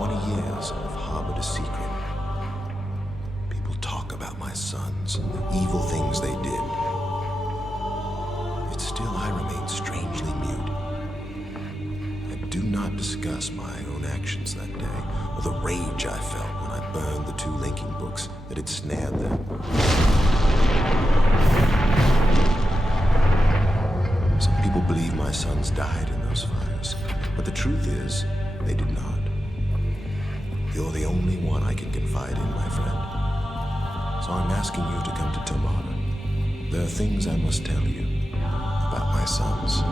20 years I've harbored a secret. People talk about my sons and the evil things they did. Yet still I remain strangely mute. I do not discuss my own actions that day, or the rage I felt when I burned the 2 linking books that had snared them. Some people believe my sons died in those fires, but the truth is, they did not. You're the only one I can confide in, my friend. So I'm asking you to come to Tomahna. There are things I must tell you about my sons.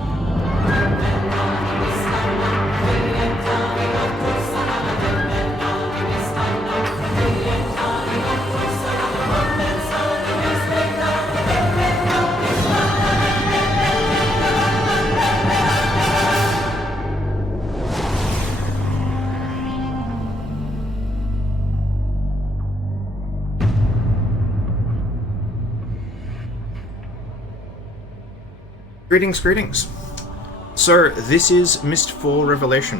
Greetings, greetings. So, this is Myst 4 Revelation,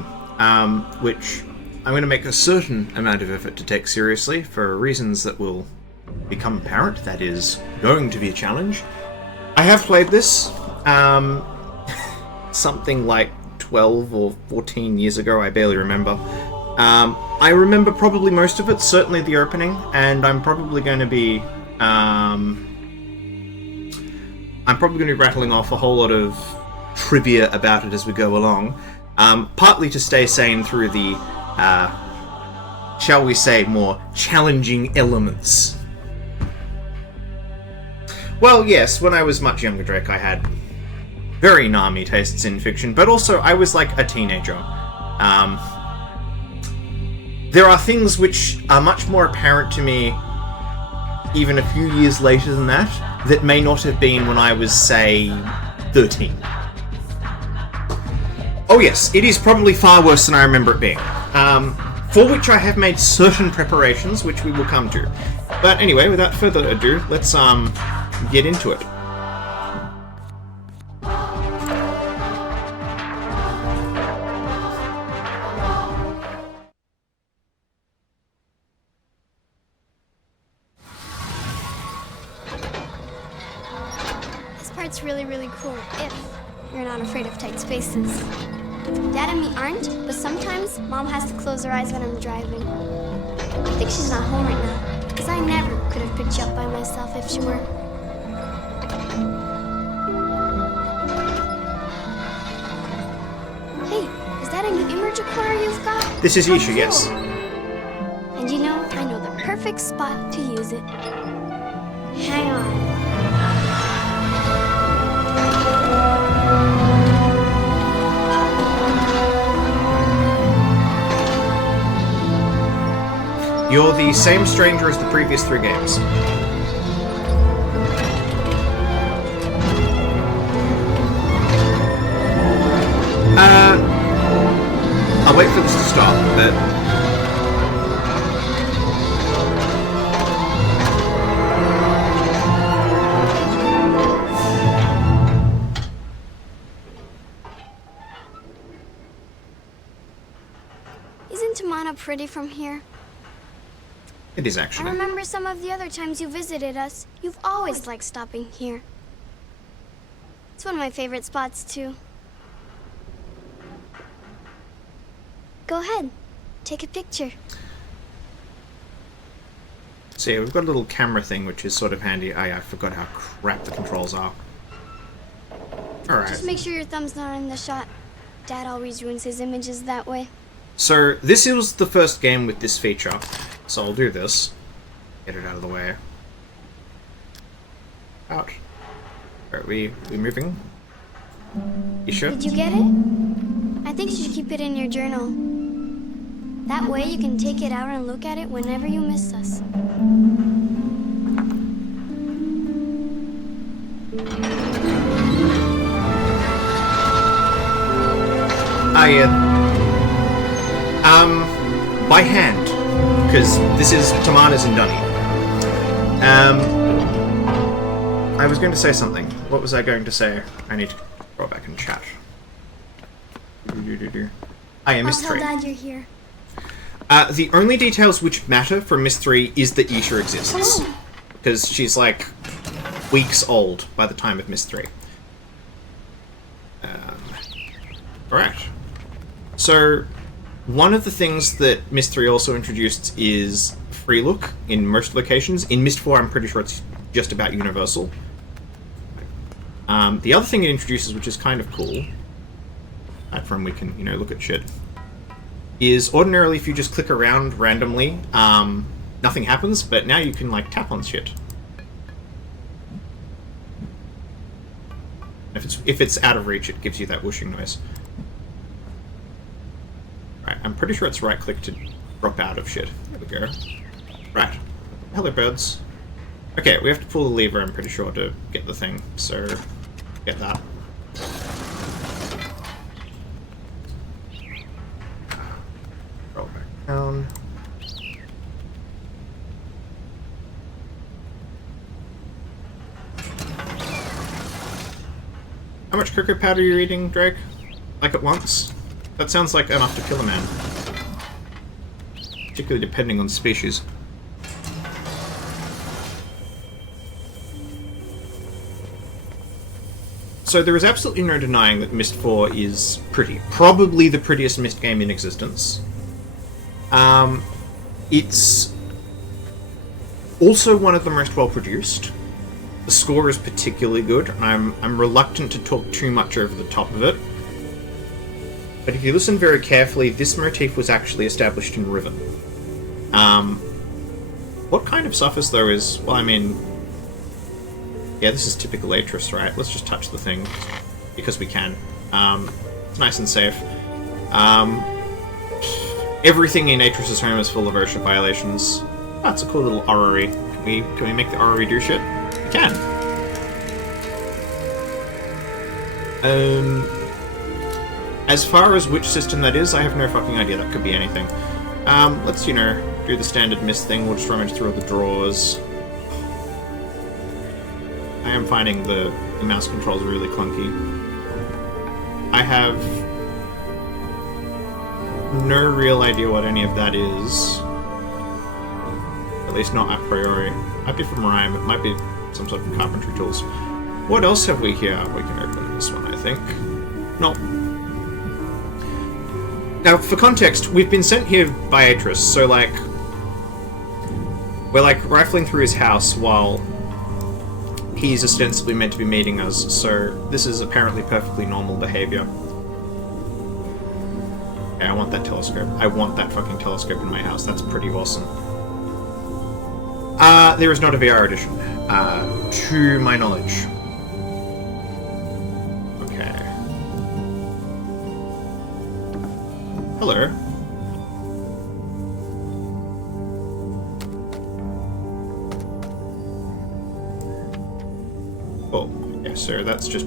which I'm going to make a certain amount of effort to take seriously for reasons that will become apparent. That is going to be a challenge. I have played this something like 12 or 14 years ago, I barely remember. I remember probably most of it, certainly the opening, and I'm probably going to be rattling off a whole lot of trivia about it as we go along, partly to stay sane through the, shall we say, more challenging elements. Well, yes, when I was much younger, Drake, I had very narmy tastes in fiction, but also I was like a teenager. There are things which are much more apparent to me even a few years later than that may not have been when I was, say, 13. Oh yes, it is probably far worse than I remember it being. For which I have made certain preparations, which we will come to. But anyway, without further ado, let's get into it. It's really cool if you're not afraid of tight spaces. Dad and me aren't, but sometimes Mom has to close her eyes when I'm driving. I think she's not home right now, because I never could have picked you up by myself if she were. Hey, is that a new image recorder you've got? This is Isha, yes. And you know, I know the perfect spot to use it. Hang on. You're the same stranger as the previous 3 games. I'll wait for this to stop, but... Isn't Tomahna pretty from here? It is actually. I remember some of the other times you visited us. You've always liked stopping here. It's one of my favorite spots, too. Go ahead. Take a picture. So yeah, we've got a little camera thing, which is sort of handy. I forgot how crap the controls are. Alright. Just make sure your thumb's not in the shot. Dad always ruins his images that way. So, this was the first game with this feature. So I'll do this. Get it out of the way. Out. Are we moving? You sure? Did you get it? I think you should keep it in your journal. That way you can take it out and look at it whenever you miss us. By hand. Because this is Tomahna's and Dunny. I was going to say something. What was I going to say? I need to go back and chat. I am Myst 3. I'll tell Dad you're here. The only details which matter from Myst 3 is that Isha exists. Because she's, like, weeks old by the time of Myst 3. Alright. So, one of the things that Myst 3 also introduced is free look in most locations. In Myst 4, I'm pretty sure it's just about universal. The other thing it introduces, which is kind of cool, from we can, look at shit, is ordinarily if you just click around randomly, nothing happens, but now you can, like, tap on shit. If it's out of reach, it gives you that whooshing noise. Right, I'm pretty sure it's right-click to drop out of shit. There we go. Right. Hello, birds. Okay, we have to pull the lever, I'm pretty sure, to get the thing, so get that. Roll back down. How much cocoa powder are you eating, Drake? Like at once? That sounds like enough to kill a man. Particularly depending on species. So there is absolutely no denying that Myst 4 is pretty. Probably the prettiest Myst game in existence. It's also one of the most well-produced. The score is particularly good, and I'm reluctant to talk too much over the top of it. But if you listen very carefully, this motif was actually established in Riven. What kind of suffers, though, is... Well, I mean... Yeah, this is typical Atris, right? Let's just touch the thing, because we can. It's nice and safe. Everything in Atris' home is full of OSHA violations. Oh, it's a cool little orrery. Can we make the orrery do shit? We can. As far as which system that is, I have no fucking idea. That could be anything. Let's, do the standard Myst thing. We'll just rummage through all the drawers. I am finding the mouse controls really clunky. I have no real idea what any of that is. At least not a priori. Might be from Rhyme. It might be some sort of carpentry tools. What else have we here? We can open this one, I think. Nope. Now, for context, we've been sent here by Atris, so, like... We're, like, rifling through his house while he's ostensibly meant to be meeting us, so this is apparently perfectly normal behavior. Okay, I want that telescope. I want that fucking telescope in my house. That's pretty awesome. There is not a VR edition, to my knowledge. Okay. Hello. Oh, okay, so that's just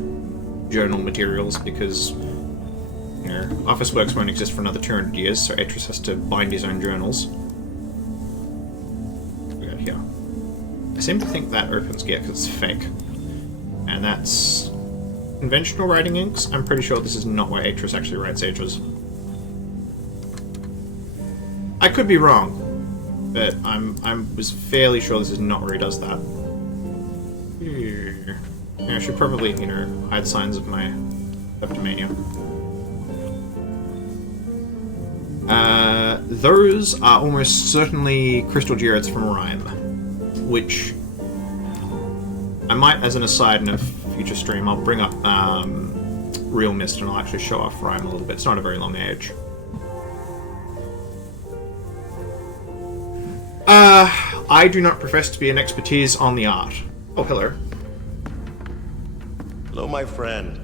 journal materials because, Officeworks won't exist for another 200 years, so Atris has to bind his own journals. Here. I seem to think that opens gear because it's fake. And that's conventional writing inks. I'm pretty sure this is not why Atris actually writes Atris. I could be wrong, but I was fairly sure this is not where he does that. I should probably, hide signs of my kleptomania. Those are almost certainly crystal geodes from Rhyme, which I might, as an aside in a future stream, I'll bring up Real Myst and I'll actually show off Rhyme a little bit. It's not a very long age. I do not profess to be an expertise on the art. Oh, hello. Hello, my friend.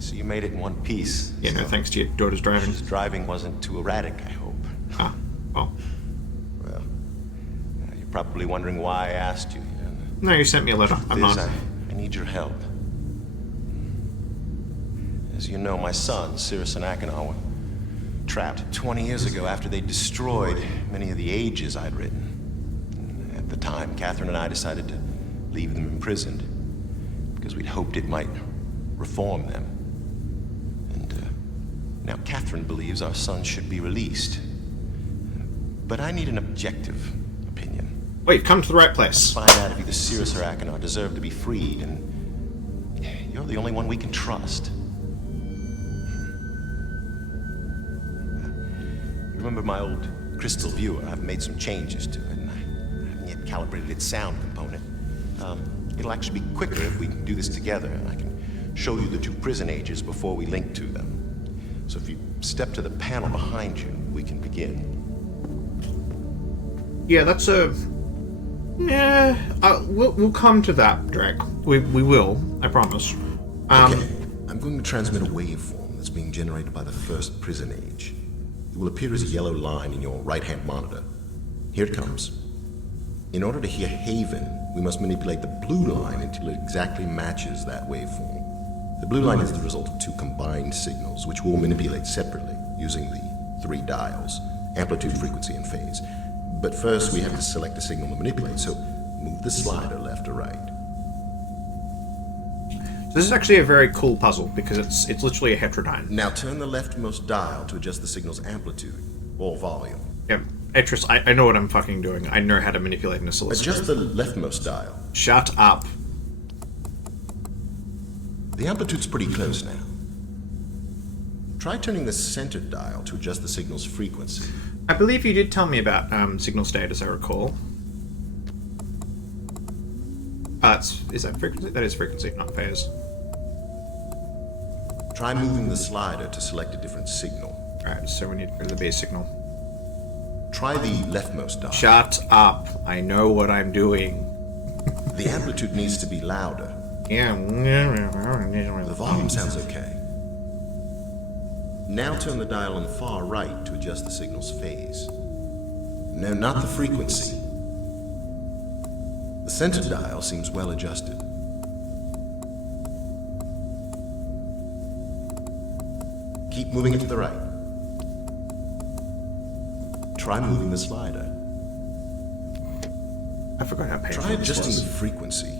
So you made it in one piece. Yeah, no, thanks to your daughter's driving. His driving wasn't too erratic, I hope. Ah, well. Well, you're probably wondering why I asked you. No, you sent me a letter. I'm not. I need your help. As you know, my sons, Cirrus and Akinawa, were trapped 20 years ago after they destroyed many of the ages I'd written. At the time, Catherine and I decided to leave them imprisoned because we'd hoped it might reform them. And now Catherine believes our sons should be released. But I need an objective opinion. Well, you've come to the right place. Find out if either Cirrus or Achenar deserve to be freed, and you're the only one we can trust. Remember my old crystal viewer? I've made some changes to it, and I haven't yet calibrated its sound component. It'll actually be quicker if we do this together, and I can show you the two prison ages before we link to them. So if you step to the panel behind you, we can begin. Yeah, that's a... Yeah, we'll come to that, Drake. We will, I promise. Okay, I'm going to transmit a waveform that's being generated by the first prison age. It will appear as a yellow line in your right-hand monitor. Here it comes. In order to hear Haven, we must manipulate the blue line until it exactly matches that waveform. The blue line is the result of two combined signals, which we'll manipulate separately using the 3 dials, amplitude, frequency, and phase. But first, we have to select a signal to manipulate, so move the slider left or right. This is actually a very cool puzzle, because it's literally a heterodyne. Now turn the leftmost dial to adjust the signal's amplitude, or volume. Yeah, Etris, I know what I'm fucking doing. I know how to manipulate an oscilloscope. Adjust the leftmost dial. Shut up. The amplitude's pretty close now. Try turning the center dial to adjust the signal's frequency. I believe you did tell me about signal state, as I recall. Is that frequency? That is frequency, not phase. Try moving the slider to select a different signal. Alright, so we need to go to the base signal. Try the leftmost dial. Shut up. I know what I'm doing. The amplitude needs to be louder. Yeah. The volume sounds okay. Now turn the dial on the far right to adjust the signal's phase. No, not the frequency. The center dial seems well adjusted. Keep moving it to the right. Try moving the slider. I forgot how painful Try this adjusting was. the frequency.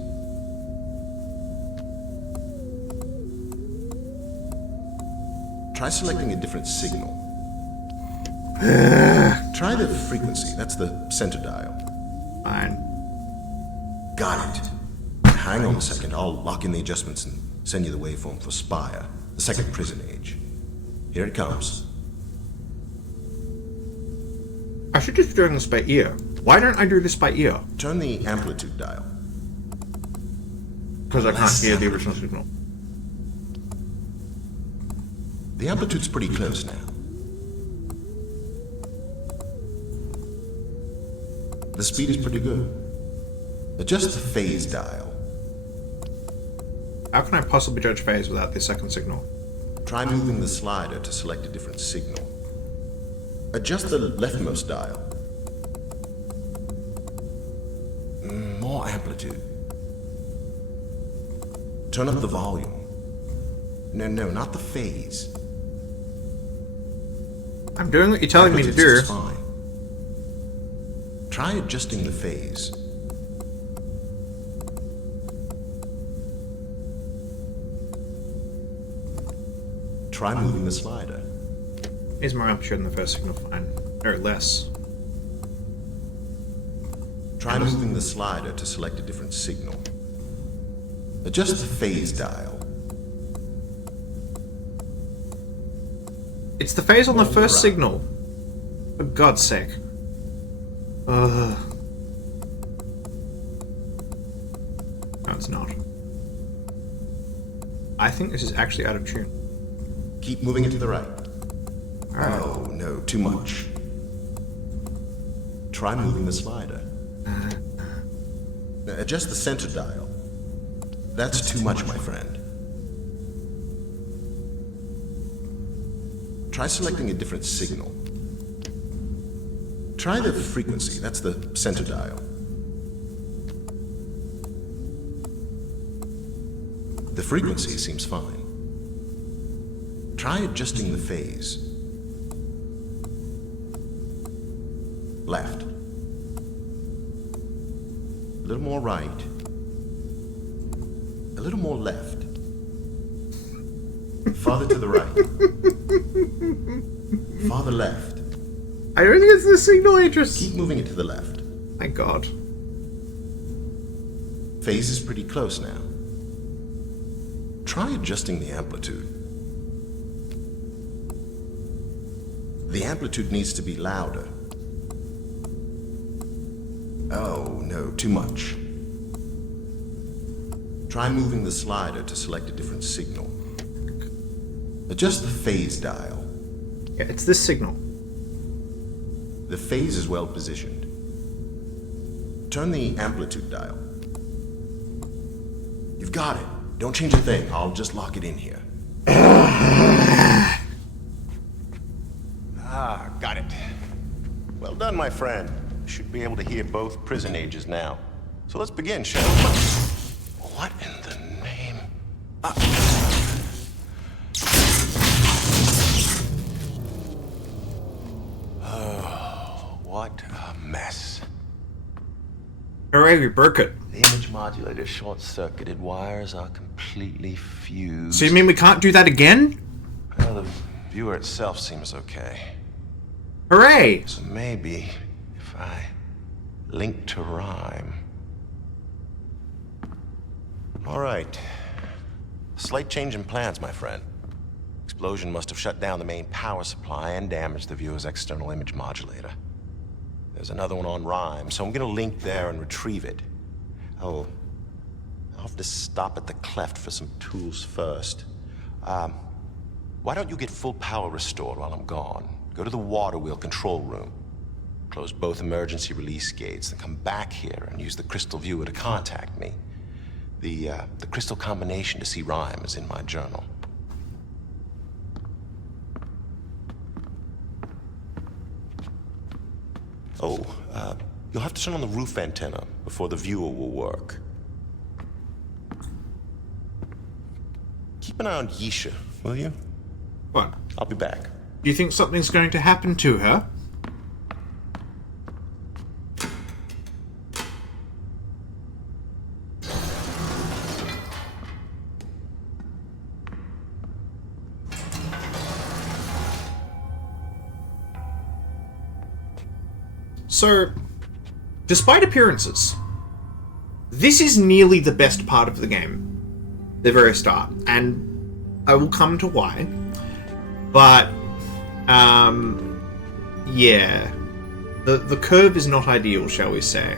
Try selecting a different signal. Try the frequency. That's the center dial. Fine. Got it. Hang on a second. I'll lock in the adjustments and send you the waveform for Spire, the second prison age. Here it comes. I should just be doing this by ear. Why don't I do this by ear? Turn the amplitude dial. Because I can't hear the original signal. The amplitude's pretty close now. The speed is pretty good. Adjust the phase dial. How can I possibly judge phase without the second signal? Try moving the slider to select a different signal. Adjust the leftmost dial. More amplitude. Turn up the volume. No, not the phase. I'm doing what you're telling me to do. Amplitude seems fine. Try adjusting the phase. Try moving the slider. Is more amplitude than the first signal fine? Or less. Try moving the slider to select a different signal. Adjust the phase dial. It's the phase on the first Right. signal. For God's sake. Ugh. No, it's not. I think this is actually out of tune. Keep moving it to the right. Alright. Oh, no, too much. Try moving the slider. Now, adjust the center dial. That's too much, my friend. Try selecting a different signal. Try the frequency. That's the center dial. The frequency seems fine. Try adjusting the phase. Left. A little more right. A little more left. Farther to the right. Farther left. I don't think it's the signal, Atris. Keep moving it to the left. My God. Phase is pretty close now. Try adjusting the amplitude. The amplitude needs to be louder. Oh, no, too much. Try moving the slider to select a different signal. Adjust the phase dial. Yeah, it's this signal. The phase is well positioned. Turn the amplitude dial. You've got it. Don't change a thing. I'll just lock it in here. Got it. Well done, my friend. Should be able to hear both prison ages now. So let's begin, shall we? What in the name? Oh, what a mess. Hooray, we broke it. The image modulator short-circuited wires are completely fused. So you mean we can't do that again? Well, the viewer itself seems okay. Hooray! So maybe if I link to rhyme. All right. Slight change in plans, my friend. Explosion must have shut down the main power supply and damaged the viewer's external image modulator. There's another one on rhyme, so I'm gonna link there and retrieve it. Oh, I'll have to stop at the cleft for some tools first. Why don't you get full power restored while I'm gone? Go to the water wheel control room. Close both emergency release gates, then come back here and use the crystal viewer to contact me. The crystal combination to see rhyme is in my journal. Oh, you'll have to turn on the roof antenna before the viewer will work. Keep an eye on Yisha, will you? What? I'll be back. Do you think something's going to happen to her? So, despite appearances, this is nearly the best part of the game. The very start. And I will come to why. But, yeah. The curve is not ideal, shall we say.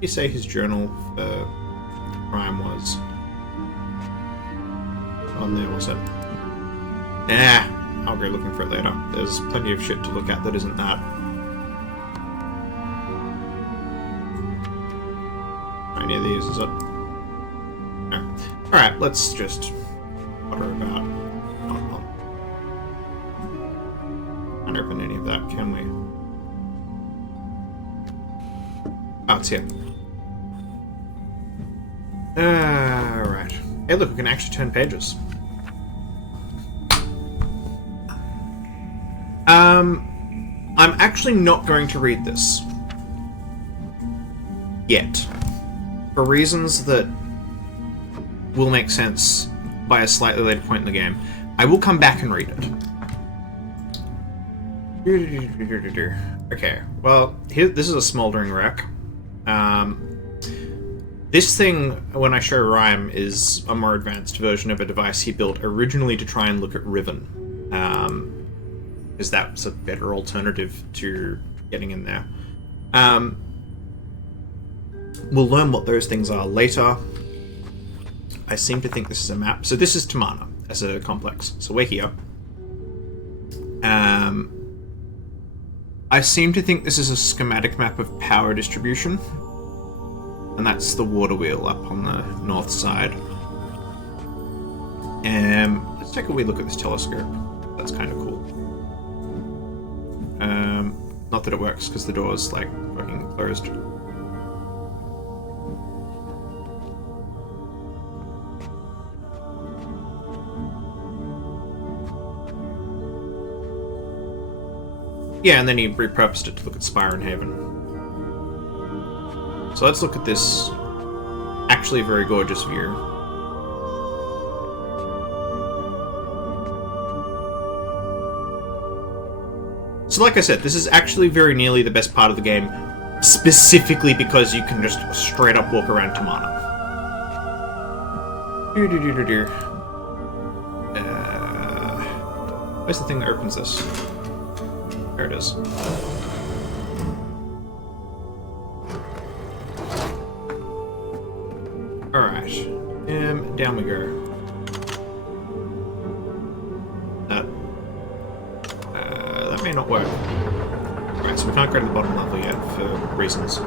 You say his journal for crime was on there, was it? Nah. I'll go looking for it later. There's plenty of shit to look at that isn't that. Any of these, is it? No. Alright, let's just potter about. Can't open any of that, can we? Oh, it's here. Alright. Hey, look, we can actually turn pages. I'm actually not going to read this. Yet. For reasons that will make sense by a slightly later point in the game. I will come back and read it. Okay, well, here, this is a smoldering wreck. This thing, when I show Rhyme, is a more advanced version of a device he built originally to try and look at Riven. Because that's a better alternative to getting in there. We'll learn what those things are later. I seem to think this is a map. So this is Tomahna as a complex. So we're here. I seem to think this is a schematic map of power distribution. And that's the water wheel up on the north side. Let's take a wee look at this telescope. That's kind of cool. Not that it works, because the door's, like, fucking closed. Yeah, and then he repurposed it to look at Spire and Haven. So let's look at this actually very gorgeous view. So like I said, this is actually very nearly the best part of the game, specifically because you can just straight up walk around Tomahna. Where's the thing that opens this? There it is. Alright. Down we go. That may not work. Alright, so we can't go to the bottom level yet for reasons.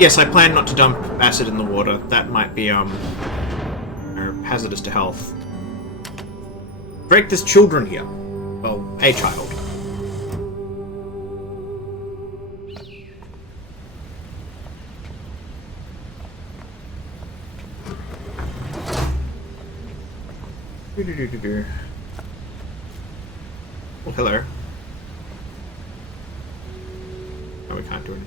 Yes, I plan not to dump acid in the water. That might be, hazardous to health. Drake, there's children here. Well, a child. Well, hello. Oh, we can't do it.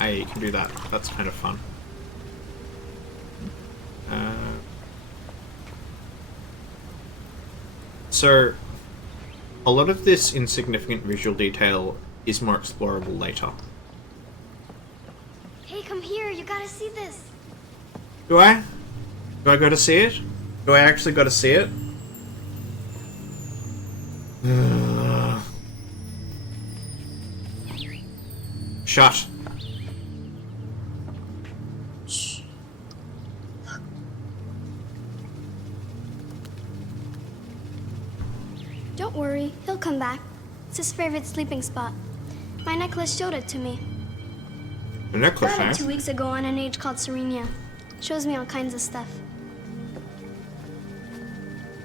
I can do that. That's kind of fun. So, a lot of this insignificant visual detail is more explorable later. Hey, come here. You gotta see this. Do I? Do I go to see it? Do I actually got to see it? Shut. Don't worry. He'll come back. It's his favorite sleeping spot. My necklace showed it to me. The necklace, Got eh? it 2 weeks ago on an age called Serenia. Shows me all kinds of stuff.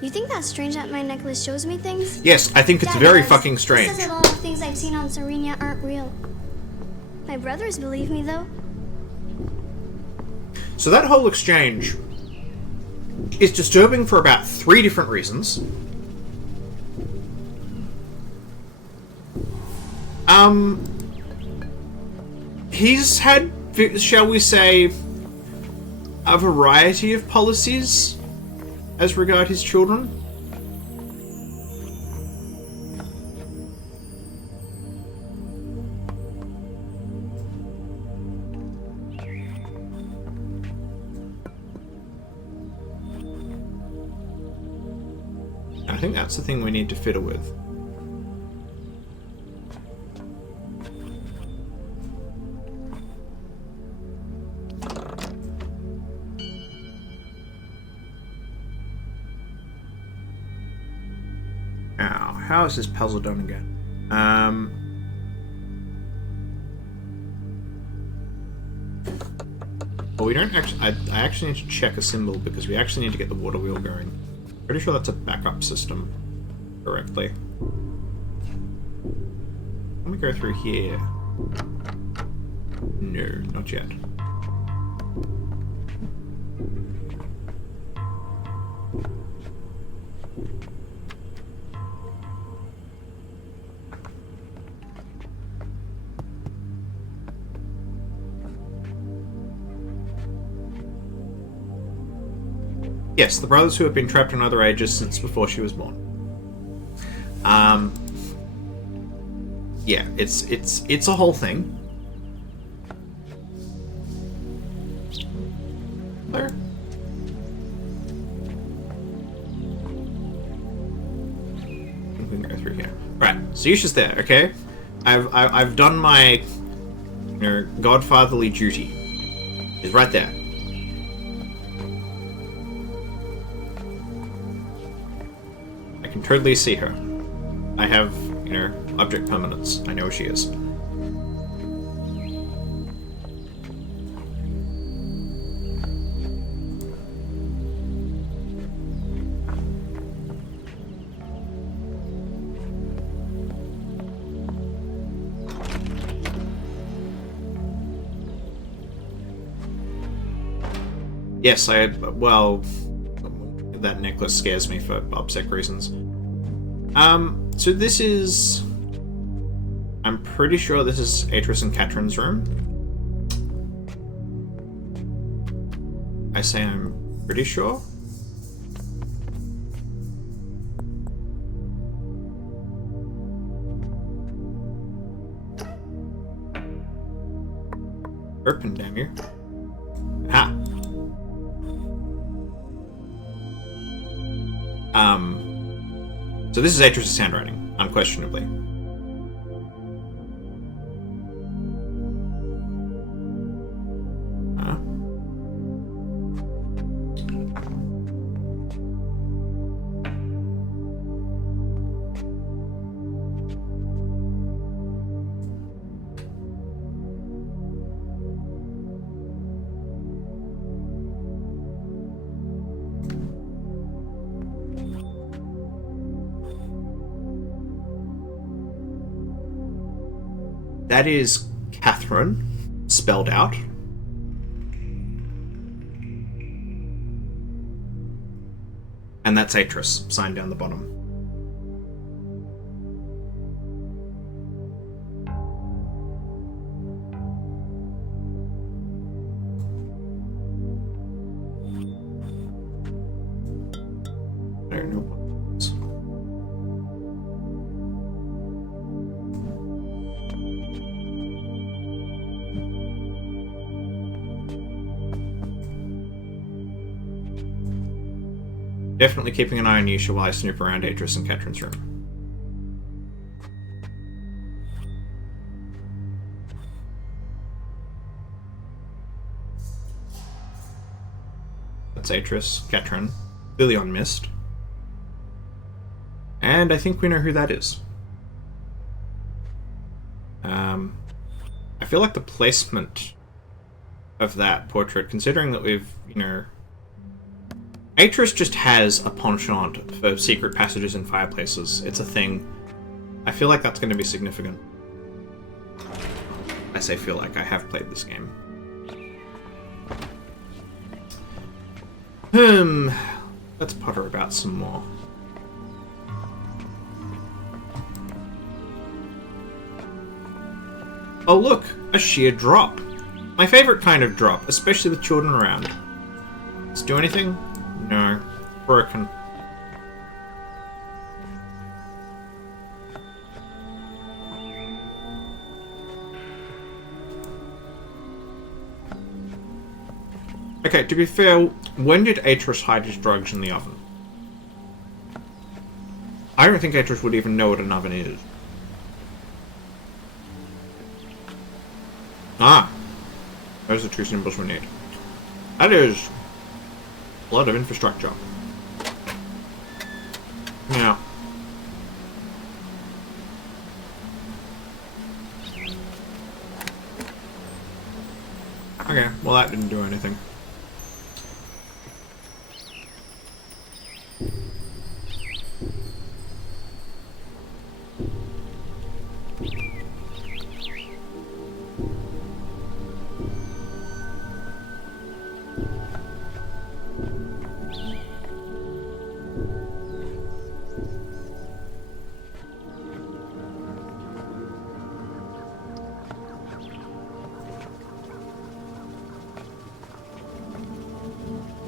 You think that's strange that my necklace shows me things? Yes, I think it's Dad very does. fucking He strange. says that a lot of things I've seen on Serenia aren't real. My brothers believe me, though. So that whole exchange is disturbing for about 3 different reasons. He's had, shall we say, a variety of policies as regard his children. I think that's the thing we need to fiddle with. Now, how is this puzzle done again? Well, we don't actually... I actually need to check a symbol because we actually need to get the water wheel going. Pretty sure that's a backup system correctly. Let me go through here. No, not yet. Yes, the brothers who have been trapped in other ages since before she was born. Yeah, it's a whole thing. There. We can go through here. Right, so Yusha's there, okay? I've done my, you know, godfatherly duty. She's right there. I can totally see her. I have, you know, object permanence. I know where she is. Yes, well, that necklace scares me for OPSEC reasons. So this is... I'm pretty sure this is Atris and Katrin's room. I say I'm pretty sure. Open, damn you. Ha! So this is Atris' handwriting, unquestionably. Huh? That is Catherine, spelled out. And that's Atris, signed down the bottom. I don't know what it is. Definitely keeping an eye on Yusha while I snoop around Atris and Catherine's room. That's Atris, Catherine, Billy on Myst. And I think we know who that is. I feel like the placement of that portrait, considering that we've, Atris just has a penchant for secret passages and fireplaces. It's a thing. I feel like that's going to be significant. I say feel like. I have played this game. Let's potter about some more. Oh look! A sheer drop! My favourite kind of drop, especially with children around. Let's do anything? No. Broken. Okay, to be fair, when did Atris hide his drugs in the oven? I don't think Atris would even know what an oven is. Ah! Those are two symbols we need. That is a lot of infrastructure. Yeah. Okay, well that didn't do anything.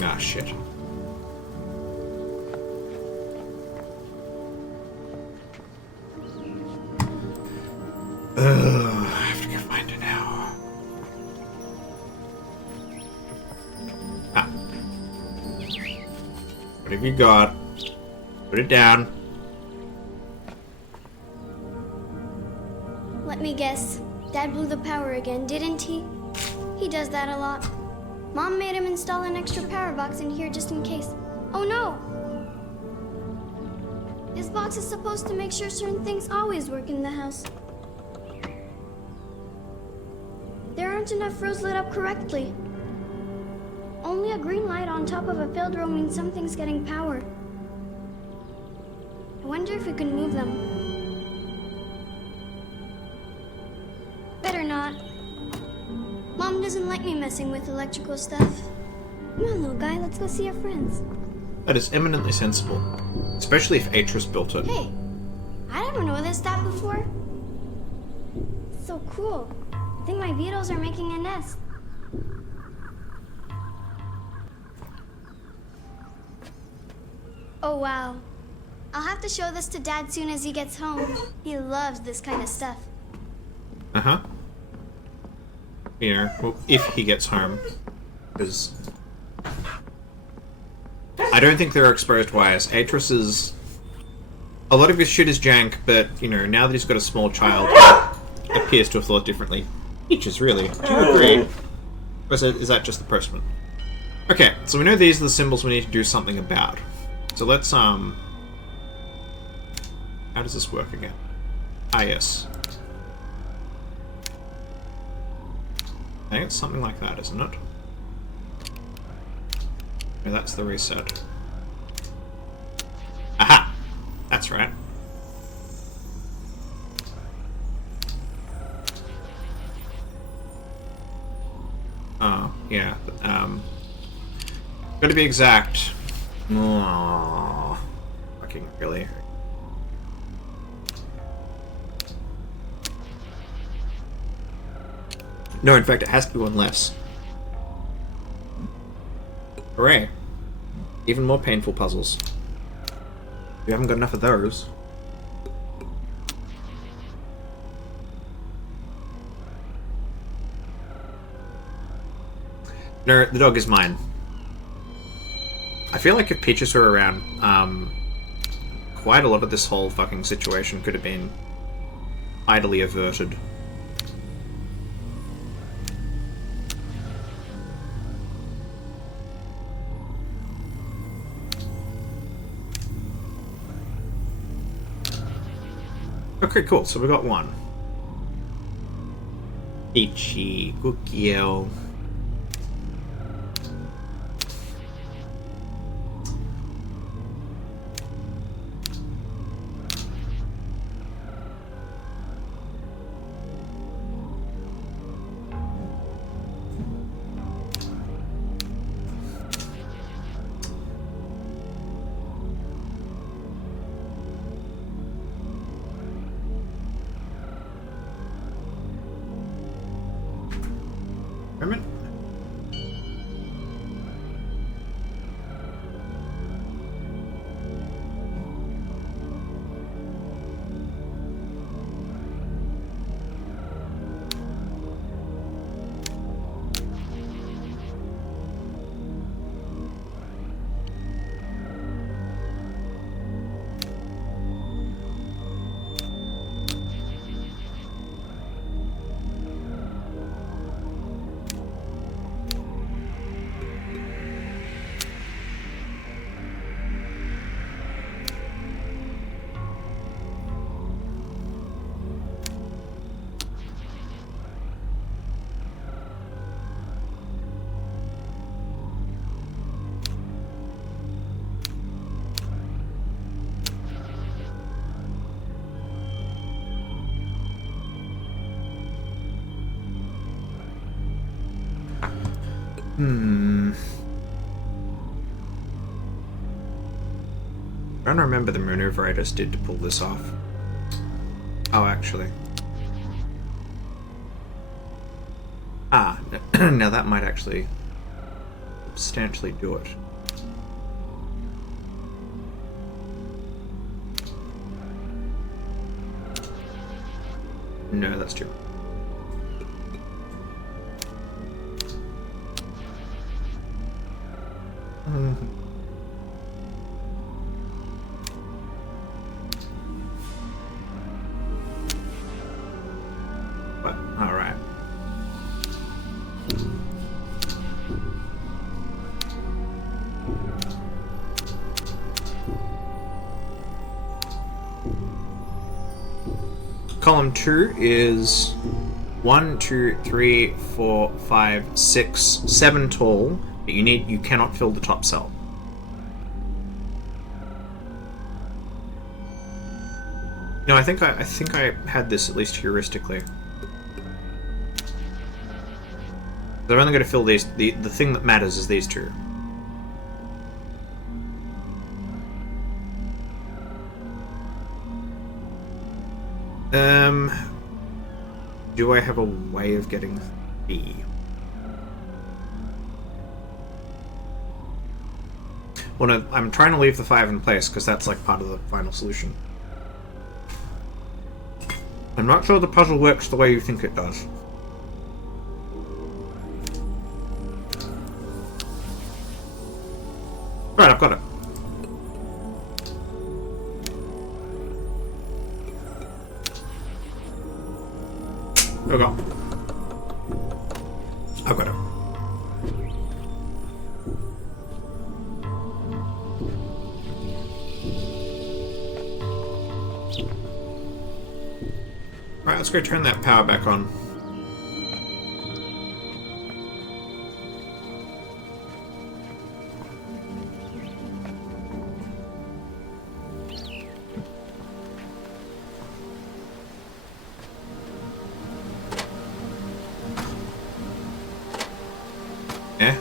Ah, shit. I have to go find it now. Ah. What have you got? Put it down. Let me guess. Dad blew the power again, didn't he? He does that a lot. Mom made him install an extra power box in here just in case. Oh no! This box is supposed to make sure certain things always work in the house. There aren't enough rows lit up correctly. Only a green light on top of a failed row means something's getting power. I wonder if we can move them. Better not. Mom doesn't like me messing with electrical stuff. Come on, little guy, let's go see our friends. That is eminently sensible. Especially if Atris built it. Hey, I never noticed that before. It's so cool. I think my beetles are making a nest. Oh, wow. I'll have to show this to Dad soon as he gets home. He loves this kind of stuff. Uh-huh. You know, well, if he gets home. Because I don't think there are exposed wires. Atris is... A lot of his shit is jank, but, you know, now that he's got a small child, he appears to have thought differently. Peaches, really? Do you agree? Or is that just the postman? Okay, so we know these are the symbols we need to do something about. So let's, How does this work again? Ah, yes. I think it's something like that, isn't it? No, that's the reset. Aha! That's right. Oh, yeah. Gotta be exact. Oh, fucking really. No, in fact, it has to be one less. Hooray. Even more painful puzzles. We haven't got enough of those. No, the dog is mine. I feel like if Peaches were around, quite a lot of this whole fucking situation could have been idly averted. Okay, cool. So we got one. Peachy, Cookie-o. Remember? I don't remember the maneuver I just did to pull this off. Oh, actually. Ah, now that might actually substantially do it. No, that's too. But, alright. Column 2 is 1, 2, 3, 4, 5, 6, 7 tall, but you cannot fill the top cell. No, I think I had this at least heuristically. I'm only going to fill these. The thing that matters is these two. Do I have a way of getting B? Well, no, I'm trying to leave the 5 in place because that's like part of the final solution. I'm not sure the puzzle works the way you think it does. Right, I've got it. There we go. I've got it. Alright, let's go turn that power back on. Yeah.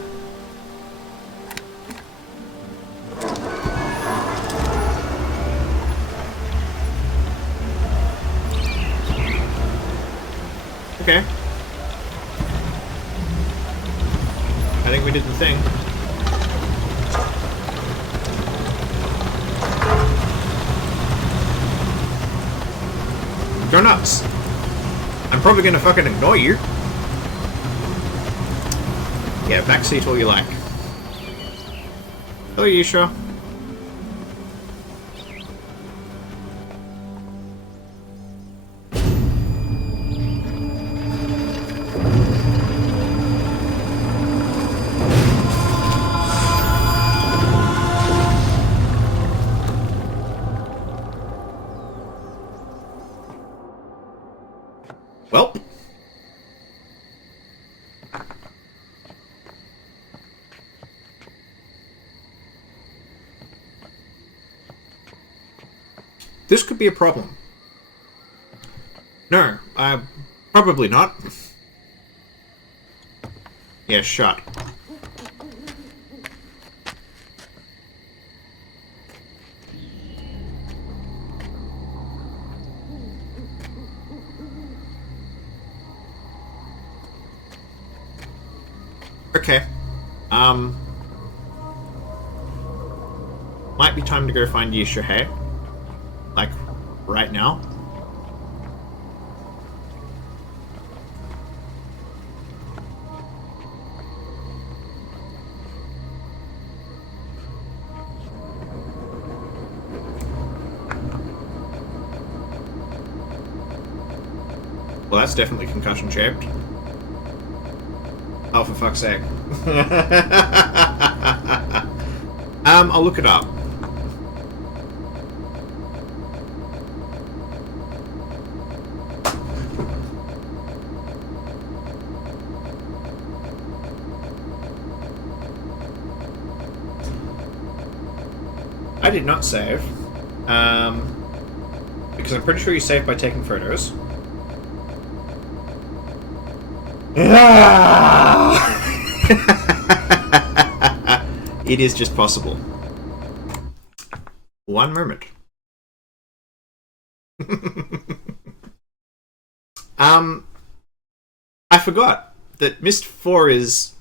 Okay. I think we did the thing. Go nuts. I'm probably gonna fucking ignore you. Yeah, backseat all you like. Hello, Yisha. Well. This could be a problem. No, probably not. Yeah, shut. Okay. Might be time to go find Yishahe. Like, right now. Well, that's definitely concussion shaped. Oh, for fuck's sake. I'll look it up. I did not save. Because I'm pretty sure you save by taking photos. It is just possible. One moment. I forgot that Myst 4 is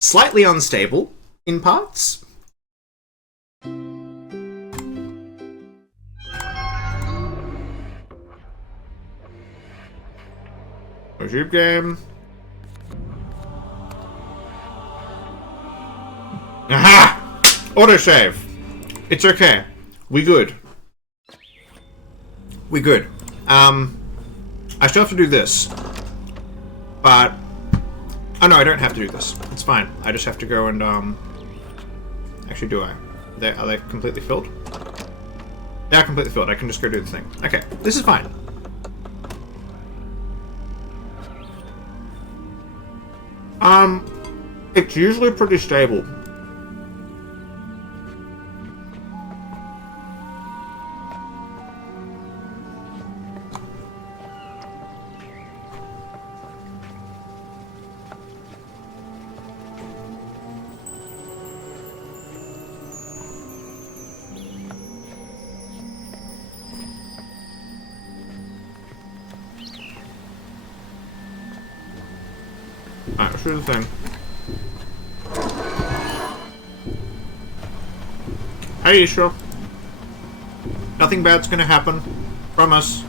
slightly unstable in parts. YouTube game. Aha! Autosave. It's okay. We good. We good. I still have to do this. But... oh no, I don't have to do this. It's fine. I just have to go and, actually, do I? Are they completely filled? They're completely filled. I can just go do the thing. Okay. This is fine. It's usually pretty stable. Alright, let's do the thing. Are you sure? Nothing bad's gonna happen. Promise.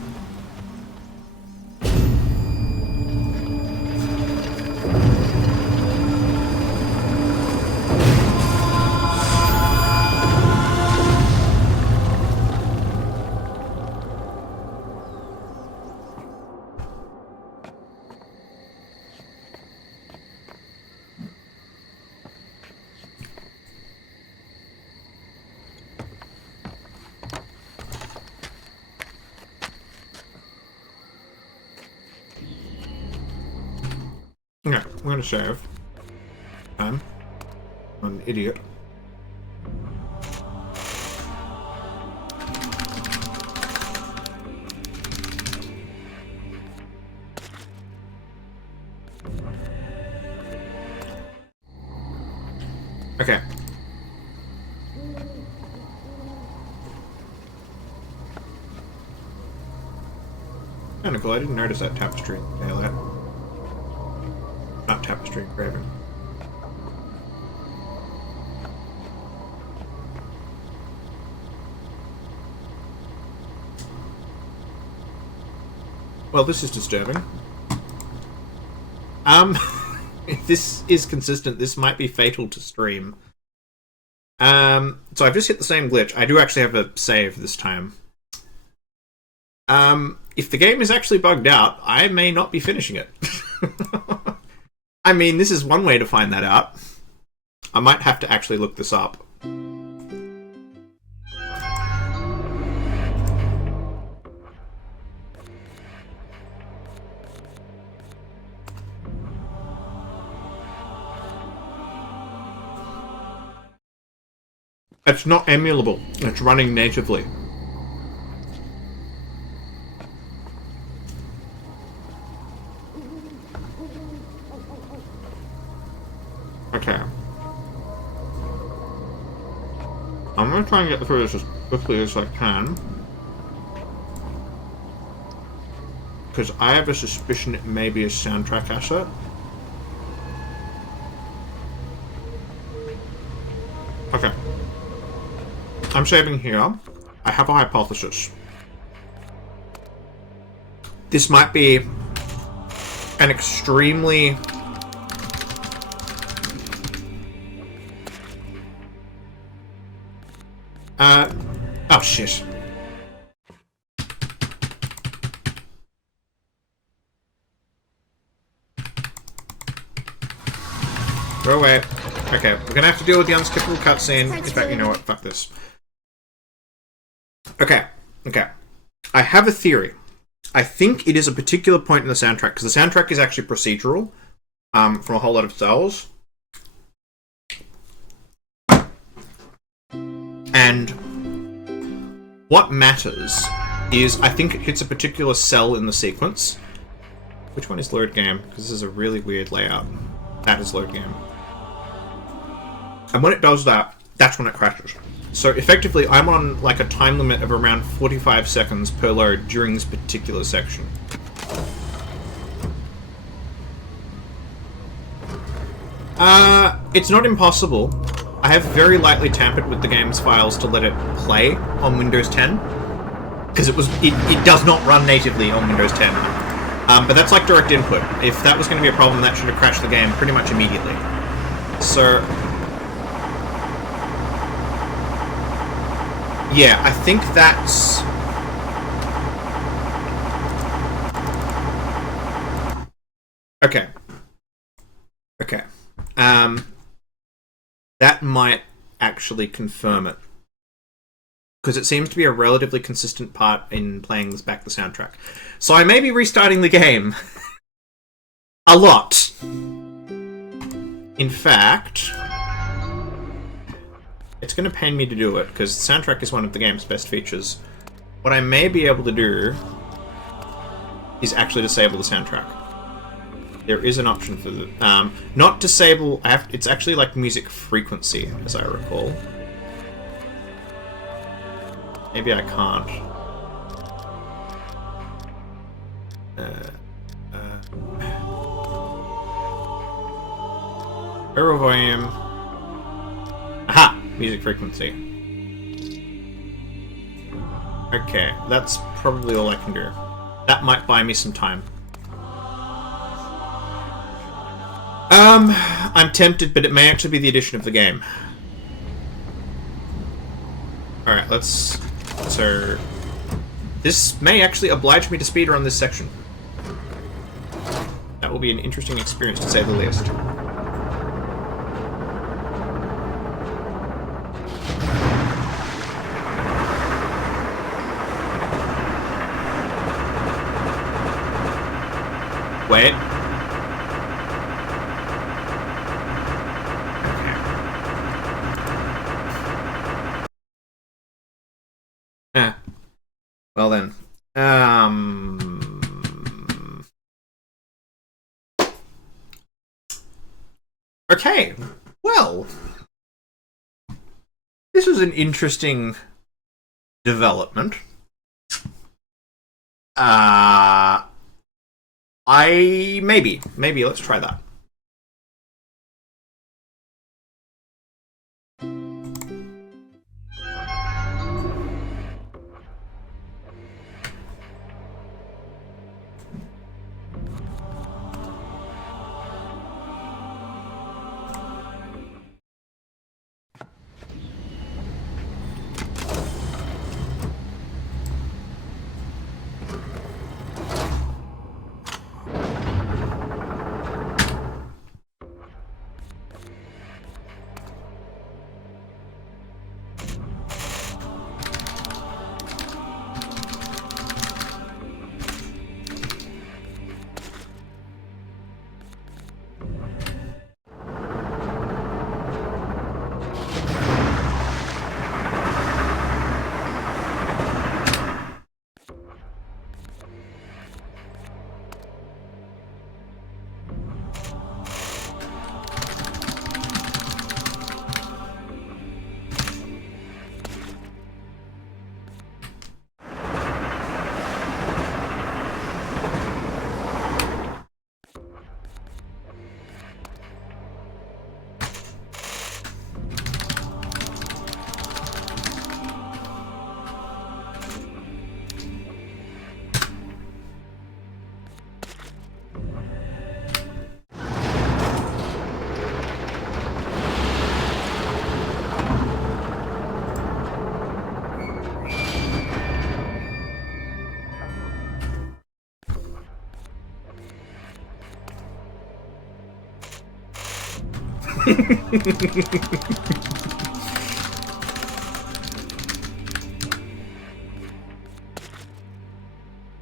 Yeah, I'm gonna save. I'm an idiot. Okay. Kinda cool, I didn't notice that tapestry daylight. Not tapestry engraving. Well, this is disturbing. If this is consistent, this might be fatal to stream. So I've just hit the same glitch. I do actually have a save this time. If the game is actually bugged out, I may not be finishing it. I mean, this is one way to find that out. I might have to actually look this up. It's not emulable. It's running natively. Okay. I'm gonna try and get through this as quickly as I can. Because I have a suspicion it may be a soundtrack asset. Okay. I'm saving here. I have a hypothesis. This might be an extremely oh shit. Go away. Okay, we're gonna have to deal with the unskippable cutscene. In fact, you know what? Fuck this. Okay. I have a theory. I think it is a particular point in the soundtrack, because the soundtrack is actually procedural, from a whole lot of cells. And what matters is, I think it hits a particular cell in the sequence. Which one is load game? Because this is a really weird layout. That is load game. And when it does that, that's when it crashes. So effectively, I'm on like a time limit of around 45 seconds per load during this particular section. It's not impossible. I have very lightly tampered with the game's files to let it play on Windows 10. Because it does not run natively on Windows 10. But that's like direct input. If that was going to be a problem, that should have crashed the game pretty much immediately. So yeah, I think that's... Okay. That might actually confirm it. Because it seems to be a relatively consistent part in playing this back the soundtrack. So I may be restarting the game. A lot. In fact... It's going to pain me to do it, because the soundtrack is one of the game's best features. What I may be able to do is actually disable the soundtrack. There is an option for the... not disable... it's actually like music frequency, as I recall. Maybe I can't. Error volume. Aha! Music frequency. Okay, that's probably all I can do. That might buy me some time. I'm tempted, but it may actually be the addition of the game. Alright, let's... So... This may actually oblige me to speedrun this section. That will be an interesting experience, to say the least. Wait. Well then. Okay. Well, this was an interesting development. Maybe let's try that.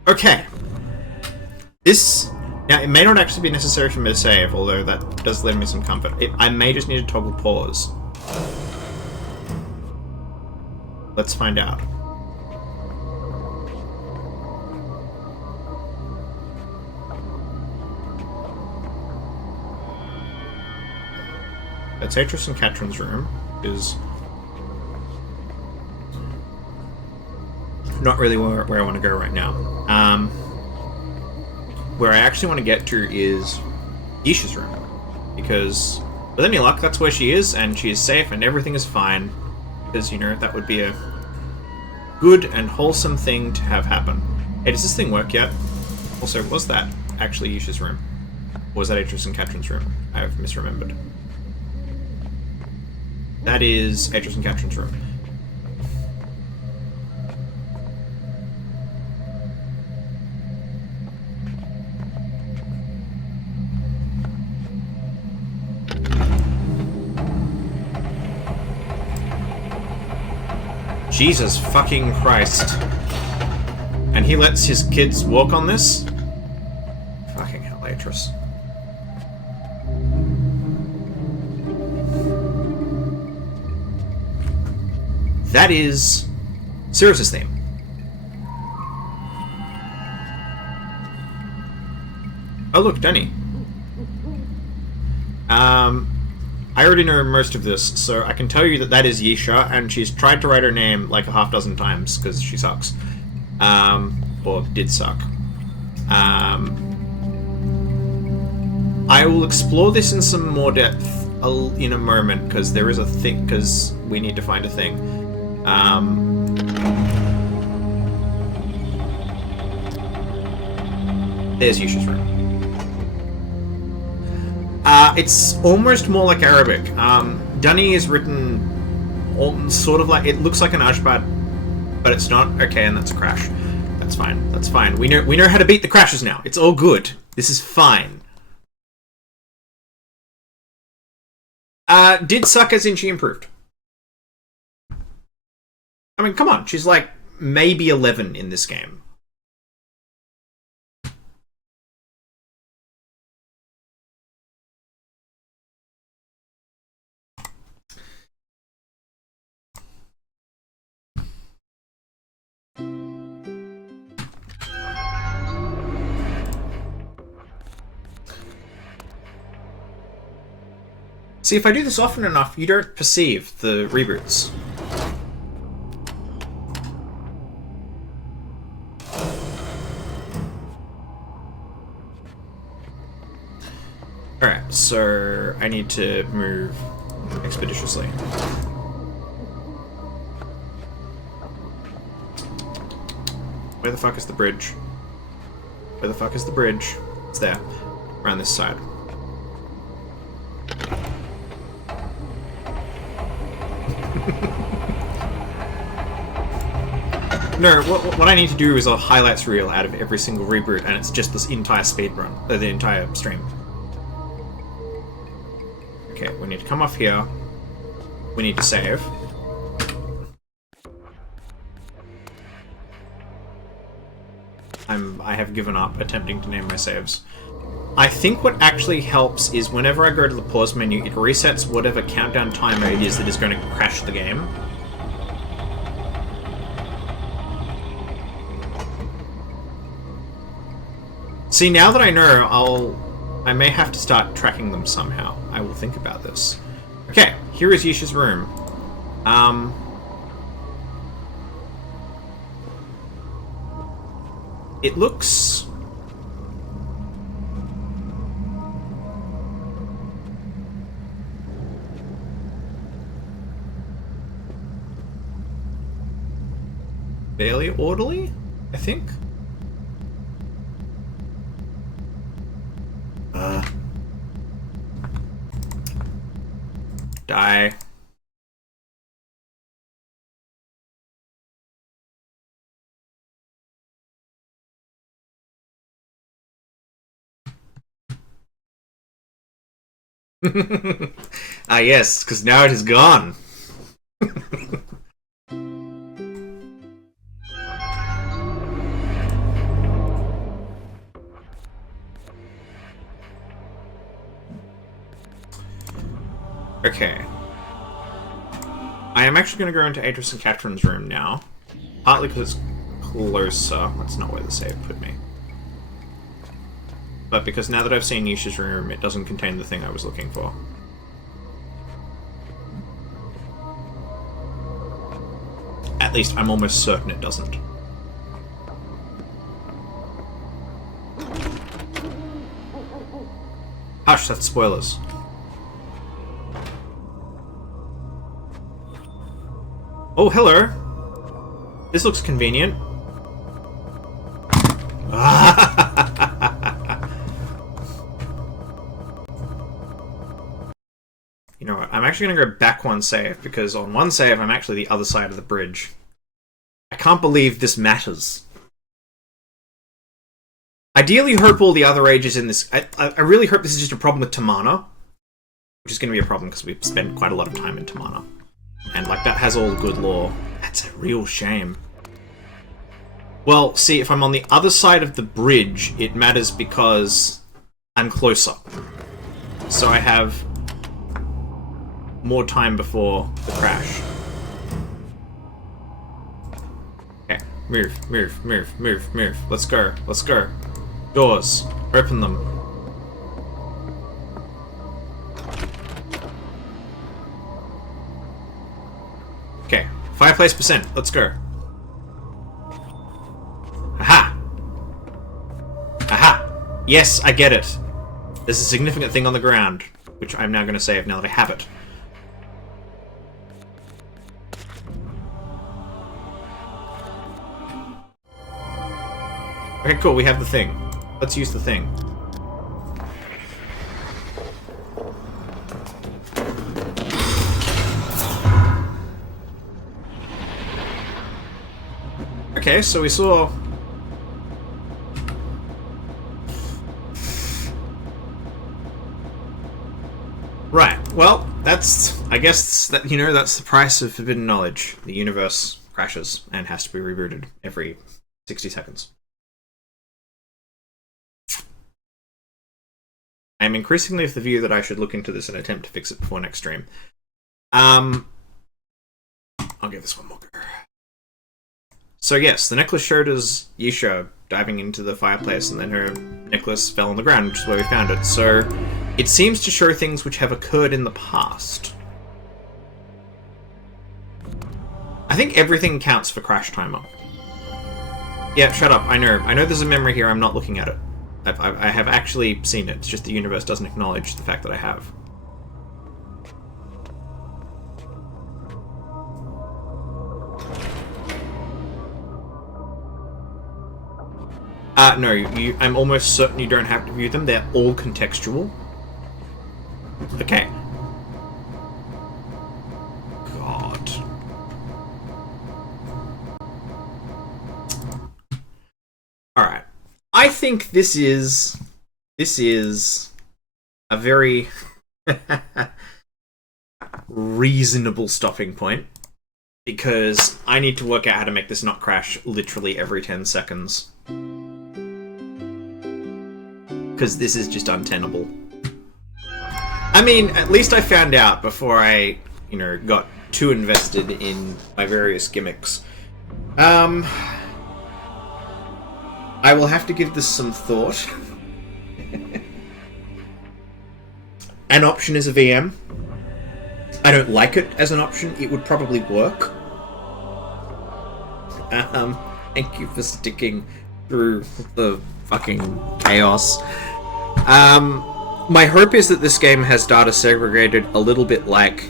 Okay. This... Now, it may not actually be necessary for me to save, although that does lend me some comfort. I may just need to toggle pause. Let's find out. That's Atris and Katrin's room, is not really where I want to go right now. Where I actually want to get to is Yisha's room, because with any luck, that's where she is, and she is safe, and everything is fine, because, you know, that would be a good and wholesome thing to have happen. Hey, does this thing work yet? Also, was that actually Yisha's room? Or was that Atris and Katrin's room? I have misremembered. That is Atris and Katrin's room. Jesus fucking Christ. And he lets his kids walk on this? Fucking hell, Atris. That is Sirius's theme. Oh look, Danny. I already know most of this, so I can tell you that that is Yisha, and she's tried to write her name like a half dozen times, because she sucks. Or did suck. I will explore this in some more depth in a moment, because there is a thing, because we need to find a thing. There's Yisha's room. It's almost more like Arabic. Dunny is written sort of like... It looks like an Ashbad, but it's not. Okay, and that's a crash. That's fine. That's fine. We know how to beat the crashes now. It's all good. This is fine. Did suck as in she improved. I mean, come on. She's like maybe 11 in this game. See, if I do this often enough, you don't perceive the reboots. Alright, so I need to move expeditiously. Where the fuck is the bridge? Where the fuck is the bridge? It's there. Around this side. No, what I need to do is a highlights reel out of every single reboot, and it's just this entire speedrun, the entire stream. Okay, we need to come off here. We need to save. I have given up attempting to name my saves. I think what actually helps is whenever I go to the pause menu, it resets whatever countdown timer it is that is going to crash the game. See, now that I know, I may have to start tracking them somehow. I will think about this. Okay, here is Yisha's room. It looks... fairly orderly, I think. Die. Ah, yes, because now it is gone. Okay. I am actually going to go into Adris and Catherine's room now. Partly because it's closer. That's not where the save put me. But because now that I've seen Yisha's room, it doesn't contain the thing I was looking for. At least I'm almost certain it doesn't. Hush, that's spoilers. Oh, hello. This looks convenient. You know what? I'm actually going to go back one save, because on one save, I'm actually the other side of the bridge. I can't believe this matters. Ideally hope all the other ages in this... I really hope this is just a problem with Tomahna. Which is going to be a problem, because we've spent quite a lot of time in Tomahna. And, like, that has all the good lore. That's a real shame. Well, see, if I'm on the other side of the bridge, it matters because I'm closer. So I have more time before the crash. Okay, move, move, move, move, move. Let's go, let's go. Doors, open them. Okay, fireplace percent, let's go. Aha! Aha! Yes, I get it. There's a significant thing on the ground, which I'm now going to save now that I have it. Okay, cool, we have the thing. Let's use the thing. Okay, so we saw... Right, well, that's... I guess, that, you know, that's the price of forbidden knowledge. The universe crashes and has to be rebooted every 60 seconds. I'm increasingly of the view that I should look into this and attempt to fix it before next stream. I'll give this one more go. So yes, the necklace showed us Yisha diving into the fireplace, and then her necklace fell on the ground, which is where we found it. So It seems to show things which have occurred in the past. I think everything counts for crash timer. Yeah, shut up. I know there's a memory here. I'm not looking at it. I have actually seen it. It's just the universe doesn't acknowledge the fact that I have. No, I'm almost certain you don't have to view them. They're all contextual. Okay. God. Alright. I think this is a very reasonable stopping point, because I need to work out how to make this not crash literally every 10 seconds. Because this is just untenable. I mean, at least I found out before I, got too invested in my various gimmicks. I will have to give this some thought. An option is a VM. I don't like it as an option. It would probably work. Thank you for sticking through the fucking chaos. My hope is that this game has data segregated a little bit like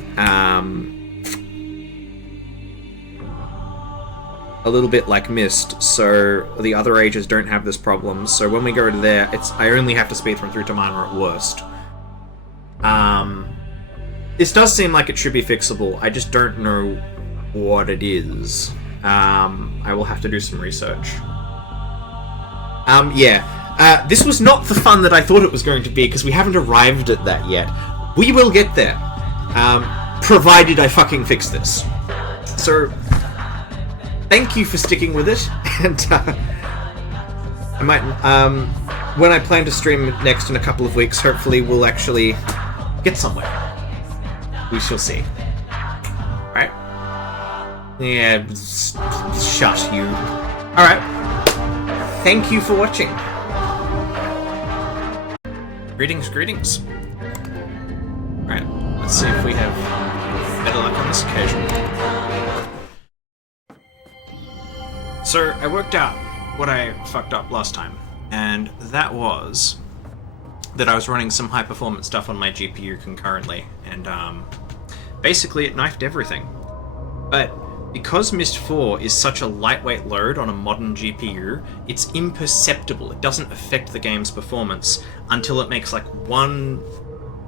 Myst, so the other ages don't have this problem. So when we go to there, I only have to speedrun through Tomahna at worst. This does seem like it should be fixable. I just don't know what it is. I will have to do some research. This was not the fun that I thought it was going to be, because we haven't arrived at that yet. We will get there. Provided I fucking fix this. So, thank you for sticking with it, and I might, when I plan to stream next in a couple of weeks, hopefully we'll actually get somewhere. We shall see. Alright? Yeah, shut you. Alright. Thank you for watching. Greetings. Alright, let's see if we have better luck on this occasion. So, I worked out what I fucked up last time, and that was that I was running some high-performance stuff on my GPU concurrently, and basically it knifed everything. But because Myst 4 is such a lightweight load on a modern GPU, it's imperceptible. It doesn't affect the game's performance until it makes like one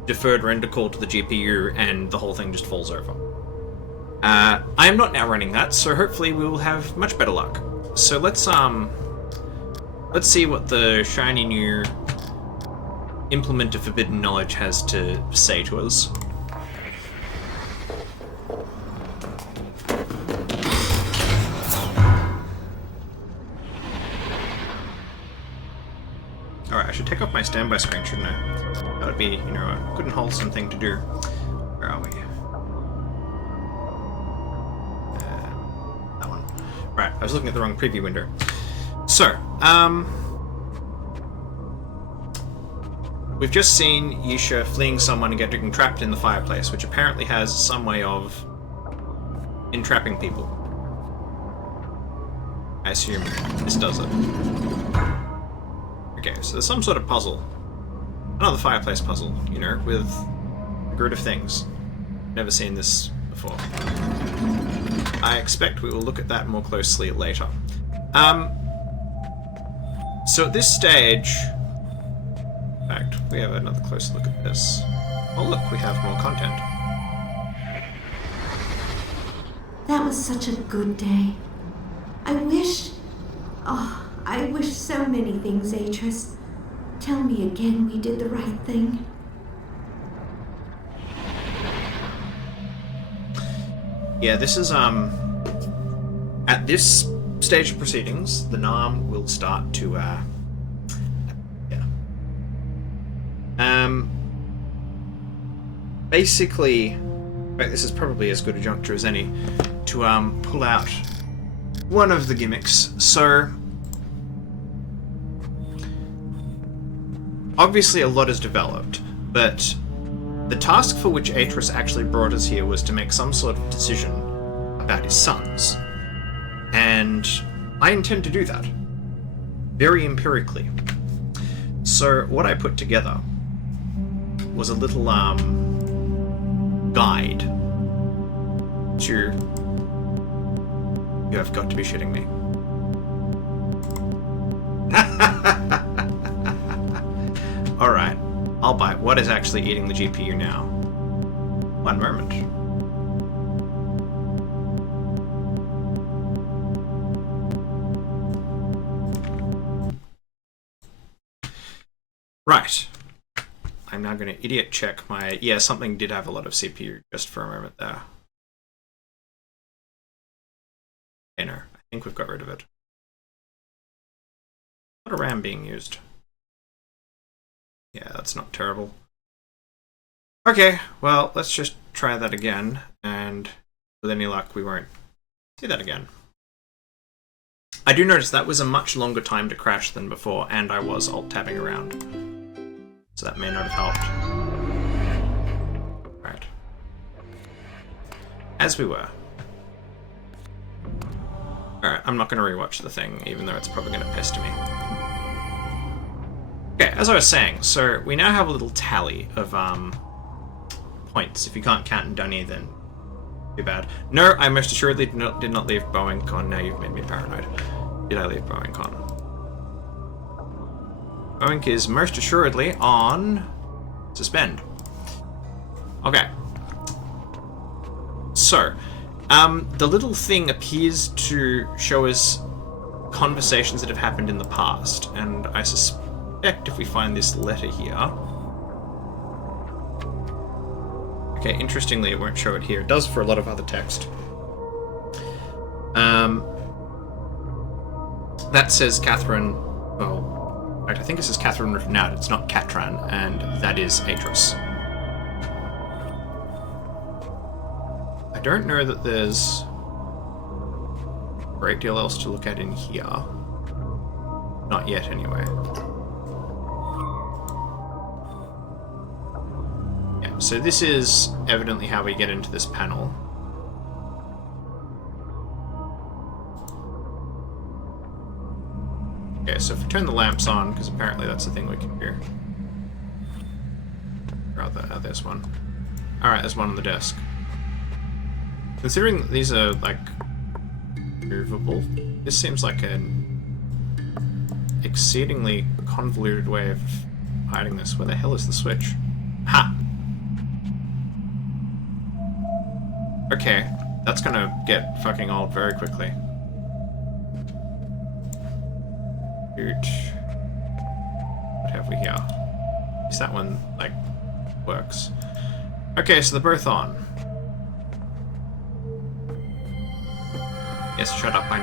deferred render call to the GPU and the whole thing just falls over. I am not now running that, so hopefully we will have much better luck. So let's see what the shiny new implement of forbidden knowledge has to say to us. Alright, I should take off my standby screen, shouldn't I? That would be, a good and wholesome thing to do. Where are we? That one. Right, I was looking at the wrong preview window. So, we've just seen Yisha fleeing someone and getting trapped in the fireplace, which apparently has some way of entrapping people. I assume this does it. Okay, so there's some sort of puzzle. Another fireplace puzzle, with a grid of things. Never seen this before. I expect we will look at that more closely later. So at this stage... In fact, we have another close look at this. Oh look, we have more content. That was such a good day. I wish so many things, Atris. Tell me again we did the right thing. Yeah, this is, at this stage of proceedings, the NARM will start to, basically, in fact, this is probably as good a juncture as any, to, pull out one of the gimmicks. So, obviously a lot is developed, But the task for which Atris actually brought us here was to make some sort of decision about his sons. And I intend to do that. Very empirically. So what I put together was a little guide to... You have got to be shitting me. Alright, I'll bite. What is actually eating the GPU now? One moment. Right. I'm now going to idiot check my... Yeah, something did have a lot of CPU just for a moment there. Okay, no. I think we've got rid of it. A lot of RAM being used. Yeah, that's not terrible. Okay, well, let's just try that again, and with any luck, we won't see that again. I do notice that was a much longer time to crash than before, and I was alt-tabbing around. So that may not have helped. Right. As we were. Alright, I'm not going to rewatch the thing, even though it's probably going to pester me. Okay, as I was saying, so we now have a little tally of points. If you can't count in Dunny, then too bad. No, I most assuredly did not leave Boeing Con. Now you've made me paranoid. Did I leave Boeing Con? Boeing is most assuredly on suspend. Okay. So, the little thing appears to show us conversations that have happened in the past, and I suspect if we find this letter here... Okay, interestingly, it won't show it here. It does for a lot of other text. That says Catherine... Well, I think this is Catherine written out. It's not Catran, and that is Atris. I don't know that there's a great deal else to look at in here. Not yet, anyway. Yeah, so this is evidently how we get into this panel. Okay, so if we turn the lamps on, because apparently that's the thing we can do. Rather, there's one. Alright, there's one on the desk. Considering these are, like, movable, this seems like an exceedingly convoluted way of hiding this. Where the hell is the switch? Ha! Okay, that's gonna get fucking old very quickly. Dude. What have we here? At least that one, like, works. Okay, so they're both on. Yes, shut up, I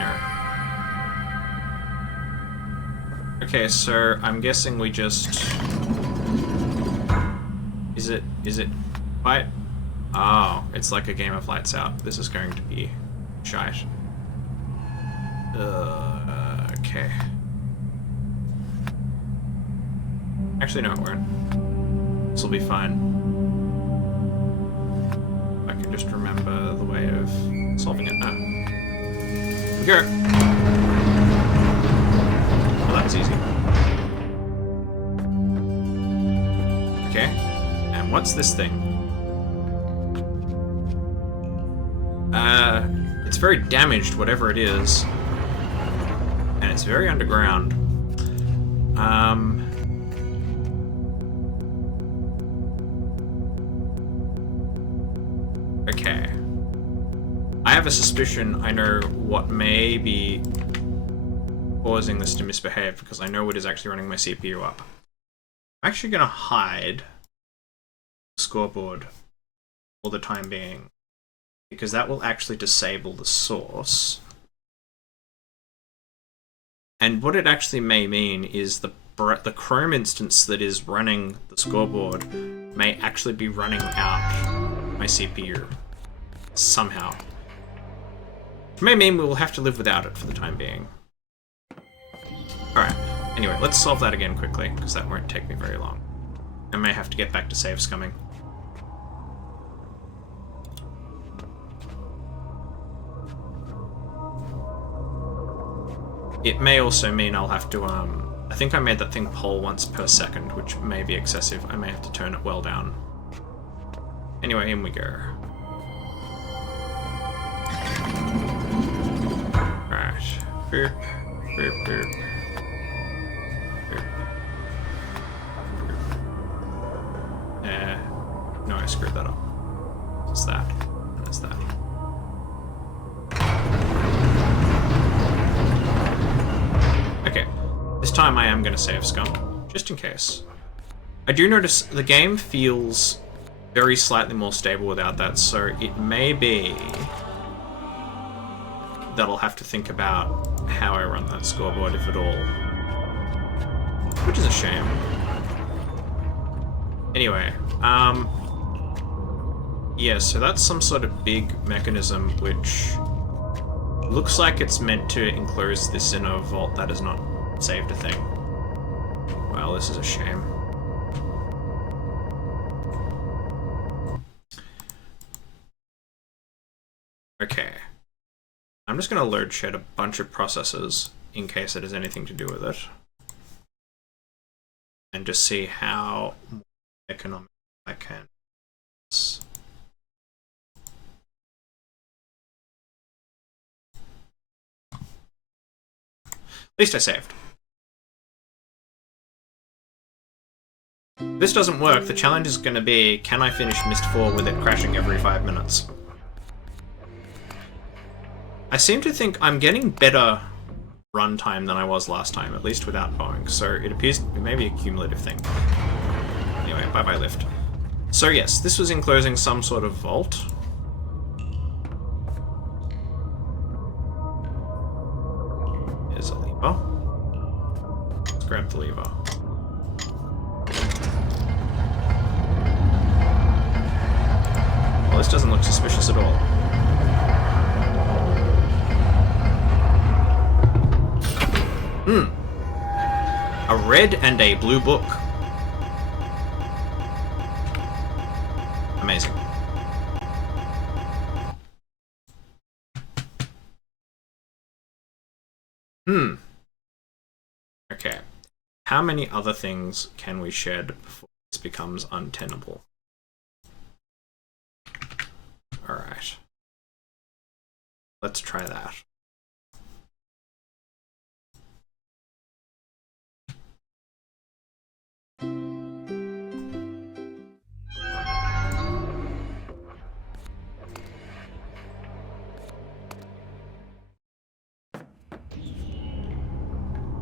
know. Okay, so I'm guessing we just... Is it quite... Oh, it's like a game of Lights Out. This is going to be shite. Okay. Actually, no, it won't. This will be fine. I can just remember the way of solving it now. Here we go. Well, that was easy. Okay. And what's this thing? It's very damaged, whatever it is. And it's very underground. Okay. I have a suspicion I know what may be causing this to misbehave, because I know it is actually running my CPU up. I'm actually going to hide the scoreboard for the time being, because that will actually disable the source. And what it actually may mean is the Chrome instance that is running the scoreboard may actually be running out my CPU somehow. It may mean we will have to live without it for the time being. Alright, anyway, let's solve that again quickly, because that won't take me very long. I may have to get back to save scumming. It may also mean I'll have to, I think I made that thing poll once per second, which may be excessive. I may have to turn it well down. Anyway, in we go. Right. Boop. Boop, boop. Boop. No, I screwed that up. It's that. And it's that. Okay. This time I am going to save scum, just in case. I do notice the game feels very slightly more stable without that, so it may be that I'll have to think about how I run that scoreboard, if at all. Which is a shame. Anyway, yeah, so that's some sort of big mechanism which looks like it's meant to enclose this in a vault that has not saved a thing. Well, this is a shame. Okay. I'm just going to load shed a bunch of processes in case it has anything to do with it. And just see how economic I can. At least I saved. If this doesn't work, the challenge is going to be, can I finish Myst 4 with it crashing every 5 minutes? I seem to think I'm getting better runtime than I was last time, at least without bowing, so it appears it may be a cumulative thing. Anyway, bye-bye lift. So yes, this was enclosing some sort of vault. There's a lever. Let's grab the lever. Well, this doesn't look suspicious at all. A red and a blue book. Amazing. Okay. How many other things can we shed before this becomes untenable? Alright. Let's try that.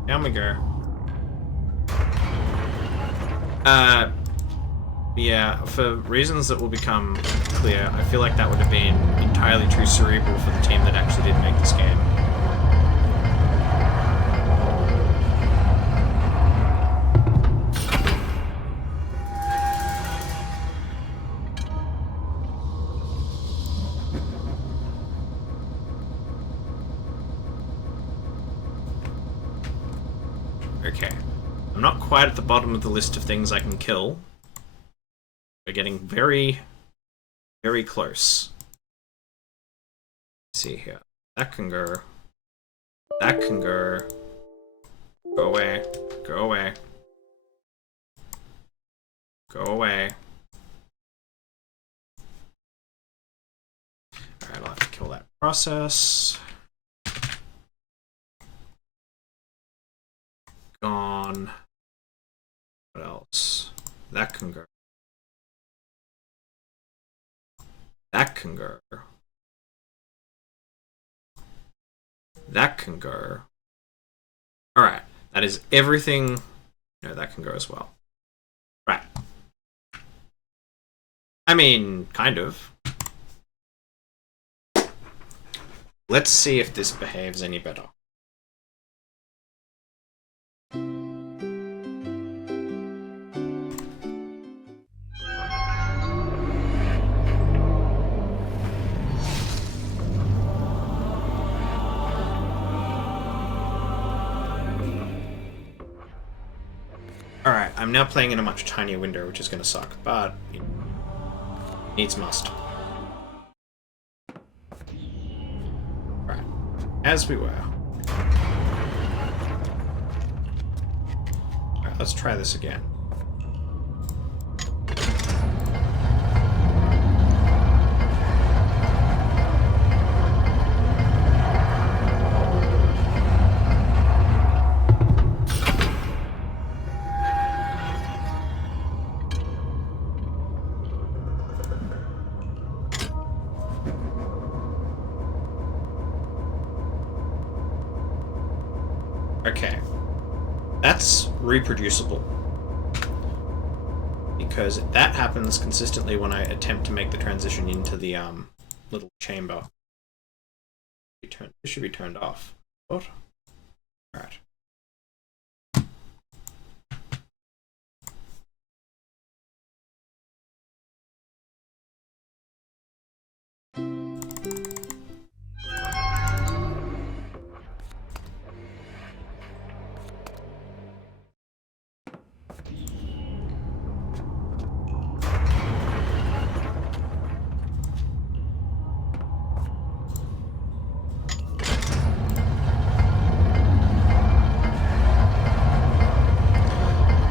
Down we go. Yeah, for reasons that will become clear, I feel like that would have been entirely too cerebral for the team that actually did make this game. Okay. I'm not quite at the bottom of the list of things I can kill. We're getting very, very close. Let's see here. That can go. That can go. Go away. Go away. Go away. Alright, I'll have to kill that process. Gone. What else? That can go. That can go. That can go. Alright, that is everything. No, that can go as well. Right. I mean, kind of. Let's see if this behaves any better. Alright. Alright, I'm now playing in a much tinier window, which is going to suck, but you know, needs must. Right, as we were. Alright, let's try this again. Okay, that's reproducible, because that happens consistently when I attempt to make the transition into the little chamber. This should be turned off. What? All right.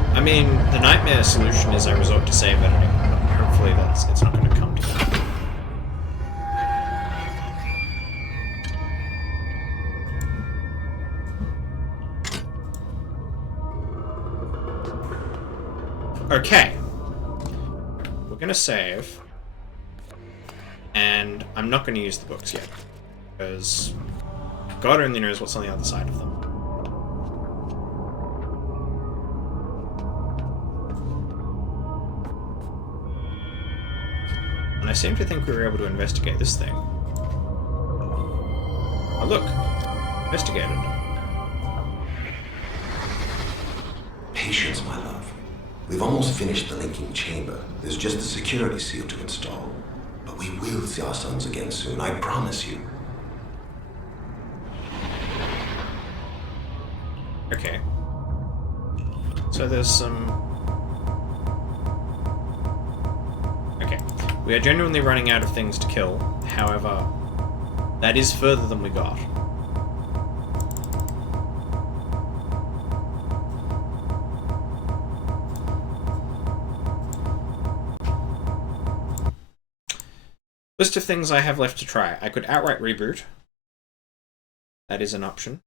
I mean, the nightmare solution is I resort to save editing. Hopefully it's not going to come to that. Okay. We're going to save. And I'm not going to use the books yet. Because God only knows what's on the other side of them. And I seem to think we were able to investigate this thing. Oh look! Investigated. Patience, my love. We've almost finished the linking chamber. There's just the security seal to install. But we will see our sons again soon, I promise you. Okay. So there's some... Okay. We are genuinely running out of things to kill. However, that is further than we got. List of things I have left to try. I could outright reboot. That is an option.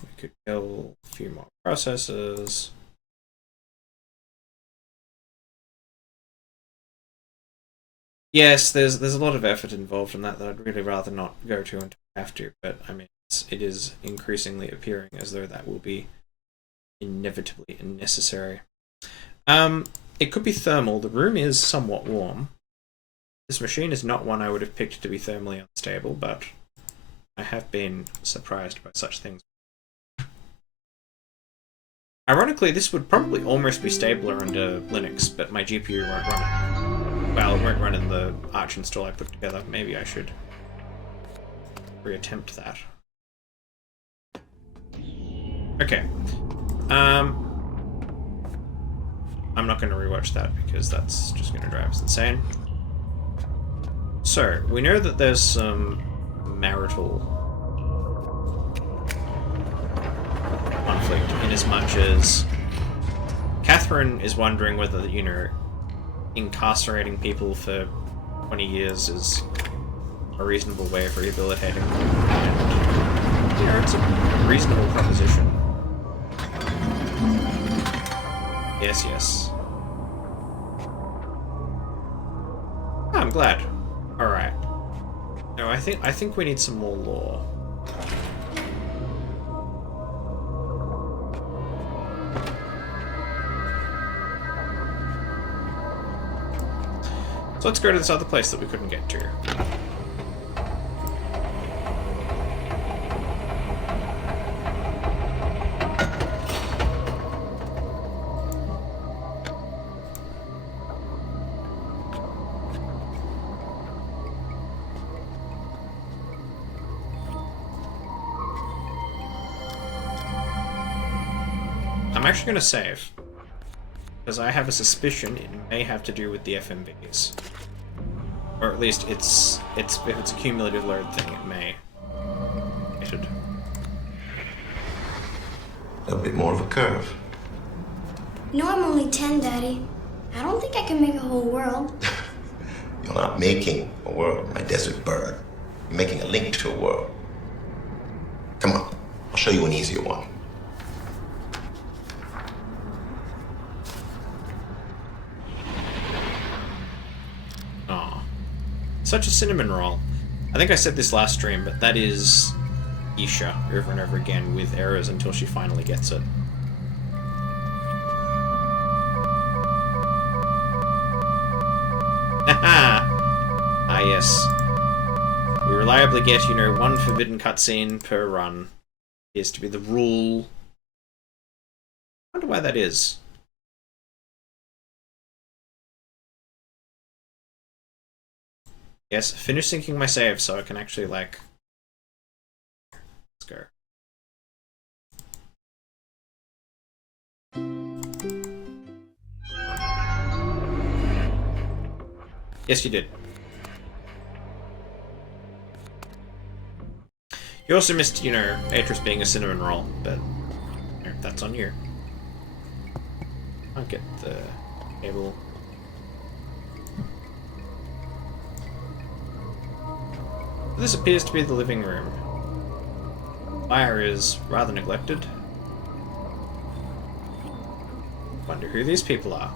We could kill a few more processes. Yes, there's a lot of effort involved in that I'd really rather not go to until I have to, but I mean, it is increasingly appearing as though that will be inevitably necessary. It could be thermal. The room is somewhat warm. This machine is not one I would have picked to be thermally unstable, but I have been surprised by such things. Ironically, this would probably almost be stabler under Linux, but my GPU won't run it. Well, it won't run in the Arch install I put together. Maybe I should reattempt that. Okay. I'm not going to rewatch that because that's just going to drive us insane. So, we know that there's some marital conflict in as much as Catherine is wondering whether, you know, incarcerating people for 20 years is a reasonable way of rehabilitating them. And, you know, it's a reasonable proposition. Yes, yes. Oh, I'm glad. Alright. No, I think we need some more lore. So let's go to this other place that we couldn't get to. I'm actually going to save. Because I have a suspicion it may have to do with the FMVs. Or at least if it's a cumulative load thing, it may. A bit more of a curve. No, I'm only 10, Daddy. I don't think I can make a whole world. You're not making a world, my desert bird. You're making a link to a world. Come on, I'll show you an easier one. Aw. Such a cinnamon roll. I think I said this last stream, but that is Isha over and over again with errors until she finally gets it. Haha! Ah, yes. We reliably get, you know, one forbidden cutscene per run. Appears to be the rule. I wonder why that is. Yes, finish syncing my save so I can actually, like... Let's go. Yes, you did. You also missed, you know, Atris being a cinnamon roll, but you know, that's on you. I'll get the cable. This appears to be the living room. Spire is rather neglected. Wonder who these people are.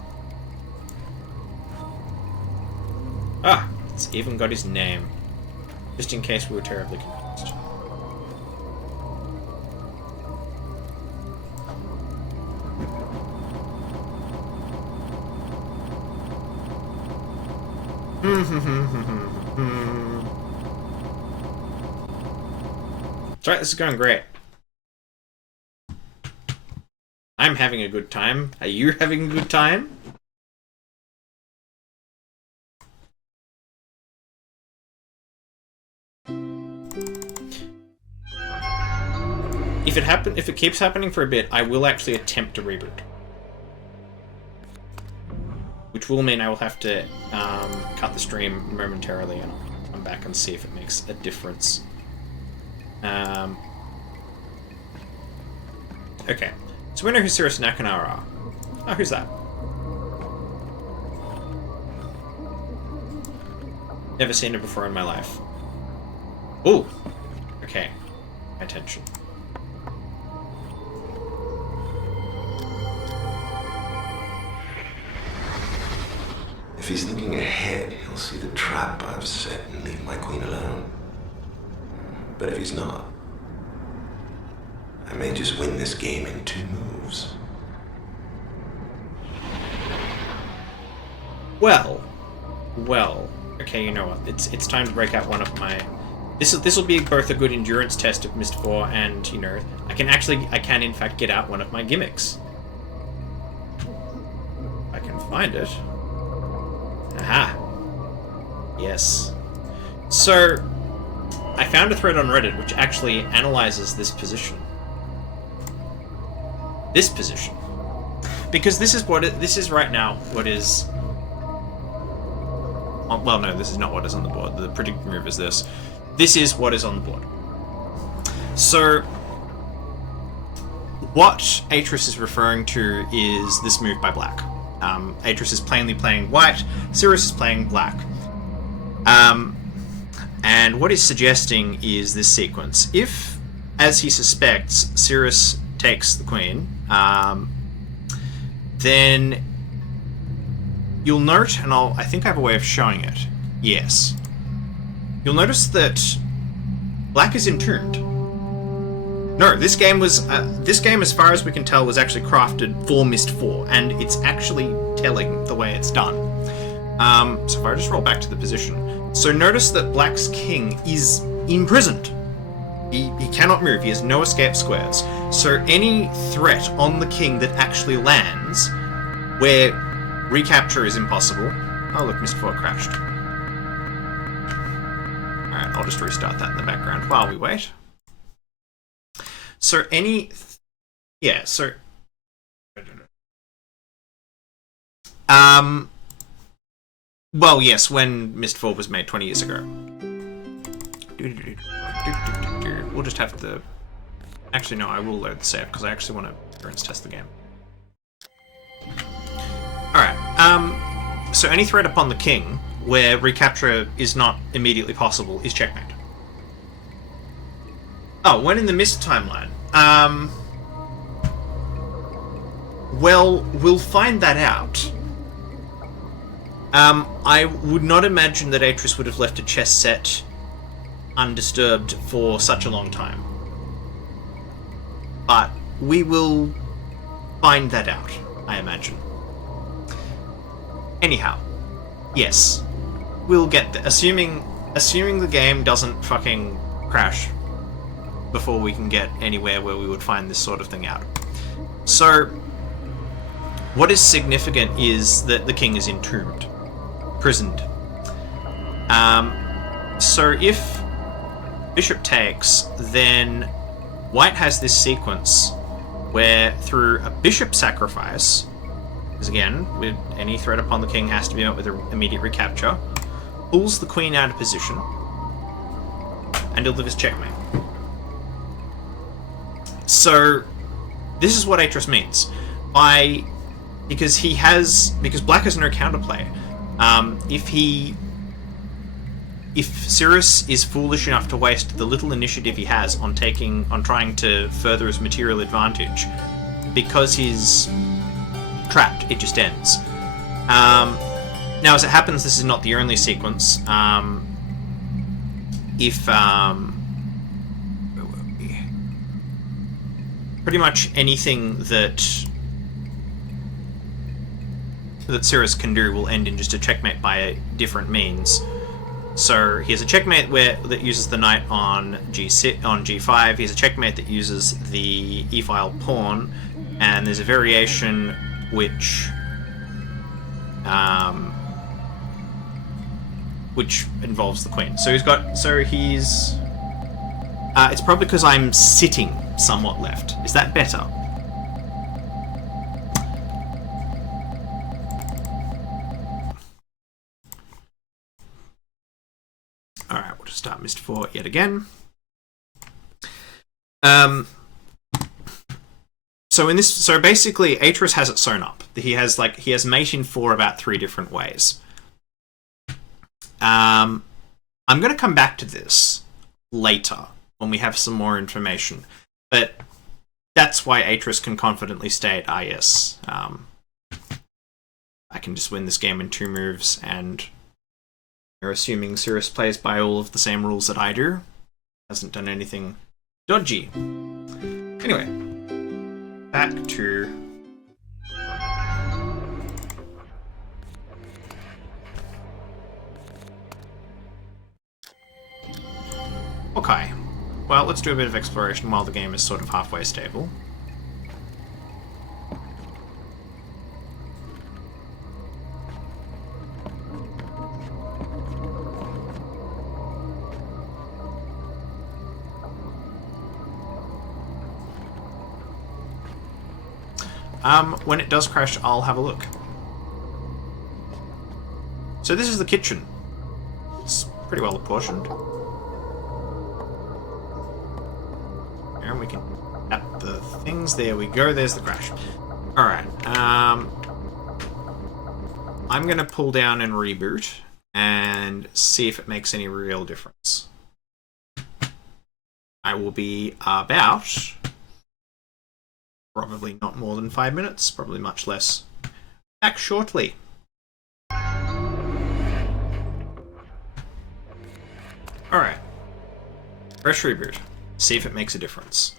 Ah, it's even got his name. Just in case we were terribly confused. That's right, this is going great. I'm having a good time. Are you having a good time? If it keeps happening for a bit, I will actually attempt to reboot. Which will mean I will have to cut the stream momentarily and I'll come back and see if it makes a difference. Okay, so we know who Cirrus and Akanara are. Oh, who's that? Never seen her before in my life. Ooh! Okay, attention. If he's thinking ahead, he'll see the trap I've set and leave my queen alone. But if he's not, I may just win this game in 2 moves. Well, okay, you know what? It's time to break out one of my. This will be both a good endurance test of Myst 4 and, you know, I can in fact get out one of my gimmicks. If I can find it. Aha. Yes. So, I found a thread on Reddit which actually analyzes this position. This position. Because this is right now what is... Oh, well, no, this is not what is on the board. The predicted move is this. This is what is on the board. So, what Atris is referring to is this move by black. Atris is plainly playing white, Cirrus is playing black. And what he's suggesting is this sequence. If, as he suspects, Cirrus takes the queen, then you'll note, and I think I have a way of showing it. Yes. You'll notice that black is entombed. No, this game, as far as we can tell, was actually crafted for Myst 4, and it's actually telling the way it's done. So if I just roll back to the position. So notice that black's king is imprisoned. He cannot move, he has no escape squares. So any threat on the king that actually lands, where recapture is impossible... Oh look, Myst 4 crashed. Alright, I'll just restart that in the background while we wait. So any... Yeah, so Well, yes, when Myst 4 was made 20 years ago. We'll just have to... Actually, no, I will load the save, because I actually want to appearance test the game. Alright, so any threat upon the king, where recapture is not immediately possible, is checkmate. Oh, when in the Myst timeline? Well, we'll find that out. I would not imagine that Atris would have left a chess set undisturbed for such a long time. But we will find that out, I imagine. Anyhow, yes, we'll get there. Assuming the game doesn't fucking crash before we can get anywhere where we would find this sort of thing out. So, what is significant is that the king is entombed, prisoned. So if bishop takes, then white has this sequence where through a bishop sacrifice, because again, with any threat upon the king has to be met with immediate recapture, pulls the queen out of position and delivers checkmate. So this is what Atris means. Because black has no counterplay. If Cyrus is foolish enough to waste the little initiative he has on trying to further his material advantage, because he's trapped, it just ends. Now, as it happens, this is not the only sequence. Pretty much anything that Cyrus can do will end in just a checkmate by a different means. So he has a checkmate that uses the knight on G5. He has a checkmate that uses the e-file pawn, and there's a variation which involves the queen. So it's probably because I'm sitting somewhat left. Is that better? Alright, we'll just start Myst 4 yet again. So basically Atris has it sewn up. He has mate in 4 about 3 different ways. I'm gonna come back to this later when we have some more information. But that's why Atris can confidently state, yes, I can just win this game in 2 moves, and you're assuming Cyrus plays by all of the same rules that I do. Hasn't done anything dodgy. Anyway, back to... Okay. Well, let's do a bit of exploration while the game is sort of halfway stable. When it does crash, I'll have a look. So this is the kitchen. It's pretty well apportioned. And we can tap the things. There we go. There's the crash. Alright. I'm going to pull down and reboot and see if it makes any real difference. I will be about... probably not more than 5 minutes. Probably much less. Back shortly. Alright. Fresh reboot. See if it makes a difference.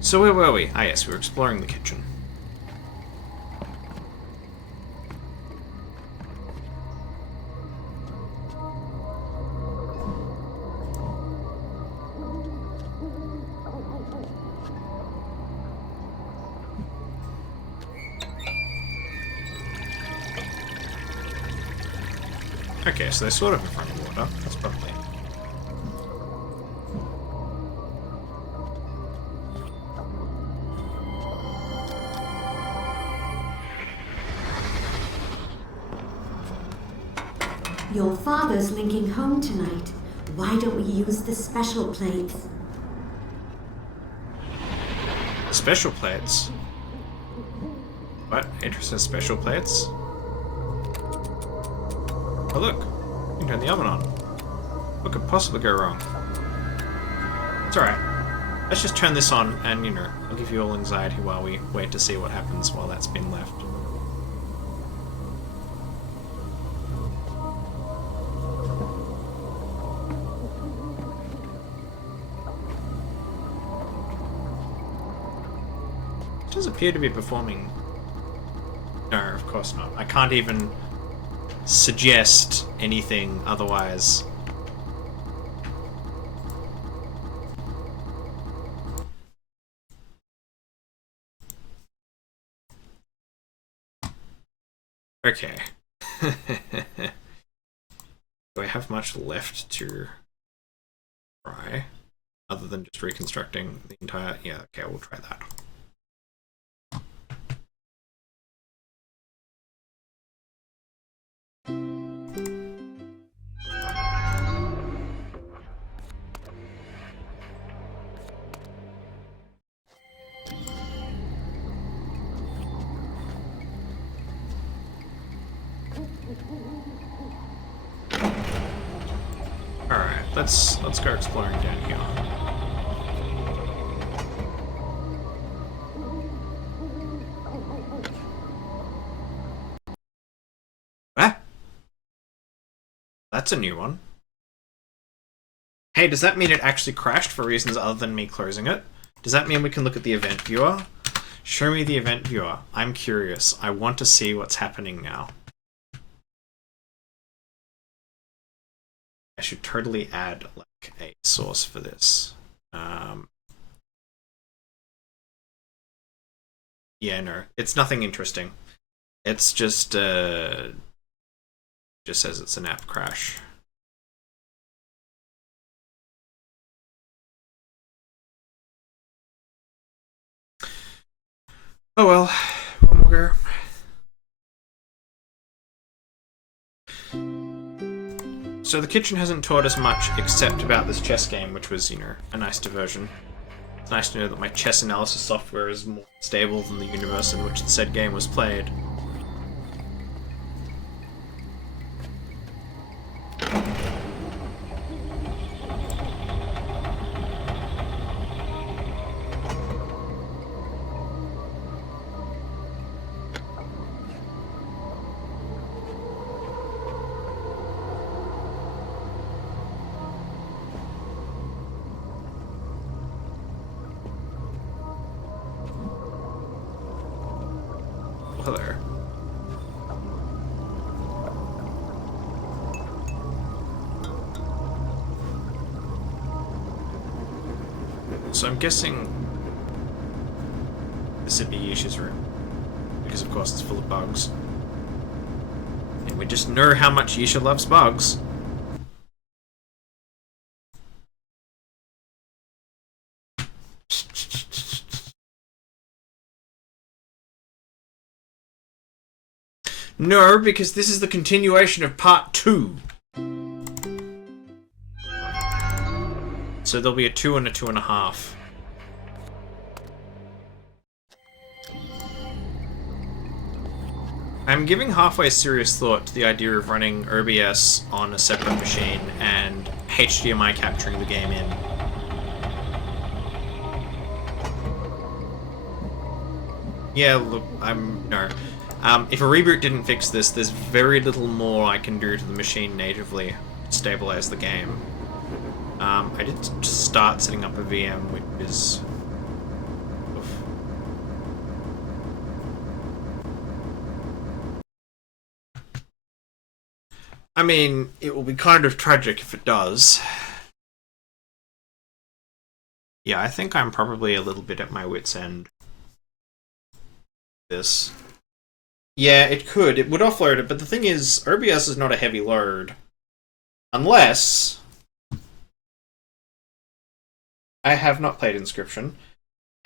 So where were we? Ah yes, we were exploring the kitchen. Okay, so they're sort of in front of water. That's probably it. Your father's linking home tonight. Why don't we use the special plates? Special plates? What? Interesting special plates? Oh look, you can turn the oven on. What could possibly go wrong? It's alright. Let's just turn this on and, you know, I'll give you all anxiety while we wait to see what happens while that's been left. It does appear to be performing... No, of course not. I can't even suggest anything otherwise. Okay. Do I have much left to try? Other than just reconstructing the entire... Yeah, okay, we'll try that. Alright, let's go exploring down here. Ah! That's a new one. Hey, does that mean it actually crashed for reasons other than me closing it? Does that mean we can look at the event viewer? Show me the event viewer. I'm curious. I want to see what's happening now. I should totally add like a source for this. Yeah, no, it's nothing interesting. It's just says it's an app crash. Oh well, one more go. So the kitchen hasn't taught us much except about this chess game, which was, you know, a nice diversion. It's nice to know that my chess analysis software is more stable than the universe in which the said game was played. Hello. So I'm guessing this would be Yisha's room, because of course it's full of bugs. And we just know how much Yisha loves bugs. No, because this is the continuation of part 2. So there'll be a 2 and a 2.5. I'm giving halfway serious thought to the idea of running OBS on a separate machine and HDMI capturing the game in. Yeah, look, if a reboot didn't fix this, there's very little more I can do to the machine natively to stabilize the game. I did just start setting up a VM, which is... Oof. I mean, it will be kind of tragic if it does. Yeah, I think I'm probably a little bit at my wit's end. This. Yeah, it could. It would offload it, but the thing is, OBS is not a heavy load. Unless... I have not played Inscription.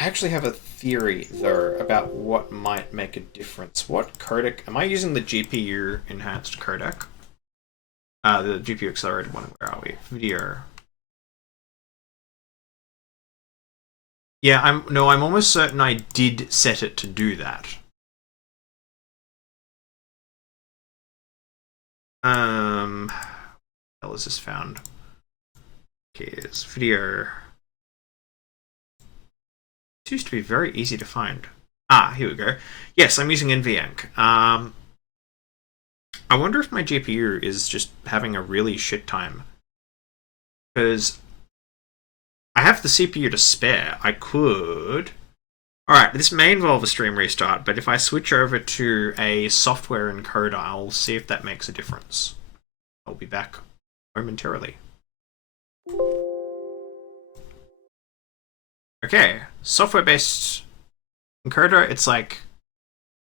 I actually have a theory, though, about what might make a difference. What codec... Am I using the GPU-enhanced codec? The GPU accelerated one. Where are we? Video. Yeah, I'm almost certain I did set it to do that. How is this found? Okay, it's video. It used to be very easy to find. Ah, here we go. Yes, I'm using NVEnc. I wonder if my GPU is just having a really shit time. Because I have the CPU to spare. I could... Alright, this may involve a stream restart, but if I switch over to a software encoder, I'll see if that makes a difference. I'll be back momentarily. Okay, software-based encoder, it's like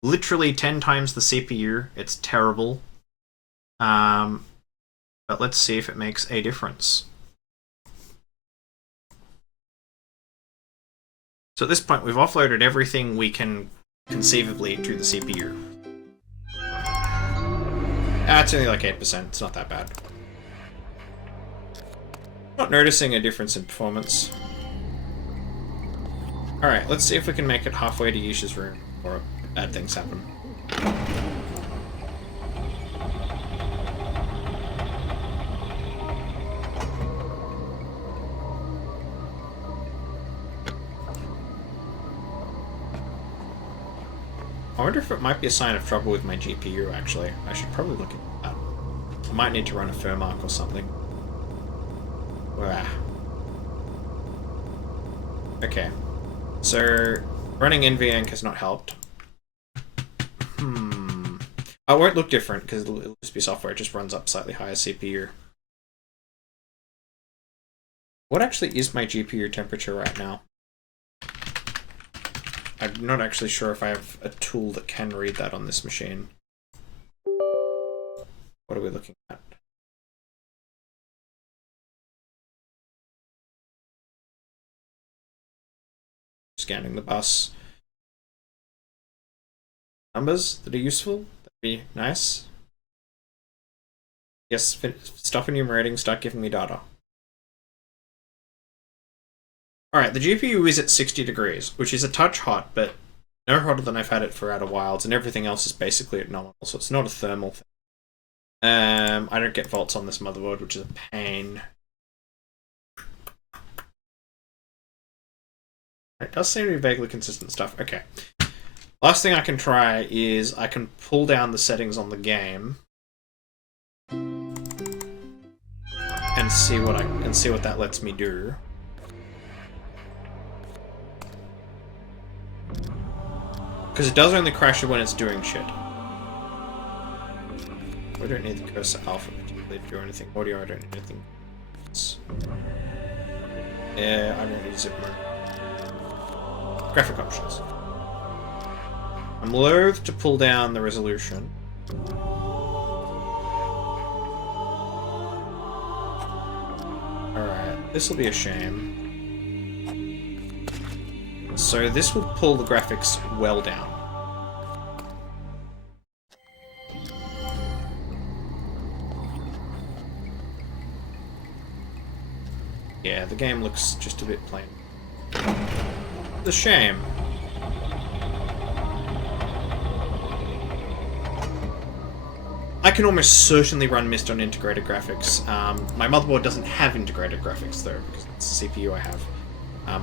literally 10 times the CPU. It's terrible. But let's see if it makes a difference. So at this point, we've offloaded everything we can conceivably to the CPU. It's only like 8%, it's not that bad. Not noticing a difference in performance. Alright, let's see if we can make it halfway to Yisha's room before bad things happen. I wonder if it might be a sign of trouble with my GPU, actually. I should probably look at that. I might need to run a firmark or something. Okay. So, running NVEnc has not helped. It won't look different, because it'll just be software. It just runs up slightly higher CPU. What actually is my GPU temperature right now? I'm not actually sure if I have a tool that can read that on this machine. What are we looking at? Scanning the bus. Numbers that are useful? That'd be nice. Yes, stop enumerating, start giving me data. Alright, the GPU is at 60 degrees, which is a touch hot, but no hotter than I've had it for Outer Wilds, and everything else is basically at normal, so it's not a thermal thing. I don't get volts on this motherboard, which is a pain. It does seem to be vaguely consistent stuff. Okay. Last thing I can try is I can pull down the settings on the game and see what that lets me do. Because it does only crash it when it's doing shit. We don't need the cursor alpha particularly to do anything. Audio, I don't need anything. Yeah, I don't need zip mode. Graphic options. I'm loath to pull down the resolution. Alright, this will be a shame. So this will pull the graphics well down. Yeah, the game looks just a bit plain. It's a shame. I can almost certainly run Myst on integrated graphics. My motherboard doesn't have integrated graphics though, because it's the CPU I have.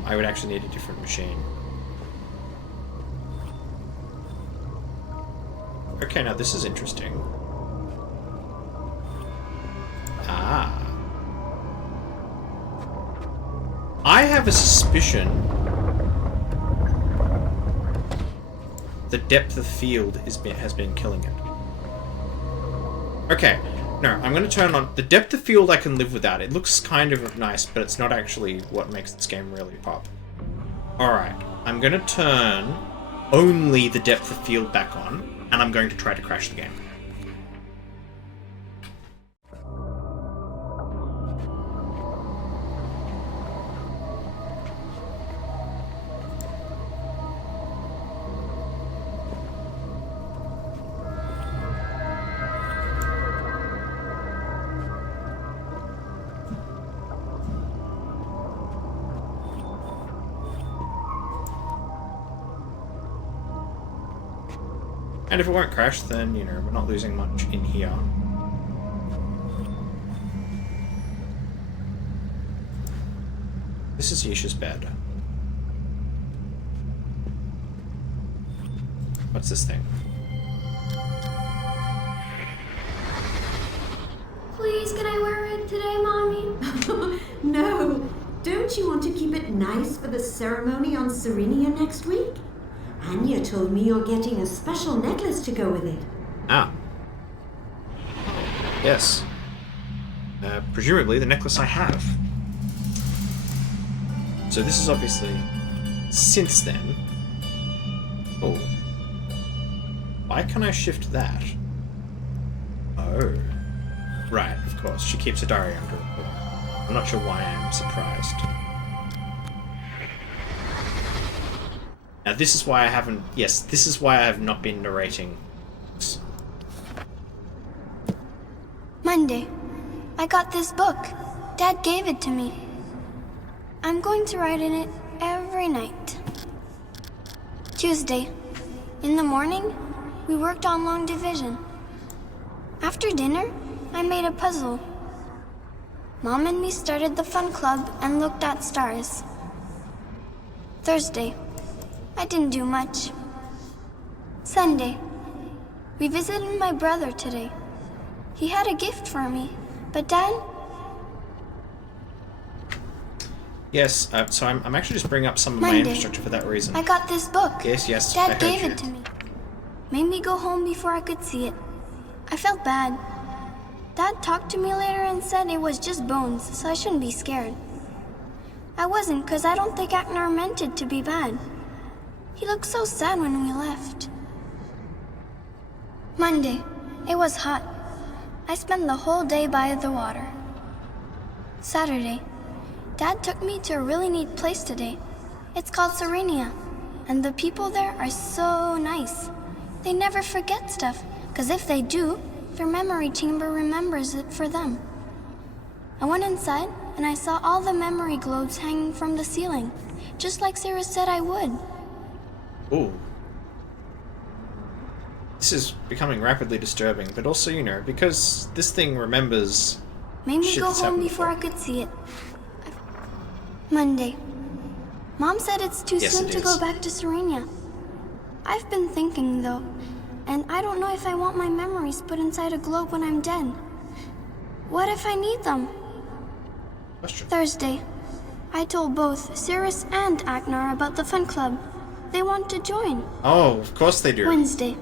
I would actually need a different machine. Okay, now this is interesting. Ah. I have a suspicion the depth of field has been killing it. Okay, no, I'm going to turn on... The depth of field I can live without. It looks kind of nice, but it's not actually what makes this game really pop. Alright, I'm going to turn only the depth of field back on, and I'm going to try to crash the game. And if it won't crash, then, you know, we're not losing much in here. This is Yisha's bed. What's this thing? Please, can I wear it today, Mommy? No. Don't you want to keep it nice for the ceremony on Serenia next week? Anya told me you're getting a special necklace to go with it. Ah. Yes. Presumably the necklace I have. So this is obviously since then. Oh. Why can I shift that? Oh. Right, of course. She keeps a diary under it. I'm not sure why I'm surprised. Now this is why I haven't... Yes, this is why I have not been narrating. Monday. I got this book. Dad gave it to me. I'm going to write in it every night. Tuesday. In the morning, we worked on long division. After dinner, I made a puzzle. Mom and me started the fun club and looked at stars. Thursday. I didn't do much. Sunday. We visited my brother today. He had a gift for me, but Dad... Yes, so I'm actually just bringing up some of my Monday. infrastructure for that reason. I got this book. Yes, I Dad heard gave you. it to me. Made me go home before I could see it. I felt bad. Dad talked to me later and said it was just bones, so I shouldn't be scared. I wasn't, because I don't think Agnar meant it to be bad. He looked so sad when we left. Monday. It was hot. I spent the whole day by the water. Saturday. Dad took me to a really neat place today. It's called Serenia, and the people there are so nice. They never forget stuff, because if they do, their memory chamber remembers it for them. I went inside, and I saw all the memory globes hanging from the ceiling, just like Sarah said I would. Ooh. This is becoming rapidly disturbing, but also, you know, because this thing remembers... Made me shit go that's home happened before I before. could see it. Monday. Mom said it's too Yes, soon it to is. go back to Serenia. I've been thinking, though, and I don't know if I want my memories put inside a globe when I'm dead. What if I need them? Question. Thursday. I told both Cirrus and Agnar about the fun club. They want to join. Oh, of course they do. Wednesday.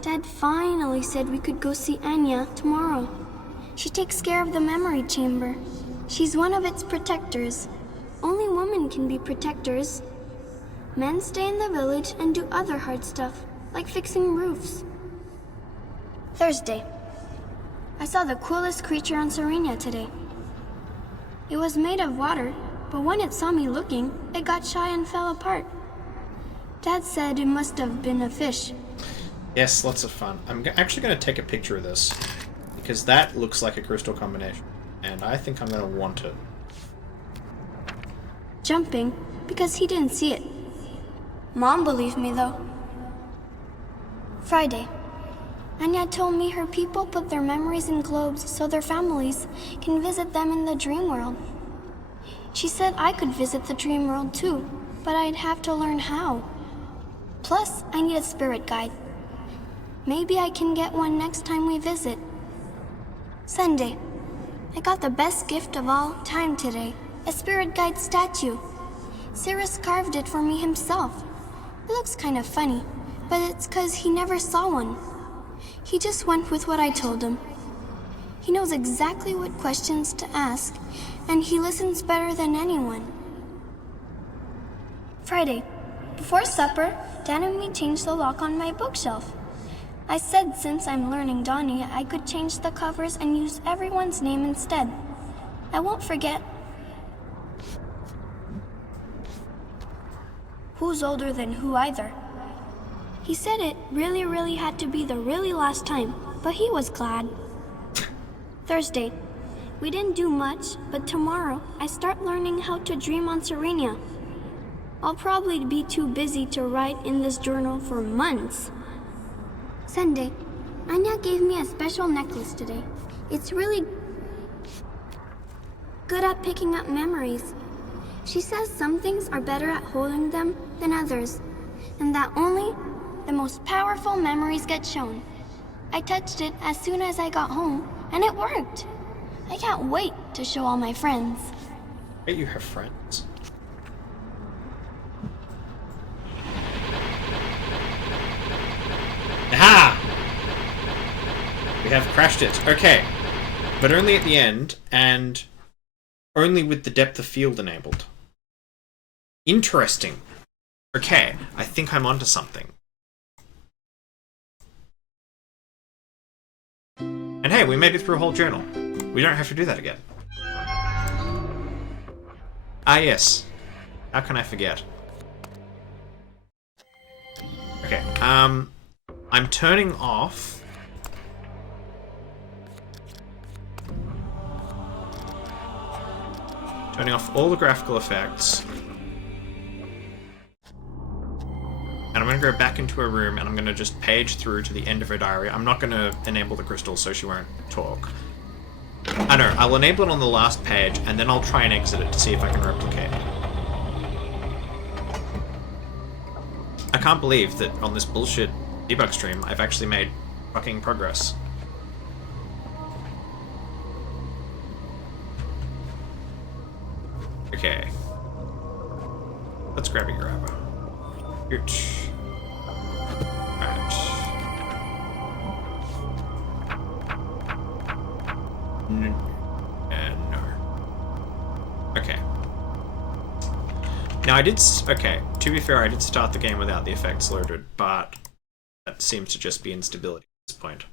Dad finally said we could go see Anya tomorrow. She takes care of the memory chamber. She's one of its protectors. Only women can be protectors. Men stay in the village and do other hard stuff, like fixing roofs. Thursday. I saw the coolest creature on Serenia today. It was made of water, but when it saw me looking, it got shy and fell apart. Dad said it must have been a fish. Yes, lots of fun. I'm actually going to take a picture of this, because that looks like a crystal combination, and I think I'm going to want it. Jumping, because he didn't see it. Mom believed me, though. Friday. Anya told me her people put their memories in globes so their families can visit them in the dream world. She said I could visit the dream world too, but I'd have to learn how. Plus, I need a spirit guide. Maybe I can get one next time we visit. Sunday. I got the best gift of all time today. A spirit guide statue. Cirrus carved it for me himself. It looks kind of funny, but it's 'cause he never saw one. He just went with what I told him. He knows exactly what questions to ask, and he listens better than anyone. Friday. Before supper, Dad and me changed the lock on my bookshelf. I said since I'm learning Donnie, I could change the covers and use everyone's name instead. I won't forget. Who's older than who either? He said it really had to be the really last time, but he was glad. Thursday. We didn't do much, but tomorrow I start learning how to dream on Serenia. I'll probably be too busy to write in this journal for months. Sunday, Anya gave me a special necklace today. It's really good at picking up memories. She says some things are better at holding them than others, and that only the most powerful memories get shown. I touched it as soon as I got home, and it worked. I can't wait to show all my friends. Hey, you have friends. Aha! We have crashed it. Okay. But only at the end, and only with the depth of field enabled. Interesting. Okay, I think I'm onto something. And hey, we made it through a whole journal. We don't have to do that again. Ah, yes. How can I forget? Okay, I'm turning off... Turning off all the graphical effects. And I'm going to go back into her room and I'm going to just page through to the end of her diary. I'm not going to enable the crystal so she won't talk. I know, I'll enable it on the last page and then I'll try and exit it to see if I can replicate. I can't believe that on this bullshit debug stream I've actually made fucking progress. Okay. Let's grab a grabber. Alright. No. Okay. Now I did... Okay, to be fair, I did start the game without the effects loaded, but that seems to just be instability at this point.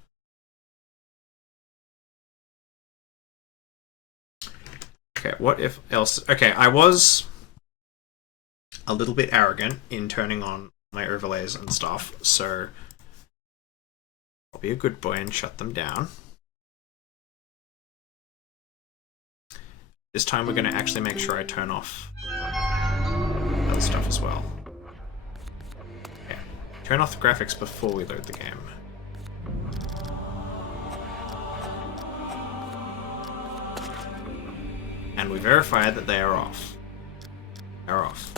Okay, what if else... Okay, I was a little bit arrogant in turning on my overlays and stuff, so I'll be a good boy and shut them down. This time we're going to actually make sure I turn off other stuff as well. Yeah. Turn off the graphics before we load the game. And we verify that they are off. They're off.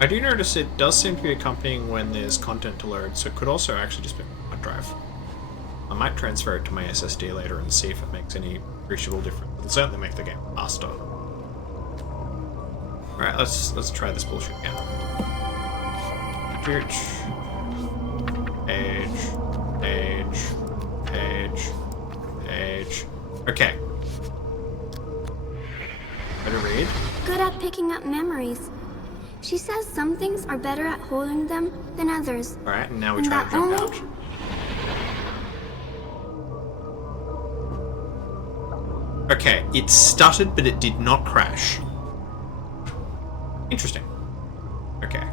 I do notice it does seem to be accompanying when there's content to load, so it could also actually just be a drive. I might transfer it to my SSD later and see if it makes any appreciable difference. It'll certainly make the game faster. Alright, let's try this bullshit again. Page, page. Okay. Better read. Good at picking up memories. She says some things are better at holding them than others. Alright, and now we try to jump out. Okay, it stuttered, but it did not crash. Interesting. Okay.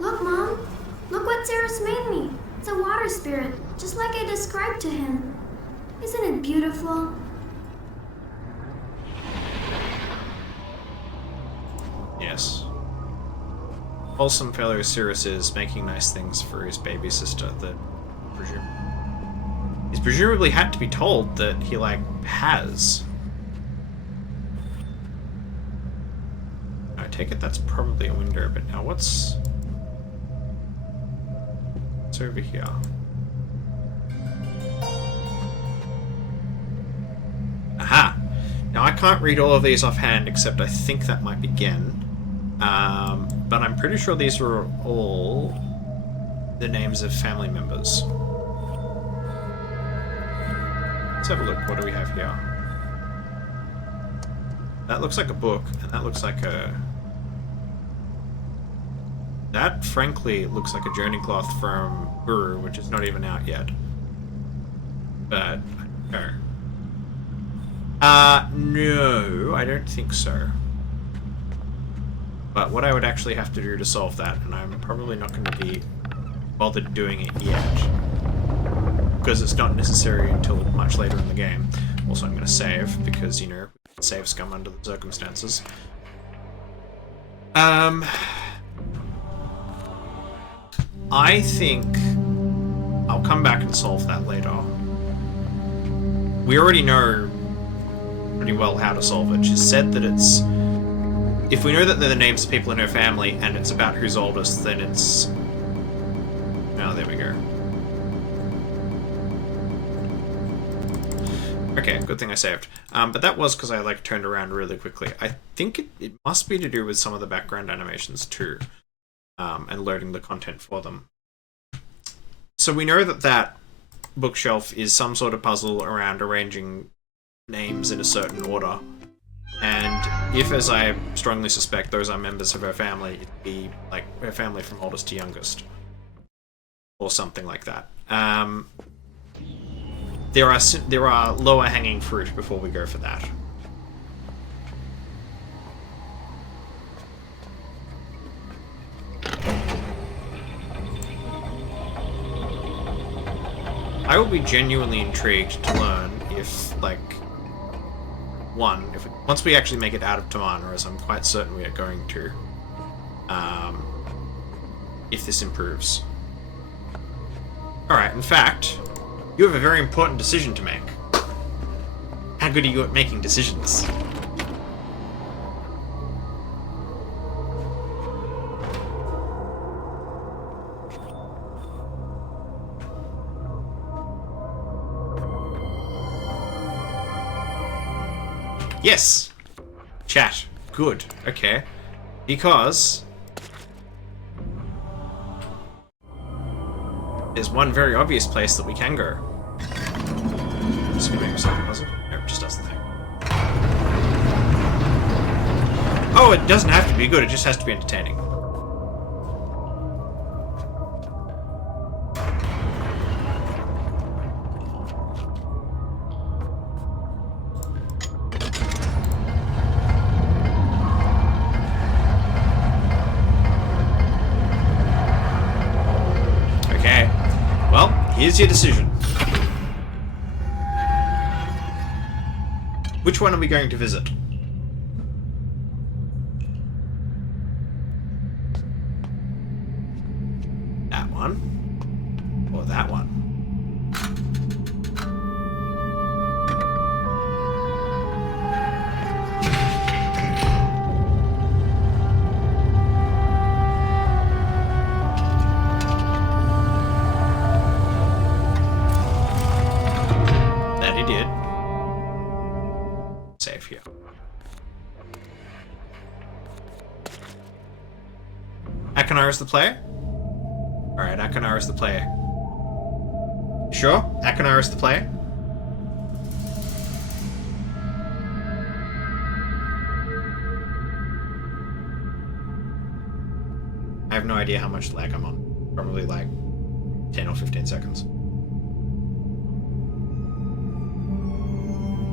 Look, Mom. Look what Sarah's made me. It's a water spirit, just like I described to him. Isn't it beautiful? Yes. Wholesome fellow Cirrus is making nice things for his baby sister that he's presumably had to be told that he, like, has. I take it that's probably a window, but now what's over here? Aha! Now I can't read all of these offhand, except I think that might begin. But I'm pretty sure these are all the names of family members. Let's have a look. What do we have here? That looks like a book, and that looks like a That, frankly, looks like a journey cloth from Uru, which is not even out yet. But, no. No, I don't think so. But what I would actually have to do to solve that, and I'm probably not going to be bothered doing it yet, because it's not necessary until much later in the game. Also, I'm going to save, because, you know, save scum under the circumstances. I think I'll come back and solve that later. We already know pretty well how to solve it. She said that it's... If we know that they're the names of people in her family, and it's about who's oldest, then it's... Oh, there we go. Okay, good thing I saved. But that was because I, like, turned around really quickly. I think it must be to do with some of the background animations, too. And loading the content for them. So we know that that bookshelf is some sort of puzzle around arranging names in a certain order. And if, as I strongly suspect, those are members of her family, it'd be, like, her family from oldest to youngest. Or something like that. There are lower hanging fruit before we go for that. I will be genuinely intrigued to learn if, like, once we actually make it out of Tomahna, as I'm quite certain we are going to, if this improves. Alright, in fact, you have a very important decision to make. How good are you at making decisions? Yes! Chat. Good. Okay. Because there's one very obvious place that we can go. This could make yourself a puzzle. No, it just does the thing. Oh, it doesn't have to be good, it just has to be entertaining. Here's your decision. Which one are we going to visit? That one? Or that one? Akonar's the player? Alright, Akonar's the player. Sure? Akonar's the player? I have no idea how much lag I'm on. Probably like 10 or 15 seconds.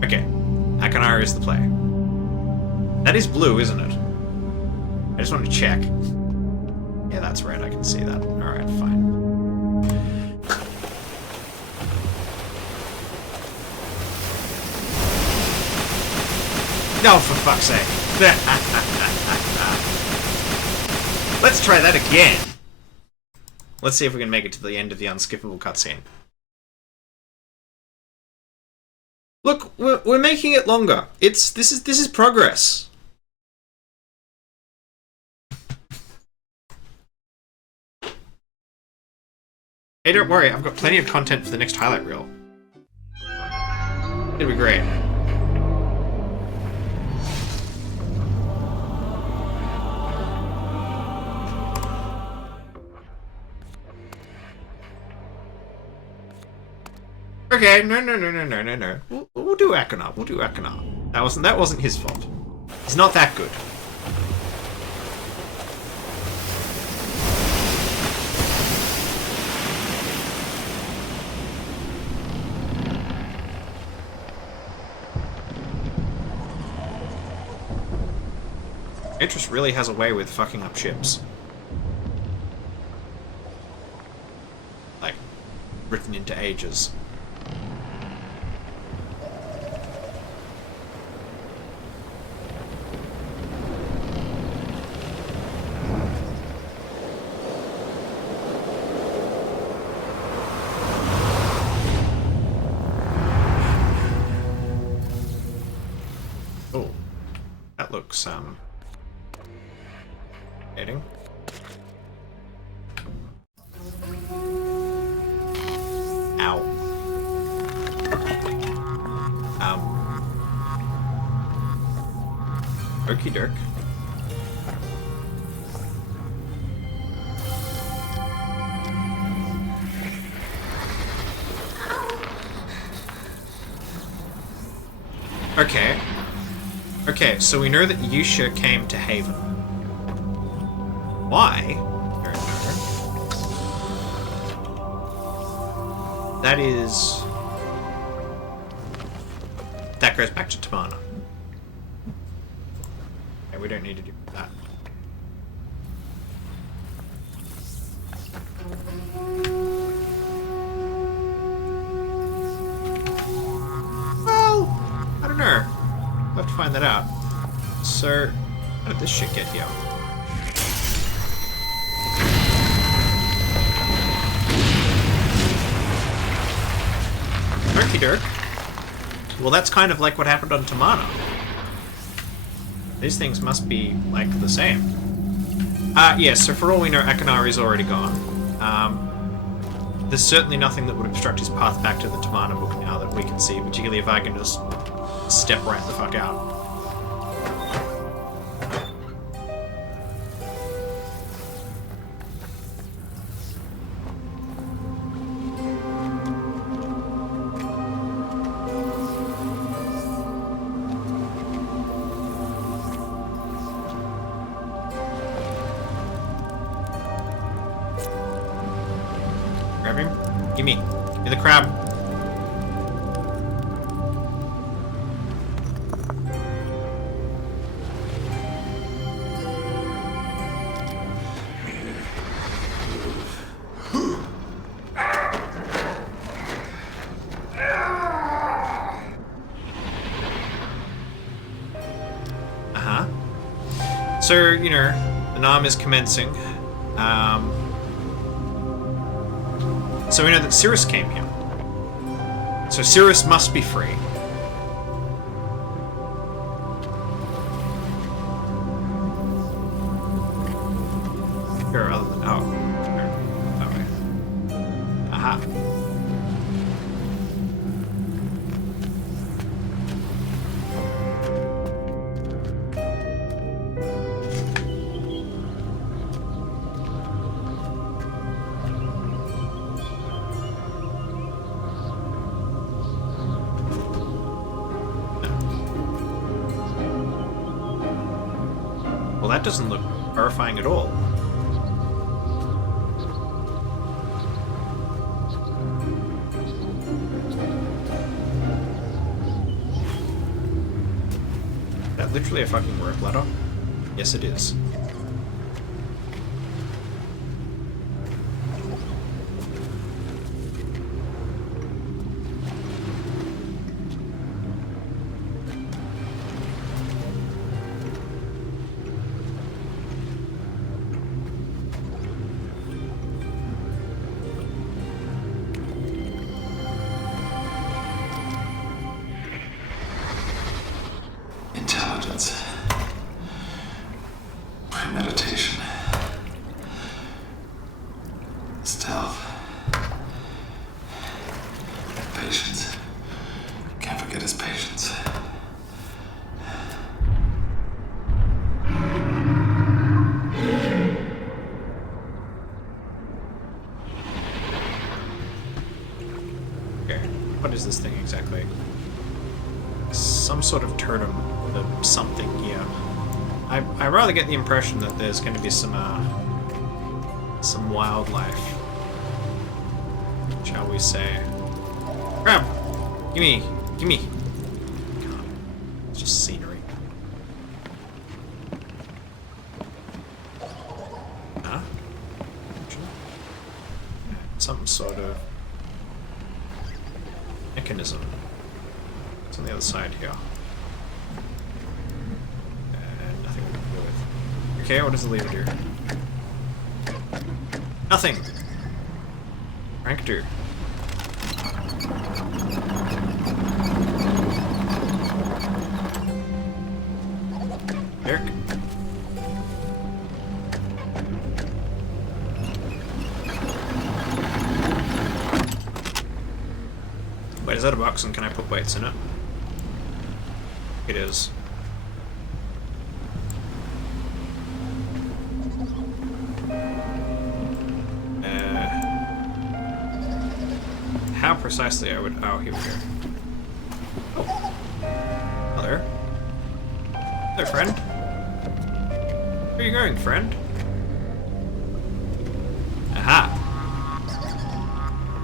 Okay. Akonar is the player. That is blue, isn't it? I just want to check. Yeah, that's red. I can see that. Alright, fine. No, for fuck's sake. Let's try that again. Let's see if we can make it to the end of the unskippable cutscene. Look, we're making it longer. This is progress. Hey, don't worry, I've got plenty of content for the next highlight reel. It'll be great. Okay, no. We'll do Akonar. We'll do Akonar. That wasn't his fault. He's not that good. Beatrice really has a way with fucking up ships. Like, written into ages. Oh, that looks, Heading. Ow. Okie doke. Okay. Okay, so we know that Yusha came to Haven. Why? Don't know. That is... That goes back to Tomahna. Okay, we don't need to do that. Well, I don't know. We'll have to find that out. So, how did this shit get here? Okie doke. Well, that's kind of like what happened on Tomahna. These things must be, like, the same. Yeah, so for all we know, Akanari's already gone. There's certainly nothing that would obstruct his path back to the Tomahna book now that we can see, particularly if I can just step right the fuck out. Grab him. Gimme. Give me the crab. So, you know, the Nam is commencing. So we know that Cirrus came here. So Cirrus must be free. Here, other than... Oh. Here. That way. Aha. Well, that doesn't look horrifying at all. Is that literally a fucking rope ladder? Yes, it is. Intelligence. Premeditation. Stealth. Patience. Can't forget his patience. Okay, what is this thing exactly? Some sort of totem of something here. I rather get the impression that there's going to be some wildlife, shall we say. Crab! Gimme! Gimme! God, it's just scenery. It's on the other side here. And nothing we can do with. Okay, what does the lever do? Nothing! Rank 2. Eric. Wait, is that a box and can I put weights in it? It is. How precisely I would... Oh, here we go. Oh. Hello. Hello, friend. Where are you going, friend? Aha!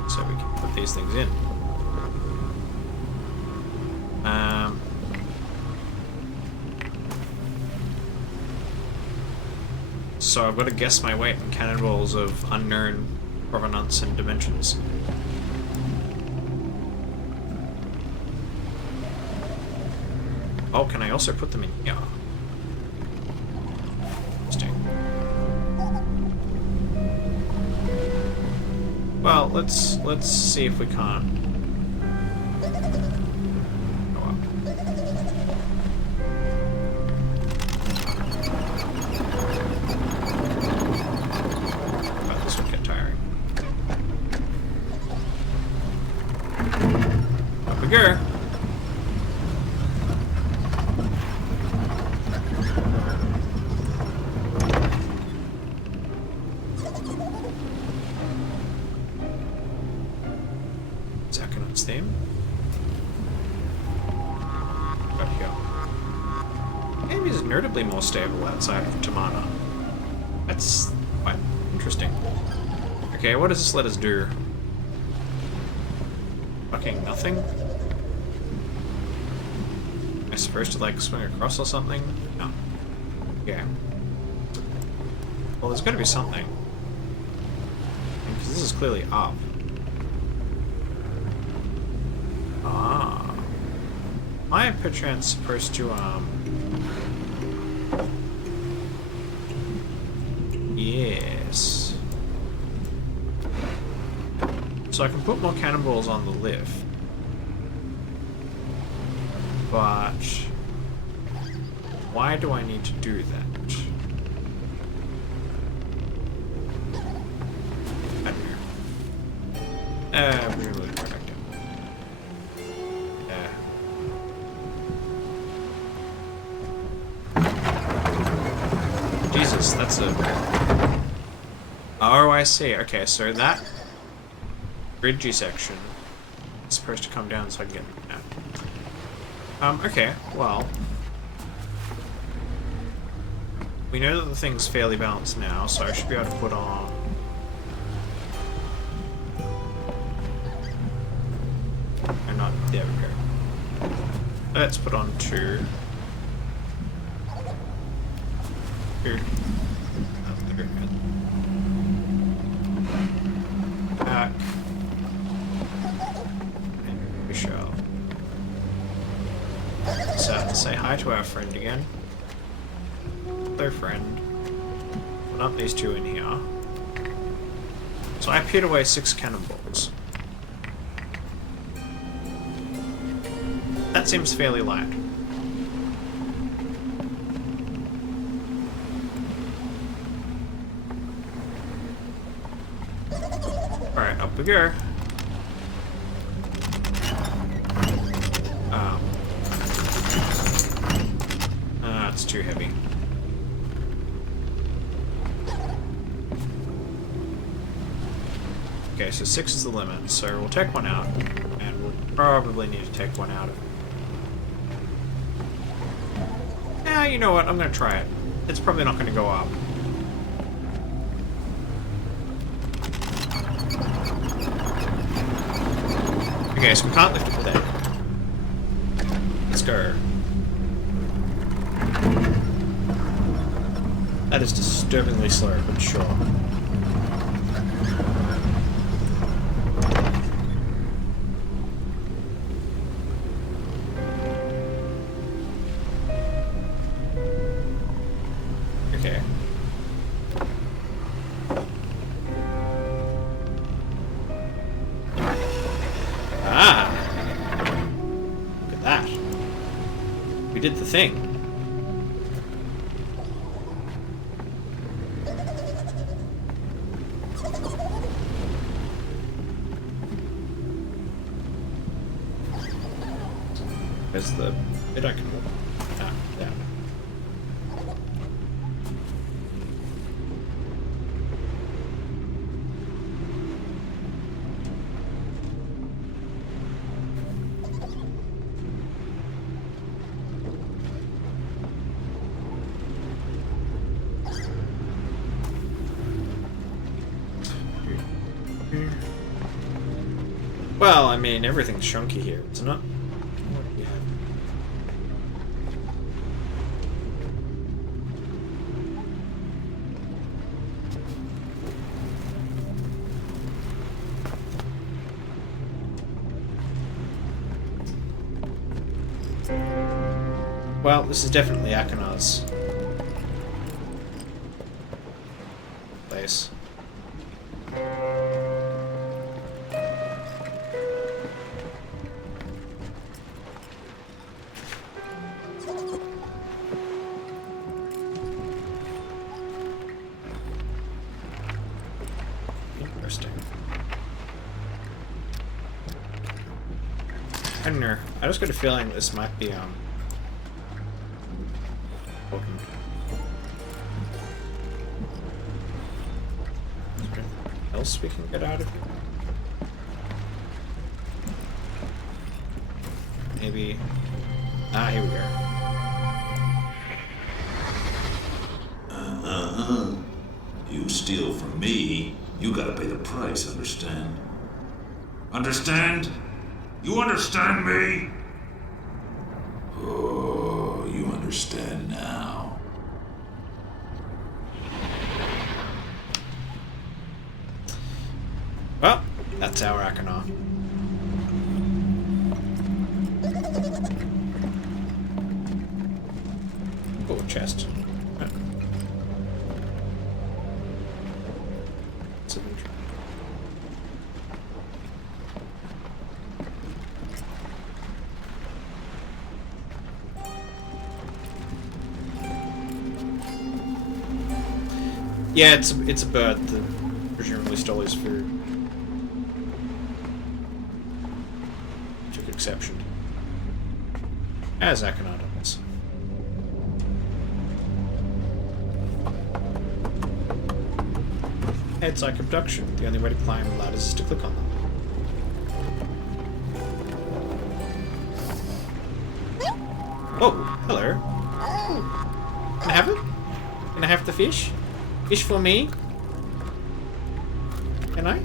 So we can put these things in. So I've got to guess my weight in cannonballs of unknown provenance and dimensions. Oh, can I also put them in here? Interesting. Well, let's see if we can't go up. But this would get tiring. Up we go. Theme. Right here. Maybe it's notably more stable outside of Tomahna. That's quite interesting. Okay, what does this let us do? Fucking nothing? Am I supposed to like swing across or something? No. Okay. Well, there's gotta be something. Because this is clearly up. Am I perchance supposed to, yes. So I can put more cannonballs on the lift. But why do I need to do that? I don't know. We're really productive. Jesus, that's a... Oh, I see. Okay, so that bridgey section is supposed to come down so I can get... No. Okay, well... We know that the thing's fairly balanced now, so I should be able to put on... And not... There we go. Let's put on 2. Back. And we shall say hi to our friend again. Hello, friend. Put up these 2 in here. So I peeled away 6 cannonballs. That seems fairly light. Alright, up we go. It's too heavy. Okay, so 6 is the limit, so we'll take one out, and we'll probably need to take one out of it. Yeah, you know what, I'm gonna try it. It's probably not gonna go up. Okay, so we can't lift it with that. Let's go. That is disturbingly slow, but sure. We did the thing. Where's the bit I can walk? Ah, yeah. Well, I mean, everything's chunky here, isn't it? What do we have? Well, this is definitely Akonar's place. Interesting. I don't know. I just got a feeling this might be important. Is there anything else we can get out of here? Maybe. Ah, here we go. You steal from me, you gotta pay the price, understand? Understand? You understand me? Oh, you understand now. Well, that's our Akonar. Oh, chest. Right. Yeah, it's a bird that presumably stole his food. Took exception. As Akonar does. It's like abduction. The only way to climb ladders is to click on them. Oh, hello. Can I have it? Can I have the fish? Fish for me? Can I?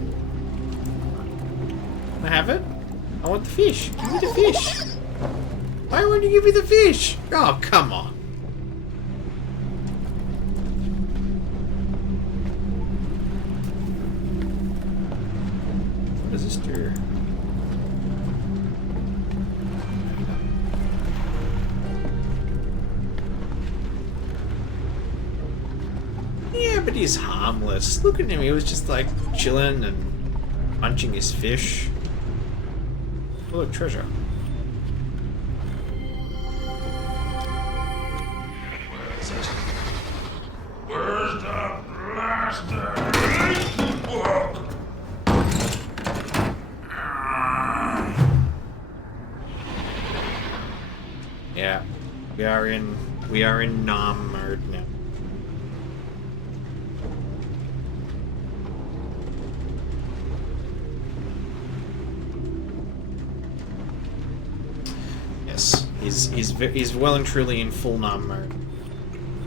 Can I have it? I want the fish. Give me the fish. Why won't you give me the fish? Oh, come on. What does this do? Yeah, but he's harmless. Look at him. He was just like chilling and munching his fish. Oh, look, treasure. Where is it? Where's the blaster? Yeah, we are in Nam mode now. Yes, he's well and truly in full Nam mode.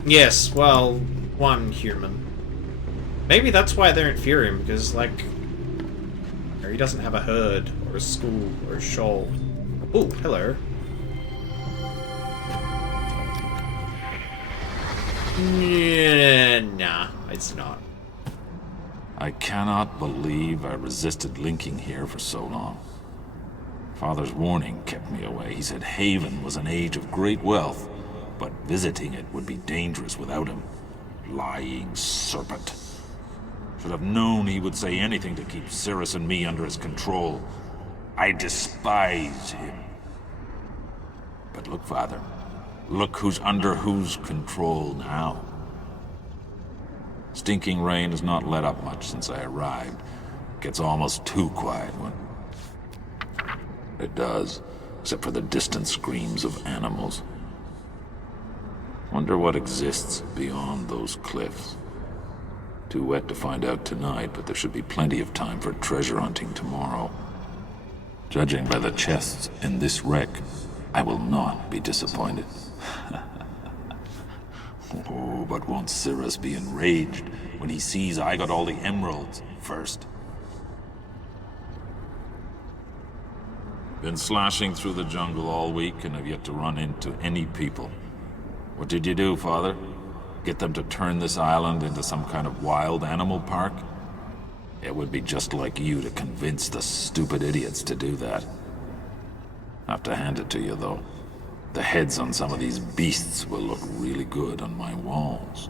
Yes, well, one human. Maybe that's why they don't fear him, because like, he doesn't have a herd or a school or a shoal. Oh, hello. Nah, it's not. I cannot believe I resisted linking here for so long. Father's warning kept me away. He said Haven was an age of great wealth, but visiting it would be dangerous without him. Lying serpent. Should have known he would say anything to keep Cirrus and me under his control. I despise him. But look, Father, Look who's under whose control now. Stinking rain has not let up much since I arrived. Gets almost too quiet when it does, except for the distant screams of animals. Wonder what exists beyond those cliffs. Too wet to find out tonight, but there should be plenty of time for treasure hunting tomorrow. Judging by the chests in this wreck, I will not be disappointed. Oh, but won't Cirrus be enraged when he sees I got all the emeralds first? Been slashing through the jungle all week and have yet to run into any people. What did you do, Father? Get them to turn this island into some kind of wild animal park? It would be just like you to convince the stupid idiots to do that. Have to hand it to you, though. The heads on some of these beasts will look really good on my walls.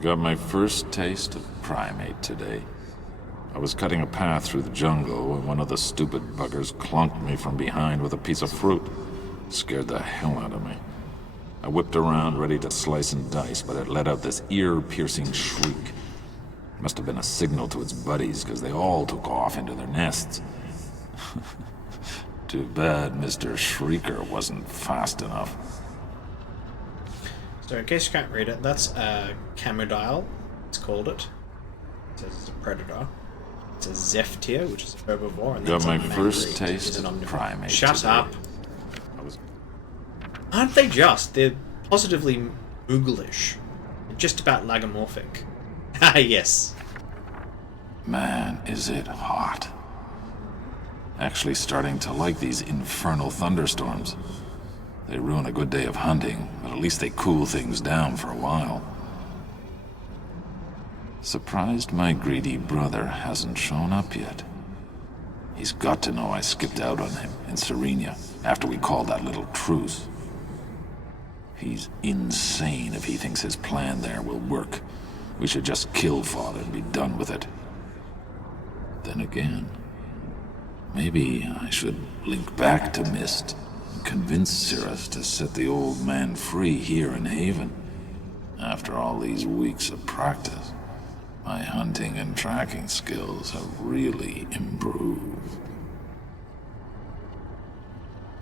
Got my first taste of primate today. I was cutting a path through the jungle when one of the stupid buggers clunked me from behind with a piece of fruit. Scared the hell out of me. I whipped around, ready to slice and dice, but it let out this ear-piercing shriek. Must have been a signal to its buddies, because they all took off into their nests. Too bad Mr. Shrieker wasn't fast enough. So in case you can't read it, that's a camodile, it's called it. It says it's a predator. It's a zephyr, which is a herbivore. And Got my then first taste of primate Shut today. up. Aren't they just? They're positively Mooglish. Just about lagomorphic. Ah, yes. Man, is it hot. Actually starting to like these infernal thunderstorms. They ruin a good day of hunting, but at least they cool things down for a while. Surprised my greedy brother hasn't shown up yet. He's got to know I skipped out on him in Serenia after we called that little truce. He's insane if he thinks his plan there will work. We should just kill Father and be done with it. Then again, maybe I should link back to Myst and convince Cirrus to set the old man free here in Haven. After all these weeks of practice, my hunting and tracking skills have really improved.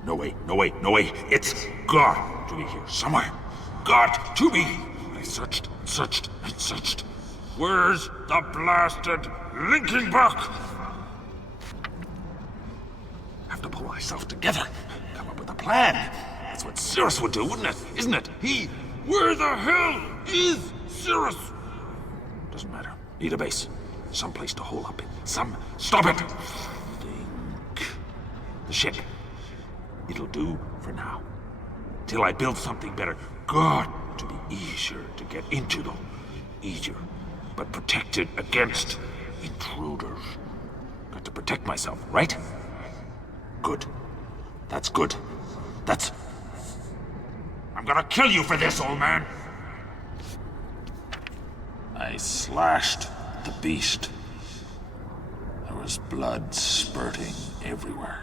No way, no way, no way. It's got to be here somewhere. Got to be. I searched, searched, and searched. Where's the blasted linking book? Have to pull myself together. Come up with a plan. That's what Cirrus would do, wouldn't it? Isn't it? Where the hell is Cirrus? Doesn't matter. Need a base. Some place to hole up in. Stop it! Think. The ship. It'll do for now. Till I build something better. Got to be easier to get into, though. Easier. But protected against intruders. Got to protect myself, right? Good. That's good. I'm gonna kill you for this, old man! I slashed the beast. There was blood spurting everywhere.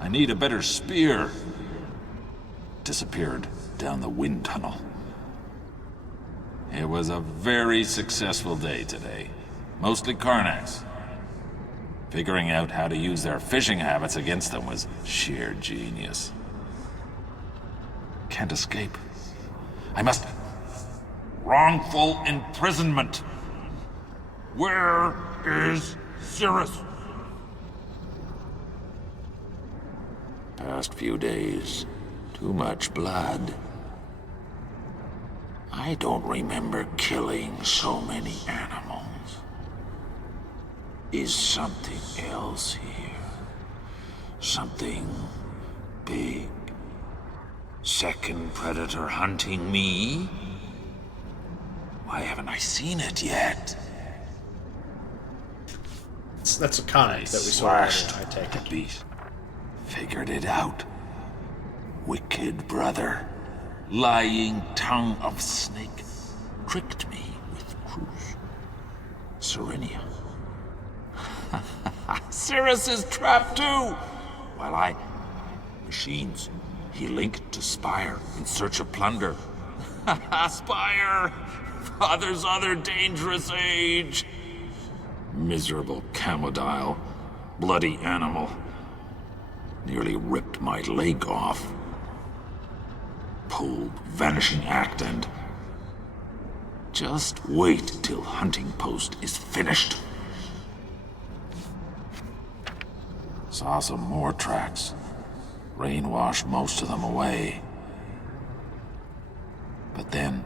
I need a better spear. Disappeared down the wind tunnel. It was a very successful day today. Mostly Karnaks. Figuring out how to use their fishing habits against them was sheer genius. Can't escape. I must... Wrongful imprisonment. Where is Cirrus? Past few days, too much blood. I don't remember killing so many animals. Is something else here? Something big? Second predator hunting me? Why haven't I seen it yet? That's a Karnak that we saw earlier, I take the it. beast. Figured it out. Wicked brother. Lying tongue of snake. Tricked me with truth. Serenia. Cirrus is trapped too! While I Machines. He linked to Spire in search of plunder. Spire! Father's other dangerous age! Miserable camodile. Bloody animal. Nearly ripped my leg off. Pulled vanishing act and... Just wait till hunting post is finished. Saw some more tracks. Rain washed most of them away. But then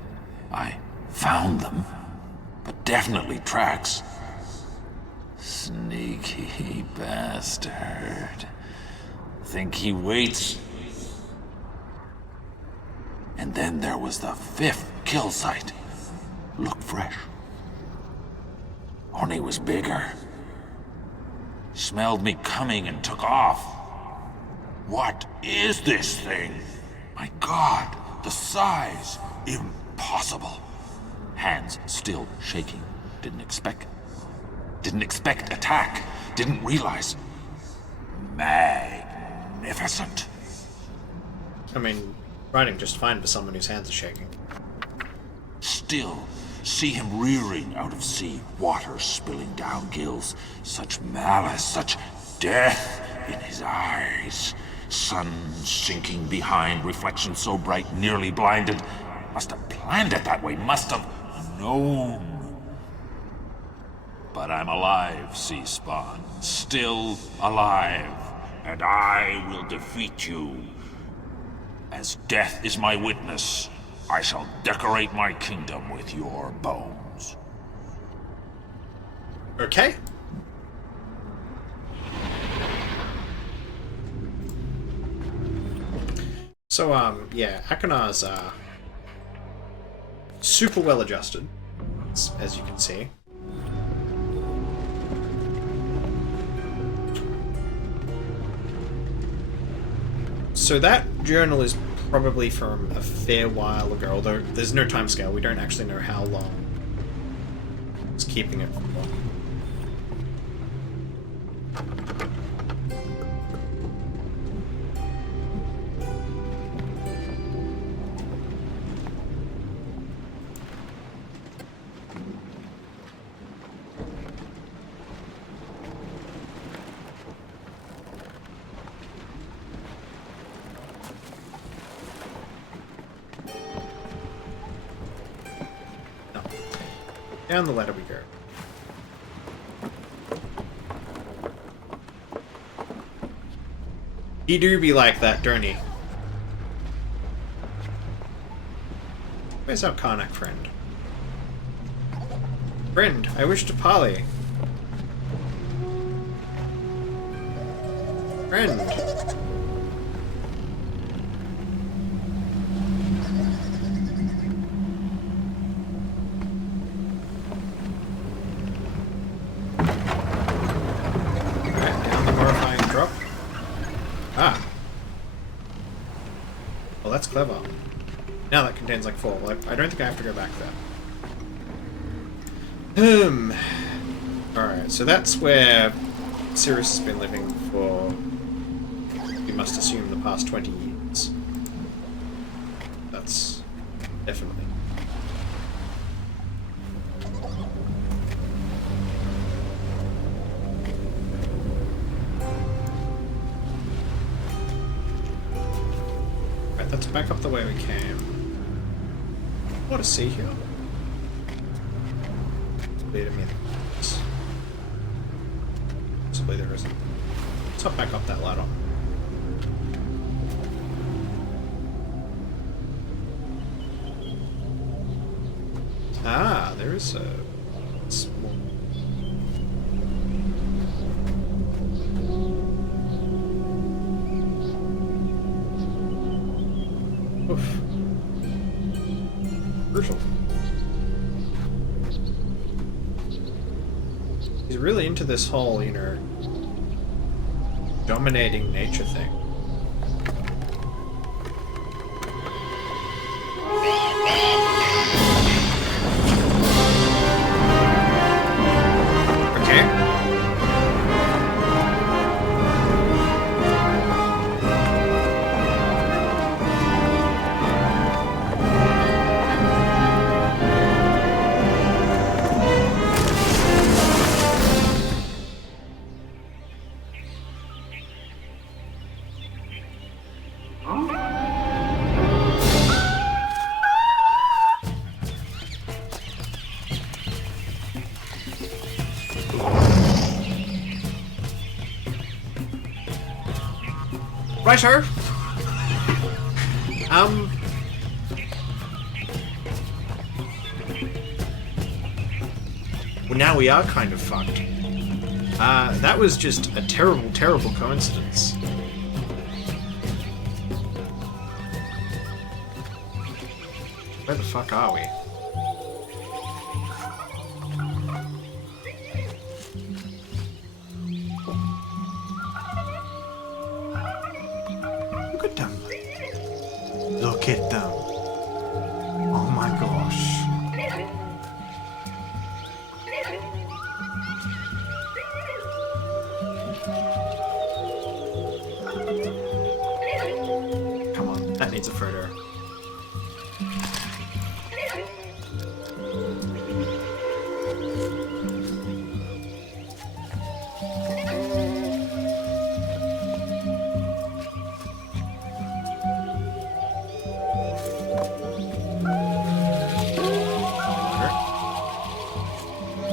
I found them. But definitely tracks. Sneaky bastard. Think he waits? And then there was the 5th kill site. Looked fresh. Only was bigger. Smelled me coming and took off. What is this thing? My God, the size. Impossible. Hands still shaking. Didn't expect attack. Didn't realize. Magnificent. I mean, riding just fine for someone whose hands are shaking. Still, see him rearing out of sea, water spilling down gills. Such malice, such death in his eyes. Sun sinking behind, reflection so bright, nearly blinded. Must have planned it that way, must have known. But I'm alive, Sea Spawn. Still alive. And I will defeat you. As death is my witness, I shall decorate my kingdom with your bones. Okay. So, yeah, Akonar's, super well adjusted, as you can see. So that journal is probably from a fair while ago, although there's no timescale. We don't actually know how long it's keeping it for. Down the ladder we go. He do be like that, don't he? Where's our Karnak friend? Friend, I wish to parley. Friend. That's clever. Now that contains like 4. Well, I don't think I have to go back there. Alright, so that's where Sirius has been living for, we must assume, the past 20 years. That's definitely. Let's back up the way we came. What a sea here. Wait a minute. Possibly there isn't. Let's hop back up that ladder. Ah, there is a small. Oof. Brutal. He's really into this whole, you know, dominating nature thing. Okay. Righto. Well, now we are kind of fucked. That was just a terrible, terrible coincidence. Where the fuck are we? Look at them. Look at them. Oh my gosh. Come on, that needs a photo.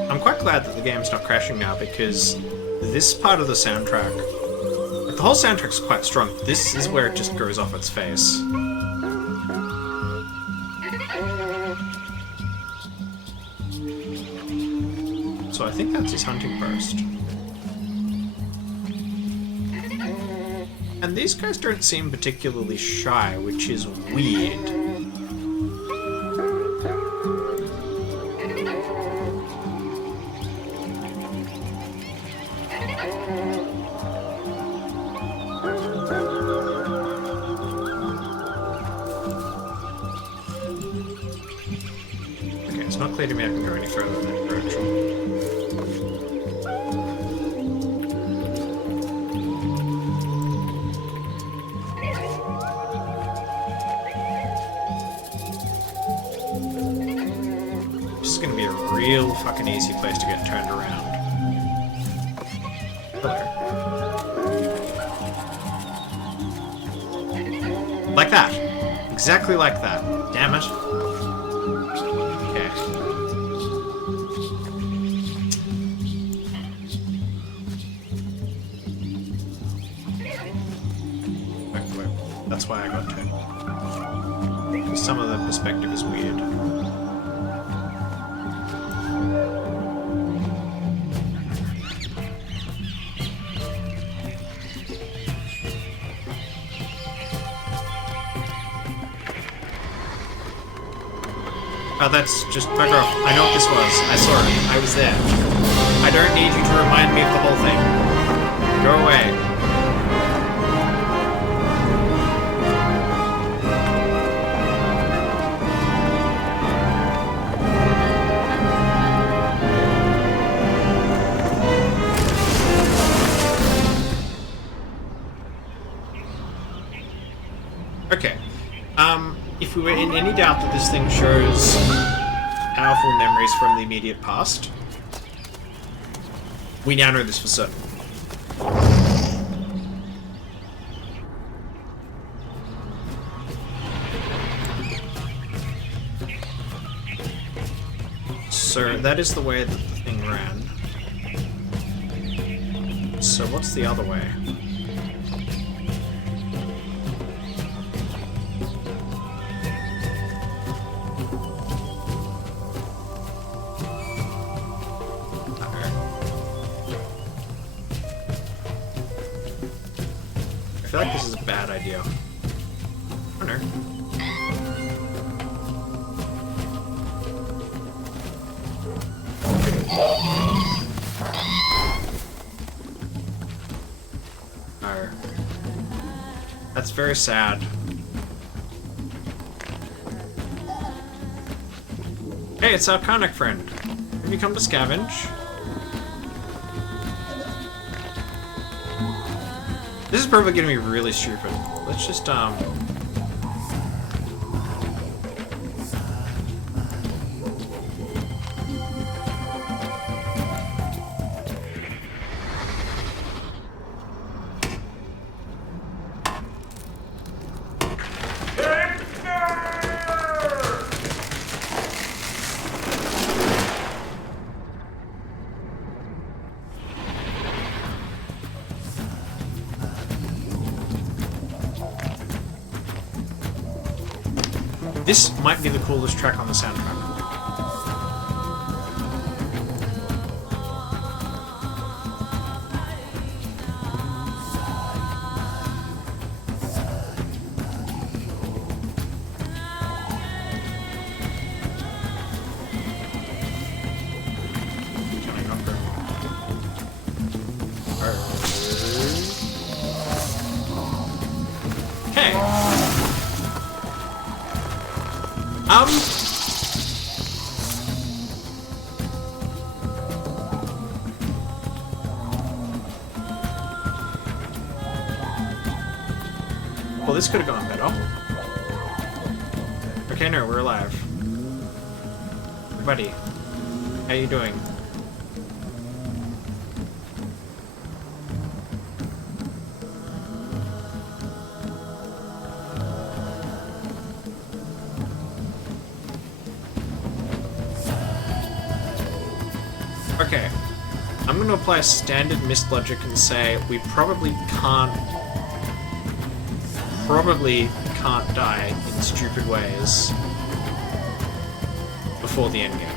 I'm quite glad that the game's not crashing now, because this part of the soundtrack, the whole soundtrack's quite strong. This is where it just goes off its face. So I think that's his hunting post. And these guys don't seem particularly shy, which is weird. Okay, it's not clear to me I can go any further in that direction. This is gonna be a real fucking easy place to get turned around. Hello. Like that. Exactly like that. Damn it. Okay. Wait. That's why I got turned. Some of the perspective is weird. Oh, that's just bugger off. I know what this was. I saw it. I was there. I don't need you to remind me of the whole thing. Go away. Okay. If we were in any doubt that this thing shows powerful memories from the immediate past, we now know this for certain. So that is the way that the thing ran. So what's the other way? I feel like this is a bad idea. Oh no. Oh. That's very sad. Hey, it's our Karnak friend. Have you come to scavenge? This is probably gonna be really stupid. Let's just, This might be the coolest track on the soundtrack. Can I knock her? Hey! Well, this could have gone better. Okay, no, we're alive. Buddy, how you doing? Okay, I'm going to apply standard Myst logic and say we probably can't die in stupid ways before the end game.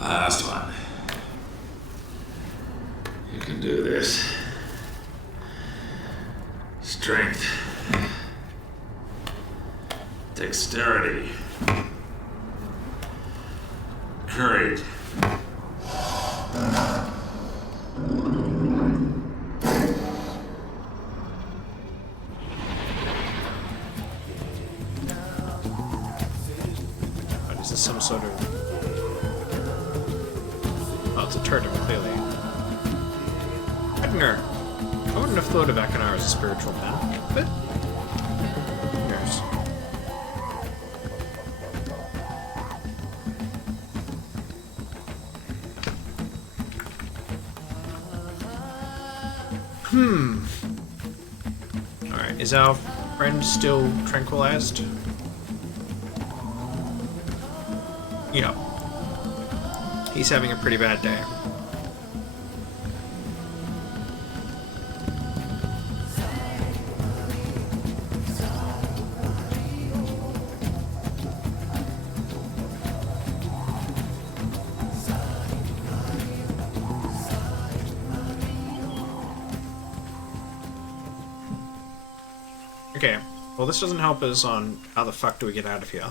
Last one. You can do this. Strength. Dexterity. Courage. What is this, some sort of... Oh, it's a turtle, clearly. I don't know. I wouldn't have thought of Akanar as a spiritual man, but... who knows? Alright, is our friend still tranquilized? Yeah. He's having a pretty bad day. Okay, well this doesn't help us on how the fuck do we get out of here.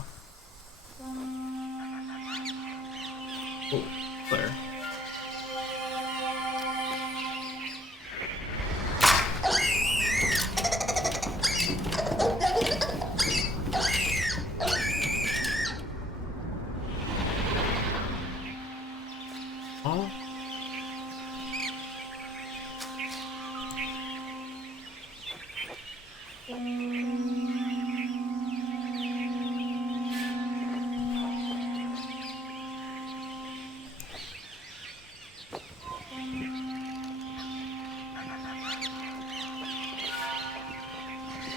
Oh, Claire. Oh.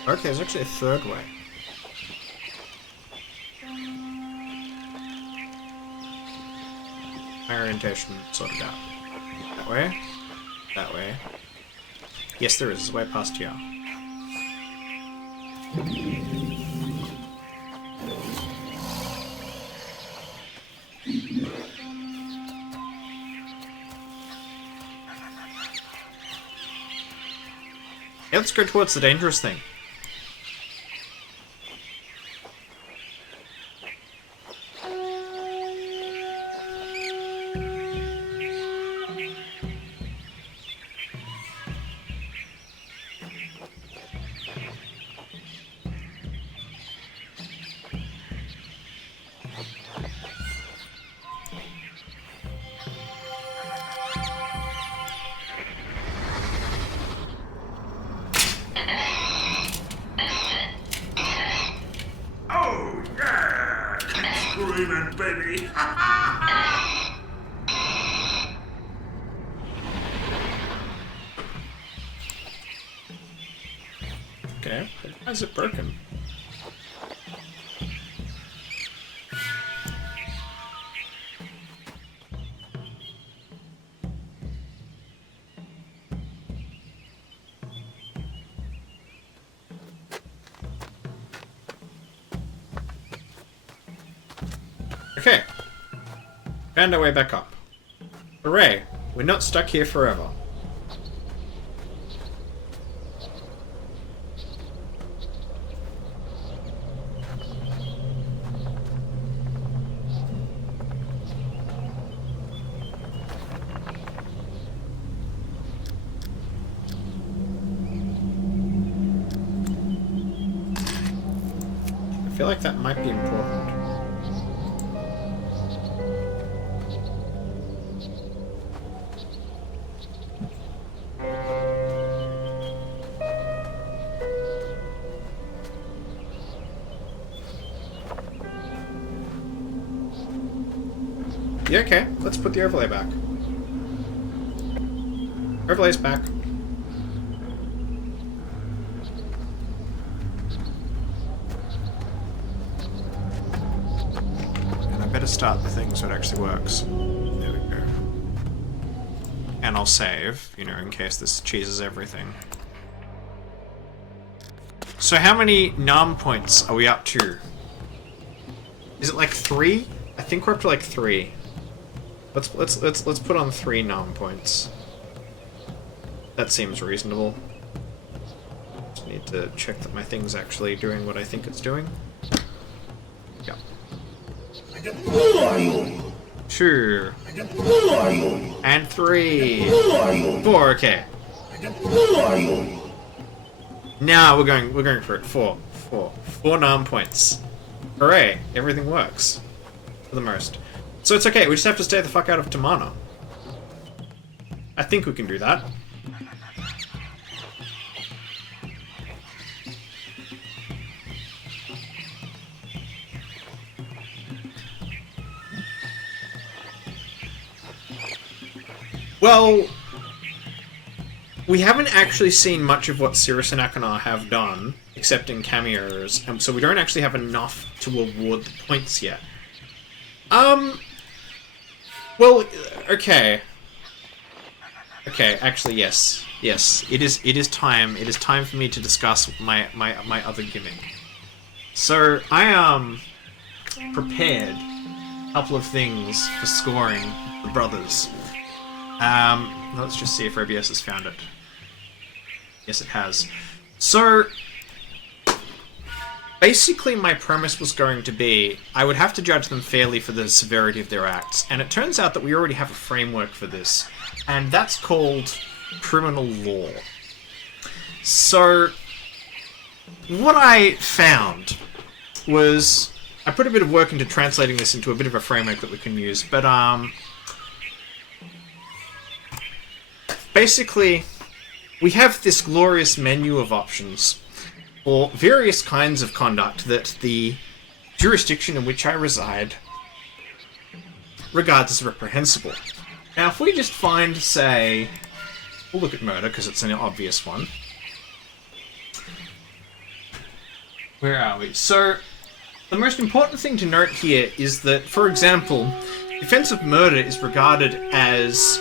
Okay, there's actually a third way. My orientation sorted out. That way. That way. Yes, there is. It's way past here. Yeah, let's go towards the dangerous thing. Oh, yeah! Keep screaming, baby! Why is it broken? Okay. Found our way back up. Hooray! We're not stuck here forever. I feel like that might be important. Yeah, okay. Let's put the overlay back. Overlay's back. And I better start the thing so it actually works. There we go. And I'll save, you know, in case this cheeses everything. So how many NARM points are we up to? Is it like 3? I think we're up to like 3. Let's put on 3 NARM points. That seems reasonable. Just need to check that my thing's actually doing what I think it's doing. Yeah. Sure. And 3. 4, okay. Now we're going for it. 4 NARM points. Hooray! Everything works. For the most. So it's okay, we just have to stay the fuck out of Tomahna. I think we can do that. Well, we haven't actually seen much of what Cirrus and Akanar have done, except in cameos, so we don't actually have enough to award the points yet. Well, okay. Okay, actually, yes. Yes, it is time. It is time for me to discuss my other gimmick. So, I, prepared a couple of things for scoring the brothers. Let's just see if OBS has found it. Yes, it has. So, basically my premise was going to be, I would have to judge them fairly for the severity of their acts, and it turns out that we already have a framework for this, and that's called criminal law. So, what I found was, I put a bit of work into translating this into a bit of a framework that we can use, but basically, we have this glorious menu of options for various kinds of conduct that the jurisdiction in which I reside regards as reprehensible. Now, if we just find, say, we'll look at murder because it's an obvious one. Where are we? So, the most important thing to note here is that, for example, the offense of murder is regarded as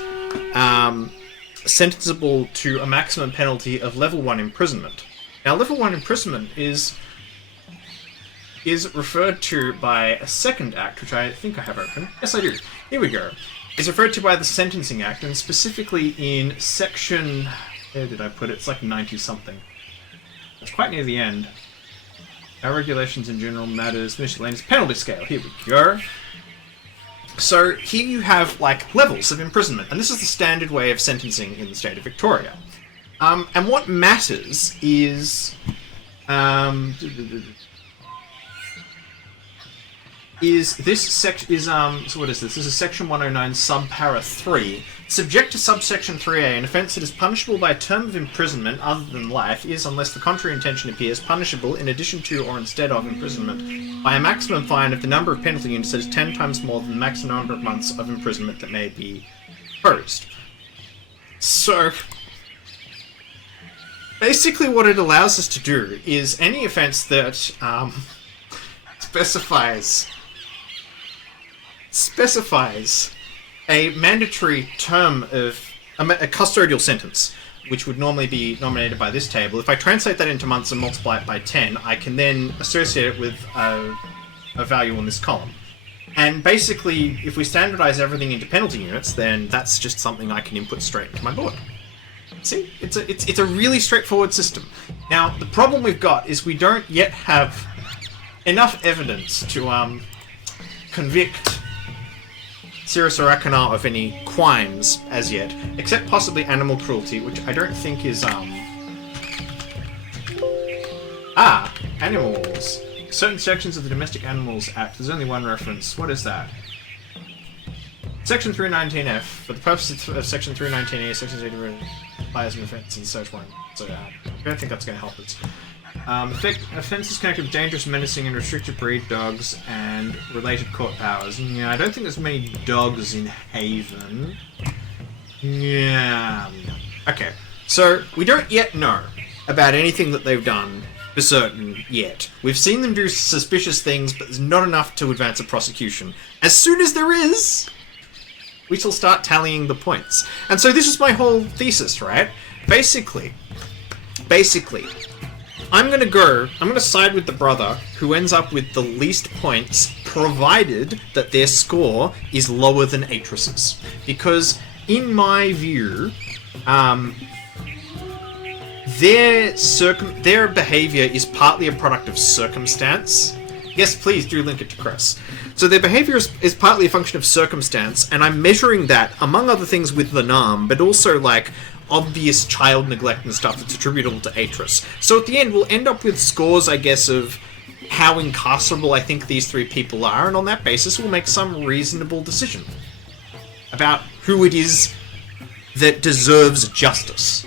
sentenciable to a maximum penalty of level 1 imprisonment. Now, level 1 imprisonment is referred to by a second act, which I think I have open. Yes, I do. Here we go. It's referred to by the Sentencing Act, and specifically in section... Where did I put it? It's like 90-something. It's quite near the end. Our regulations in general matters, miscellaneous penalty scale. Here we go. So, here you have, like, levels of imprisonment, and this is the standard way of sentencing in the state of Victoria. And what matters is, so what is this? This is section 109, subpara 3. Subject to subsection 3A, an offence that is punishable by a term of imprisonment other than life is, unless the contrary intention appears, punishable in addition to or instead of imprisonment by a maximum fine of the number of penalty units that is 10 times more than the maximum number of months of imprisonment that may be imposed. So, Basically, what it allows us to do is any offense that specifies a mandatory term of a custodial sentence, which would normally be nominated by this table. If I translate that into months and multiply it by 10, I can then associate it with a value on this column. And basically, if we standardize everything into penalty units, then that's just something I can input straight into my board. See, it's a really straightforward system. Now, the problem we've got is we don't yet have enough evidence to convict Cirrus or Akanar of any crimes as yet, except possibly animal cruelty, which I don't think is animals. Certain sections of the Domestic Animals Act. There's only one reference. What is that? Section 319F. For the purposes of Section 319A, Section 80 applies an offence and search warrant. So I don't think that's going to help us. Offences connected with dangerous, menacing, and restricted breed dogs and related court powers. Yeah, I don't think there's many dogs in Haven. Yeah. Okay, so we don't yet know about anything that they've done for certain yet. We've seen them do suspicious things, but there's not enough to advance a prosecution. As soon as there is, we shall start tallying the points. And so this is my whole thesis, right? Basically, I'm gonna side with the brother who ends up with the least points, provided that their score is lower than Atrus's. Because, in my view, their behaviour is partly a product of circumstance. Yes, please do link it to Chris. So their behaviour is partly a function of circumstance, and I'm measuring that, among other things, with the NAM, but also, like, obvious child neglect and stuff that's attributable to Atrus. So at the end, we'll end up with scores, I guess, of how incarcerable I think these three people are, and on that basis, we'll make some reasonable decision about who it is that deserves justice.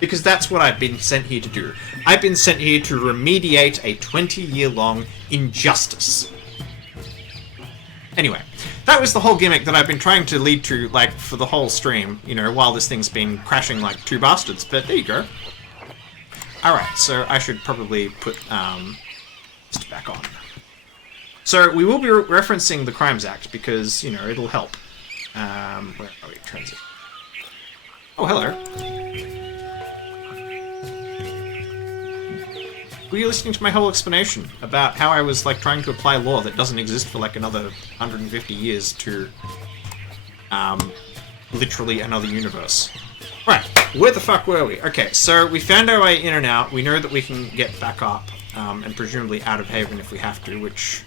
Because that's what I've been sent here to do. I've been sent here to remediate a 20-year-long injustice. Anyway, that was the whole gimmick that I've been trying to lead to, like, for the whole stream, you know, while this thing's been crashing like two bastards, but there you go. Alright, so I should probably put, this back on. So, we will be referencing the Crimes Act, because, you know, it'll help. Where are we? Transit. Oh, hello. Were you listening to my whole explanation about how I was, like, trying to apply law that doesn't exist for, like, another 150 years to, literally another universe? Right, where the fuck were we? Okay, so we found our way in and out. We know that we can get back up, and presumably out of Haven if we have to, which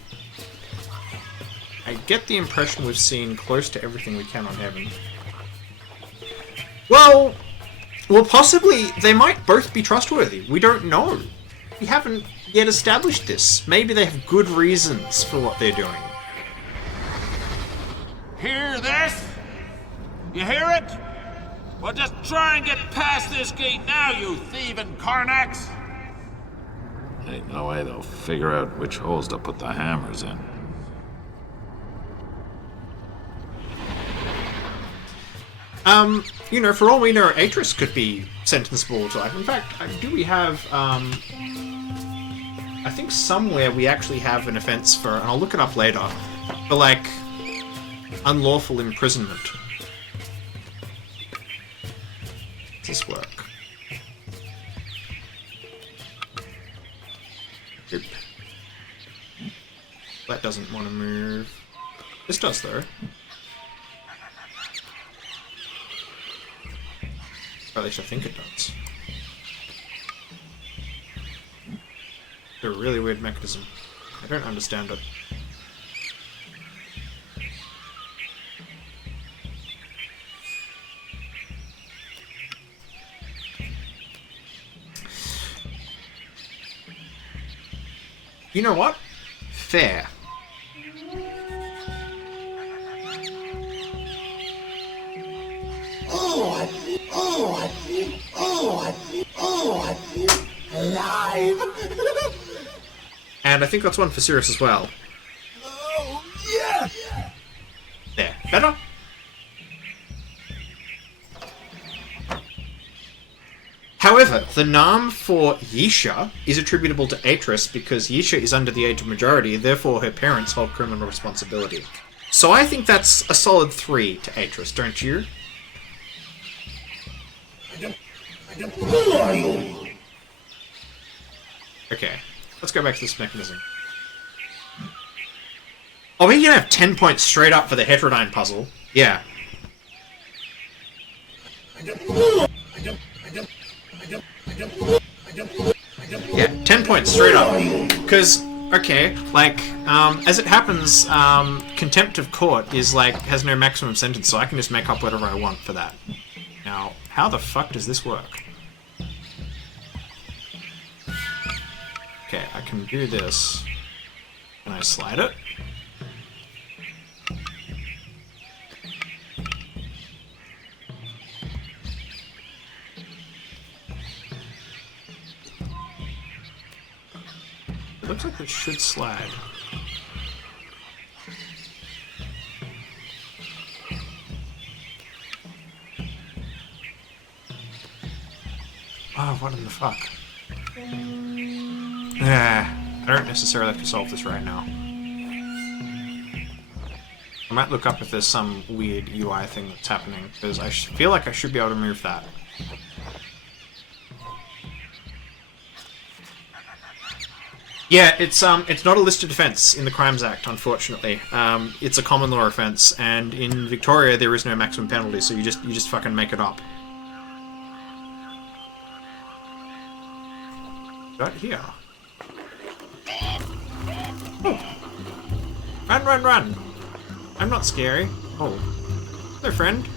I get the impression we've seen close to everything we can on Haven. Well, possibly they might both be trustworthy. We don't know. We haven't yet established this. Maybe they have good reasons for what they're doing. Hear this? You hear it? Well, just try and get past this gate now, you thieving Karnaks! Ain't no way they'll figure out which holes to put the hammers in. You know, for all we know, Atrus could be sentenciable to life. In fact, do we have, I think somewhere we actually have an offense for, and I'll look it up later, for, like, unlawful imprisonment. Does this work? Nope. That doesn't want to move. This does, though. Or at least I think it does. It's a really weird mechanism. I don't understand it. You know what? Fair. And I think that's one for Cirrus as well. Oh, yeah! There. Better? However, the Naam for Yisha is attributable to Atris because Yisha is under the age of majority, therefore her parents hold criminal responsibility. So I think that's a solid 3 to Atris, don't you? Okay, let's go back to this mechanism. Oh, we're gonna have 10 points straight up for the heterodyne puzzle. Yeah. Yeah, 10 points straight up. Because, okay, like, as it happens, contempt of court is, like, has no maximum sentence, so I can just make up whatever I want for that. Now, how the fuck does this work? Okay, I can do this. Can I slide it? It looks like it should slide. Oh, what in the fuck? I don't necessarily have to solve this right now. I might look up if there's some weird UI thing that's happening, because I feel like I should be able to move that. Yeah, it's not a listed offence in the Crimes Act, unfortunately. It's a common law offence, and in Victoria there is no maximum penalty, so you just fucking make it up. Right here. Oh. Run, run, run! I'm not scary. Oh. Hello, friend.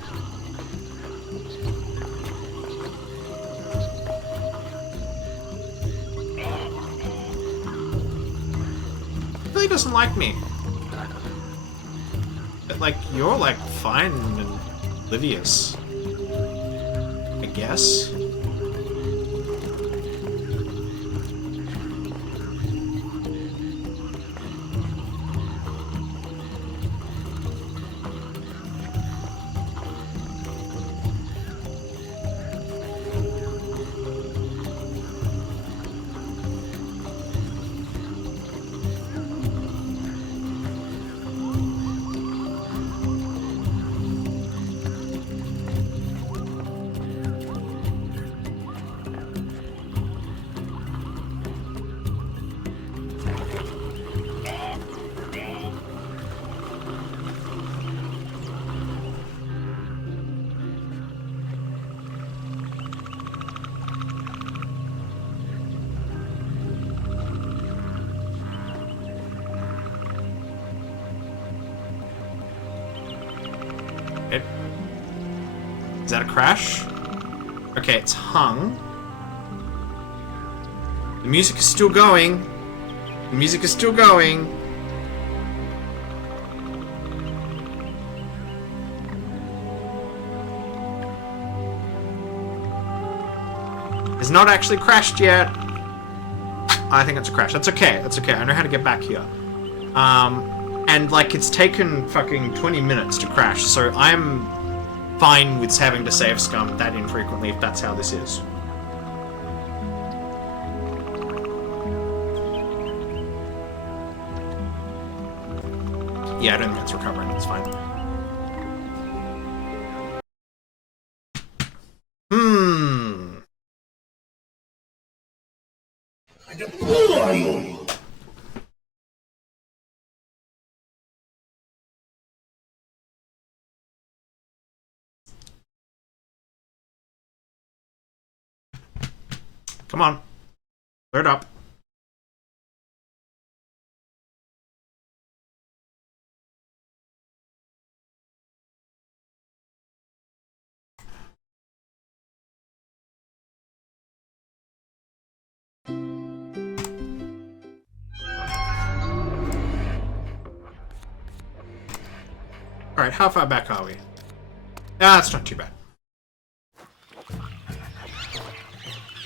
He really doesn't like me. But, like, you're, like, fine and oblivious. I guess. Is that a crash? Okay, it's hung. The music is still going. The music is still going. It's not actually crashed yet. I think it's a crash. That's okay. That's okay. I know how to get back here. And like it's taken fucking 20 minutes to crash, so I'm fine with having to save scum that infrequently if that's how this is. Yeah, I don't think it's recovering. It's fine. Come on. Clear it up. Alright, how far back are we? Ah, it's not too bad.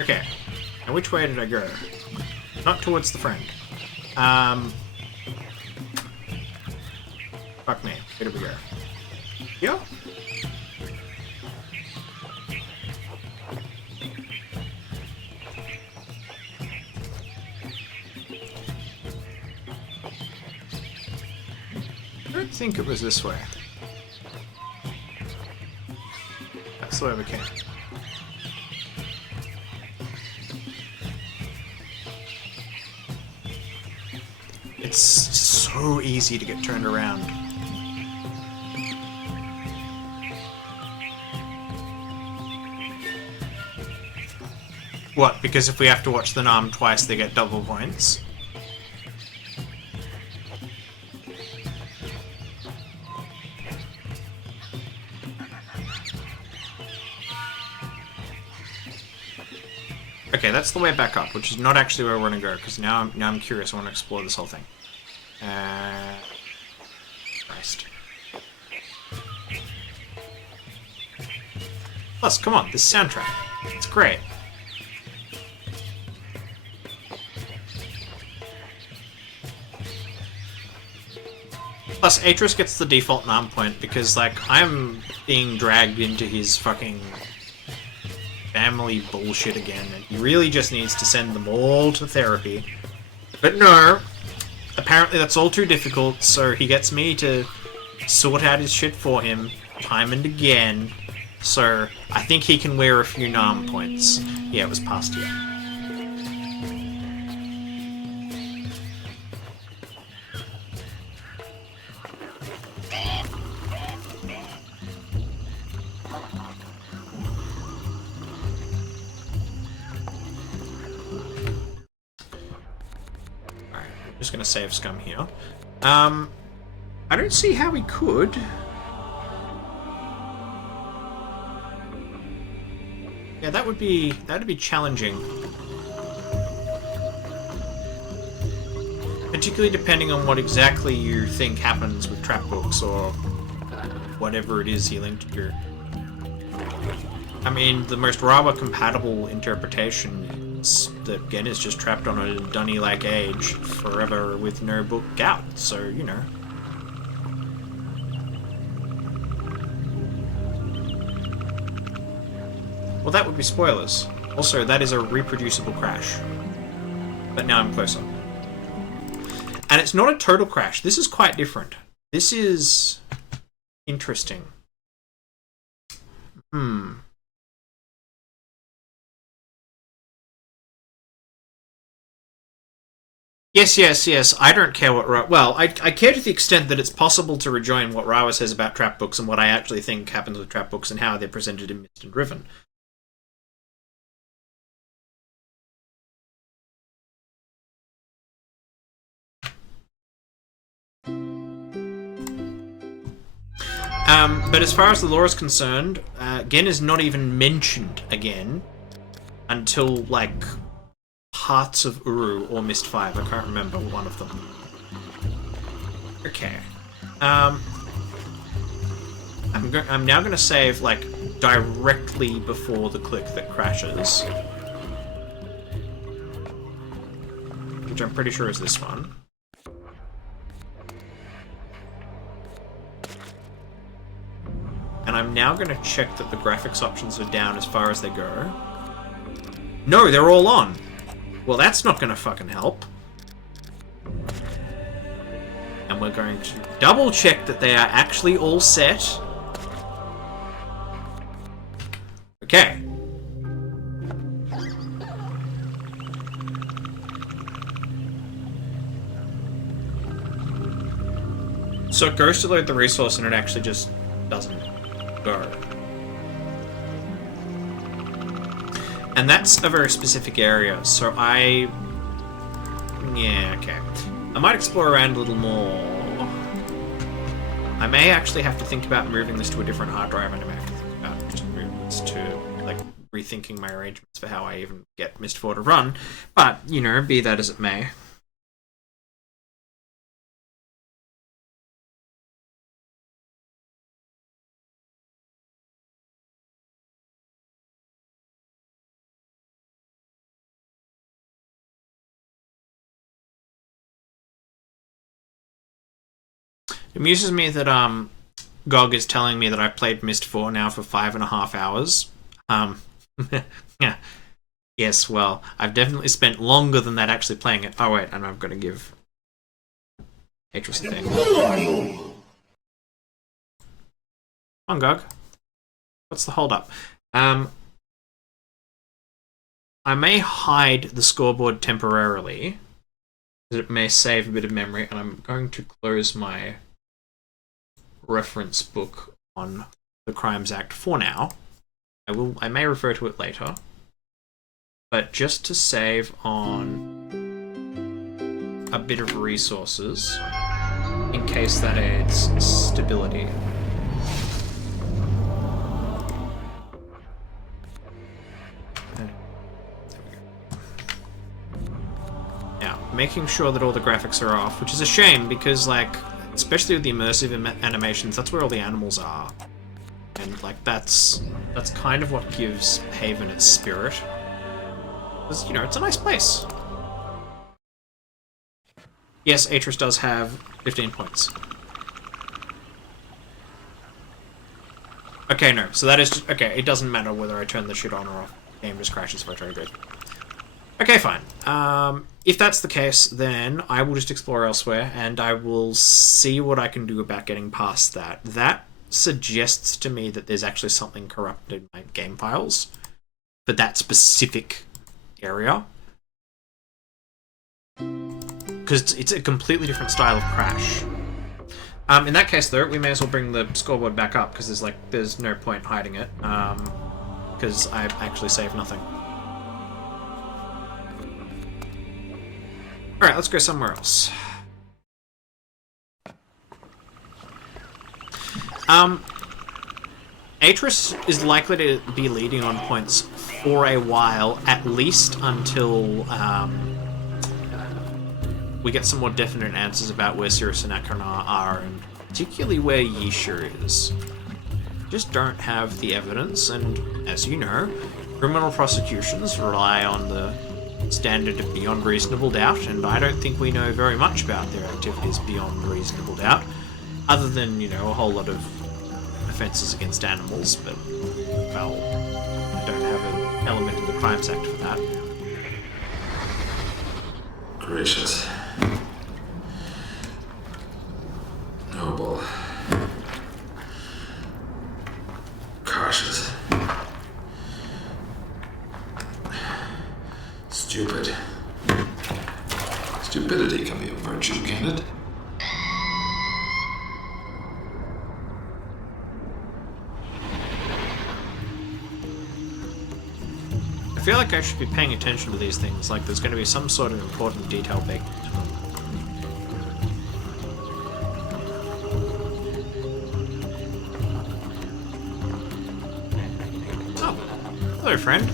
Okay. Now which way did I go? Not towards the friend. Fuck me. Where did we go? Here? think it was this way. That's the way we came. It's so easy to get turned around. What? Because if we have to watch the Nam twice, they get double points? Okay, that's the way back up, which is not actually where we want to go, because now I'm curious. I want to explore this whole thing. Christ. Plus, come on, this soundtrack. It's great. Plus, Atris gets the default Nam point because, like, I'm being dragged into his fucking family bullshit again, and he really just needs to send them all to therapy. But no, apparently that's all too difficult, so he gets me to sort out his shit for him time and again. So I think he can wear a few Nam points. Yeah, it was past year. Just gonna save scum here. I don't see how we could. Yeah, that'd be challenging. Particularly depending on what exactly you think happens with trap books or whatever it is he linked to. I mean, the most Rawa compatible interpretation is that Gen is just trapped on a dunny-like age forever with no book out, so, you know. Well, that would be spoilers. Also, that is a reproducible crash. But now I'm closer. And it's not a total crash. This is quite different. This is interesting. Yes. I don't care what well, I care to the extent that it's possible to rejoin what Rawa says about trap books and what I actually think happens with trap books and how they're presented in Myst and Riven. But as far as the lore is concerned, Gen is not even mentioned again until, like, parts of Uru or Myst 5. I can't remember one of them. Okay. I'm now going to save, like, directly before the click that crashes. Which I'm pretty sure is this one. And I'm now going to check that the graphics options are down as far as they go. No, they're all on! Well, that's not going to fucking help. And we're going to double check that they are actually all set. Okay. So it goes to load the resource and it actually just doesn't go. And that's a very specific area, so yeah, okay. I might explore around a little more. I may actually have to think about moving this to a different hard drive, and I may have to think about just moving this to, like, rethinking my arrangements for how I even get Myst 4 to run. But, you know, be that as it may. It amuses me that GOG is telling me that I played Myst 4 now for 5.5 hours. Yeah. Yes, well, I've definitely spent longer than that actually playing it. Oh wait, and I've got to give Atris a thing. Who are you? on, Gog. What's the hold up? I may hide the scoreboard temporarily, because it may save a bit of memory, and I'm going to close my reference book on the Crimes Act for now. I may refer to it later, but just to save on a bit of resources in case that adds stability. Now, making sure that all the graphics are off, which is a shame because, like, especially with the immersive animations, that's where all the animals are. And, like, that's kind of what gives Haven its spirit. Because, you know, it's a nice place. Yes, Atris does have 15 points. Okay, no. So that is just... Okay, it doesn't matter whether I turn the shit on or off. The game just crashes if I try to go. Okay, fine. If that's the case, then I will just explore elsewhere, and I will see what I can do about getting past that. That suggests to me that there's actually something corrupted in my game files for that specific area. Because it's a completely different style of crash. In that case, though, we may as well bring the scoreboard back up, because there's no point hiding it, because I've actually saved nothing. Alright, let's go somewhere else. Atris is likely to be leading on points for a while, at least until we get some more definite answers about where Cirrus and Achernar are, and particularly where Yisha is. Just don't have the evidence, and as you know, criminal prosecutions rely on the standard of beyond reasonable doubt, and I don't think we know very much about their activities beyond reasonable doubt, other than, you know, a whole lot of offences against animals, but, well, I don't have an element in the Crimes Act for that. Gracious. Noble. Cautious. Stupid. Stupidity can be a virtue, can it? I feel like I should be paying attention to these things, like there's going to be some sort of important detail baked into them. Oh, hello friend.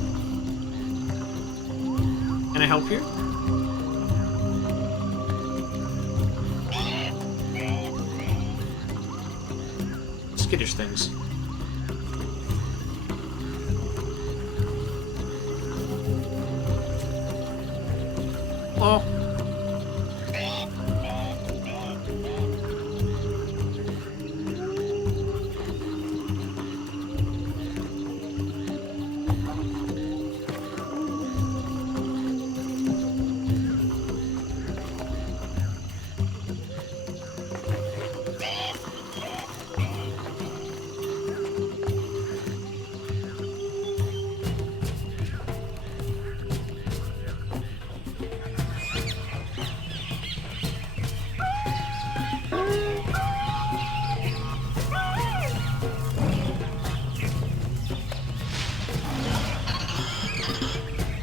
Can I help you? Skittish things. Oh.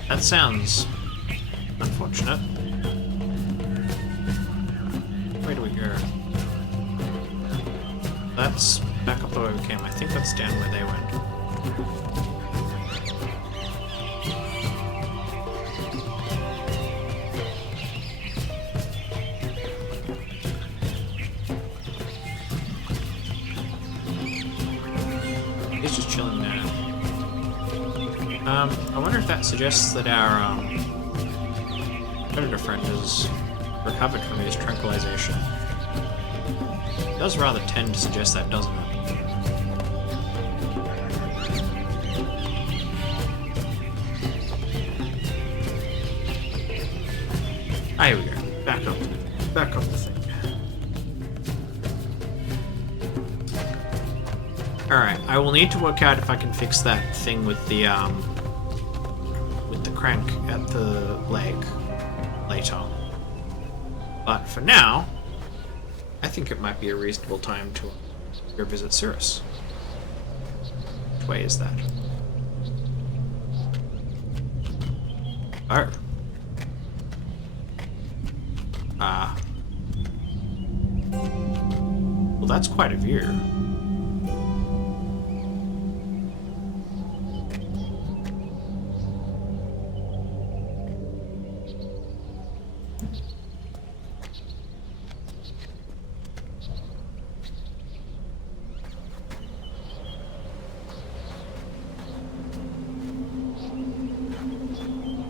That sounds unfortunate. Where do we go? That's back up the way we came. I think that's down where they went. He's just chilling there. I wonder if that suggests that our predator friend has recovered from his tranquilization. It does rather tend to suggest that, doesn't it? Ah, here we go. Back up the thing. Alright, I will need to work out if I can fix that thing with the crank at the leg later. But for now, I think it might be a reasonable time to go visit Cirrus. Which way is that? Oh. Well, that's quite a view.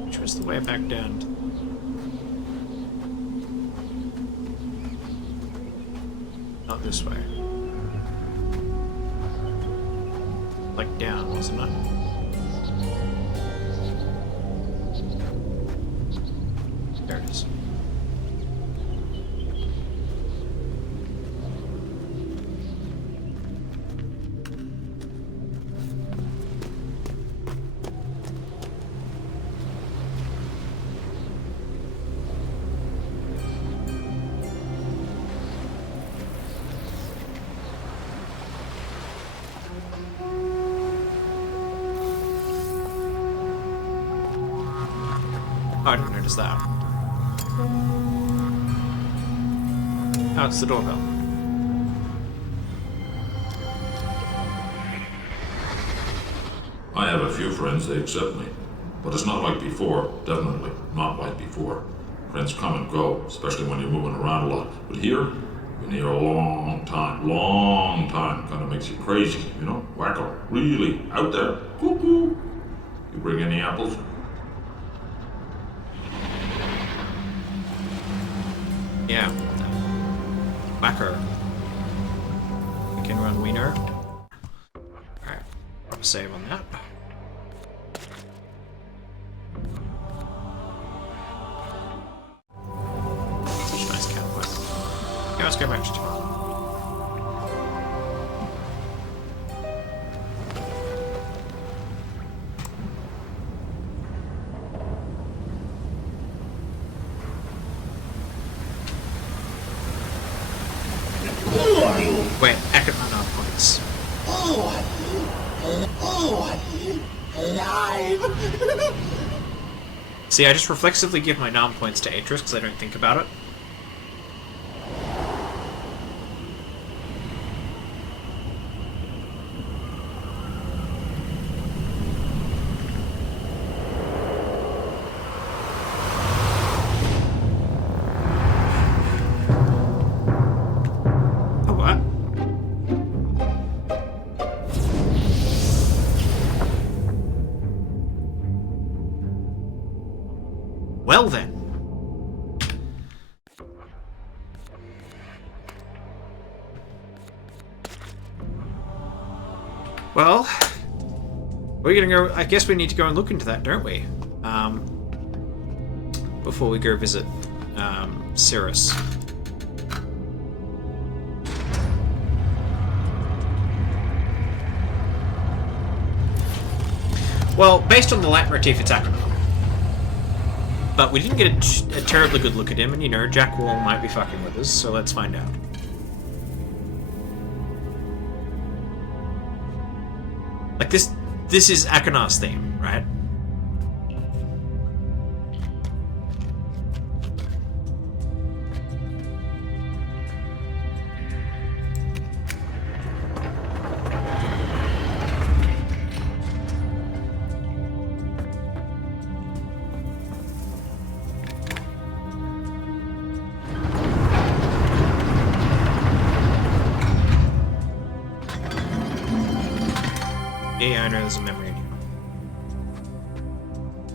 Which was the way back down. Not this way. Like down, wasn't it? There it is. Oh, I didn't notice that. Oh, it's the doorbell. I have a few friends, they accept me. But it's not like before, definitely not like before. Friends come and go, especially when you're moving around a lot. But here, been here a long time. Kind of makes you crazy, you know? Wacko, really, out there, cuckoo. You bring any apples? Yeah. Whacker. We can run Wiener. Alright. Save on that. Such a nice cowboy. Okay, let's go back to Tomahna. Wait, Economic points. Alive! See, I just reflexively give my nom points to Atris because I don't think about it. Well then. Well, we're gonna go. I guess we need to go and look into that, don't we? Before we go visit Cirrus. Well, based on the leitmotif, it's Akron. But we didn't get a terribly good look at him, and you know, Jack Wall might be fucking with us, so let's find out. Like this is Akonar's theme, right? Yeah, I know there's a memory in here.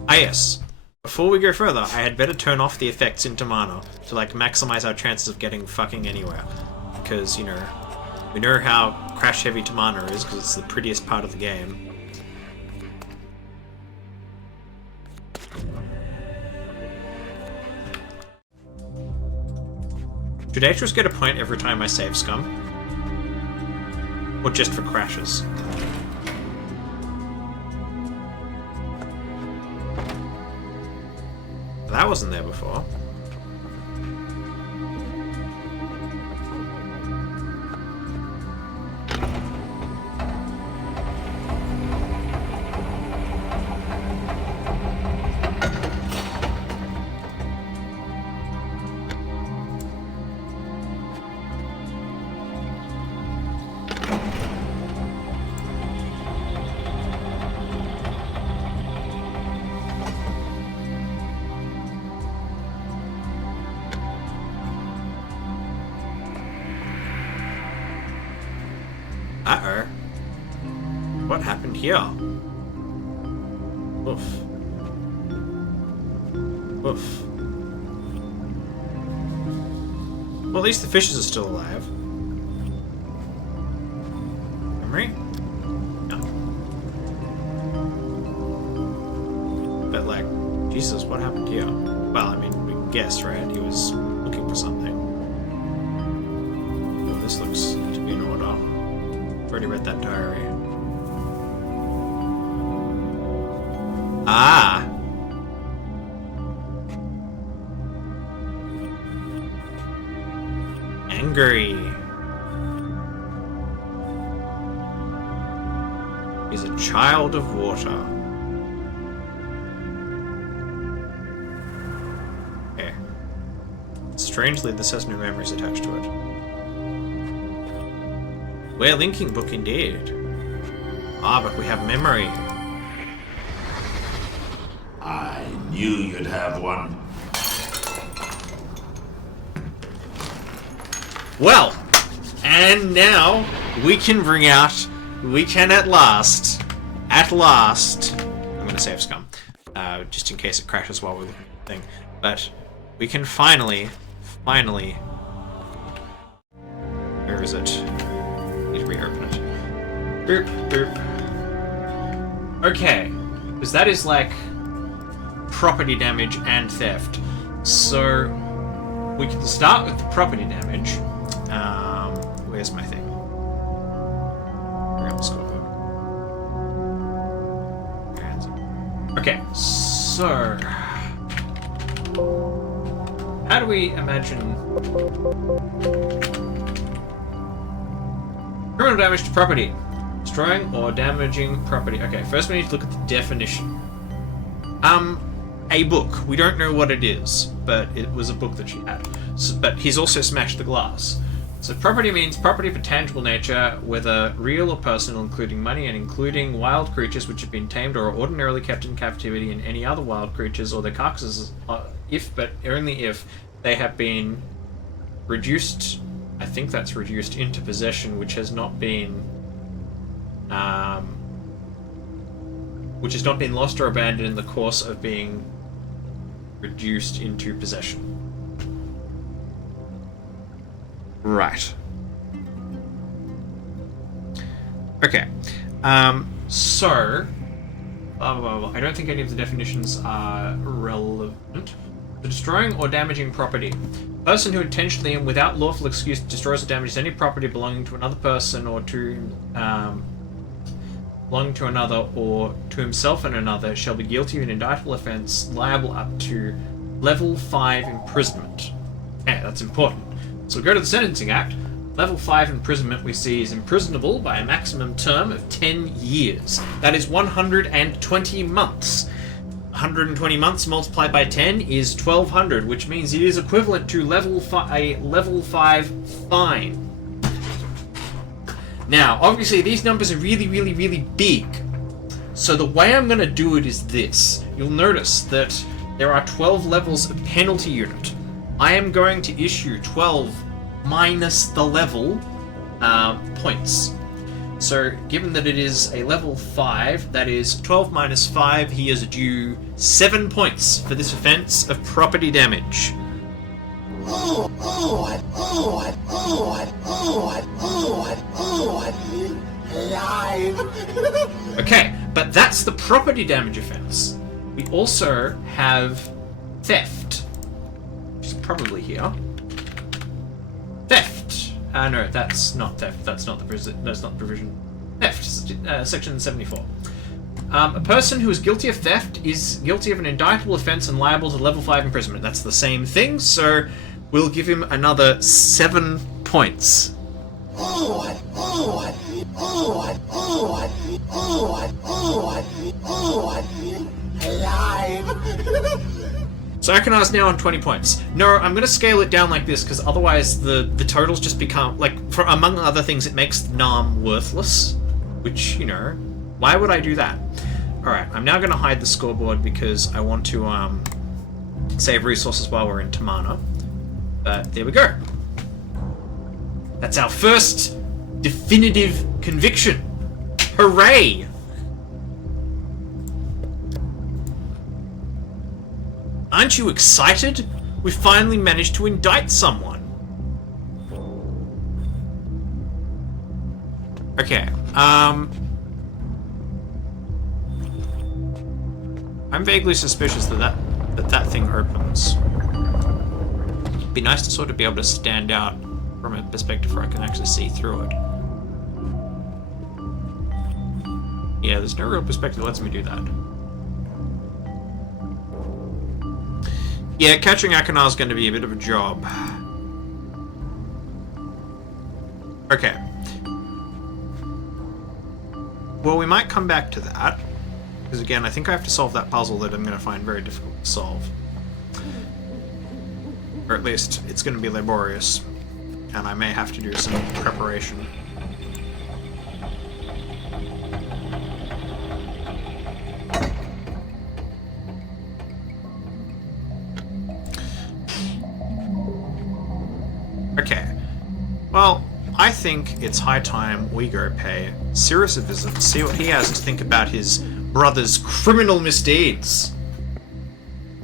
Ah yes. Before we go further, I had better turn off the effects in Tomahna to like maximize our chances of getting fucking anywhere. Because, you know, we know how crash heavy Tomahna is because it's the prettiest part of the game. Should Atris get a point every time I save scum? Or just for crashes? That wasn't there before. Uh-oh. What happened here? Oof. Oof. Well, at least the fishes are still alive. Memory? No. But, like, Jesus, what happened here? Well, I mean, we can guess, right? He was looking for something. Oh, this looks to be in order. Already read that diary. Ah! Angry. He's a child of water. Okay. Strangely, this has no memories attached to it. We're linking book indeed. Ah, but we have memory. I knew you'd have one. Well, and now we can bring out, at last, I'm gonna save scum, just in case it crashes while we're looking at the thing, but we can finally, where is it? Need to reopen it. Boop, boop. Okay, because that is like property damage and theft. So we can start with the property damage. Where's my thing? Around the scoreboard. Okay, so how do we imagine criminal damage to property? Destroying or damaging property. Okay, first we need to look at the definition. A book. We don't know what it is, but it was a book that she had. So, but he's also smashed the glass. So property means property of a tangible nature, whether real or personal, including money and including wild creatures which have been tamed or are ordinarily kept in captivity, and any other wild creatures or their carcasses, if, but only if, they have been reduced, I think that's reduced into possession, which has not been lost or abandoned in the course of being reduced into possession. Right. Okay. So, blah, blah, blah. I don't think any of the definitions are relevant. So destroying or damaging property. Person who intentionally and without lawful excuse destroys or damages any property belonging to another person or to belonging to another or to himself and another shall be guilty of an indictable offence, liable up to level 5 imprisonment. Yeah, that's important. So we go to the Sentencing Act. Level 5 imprisonment we see is imprisonable by a maximum term of 10 years. That is 120 months. 120 months multiplied by 10 is 1200, which means it is equivalent to a level 5 fine. Now, obviously, these numbers are really, really, really big. So the way I'm going to do it is this. You'll notice that there are 12 levels of penalty unit. I am going to issue 12 minus the level points. So, given that it is a level 5, that is 12 minus 5, he is due 7 points for this offence of property damage. Okay, but that's the property damage offence. We also have theft, which is probably here. Theft. No, that's not theft. That's not the provision. Theft, section 74. A person who is guilty of theft is guilty of an indictable offence and liable to level 5 imprisonment. That's the same thing, so we'll give him another 7 points. So Akonar's now on 20 points. No, I'm going to scale it down like this, because otherwise the totals just become, like, for among other things, it makes Nam worthless. Which, you know, why would I do that? Alright, I'm now going to hide the scoreboard because I want to save resources while we're in Tomahna. But there we go. That's our first definitive conviction. Hooray! Aren't you excited? We finally managed to indict someone. Okay, I'm vaguely suspicious that thing opens. It'd be nice to sort of be able to stand out from a perspective where I can actually see through it. Yeah, there's no real perspective that lets me do that. Yeah, catching Akonar is going to be a bit of a job. Okay. Well, we might come back to that. Because again, I think I have to solve that puzzle that I'm going to find very difficult to solve. Or at least, it's going to be laborious. And I may have to do some preparation. Okay. Well, I think it's high time we go pay Sirius a visit, see what he has to think about his brother's criminal misdeeds.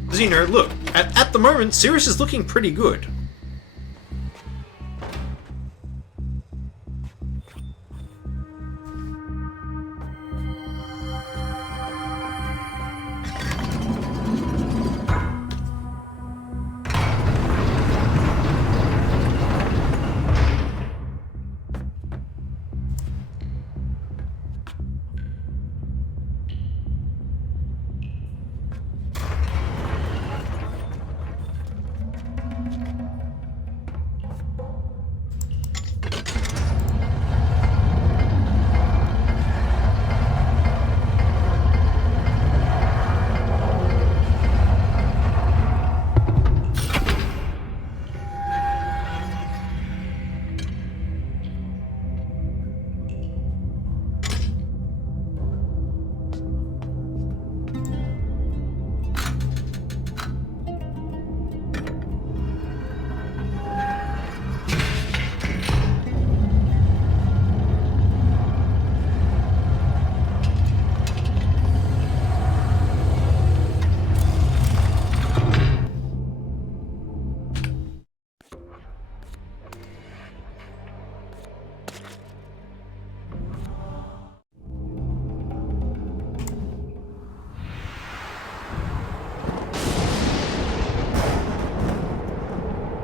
Because, you know, look, at the moment, Sirius is looking pretty good.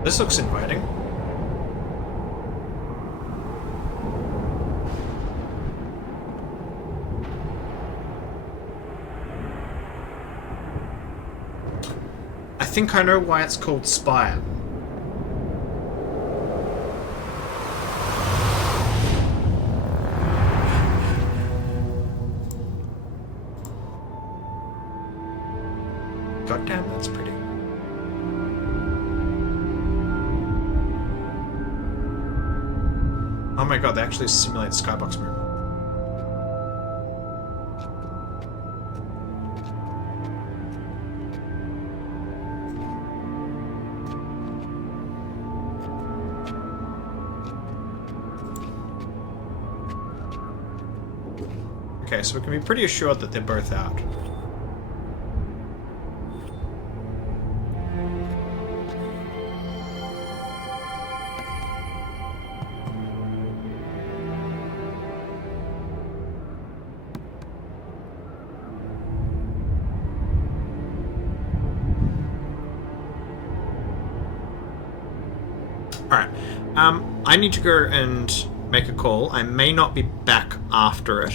This looks inviting. I think I know why it's called Spire. Goddamn, that's pretty. Oh my god, they actually simulate skybox movement. Okay, so we can be pretty assured that they're both out. Alright, I need to go and make a call. I may not be back after it.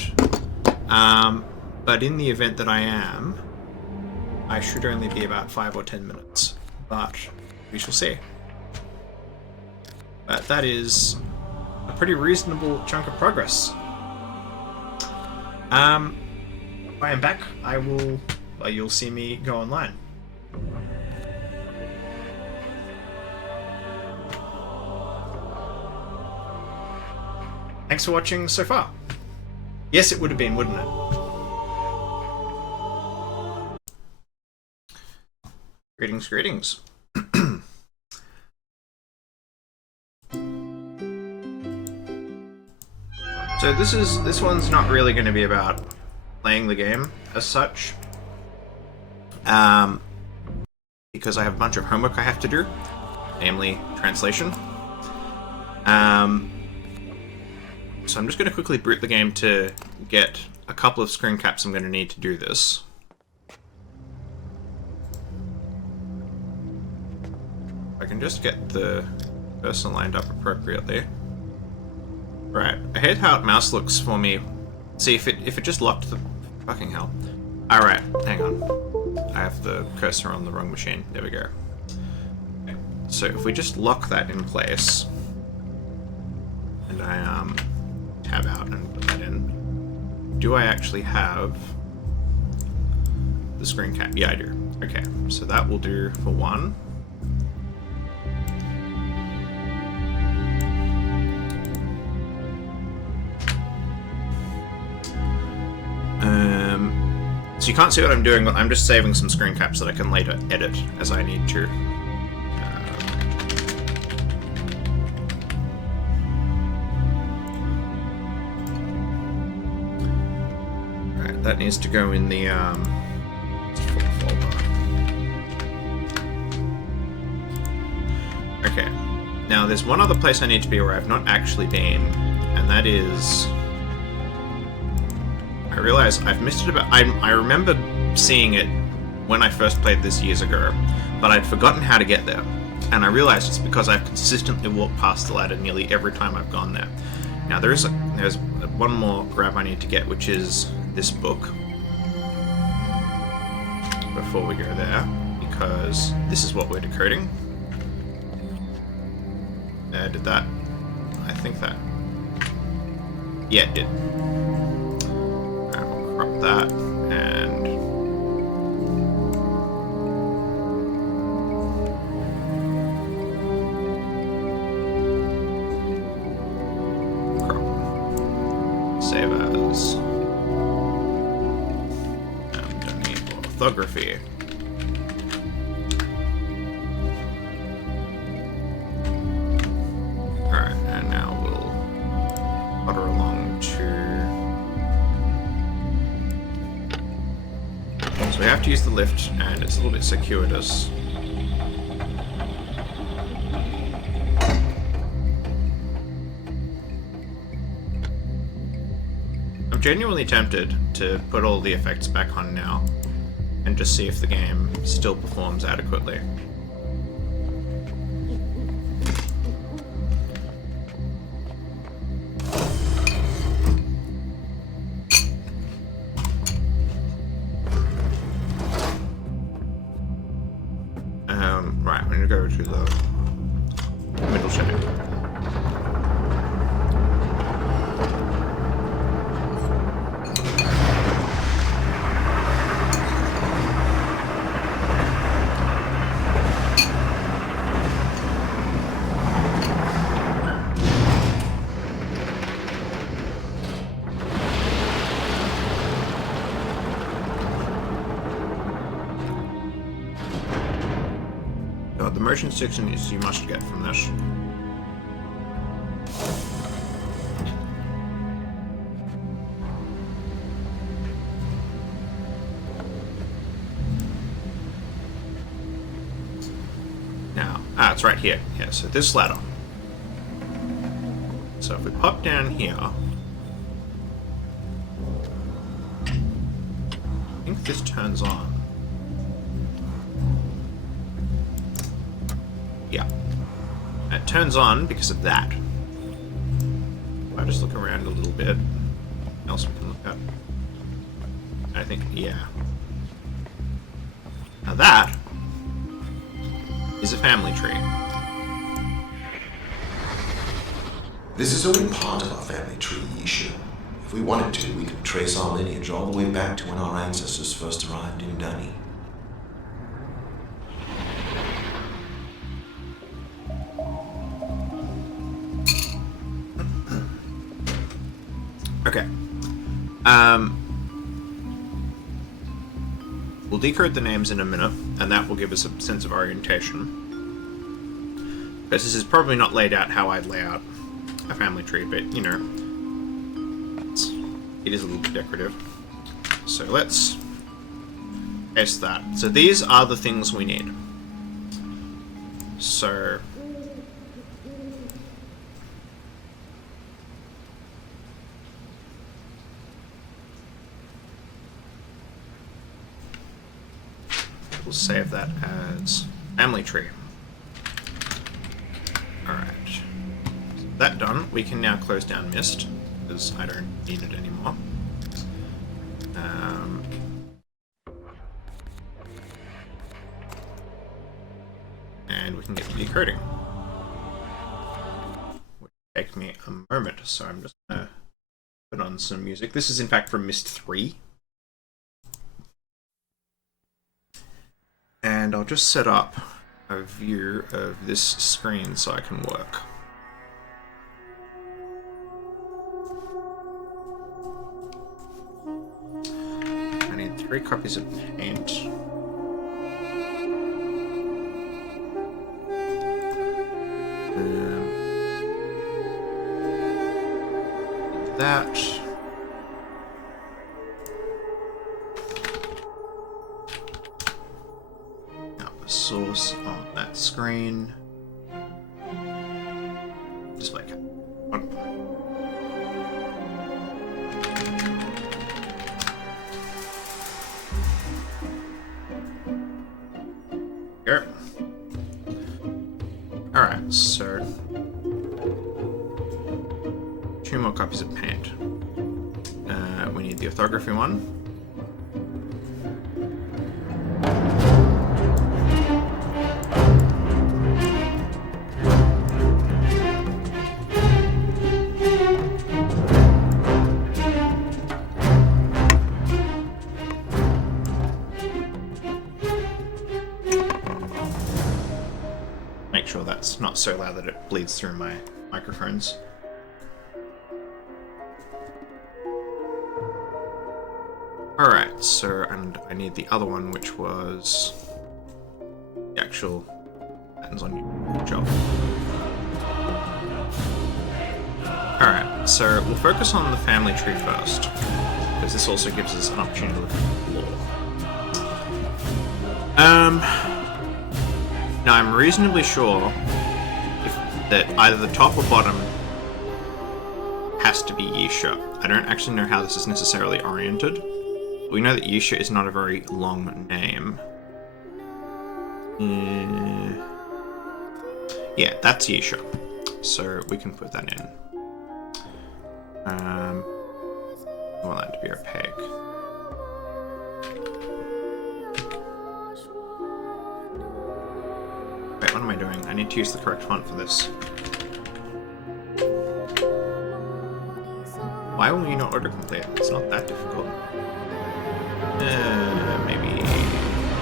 But in the event that I am, I should only be about 5 or 10 minutes. But we shall see. But that is a pretty reasonable chunk of progress. If I am back, I will... Well, you'll see me go online. Thanks for watching so far. Yes, it would have been, wouldn't it? Greetings, greetings. So this one's not really going to be about playing the game as such, because I have a bunch of homework I have to do, namely translation. So I'm just going to quickly boot the game to get a couple of screen caps I'm going to need to do this. I can just get the person lined up appropriately. Right, I hate how mouse looks for me. See, if it just locked the... Fucking hell. Alright, hang on. I have the cursor on the wrong machine. There we go. Okay. So if we just lock that in place, and I tab out and put that in, do I actually have the screen cap? Yeah, I do. Okay, so that will do for one. So you can't see what I'm doing, but I'm just saving some screen caps that I can later edit as I need to. Right, that needs to go in the folder. Okay, now there's one other place I need to be where I've not actually been, and that is... I realize I've missed it about... I remember seeing it when I first played this years ago, but I'd forgotten how to get there. And I realized it's because I've consistently walked past the ladder nearly every time I've gone there. Now there's one more grab I need to get, which is this book. Before we go there, because this is what we're decoding. Did that? I think that... Yeah, it did. Crop that, and crop. Save as. And don't need orthography. Alright, and now we'll putter along to... So we have to use the lift, and it's a little bit circuitous. I'm genuinely tempted to put all the effects back on now, and just see if the game still performs adequately. Right, I'm gonna go to the middle shape. The motion sickness you must get from this. Now, it's right here. Yeah, so this ladder. So if we pop down here, I think this turns on. Yeah. It turns on because of that. If I just look around a little bit. What else we can look at? I think, yeah. Now that is a family tree. This is only part of our family tree, Yisha. If we wanted to, we could trace our lineage all the way back to when our ancestors first arrived in Dani. Okay. We'll decode the names in a minute, and that will give us a sense of orientation. Because this is probably not laid out how I'd lay out a family tree, but, you know, it is a little bit decorative. So let's test that. So these are the things we need. So we'll save that as family tree. Alright. That done, we can now close down Myst, because I don't need it anymore. And we can get to decoding. Which will take me a moment, so I'm just gonna put on some music. This is in fact from Myst 3. And I'll just set up a view of this screen so I can work. I need 3 copies of paint. That. Now the source on that screen. Display cap. Here. Alright, so 2 more copies of paint. We need the orthography one. Make sure that's not so loud that it bleeds through my microphones. Alright, so, and I need the other one, which was the actual patterns on your job. Alright, so we'll focus on the family tree first, because this also gives us an opportunity to look at lore. Now I'm reasonably sure that either the top or bottom has to be Yisha. I don't actually know how this is necessarily oriented. We know that Yisha is not a very long name. Yeah, that's Yisha. So we can put that in. I want that to be opaque. Wait, what am I doing? I need to use the correct font for this. Why will you not autocomplete? It's not that difficult. Maybe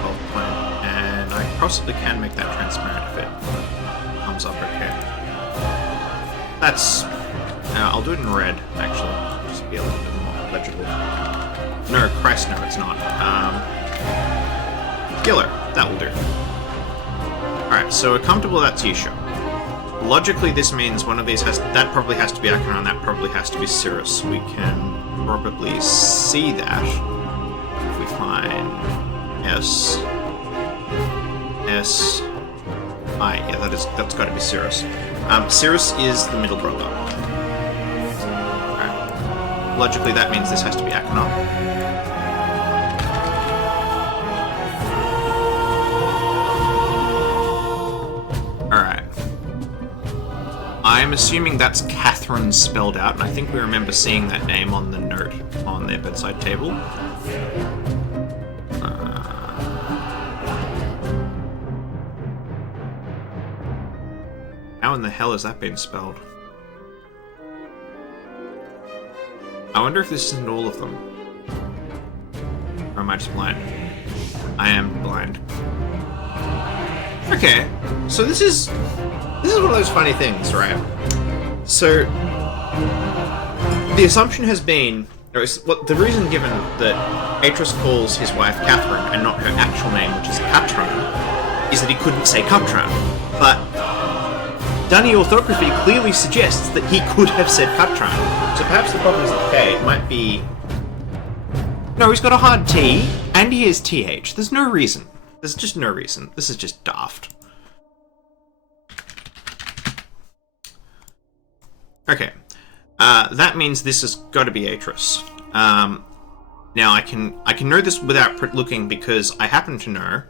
bold point, and I possibly can make that transparent if it comes up okay. That's. I'll do it in red, actually, just to be a little bit more legible. No, Christ, no, it's not. Killer, that will do. Alright, so we're comfortable that's Yisha. Logically, this means one of these has. That probably has to be Acheron, that probably has to be Cirrus. We can probably see that. Fine. S. Yeah, that's got to be Cirrus. Cirrus is the middle brother. Alright. Logically, that means this has to be Acheron. Alright. I'm assuming that's Catherine spelled out, and I think we remember seeing that name on the note on their bedside table. How in the hell has that been spelled? I wonder if this isn't all of them. Or am I just blind? I am blind. Okay, so this is one of those funny things, right? So the assumption has been, the reason given that Atreus calls his wife Catherine and not her actual name, which is Katran, is that he couldn't say Katran. But Dunny orthography clearly suggests that he could have said Katran. So perhaps the problem isn't K, it might be... No, he's got a hard T, and he is TH. There's no reason. There's just no reason. This is just daft. Okay. That means this has got to be Atreus. Now I can know this without looking because I happen to know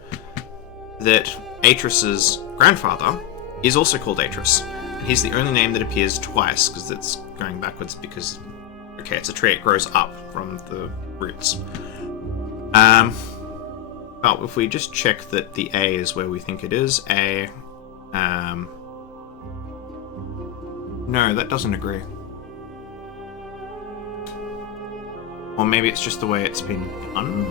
that Atreus's grandfather is also called Atreus. And he's the only name that appears twice, because it's going backwards because... Okay, it's a tree, it grows up from the roots. Oh, if we just check that the A is where we think it is, A... No, that doesn't agree. Or maybe it's just the way it's been done?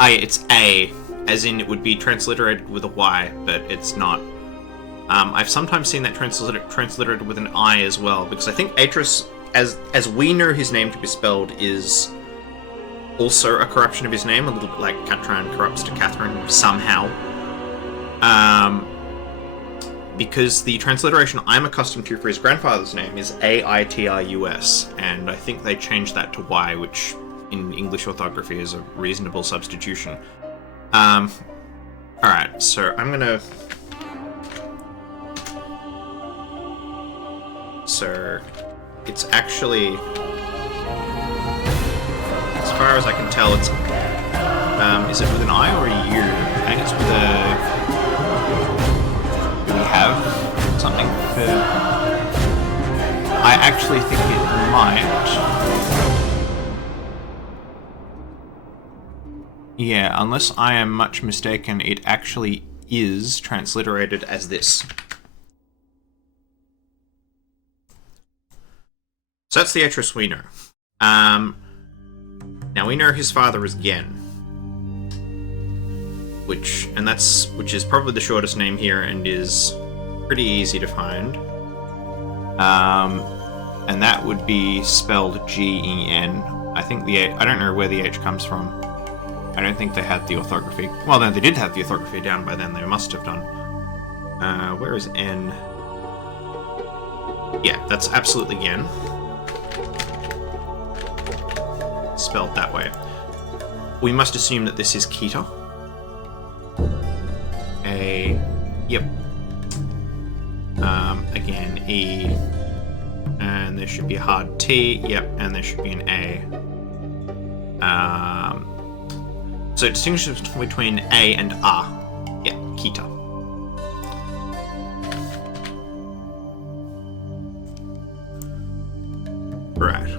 It's A, as in it would be transliterated with a Y, but it's not. I've sometimes seen that transliterated with an I as well, because I think Atreus, as we know his name to be spelled, is also a corruption of his name, a little bit like Katran corrupts to Catherine somehow. Because the transliteration I'm accustomed to for his grandfather's name is Aitrus, and I think they changed that to Y, which in English orthography is a reasonable substitution. Alright, so I'm gonna... So, it's actually... As far as I can tell, it's... is it with an I or a U? I think it's with a... Do we have something for... I actually think it might... Yeah, unless I am much mistaken, it actually is transliterated as this. So that's the Atreus we know. Now we know his father is Gen, which is probably the shortest name here and is pretty easy to find. And that would be spelled Gen. I think the I don't know where the H comes from. I don't think they had the orthography. Well, no, they did have the orthography down by then. They must have done. Where is N? Yeah, that's absolutely Gen. Spelled that way. We must assume that this is Kita. Yep. Again, E. And there should be a hard T. Yep, and there should be an A. So it distinguishes between A and A. Yeah, Kita. Right.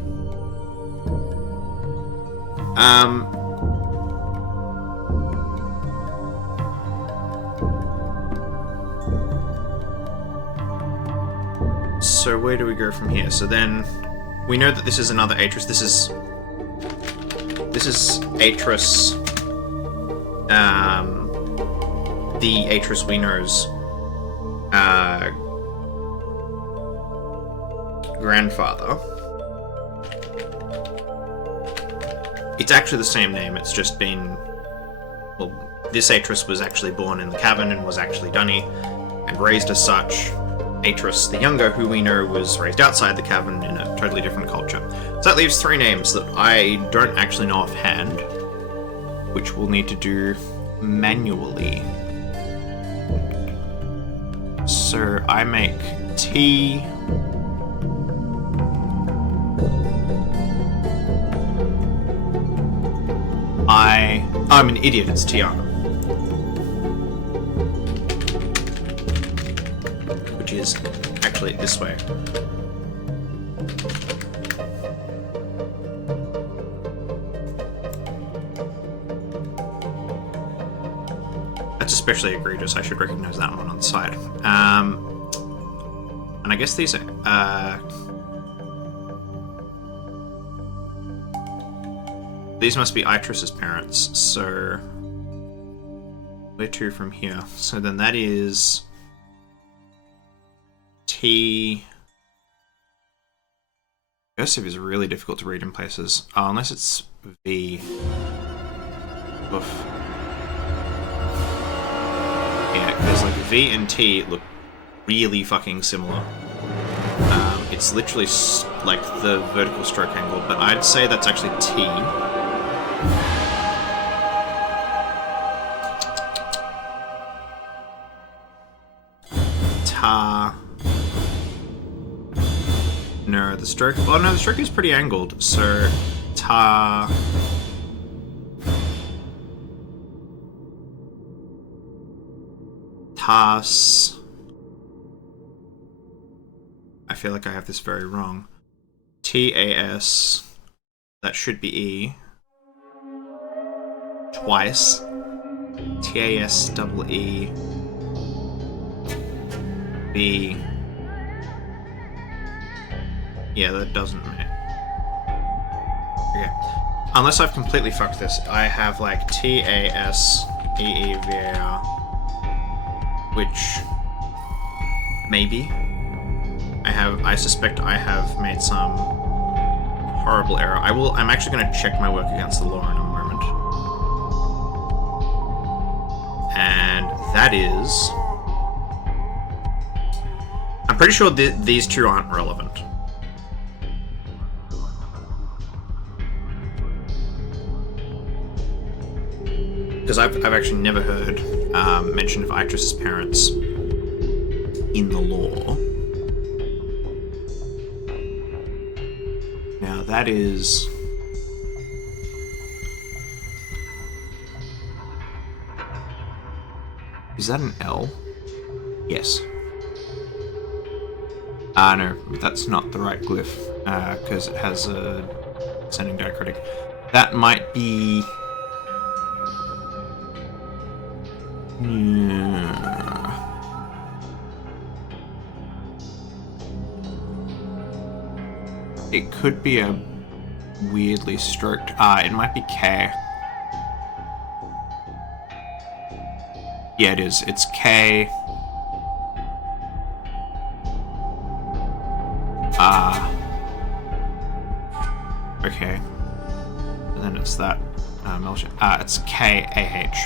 So where do we go from here? So then we know that this is another Atreus. This is Atreus, the Atreus we know's grandfather. It's actually the same name, it's just been... Well, this Atreus was actually born in the cavern and was actually Dunny, and raised as such. Atreus the younger, who we know was raised outside the cavern in a totally different culture. So that leaves three names that I don't actually know offhand, which we'll need to do manually. So I make T... I'm an idiot, it's Tiana. which is actually this way. That's especially egregious. I should recognize that one on the side. And I guess these are... these must be Itris's parents, so... where to from here? So then that is... T... Cursive is really difficult to read in places. Oh, unless it's V. Oof. Yeah, because like V and T look really fucking similar. It's literally like the vertical stroke angle, but I'd say that's actually T. Ta. No, the stroke... oh no, the stroke is pretty angled, so... Ta... Tas... I feel like I have this very wrong. T-A-S... that should be E. Twice. T-A-S double E. B... yeah, that doesn't matter. Okay. Unless I've completely fucked this, I have like T-A-S-E-E-V-A-R, which maybe I suspect I have made some horrible error. I'm actually going to check my work against the law in a moment. And that is... I'm pretty sure these two aren't relevant. Because I've actually never heard mention of Itris's parents in the lore. Now that is... is that an L? Yes. No, that's not the right glyph, because it has a ascending diacritic. That might be... it could be a weirdly stroked... it might be K. Yeah, it is. It's K... okay. And then it's that... it's K-A-H.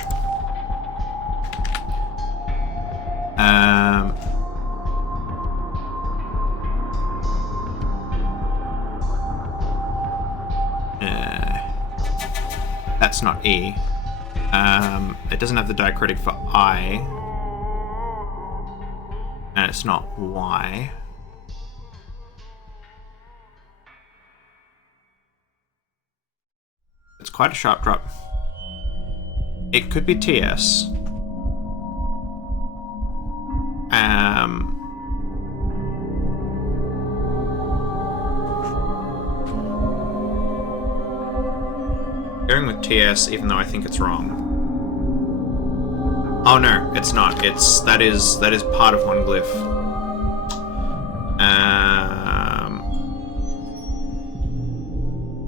That's not E. It doesn't have the diacritic for I. And it's not Y. It's quite a sharp drop. It could be TS. Going with TS, even though I think it's wrong. Oh no, it's not. That is part of one glyph.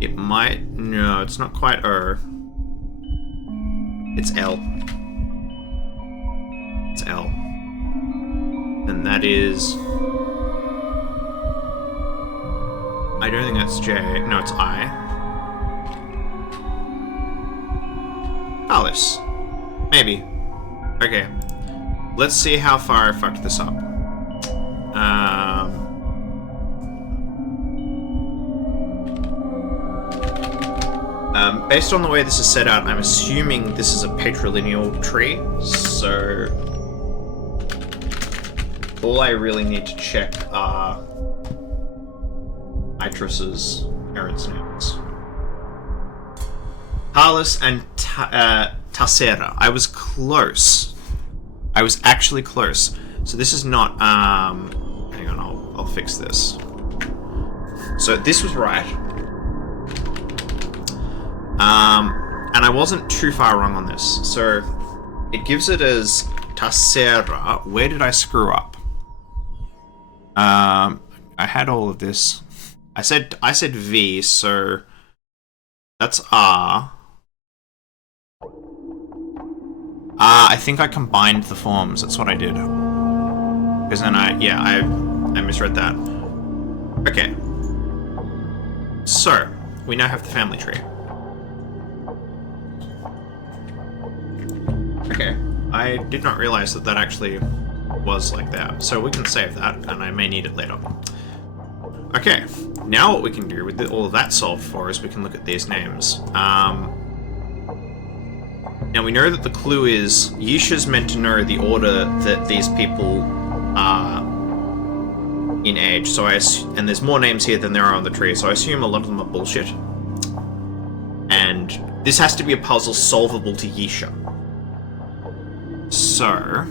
It might... no, it's not quite O. It's L. It's L. And that is... I don't think that's J. No, it's I. Alice. Maybe. Okay. Let's see how far I fucked this up. Based on the way this is set out, I'm assuming this is a patrilineal tree, so... all I really need to check are... Itris's parents' names. Alice and Tassera. I was close. I was actually close. So this is not, hang on, I'll fix this. So this was right. And I wasn't too far wrong on this. So it gives it as Tacera. Where did I screw up? I had all of this. I said V, so that's R. I think I combined the forms. That's what I did. Because then I misread that. Okay. So, we now have the family tree. Okay. I did not realize that that actually was like that. So we can save that, and I may need it later. Okay. Now what we can do with all of that solved for is we can look at these names. Now we know that the clue is Yisha's meant to know the order that these people are in age. So and there's more names here than there are on the tree, so I assume a lot of them are bullshit. And this has to be a puzzle solvable to Yisha. So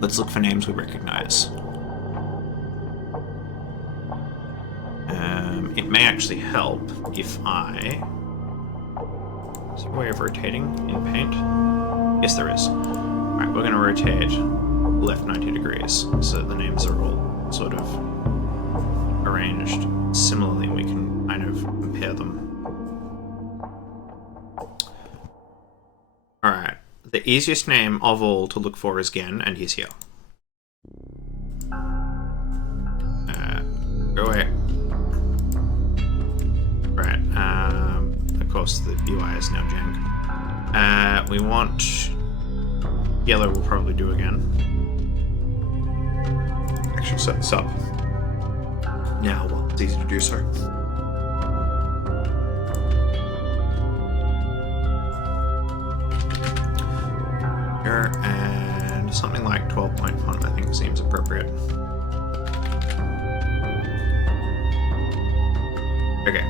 let's look for names we recognize. It may actually help if I... Is there a way of rotating in Paint? Yes, there is. Alright, we're going to rotate left 90 degrees so that the names are all sort of arranged similarly and we can kind of compare them. Alright, the easiest name of all to look for is Gen, and he's here. Go away. Right, of course the UI is now jank. We want... Yellow will probably do again. Actually, set this up. Now, well, it's easy to do so. Here, and something like 12-point font I think seems appropriate. Okay.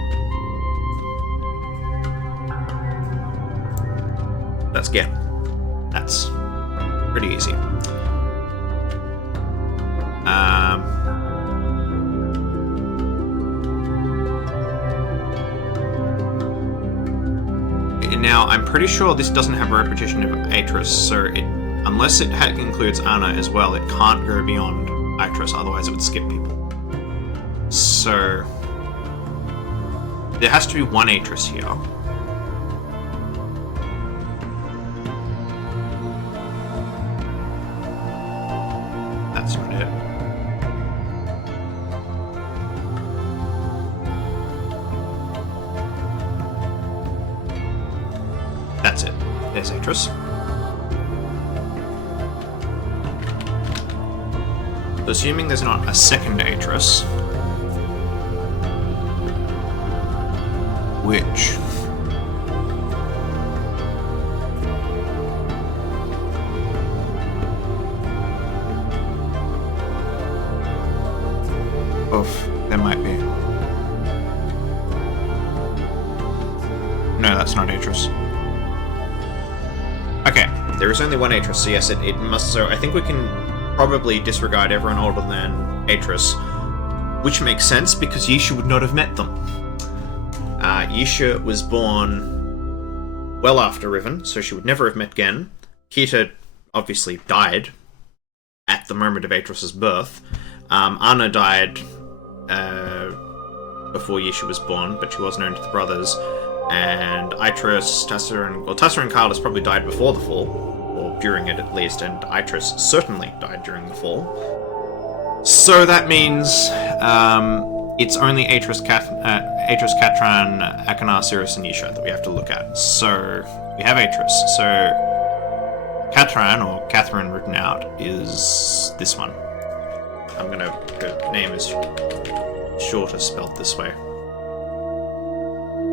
That's Gen. That's pretty easy. Now, I'm pretty sure this doesn't have a repetition of Atris, so unless it includes Anna as well, it can't go beyond Atris, otherwise it would skip people. So... there has to be one Atris here. That's not it. That's it. There's Atris. Assuming there's not a second Atris, which there might be. No, that's not Atris. Okay, there is only one Atris, so yes, it must. So I think we can probably disregard everyone older than Atris, which makes sense because Yisha would not have met them. Yisha was born well after Riven, so she would never have met Gen. Kita obviously died at the moment of Atris's birth. Anna died before Yisha was born, but she was known to the brothers. And Atris, Tacera, and Carlos probably died before the fall, or during it at least, and Atris certainly died during the fall. So that means it's only Atris, Katran, Akanar, Cirrus, and Yisha that we have to look at. So we have Atris. So Katran, or Catherine written out, is this one. Her name is shorter spelled this way.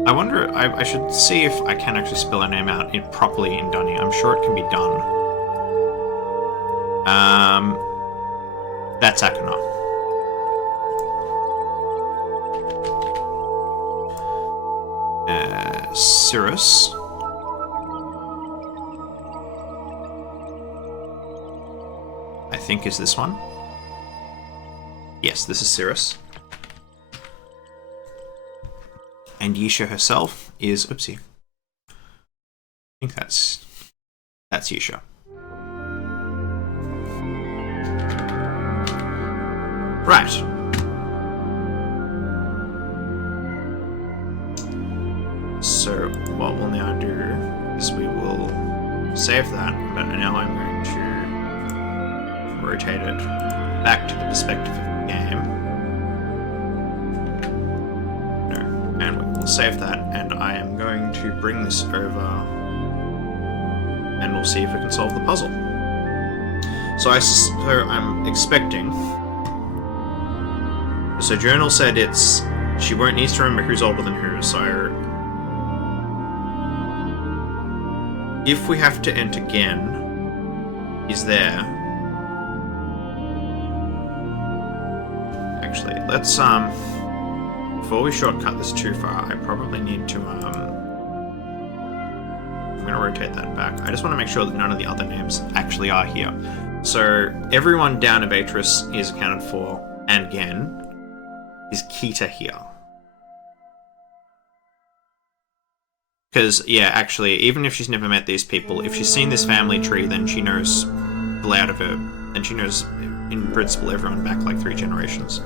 I wonder, I should see if I can actually spell her name out properly in Dunny. I'm sure it can be done. That's Akanar. Cirrus. I think is this one. Yes, this is Cirrus. And Yisha herself is... Oopsie. I think that's Yisha. Right. So what we'll now do is we will save that, but now I'm going to rotate it back to the perspective of the game. No, and we'll save that, and I am going to bring this over, and we'll see if we can solve the puzzle. So I'm expecting. So Journal said she won't need to remember who's older than who, so if we have to enter Gen is there. Actually, let's before we shortcut this too far, I probably need to I'm gonna rotate that back. I just want to make sure that none of the other names actually are here. So everyone down of Beatrice is accounted for, and Gen. Is Kita here? Because, yeah, actually, even if she's never met these people, if she's seen this family tree, then she knows the layout of her, and she knows, in principle, everyone back like 3 generations.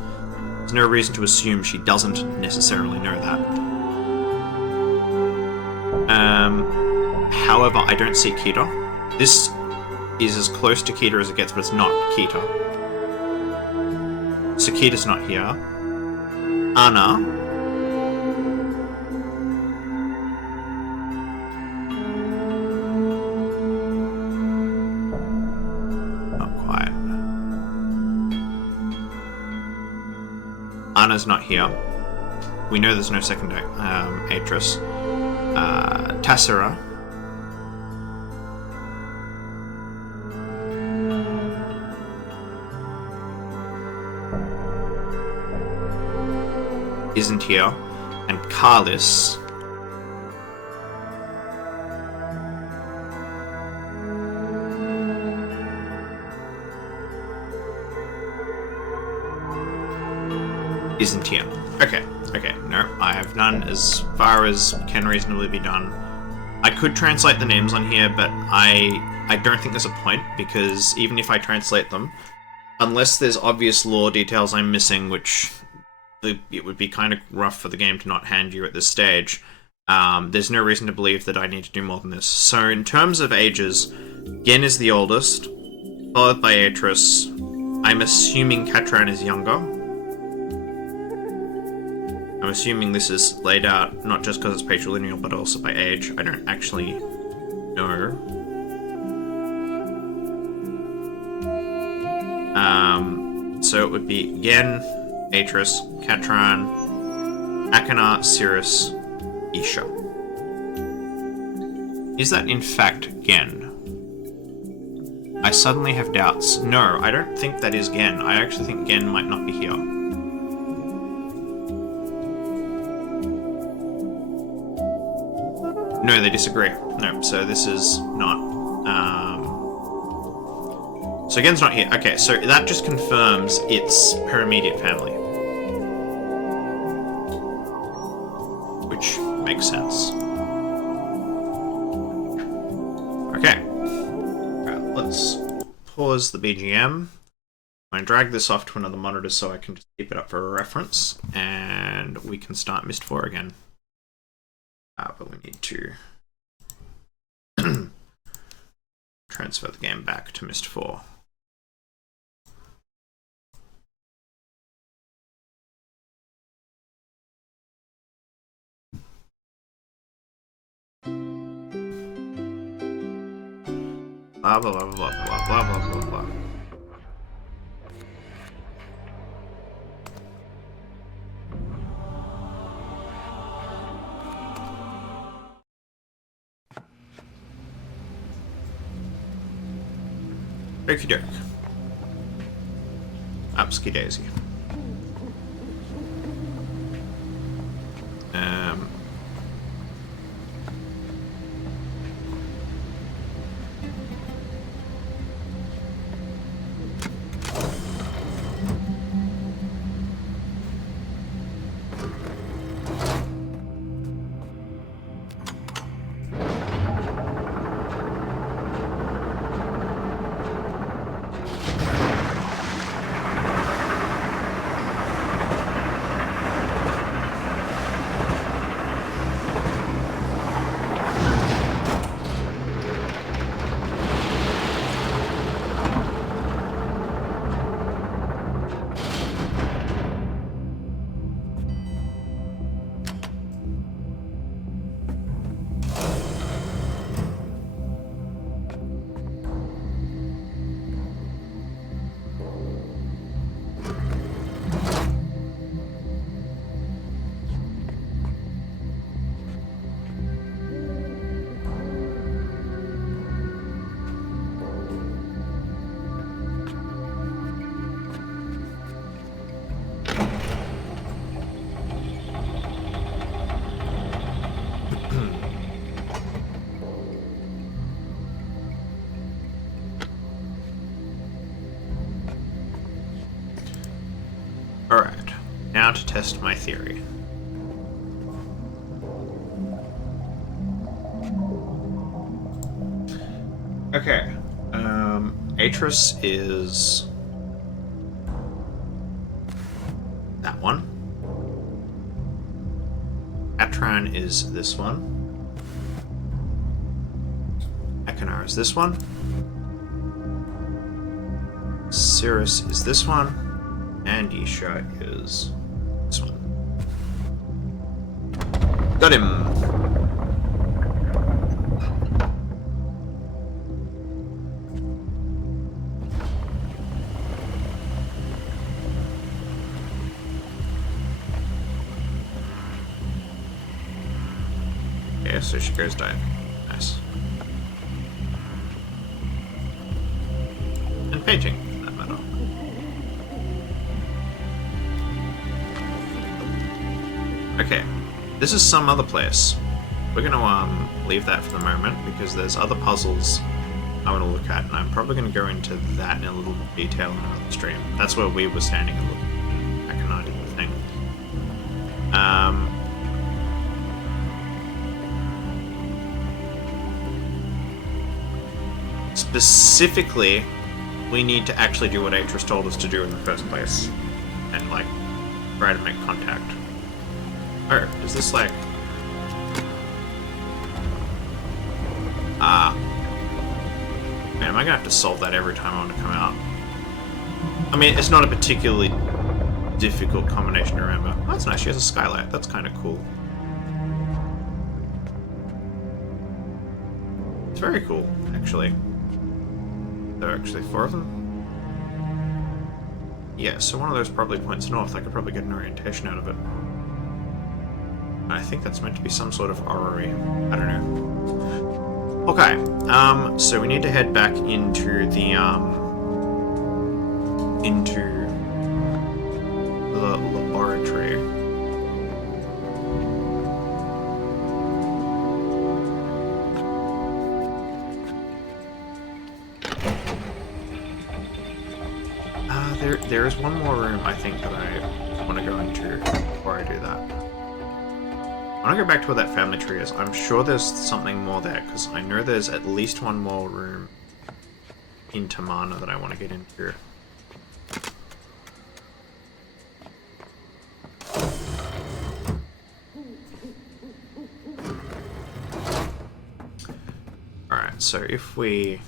There's no reason to assume she doesn't necessarily know that. However, I don't see Kita. This is as close to Kita as it gets, but it's not Kita. So Kita's not here. Anna. Not quite. Anna's not here. We know there's no second Atris. Tassera. Isn't here, and Carlis isn't here. Okay, no, I have none as far as can reasonably be done. I could translate the names on here, but I don't think there's a point, because even if I translate them, unless there's obvious lore details I'm missing, which it would be kind of rough for the game to not hand you at this stage. There's no reason to believe that I need to do more than this. So in terms of ages, Gen is the oldest, followed by Atris. I'm assuming Katran is younger. I'm assuming this is laid out not just because it's patrilineal, but also by age. I don't actually know. So it would be Gen, Atris, Katran, Akana, Cirrus, Isha. Is that in fact Gen? I suddenly have doubts. No, I don't think that is Gen. I actually think Gen might not be here. No, they disagree. No, so this is not... So Gen's not here. Okay, so that just confirms it's her immediate family. Which makes sense. Okay. Alright, let's pause the BGM. I'm going to drag this off to another monitor so I can just keep it up for a reference, and we can start Myst 4 again. But we need to transfer the game back to Myst 4. Blah blah blah blah blah blah blah blah blah. Okie doke. Upski daisy. now to test my theory. Okay. Atris is that one. Atran is this one. Akanar is this one. Cirrus is this one. And Isha is this one. Got him! So she goes dive. Nice. And painting, for that matter. Okay, this is some other place. We're gonna leave that for the moment because there's other puzzles I want to look at, and I'm probably gonna go into that in a little detail in another stream. That's where we were standing and looking back and I did the thing. Specifically, we need to actually do what Atris told us to do in the first place. And, like, try to make contact. Oh, is this like... Man, am I gonna have to solve that every time I want to come out? I mean, it's not a particularly difficult combination to remember. Oh, that's nice, she has a skylight. That's kind of cool. It's very cool, actually. There are actually 4 of them? Yeah, so one of those probably points north. I could probably get an orientation out of it. I think that's meant to be some sort of orrery. I don't know. Okay, so we need to head back into the laboratory. There is one more room, I think, that I want to go into before I do that. I want to go back to where that family tree is. I'm sure there's something more there, because I know there's at least one more room in Tomahna that I want to get into. Alright, so if we...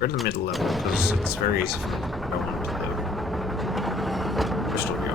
go to the middle level, because it's very easy for me to go on to the crystal viewer.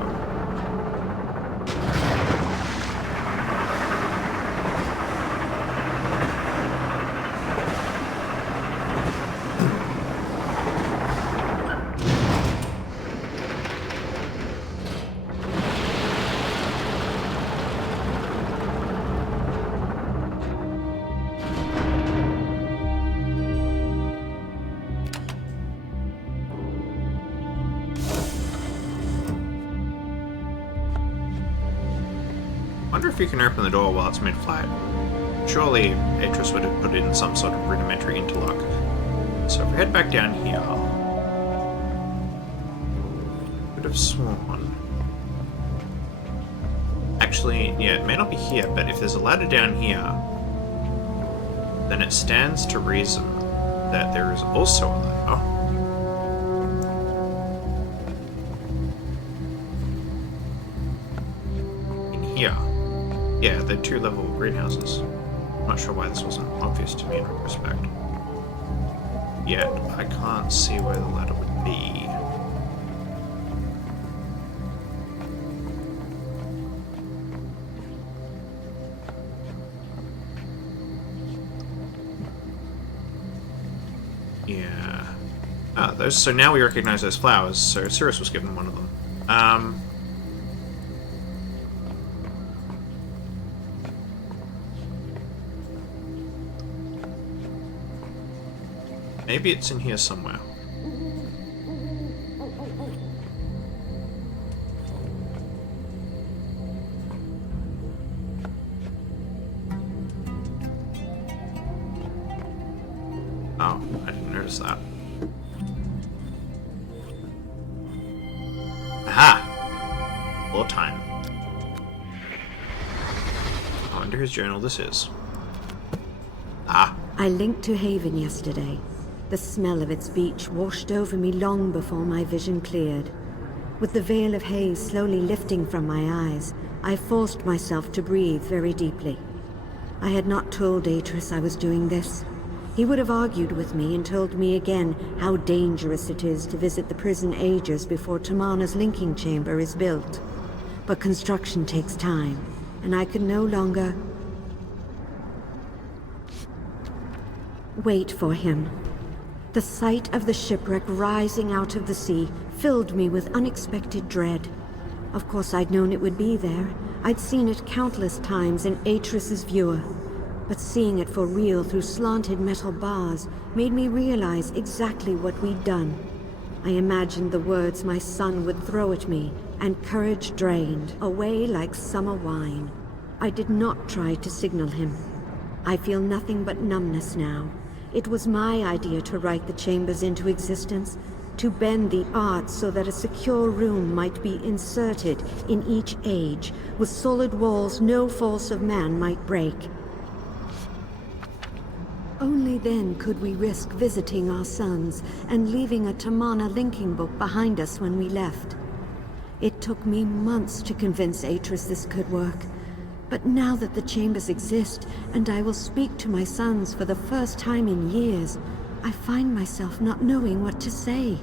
I wonder if you can open the door while it's mid-flight. Surely Atris would have put it in some sort of rudimentary interlock. So if we head back down here... would have sworn... Actually, yeah, it may not be here, but if there's a ladder down here, then it stands to reason that there is also a ladder. In here. Yeah, they're 2-level greenhouses. I'm not sure why this wasn't obvious to me in retrospect. Yet, I can't see where the ladder would be. Yeah. Ah, those. So now we recognize those flowers, so Cirrus was given one of them. Maybe it's in here somewhere. Oh, I didn't notice that. or time. I wonder whose journal this is. Ah. I linked to Haven yesterday. The smell of its beach washed over me long before my vision cleared. With the veil of haze slowly lifting from my eyes, I forced myself to breathe very deeply. I had not told Atris I was doing this. He would have argued with me and told me again how dangerous it is to visit the prison ages before Tomahna's linking chamber is built. But construction takes time, and I could no longer wait for him. The sight of the shipwreck rising out of the sea filled me with unexpected dread. Of course, I'd known it would be there. I'd seen it countless times in Atris's viewer. But seeing it for real through slanted metal bars made me realize exactly what we'd done. I imagined the words my son would throw at me, and courage drained, away like summer wine. I did not try to signal him. I feel nothing but numbness now. It was my idea to write the chambers into existence, to bend the arts so that a secure room might be inserted in each age, with solid walls no force of man might break. Only then could we risk visiting our sons and leaving a Tomahna linking book behind us when we left. It took me months to convince Atris this could work. But now that the chambers exist, and I will speak to my sons for the first time in years, I find myself not knowing what to say.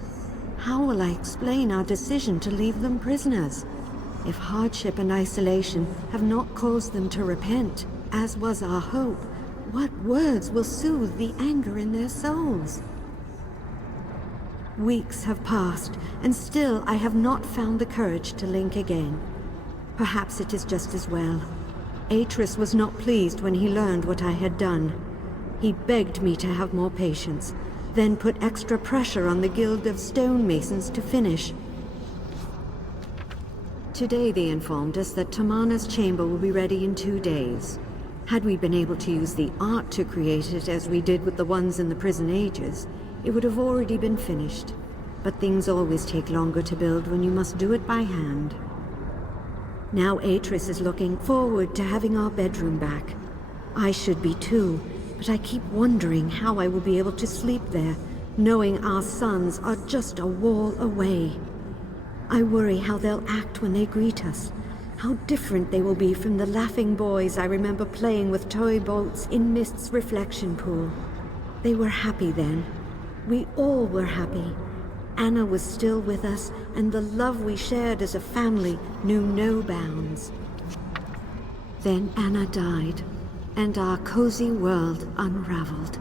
How will I explain our decision to leave them prisoners? If hardship and isolation have not caused them to repent, as was our hope, what words will soothe the anger in their souls? Weeks have passed, and still I have not found the courage to link again. Perhaps it is just as well. Atris was not pleased when he learned what I had done. He begged me to have more patience, then put extra pressure on the Guild of Stonemasons to finish. Today they informed us that Tomahna's chamber will be ready in 2 days. Had we been able to use the art to create it as we did with the ones in the prison ages, it would have already been finished. But things always take longer to build when you must do it by hand. Now Atris is looking forward to having our bedroom back. I should be too, but I keep wondering how I will be able to sleep there, knowing our sons are just a wall away. I worry how they'll act when they greet us. How different they will be from the laughing boys I remember playing with toy boats in Myst's reflection pool. They were happy then. We all were happy. Anna was still with us, and the love we shared as a family knew no bounds. Then Anna died, and our cozy world unraveled.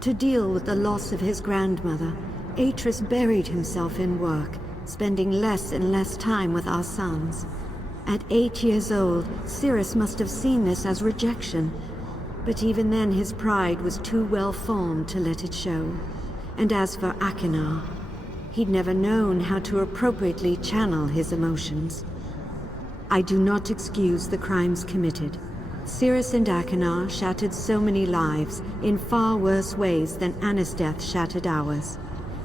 To deal with the loss of his grandmother, Atris buried himself in work, spending less and less time with our sons. At 8 years old, Cirrus must have seen this as rejection, but even then his pride was too well formed to let it show. And as for Akinar, he'd never known how to appropriately channel his emotions. I do not excuse the crimes committed. Cirrus and Akinar shattered so many lives in far worse ways than Anna's death shattered ours.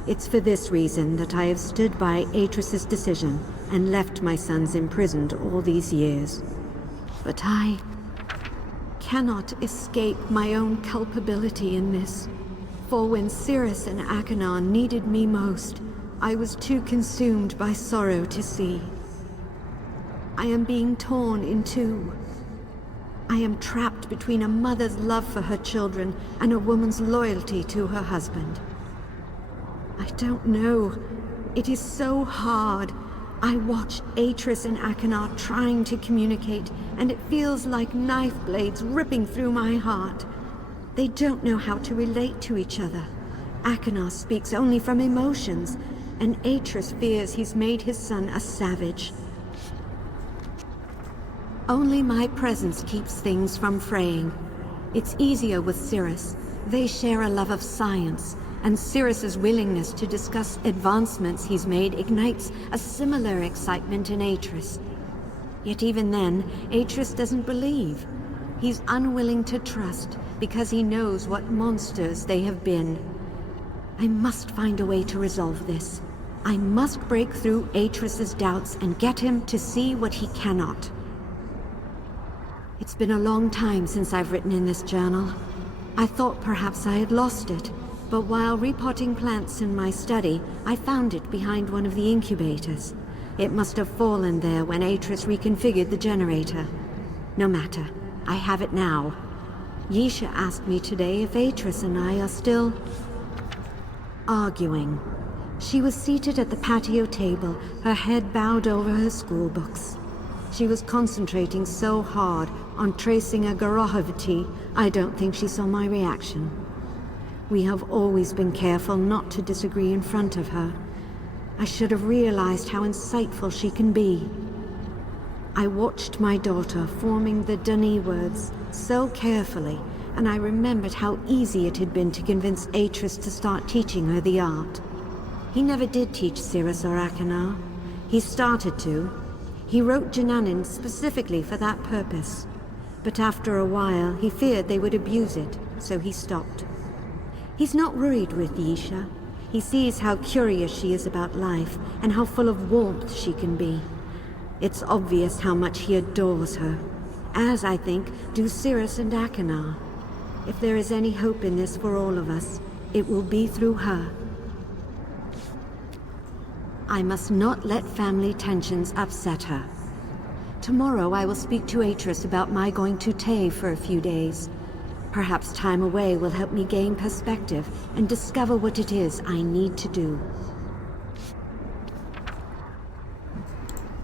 It's for this reason that I have stood by Atris's decision and left my sons imprisoned all these years. But I cannot escape my own culpability in this. For when Cirrus and Akinar needed me most, I was too consumed by sorrow to see. I am being torn in two. I am trapped between a mother's love for her children and a woman's loyalty to her husband. I don't know. It is so hard. I watch Atris and Akinar trying to communicate, and it feels like knife blades ripping through my heart. They don't know how to relate to each other. Akinar speaks only from emotions, and Atris fears he's made his son a savage. Only my presence keeps things from fraying. It's easier with Cirrus. They share a love of science, and Cirrus's willingness to discuss advancements he's made ignites a similar excitement in Atris. Yet even then, Atris doesn't believe. He's unwilling to trust because he knows what monsters they have been. I must find a way to resolve this. I must break through Atris's doubts and get him to see what he cannot. It's been a long time since I've written in this journal. I thought perhaps I had lost it, but while repotting plants in my study, I found it behind one of the incubators. It must have fallen there when Atris reconfigured the generator. No matter, I have it now. Yisha asked me today if Atris and I are still arguing. She was seated at the patio table, her head bowed over her school books. She was concentrating so hard on tracing a Gorohovati, I don't think she saw my reaction. We have always been careful not to disagree in front of her. I should have realized how insightful she can be. I watched my daughter forming the Dani words so carefully, and I remembered how easy it had been to convince Atris to start teaching her the art. He never did teach Cirrus or Akanar. He started to. He wrote Jananin specifically for that purpose. But after a while, he feared they would abuse it, so he stopped. He's not worried with Yisha. He sees how curious she is about life, and how full of warmth she can be. It's obvious how much he adores her, as, I think, do Cirrus and Akanar. If there is any hope in this for all of us, it will be through her. I must not let family tensions upset her. Tomorrow I will speak to Atris about my going to Tay for a few days. Perhaps time away will help me gain perspective and discover what it is I need to do.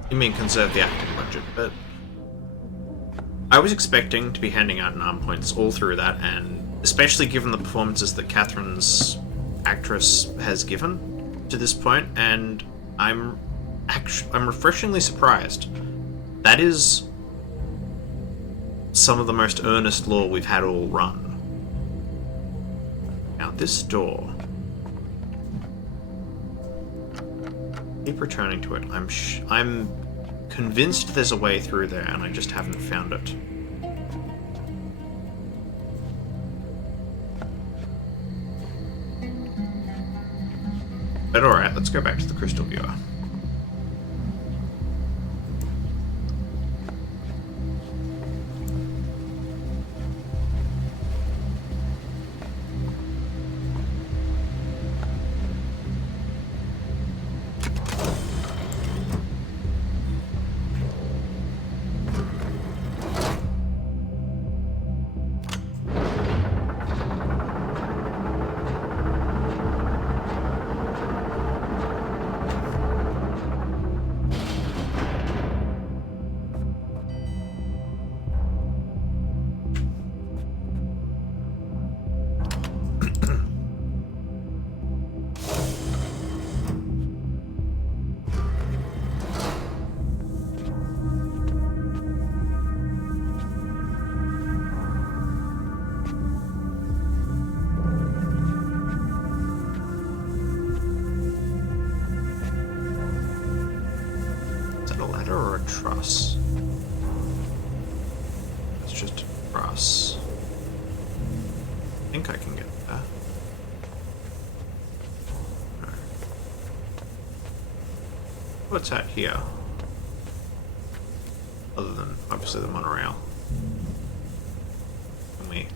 You mean conserve the acting budget, but I was expecting to be handing out NARM points all through that, and especially given the performances that Catherine's actress has given to this point, and I'm refreshingly surprised. That is some of the most earnest lore we've had all run. Now this door, keep returning to it. I'm convinced there's a way through there, and I just haven't found it. But alright, let's go back to the crystal viewer. Truss. It's just a truss. I think I can get that. No. What's out here? Other than, obviously, the monorail. Can we...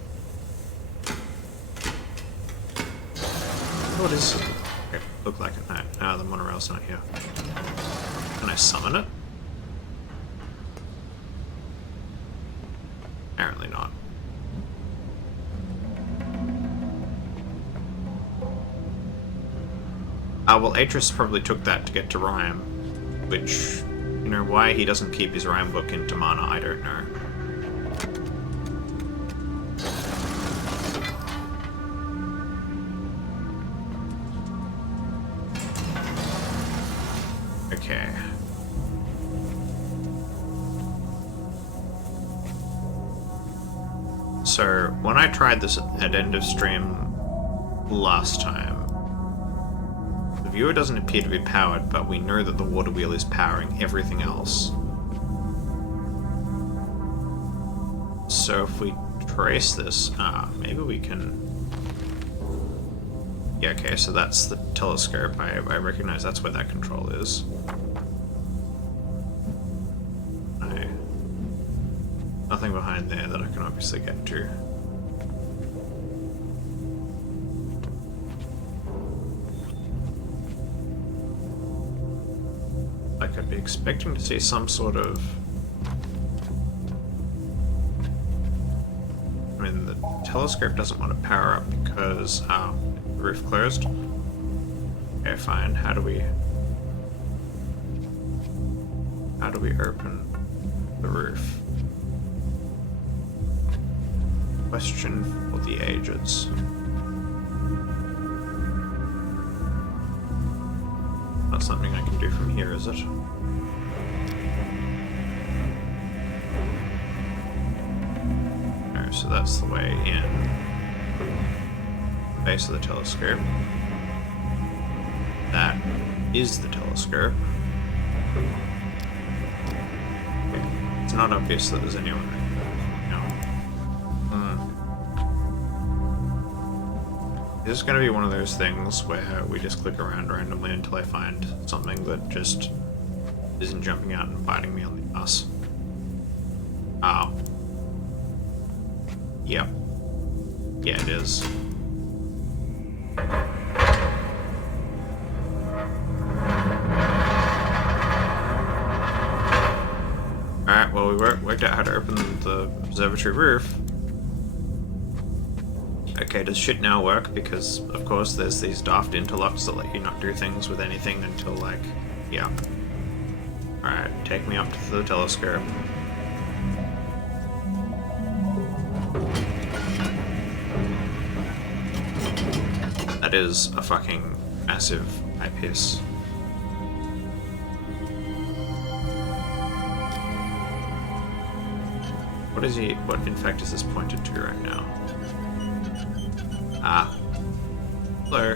What is... Okay, look like it. No, the monorail's not here. Can I summon it? Apparently not. Well, Atris probably took that to get to Rhyme, which, you know, why he doesn't keep his Rhyme book in Tomahna, I don't know. Okay. So, when I tried this at end of stream last time, the viewer doesn't appear to be powered, but we know that the water wheel is powering everything else. So if we trace this, maybe we can Yeah, okay, so that's the telescope. I recognize that's where that control is. Nothing behind there that I can obviously get to. I could be expecting to see some sort of... I mean, the telescope doesn't want to power up because the roof closed. Okay, fine. How do we open the roof? Question for the ages. Not something I can do from here, is it? Alright, so that's the way in. Base of the telescope. That is the telescope. It's not obvious that there's anyone. This is going to be one of those things where we just click around randomly until I find something that just isn't jumping out and biting me on the ass. Oh. Yep. Yeah, it is. Alright, well, we worked out how to open the observatory roof. Okay, does shit now work? Because, of course, there's these daft interlocks that let you not do things with anything until, like, yeah. Alright, take me up to the telescope. That is a fucking massive eyepiece. What in fact is this pointed to right now? Ah. Hello.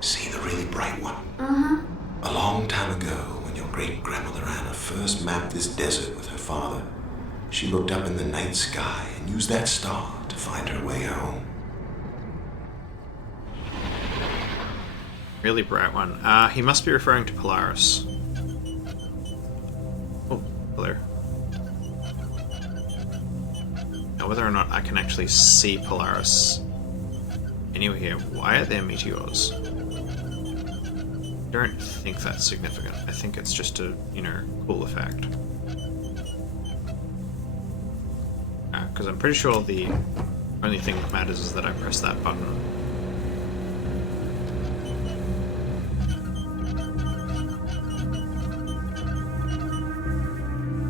See the really bright one? Uh-huh. A long time ago, when your great-grandmother Anna first mapped this desert with her father, she looked up in the night sky and used that star to find her way home. Really bright one. He must be referring to Polaris. Oh, hello. Now, whether or not I can actually see Polaris anywhere here, why are there meteors? I don't think that's significant. I think it's just a, you know, cool effect. Because I'm pretty sure the only thing that matters is that I press that button.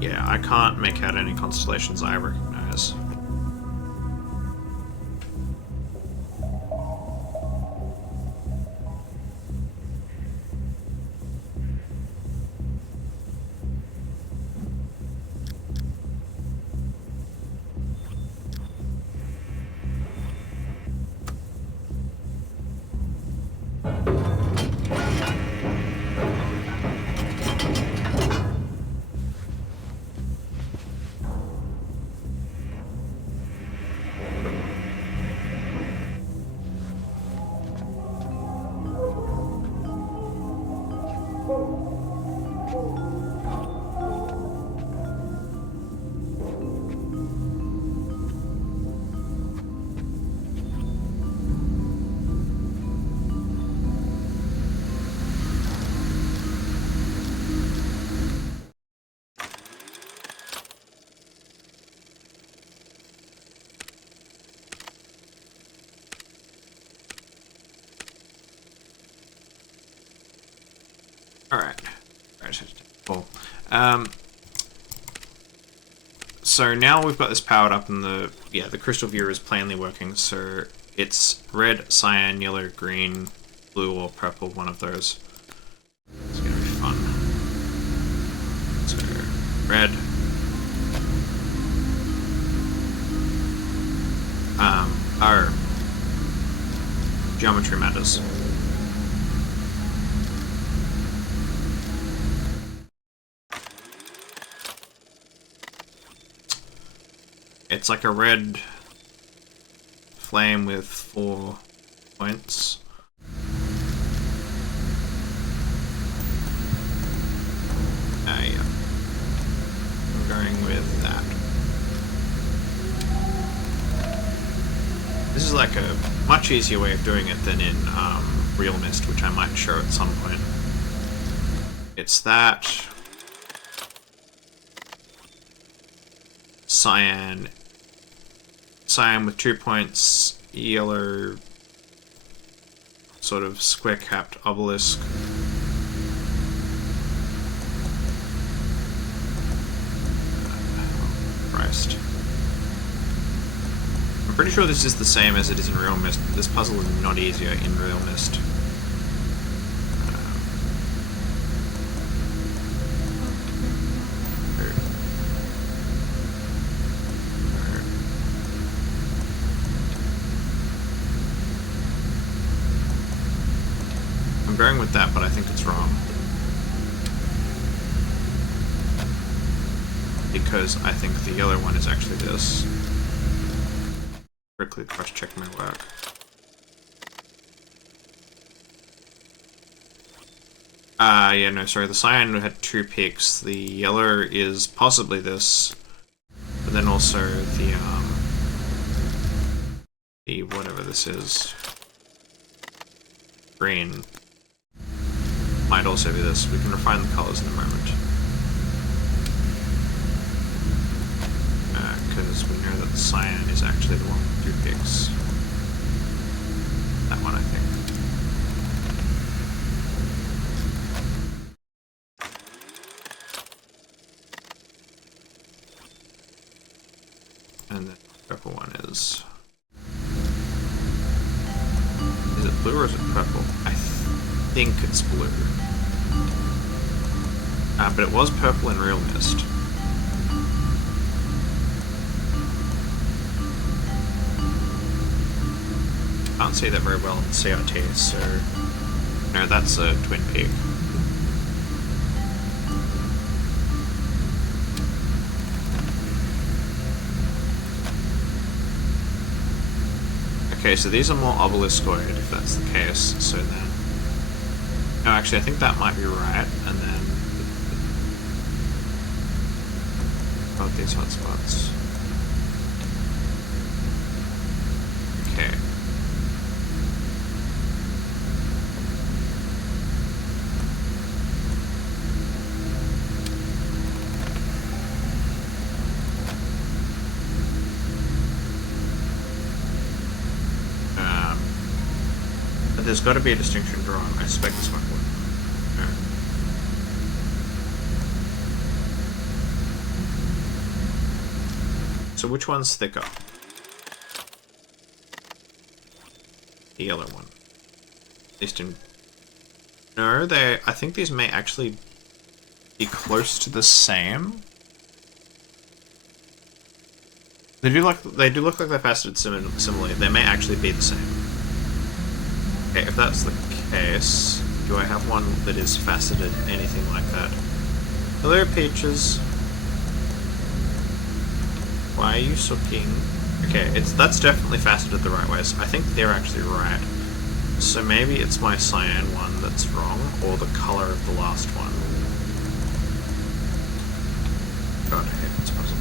Yeah, I can't make out any constellations I recognize. Alright. Cool. So now we've got this powered up and the crystal viewer is plainly working, so it's red, cyan, yellow, green, blue, or purple, one of those. It's gonna be fun. So, red. Oh. Geometry matters. It's like a red flame with 4 points. Yeah. I'm going with that. This is like a much easier way of doing it than in Real Myst, which I might show at some point. It's that. Cyan with 2 points, yellow sort of square-capped obelisk. Christ. I'm pretty sure this is the same as it is in Real Myst, but this puzzle is not easier in Real Myst. I'm going with that, but I think it's wrong. Because I think the yellow one is actually this. Quickly cross-check my work. Yeah, no, sorry, the cyan had 2 peaks. The yellow is possibly this, but then also the whatever this is, green, might also be this. We can refine the colors in a moment. Because we know that the cyan is actually the one with 2 peaks. That one, I think. And the purple one is... Is it blue or is it purple? I think it's blue. But it was purple in Real Myst. Can't see that very well in CRT, so... No, that's a twin peak. Okay, so these are more obeliskoid, if that's the case, so then... No, actually, I think that might be right, and then... Both these hotspots. Okay. But there's got to be a distinction drawn. I suspect this won't work. No. So which one's thicker? The yellow one. At least in... No, I think these may actually be close to the same. They do look like they're faceted similarly. They may actually be the same. Okay, if that's the case, do I have one that is faceted, anything like that? Hello, Peaches. Why are you sucking? Okay, that's definitely faceted the right way, so I think they're actually right. So maybe it's my cyan one that's wrong, or the color of the last one. God, I hate this puzzle.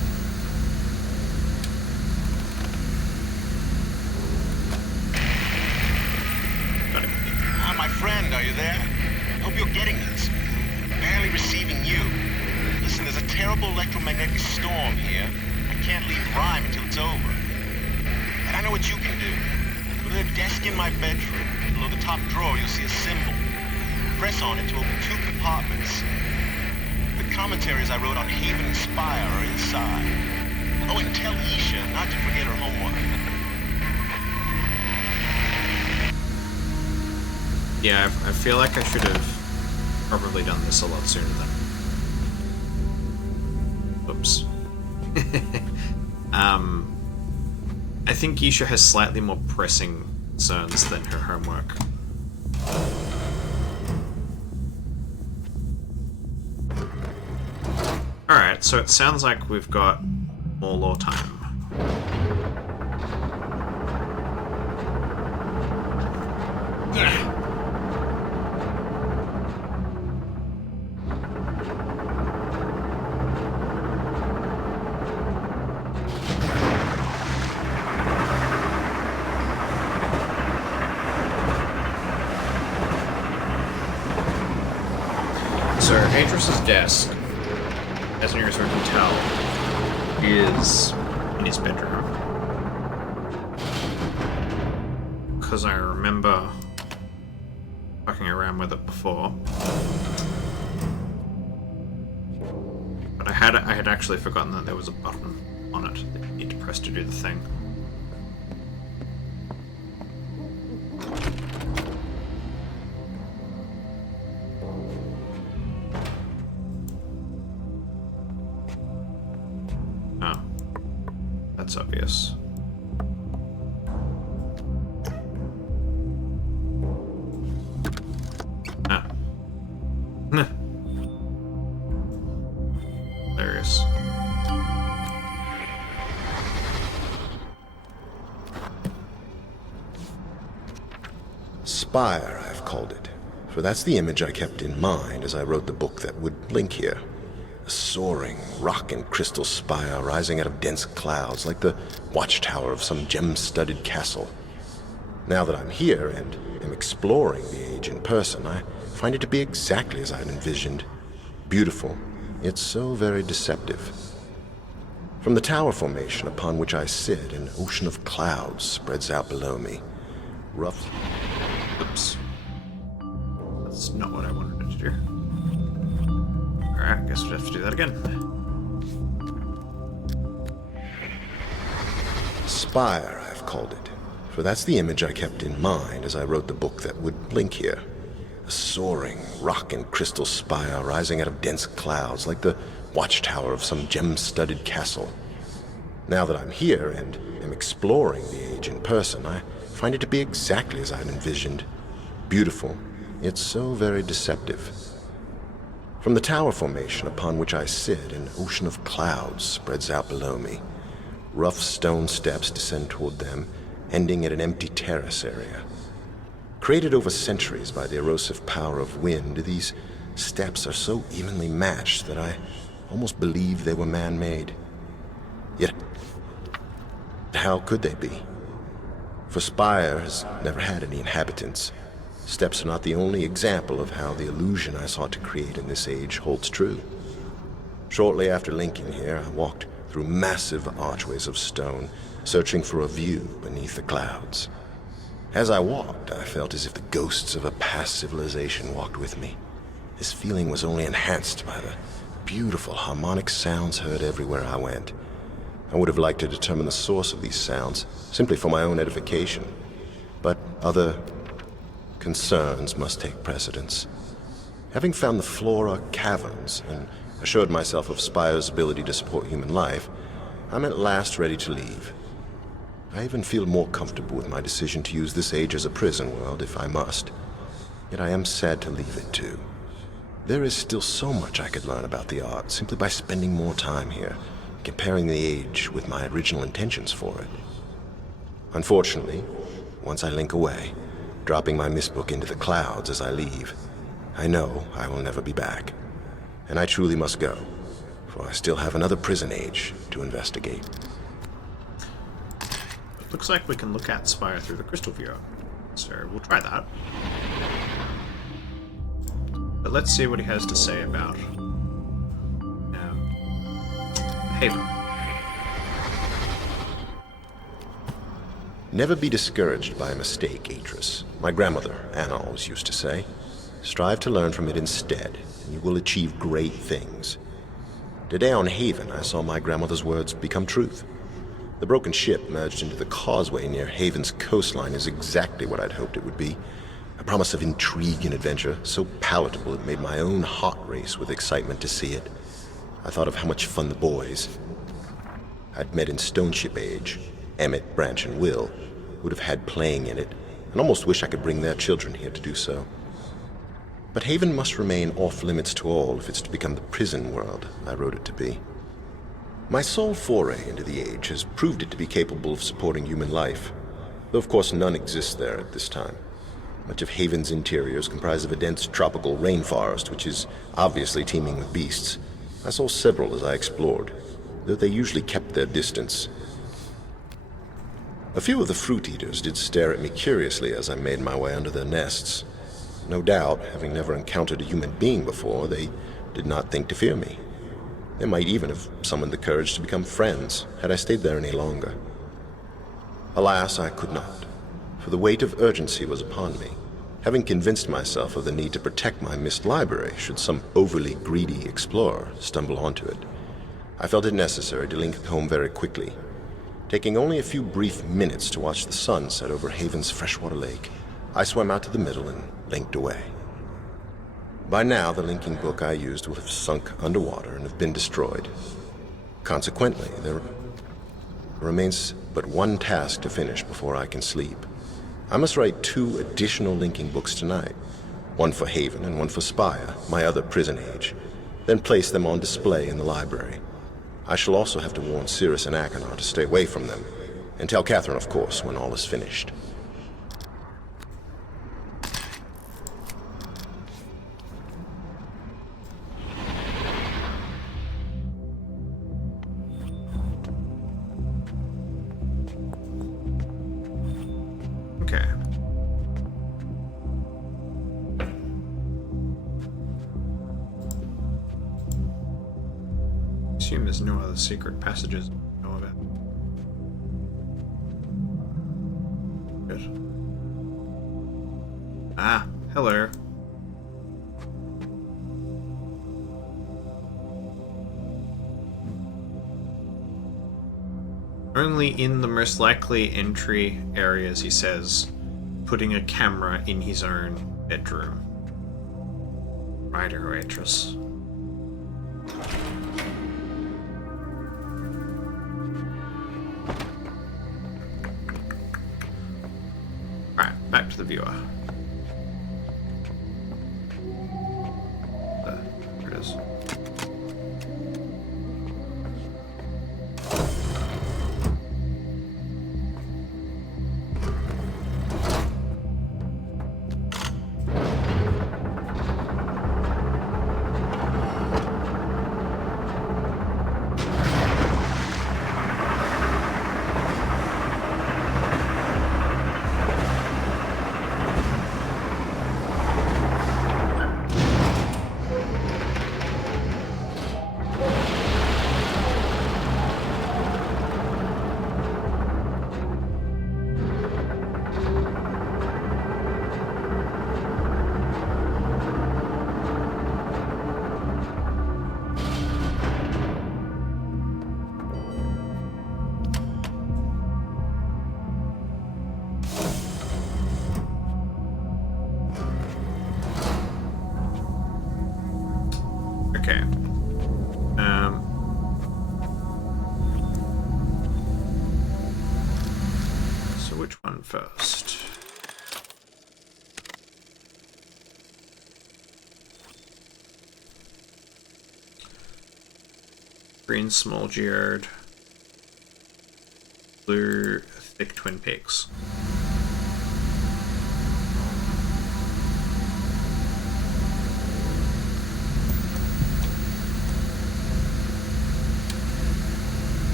My friend, are you there? Hope you're getting this. Barely receiving you. Listen, there's a terrible electromagnetic storm here. I can't leave Rhyme until it's over. And I know what you can do. Go to the desk in my bedroom. Below the top drawer, you'll see a symbol. Press on it to open 2 compartments. The commentaries I wrote on Haven and Spire are inside. Oh, and tell Isha not to forget her homework. Yeah, I feel like I should have probably done this a lot sooner than... Oops. I think Isha has slightly more pressing concerns than her homework. Alright, so it sounds like we've got more lore time. So, Atris's desk, as near as we can tell, is in his bedroom. Because I remember fucking around with it before. But I had actually forgotten that there was a button on it that you need to press to do the thing. Oh. That's obvious. Ah. Hilarious. Spire, I've called it, for that's the image I kept in mind as I wrote the book that would link here. A soaring rock and crystal spire rising out of dense clouds like the watchtower of some gem-studded castle. Now that I'm here and am exploring the age in person, I find it to be exactly as I'd envisioned. Beautiful, yet so very deceptive. From the tower formation upon which I sit, an ocean of clouds spreads out below me. Rough... Oops. That's not what I wanted it to do. Alright, I guess we'll have to do that again. Spire, I've called it, for that's the image I kept in mind as I wrote the book that would link here. A soaring rock and crystal spire rising out of dense clouds like the watchtower of some gem-studded castle. Now that I'm here and am exploring the age in person, I find it to be exactly as I'd envisioned. Beautiful, yet so very deceptive. From the tower formation upon which I sit, an ocean of clouds spreads out below me. Rough stone steps descend toward them, ending at an empty terrace area. Created over centuries by the erosive power of wind, these steps are so evenly matched that I almost believe they were man-made. Yet, how could they be? For Spire has never had any inhabitants. Steps are not the only example of how the illusion I sought to create in this age holds true. Shortly after linking here, I walked through massive archways of stone, searching for a view beneath the clouds. As I walked, I felt as if the ghosts of a past civilization walked with me. This feeling was only enhanced by the beautiful harmonic sounds heard everywhere I went. I would have liked to determine the source of these sounds, simply for my own edification. But other concerns must take precedence. Having found the flora caverns and assured myself of Spire's ability to support human life, I'm at last ready to leave. I even feel more comfortable with my decision to use this age as a prison world if I must. Yet I am sad to leave it too. There is still so much I could learn about the art simply by spending more time here, comparing the age with my original intentions for it. Unfortunately, once I link away, dropping my Myst book into the clouds as I leave, I know I will never be back. And I truly must go, for I still have another prison age to investigate. Looks like we can look at Spire through the crystal viewer, so we'll try that. But let's see what he has to say about Haven. Never be discouraged by a mistake, Atris. My grandmother, Anna, always used to say. Strive to learn from it instead, and you will achieve great things. Today on Haven, I saw my grandmother's words become truth. The broken ship merged into the causeway near Haven's coastline is exactly what I'd hoped it would be. A promise of intrigue and adventure, so palatable it made my own heart race with excitement to see it. I thought of how much fun the boys I'd met in Stoneship Age, Emmett, Branch, and Will, would have had playing in it, and almost wish I could bring their children here to do so. But Haven must remain off limits to all if it's to become the prison world I wrote it to be. My sole foray into the age has proved it to be capable of supporting human life, though of course none exists there at this time. Much of Haven's interior is comprised of a dense tropical rainforest, which is obviously teeming with beasts. I saw several as I explored, though they usually kept their distance. A few of the fruit eaters did stare at me curiously as I made my way under their nests. No doubt, having never encountered a human being before, they did not think to fear me. They might even have summoned the courage to become friends had I stayed there any longer. Alas, I could not, for the weight of urgency was upon me, having convinced myself of the need to protect my Myst library should some overly greedy explorer stumble onto it. I felt it necessary to link home very quickly, taking only a few brief minutes to watch the sun set over Haven's freshwater lake. I swam out to the middle and linked away. By now, the linking book I used will have sunk underwater and have been destroyed. Consequently, there remains but one task to finish before I can sleep. I must write 2 additional linking books tonight, one for Haven and one for Spire, my other prison age, then place them on display in the library. I shall also have to warn Cirrus and Achenar to stay away from them, and tell Catherine, of course, when all is finished. Okay. Assume there's no other secret passages I know about. Good. Ah, hello. Only in the most likely entry areas, he says, putting a camera in his own bedroom. Rider waitress. Alright, back to the viewer. There it is. Okay. So which one first? Green small geode. Blue thick twin peaks.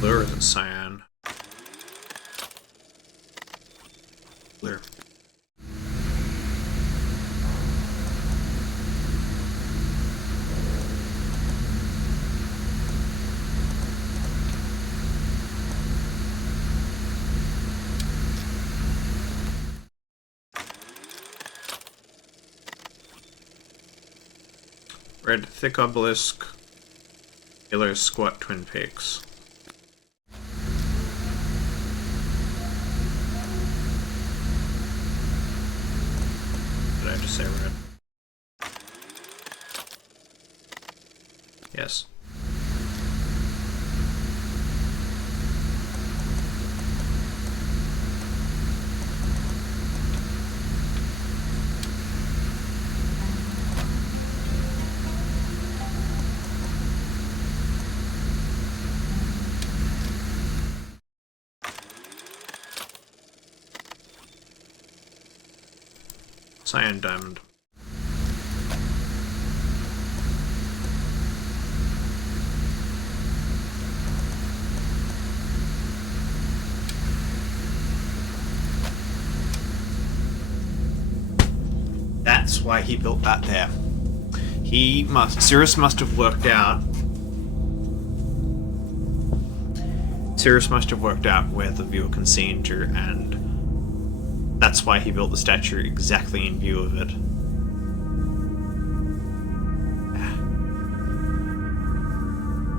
Blue or is it cyan? Blue. Red thick obelisk. Yellow squat twin peaks. Did I just say red? Yes. Cyan diamond. That's why he built that there. Cirrus must have worked out where the viewer can see into, and that's why he built the statue exactly in view of it.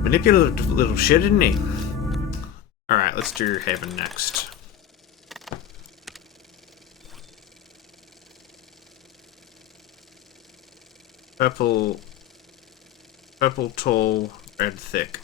Manipulative little shit, isn't he? Alright, let's do Haven next. Purple tall, red thick.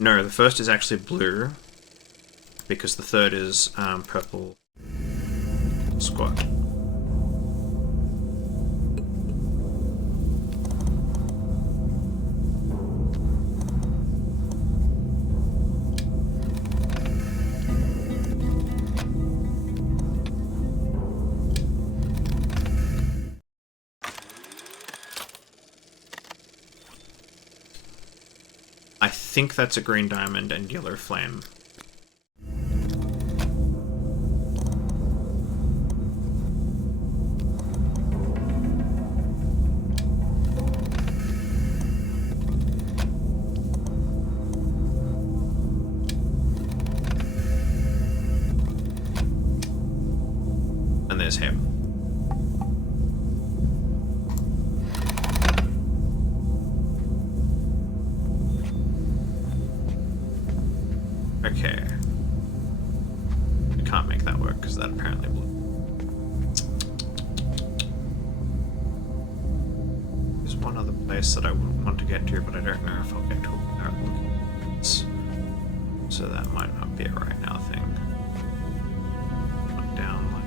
No, the first is actually blue, because the third is purple squat. I think that's a green diamond and yellow flame. And there's him. Okay. I can't make that work because that apparently blew. There's one other place that I wouldn't want to get to, but I don't know if I'll get to it without looking at this. So that might not be a right now thing. Not down like...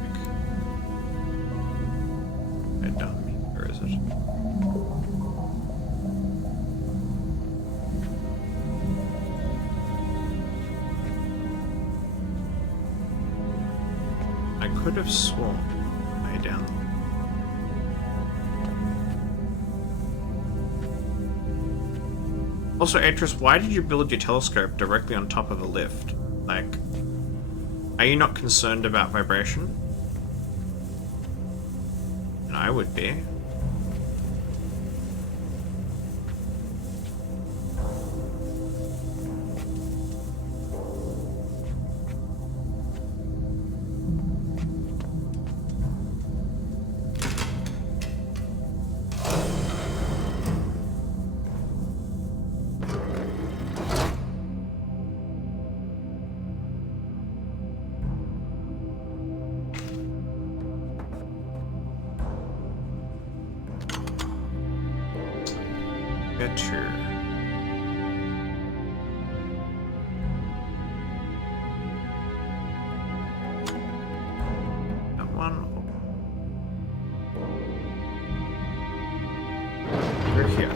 Right down, where is it? I could have sworn way down. Also, Atris, why did you build your telescope directly on top of a lift? Like, are you not concerned about vibration? And I would be. Sure. That one. We're here.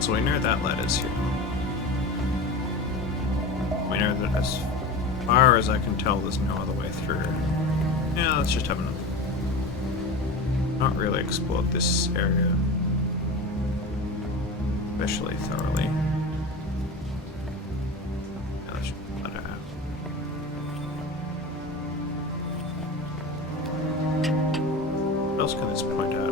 So we know that ladder's here. We know that as far as I can tell, there's no other way through. Yeah, let's just have another. Not really explored this area especially thoroughly. Yeah, let's let it out. What else can this point out?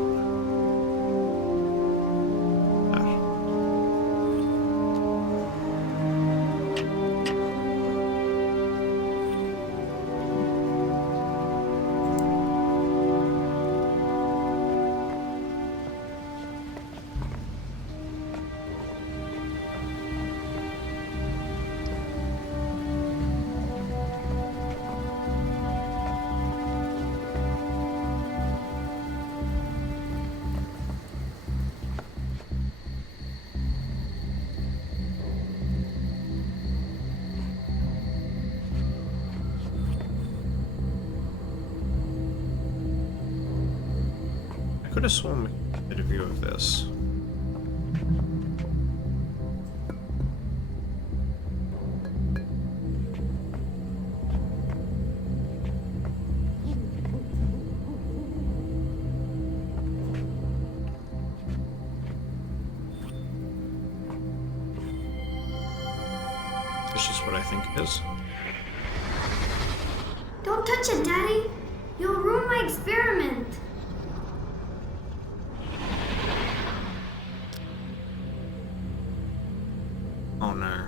could have sworn we did a view of this. This is what I think it is. Don't touch it, Daddy. You'll ruin my experiment. Oh no.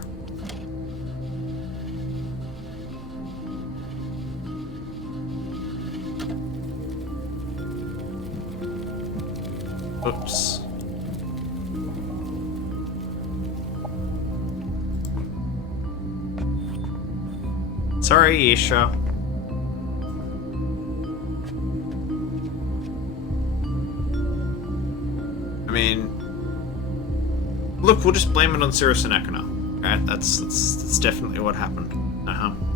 Oops. Sorry, Isha. I mean, look, we'll just blame it on Cirrus and Ekana. Right? That's definitely what happened.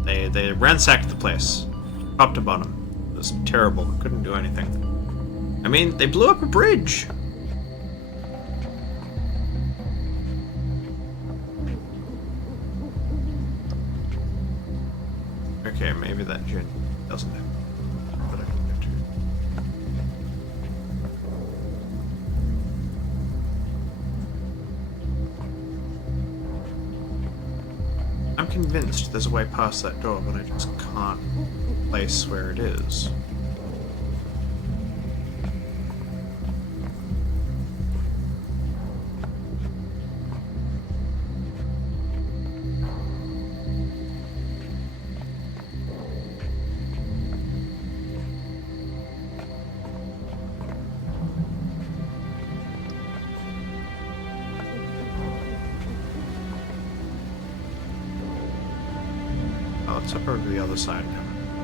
They ransacked the place, top to bottom. It was terrible. Couldn't do anything. I mean, they blew up a bridge. Okay, maybe that gen doesn't have. But I can go to. I'm convinced there's a way past that door, but I just can't place where it is. Oh, it's up over the other side now.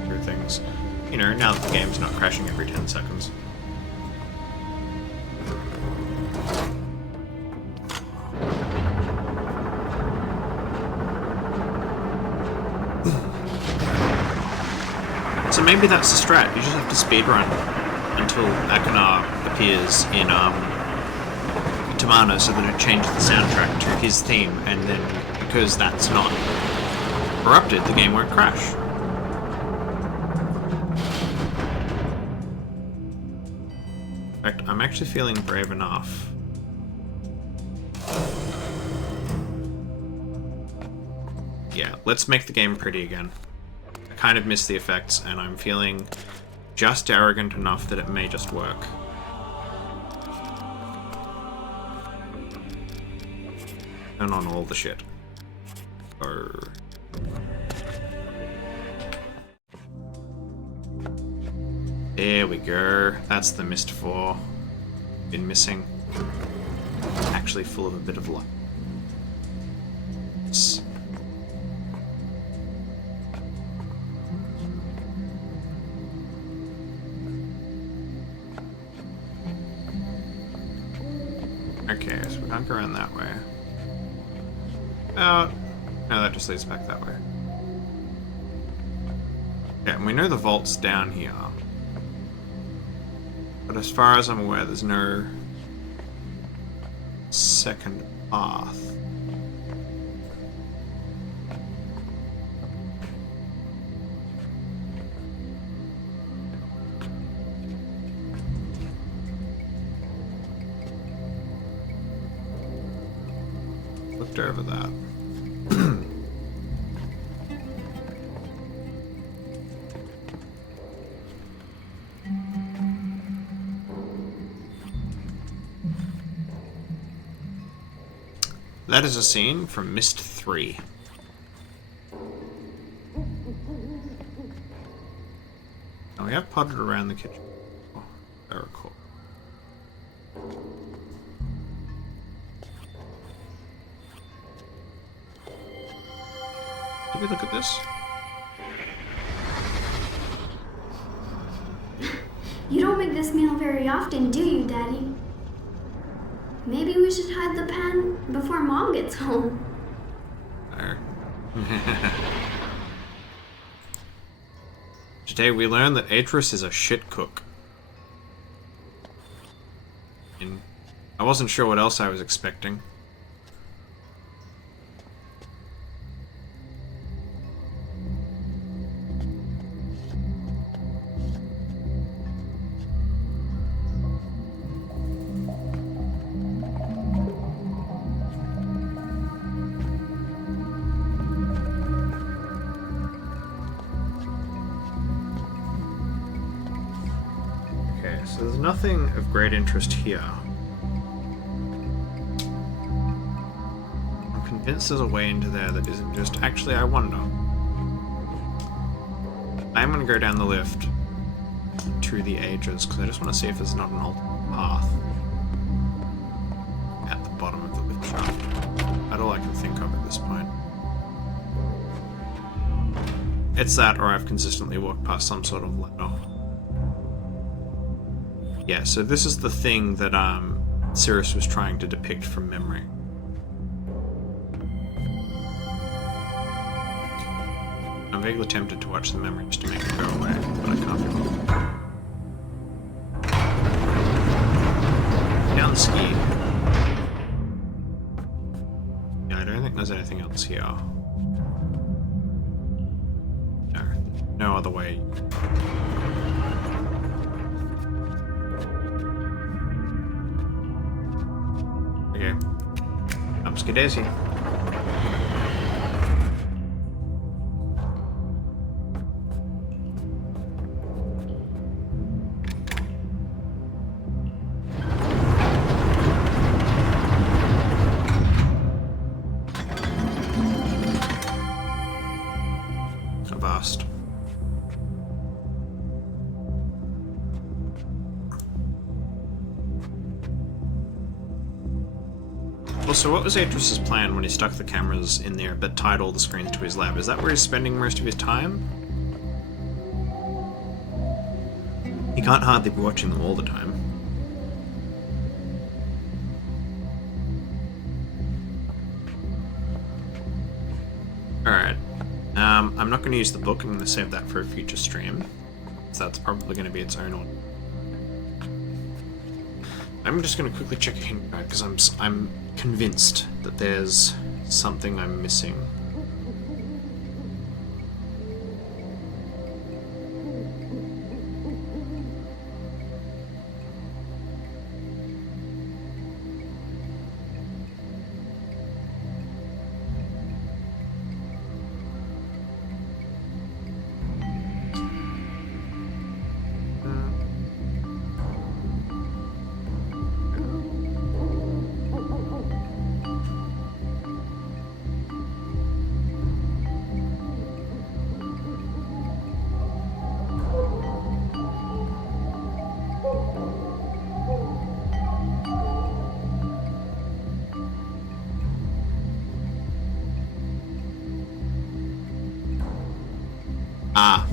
Through things. You know, now that the game's not crashing every 10 seconds. So maybe that's the strat. You just have to speedrun until Akana appears in Tomahna so that it changes the soundtrack to his theme, and then because that's not corrupted, the game won't crash. In fact, I'm actually feeling brave enough. Yeah, let's make the game pretty again. I kind of miss the effects, and I'm feeling just arrogant enough that it may just work. Turn on all the shit. Or... There we go. That's the Myst 4. Been missing. Actually full of a bit of luck. Okay, so we can't go around that way. No, that just leads back that way. Yeah, and we know the vault's down here. But as far as I'm aware, there's no second path. Looked over that. That is a scene from Myst 3. Now we have potted around the kitchen. Oh, I recall. Did we look at this? You don't make this meal very often, do you, Daddy? Maybe we should hide the pan before Mom gets home. Today we learned that Atris is a shit cook. I wasn't sure what else I was expecting. Okay, so there's nothing of great interest here. I'm convinced there's a way into there that isn't just... Actually, I wonder. I'm going to go down the lift to the ages, because I just want to see if there's not an alternate path at the bottom of the lift shaft. That's all I can think of at this point. It's that, or I've consistently walked past some sort of ladder. Yeah, so this is the thing that Sirius was trying to depict from memory. I'm vaguely tempted to watch the memory just to make it go away, but I can't be bothered. Down the ski. Yeah, I don't think there's anything else here. No, no other way. Okay. Upski daisy. Avast. Also, what was Atris's plan when he stuck the cameras in there but tied all the screens to his lab? Is that where he's spending most of his time? He can't hardly be watching them all the time. Alright. I'm not going to use the book. I'm going to save that for a future stream. So that's probably going to be its own order. I'm just going to quickly check a hint card because I'm convinced that there's something I'm missing. Ah.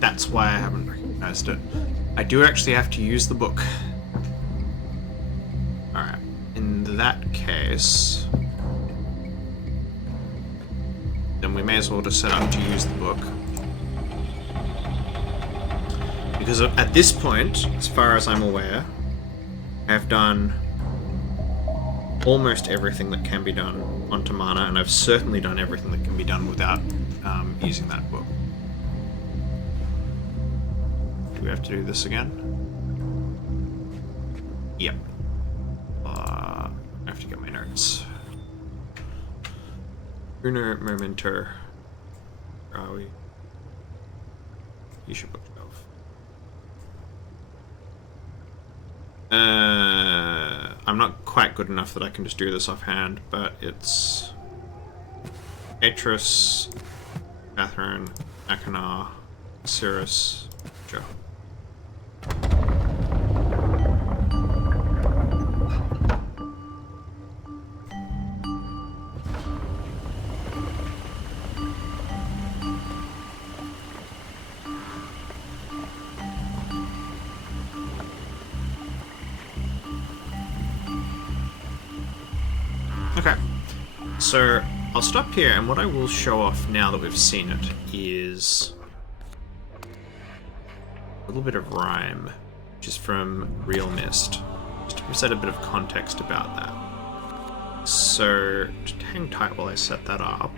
That's why I haven't recognized it. I do actually have to use the book. Alright. In that case... then we may as well just set up to use the book. Because at this point, as far as I'm aware, I've done almost everything that can be done on Tomahna, and I've certainly done everything that can be done without using that book. Do we have to do this again? Yep. I have to get my notes. Uno momento. Where are we? You should bookshelf. I'm not quite good enough that I can just do this offhand, but it's Atris, Catherine, Akanar, Cirrus, Joe. Okay, so I'll stop here, and what I will show off now that we've seen it is a little bit of rhyme, which is from Real Myst. Just to set a bit of context about that. So, just hang tight while I set that up.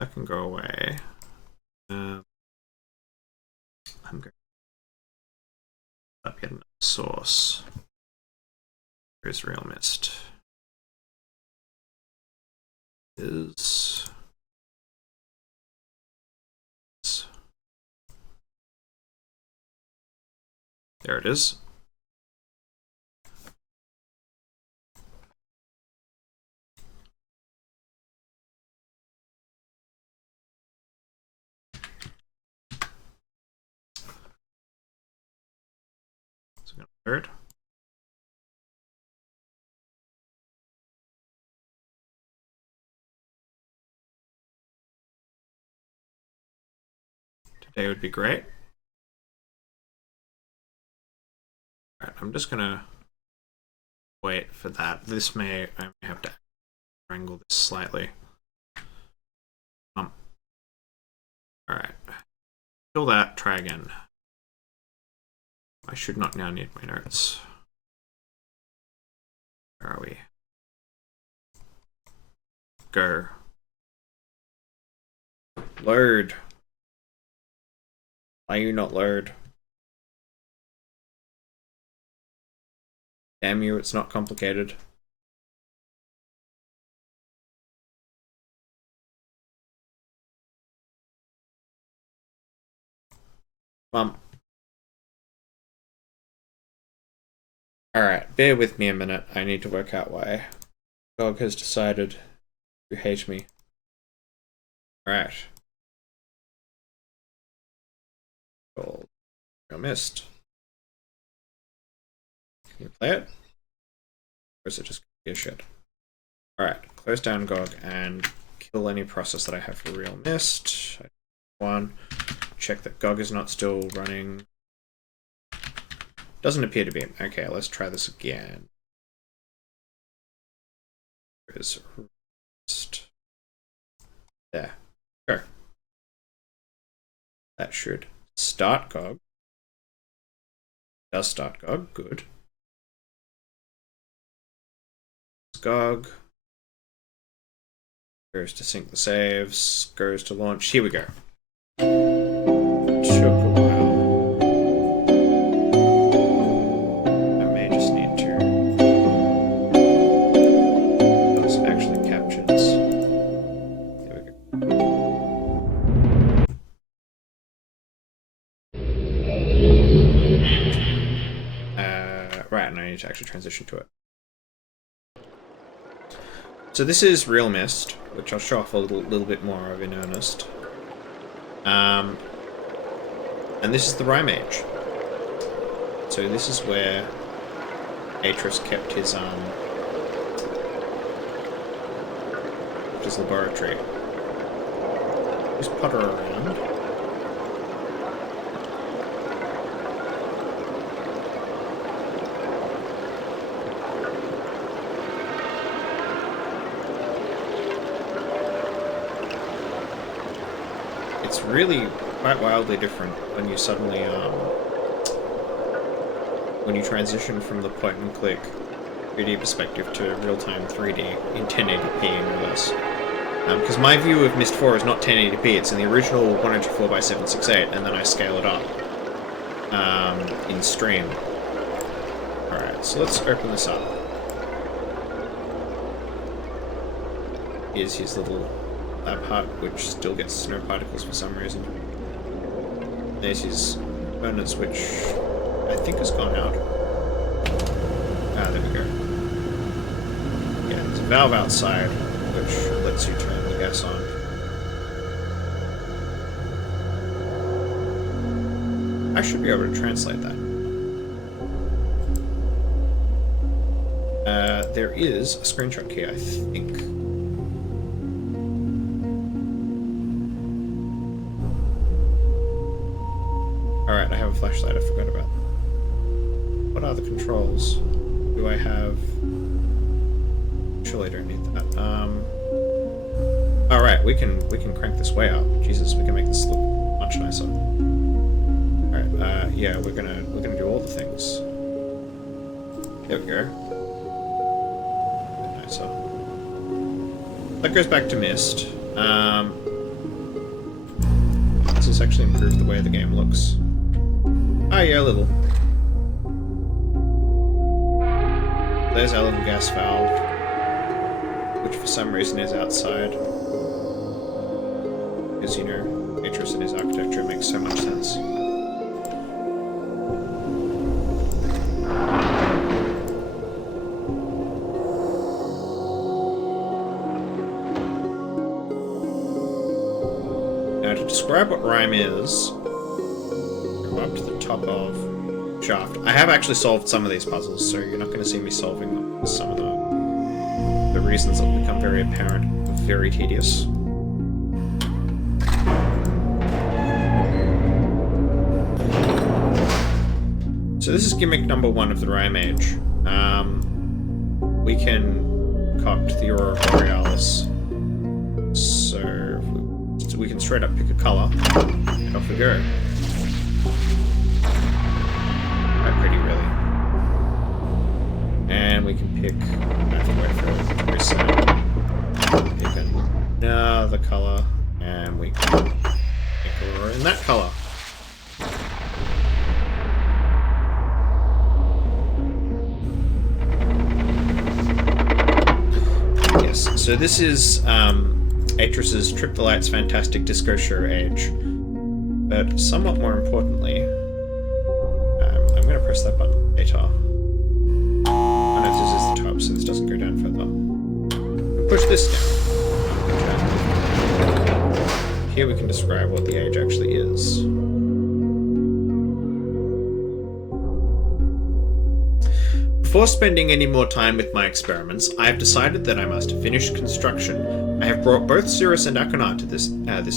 That can go away. I'm going to get another source. Here's Real Myst. There it is. Third. Today would be great. Alright, I'm just gonna wait for that. I may have to wrangle this slightly. Alright. Kill that, try again. I should not now need my notes. Where are we? Go. Load. Why you not load? Damn you, it's not complicated. Alright, bear with me a minute. I need to work out why Gog has decided to hate me. Alright. Cool. Myst. Can you play it? Or is it just gonna be a shit? Alright, close down Gog and kill any process that I have for Real Myst. One. Check that Gog is not still running. Doesn't appear to be. Okay, let's try this again. There's there. Go. That should start Gog. Does start Gog. Good. Gog. Goes to sync the saves. Goes to launch. Here we go. Took a while. To actually transition to it. So this is Real Myst, which I'll show off a little bit more of in earnest. And this is the Rime Age. So this is where Atris kept his laboratory. Just putter around. It's really quite wildly different when you suddenly, when you transition from the point and click 3D perspective to real-time 3D in 1080p and less. Because my view of Myst 4 is not 1080p, it's in the original 194x768, and then I scale it up in stream. Alright, so let's open this up. Here's his little lab hut, which still gets snow particles for some reason. There's his furnace, which I think has gone out. Ah, there we go. Yeah, there's a valve outside, which lets you turn the gas on. I should be able to translate that. There is a screenshot key, I think. Alright, I have a flashlight I forgot about. What are the controls? Do I have... Surely I don't need that. Alright, we can crank this way up. Jesus, we can make this look much nicer. Alright, yeah, we're gonna do all the things. There we go. A bit nicer. That goes back to Myst. Does this actually improve the way the game looks? Oh yeah, a little. There's our little gas valve, which for some reason is outside. Because, you know, interest in his architecture makes so much sense. Now, to describe what rhyme is, go up to the top of shaft. I have actually solved some of these puzzles, so you're not going to see me solving them, because some of the reasons that become very apparent are very tedious. So this is gimmick number 1 of the Rhyme Age. We can concoct the Aurora Borealis. So we can straight up pick a colour, and off we go. Quite pretty, really. And we can pick pick another colour, and we can pick Aurora in that colour. So this is Atris's Trip the Lights Fantastic Disco Show Age. But somewhat more importantly, I'm going to press that button later. Oh no, this is the top, so this doesn't go down further. Push this down. Here we can describe what the age actually is. Before spending any more time with my experiments, I have decided that I must finish construction. I have brought both Cirrus and Achenar to this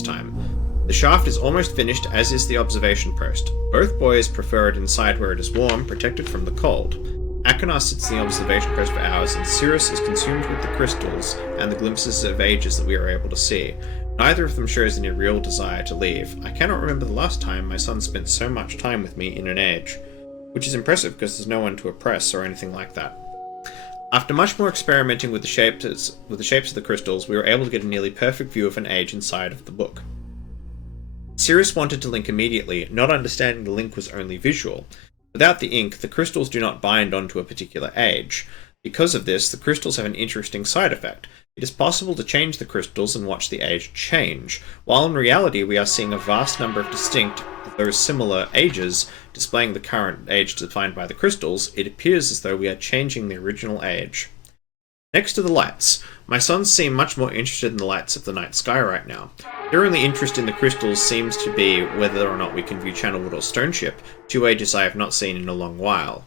time. The shaft is almost finished, as is the observation post. Both boys prefer it inside where it is warm, protected from the cold. Achenar sits in the observation post for hours, and Cirrus is consumed with the crystals and the glimpses of ages that we are able to see. Neither of them shows any real desire to leave. I cannot remember the last time my son spent so much time with me in an age. Which is impressive because there's no one to oppress or anything like that. After much more experimenting with the shapes of the crystals, we were able to get a nearly perfect view of an age inside of the book. Cirrus wanted to link immediately, not understanding the link was only visual. Without the ink, the crystals do not bind onto a particular age. Because of this, the crystals have an interesting side effect. It is possible to change the crystals and watch the age change, while in reality we are seeing a vast number of distinct, though similar, ages displaying the current age defined by the crystals. It appears as though we are changing the original age. Next to the lights, my sons seem much more interested in the lights of the night sky right now. Their only interest in the crystals seems to be whether or not we can view Channelwood or Stoneship, 2 ages I have not seen in a long while.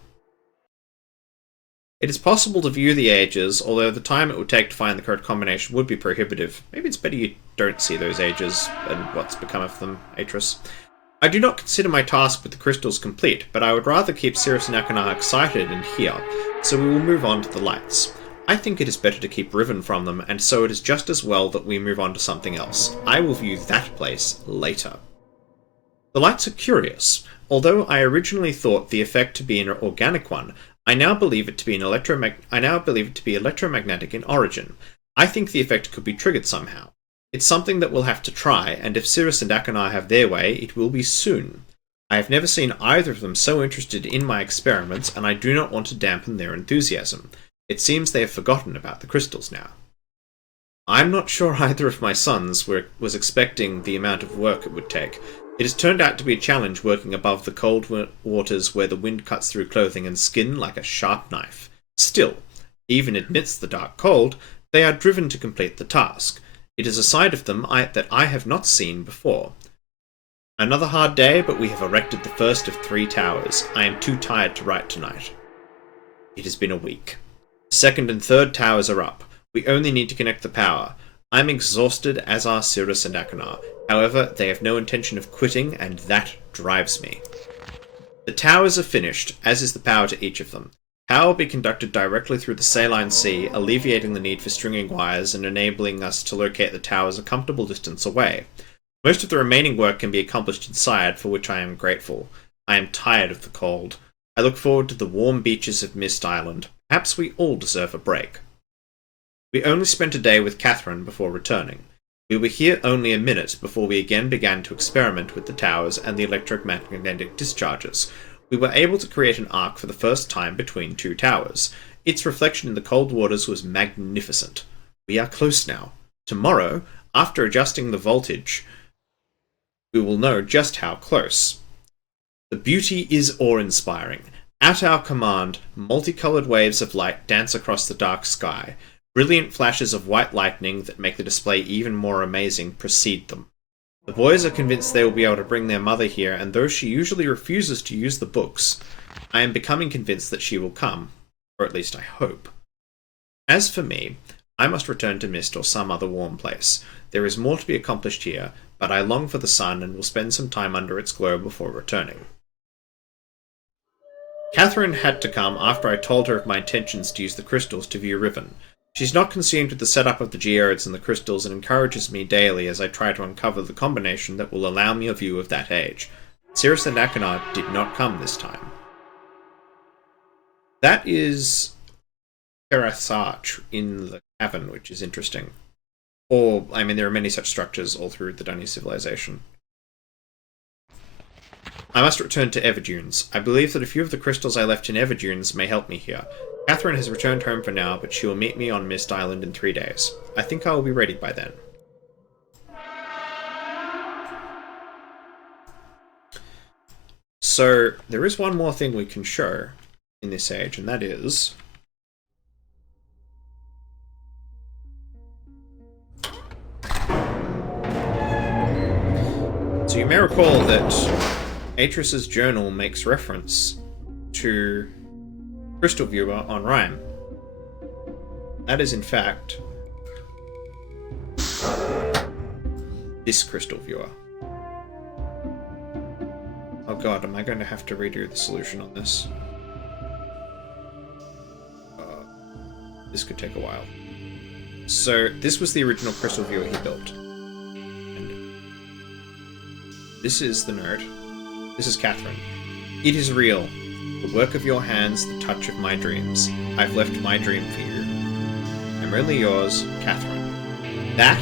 It is possible to view the ages, although the time it would take to find the correct combination would be prohibitive. Maybe it's better you don't see those ages and what's become of them, Atris. I do not consider my task with the crystals complete, but I would rather keep Cirrus and Achenar excited and here, so we will move on to the lights. I think it is better to keep Riven from them, and so it is just as well that we move on to something else. I will view that place later. The lights are curious. Although I originally thought the effect to be an organic one, I now believe it to be electromagnetic in origin. I think the effect could be triggered somehow. It's something that we'll have to try, and if Cirrus and Achenar have their way, it will be soon. I have never seen either of them so interested in my experiments, and I do not want to dampen their enthusiasm. It seems they have forgotten about the crystals now. I'm not sure either of my sons was expecting the amount of work it would take. It has turned out to be a challenge working above the cold waters where the wind cuts through clothing and skin like a sharp knife. Still, even amidst the dark cold, they are driven to complete the task. It is a side of them that I have not seen before. Another hard day, but we have erected the first of 3 towers. I am too tired to write tonight. It has been a week. The 2nd and 3rd towers are up. We only need to connect the power. I am exhausted, as are Cirrus and Achenar. However, they have no intention of quitting, and that drives me. The towers are finished, as is the power to each of them. Power will be conducted directly through the saline sea, alleviating the need for stringing wires and enabling us to locate the towers a comfortable distance away. Most of the remaining work can be accomplished inside, for which I am grateful. I am tired of the cold. I look forward to the warm beaches of Myst Island. Perhaps we all deserve a break. We only spent a day with Catherine before returning. We were here only a minute before we again began to experiment with the towers and the electromagnetic discharges. We were able to create an arc for the first time between two towers. Its reflection in the cold waters was magnificent. We are close now. Tomorrow, after adjusting the voltage, we will know just how close. The beauty is awe-inspiring. At our command, multicolored waves of light dance across the dark sky. Brilliant flashes of white lightning that make the display even more amazing precede them. The boys are convinced they will be able to bring their mother here, and though she usually refuses to use the books, I am becoming convinced that she will come. Or at least I hope. As for me, I must return to Myst or some other warm place. There is more to be accomplished here, but I long for the sun and will spend some time under its glow before returning. Catherine had to come after I told her of my intentions to use the crystals to view Riven. She's not consumed with the setup of the geodes and the crystals and encourages me daily as I try to uncover the combination that will allow me a view of that age. Cirrus and Achenar did not come this time. That is Kerath's Arch in the cavern, which is interesting. Or, I mean, there are many such structures all through the Dunny civilization. I must return to Everdunes. I believe that a few of the crystals I left in Everdunes may help me here. Catherine has returned home for now, but she will meet me on Myst Island in 3 days. I think I will be ready by then. So, there is one more thing we can show in this age, and that is... So you may recall that Atris's journal makes reference to Crystal Viewer on Rhyme. That is, in fact, this Crystal Viewer. Oh god, am I going to have to redo the solution on this? This could take a while. So, this was the original Crystal Viewer he built. And this is the nerd. This is Catherine. It is real. The work of your hands, the touch of my dreams. I've left my dream for you. I'm really yours, Catherine. That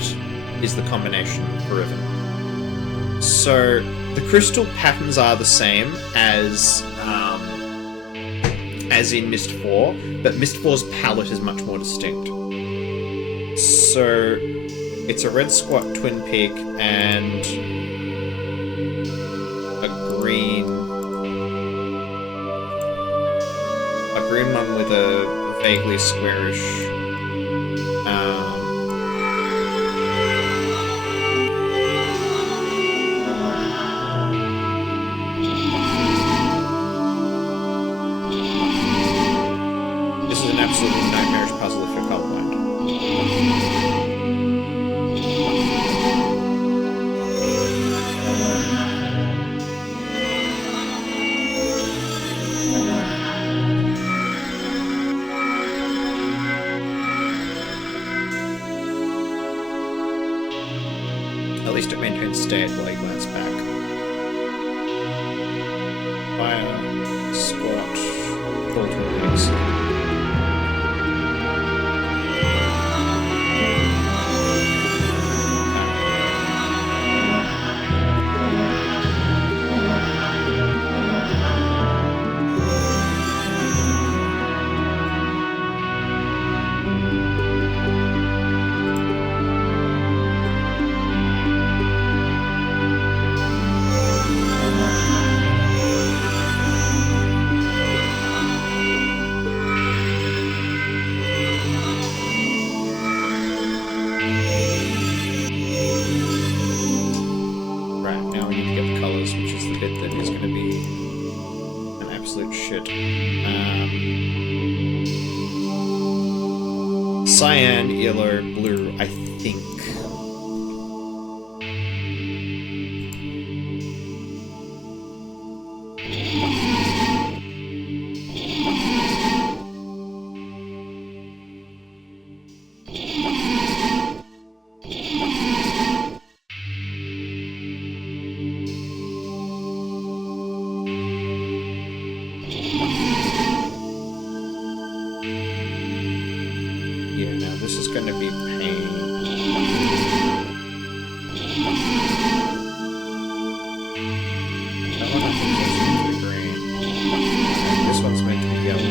is the combination for Riven. So, the crystal patterns are the same as in Myst 4, but Myst 4's palette is much more distinct. So, it's a red squat twin peak and a green one with a vaguely squarish this is an absolutely nightmarish puzzle if you're colorblind. At least it maintains state while you glance back. Fire, squat, full twins. Cyan, yellow, blue, I think. going to be paint. That one I think is going to be green. And this one's meant to be yellow.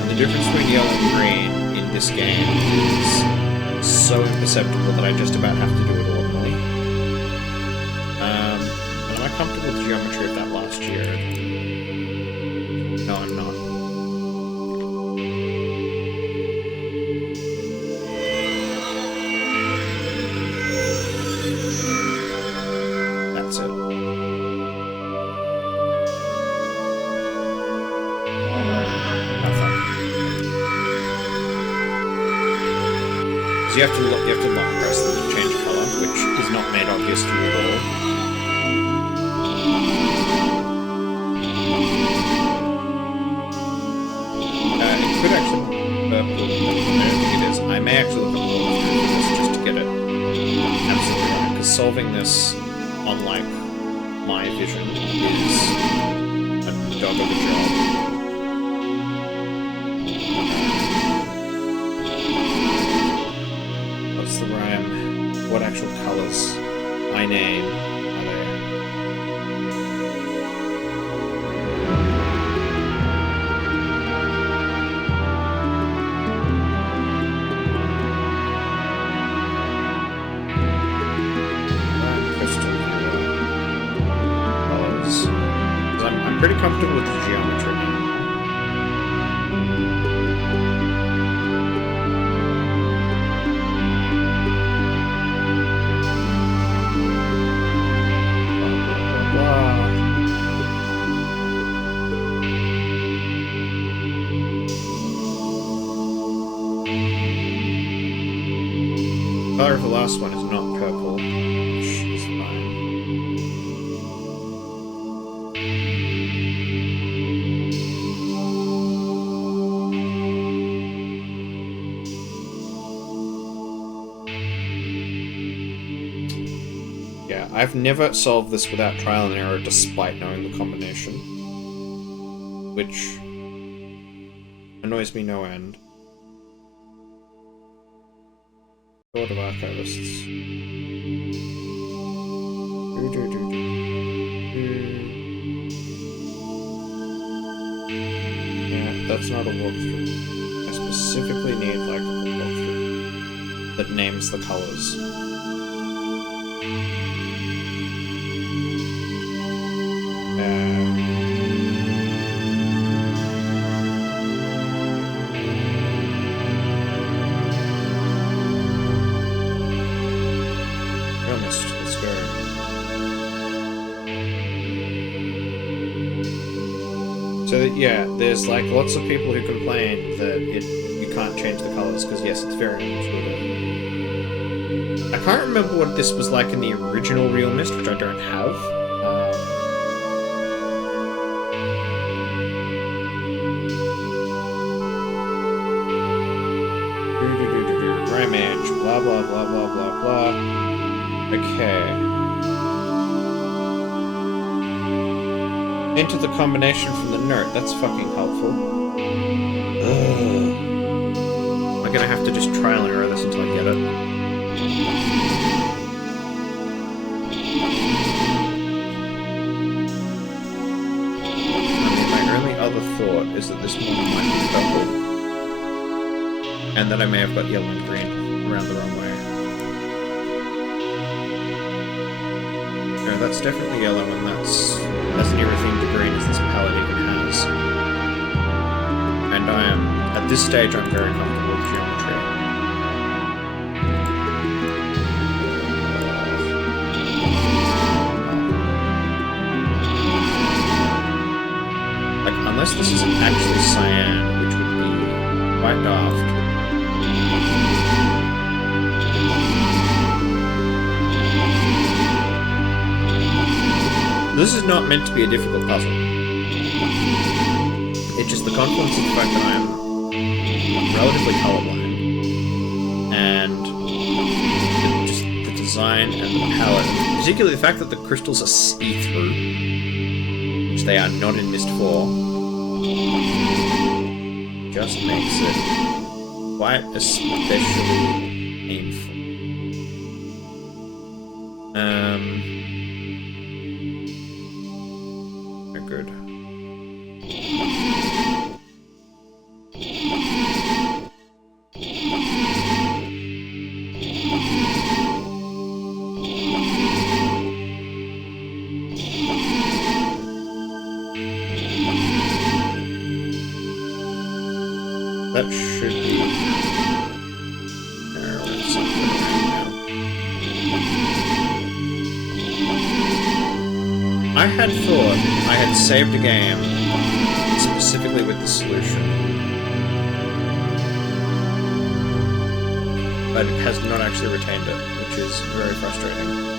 And the difference between yellow and green in this game is so imperceptible that I just about have to do it ordinarily. And am I comfortable with the geometry of that last year? No, I'm not. That's it. So you have to long press them to change colour, which is not made obvious to you at all. It could actually be purple. I don't think it is. I may actually look at all of this just to get it absolutely right, because solving this on like my vision is a dog of a job. What's the rhyme? What actual colours I name are there? Black, crystal, yellow. Colours. 'Cause I'm pretty comfortable with the geometry now. The colour of the last one is not purple, which is fine. Yeah, I've never solved this without trial and error despite knowing the combination, which annoys me no end. Board of Archivists. Yeah, that's not a walkthrough. I specifically need like a walkthrough that names the colors. Myst, let's go. So yeah, there's like lots of people who complain that you can't change the colors because yes, it's very intuitive. I can't remember what this was like in the original Real Myst, which I don't have. Ramage, blah blah blah blah blah blah. Okay. Enter the combination from the note. That's fucking helpful. Ugh. Am I gonna have to just trial and error this until I get it? I mean, my only other thought is that this one might be purple. And that I may have got yellow and green around the wrong way. No, that's definitely yellow, and that's as near-themed to green as this palette even has. And I am, at this stage, I'm very comfortable with geometry. Like, unless this is actually cyan, which would be quite daft. This is not meant to be a difficult puzzle. It's just the confluence of the fact that I'm relatively colorblind, and just the design and the palette, particularly the fact that the crystals are see-through, which they are not in Myst 4, just makes it quite especially painful. No good. That should be... No, let's put it around now. I had thought I had saved a game specifically with the solution, but it has not actually retained it, which is very frustrating.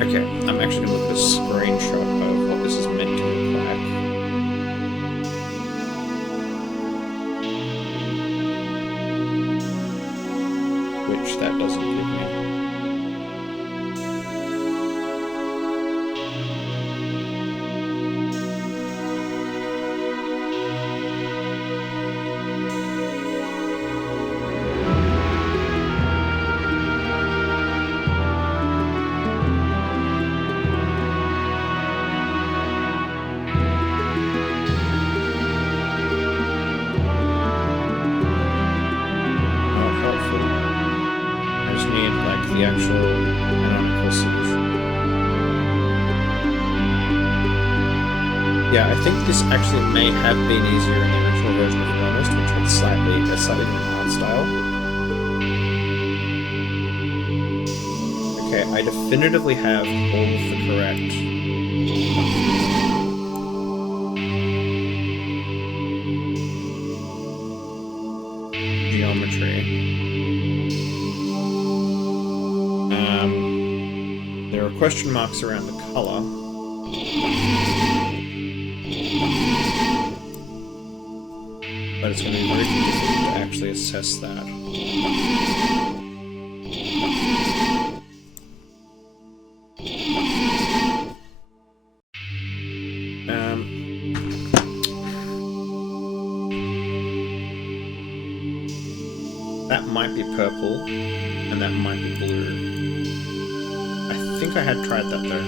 Okay, I'm actually going to look at a screenshot of what this is meant to look like. Which that doesn't give me. The actual canonical solution. Yeah, I think this actually may have been easier in the original version of Myst, which had a slightly different art style. Okay, I definitively have all of the correct geometry. There are question marks around the color. But it's going to be very difficult to actually assess that. That might be purple, and that might be blue. I think I had tried that though.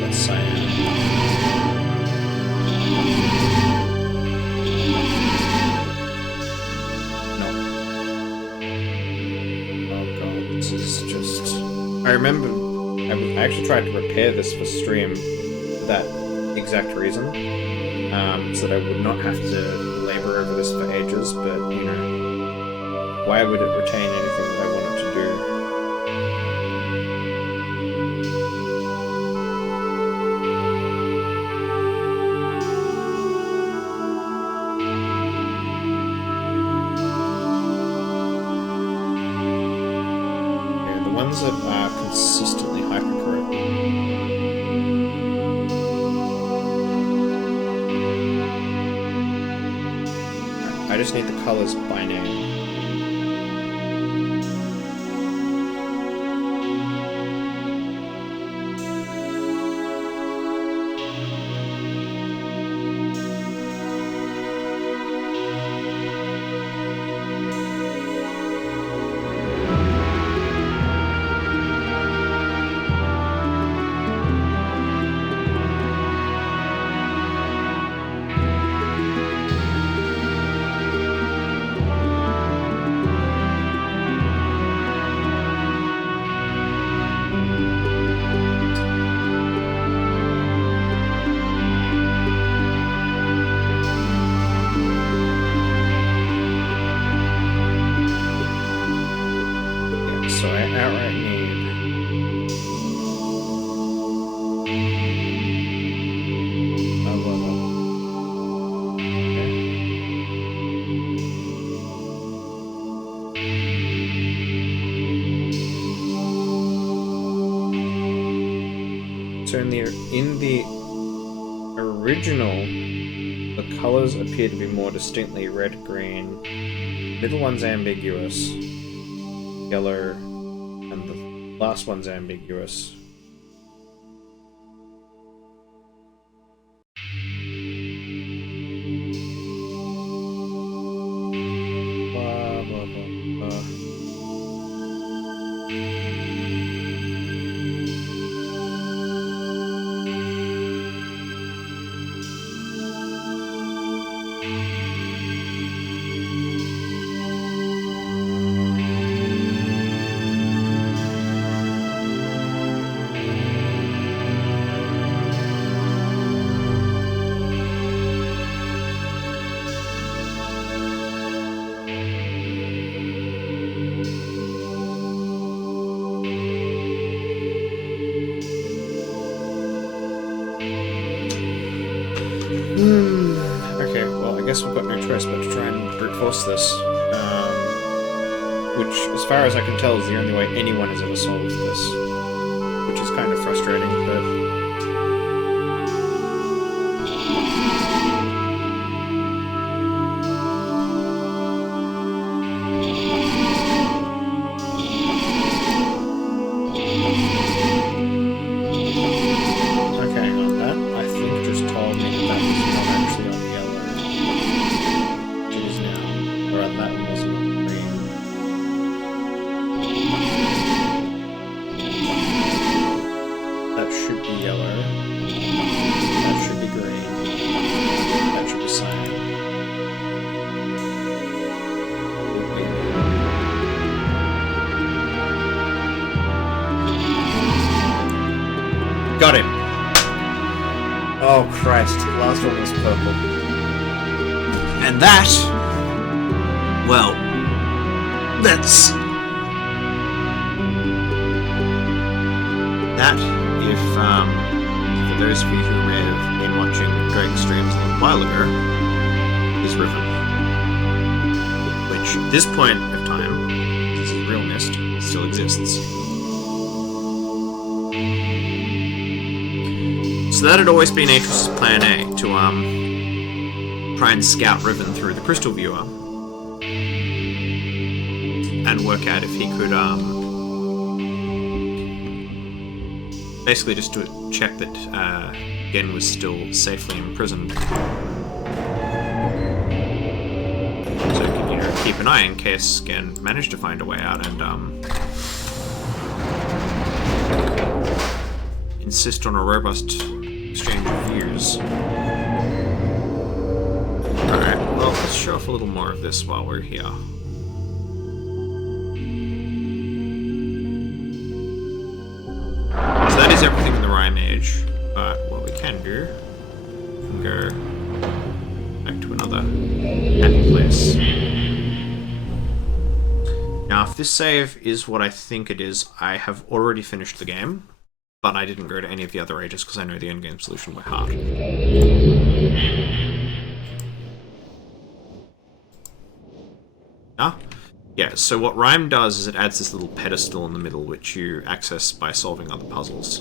Let's cyan. No. Oh god, this is just... I remember I actually tried to repair this for stream for that exact reason, so that I would not have to labor over this for ages, but, you know, why would it retain anything that I wanted to do? Yeah, the ones that are consistently hypercorrect. I just need the colors by name. So in the original, the colors appear to be more distinctly red-green. Middle one's ambiguous, yellow, and the last one's ambiguous. Blah, blah, blah, blah. Okay, well, I guess we've got no choice but to try and brute force this. Which, as far as I can tell, is the only way anyone has ever solved this. Which is kind of frustrating, but... Got him! Oh Christ, the last one was purple. And that... well... that's... that, if, for those of you who may have been watching Dragon streams a little while ago, is Riven. Which, at this point of time, this is real Myst, still exists. So that had always been Atrus's plan A, to try and scout Riven through the crystal viewer and work out if he could basically just to check that Gen was still safely imprisoned. So he could, you know, keep an eye in case Gen managed to find a way out and insist on a robust exchange of views. Alright, well, let's show off a little more of this while we're here. So that is everything in the Rime Age, but what we can do, we can go back to another happy place. Now, if this save is what I think it is, I have already finished the game. But I didn't go to any of the other ages because I know the endgame solution by heart. Yeah, so what Rime does is it adds this little pedestal in the middle which you access by solving other puzzles.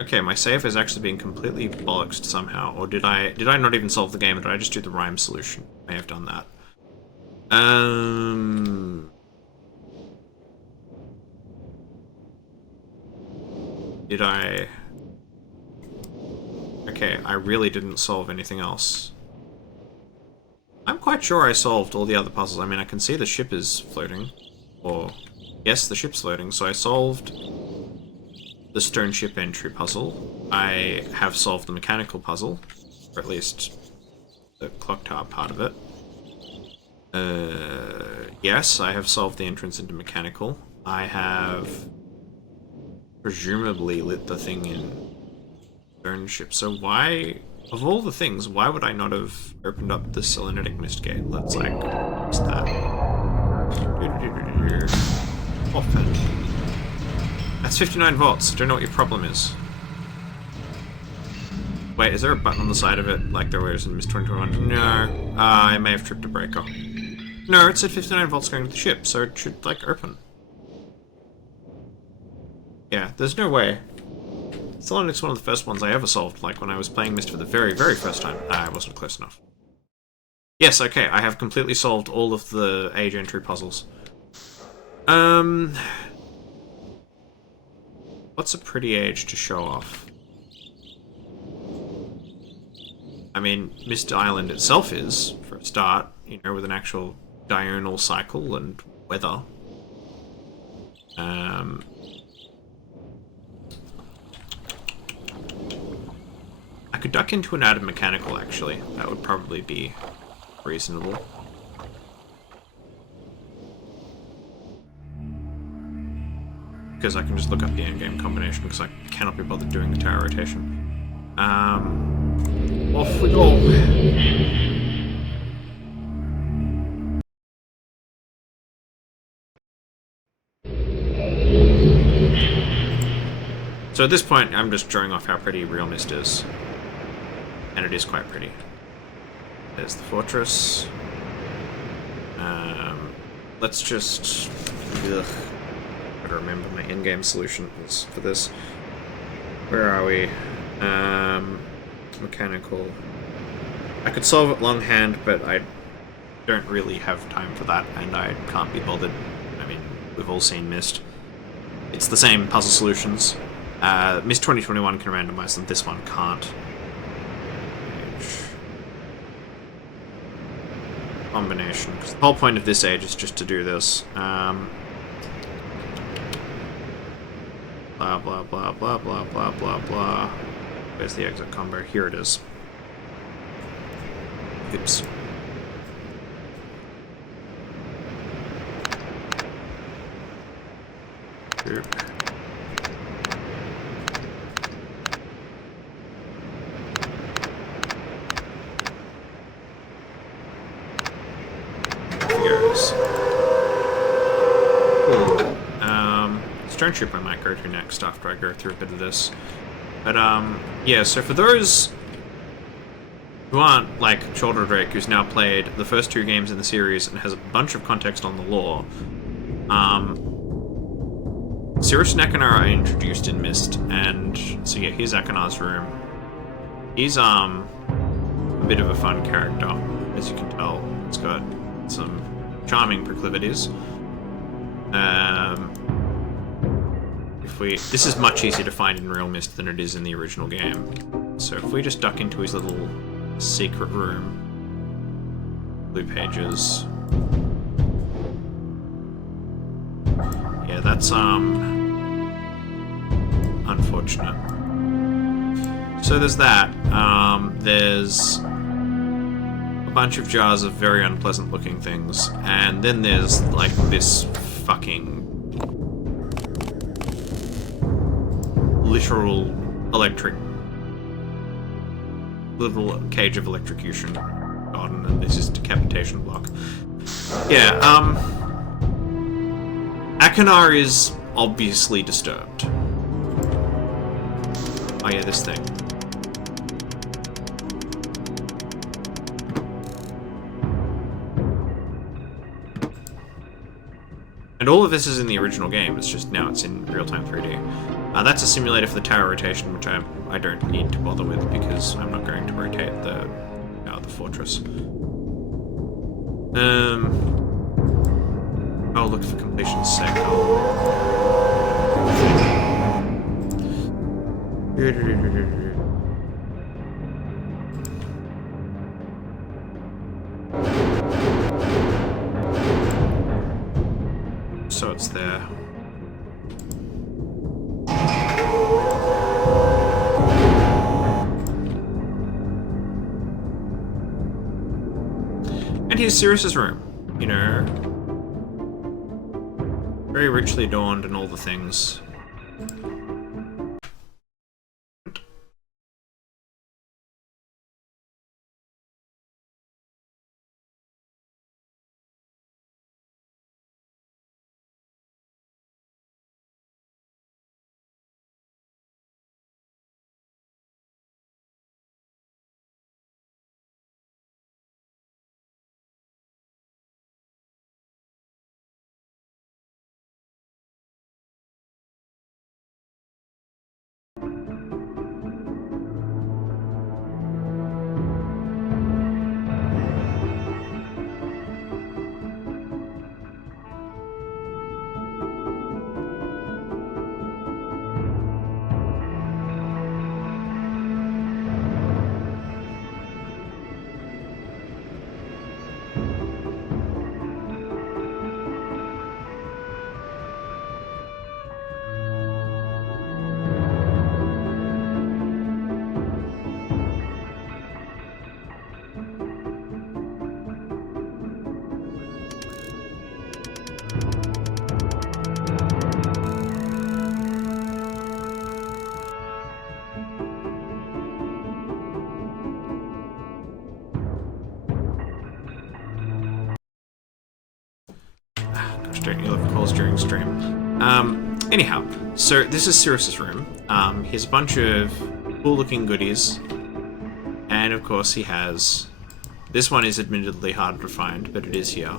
Okay, my save has actually been completely bollocksed somehow. Or did I not even solve the game? Or did I just do the Rime solution? I may have done that. Did I... okay, I really didn't solve anything else. I'm quite sure I solved all the other puzzles. I mean, I can see the ship is floating. Or, yes, the ship's floating. So I solved the stone ship entry puzzle. I have solved the mechanical puzzle. Or at least the clock tower part of it. Yes, I have solved the entrance into mechanical. I have... presumably lit the thing in stone ship. So why, of all the things, why would I not have opened up the selenitic mist gate? Let's like, what's that? Often. That's 59 volts. I don't know what your problem is. Wait, is there a button on the side of it like there was in Myst 2021? No. I may have tripped a breaker. No, it said 59 volts going to the ship, so it should like open. Yeah, there's no way. Still, it's one of the first ones I ever solved, like when I was playing Myst for the very, very first time. I wasn't close enough. Yes, okay, I have completely solved all of the age entry puzzles. What's a pretty age to show off? I mean, Myst Island itself is, for a start, you know, with an actual diurnal cycle and weather. I could duck into an atom mechanical, actually. That would probably be reasonable. Because I can just look up the endgame combination, because I cannot be bothered doing the tower rotation. Off we go! So at this point, I'm just showing off how pretty real Myst is. And it is quite pretty. There's the fortress. Let's just... Ugh. Gotta remember my in-game solution is for this. Where are we? Mechanical. I could solve it longhand, but I don't really have time for that, and I can't be bothered. I mean, we've all seen Myst. It's the same puzzle solutions. Myst 2021 can randomize them, this one can't. Combination. The whole point of this age is just to do this. Blah, blah, blah, blah, blah, blah, blah, blah. Where's the exit combo? Here it is. Oops. Oop. Stone Troop I might go to next after I go through a bit of this. But, yeah, so for those who aren't like Shoulder Drake, who's now played the first 2 games in the series and has a bunch of context on the lore, Cirrus and Akanar are introduced in Myst, and so yeah, here's Akanar's room. He's, a bit of a fun character, as you can tell. It's got some charming proclivities. This is much easier to find in real Myst than it is in the original game. So if we just duck into his little secret room, blue pages. Yeah, that's unfortunate. So there's that. There's a bunch of jars of very unpleasant looking things, and then there's like this fucking literal little cage of electrocution. God, and this is decapitation block. Yeah, Akanar is obviously disturbed. Oh yeah, this thing. And all of this is in the original game, it's just now it's in real-time 3D. That's a simulator for the tower rotation, which I don't need to bother with because I'm not going to rotate the fortress. I'll look for completion's sake. So it's there. And here's Cirrus's room, you know, very richly adorned and all the things. don't you love calls during stream? Anyhow, so this is Cirrus's room. He has a bunch of cool-looking goodies, and of course he has... This one is admittedly harder to find, but it is here.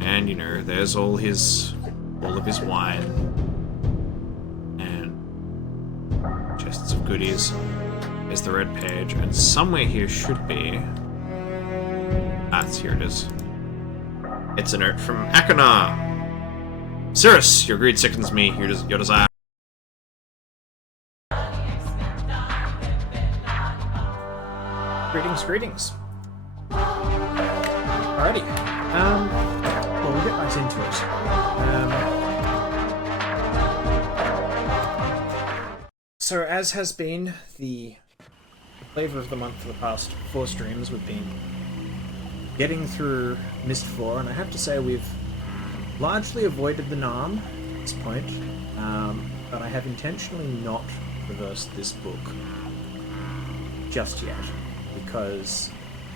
And, you know, there's all of his wine and chests of goodies. There's the red page, and somewhere here should be... here it is. It's a note from Akanar. Cirrus, your greed sickens me. Your desire. Greetings. Alrighty. Well, we'll get right into it. So, as has been the flavor of the month for the past 4 streams, we've been getting through Myst 4, and I have to say we've largely avoided the Narm at this point, but I have intentionally not reversed this book just yet, because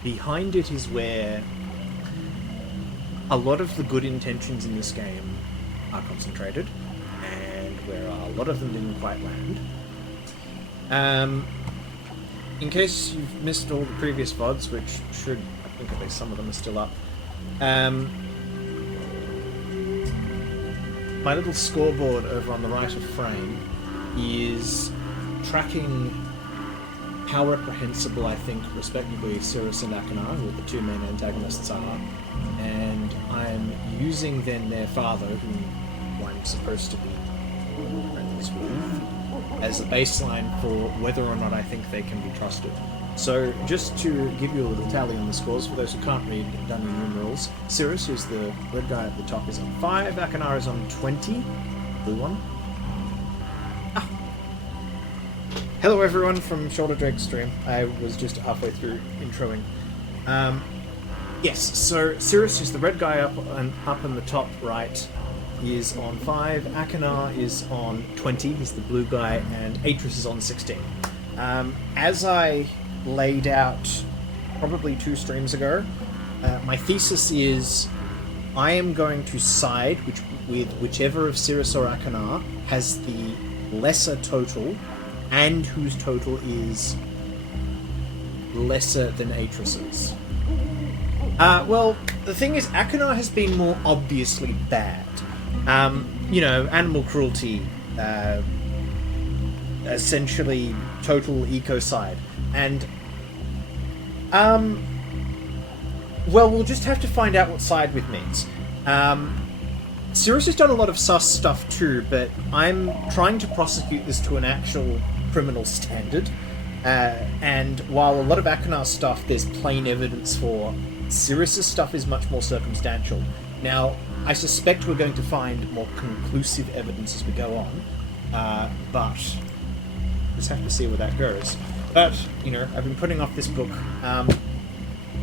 behind it is where a lot of the good intentions in this game are concentrated, and where a lot of them didn't quite land. In case you've missed all the previous VODs, which should, I think at least some of them are still up, my little scoreboard over on the right of frame is tracking how reprehensible I think, respectively, Cirrus and Akanar, who the 2 main antagonists are, and I'm using then their father, who I'm supposed to be friends with, as a baseline for whether or not I think they can be trusted. So, just to give you a little tally on the scores, for those who can't read Dungeon numerals, Cirrus, who's the red guy at the top, is on 5, Akanar is on 20, blue one. Hello everyone from Shoulder Drake's stream. I was just halfway through introing. Yes, so Cirrus, who's the red guy up in the top right, is on 5, Akanar is on 20, he's the blue guy, and Atris is on 16. As I laid out probably 2 streams ago, my thesis is I am going to side with whichever of Cirrus or Akanar has the lesser total, and whose total is lesser than Atris's. Well, the thing is, Akanar has been more obviously bad. You know, animal cruelty, essentially total ecocide. And, well, we'll just have to find out what sidewith means. Cirrus has done a lot of sus stuff too, but I'm trying to prosecute this to an actual criminal standard. And while a lot of Akanar's stuff there's plain evidence for, Cirrus's stuff is much more circumstantial. Now, I suspect we're going to find more conclusive evidence as we go on, but just have to see where that goes. But, you know, I've been putting off this book.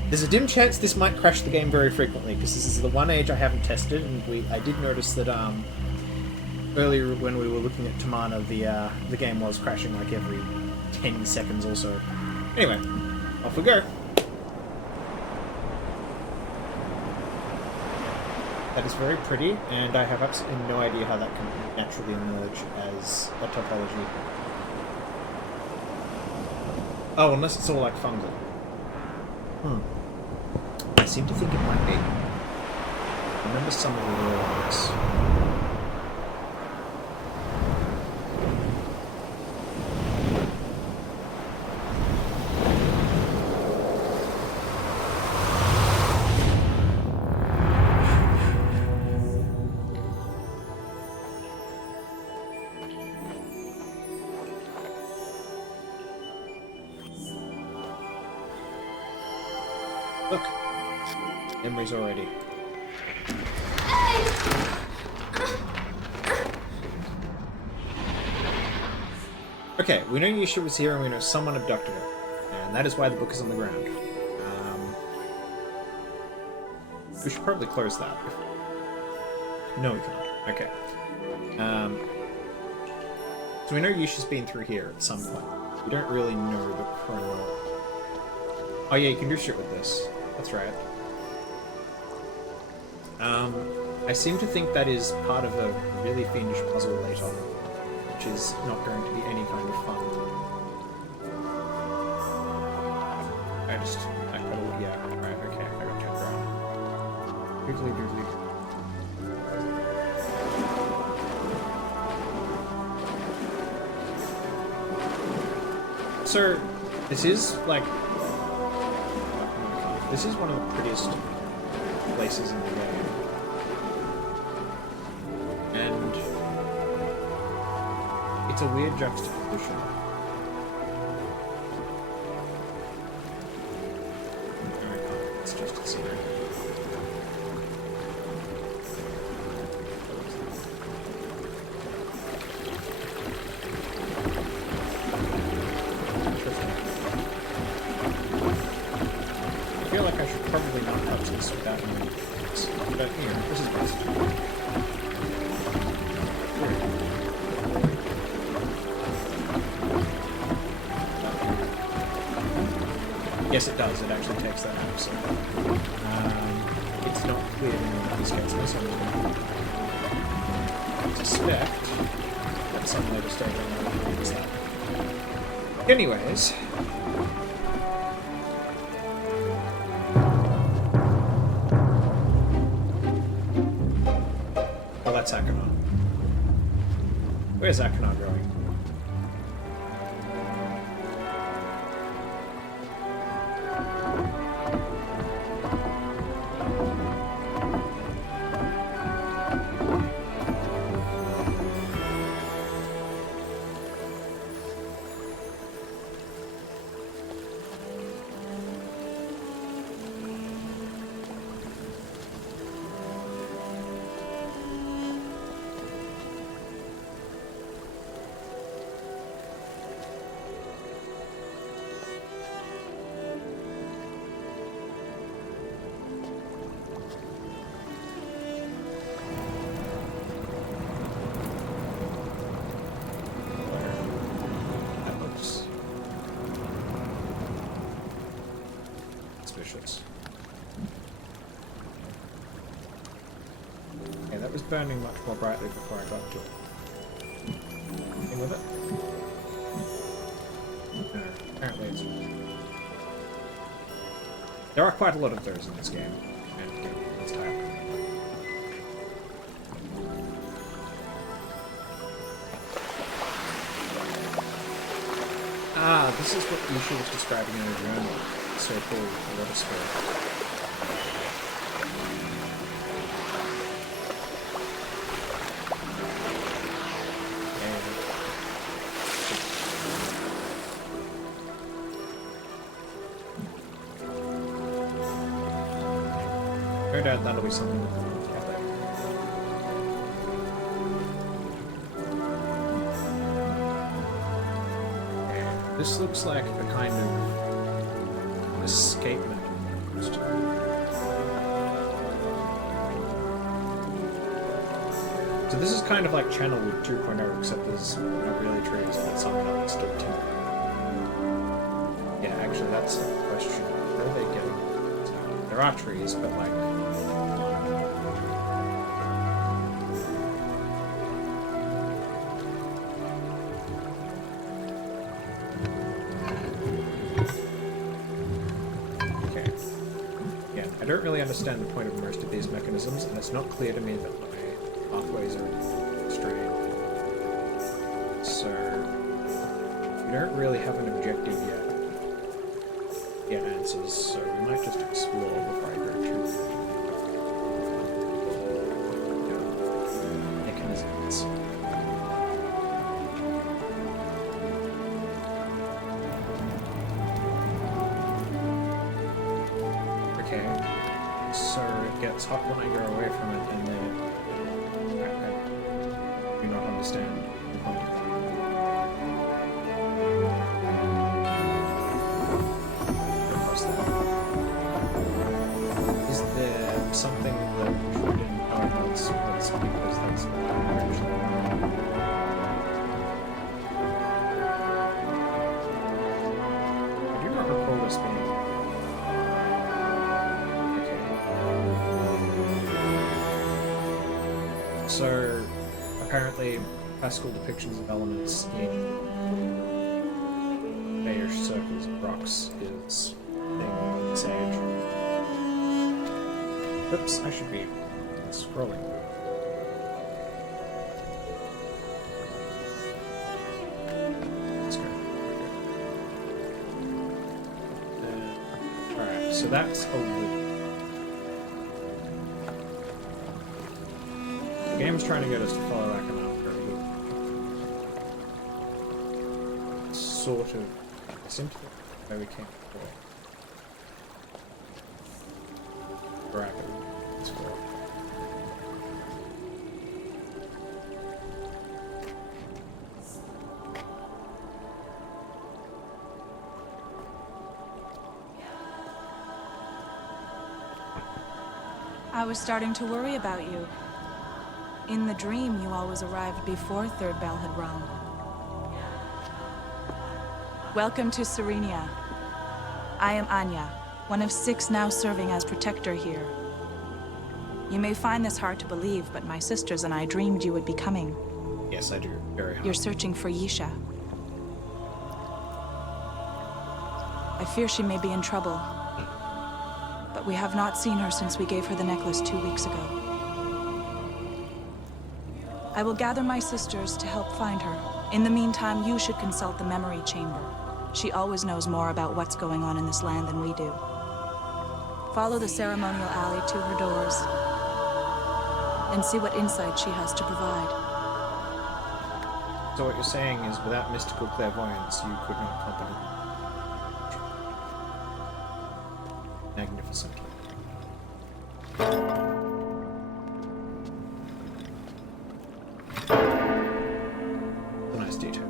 There's a dim chance this might crash the game very frequently, because this is the one age I haven't tested, and I did notice that earlier when we were looking at Tomahna, the game was crashing like every 10 seconds or so. Anyway, off we go. That is very pretty, and I have absolutely no idea how that can naturally emerge as a topology. Oh, unless it's all like fungal. I seem to think it might be. I remember some of the rules. Look, memories already. Okay, we know Yusha was here and we know someone abducted her. And that is why the book is on the ground. We should probably close that. No, we can't. Okay. So we know Yusha's been through here at some point. We don't really know the chronology. Oh yeah, you can do shit with this. That's right. I seem to think that is part of a really fiendish puzzle later, which is not going to be any kind of fun. I gotta, yeah, right, okay, I gotta turn around. Doodly doodly. So, this is, like, this is one of the prettiest places in the game. And it's a weird juxtaposition. It's just a scenery. I feel like I should probably not touch this without knowing this. But, you know, this is best. Yes, it does. It actually takes that out, so... it's not clear to me that this gets this on I suspect that some later stage I'm going to use that. Anyways... Well, that's Akanon. Where's Akanon going? Yeah, that was burning much more brightly before I got to it. Anything with it? No, apparently it's... There are quite a lot of those in this game, and yeah, let's tie up. Ah, this is what Lucia was describing in her journal. So-called a lot of spirit. No doubt that'll be something with the cafe. This looks like a kind of escapement almost. So this is kind of like Channelwood 2.0, except there's not really trees, but somehow it's still timber. Yeah, actually that's the question. Where are they getting? There are trees, but like... I don't really understand the point of most of these mechanisms, and it's not clear to me that my pathways are strained. So, we don't really have an objective yet. Get answers, so we might just explore before I go to mechanisms. So it gets hot when I go away from it, and then I do not understand the point of that. Across the bottom. Is there something that should in notes because that's not actually. I do not recall this being So, apparently, classical depictions of elements in beige circles of rocks is a thing with sage. Oops, I should be scrolling. Let's go. Alright, so that's a loop. The game's trying to get us to follow like an after a loop. Sort of simply where we came before. Bracket. Let's go. I was starting to worry about you. In the dream, you always arrived before third bell had rung. Welcome to Serenia. I am Anya, one of 6 now serving as protector here. You may find this hard to believe, but my sisters and I dreamed you would be coming. Yes, I do. Very hard. You're searching for Yisha. I fear she may be in trouble. But we have not seen her since we gave her the necklace 2 weeks ago. I will gather my sisters to help find her. In the meantime, you should consult the memory chamber. She always knows more about what's going on in this land than we do. Follow the ceremonial alley to her doors and see what insight she has to provide. So what you're saying is, without mystical clairvoyance, you could not comprehend. Magnificent. A nice detail.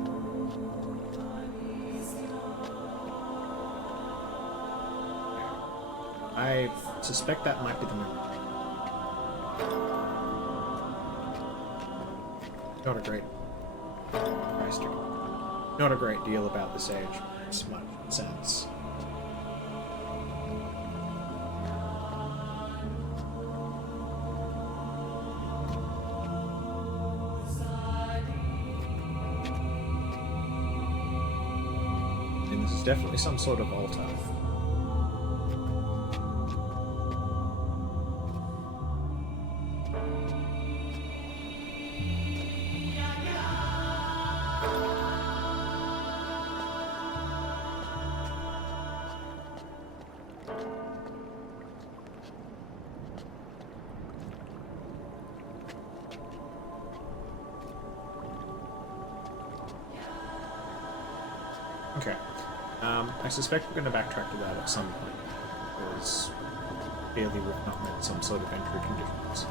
I suspect that might be the memory. Not a great... Not a great deal about this age. It's much sense. And this is definitely some sort of altar. Okay. I suspect we're going to backtrack to that at some point, because clearly we've not met some sort of entry conditions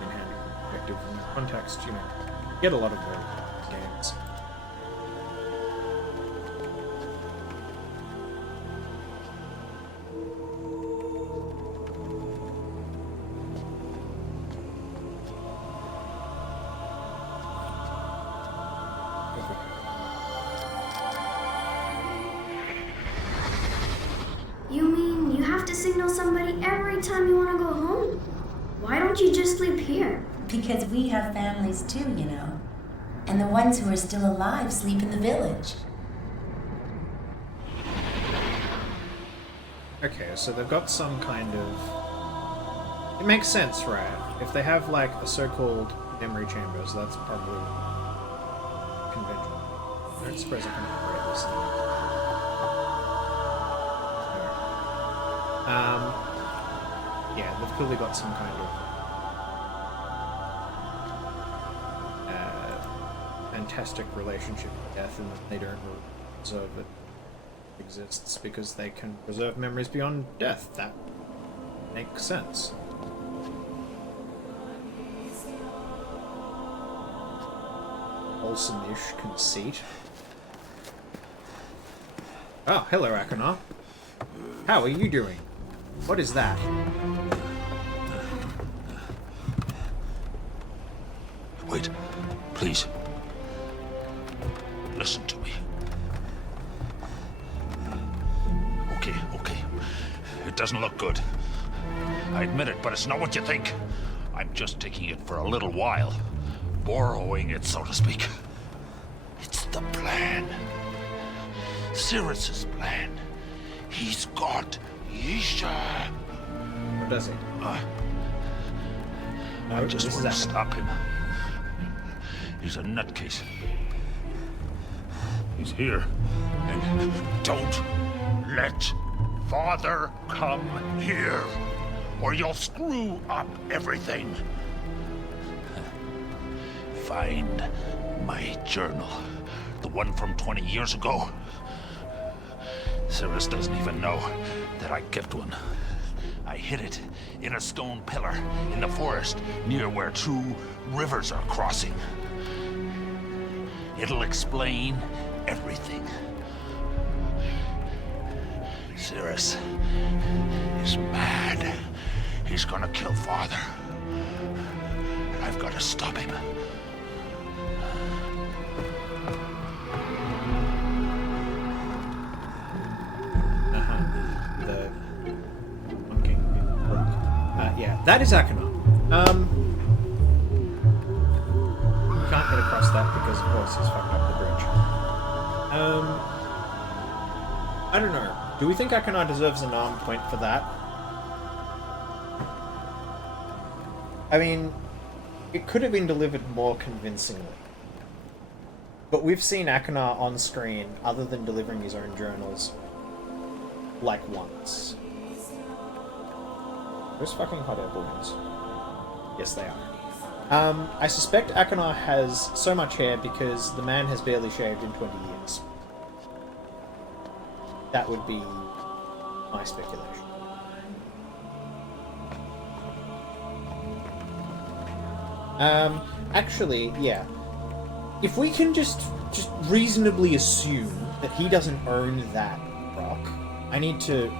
in handling objective in context. You know, you get a lot of those games. You mean you have to signal somebody every time you want to go home? Why don't you just sleep here? Because we have families too, you know. And the ones who are still alive sleep in the village. Okay, so they've got some kind of... It makes sense, right? If they have, like, a so-called memory chamber, so that's probably conventional. I don't suppose I can operate this thing. Yeah, they've clearly got some kind of fantastic relationship with death, and that they don't preserve it exists because they can preserve memories beyond death. That makes sense. Wholesome-ish conceit. Oh, hello, Akanar. How are you doing? What is that? Wait, please. Listen to me. Okay. It doesn't look good. I admit it, but it's not what you think. I'm just taking it for a little while. Borrowing it, so to speak. It's the plan. Cyrus's plan. He's got Yisha. What does he? I just want to stop him. He's a nutcase. He's here. And don't let Father come here, or you'll screw up everything. Find my journal. The one from 20 years ago. Cyrus doesn't even know that I kept one. I hid it in a stone pillar in the forest near where two rivers are crossing. It'll explain everything. Cyrus is mad. He's gonna kill Father. And I've got to stop him. The monkey book. Yeah, that is Akhenaten. Can't get across that because, of course, he's fucked up the bridge. I don't know. Do we think Akhenaten deserves an arm point for that? I mean, it could have been delivered more convincingly. But we've seen Akhenaten on screen, other than delivering his own journals, like once. Those fucking hot air balloons. Yes, they are. I suspect Akhenaten has so much hair because the man has barely shaved in 20 years. That would be my speculation. Actually, yeah. If we can just reasonably assume that he doesn't own that rock, we need to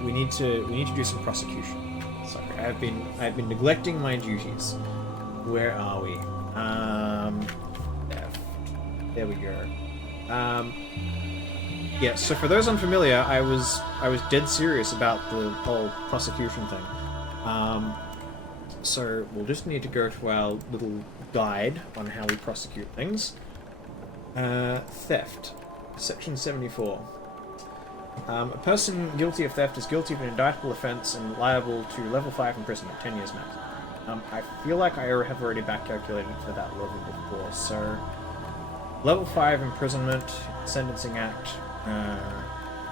do some prosecution. Sorry, I've been neglecting my duties. Where are we? There we go. Yeah, so for those unfamiliar, I was dead serious about the whole prosecution thing. So we'll just need to go to our little guide on how we prosecute things. Theft. Section 74. A person guilty of theft is guilty of an indictable offense and liable to level 5 imprisonment, 10 years max. I feel like I have already back calculated for that level before, so level 5 imprisonment, Sentencing Act,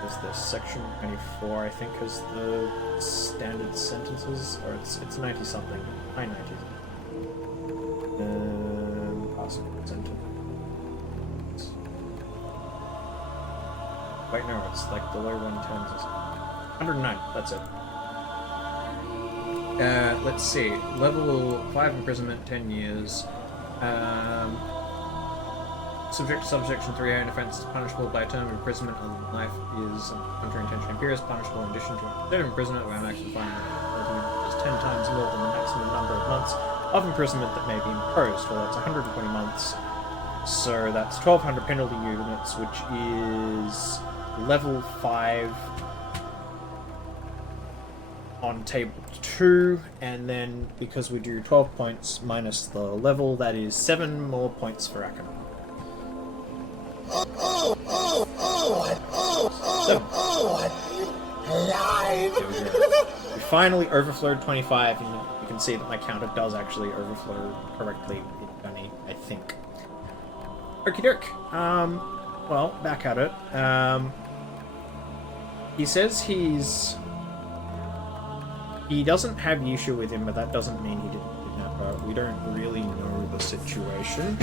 is this section 24, I think, is the standard sentences, or it's 90 something, high 90s. Possible sentence. Wait, no, it's like the low 110s. 109, that's it. Let's see. Level 5 imprisonment, 10 years. Subject to subsection 3A, an offence is punishable by a term of imprisonment on life is under intention imperious, punishable in addition to a term of imprisonment where a maximum fine is 10 times more than the maximum number of months of imprisonment that may be imposed. Well, that's 120 months. So that's 1,200 penalty units, which is level 5 on table 2, and then because we do 12 points minus the level, that is 7 more points for Akhenaten. We finally overflowed 25, and you can see that my counter does actually overflow correctly with Gunny, I think. Okie doke. Well, back at it. He says he doesn't have Yisha with him, but that doesn't mean he didn't kidnap her. We don't really know the situation.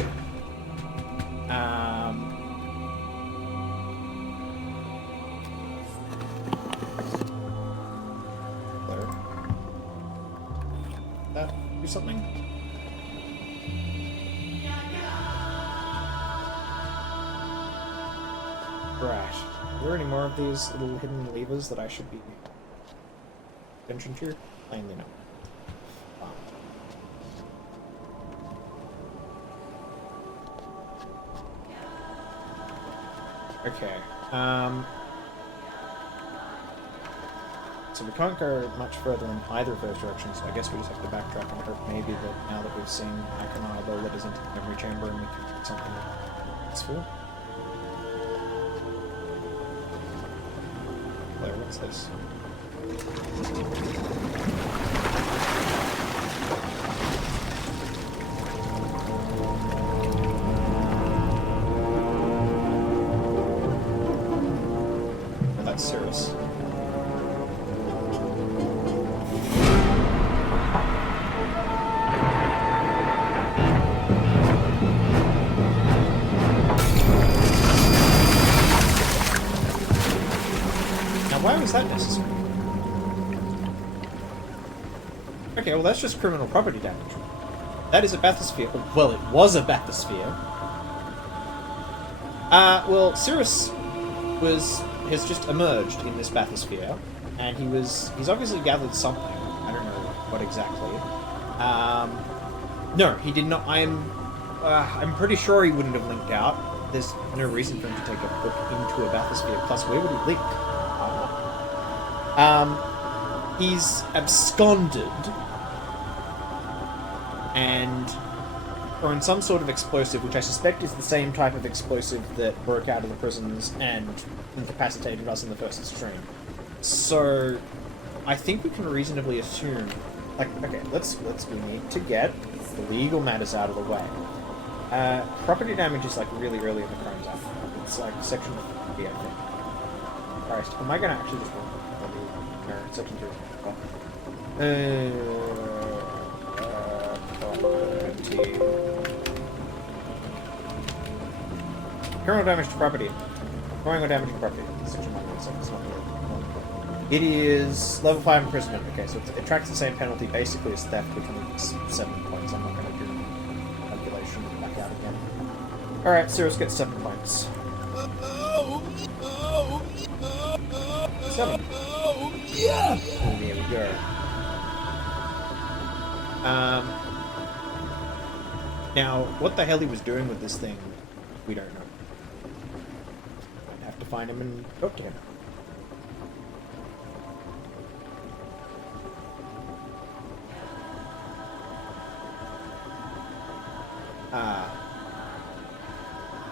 That do something? Right. Are there any more of these little hidden levers that I should be attention to? Plainly no. Okay. so we can't go much further in either of those directions, so I guess we just have to backtrack and hope maybe that now that we've seen Akanar, they'll let us into the memory chamber and we can get something useful. There, what's this? Oh, that's Cirrus. Why was that necessary? Okay, well that's just criminal property damage. That is a bathysphere. Well, it was a bathysphere. Well, Cirrus has just emerged in this bathysphere, and he's obviously gathered something. I don't know what exactly. No, he did not. I'm pretty sure he wouldn't have linked out. There's no reason for him to take a book into a bathysphere. Plus, where would he link? He's absconded and thrown some sort of explosive, which I suspect is the same type of explosive that broke out of the prisons and incapacitated us in the first stream. So, I think we can reasonably assume, like, okay, we need to get the legal matters out of the way. Property damage is like really early in the Crimes Act. It's like section 50, I think. Christ, am I gonna actually just section 2. Criminal damage to property. Throwing or damaging property. Section 1, so it's not really. It is level 5 imprisonment. Okay, so it tracks the same penalty basically as theft, which means 7 points. I'm not going to do calculation back out again. Alright, Cirrus gets 7 points. 7. Yeah! And there we go. Now, what the hell he was doing with this thing, we don't know. I'd have to find him and talk to him.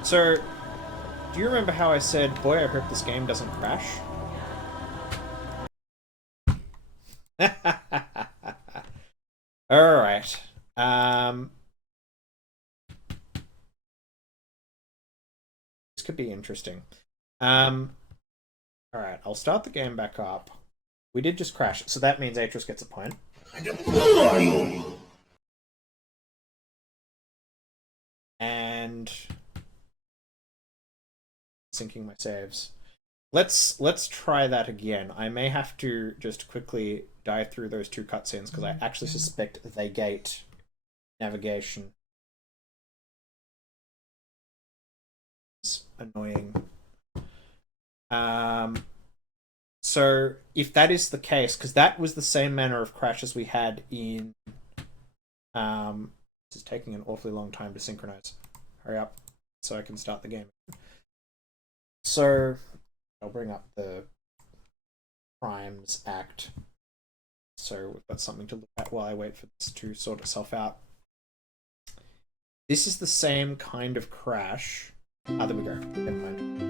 So, do you remember how I said, boy, I hope this game doesn't crash? Alright. This could be interesting. Alright, I'll start the game back up. We did just crash, so that means Atros gets a point. And syncing my saves. Let's try that again. I may have to just quickly dive through those 2 cutscenes because I actually suspect they gate navigation. It's annoying. So if that is the case, because that was the same manner of crash as we had in this is taking an awfully long time to synchronize. Hurry up so I can start the game. So I'll bring up the Crimes Act. So we've got something to look at while I wait for this to sort itself out. This is the same kind of crash. Ah, there we go. Never mind.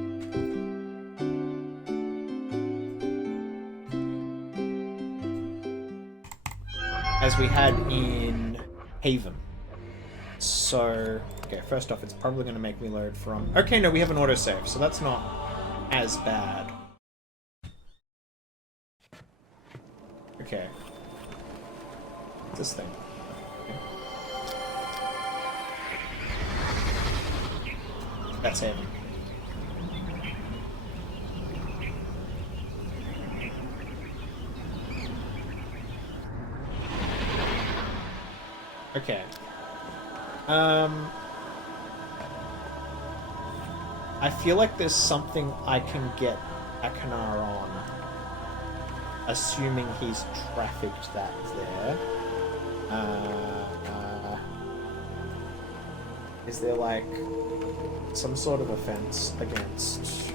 As we had in Haven. So, okay, first off, it's probably going to make me load from... Okay, no, we have an autosave, so that's not as bad. Okay. What's this thing? Okay. That's Haven. Okay. I feel like there's something I can get Akanar on, assuming he's trafficked that there. Is there like some sort of offense against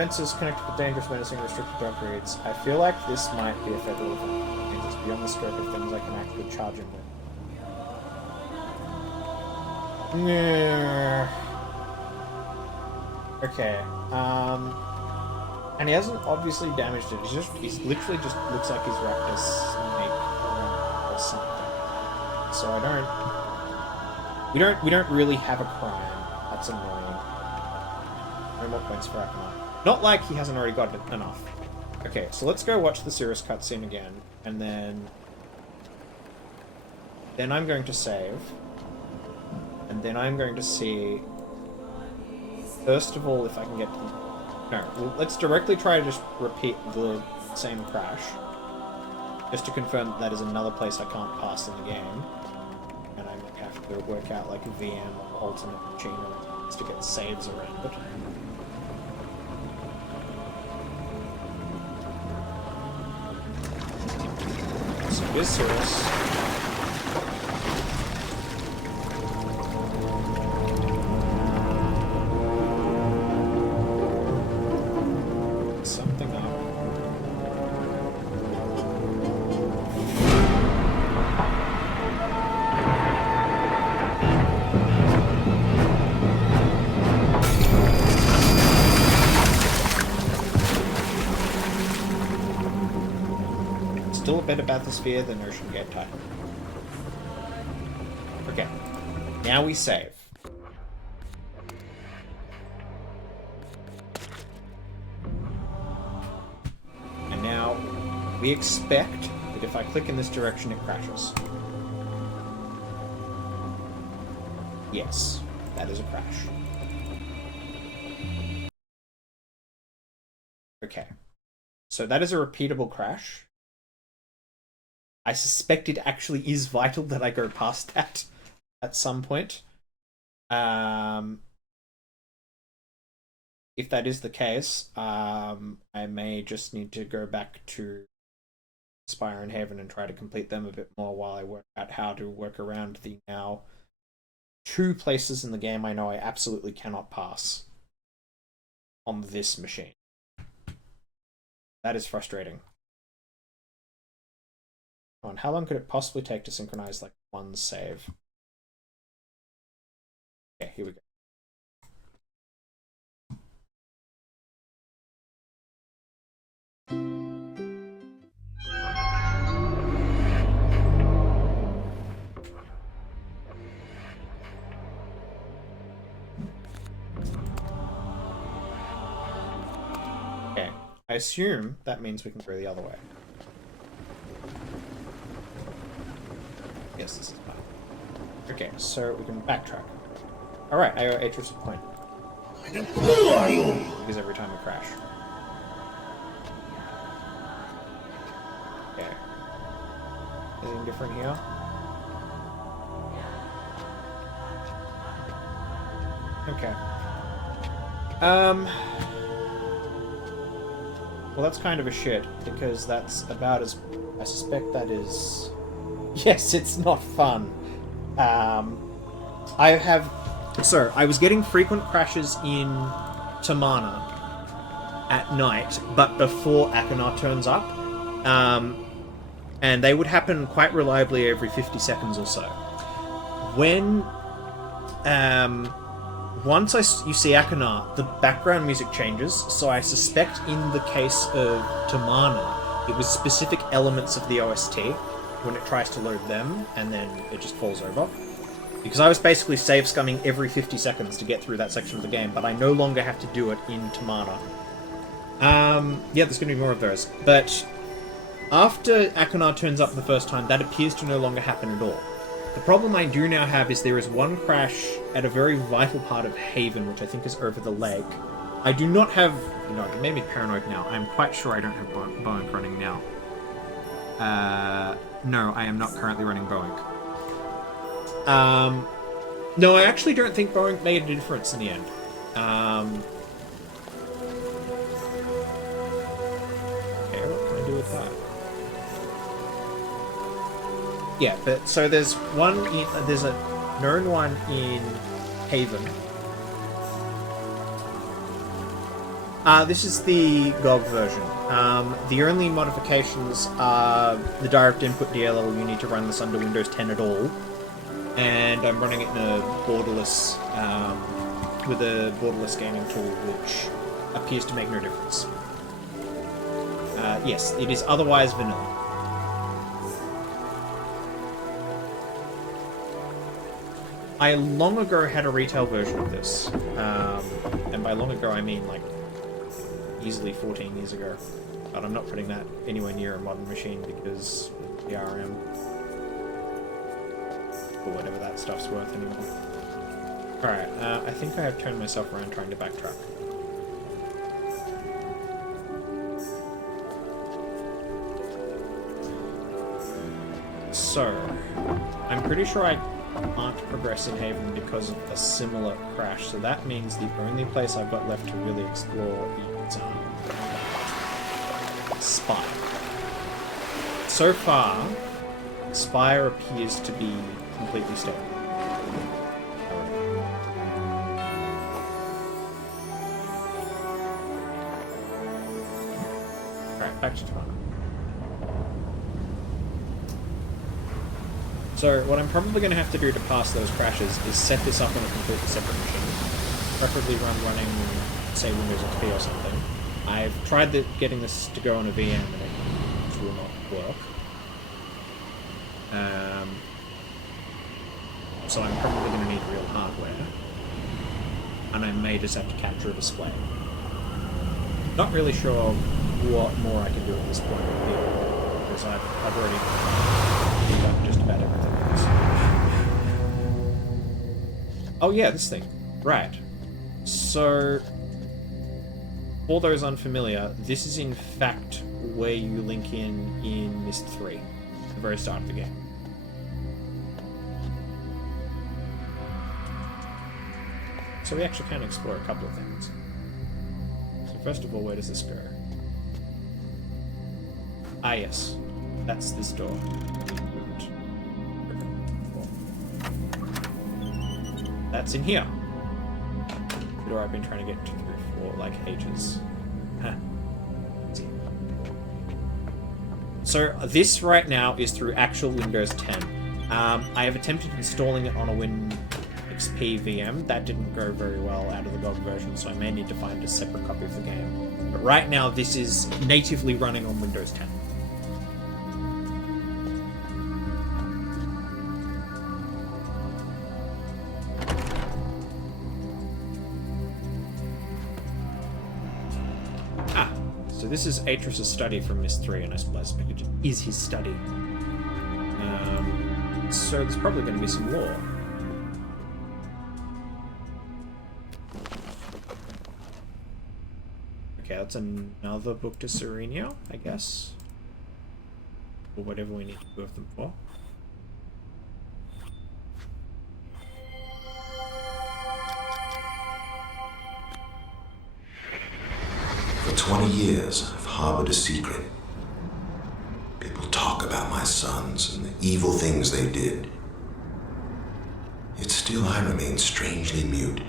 Fences connected with dangerous, menacing, restricted drug reads. I feel like this might be a federal offense. It means it's beyond the scope of things I can actually charge him with. Okay. And he hasn't obviously damaged it. He's literally just looks like he's wrapped a snake around or something. So we don't really have a crime. That's annoying. No more points for Akama. Not like he hasn't already got enough. Okay, so let's go watch the Cirrus cutscene again, and then I'm going to save, and then I'm going to see. First of all, if I can get to... No, let's directly try to just repeat the same crash. Just to confirm that that is another place I can't pass in the game. And I might have to work out like a VM or alternate machinery to get saves around it. So here's Cirrus. Something up. Still a better bathysphere than Ocean Gate type. Okay. Now we save. And now we expect that if I click in this direction, it crashes. Yes, that is a crash. Okay. So that is a repeatable crash. I suspect it actually is vital that I go past that at some point. If that is the case, I may just need to go back to Spire and Haven and try to complete them a bit more while I work out how to work around the now 2 places in the game I know I absolutely cannot pass on this machine. That is frustrating. Come on, how long could it possibly take to synchronize like one save? Okay, here we go. Okay, I assume that means we can go the other way. Yes, this is fine. Okay, so we can backtrack. Alright, I owe Atris a point. Because every time we crash. Okay. Anything different here? Okay. Well, that's kind of a shit, because that's about as... I suspect that is... Yes, it's not fun. I have... So, I was getting frequent crashes in Tomahna at night, but before Akana turns up. And they would happen quite reliably every 50 seconds or so. When... once you see Akana, the background music changes, so I suspect in the case of Tomahna, it was specific elements of the OST when it tries to load them, and then it just falls over. Because I was basically save scumming every 50 seconds to get through that section of the game, but I no longer have to do it in Tomahna. Yeah, there's going to be more of those. But after Akana turns up the first time, that appears to no longer happen at all. The problem I do now have is there is one crash at a very vital part of Haven, which I think is over the lake. I do not have... You know, it made me paranoid now. I'm quite sure I don't have Boink running now. No, I am not currently running Boink. No, I actually don't think Boink made a difference in the end. Okay, what can I do with that? Yeah, but so there's one in, there's a known one in Haven. This is the GOG version. The only modifications are the direct input DLL. You need to run this under Windows 10 at all, and I'm running it in a borderless with a borderless gaming tool, which appears to make no difference. Yes, it is otherwise vanilla. I long ago had a retail version of this, and by long ago I mean like easily 14 years ago, but I'm not putting that anywhere near a modern machine because of the DRM, or whatever that stuff's worth anymore. Alright, I think I have turned myself around trying to backtrack. So, I'm pretty sure I can't progress in Haven because of a similar crash, so that means the only place I've got left to really explore is Spire. So far, Spire appears to be completely stable. Alright, back to Tomahna. So what I'm probably going to have to do to pass those crashes is set this up on a completely separate machine. Preferably running, say, Windows XP or something. I've tried getting this to go on a VM and it will not work. So I'm probably going to need real hardware. And I may just have to capture a display. Not really sure what more I can do at this point because I've already done just about everything else. Oh yeah, this thing. Right. So, for those unfamiliar, this is in fact where you link in Myst 3, at the very start of the game. So we actually can explore a couple of things. So first of all, where does this go? Ah yes, that's this door. That's in here. The door I've been trying to get through for like ages. Huh. So this right now is through actual Windows 10. I have attempted installing it on a Win XP VM. That didn't go very well out of the GOG version, so I may need to find a separate copy of the game. But right now, this is natively running on Windows 10. So this is Atris' study from Myst 3, and I suppose it is his study. So there's probably going to be some lore. Okay, that's another book to Serenia, I guess. Or whatever we need to move them for. For 20 years, I've harbored a secret. People talk about my sons and the evil things they did. Yet still I remain strangely mute.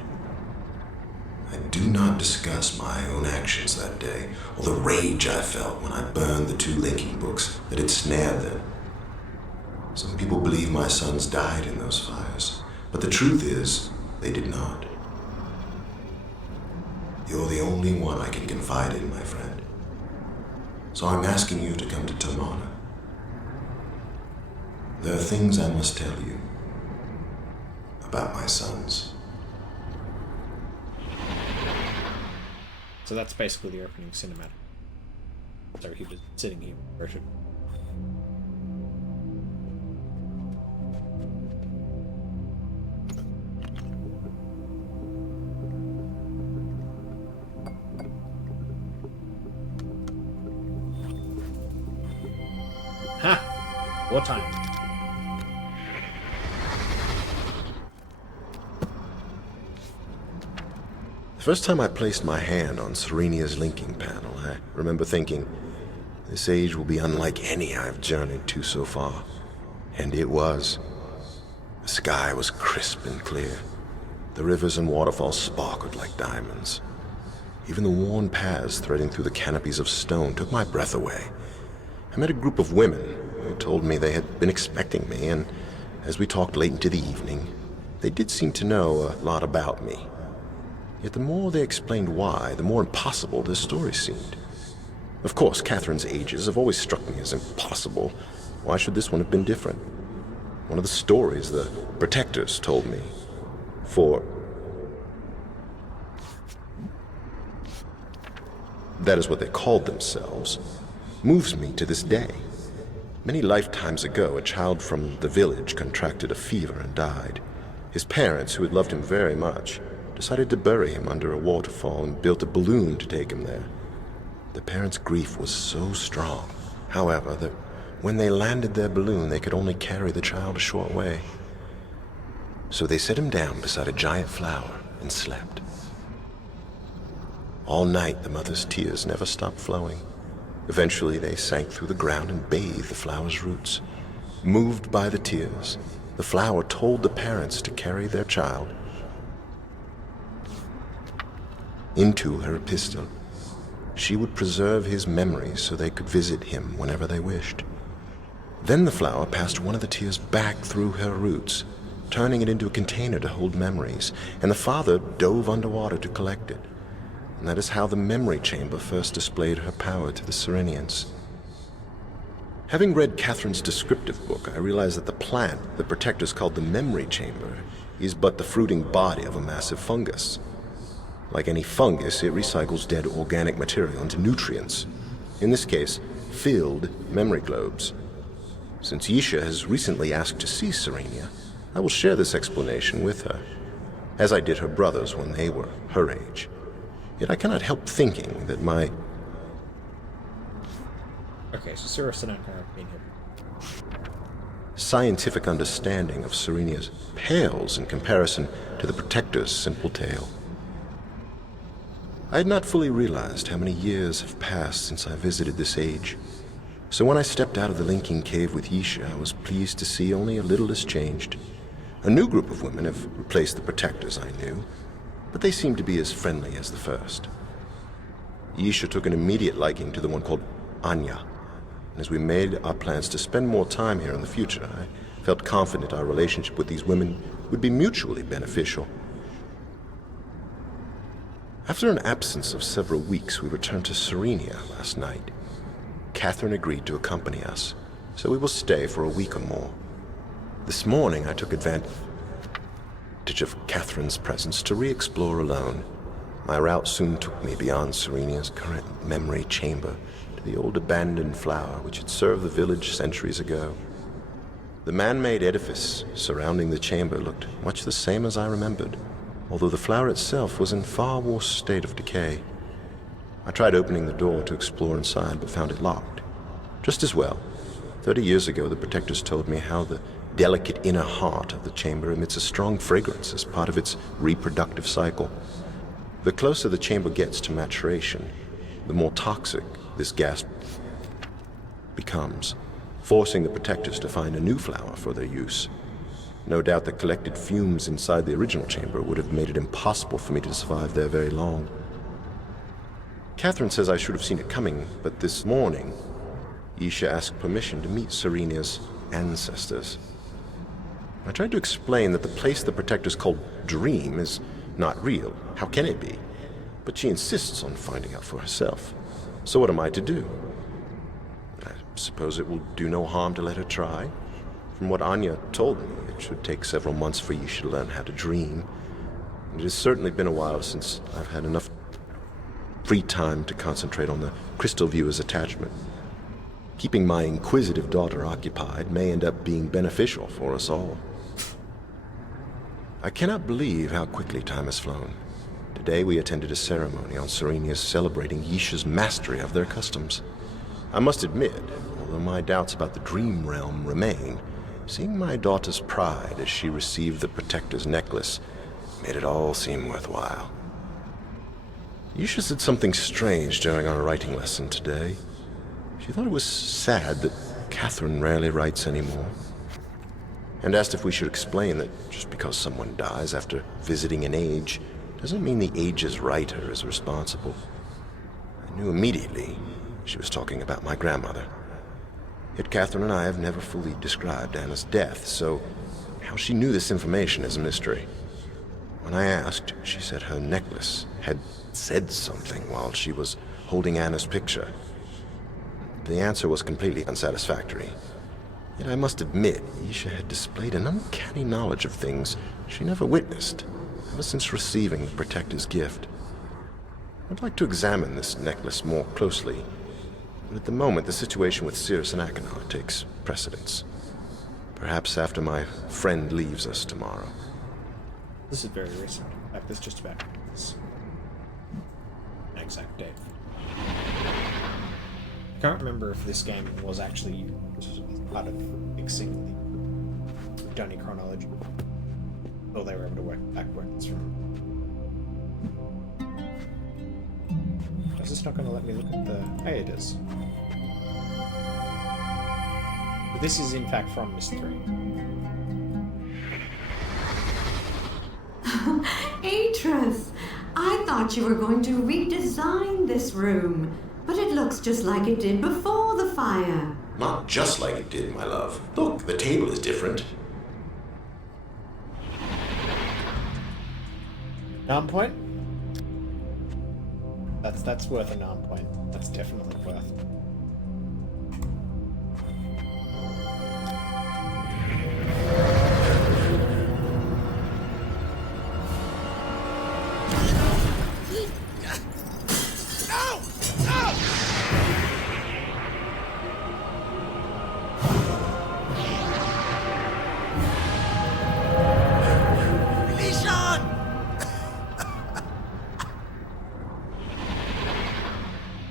I do not discuss my own actions that day, or the rage I felt when I burned the 2 linking books that had snared them. Some people believe my sons died in those fires, but the truth is, they did not. You're the only one I can confide in, my friend. So I'm asking you to come to Tomahna. There are things I must tell you about my sons. So that's basically the opening cinematic. So he was sitting here with version. Ha! What time? The first time I placed my hand on Serenia's linking panel, I remember thinking, this age will be unlike any I've journeyed to so far. And it was. The sky was crisp and clear. The rivers and waterfalls sparkled like diamonds. Even the worn paths threading through the canopies of stone took my breath away. I met a group of women who told me they had been expecting me, and as we talked late into the evening, they did seem to know a lot about me. Yet the more they explained why, the more impossible their story seemed. Of course, Catherine's ages have always struck me as impossible. Why should this one have been different? One of the stories the protectors told me. That is what they called themselves, moves me to this day. Many lifetimes ago, a child from the village contracted a fever and died. His parents, who had loved him very much, decided to bury him under a waterfall and built a balloon to take him there. The parents' grief was so strong, however, that when they landed their balloon, they could only carry the child a short way. So they set him down beside a giant flower and slept. All night, the mother's tears never stopped flowing. Eventually, they sank through the ground and bathed the flower's roots. Moved by the tears, the flower told the parents to carry their child into her epistle. She would preserve his memories so they could visit him whenever they wished. Then the flower passed one of the tears back through her roots, turning it into a container to hold memories, and the father dove underwater to collect it. And that is how the memory chamber first displayed her power to the Serenians. Having read Catherine's descriptive book, I realized that the plant the protectors called the memory chamber is but the fruiting body of a massive fungus. Like any fungus, it recycles dead organic material into nutrients. In this case, filled memory globes. Since Yisha has recently asked to see Serenia, I will share this explanation with her, as I did her brothers when they were her age. Yet I cannot help thinking that my... Okay, so Cirrus and I have been here. Scientific understanding of Serenia's pales in comparison to the Protector's simple tale. I had not fully realized how many years have passed since I visited this age. So when I stepped out of the linking cave with Yisha, I was pleased to see only a little has changed. A new group of women have replaced the Protectors I knew, but they seemed to be as friendly as the first. Yisha took an immediate liking to the one called Anya, and as we made our plans to spend more time here in the future, I felt confident our relationship with these women would be mutually beneficial. After an absence of several weeks, we returned to Serenia last night. Catherine agreed to accompany us, so we will stay for a week or more. This morning, I took advantage of Catherine's presence to re-explore alone. My route soon took me beyond Serenia's current memory chamber to the old abandoned flower which had served the village centuries ago. The man-made edifice surrounding the chamber looked much the same as I remembered, although the flower itself was in far worse state of decay. I tried opening the door to explore inside, but found it locked. Just as well. 30 years ago, the Protectors told me how the delicate inner heart of the chamber emits a strong fragrance as part of its reproductive cycle. The closer the chamber gets to maturation, the more toxic this gas becomes, forcing the Protectors to find a new flower for their use. No doubt the collected fumes inside the original chamber would have made it impossible for me to survive there very long. Catherine says I should have seen it coming, but this morning, Yisha asked permission to meet Serenia's ancestors. I tried to explain that the place the Protectors called Dream is not real. How can it be? But she insists on finding out for herself. So what am I to do? I suppose it will do no harm to let her try. From what Anya told me, it should take several months for Yisha to learn how to dream. And it has certainly been a while since I've had enough free time to concentrate on the crystal viewer's attachment. Keeping my inquisitive daughter occupied may end up being beneficial for us all. I cannot believe how quickly time has flown. Today we attended a ceremony on Serenia's celebrating Yisha's mastery of their customs. I must admit, although my doubts about the dream realm remain, seeing my daughter's pride as she received the Protector's necklace made it all seem worthwhile. Yisha said something strange during our writing lesson today. She thought it was sad that Catherine rarely writes anymore, and asked if we should explain that just because someone dies after visiting an age doesn't mean the Age's writer is responsible. I knew immediately she was talking about my grandmother. Yet Catherine and I have never fully described Anna's death, so how she knew this information is a mystery. When I asked, she said her necklace had said something while she was holding Anna's picture. The answer was completely unsatisfactory. Yet I must admit, Isha had displayed an uncanny knowledge of things she never witnessed ever since receiving the Protector's gift. I'd like to examine this necklace more closely, but at the moment the situation with Cirrus and Achenar takes precedence. Perhaps after my friend leaves us tomorrow. This is very recent. In fact, this just about this. An exact date. I can't remember if this game was actually part of fixing the Donny chronology, or they were able to work backwards from. Is this not going to let me look at the? Hey, it is. But this is in fact from Myst 3. Atreus, I thought you were going to redesign this room, but it looks just like it did before the fire. Not just like it did, my love. Look, the table is different. Nom point? That's worth a nom point. That's definitely worth.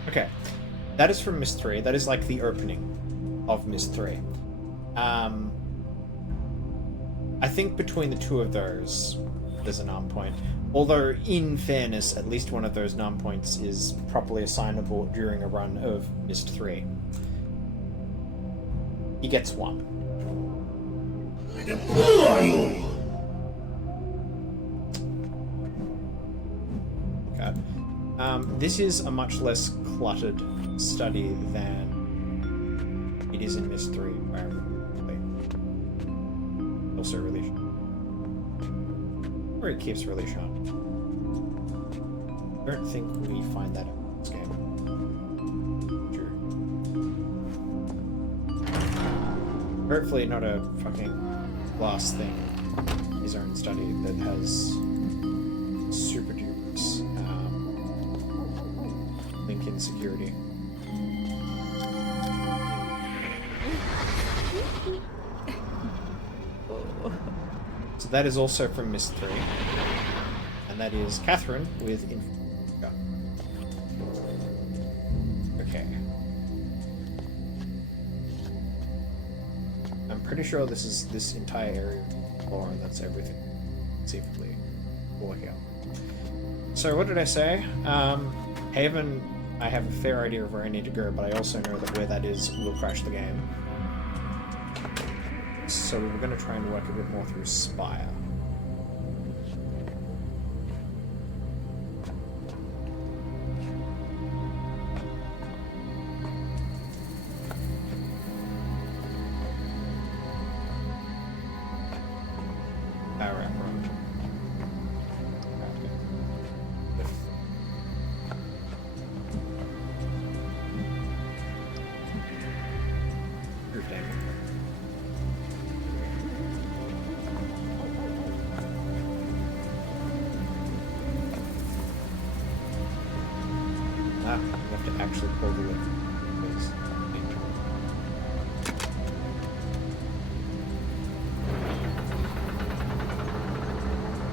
Okay, that is from Myst 3. That is like the opening of Myst 3. I think between the two of those, there's a nom point. Although, in fairness, at least one of those nom points is properly assignable during a run of Myst 3. He gets one. Who are you? God. This is a much less cluttered study than it is in Myst 3, also really where it keeps really sharp. I don't think we find that out in this game. True. Hopefully not a fucking glass thing. His own study that has super dupes link insecurity. So that is also from Myst 3, and that is Catherine with Okay. I'm pretty sure this is this entire area of lore, and that's everything conceivably working out. So what did I say? Haven, I have a fair idea of where I need to go, but I also know that where that is will crash the game. So we were going to try and work a bit more through Spire.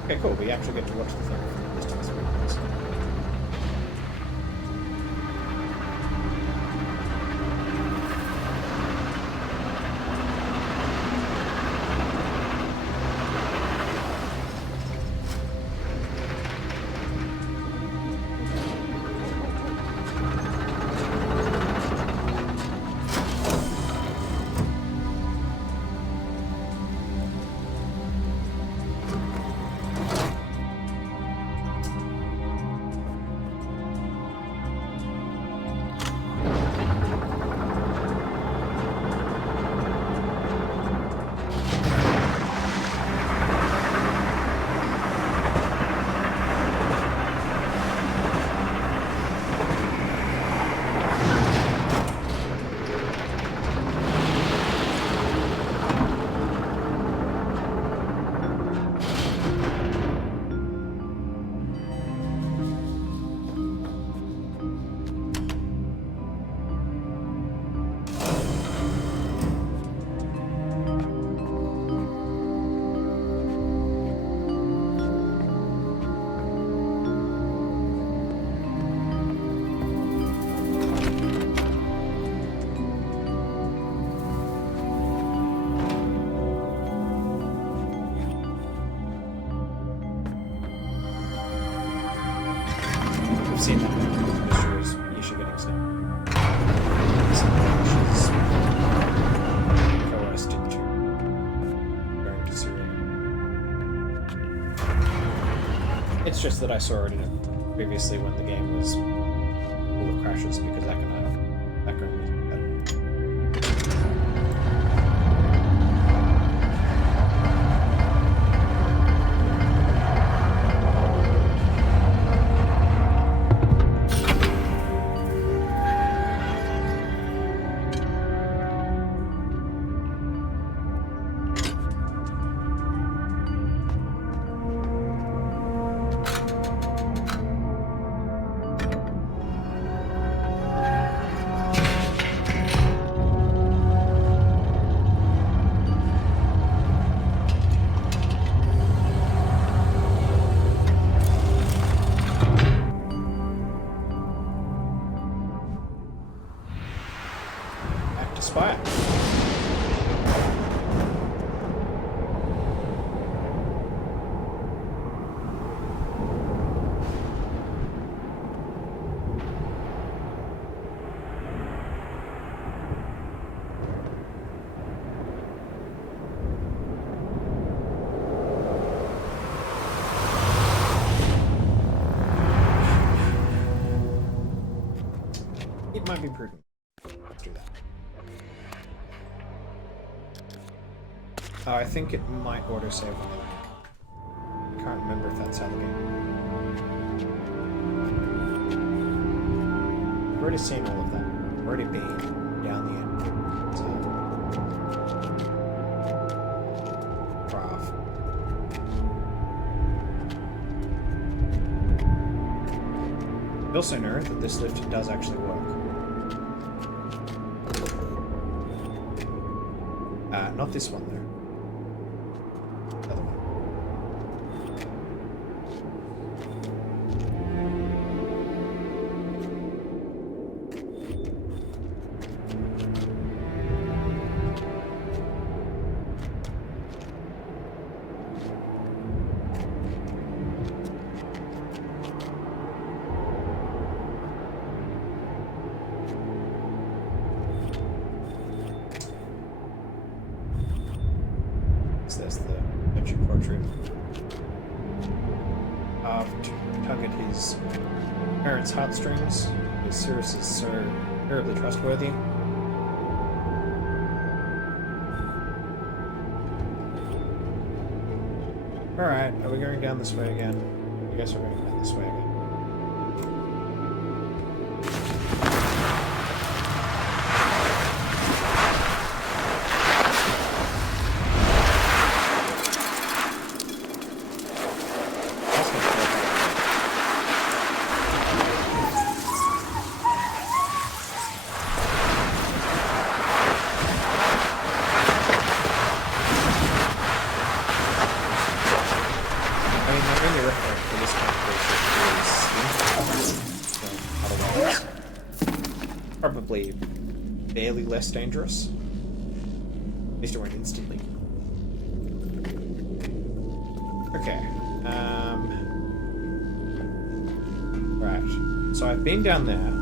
Okay, cool. We actually get to watch the thing from a distance. I've seen that issues getting snapped. She's coerced into going to Syria. It's just that I saw it previously when the game was full of crashes because that kind of background was better. Spire. It might be prudent. Let's do that. I think it might autosave on the link. I can't remember if that's how the game. I've already seen all of that. I've already been down the end. So. Craft. I also know that this lift does actually work. Not this one though. Other one. There's the picture portrait of tug at his parents' heartstrings, because Cirrus is so terribly trustworthy. Alright, are we going down this way again? I guess we're going down this way again. Probably barely less dangerous. At least it won't instantly. Okay. Right. So I've been down there.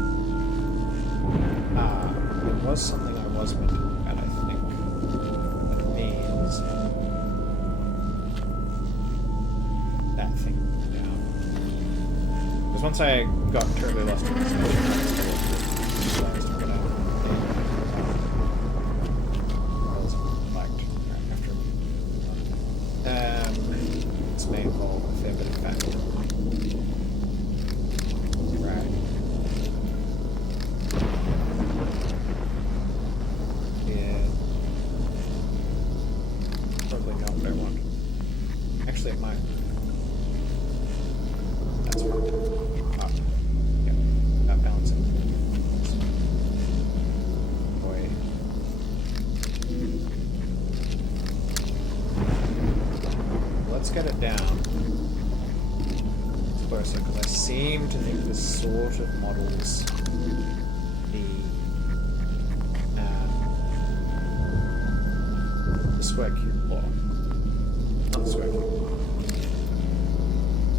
There was something I was meant to look at, I think. That means that thing down. Because once I got terribly lost in this this may involve a fair bit of battle. Right. Yeah. Probably not what I want. Actually, it might. That's fine. Yeah. Not balancing. Boy. Let's get it down closer, because I seem to think this sort of models the square cube law. Not the square cube law.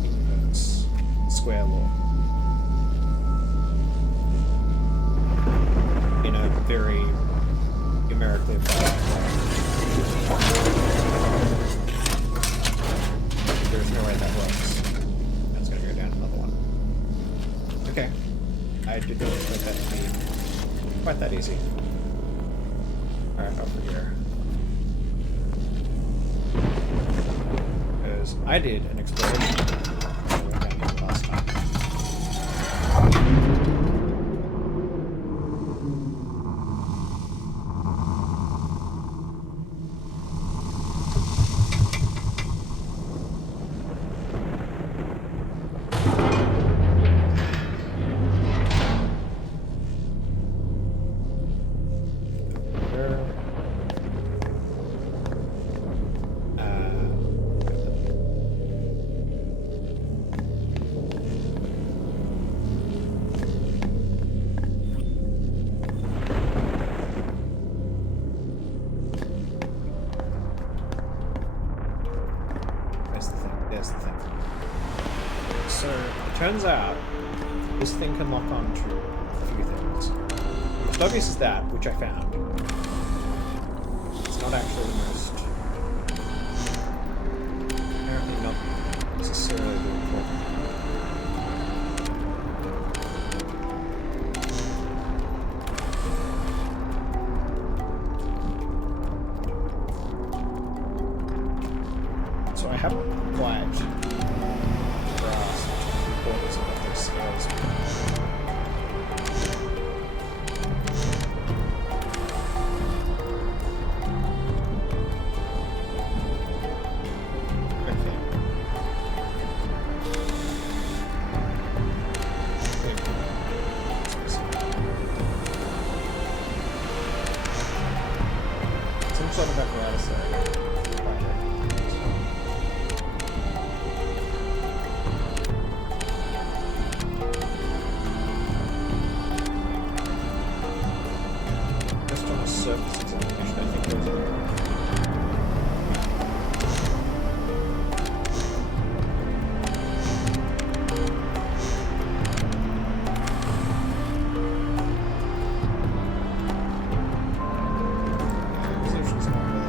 Inverse square law. Okay. I did not expect that to be quite that easy. Alright, over here. Because I did an exploration last time. Turns out, this thing can lock on to a few things. Most obvious is that, which I found. It's not actually the most... apparently not necessarily the important. So I haven't quite grasped the importance of what those scales mean. Some sort of apparatus there. Surface examination, I think there's a... Resolution's not really...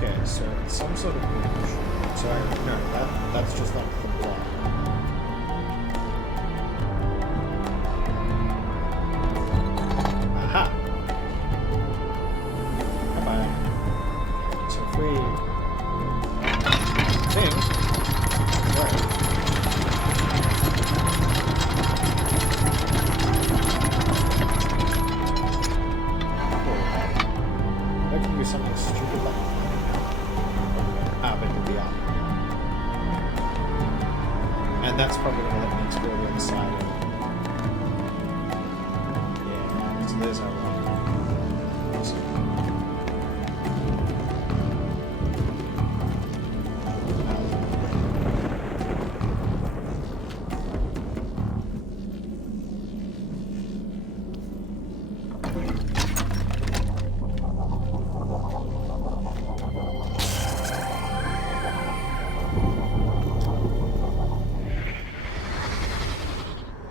Okay, so it's some sort of bridge. Sorry, no, that's just like the block. Aha! Bye-bye. So if we think, right. That could be something stupid like but to the up. And that's probably going to let me explore the other side of it. Yeah, so there's our one.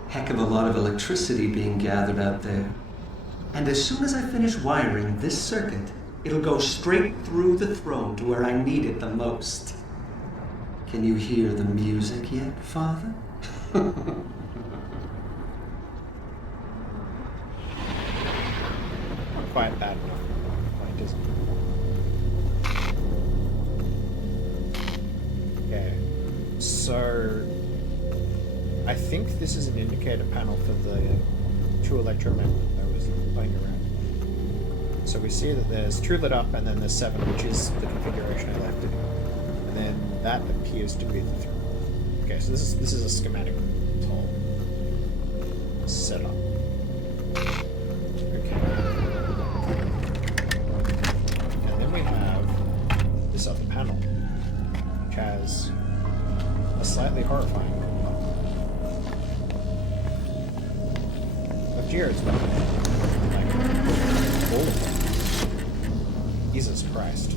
Heck of a lot of electricity being gathered out there. And as soon as I finish wiring this circuit, it'll go straight through the throne to where I need it the most. Can you hear the music yet, Father? Not quite bad enough. Quite isn't. Okay. So I think this is an indicator panel for the two electromagnet that was playing around. So we see that there's 2 lit up and then there's 7, which is the configuration I left it in. And then that appears to be the 3. Okay, so this is a schematic whole setup. Jared's not bad. Like, all of them. Jesus Christ.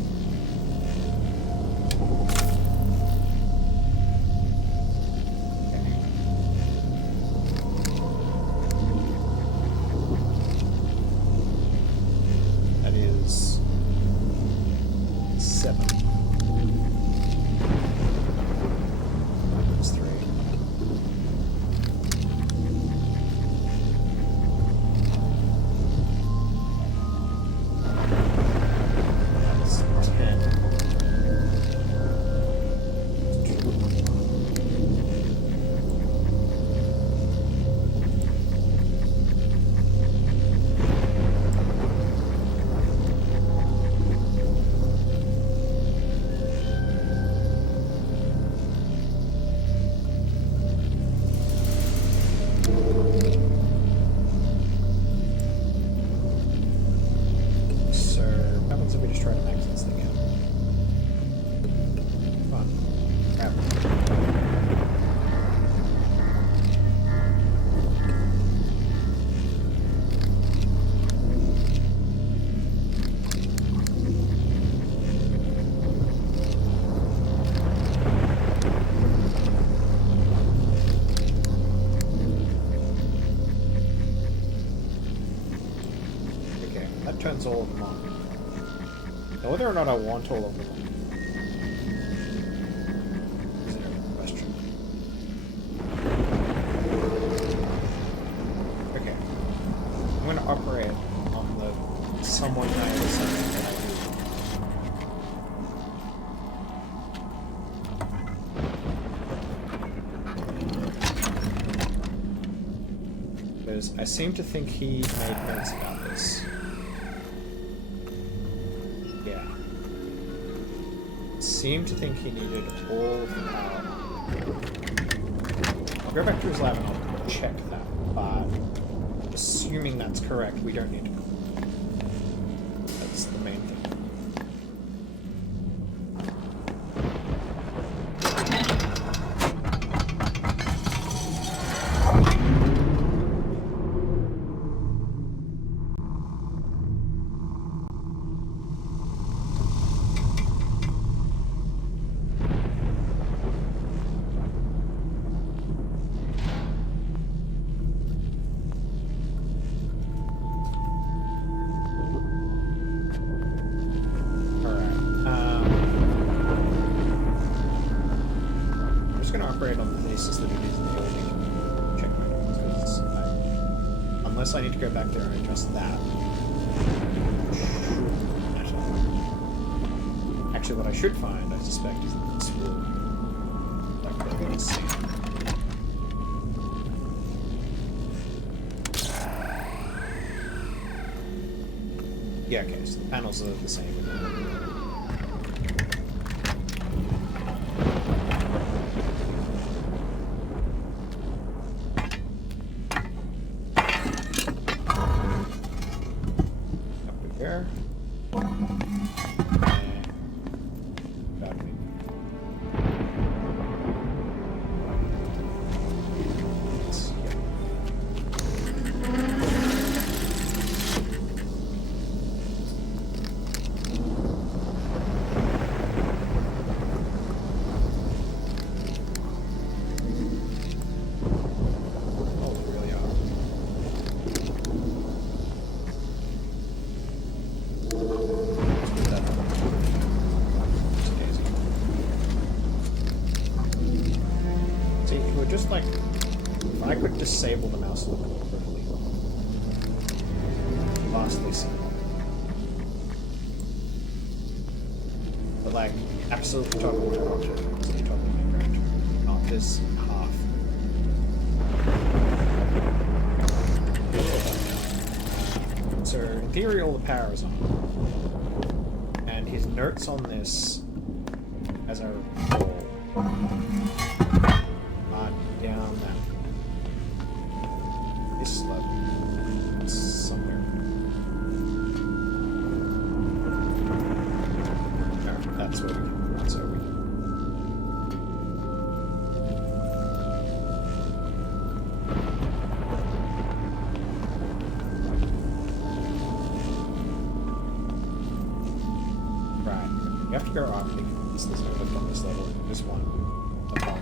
That is 7. That's 3. That's 10. So, what happens if we just try to max this thing out? Come on. Grab it. Okay, that turns all of them on. Now, whether or not I want all of them on is another question. Okay. I'm going to operate on the somewhat naive assumption that I do. Because I seem to think he made notes about this. Yeah. Seemed to think he needed all of the power. I'll go back to his lab and I'll check that, but assuming that's correct, we don't need to. That's the main thing. On the basis that it is the only checkpoint, because unless I need to go back there and adjust that, shouldn't matter. Actually, what I should find, I suspect, is that this will like go to see. Yeah, okay, so the panels are the same. There. Battery. Oh, they really are. See, if we're just like, if I could disable the mouse look quickly, vastly simple. But like, absolutely toggle to object, so you're talking about range, not this half. So in theory, all the power is on, and his notes on this, as I recall, are down that this level somewhere. No, that's where we can. That's where we can. go up because there's no lift on this level. There's one above.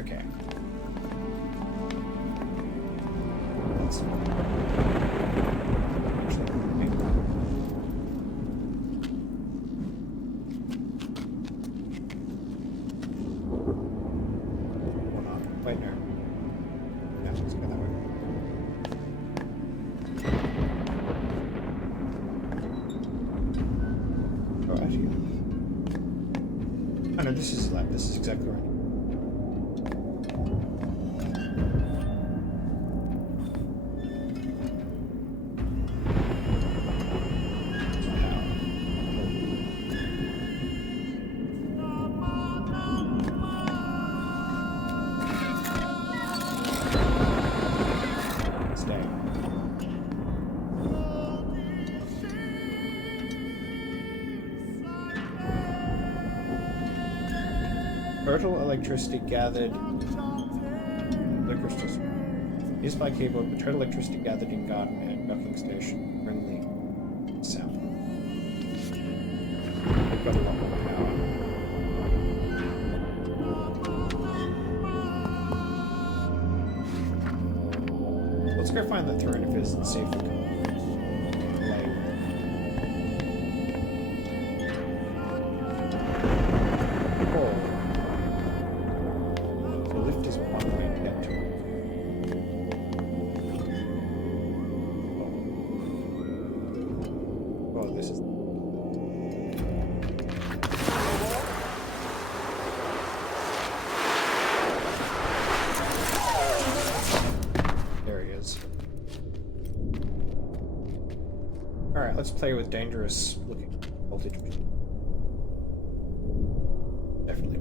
Okay. Wait, no. Yeah, let's go that way. Oh, actually. Oh no, this is left. This is exactly right. Total electricity gathered. The crystals. Used by keyboard, but total electricity gathered in garden and docking station. Friendly sound. They've got a lot more power. Let's go find that throne of his and see if we can play. Alright, let's play with dangerous looking voltage. Definitely.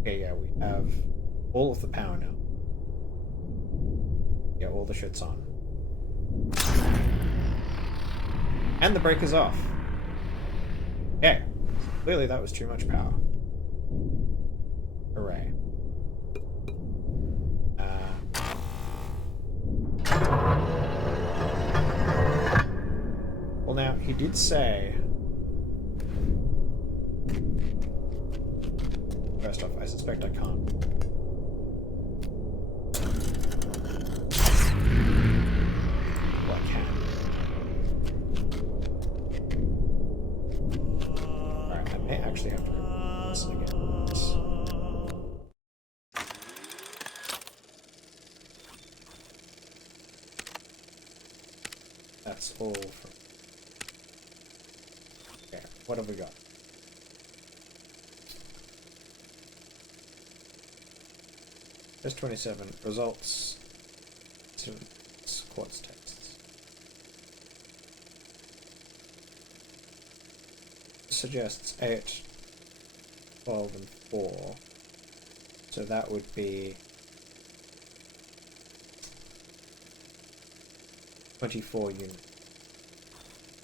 Okay, yeah, we have all of the power now. Yeah, all the shit's on. And the breaker's off. Okay. Clearly that was too much power. Hooray. Well now, he did say... First off, I suspect I can't. Well, I can. Alright, I may actually have to go listen again. That's all from... Okay, what have we got? Test 27. Results. Quartz tests. Suggests 8, 12, and 4. So that would be 24 units.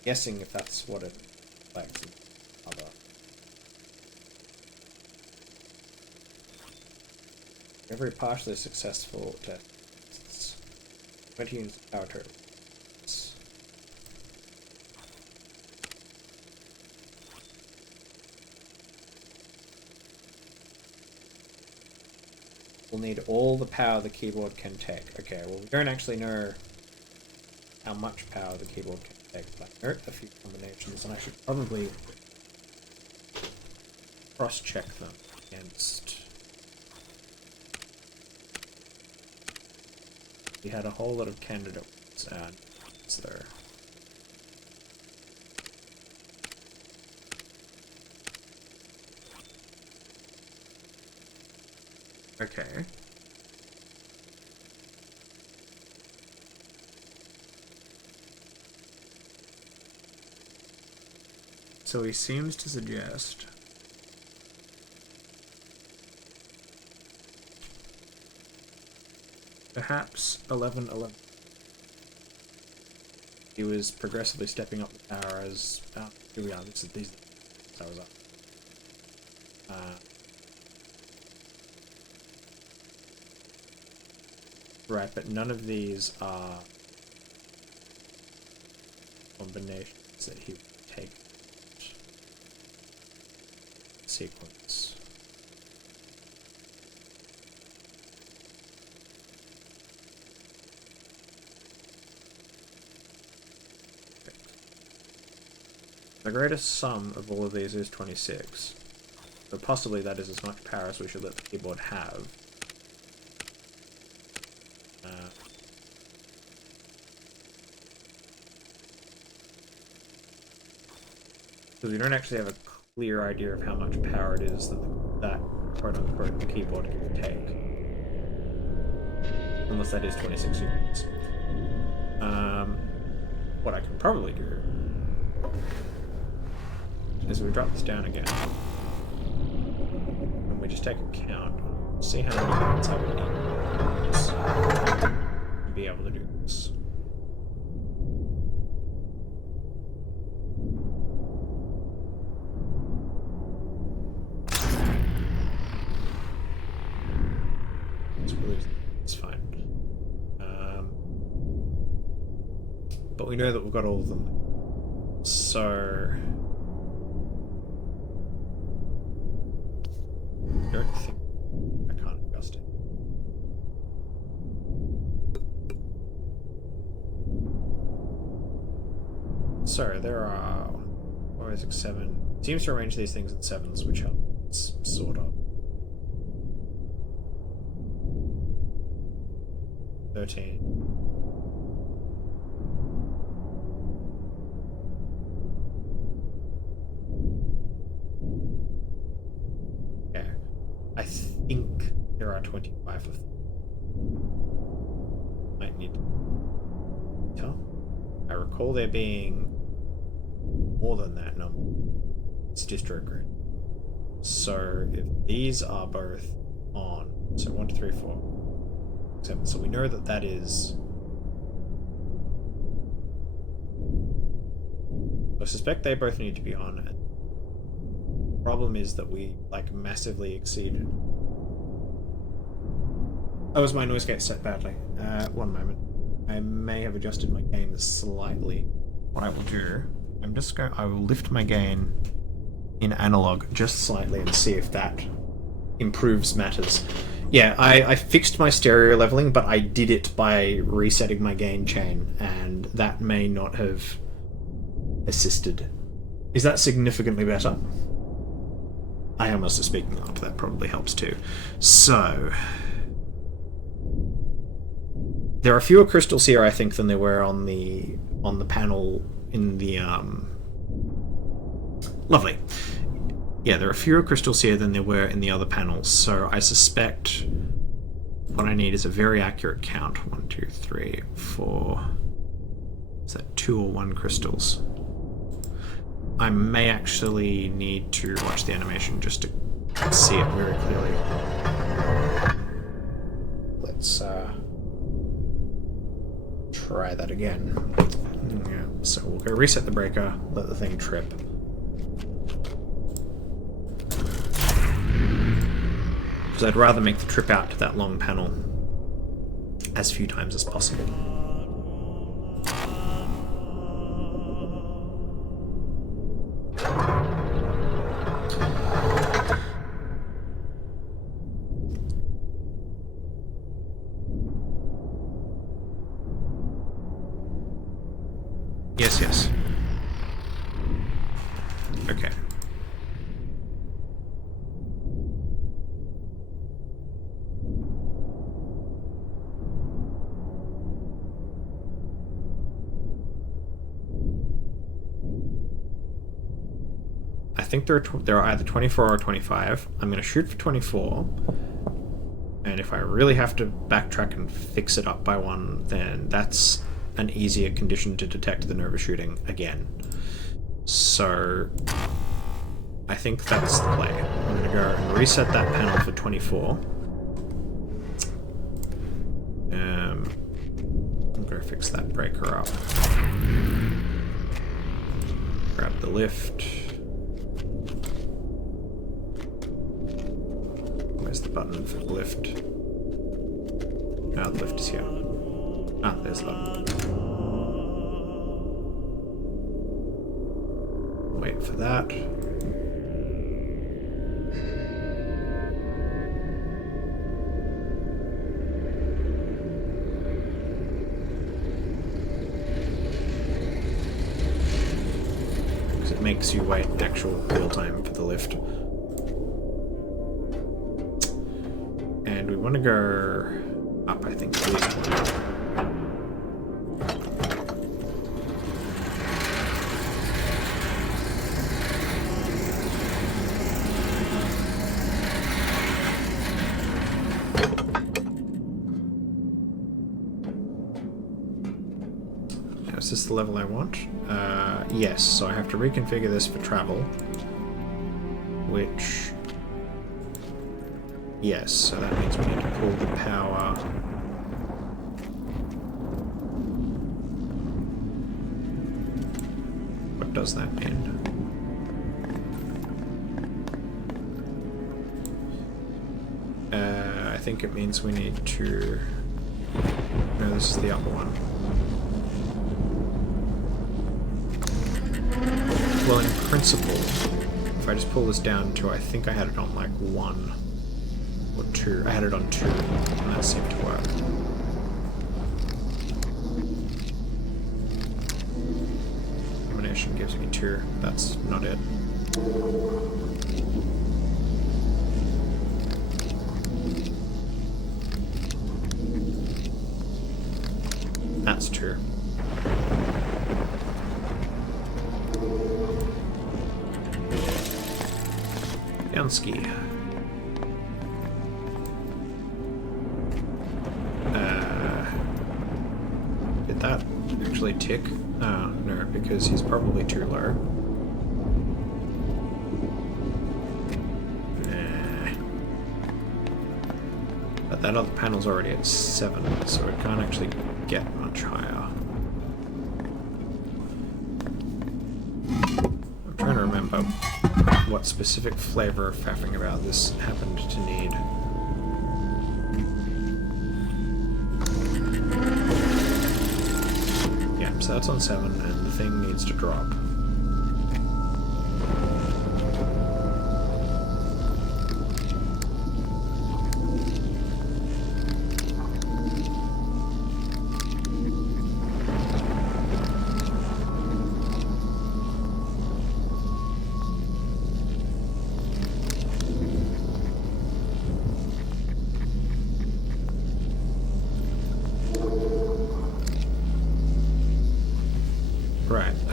Guessing if that's what it reflects in other. Every partially successful test. 20 units of power total. We'll need all the power the keyboard can take. Okay, well we don't actually know how much power the keyboard can take, but I know a few combinations, and I should probably cross-check them against... We had a whole lot of candidates and it's there. Okay. So he seems to suggest perhaps 11. he was progressively stepping up the power as... here we are, these I was up. Right, but none of these are combinations that he would take sequence. The greatest sum of all of these is 26. But possibly that is as much power as we should let the keyboard have. Because we don't actually have a clear idea of how much power it is that quote-unquote the keyboard can take. Unless that is 26 units. What I can probably do is we drop this down again. And we just take a count. See how many units I would need to be able to do this. It's fine. But we know that we've got all of them. So I don't think I can't adjust it. So there are 4, 6, 7. It seems to arrange these things in 7s, which helps sort of. 13. Yeah. I think there are 25 of them. Might need to tell. I recall there being more than that number. It's distro grid. So if these are both on, so 1, 2, 3, 4. 7. So we know that that is... I suspect they both need to be on. The problem is that we, like, massively exceeded. Oh, was my noise gate set badly? One moment. I may have adjusted my gain slightly. What I will do, I will lift my gain in analog just slightly and see if that improves matters. Yeah, I fixed my stereo leveling, but I did it by resetting my gain chain, and that may not have assisted. Is that significantly better? I am also speaking up, that probably helps too. So there are fewer crystals here, I think, than there were on the panel in the Lovely. Yeah, there are fewer crystals here than there were in the other panels, so I suspect what I need is a very accurate count. 1, 2, 3, 4. Is that 2 or 1 crystals? I may actually need to watch the animation just to see it very clearly. Let's try that again. Yeah, so we'll go reset the breaker, let the thing trip. Because I'd rather make the trip out to that long panel as few times as possible. Yes, yes. Okay. I think there are either 24 or 25. I'm going to shoot for 24. And if I really have to backtrack and fix it up by 1, then that's an easier condition to detect than overshooting again. So I think that's the play. I'm going to go and reset that panel for 24. I'll go fix that breaker up. Grab the lift. Where's the button for the lift? Ah, the lift is here. Ah, there's the button. Wait for that. Because it makes you wait actual real time for the lift. And we want to go up, I think, at least one. Is this the level I want? Yes, so I have to reconfigure this for travel. Which... Yes, so that means we need to pull the power... What does that mean? I think it means we need to... No, this is the upper one. Well, in principle, if I just pull this down to, I think I had it on like 1 or 2. I had it on 2, and that seemed to work. Illumination gives me 2. That's not it. That's 2. Ski. Did that actually tick? Oh, no, because he's probably too low. But that other panel's already at 7, so it can't actually get much higher. I'm trying to remember what specific flavor of faffing about this happened to need. Yeah, so that's on 7, and the thing needs to drop.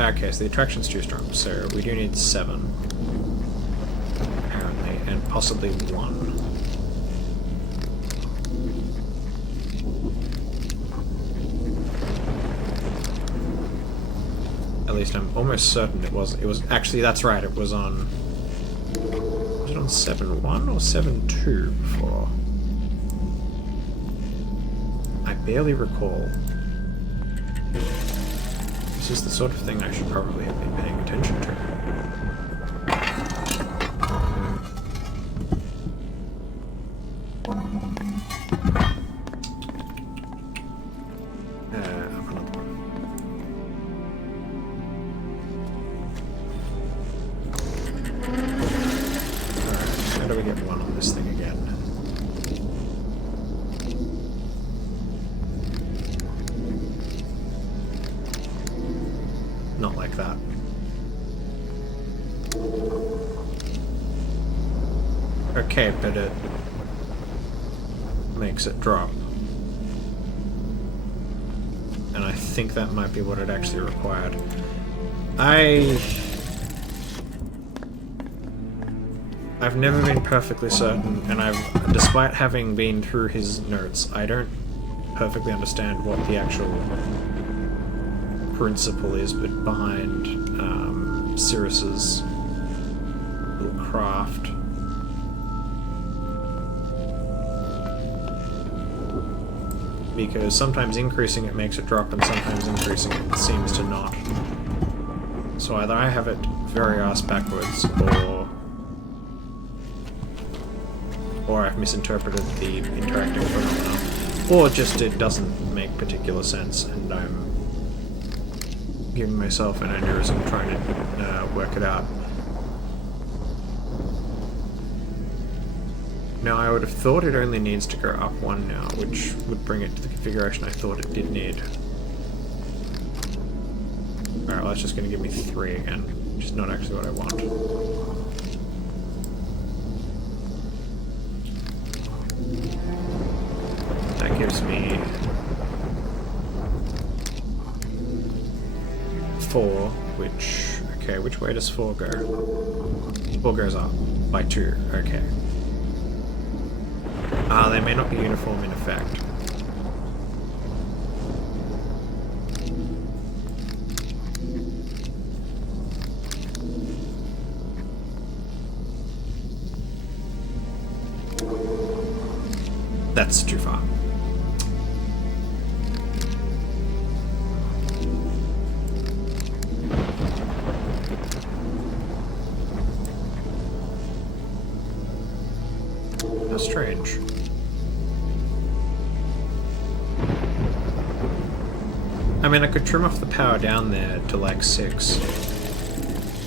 Okay, so the attraction's too strong, so we do need 7, apparently, and possibly 1. At least I'm almost certain it was actually, that's right, it was on... Was it on 7.1 or 7.2 before? I barely recall. This is the sort of thing I should probably have been paying attention to. Up another one. Alright, how do we get 1 on this thing again? Not like that. Okay, but it makes it drop. And I think that might be what it actually required. I've never been perfectly certain, and despite having been through his notes, I don't perfectly understand what the actual principle is behind Cirrus's little craft. because sometimes increasing it makes it drop and sometimes increasing it seems to not. So either I have it very ass backwards, or I've misinterpreted the interacting phenomena, or just it doesn't make particular sense and I'm giving myself an aneurysm trying to work it out. Now I would have thought it only needs to go up one now, which would bring it to the configuration I thought it did need. Alright, well that's just going to give me 3 again, which is not actually what I want. That gives me 4, which... okay, which way does 4 go? 4 goes up by 2, okay. Ah, they may not be uniform in effect. That's too far. How strange. I mean, I could trim off the power down there to like 6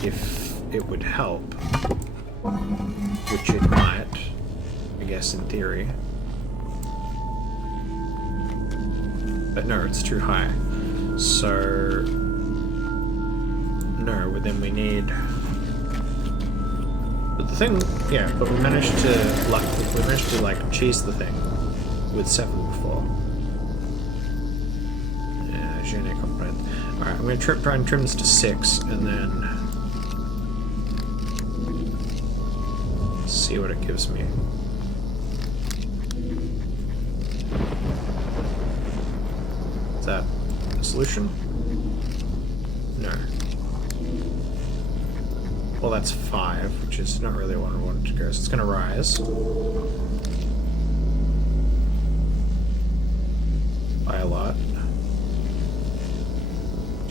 if it would help, which it might, I guess in theory. But no, it's too high. So no, but then we need. But the thing, yeah, but we managed to like cheese the thing with 7 before. Alright, I'm going to try and trim this to 6 and then see what it gives me. Is that a solution? No. Well, that's 5, which is not really what I wanted to go, so it's going to rise by a lot.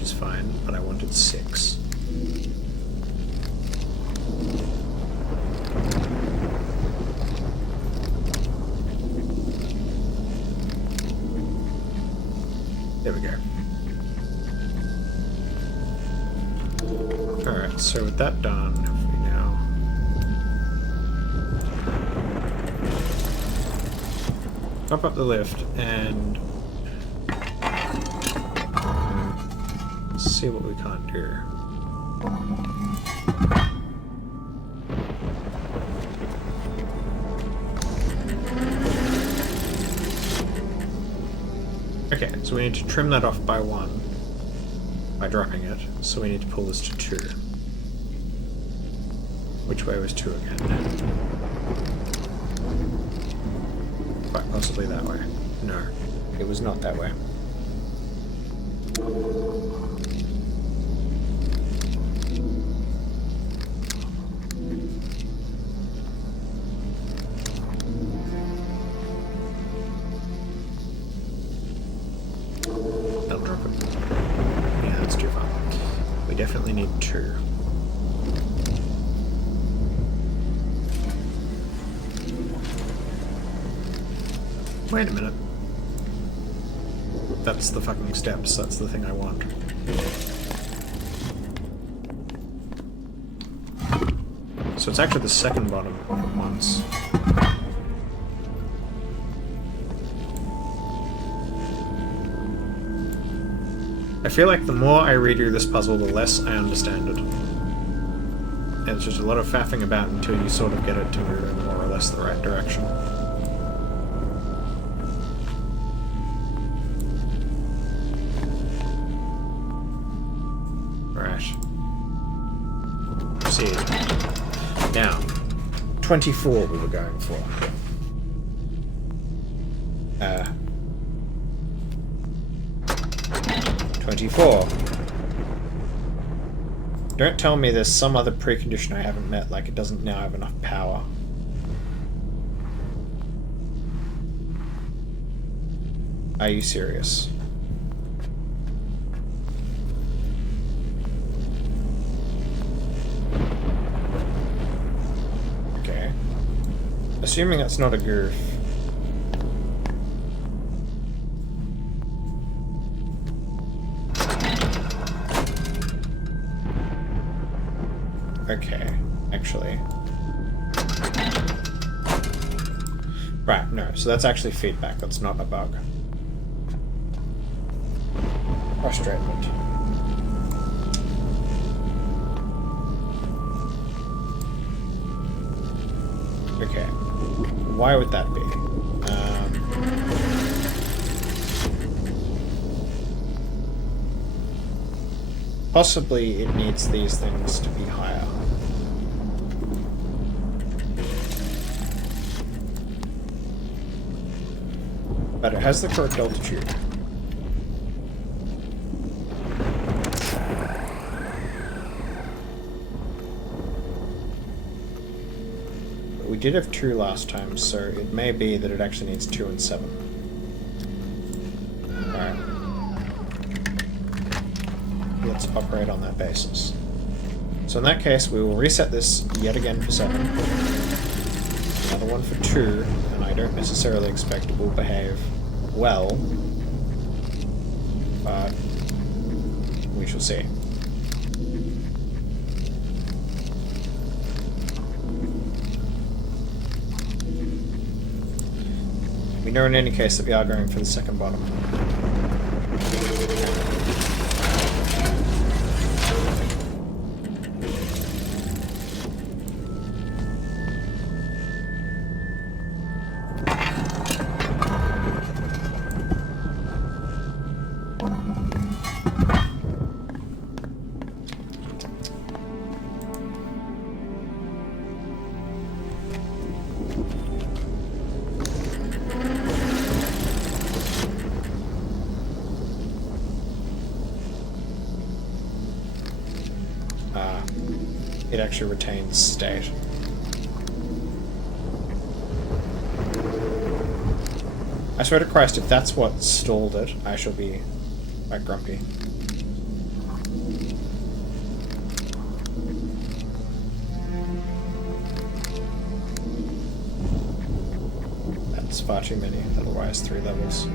Is fine, but I wanted 6. There we go. Alright, so with that done, if we now pop up the lift and see what we can't do. Okay, so we need to trim that off by 1 by dropping it, so we need to pull this to 2. Which way was 2 again? Quite possibly that way. No, it was not that way. That'll drop it. Yeah, that's too far. We definitely need 2. Wait a minute. That's the fucking steps. That's the thing I want. So it's actually the second bottom ones. I feel like the more I redo this puzzle, the less I understand it. And it's just a lot of faffing about until you sort of get it to move in more or less the right direction. Right. Proceed. Now, 24 we were going for. 24. Don't tell me there's some other precondition I haven't met, like it doesn't now have enough power. Are you serious? Okay. Assuming that's not a goof. Okay, actually. Right, no, so that's actually feedback, that's not a bug. Frustratement. Okay. Why would that be? Possibly it needs these things to be higher. But it has the correct altitude. But we did have 2 last time, so it may be that it actually needs 2 and 7. Alright. Let's operate on that basis. So in that case, we will reset this yet again for 7. Another one for 2, and I don't necessarily expect it will behave well, but we shall see. We know in any case that we are going for the second bottom. It actually retains state. I swear to Christ, if that's what stalled it, I shall be quite grumpy. That's far too many, otherwise 3 levels.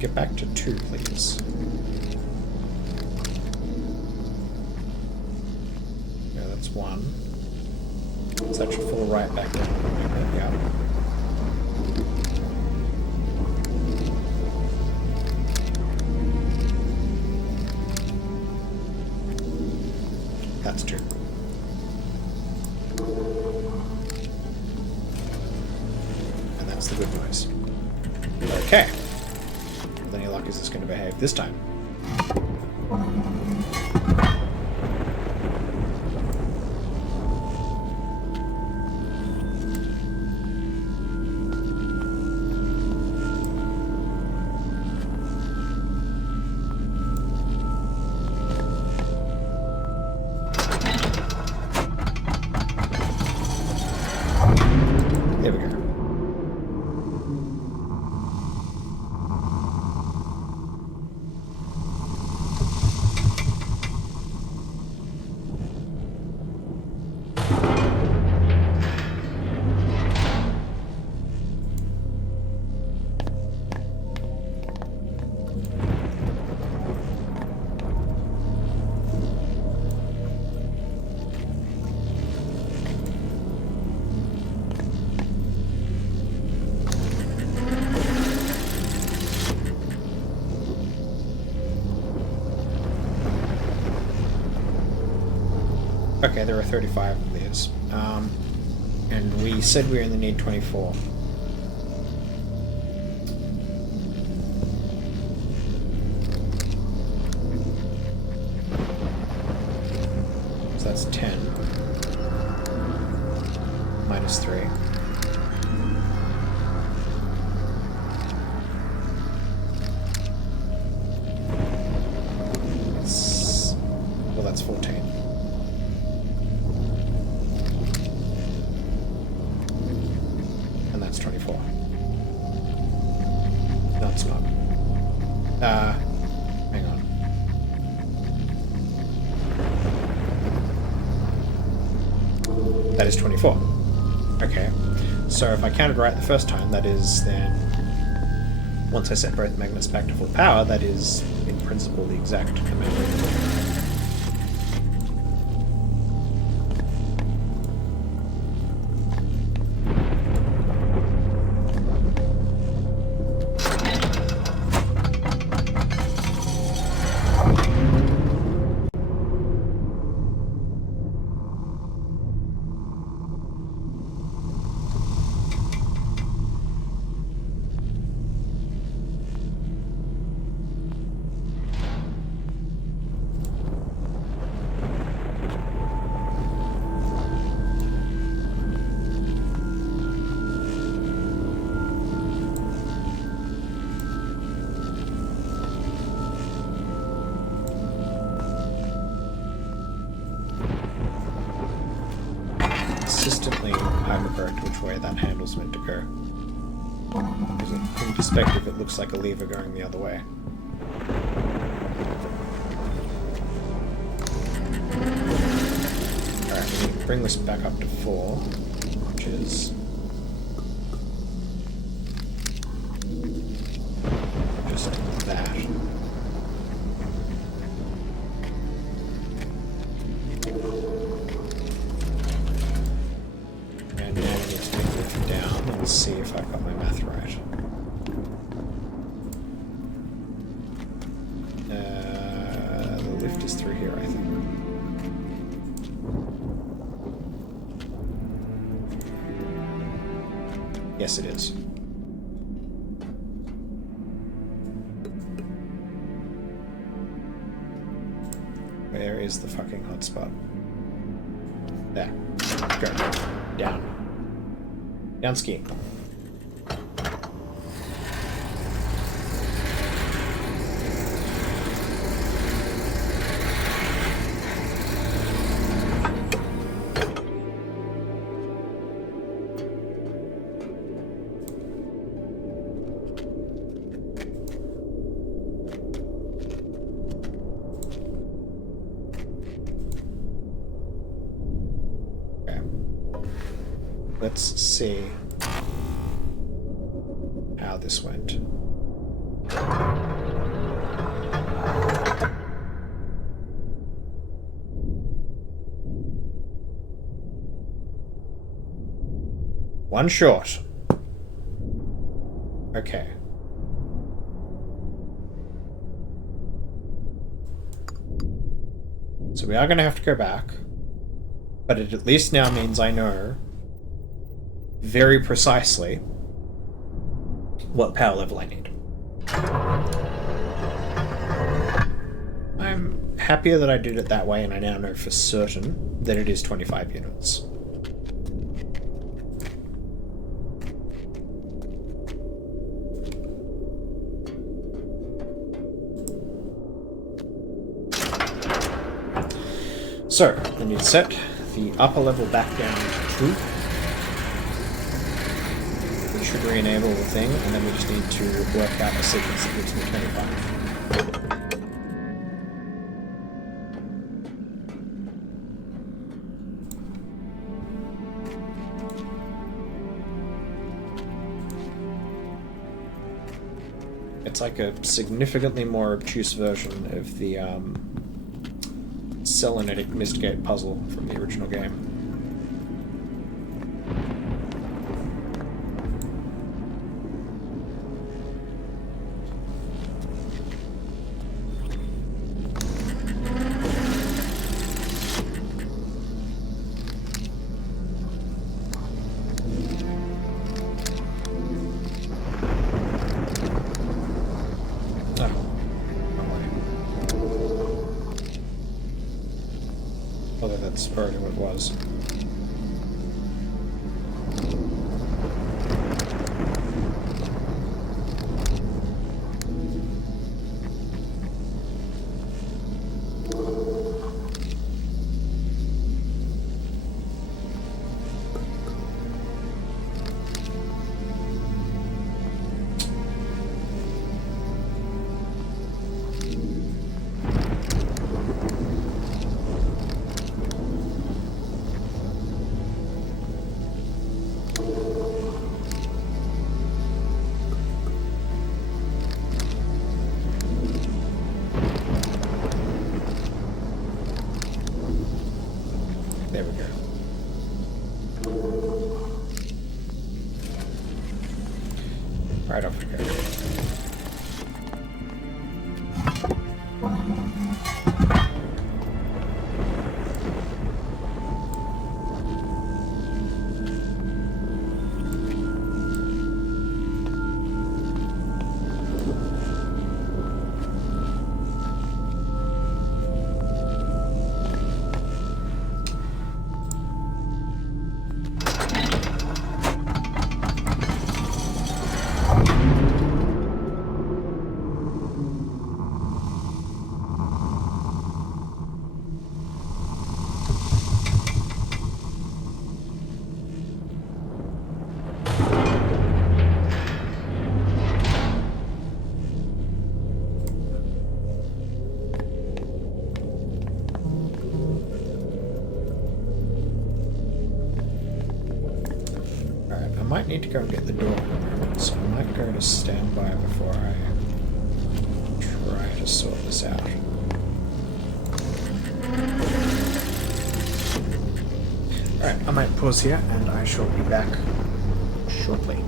Get back to 2, please. Yeah, that's 1. So that should fall right back down. There we go. That's 2. And that's the good noise. Okay. Any luck is this going to behave this time? There we go. Okay, there are 35 of these. And we said we only need 24. So that's 10. Minus 3. Well, that's 14. That is 24. Okay. So if I counted right the first time, that is then... Once I set both magnets back to full power, that is, in principle, the exact amount. Consistently hypercorrect which way that handle's meant to go. Because in perspective it looks like a lever going the other way. Alright, we need to bring this back up to 4, which is... just that. And now we need to take it down and see if I've got my math right. The lift is through here, I think. Yes, it is. Where is the fucking hotspot? There. Go. Down. Down skiing. Let's see how this went. One short. Okay. So we are going to have to go back, but it at least now means I know very precisely what power level I need. I'm happier that I did it that way, and I now know for certain that it is 25 units. So, I need to set the upper level back down to 2. Should re-enable the thing, and then we just need to work out a sequence that gives me 25. It's like a significantly more obtuse version of the Selenetic Mystgate puzzle from the original game. Although that's probably what it was. There we go. Right off to go. I might need to go and get the door in a moment, so I might go to standby before I try to sort this out. Alright, I might pause here and I shall be back shortly.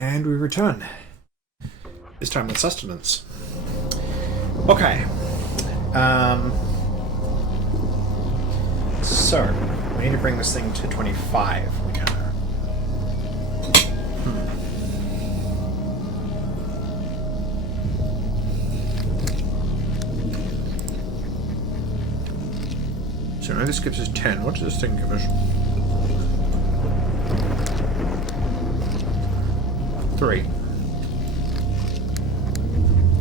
And we return. This time with sustenance. Okay. So, we need to bring this thing to 25. We can. So now this gives us 10. What does this thing give us? 3.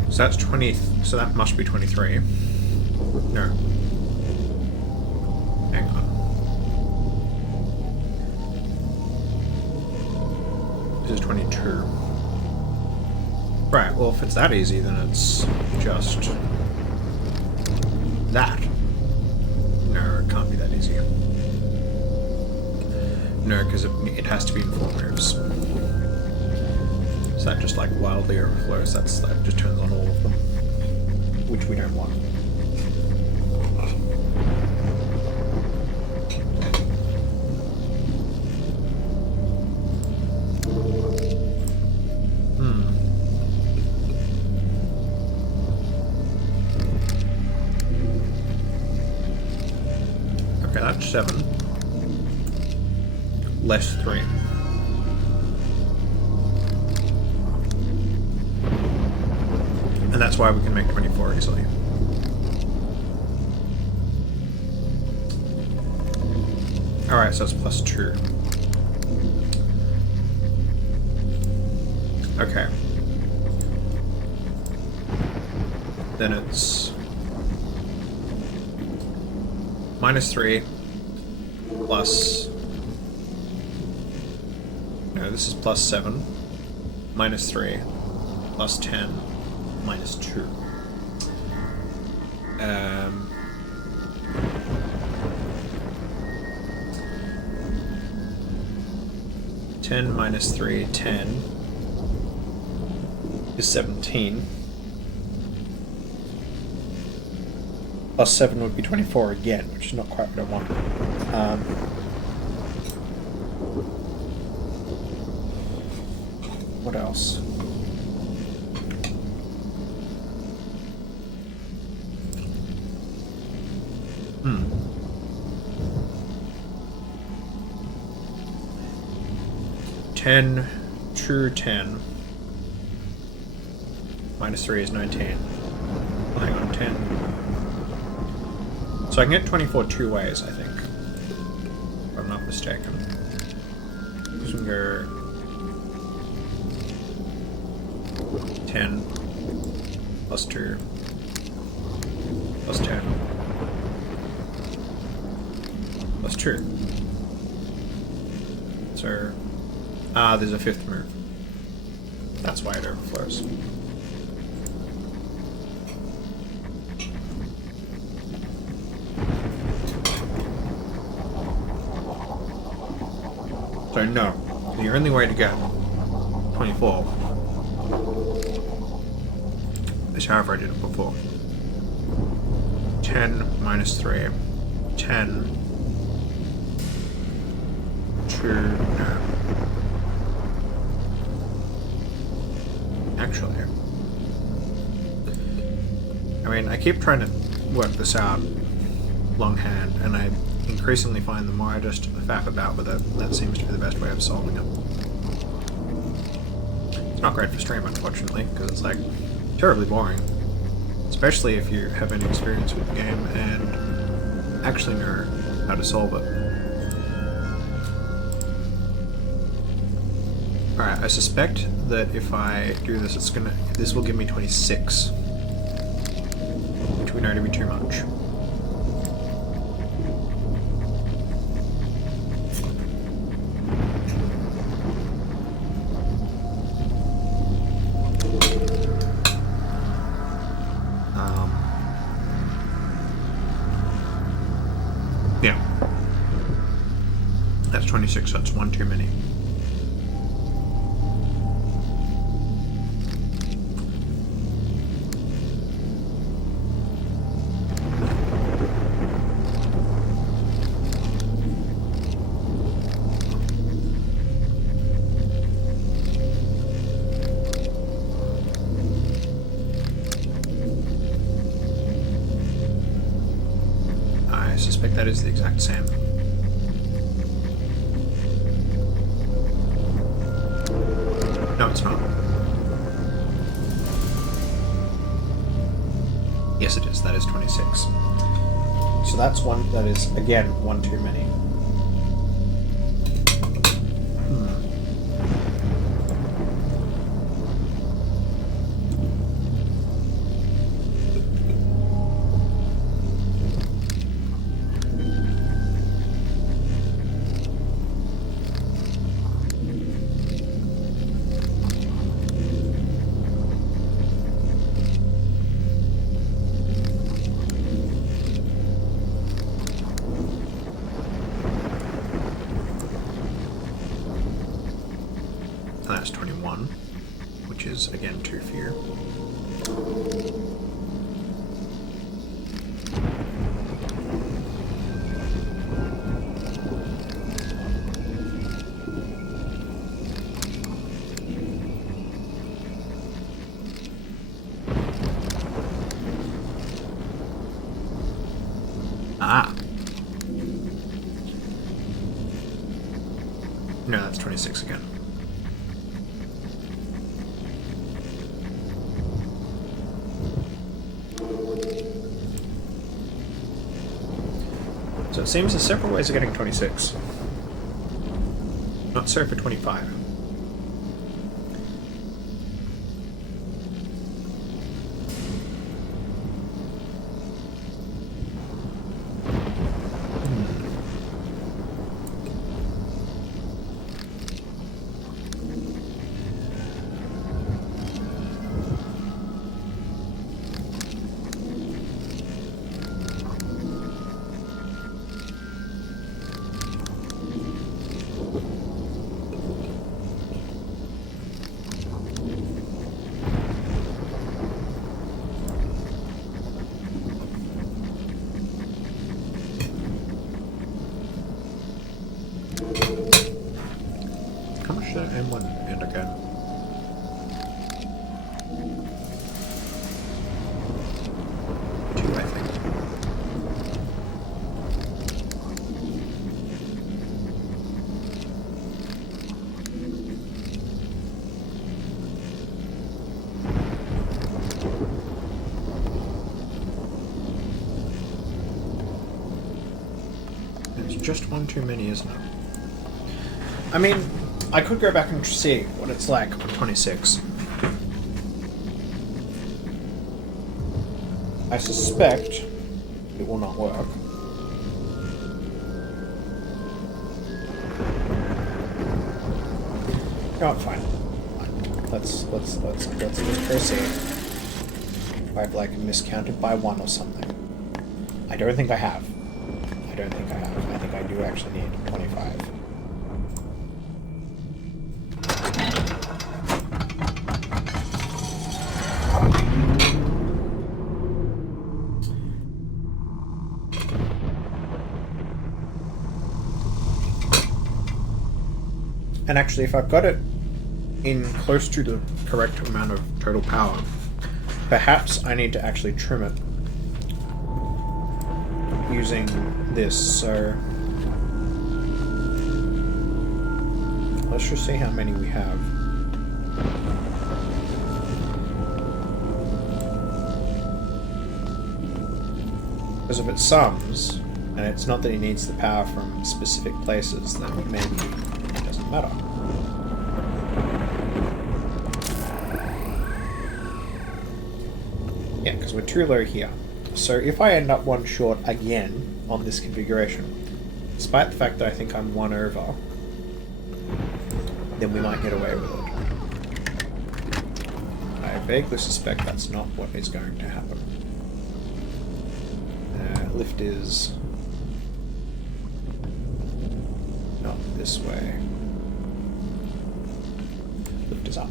So that's 20. So that must be 23. No. Hang on. This is 22. Right, well, if it's that easy, then it's just that. No, it can't be that easy. No, because it has to be in 4 moves. So that just like wildly overflows. That just turns on all of them, which we don't want. Okay, that's 7. Less 3. And that's why we can make 24 easily. Alright, so it's plus 2. Okay. Then it's minus 3 plus... No, this is plus 7. Minus 3 plus 10 minus 2. 10 minus 3, 10 is 17. Plus 7 would be 24 again, which is not quite what I want. What else? 10, true 10. Minus 3 is 19. Oh, hang on, 10. So I can get 24 2 ways, I think. If I'm not mistaken. This one go 10 plus 2 plus 10 plus 2. So, there's a 5th move. That's why it overflows. So no, the only way to get 24 is however I did it before. 10 minus 3, 10, 2, no. Actually, I mean, I keep trying to work this out longhand, and I increasingly find the more I just faff about with it, that seems to be the best way of solving it. It's not great for stream, unfortunately, because it's like terribly boring, especially if you have any experience with the game and actually know how to solve it. Alright, I suspect that if I do this, this will give me 26, which we know to be too much. Yeah. That's 26, that's one too many. that is the exact same. No, it's not. Yes, it is. That is 26. So that's one. That is, again, one too many. That's 21, which is, again, 2 fear. Ah. No, that's 26 again. So it seems there's several ways of getting 26. Not so for 25. How much did I M1 and again? Two, I think. There's just one too many, isn't it? I mean, I could go back and see what it's like on 26. I suspect it will not work. No, fine. Let's proceed. If I've like miscounted by 1 or something. I don't think I have. I think I do actually need 25. And actually, if I've got it in close to the correct amount of total power, perhaps I need to actually trim it using this. So let's just see how many we have. Because if it sums, and it's not that he needs the power from specific places, then maybe it doesn't matter. Yeah, because we're too low here. So if I end up 1 short again on this configuration, despite the fact that I think I'm 1 over, then we might get away with it. I vaguely suspect that's not what is going to happen. Lift is not this way. Lift is up.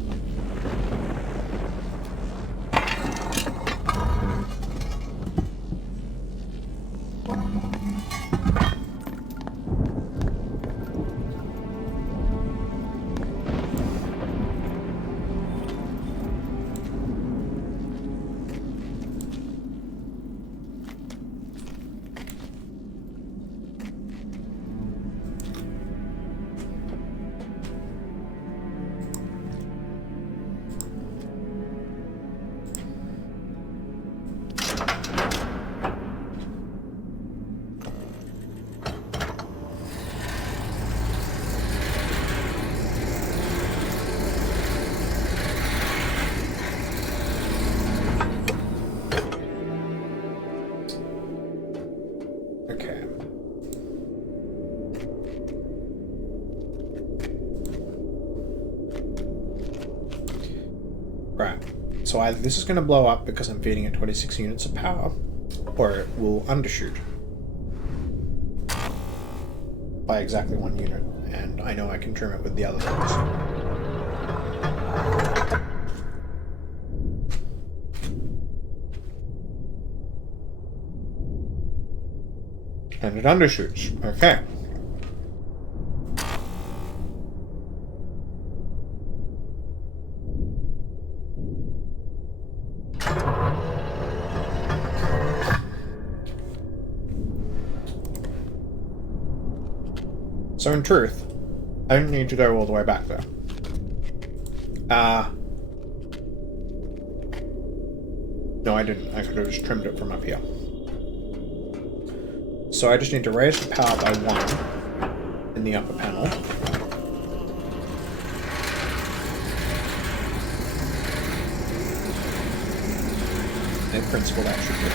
So either this is going to blow up because I'm feeding it 26 units of power, or it will undershoot by exactly 1 unit, and I know I can trim it with the other things. And it undershoots. Okay. So in truth, I didn't need to go all the way back there. No, I didn't. I could have just trimmed it from up here. So I just need to raise the power by 1 in the upper panel. In principle, that should do it.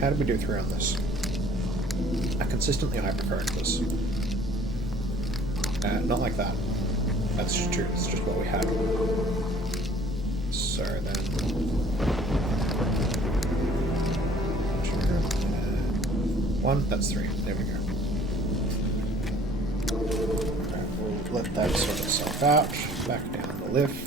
How did we do 3 on this? I consistently hypercurrent this. Not like that. That's just true. It's just what we had. So then... 1, that's 3. There we go. Alright, we'll let that sort itself out. Back down the lift.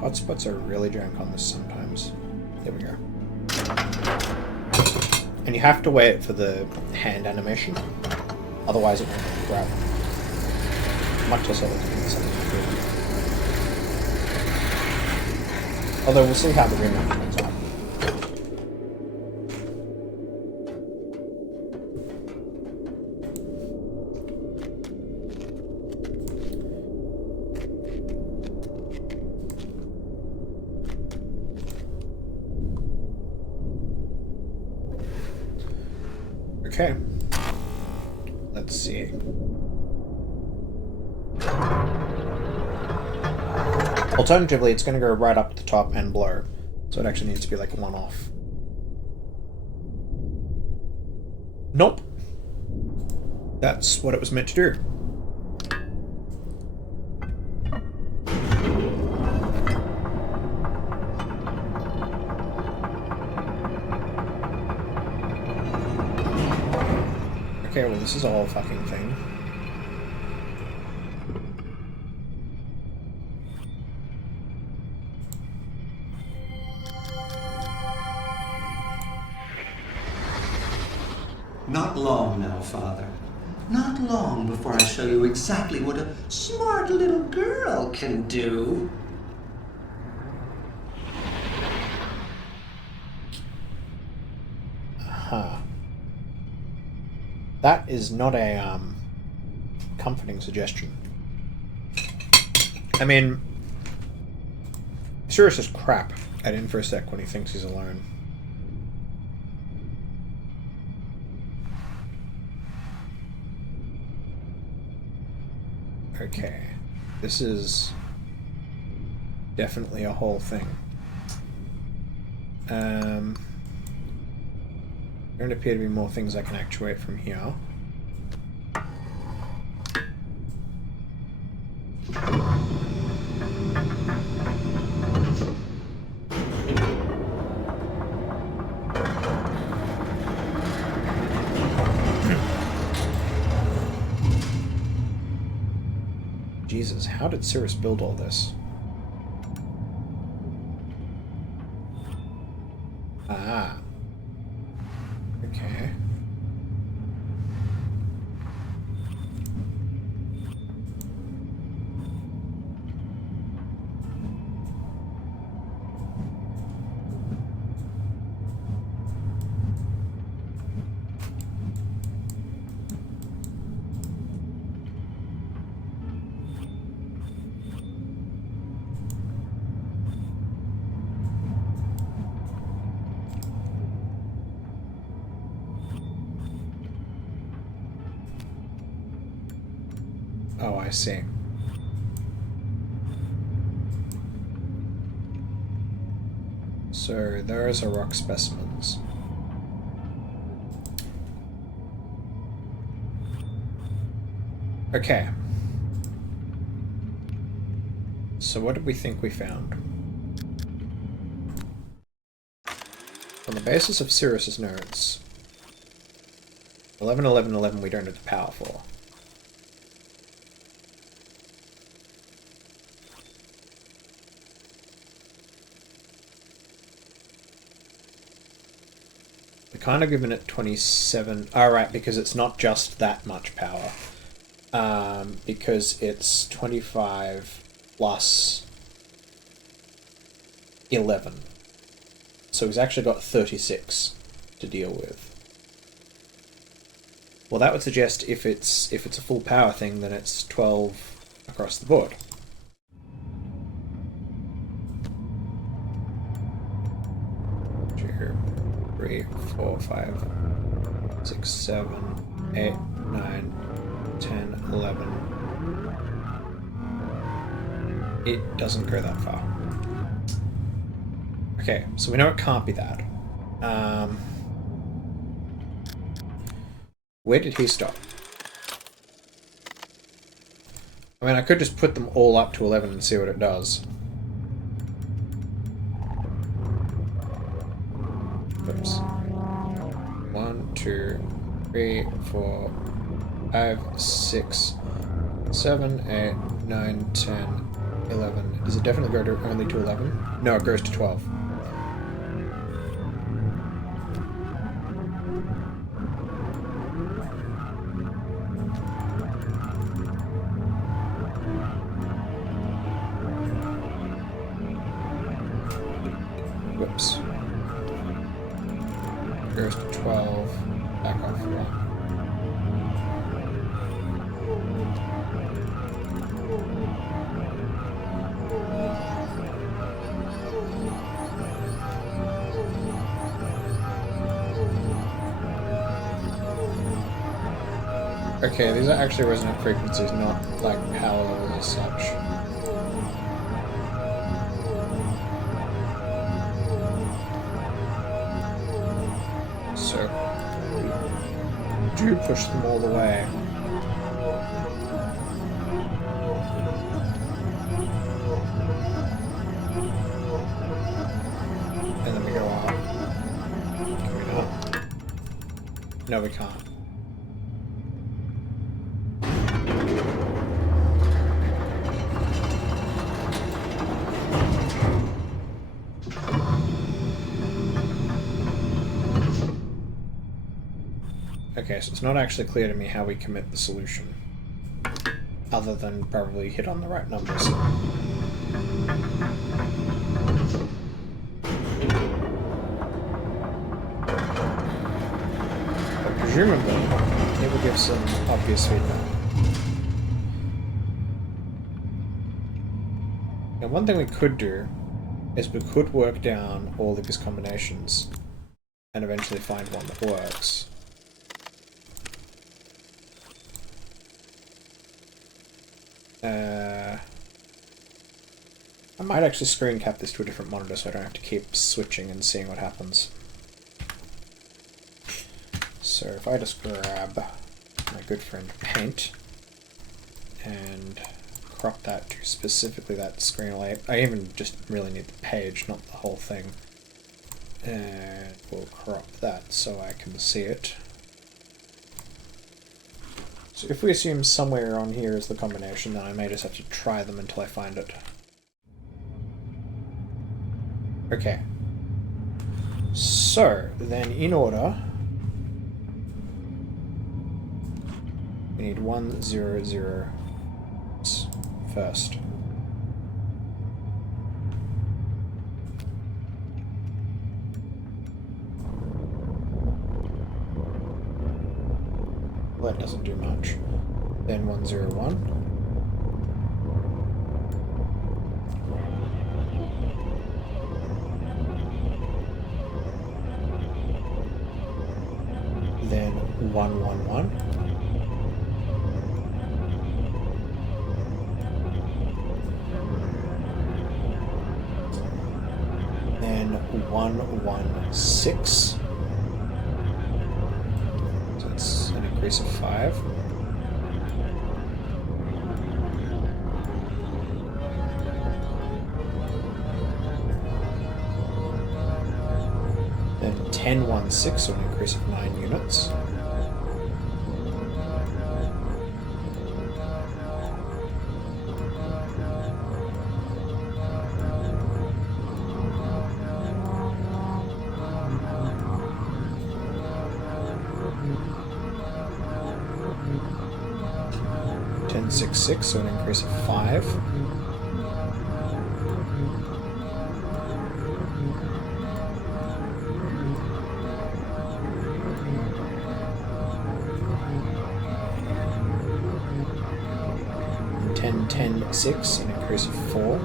Hotspots are really jank on this sometimes. There we go. And you have to wait for the hand animation, otherwise it won't grab. Much less other things. Although we'll see how the remake turns out. Okay. Let's see. Alternatively, it's going to go right up at the top and blow. So it actually needs to be like a one-off. Nope. That's what it was meant to do. Okay, well this is a whole fucking thing. Not long now, Father. Not long before I show you exactly what a smart little girl can do. Huh. That is not a, comforting suggestion. I mean, Sirius is crap at InfoSec when he thinks he's alone. Okay. This is definitely a whole thing. There don't appear to be more things I can actuate from here. Jesus, how did Sirius build all this? Ah. Okay. Oh, I see. So, those are rock specimens. Okay. So what did we think we found? On the basis of Sirius's notes, 11, 11, 11 we don't have the power for. We're kind of given it 27. Alright, because it's not just that much power. Because it's 25 plus 11. So he's actually got 36 to deal with. Well, that would suggest if it's a full power thing, then it's 12 across the board. Two, 3, 4, 5, 6, 7, 8, 9, 10, 11. It doesn't go that far. Okay, so we know it can't be that. Where did he stop? I mean, I could just put them all up to 11 and see what it does. Oops. 1, 2, 3, 4, 5, 6, 7, 8, 9, 10, 11. Does it definitely go to only to 11? No, it goes to 12. Whoops. Goes to 12. Back off 1. Okay, these are actually resonant frequencies, not like power levels as such. So, do push them all the way. And then we go up. Can we not? No, we can't. Okay, so it's not actually clear to me how we commit the solution, other than probably hit on the right numbers. But presumably, it will give some obvious feedback. Now, one thing we could do is we could work down all of his combinations and eventually find one that works. I might actually screen cap this to a different monitor so I don't have to keep switching and seeing what happens. So if I just grab my good friend Paint and crop that to specifically that screen layout. I even just really need the page, not the whole thing. And we'll crop that so I can see it. So if we assume somewhere on here is the combination, then I may just have to try them until I find it. Okay. So, then in order, we need 1, 0, 0 first. Well, that doesn't do much. Then 1, 0, 1. Then 1, 1, 1. 116. So it's an increase of 5. Then 1016, so an increase of 9 units. Six, so an increase of 5. And 10, 6, an increase of 4.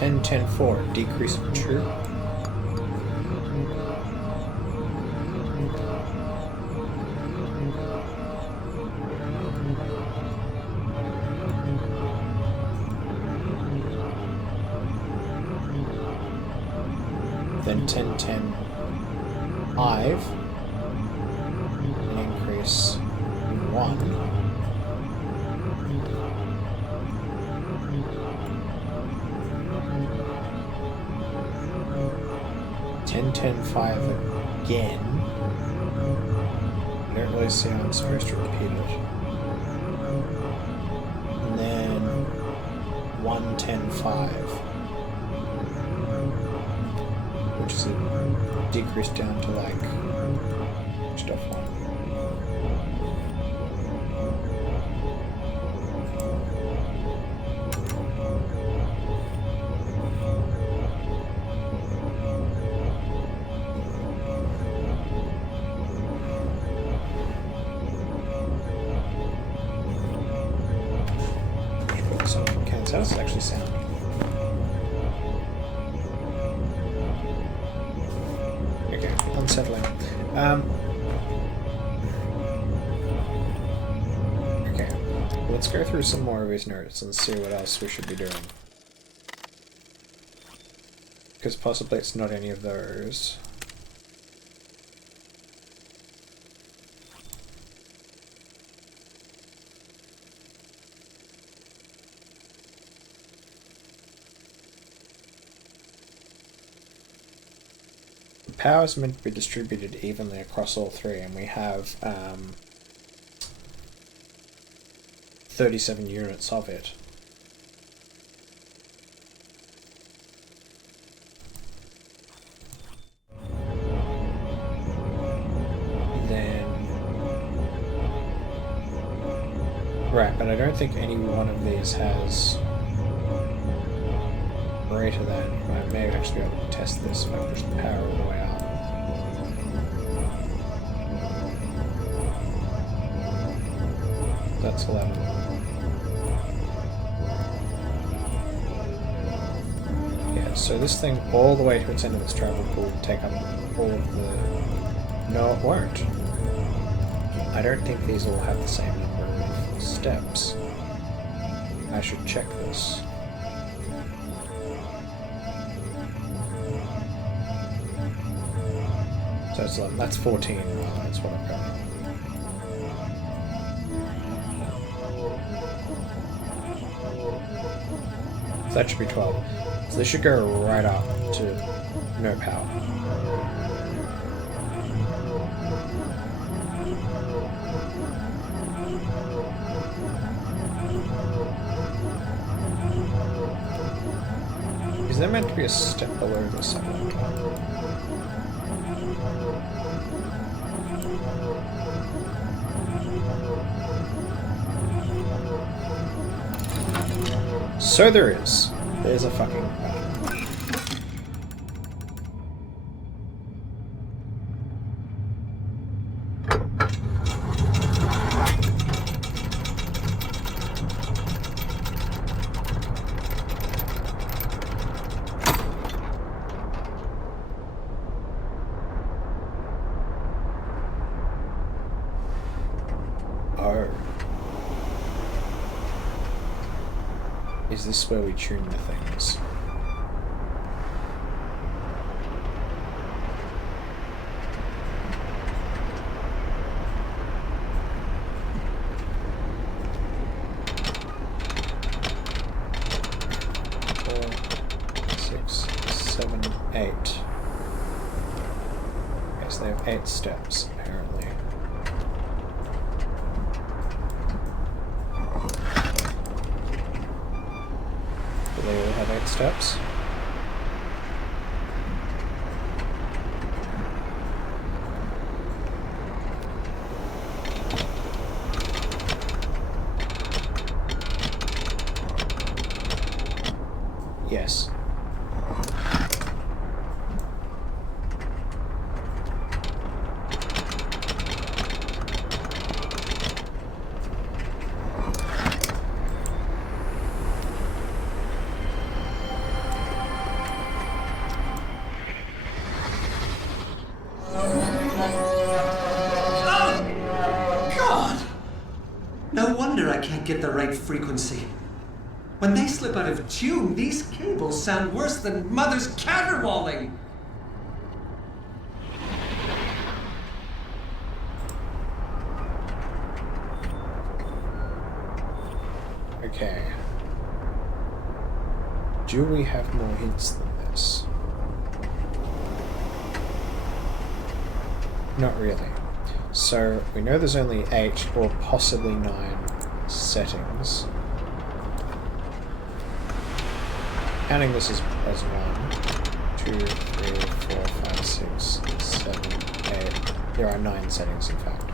Then 10, 4, decrease of 2. Then 10, 5, an increase 1. 10, 5 again. I don't really see how I'm supposed to repeat it. And then 1, 10, 5. Which is a decrease down to like stuff 1. How does it actually sound? Okay, unsettling. Okay, let's go through some more of his notes and see what else we should be doing. Because possibly it's not any of those. Power is meant to be distributed evenly across all three, and we have 37 units of it. Then, right, but I don't think any one of these has greater than. I may actually be able to test this if I push the power all the way up. That's 11. Yeah, so this thing all the way to its end of its travel pool will take up all of the... No, it won't. I don't think these all have the same number of steps. I should check this. So it's 11. That's 14. That's what I've got. So that should be 12. So they should go right up to no power. Is there meant to be a step below this somewhere? So there is. There's a fucking button. is this where we tune the things? They have 8 steps, apparently. Do they all have 8 steps? Yes. Get the right frequency. When they slip out of tune, these cables sound worse than Mother's caterwauling. Okay. Do we have more hints than this? Not really. So we know there's only 8 or possibly 9 settings. Counting this as 1, 2, 3, 4, 5, 6, 7, 8. There are 9 settings, in fact.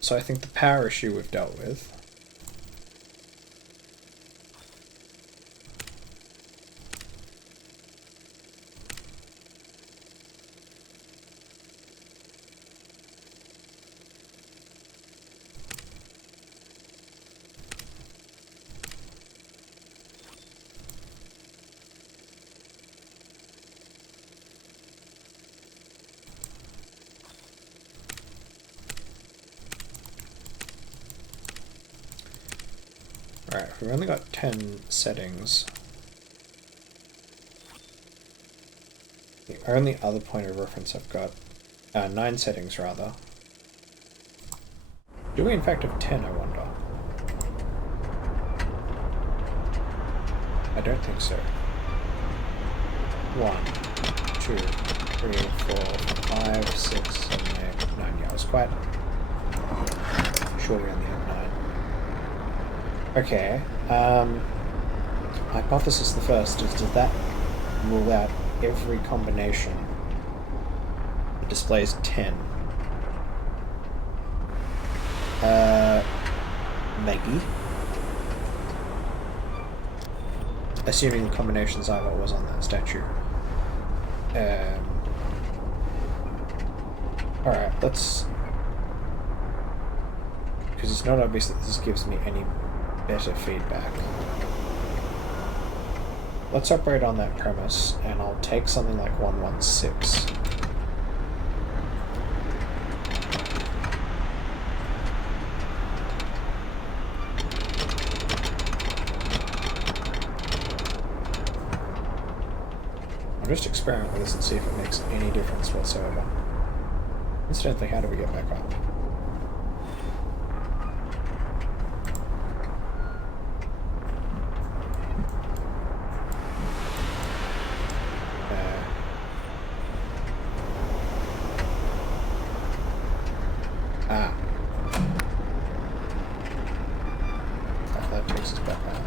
So I think the power issue we've dealt with. Alright, we've only got 10 settings. The only other point of reference I've got, 9 settings rather. Do we in fact have 10, I wonder? I don't think so. 1, 2, 3, 4, 5, 6, 7, 8, 9. Yeah, I was quite sure we only had 9. Okay, hypothesis the first is, does that rule out every combination that displays 10? Maybe. Assuming the combinations I got was on that statue. Alright, let's... because it's not obvious that this gives me any better feedback. Let's operate on that premise, and I'll take something like 116. I'll just experiment with this and see if it makes any difference whatsoever. Incidentally, how do we get back up? That takes us back out.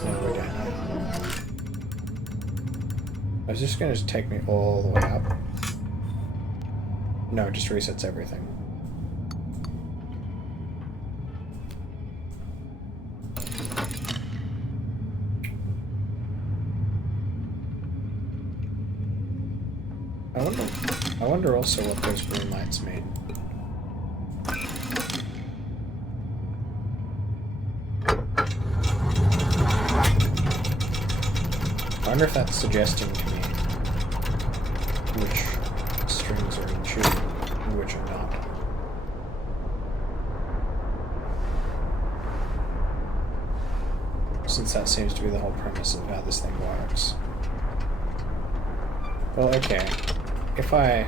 There's no way down here. Is this going to take me all the way up? No, it just resets everything. I wonder also what those green lights mean. I wonder if that's suggesting to me which strings are in tune and which are not. Since that seems to be the whole premise of how this thing works. Well, okay. If I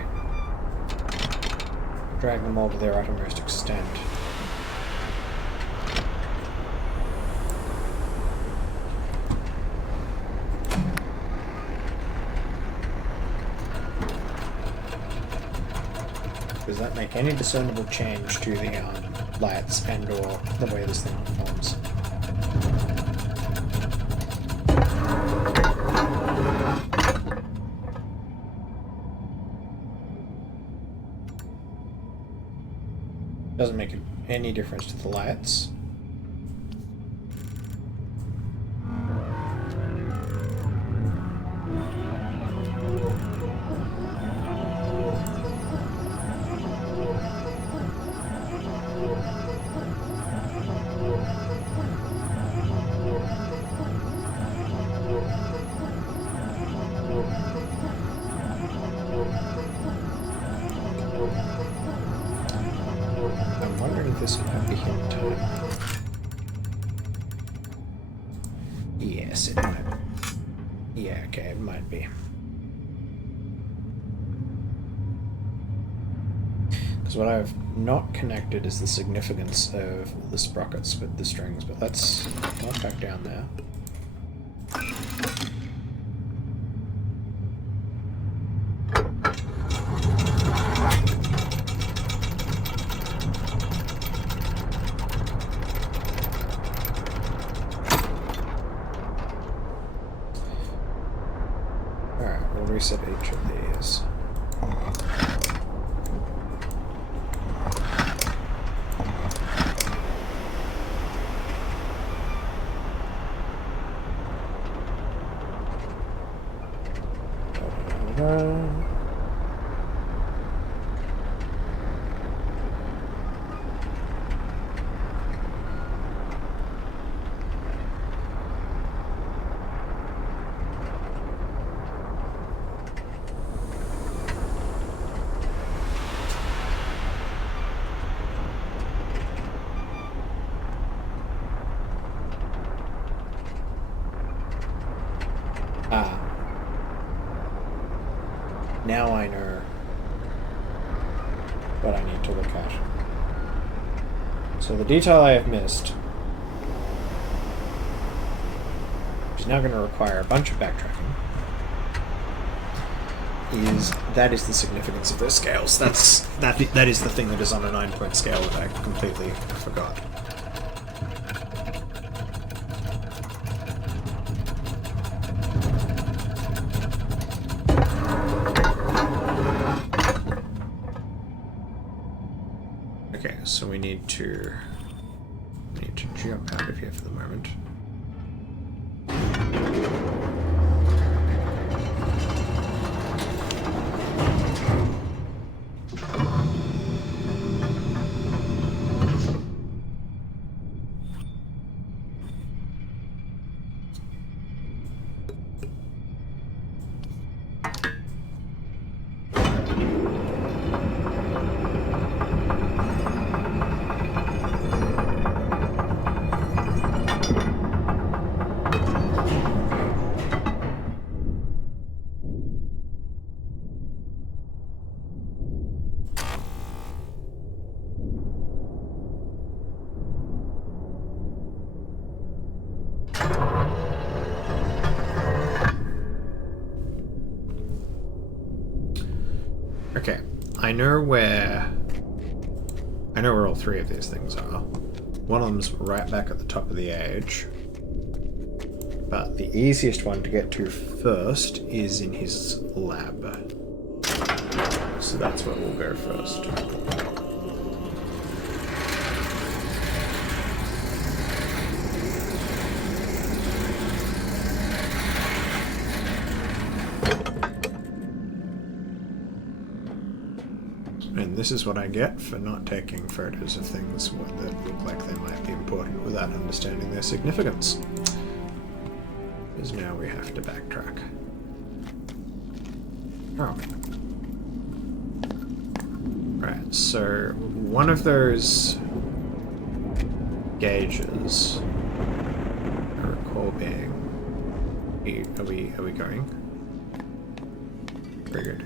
drag them all to their uttermost extent, does that make any discernible change to the lights and or the way this thing performs? Doesn't make any difference to the lights. This might be hint time. Yes, it might. Yeah, okay, it might be. Because what I've not connected is the significance of the sprockets with the strings, but let's not back down there. Reset each of these. Now I know what I need to look at. So the detail I have missed, which is now going to require a bunch of backtracking, is the significance of those scales. That is the thing that is on a 9-point scale that I completely forgot. So we need to jump out of here for the moment. Okay, I know where all three of these things are. One of them's right back at the top of the age. But the easiest one to get to first is in his lab. So that's where we'll go first. And this is what I get for not taking photos of things that look like they might be important without understanding their significance. Because now we have to backtrack. Oh. Right, so one of those gauges I recall being... Are we going? Very good.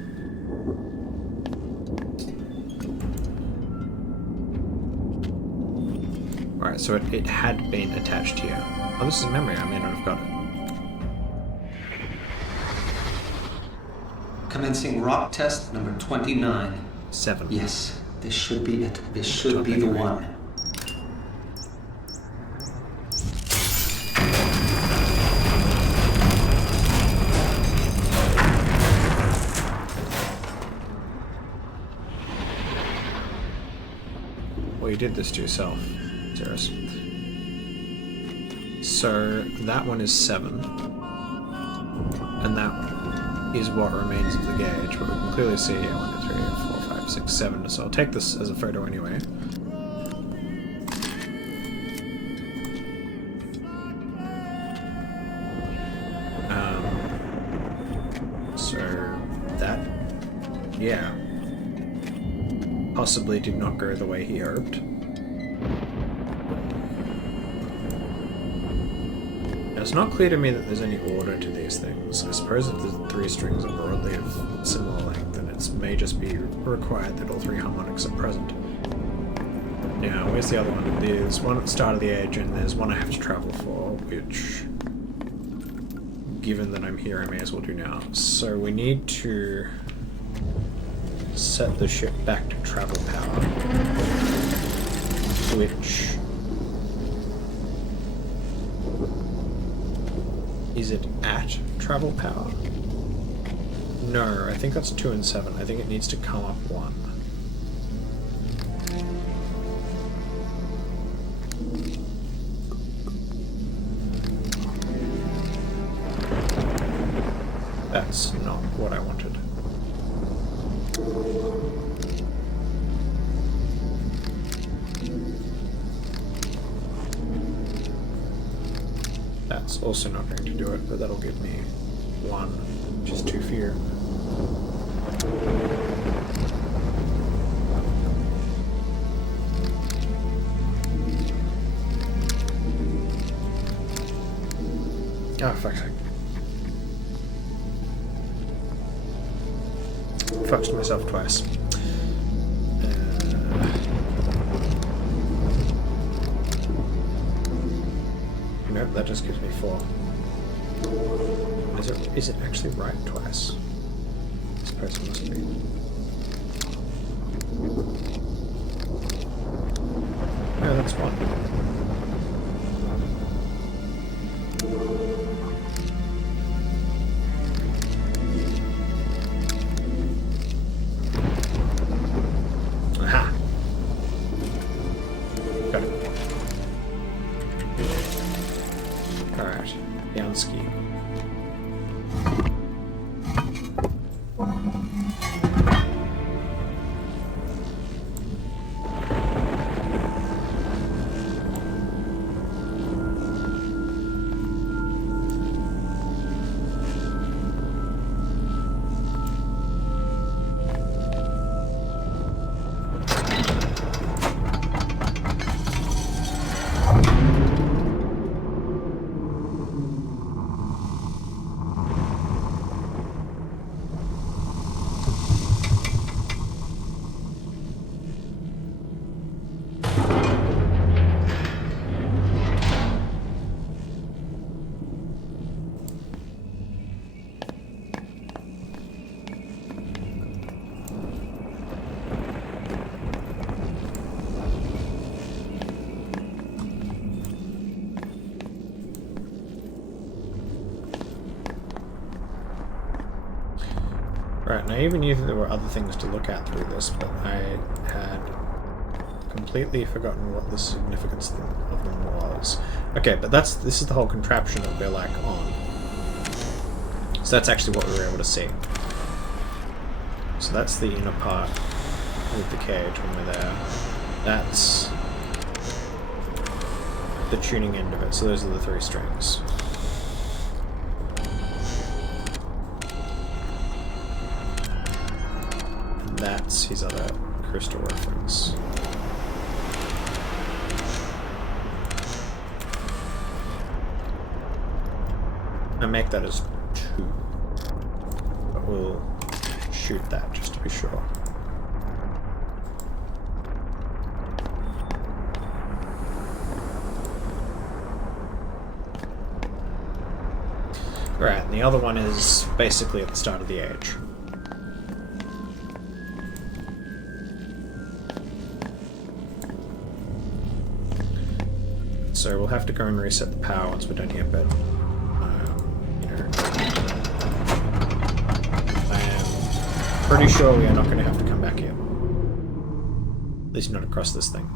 Alright, so it had been attached here. Oh, this is a memory. I may not have got it. Commencing rock test number 29. 7. Yes, this should be it. This should be the one. Well, you did this to yourself, Zeros. So that one is 7. And that is what remains of the gauge, but we can clearly see 1, 2, 3, 4, 5, 6, 7. So I'll take this as a photo anyway. So that, yeah, possibly did not go the way he hoped. Now, it's not clear to me that there's any order to these things. I suppose if the 3 strings are broadly of similar length, then it may just be required that all 3 harmonics are present. Now, where's the other one? There's one at the start of the edge, and there's one I have to travel for, which, given that I'm here, I may as well do now. So we need to set the ship back to travel power, which... Is it at travel power? No, I think that's 2 and 7. I think it needs to come up 1. That's not what I wanted. That's also not going to do it, but that'll give me 1, which is 2 fear. Oh, fuck's sake. Fucked myself twice. Nope, that just gives me 4. Is it actually right twice? I suppose it must be. No, that's 1. Aha! Got it. Alright, Yansky. Right, now I even knew that there were other things to look at through this, but I had completely forgotten what the significance of them was. Okay, but this is the whole contraption that we're like on. So that's actually what we were able to see. So that's the inner part with the cage when we're there. That's the tuning end of it, so those are the 3 strings. And that's his other crystal reference. I make that as 2, but we'll shoot that just to be sure. Right, and the other one is basically at the start of the age. So we'll have to go and reset the power once we're done here, but I am pretty sure we are not going to have to come back here. At least not across this thing.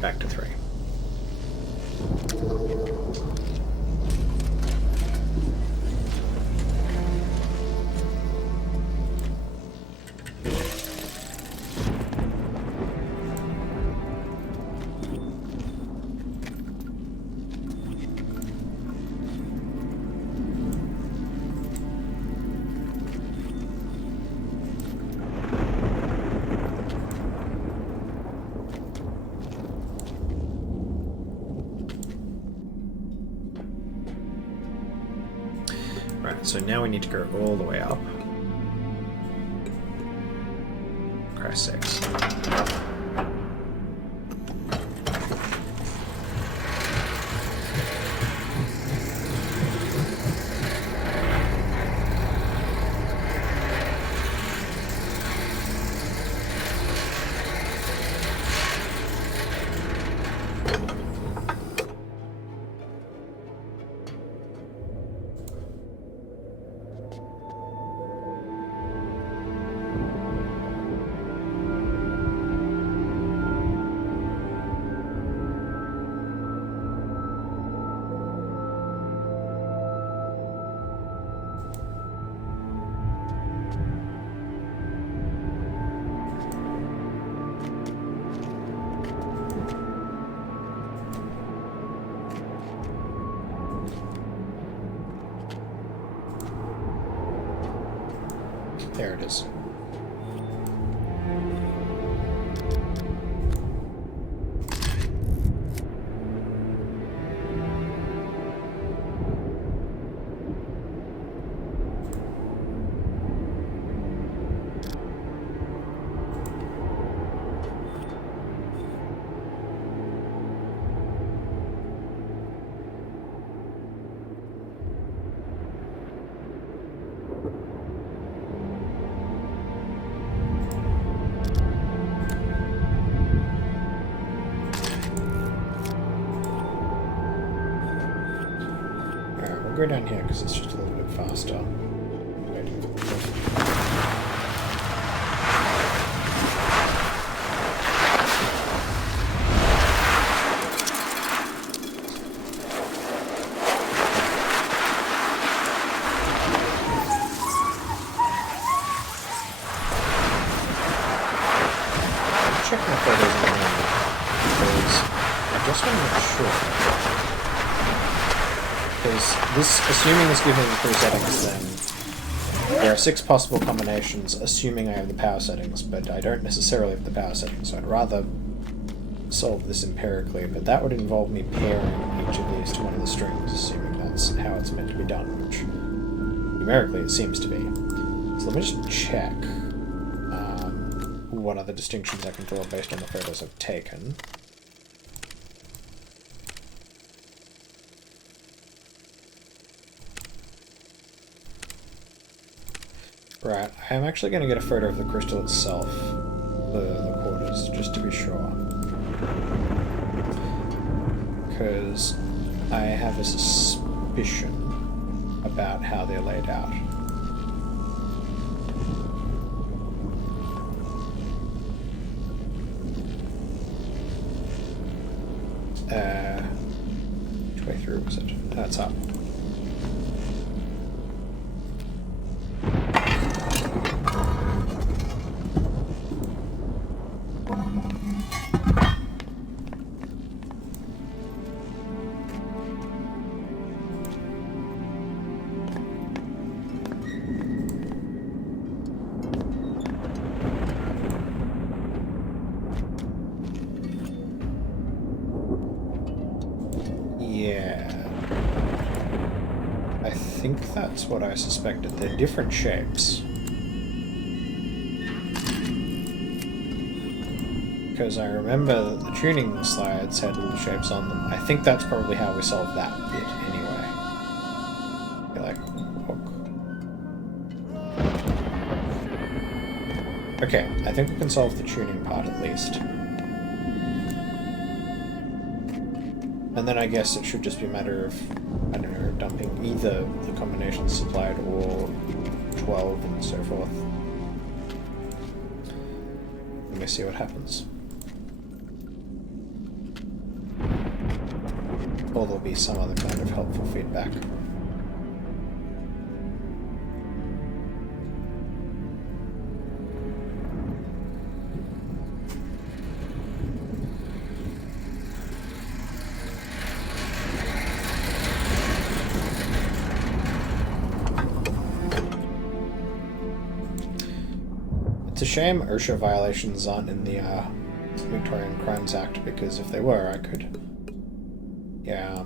Back to 3. So now we need to go all the way up. Christ's sakes. There it is. We'll go down here because it's just a little bit faster. because this, assuming is giving 3 settings, then there are 6 possible combinations, assuming I have the power settings, but I don't necessarily have the power settings, so I'd rather solve this empirically, but that would involve me pairing each of these to one of the strings, assuming that's how it's meant to be done, which numerically it seems to be. So let me just check what other distinctions I can draw based on the photos I've taken. Right, I am actually going to get a photo of the crystal itself, the quarters, just to be sure. Because I have a suspicion about how they're laid out. Which way through was it? That's up. That's what I suspected. They're different shapes. Because I remember that the tuning slides had little shapes on them. I think that's probably how we solved that bit anyway. You're like, hook. Okay, I think we can solve the tuning part at least. And then I guess it should just be a matter of, I don't know, dumping either the combinations supplied or 12 and so forth. Let me see what happens. Or there'll be some other kind of helpful feedback. It's a shame OSHA violations aren't in the Victorian Crimes Act, because if they were, I could... Yeah,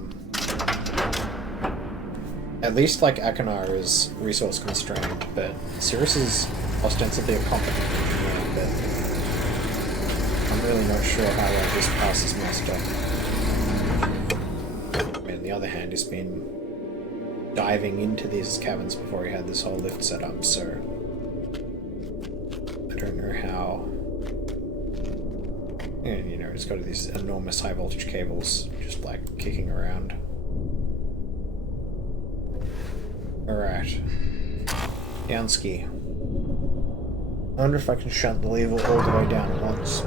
at least, like, Akanar is resource constrained, but Cirrus is ostensibly a competent engineer, but I'm really not sure how well this passes muster. I mean, on the other hand, he's been diving into these caverns before he had this whole lift set up, so I don't know how. And, you know, he's got these enormous high voltage cables just, like, kicking around. Alright. Yansky. I wonder if I can shunt the lever all the way down at once.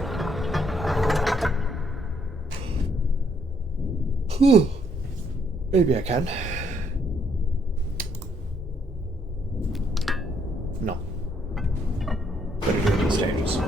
Maybe I can. No. Better do it in stages.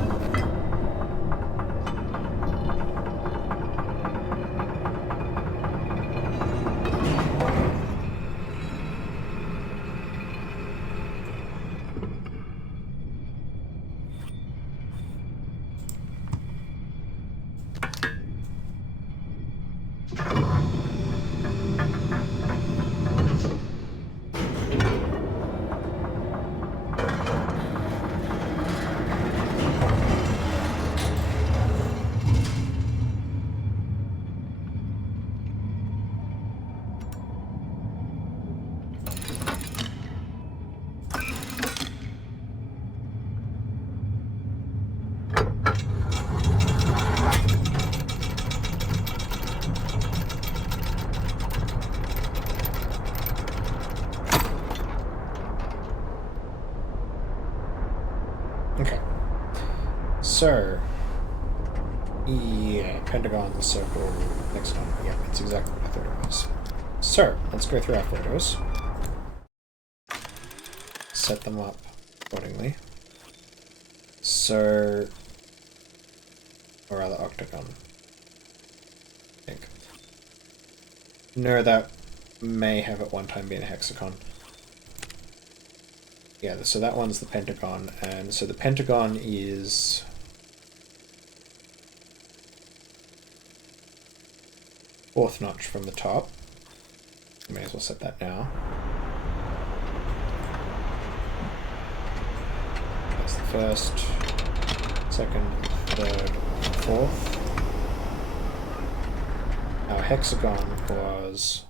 So, yeah, Pentagon, circle, hexagon. Yeah, that's exactly what I thought it was. So, let's go through our photos. Set them up accordingly. So, or rather octagon. I think. No, that may have at one time been a hexagon. Yeah, so that one's the pentagon, and so the pentagon is... fourth notch from the top. May as well set that now. That's the first, second, third, fourth. Our hexagon was...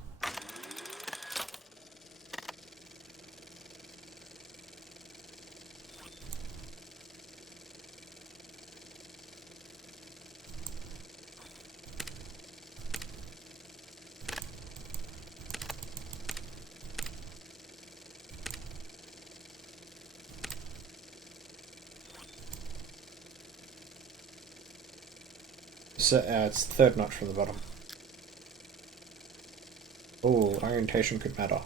it's the third notch from the bottom. Oh, orientation could matter.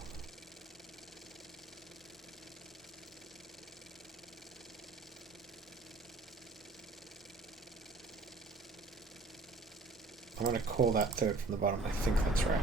I'm going to call that third from the bottom. I think that's right.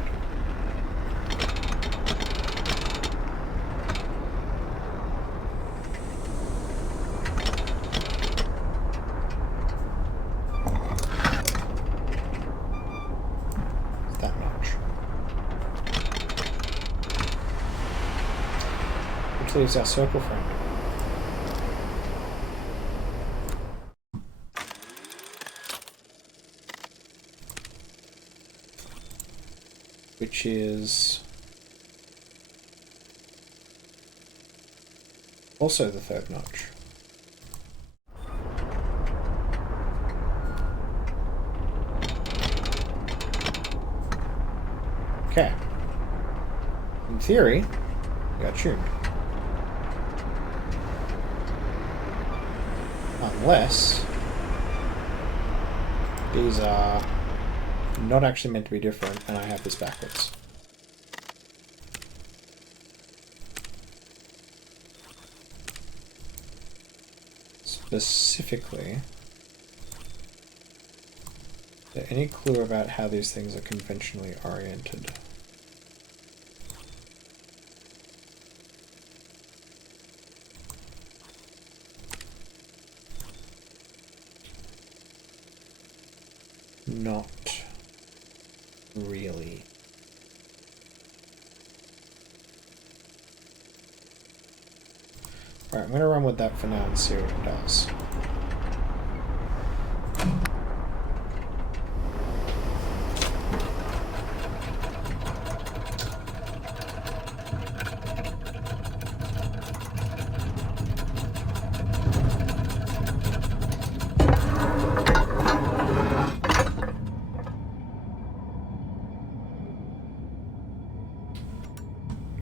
Leaves our circle friend. Which is also the third notch. Okay. In theory, we got tuned. Unless these are not actually meant to be different and I have this backwards. Specifically, is there any clue about how these things are conventionally oriented? Not really. Alright, I'm going to run with that for now and see what it does.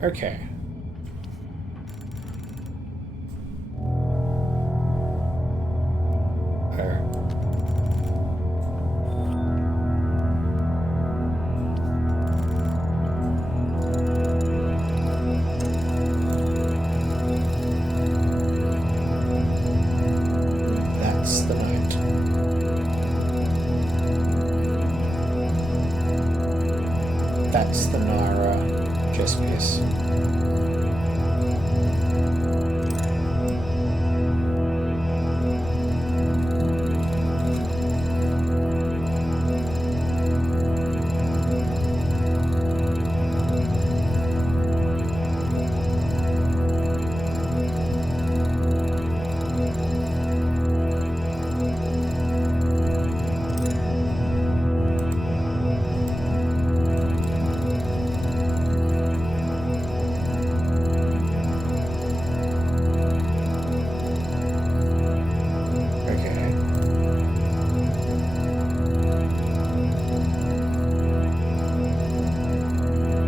Okay. That's the night. That's the Naira chess piece.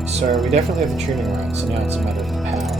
So we definitely have the tuning right, so now it's a matter of power.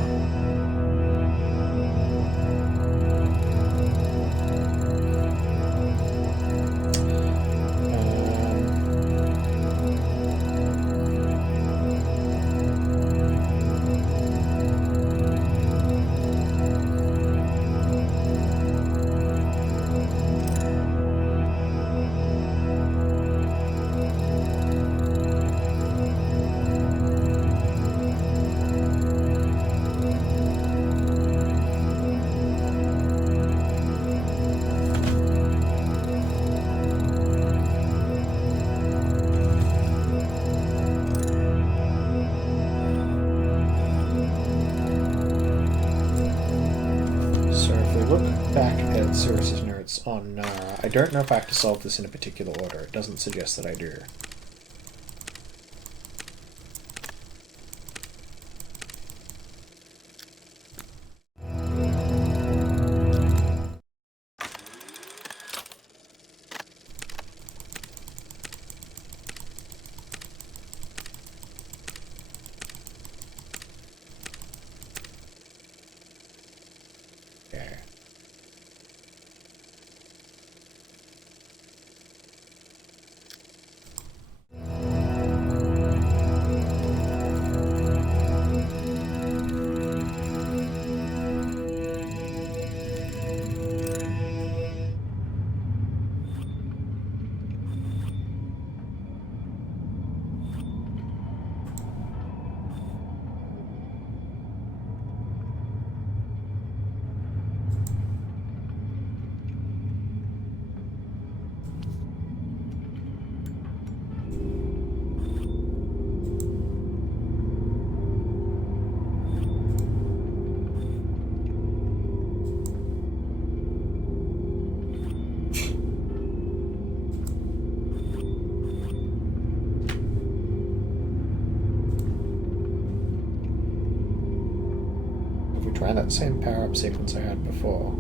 look back at Cyrus's notes on Nara. I don't know if I have to solve this in a particular order. It doesn't suggest that I do. Try that same power-up sequence I had before.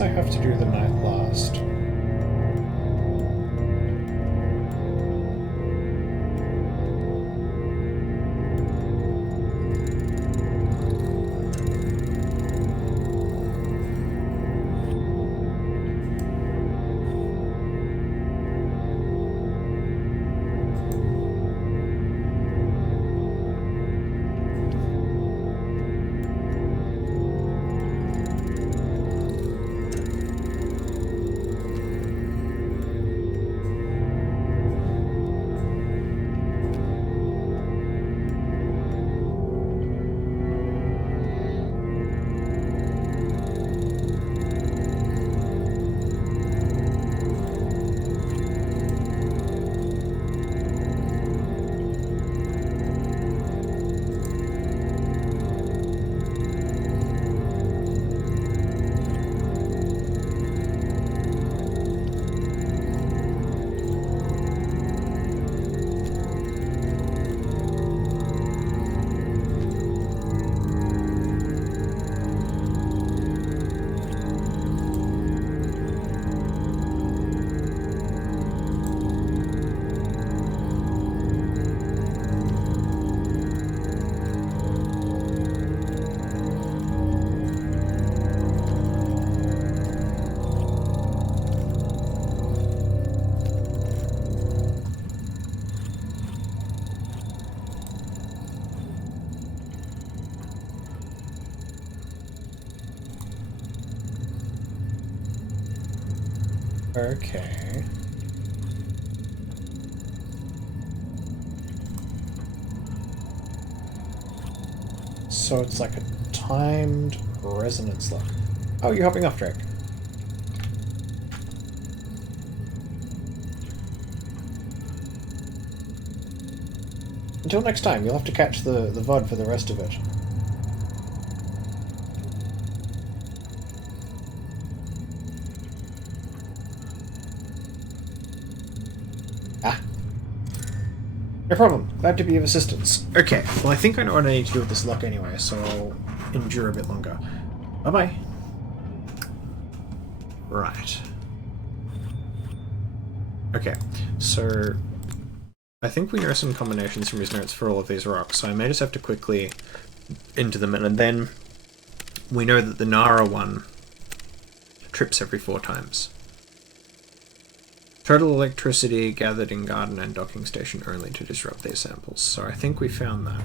I have to do the night last. Okay. So it's like a timed resonance lock. Oh, you're hopping off, Drake. Until next time, you'll have to catch the VOD for the rest of it. No problem. Glad to be of assistance. Okay, well I think I know what I need to do with this lock anyway, so I'll endure a bit longer. Bye-bye. Right. Okay, so I think we know some combinations from his notes for all of these rocks, so I may just have to quickly into them, and then we know that the Nara one trips every 4 times. Total electricity gathered in garden and docking station only to disrupt these samples. So I think we found that.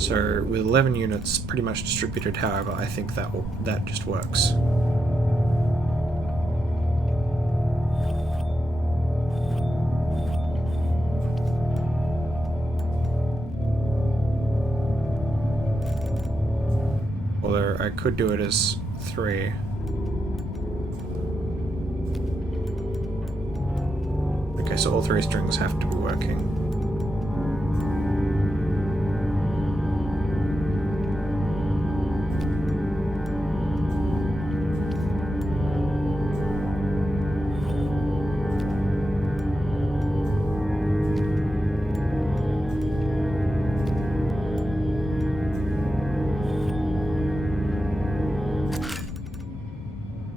So with 11 units pretty much distributed, however, I think that just works. Although I could do it as 3. Okay, so all 3 strings have to be working.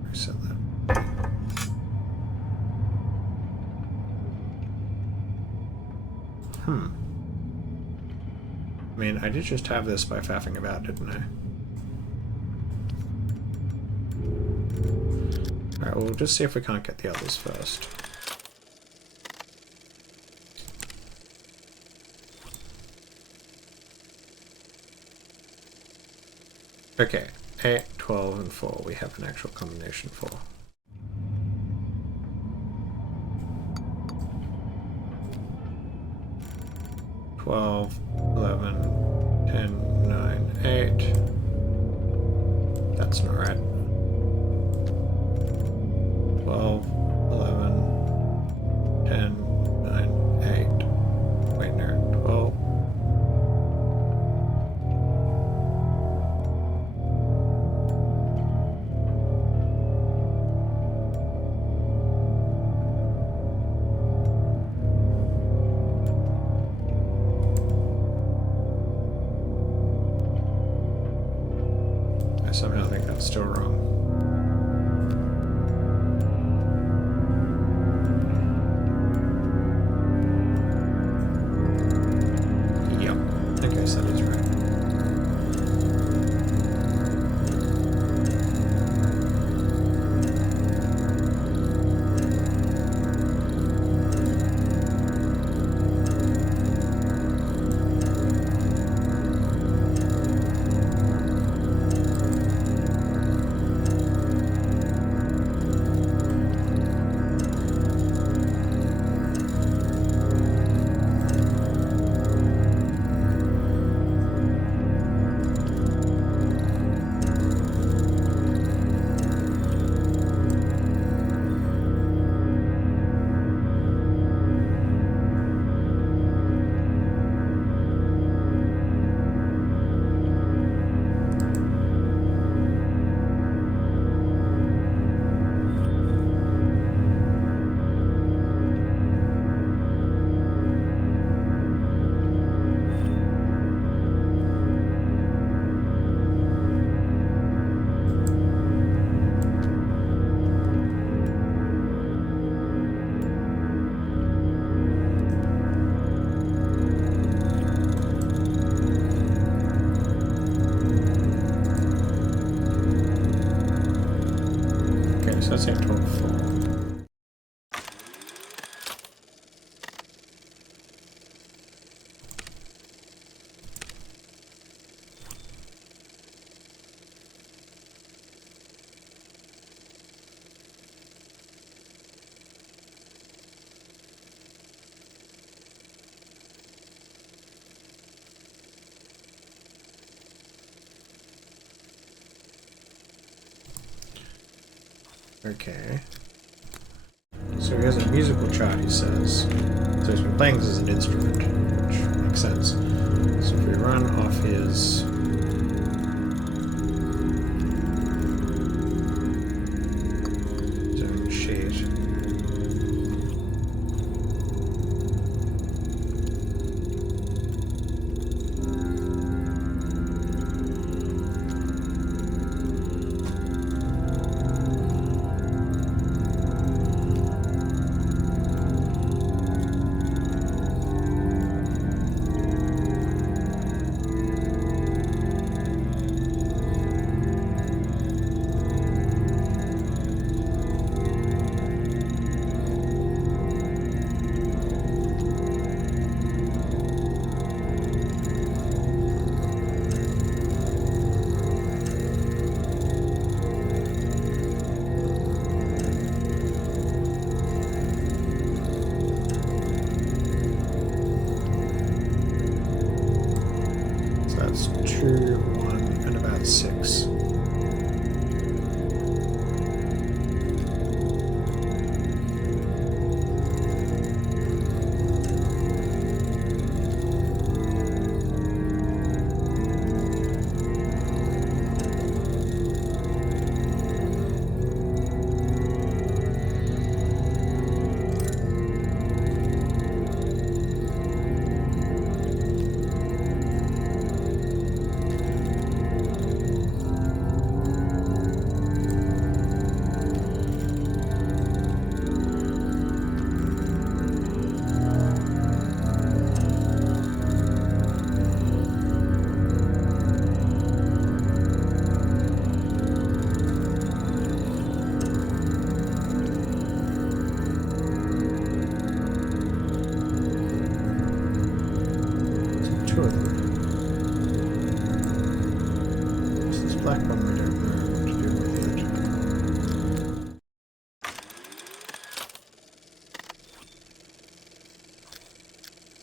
Reset that. I mean, I did just have this by faffing about, didn't I? Alright, well, we'll just see if we can't get the others first. Okay, 8, 12, and 4 we have an actual combination for. Twelve, 11, 10, 9, 8. That's not right. 12, 11, 10, 9, 8. Wait, no, 12. I somehow think that's still wrong. Yep. Okay, so that is right. So let's say 12, 4. Okay. So he has a musical chart, he says. So he's been playing this as an instrument, which makes sense. So if we run off his zone sheet.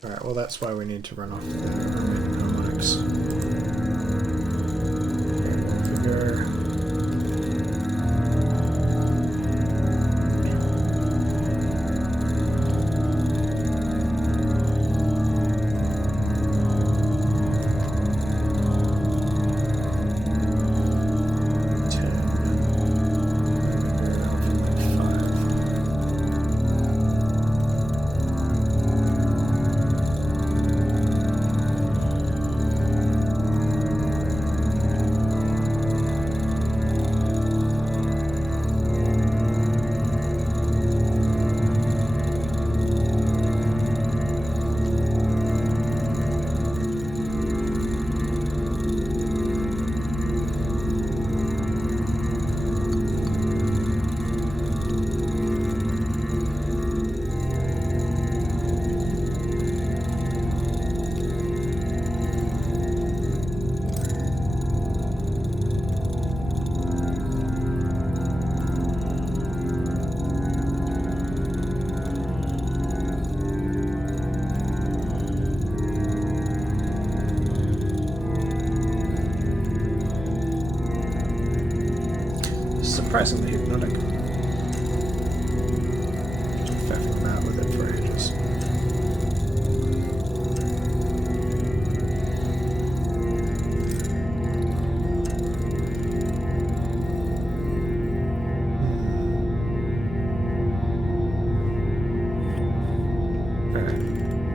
Alright, well that's why we need to run off to the remaining harmonics. Okay, off we go. Surprisingly hypnotic. Just faffing about with it for ages. Alright,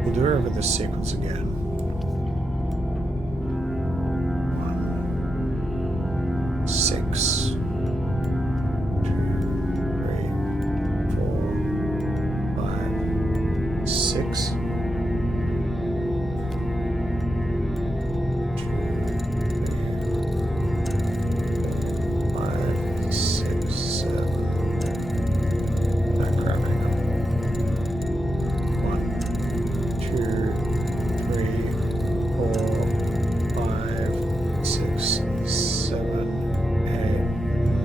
we'll do her over this sequence again. 1, 6. 6. 2, 3, 5, 6, 7. Ah, crap, hang on. 1, 2, 3, 4, 5, 6, 7, 8,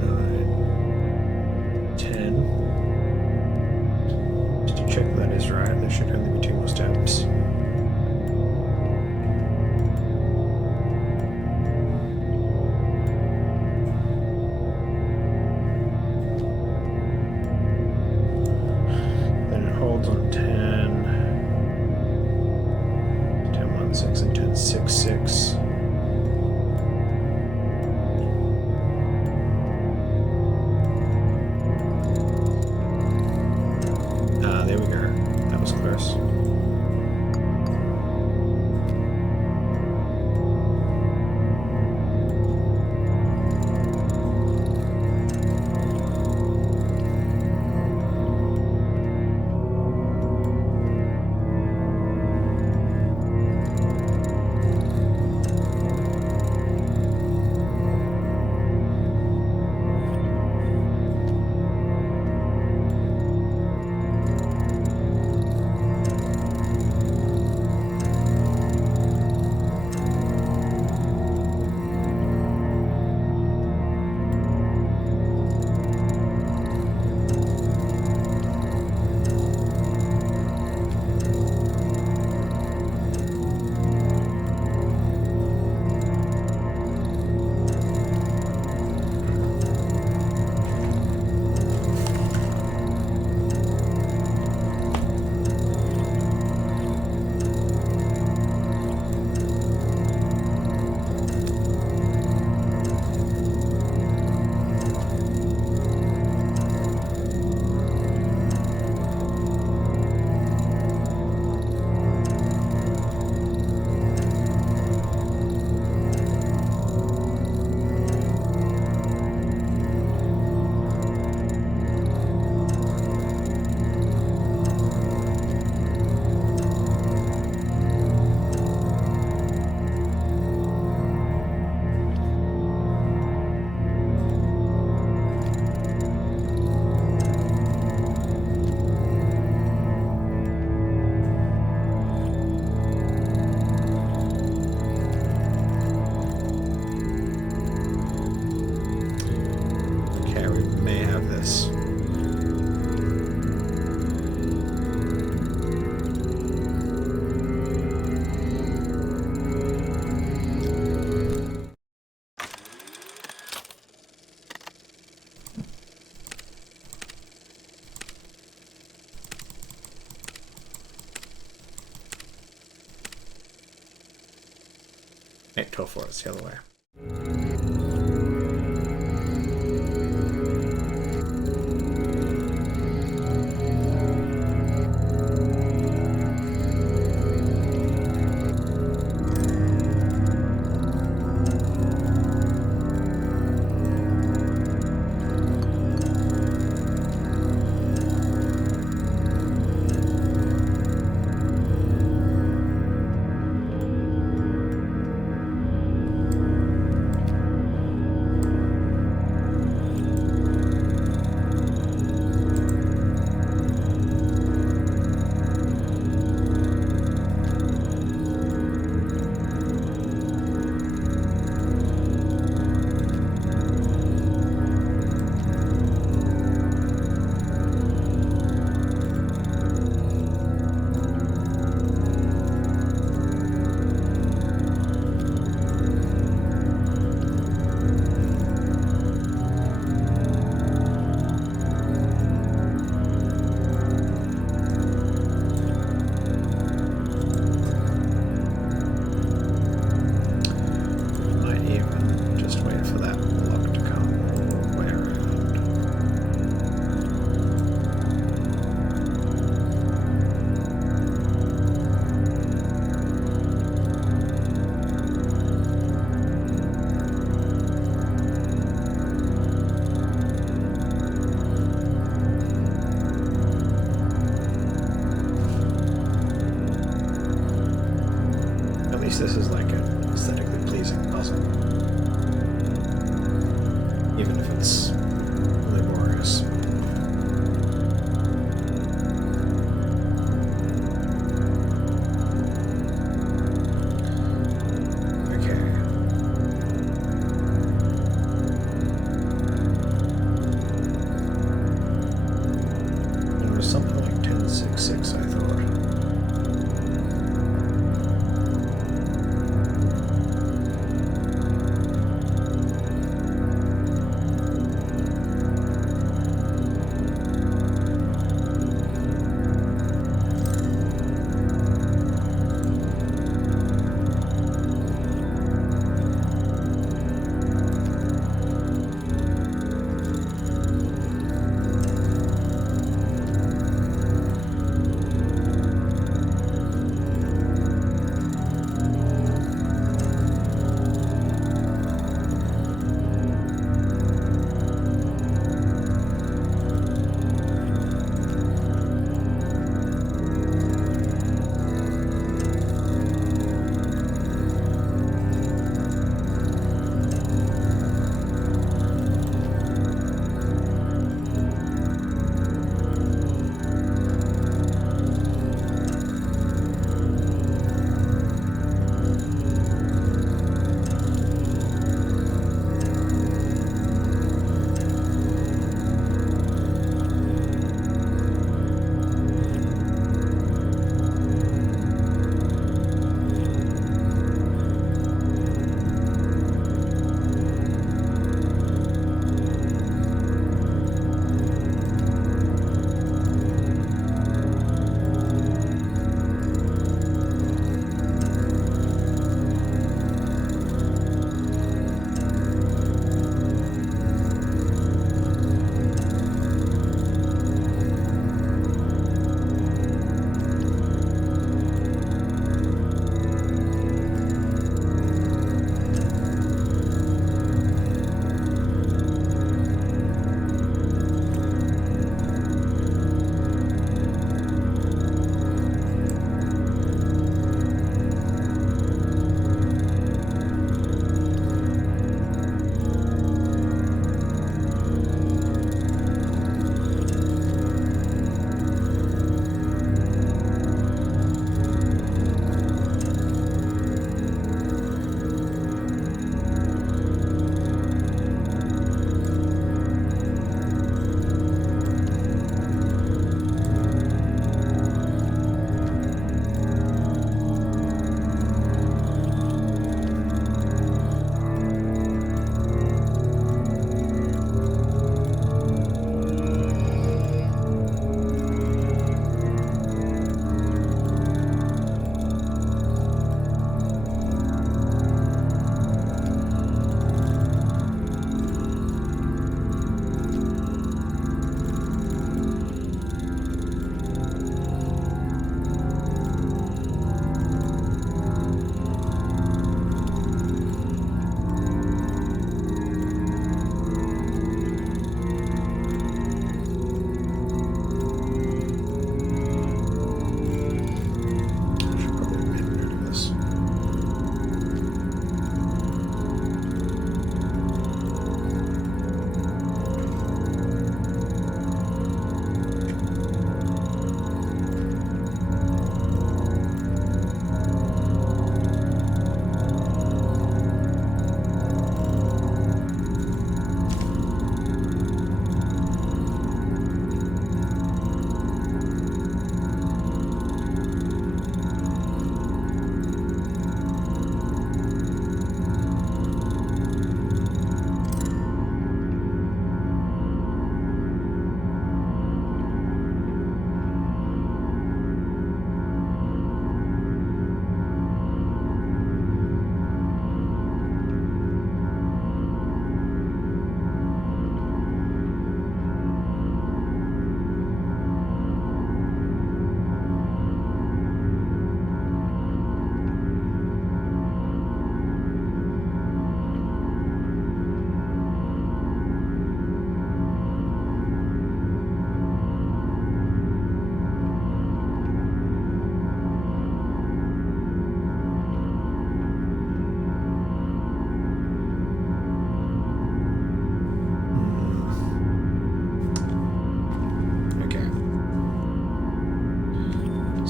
9, 10. Just to check that is right, there should only be 2 more steps. 8-12-4, it's the other way. This is like an aesthetically pleasing puzzle, even if it's laborious. Okay. There was something like 1066, I thought.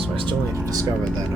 So I still need to discover that,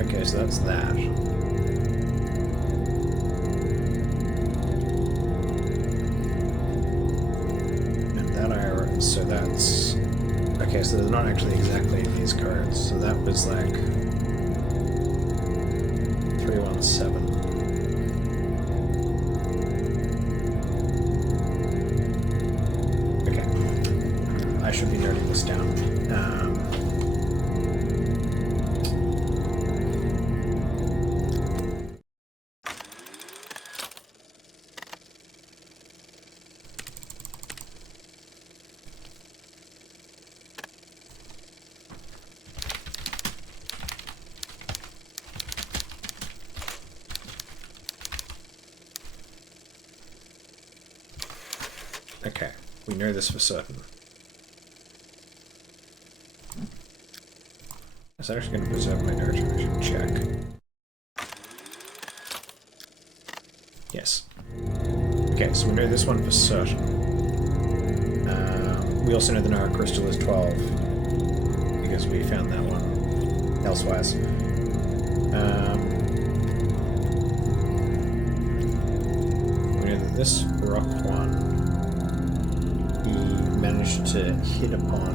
okay, so that's that. And that so that's... Okay, so they're not actually exactly these cards. So that was like 317. Okay. I should be noting this down. Okay, we know this for certain. It's actually going to preserve my note. I should check. Yes. Okay, so we know this one for certain. We also know the Nara crystal is 12 because we found that one elsewhere. We know that this rock one he managed to hit upon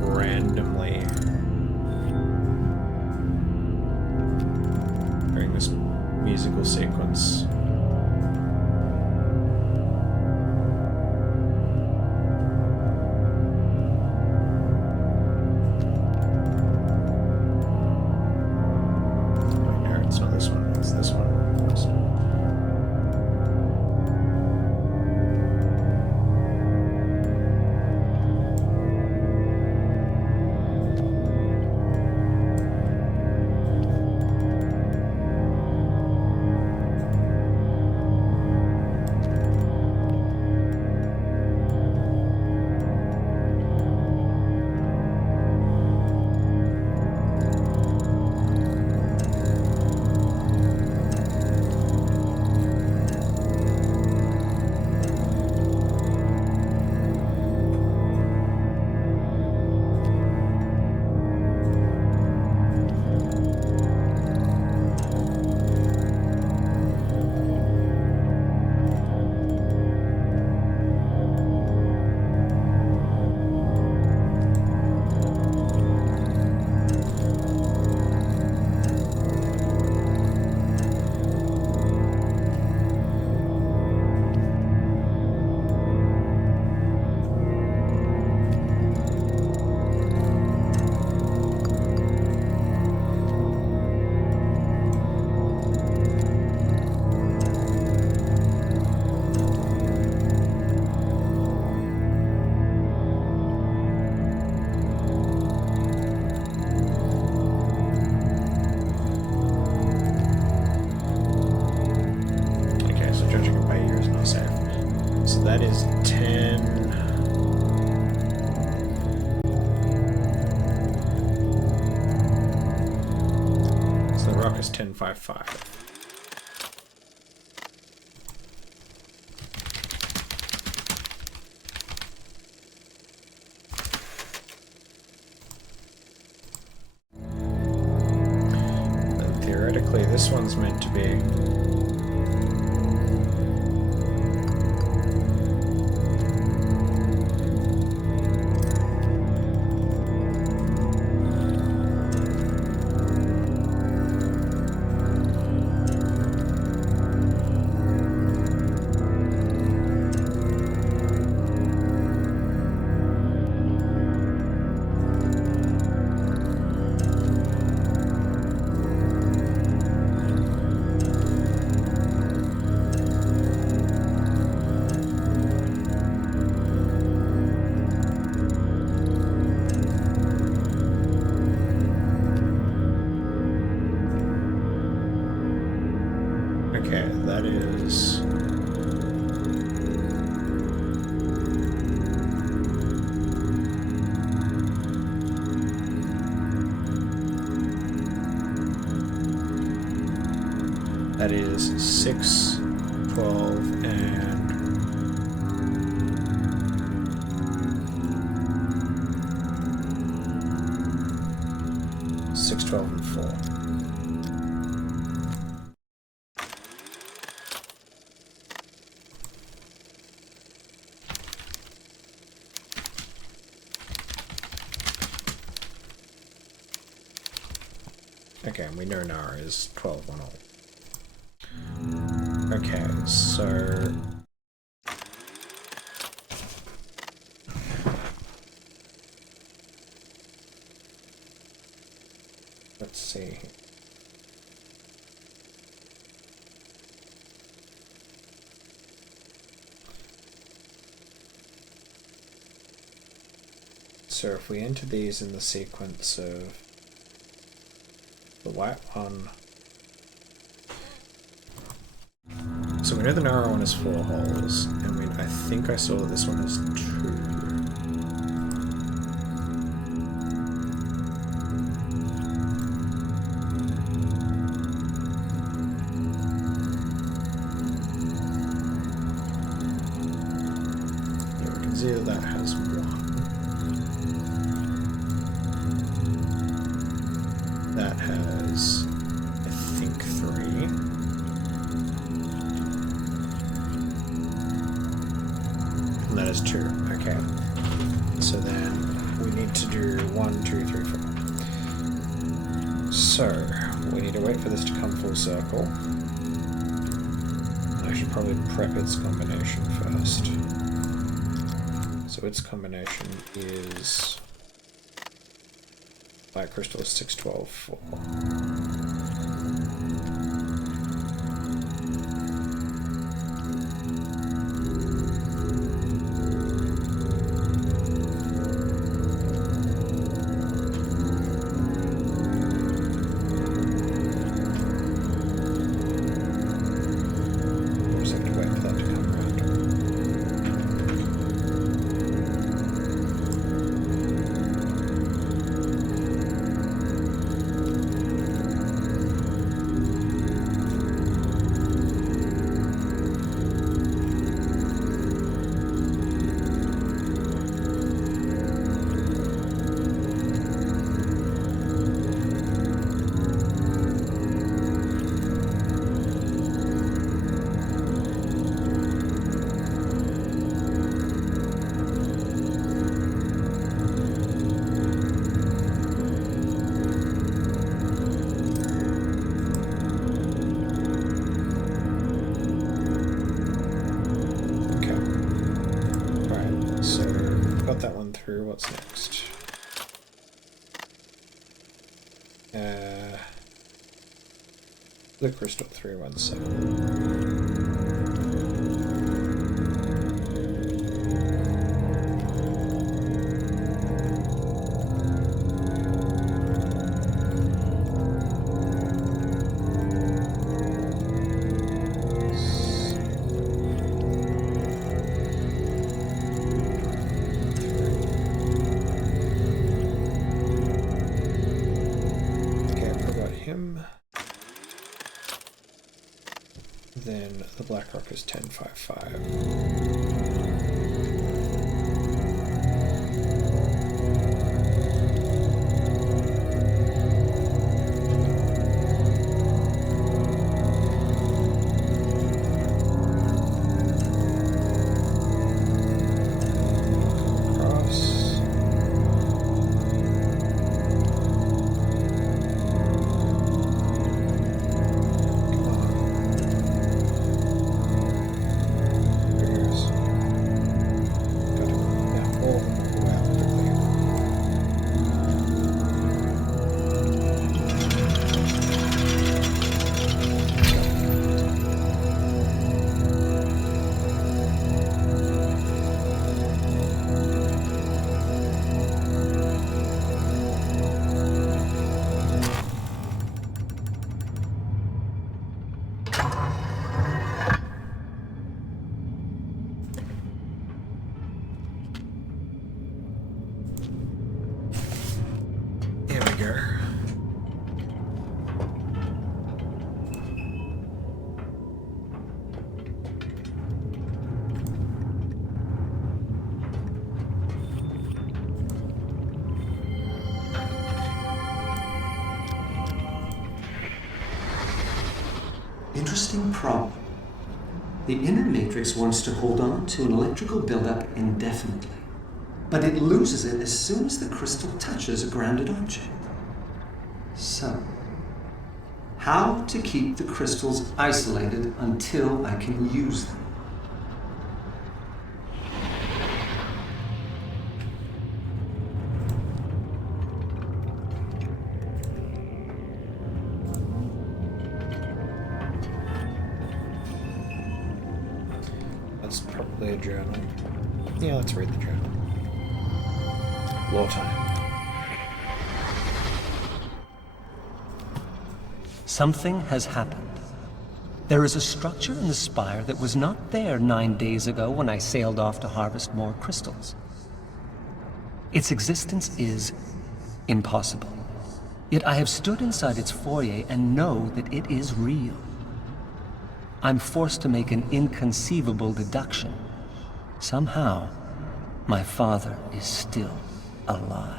randomly during this musical sequence. Wait, no, it's not this one, it's this one. That is 10. So the rock is 1055. And theoretically, this one's meant to be. is... That is 6, 12, and... 6, 12, and 4. Okay, and we know Nara is 12 on all. Okay, so... Let's see. So if we enter these in the sequence of the white one... So we know the narrow one has 4 holes, and I think I saw that this one has 2. Yeah, we can see that that has 1. That has, I think, 3. And that is 2. Okay. So then we need to do 1, 2, 3, 4. So we need to wait for this to come full circle. I should probably prep its combination first. So its combination is black crystal 6, 12, 4. What's next? Blue crystal 317. Then the black rock is 1055. Yes. interesting problem. The inner matrix wants to hold on to an electrical buildup indefinitely, but it loses it as soon as the crystal touches a grounded object. So, how to keep the crystals isolated until I can use them? That's probably a journal. Yeah, let's read the journal. Wartime. Something has happened. There is a structure in the Spire that was not there 9 days ago when I sailed off to harvest more crystals. Its existence is impossible. Yet I have stood inside its foyer and know that it is real. I'm forced to make an inconceivable deduction. Somehow, my father is still alive.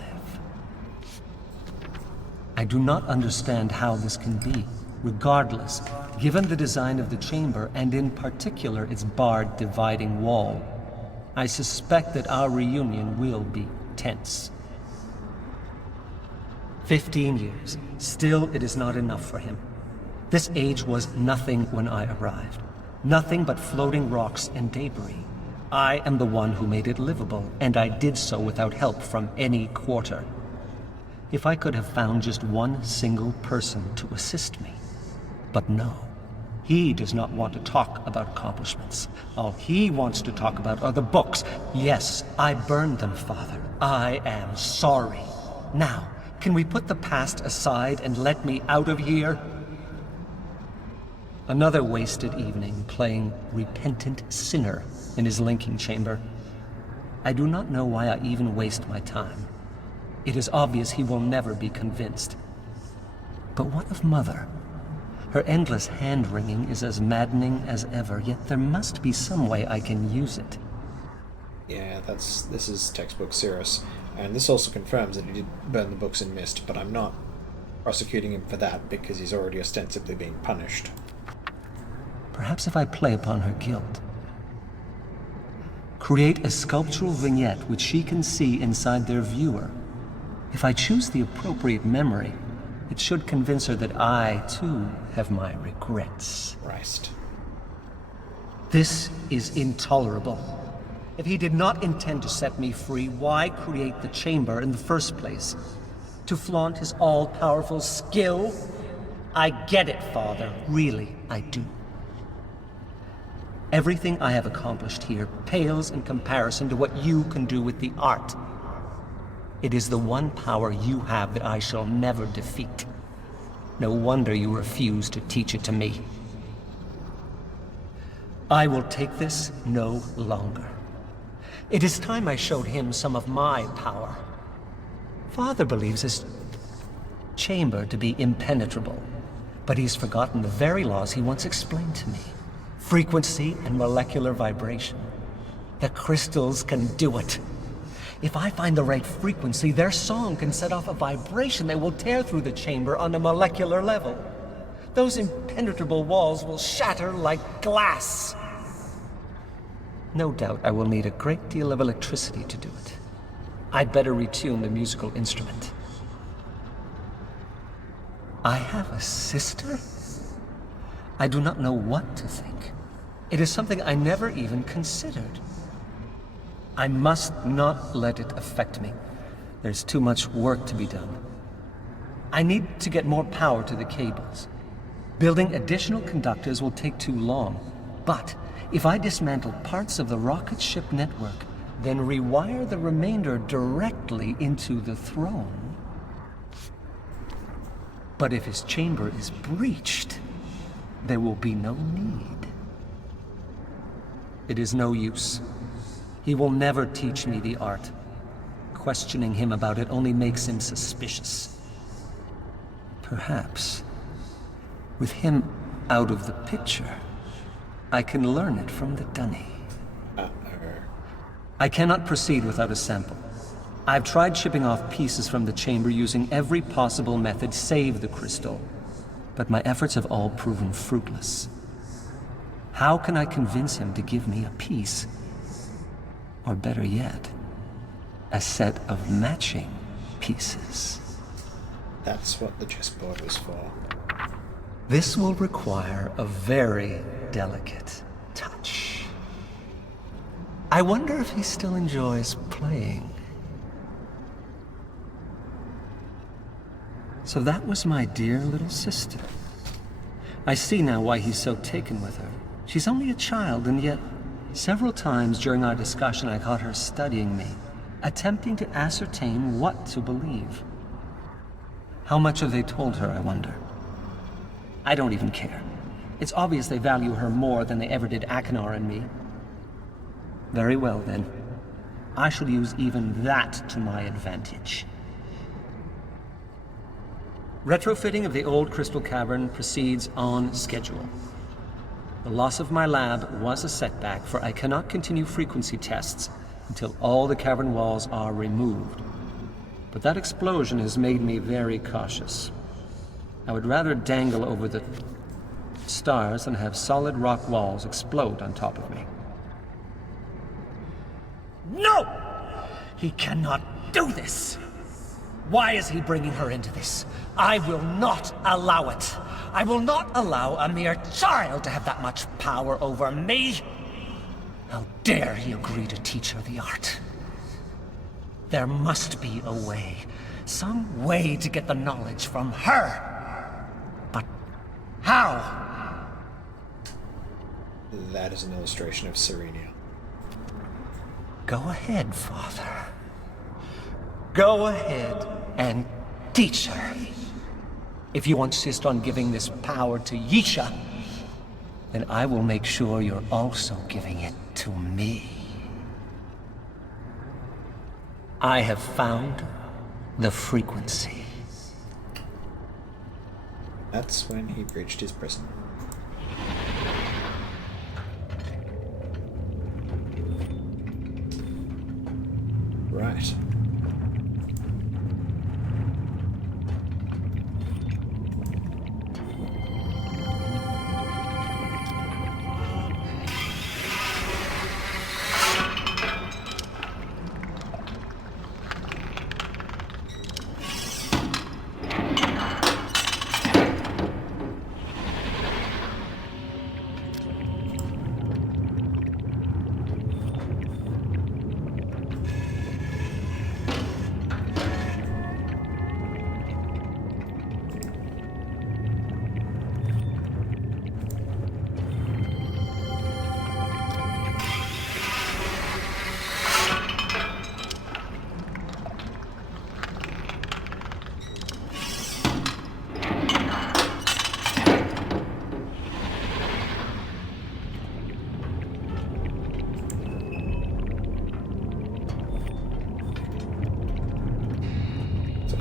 I do not understand how this can be. Regardless, given the design of the chamber, and in particular its barred dividing wall, I suspect that our reunion will be tense. 15 years. Still, it is not enough for him. This age was nothing when I arrived. Nothing but floating rocks and debris. I am the one who made it livable, and I did so without help from any quarter. If I could have found just one single person to assist me. But no. He does not want to talk about accomplishments. All he wants to talk about are the books. Yes, I burned them, Father. I am sorry. Now, can we put the past aside and let me out of here? Another wasted evening playing repentant sinner in his linking chamber. I do not know why I even waste my time. It is obvious he will never be convinced. But what of Mother? Her endless hand-wringing is as maddening as ever, yet there must be some way I can use it. Yeah, this is textbook Cirrus, and this also confirms that he did burn the books in Myst, but I'm not prosecuting him for that because he's already ostensibly being punished. Perhaps if I play upon her guilt. Create a sculptural vignette which she can see inside their viewer. If I choose the appropriate memory, it should convince her that I, too, have my regrets. Christ. This is intolerable. If he did not intend to set me free, why create the chamber in the first place? To flaunt his all-powerful skill? I get it, Father. Really, I do. Everything I have accomplished here pales in comparison to what you can do with the art. It is the one power you have that I shall never defeat. No wonder you refuse to teach it to me. I will take this no longer. It is time I showed him some of my power. Father believes his chamber to be impenetrable, but he's forgotten the very laws he once explained to me. Frequency and molecular vibration. The crystals can do it. If I find the right frequency, their song can set off a vibration that will tear through the chamber on a molecular level. Those impenetrable walls will shatter like glass. No doubt I will need a great deal of electricity to do it. I'd better retune the musical instrument. I have a sister? I do not know what to think. It is something I never even considered. I must not let it affect me. There's too much work to be done. I need to get more power to the cables. Building additional conductors will take too long. But if I dismantle parts of the rocket ship network, then rewire the remainder directly into the throne. But if his chamber is breached, there will be no need. It is no use. He will never teach me the art. Questioning him about it only makes him suspicious. Perhaps, with him out of the picture, I can learn it from the dunny. I cannot proceed without a sample. I've tried shipping off pieces from the chamber using every possible method save the crystal, but my efforts have all proven fruitless. How can I convince him to give me a piece? Or better yet, a set of matching pieces. That's what the chessboard was for. This will require a very delicate touch. I wonder if he still enjoys playing. So that was my dear little sister. I see now why he's so taken with her. She's only a child, and yet several times during our discussion I caught her studying me, attempting to ascertain what to believe. How much have they told her, I wonder? I don't even care. It's obvious they value her more than they ever did Akinar and me. Very well, then. I shall use even that to my advantage. Retrofitting of the old crystal cavern proceeds on schedule. The loss of my lab was a setback, for I cannot continue frequency tests until all the cavern walls are removed. But that explosion has made me very cautious. I would rather dangle over the stars than have solid rock walls explode on top of me. No! He cannot do this! Why is he bringing her into this? I will not allow it. I will not allow a mere child to have that much power over me. How dare he agree to teach her the art? There must be a way. Some way to get the knowledge from her. But how? That is an illustration of Serenia. Go ahead, Father. Go ahead and teach her. If you insist on giving this power to Yisha, then I will make sure you're also giving it to me. I have found the frequency. That's when he breached his prison. Right.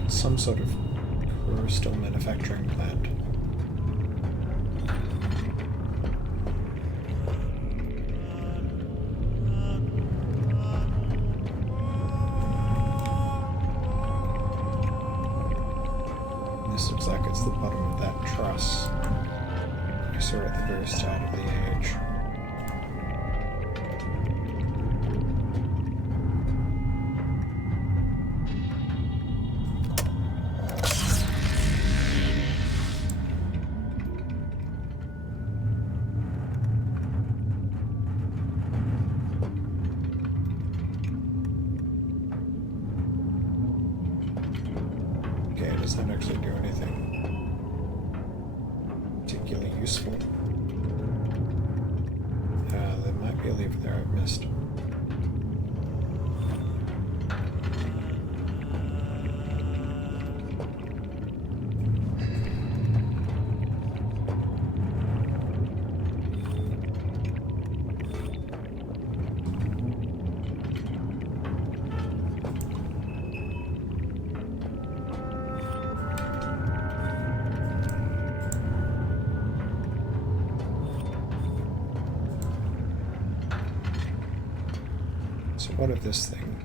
Some sort of crystal manufacturing plant. This looks like it's the bottom of that truss I saw at the very start of the age. Does that actually do anything particularly useful? There might be a lever there I've missed. So what of this thing?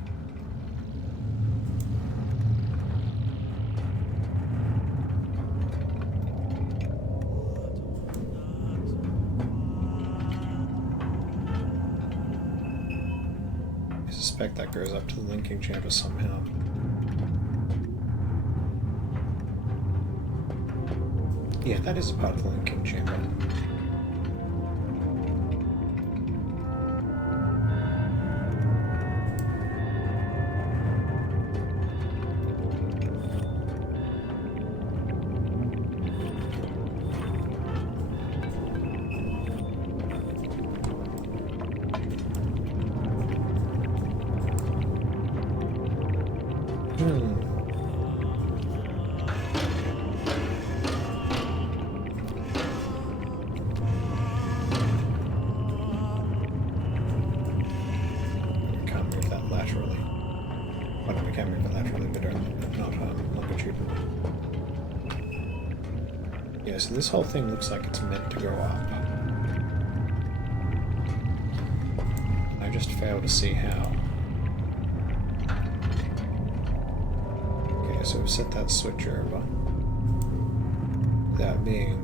suspect that goes up to the linking chamber somehow. Yeah, that is part of the linking chamber. Yeah, so this whole thing looks like it's meant to go up. I just fail to see how. Okay, so we've set that switch over. Without being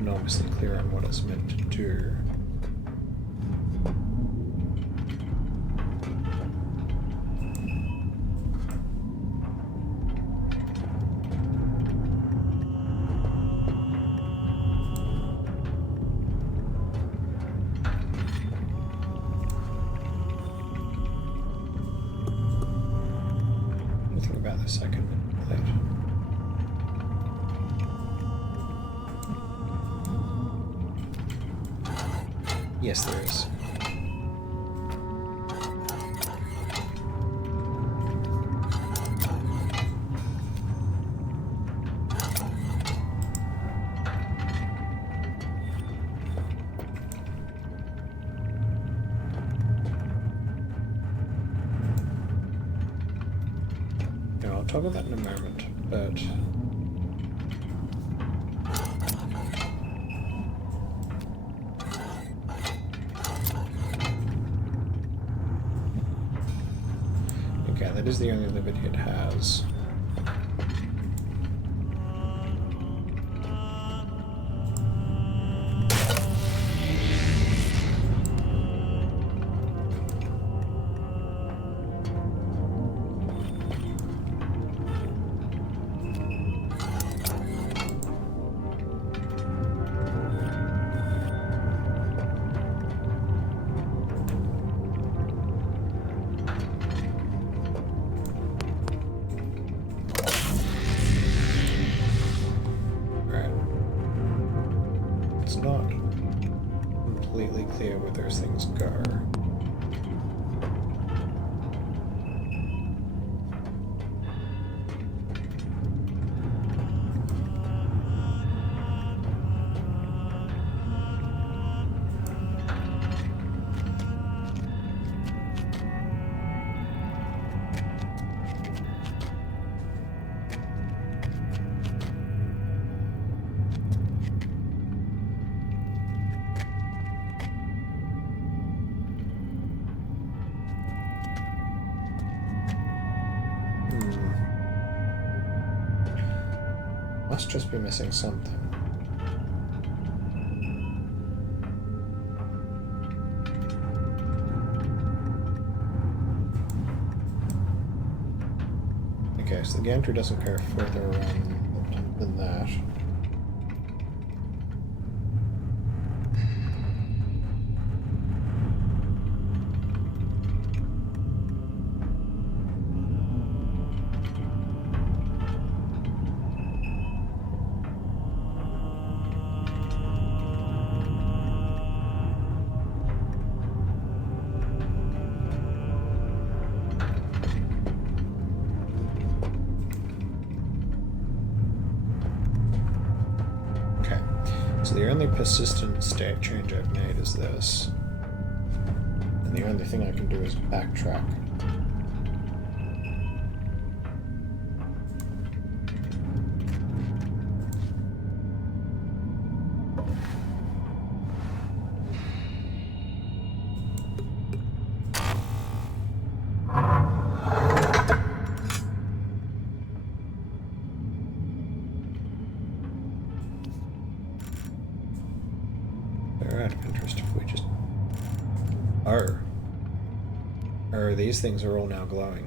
enormously clear on what it's meant to do. Second plate. Yes, there is. I'll talk about that in a moment, but okay, that is the only liberty it has. Not completely clear where those things go. Must just be missing something. Okay, so the gantry doesn't go further around than that. So the only persistent state change I've made is this. And the only thing I can do is backtrack. They're out of interest if we just... Oh. Or these things are all now glowing.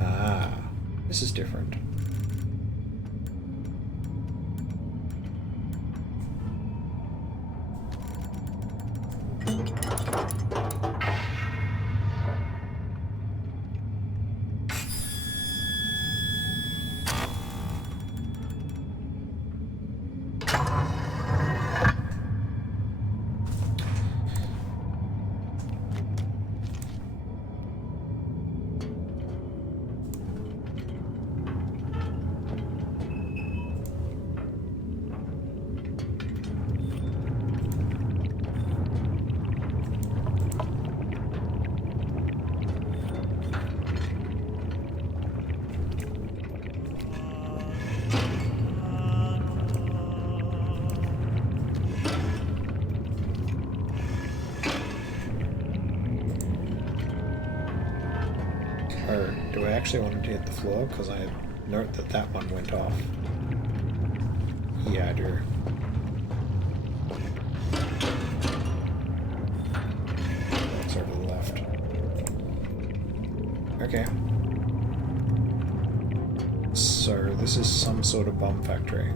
Ah, this is different. Or do I actually want him to hit the floor? Because I note that that one went off. Yeah, I do. That's over the left. Okay. So this is some sort of bomb factory.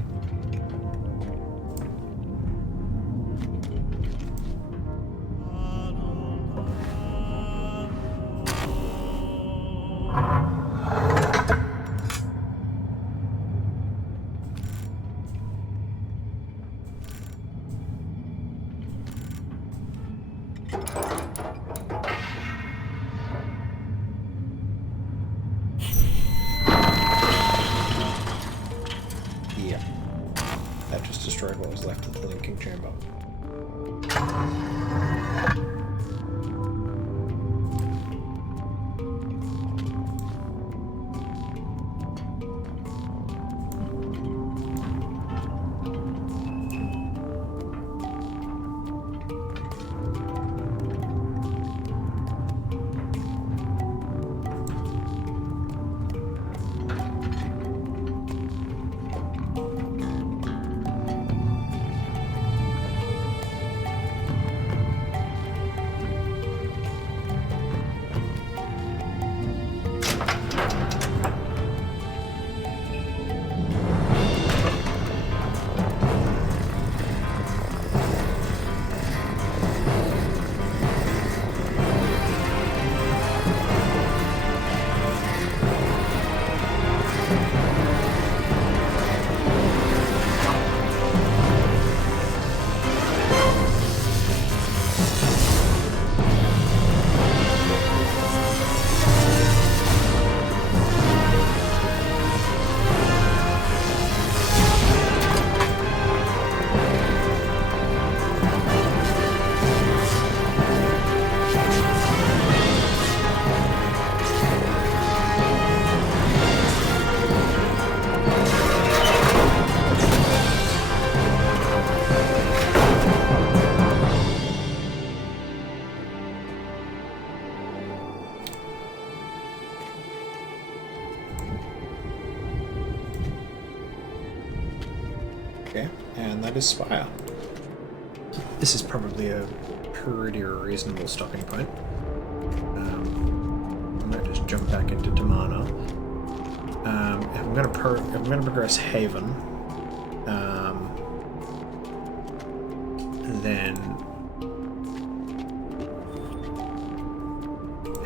Yeah. That just destroyed what was left of the linking chamber. Okay, and that is Spire. This is probably a pretty reasonable stopping point. I might just jump back into Tomahna. If I'm gonna progress Haven, then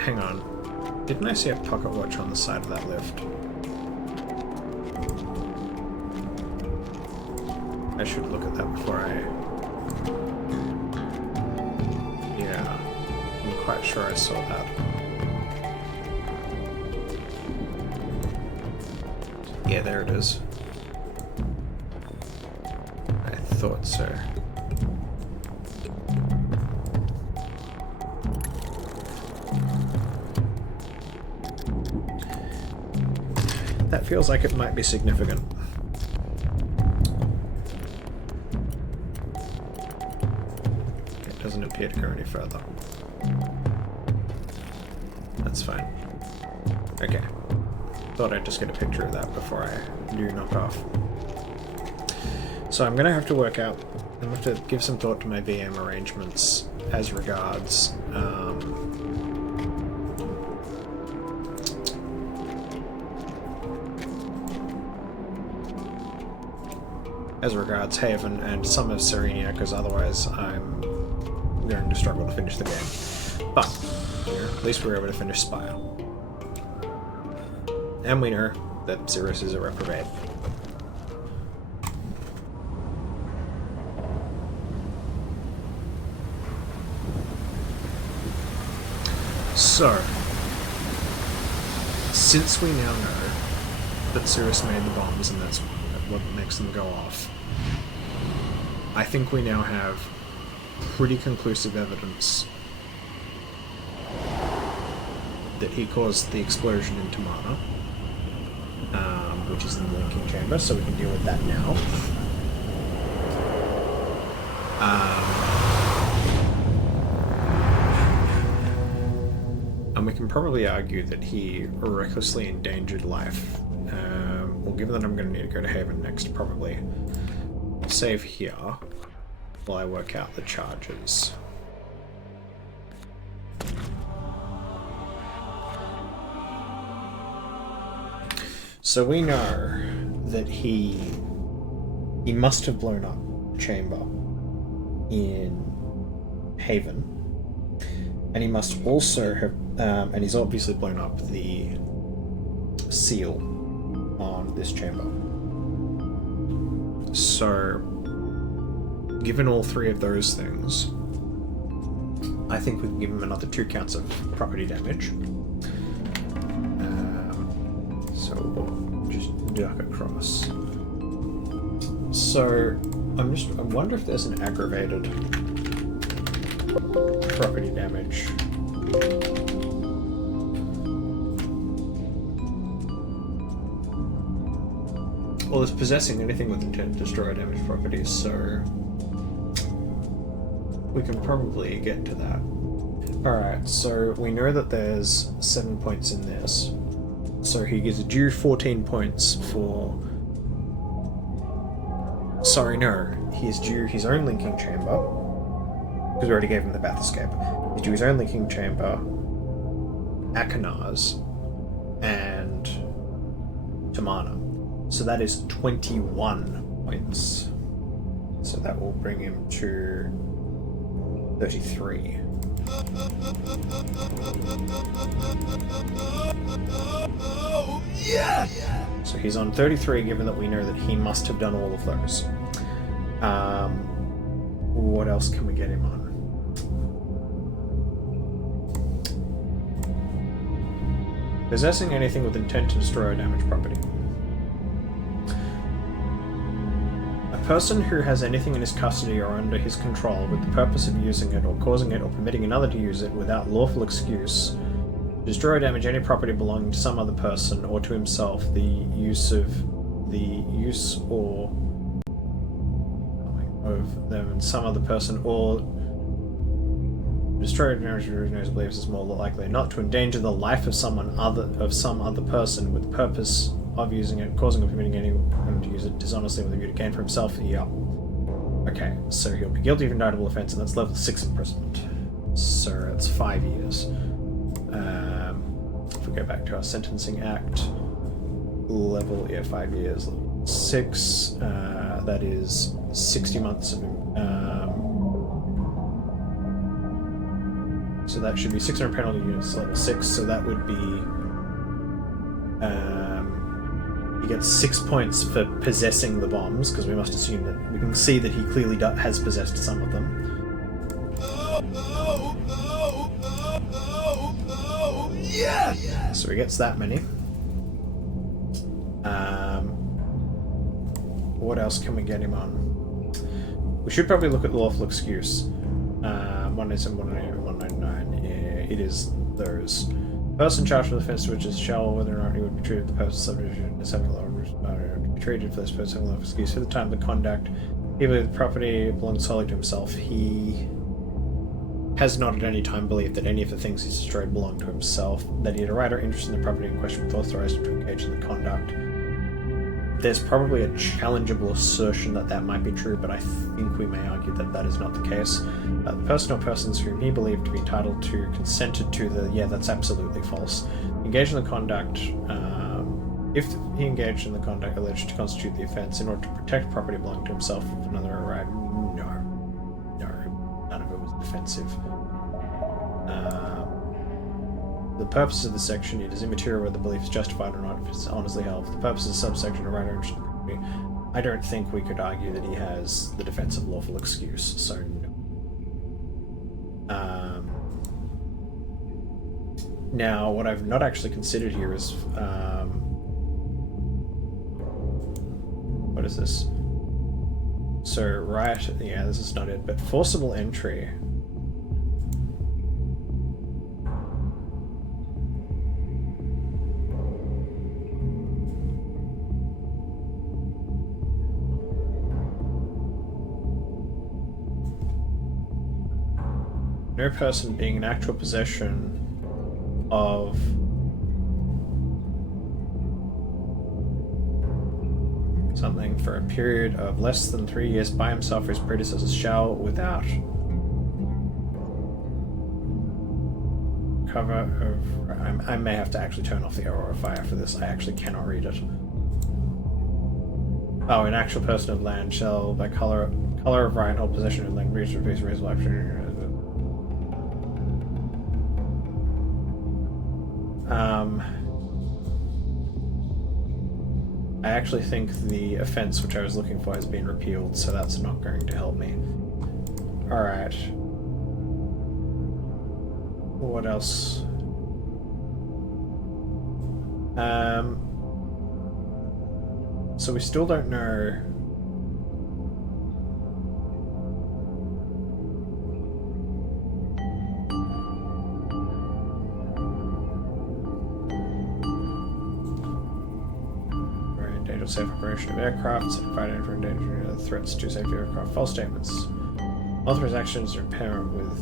hang on. Didn't I see a pocket watch on the side of that lift? I should look at that before I... Yeah, I'm quite sure I saw that. Yeah, there it is. I thought so. That feels like it might be significant. appear to go any further. That's fine. Okay. Thought I'd just get a picture of that before I do knock off. So I'm going to have to work out, I'm going to have to give some thought to my VM arrangements as regards Haven and some of Serenia, because otherwise I'm going to struggle to finish the game. But at least we were able to finish Spire. And we know that Cirrus is a reprobate. So, since we now know that Cirrus made the bombs and that's what makes them go off, I think we now have pretty conclusive evidence that he caused the explosion in Tomahna, which is in the linking chamber, so we can deal with that now. And we can probably argue that he recklessly endangered life. Well, given that I'm going to need to go to Haven next, probably. I'll save here while I work out the charges. So we know that he must have blown up the chamber in Haven, and he must also have, and he's obviously blown up the seal on this chamber. So, given all three of those things, I think we can give him another 2 counts of property damage. So we'll just duck across. So I wonder if there's an aggravated property damage. Well, it's possessing anything with intent to destroy damaged properties, so we can probably get to that. Alright, so we know that there's 7 points in this. So he gets due 14 points for... Sorry, no. He's due his own linking chamber. Because we already gave him the bath escape. He's due his own linking chamber, Akanaz, and Tomahna. So that is 21 points. So that will bring him to 33. Oh, yes! So he's on 33, given that we know that he must have done all of those. What else can we get him on? Possessing anything with intent to destroy or damage property. A person who has anything in his custody or under his control with the purpose of using it or causing it or permitting another to use it without lawful excuse, destroy or damage any property belonging to some other person or to himself, the use or of them and some other person, or destroy or damage who believes is more likely not to endanger the life of some other person with the purpose of using it, causing or permitting anyone to use it dishonestly with a view to gain for himself. Yeah. Okay, so he'll be guilty of indictable offense, and that's level 6 imprisonment. So that's 5 years. If we go back to our sentencing act, 5 years, level 6, that is 60 months of, so that should be 600 penalty units, level 6, so that would be, he gets 6 points for possessing the bombs, because we must assume that, we can see that he clearly has possessed some of them. Yes! So he gets that many. What else can we get him on? We should probably look at the lawful excuse. 197, 198, 199. It is those. Person charged with offence which is shall, whether or not he would be treated the person subject as having a law to be treated for this person having a lawful excuse for the time of the conduct. Even if the property belongs solely to himself, he has not at any time believed that any of the things he's destroyed belong to himself, that he had a right or interest in the property in question which authorized him to engage in the conduct. There's probably a challengeable assertion that that might be true, but I think we may argue that that is not the case. The person or persons whom he believed to be entitled to consented to the... Yeah, that's absolutely false. Engaged in the conduct... if he engaged in the conduct alleged to constitute the offence in order to protect property belonging to himself if another arrived... No, none of it was defensive. The purpose of the section, it is immaterial whether the belief is justified or not if it's honestly held. For the purpose of the subsection, a right or interest in property, I don't think we could argue that he has the defense of lawful excuse, so no. Now, what I've not actually considered here is... what is this? So, riot... Yeah, this is not it, but forcible entry... No person being in actual possession of something for a period of less than 3 years by himself or his predecessors shall, without cover of... I may have to actually turn off the Aurora Fire for this. I actually cannot read it. Oh, an actual person of land shall, by color of right, hold possession of land, reach of reasonable opportunity. I actually think the offense which I was looking for has been repealed, so that's not going to help me. Alright. What else? So we still don't know... safe operation of aircraft, certified for endangered threats to safety of aircraft, false statements. Authorized actions are apparent with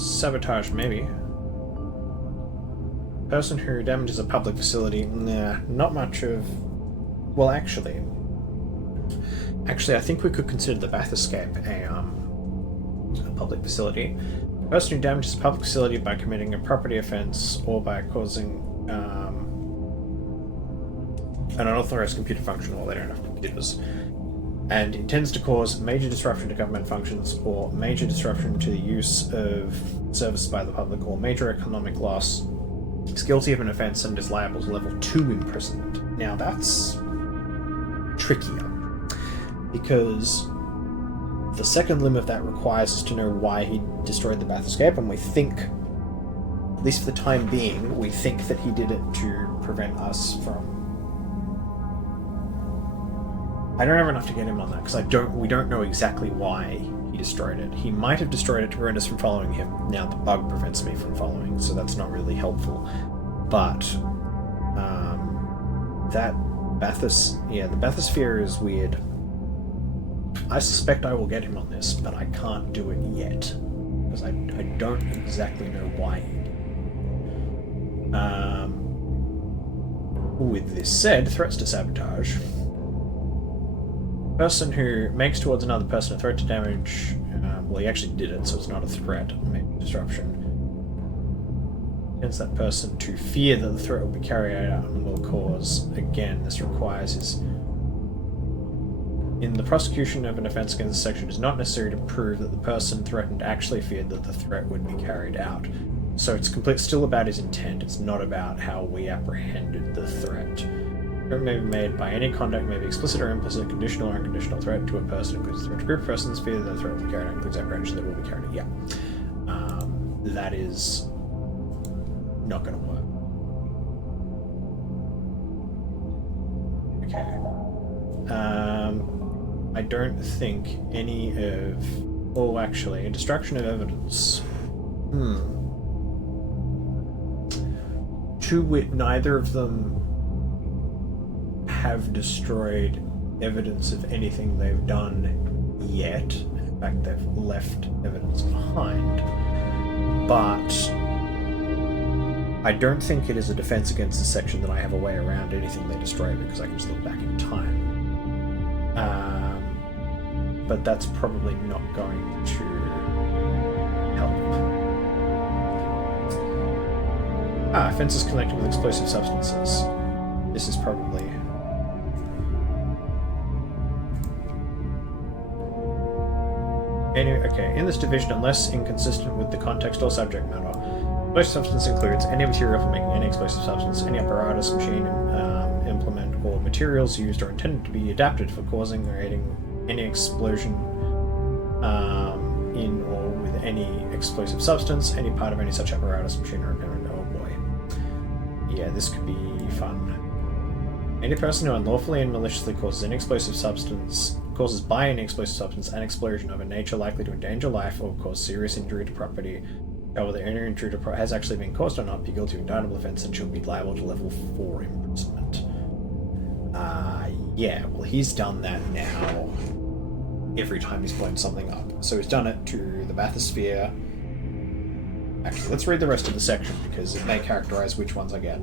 sabotage, maybe. Person who damages a public facility, nah, not much of... Well, actually, I think we could consider the Bath escape a public facility. Person who damages a public facility by committing a property offence or by causing an unauthorised computer function, well, they don't have computers, and intends to cause major disruption to government functions or major disruption to the use of services by the public or major economic loss, is guilty of an offence and is liable to level 2 imprisonment. Now that's trickier, because the second limb of that requires us to know why he destroyed the Bath escape, and we think, at least for the time being, we think that he did it to prevent us from... I don't have enough to get him on that, because we don't know exactly why he destroyed it. He might have destroyed it to prevent us from following him. Now the bug prevents me from following, so that's not really helpful. But that the bathysphere is weird. I suspect I will get him on this, but I can't do it yet, because I don't exactly know why he did. With this said, threats to sabotage. Person who makes towards another person a threat to damage, well, he actually did it, so it's not a threat, maybe disruption. Against that person to fear that the threat will be carried out and will cause, again, this requires his... In the prosecution of an offence against this section, it is not necessary to prove that the person threatened actually feared that the threat would be carried out. So it's still about his intent, it's not about how we apprehended the threat. Threat may be made by any conduct, may be explicit or implicit, conditional or unconditional threat to a person, includes threat to a group of persons, fear that the threat will be carried out, includes apprehension that it will be carried out. Yeah. That is not going to work. Okay. I don't think any of... Oh, actually, destruction of evidence. To wit, neither of them have destroyed evidence of anything they've done yet. In fact, they've left evidence behind. But I don't think it is a defense against the section that I have a way around anything they destroy because I can just look back in time. But that's probably not going to help. Fences connected with explosive substances. This is probably... Okay, in this division, unless inconsistent with the context or subject matter, explosive substance includes any material for making any explosive substance, any apparatus, machine, implement, or materials used or intended to be adapted for causing or aiding any explosion in or with any explosive substance, any part of any such apparatus, machine, or implement. Oh boy. Yeah, this could be fun. Any person who unlawfully and maliciously causes by any explosive substance an explosion of a nature likely to endanger life or cause serious injury to property, shall, whether any injury to has actually been caused or not, be guilty of indictable offence and shall be liable to level 4 imprisonment. Yeah, well, he's done that now every time he's blown something up. So he's done it to the bathysphere. Actually, let's read the rest of the section because it may characterize which ones I get.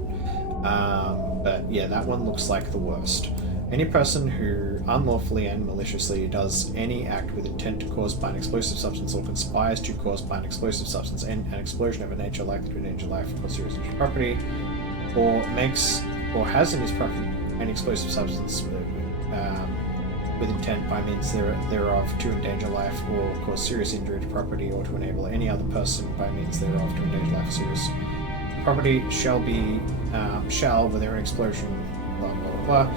But yeah, that one looks like the worst. Any person who unlawfully and maliciously does any act with intent to cause by an explosive substance or conspires to cause by an explosive substance an explosion of a nature likely to endanger life or serious injury to property, or makes or has in his property an explosive substance with intent by means thereof to endanger life or cause serious injury to property, or to enable any other person by means thereof to endanger life or serious property shall, with their explosion, blah blah blah,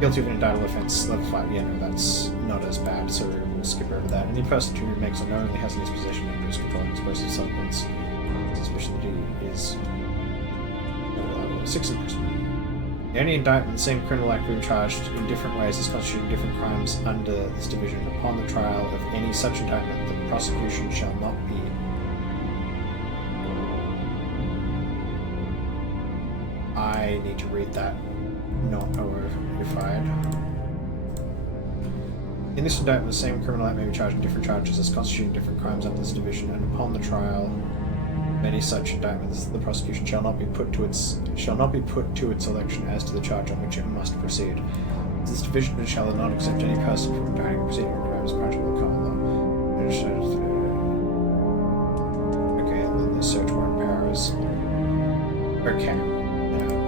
guilty of an indictable offence, level 5. Yeah, no, that's not as bad, so we'll skip over that. Any person who makes or knowingly has in his possession under his control an explosive substance, suspicion that he is liable 6 imprisonment. Any indictment, the same criminal act being charged in different ways as constituting different crimes under this division. Upon the trial of any such indictment, the prosecution shall not be I need to read that, not horrified. In this indictment, the same criminal act may be charged in different charges as constituting different crimes under this division, and upon the trial of any such indictments, the prosecution shall not be put to its election as to the charge on which it must proceed. This division shall not accept any person from indicting or proceeding on crimes punishable in common law. Okay, and then the search warrant powers. Okay.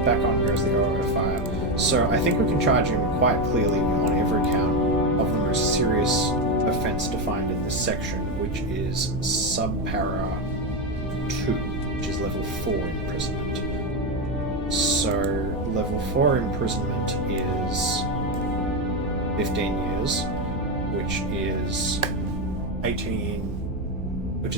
Back on goes the auto fire. So I think we can charge him quite clearly on every count of the most serious offence defined in this section, which is subpara 2, which is level 4 imprisonment. So level 4 imprisonment is 15 years, which is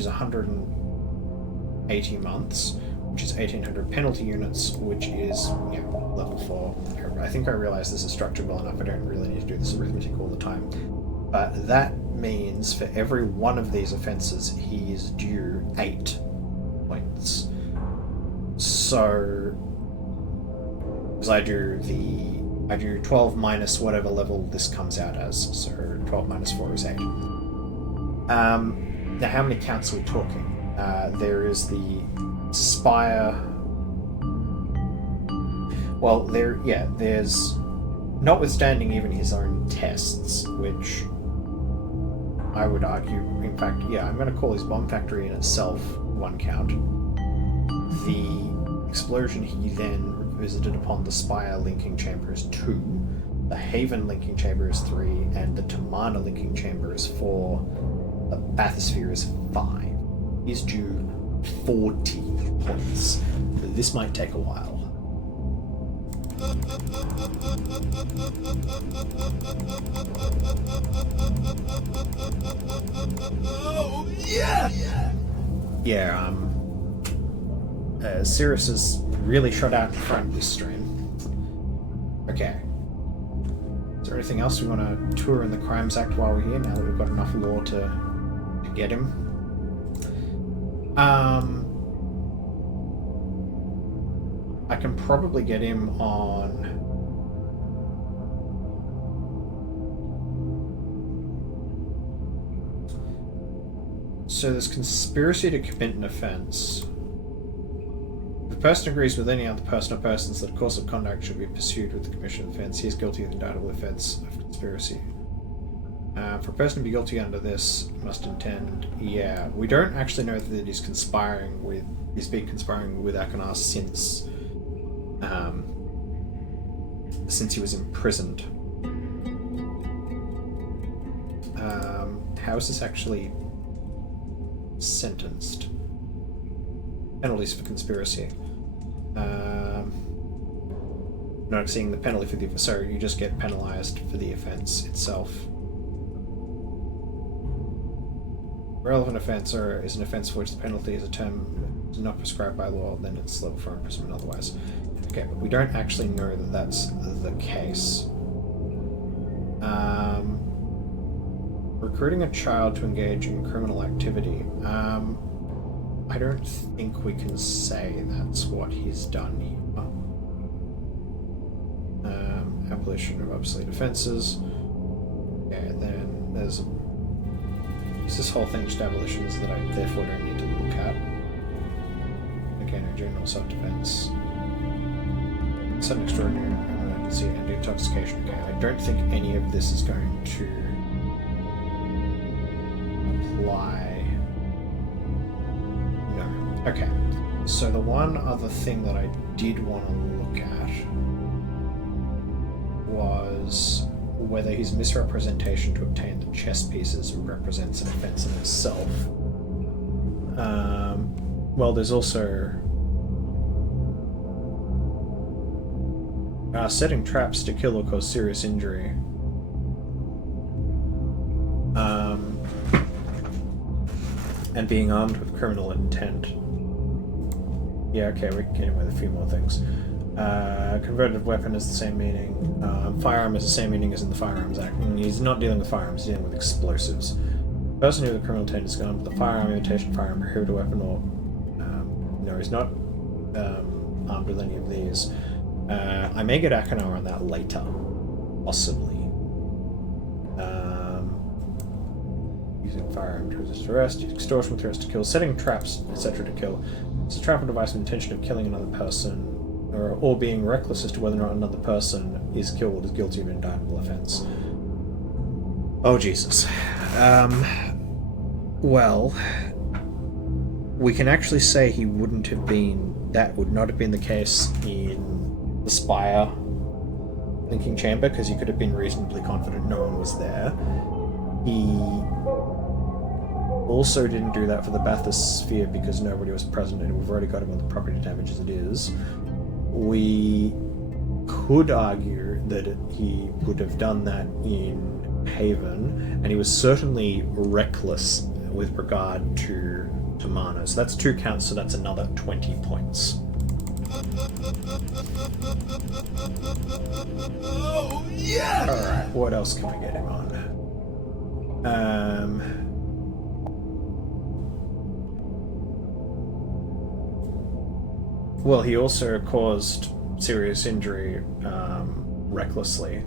180 months, which is 1,800 penalty units, which is, yeah, level 4. I think I realize this is structured well enough. I don't really need to do this arithmetic all the time. But that means for every one of these offences, he is due 8 points. So, because I do 12 minus whatever level this comes out as. So 12 minus 4 is 8. Now, how many counts are we talking? There is the Spire. Well, there's, notwithstanding even his own tests, which I would argue, in fact, yeah, I'm going to call his bomb factory in itself 1 count. The explosion he then visited upon the Spire linking chamber is 2, the Haven linking chamber is 3, and the Tomahna linking chamber is 4, the bathysphere is 5. He's due 40 points. This might take a while. Oh, yeah! Yeah, Cirrus has really shot out in front this stream. Okay. Is there anything else we want to tour in the Crimes Act while we're here, now that we've got enough lore to get him? I can probably get him on So there's conspiracy to commit an offence. If a person agrees with any other person or persons that a course of conduct should be pursued with the commission of offence, he is guilty of the indictable offence of conspiracy. For a person to be guilty under this, must intend. Yeah, we don't actually know that he's conspiring with. He's been conspiring with Akanar since he was imprisoned. How is this actually sentenced? Penalties for conspiracy. Not seeing the penalty for the so you just get penalized for the offense itself. Relevant offense or is an offense for which the penalty is a term not prescribed by law, then it's level 4 imprisonment otherwise. Okay, but we don't actually know that that's the case. Recruiting a child to engage in criminal activity. I don't think we can say that's what he's done here. Abolition of obsolete offences. Okay, then there's this whole thing just abolitions that I therefore don't need to look at. Okay, no general self-defense. Sudden extraordinary emergency and intoxication. Okay, I don't think any of this is going to apply. No. Okay. So the one other thing that I did want to look at was whether his misrepresentation to obtain the chess pieces represents an offense in itself. Well, there's also setting traps to kill or cause serious injury. And being armed with criminal intent. Yeah, okay, we can get in with a few more things. Converted weapon is the same meaning. Firearm is the same meaning as in the Firearms Act. And he's not dealing with firearms, he's dealing with explosives. Person who with criminal intent is gone with the firearm, imitation firearm, prohibited weapon, or no, he's not armed with any of these. I may get Akanar on that later, possibly. Using firearm to resist arrest, extortion with threats to kill, setting traps, etc. to kill. It's a trap or device with intention of killing another person, or being reckless as to whether or not another person is killed is guilty of an indictable offence. Oh, Jesus. Well, we can actually say he wouldn't have been, that would not have been the case in the Spire linking chamber, because he could have been reasonably confident no one was there. He also didn't do that for the bathysphere because nobody was present, and we've already got him on the property damage as it is. We could argue that he would have done that in Haven, and he was certainly reckless with regard to Tomahna. So that's 2 counts, so that's another 20 points. Oh, yeah! Alright, what else can we get him on? Well, he also caused serious injury recklessly.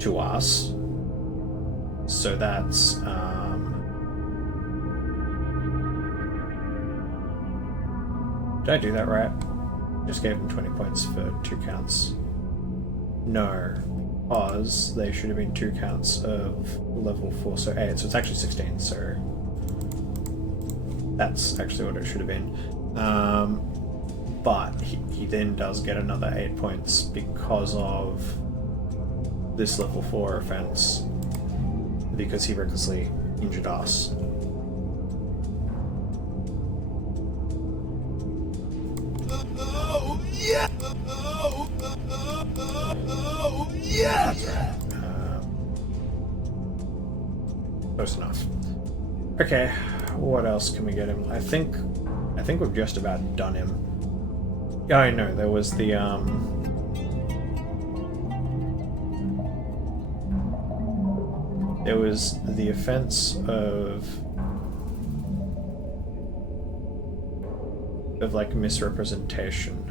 To us. So that's did I do that right? Just gave him 20 points for 2 counts. No, because they should have been 2 counts of level 4, so 8, so it's actually 16, so that's actually what it should have been. But he then does get another 8 points because of this level 4 offense, because he recklessly injured us. Oh, yeah! Oh, yeah! That's right. Close enough. Okay, what else can we get him? I think we've just about done him. Yeah, I know, there was the, there was the offense of like misrepresentation.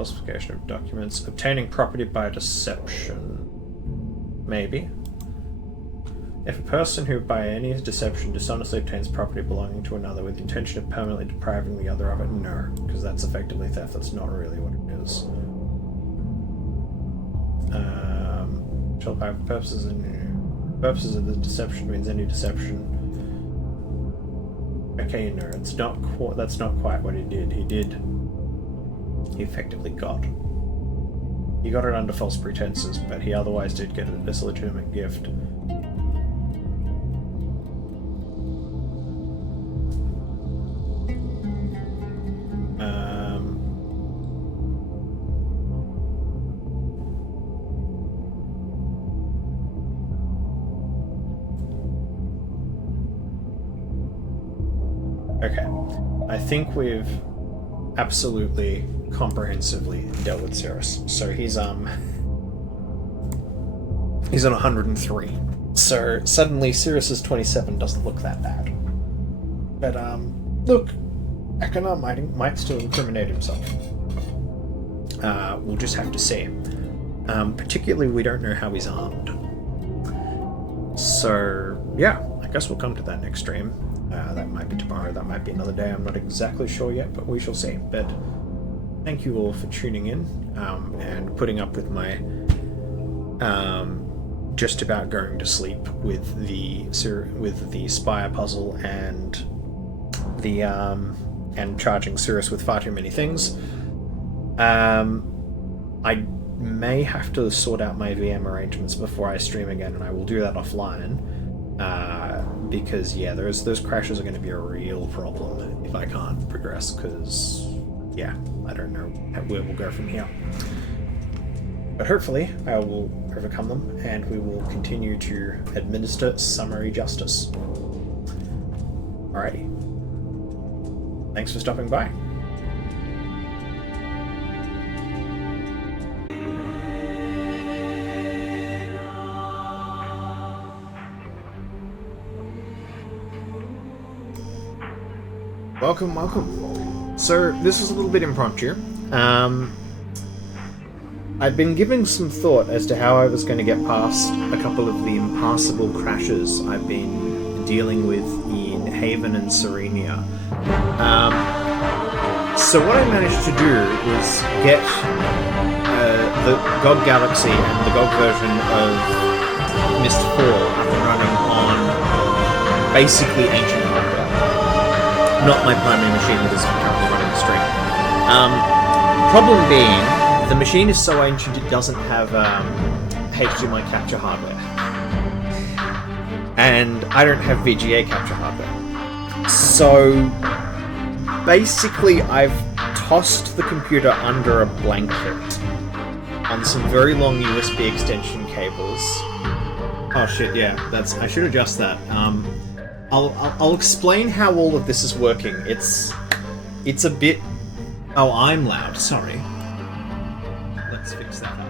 Falsification of documents. Obtaining property by deception. Maybe. If a person who by any deception dishonestly obtains property belonging to another with the intention of permanently depriving the other of it, no, because that's effectively theft. That's not really what it is. Shall by purposes of the deception means any deception. Okay, no, it's not. That's not quite what he did. He effectively got. He got it under false pretenses, but he otherwise did get it as a legitimate gift. Okay, I think we've absolutely comprehensively dealt with Cirrus. So he's on 103. So suddenly Cirrus's 27 doesn't look that bad. But look, Ekana might still incriminate himself. We'll just have to see. Particularly, we don't know how he's armed. So yeah, I guess we'll come to that next stream. That might be tomorrow, that might be another day, I'm not exactly sure yet, but we shall see. But thank you all for tuning in and putting up with my just about going to sleep with the Spire puzzle and the and charging Cirrus with far too many things. I may have to sort out my VM arrangements before I stream again, and I will do that offline. Because yeah, those crashes are going to be a real problem if I can't progress, because yeah, I don't know where we'll go from here. But hopefully I will overcome them and we will continue to administer summary justice. Alrighty. Thanks for stopping by. Welcome, welcome. So, this is a little bit impromptu. I've been giving some thought as to how I was going to get past a couple of the impassable crashes I've been dealing with in Haven and Serenia. So what I managed to do was get the GOG Galaxy and the GOG version of Myst 4 up and running on basically ancient hardware. Not my primary machine that is currently running the stream. Problem being, the machine is so ancient it doesn't have HDMI capture hardware. And I don't have VGA capture hardware. So basically I've tossed the computer under a blanket on some very long USB extension cables. Oh shit, yeah, I should adjust that. I'll explain how all of this is working. It's a bit... Oh, I'm loud, sorry. Let's fix that up.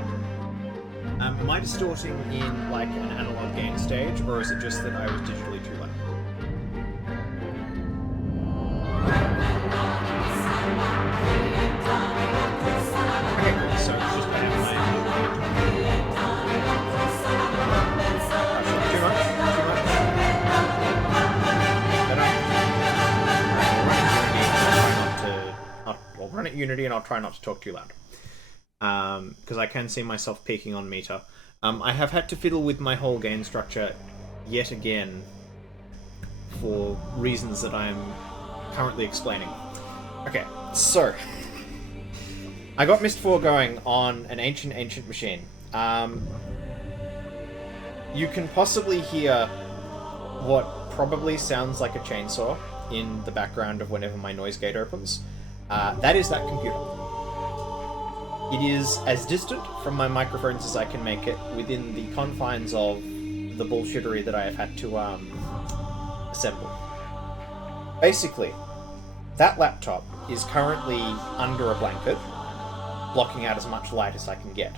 Am I distorting in like an analog gain stage, or is it just that I was digitally too loud? Okay, cool. So it's just I have too much? I'll run at Unity and I'll try not to talk too loud. Because I can see myself peaking on meter. I have had to fiddle with my whole gain structure yet again for reasons that I'm currently explaining. Okay, so I got Myst 4 going on an ancient machine. You can possibly hear what probably sounds like a chainsaw in the background of whenever my noise gate opens. That is that computer. It is as distant from my microphones as I can make it within the confines of the bullshittery that I have had to assemble. Basically, that laptop is currently under a blanket, blocking out as much light as I can get.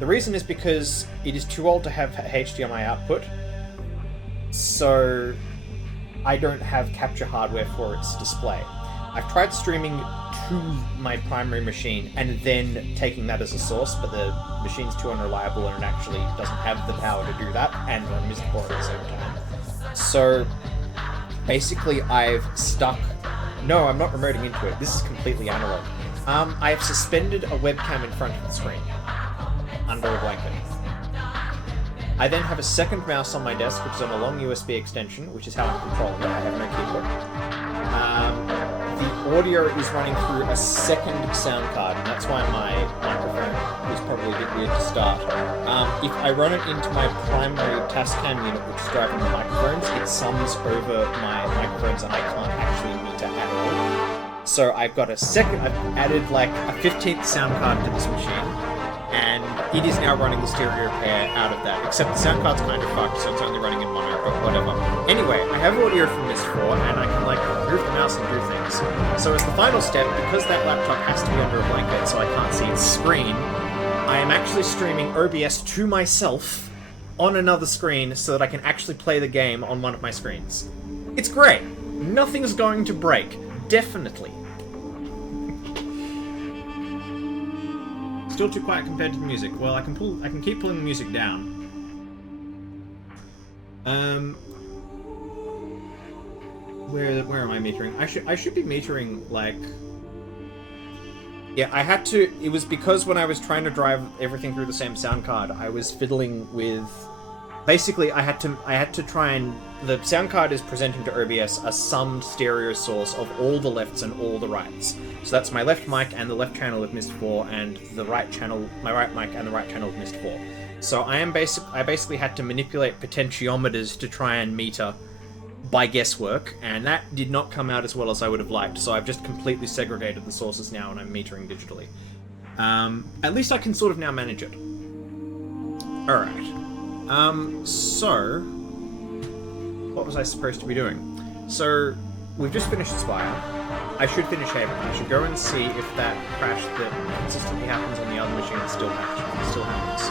The reason is because it is too old to have HDMI output, so I don't have capture hardware for its display. I've tried streaming to my primary machine and then taking that as a source, but the machine's too unreliable and it actually doesn't have the power to do that, and run Myst 4 at the same time. So basically I've stuck... No, I'm not remoting into it. This is completely analog. I have suspended a webcam in front of the screen, under a blanket. I then have a second mouse on my desk, which is on a long USB extension, which is how I'm controlling it. I have no keyboard. The audio is running through a second sound card, and that's why my microphone is probably a bit weird to start. If I run it into my primary Tascam unit, which is driving the microphones, it sums over my microphones, and I can't actually meter at all. So I've got a second, I've added like a 15th sound card to this machine, and it is now running the stereo pair out of that, except the sound card's kind of fucked, so it's only running in mono, but whatever. Anyway, I have audio from Myst 4, and I can like move the mouse and do things. So as the final step, because that laptop has to be under a blanket so I can't see its screen, I am actually streaming OBS to myself on another screen so that I can actually play the game on one of my screens. It's great! Nothing's going to break. Definitely. Still too quiet compared to the music. Well, I can keep pulling the music down. Where am I metering? I should be metering like... Yeah, I had to... It was because when I was trying to drive everything through the same sound card, I was fiddling with... Basically, I had to try and... The sound card is presenting to OBS a summed stereo source of all the lefts and all the rights. So that's my left mic and the left channel of Myst 4, and the right channel, my right mic and the right channel of Myst 4. So I basically had to manipulate potentiometers to try and meter by guesswork, and that did not come out as well as I would have liked. So I've just completely segregated the sources now, and I'm metering digitally. At least I can sort of now manage it. All right. So what was I supposed to be doing? So we've just finished Spire. I should finish Haven. I should go and see if that crash that consistently happens on the other machine still happens.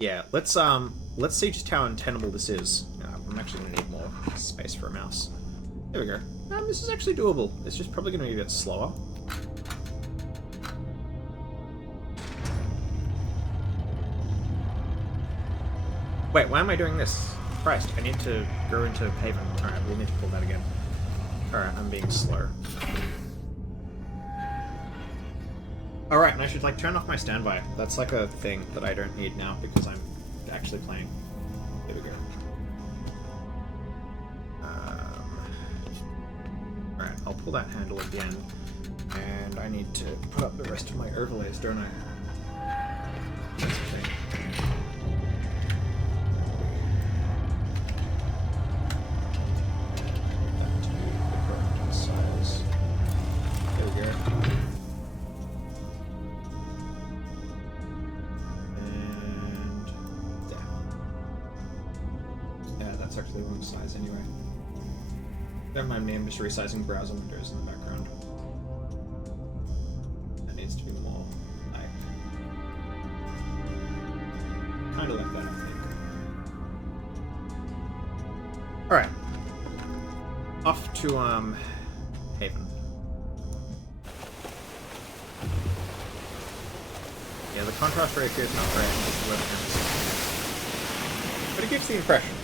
Yeah, let's see just how untenable this is. I'm actually gonna need more space for a mouse. There we go. This is actually doable. It's just probably gonna be a bit slower. Wait, why am I doing this? Christ, I need to go into Haven. Alright, we'll need to pull that again. Alright, I'm being slow. Alright, and I should like turn off my standby. That's like a thing that I don't need now because I'm actually playing. There we go. Alright, I'll pull that handle again. And I need to put up the rest of my overlays, don't I? That's the thing. Actually the wrong size anyway. Don't mind me, I'm just resizing browser windows in the background. That needs to be more like... kind of like that, I think. Alright. Off to, Haven. Yeah, the contrast ratio is not great, but it gives the impression.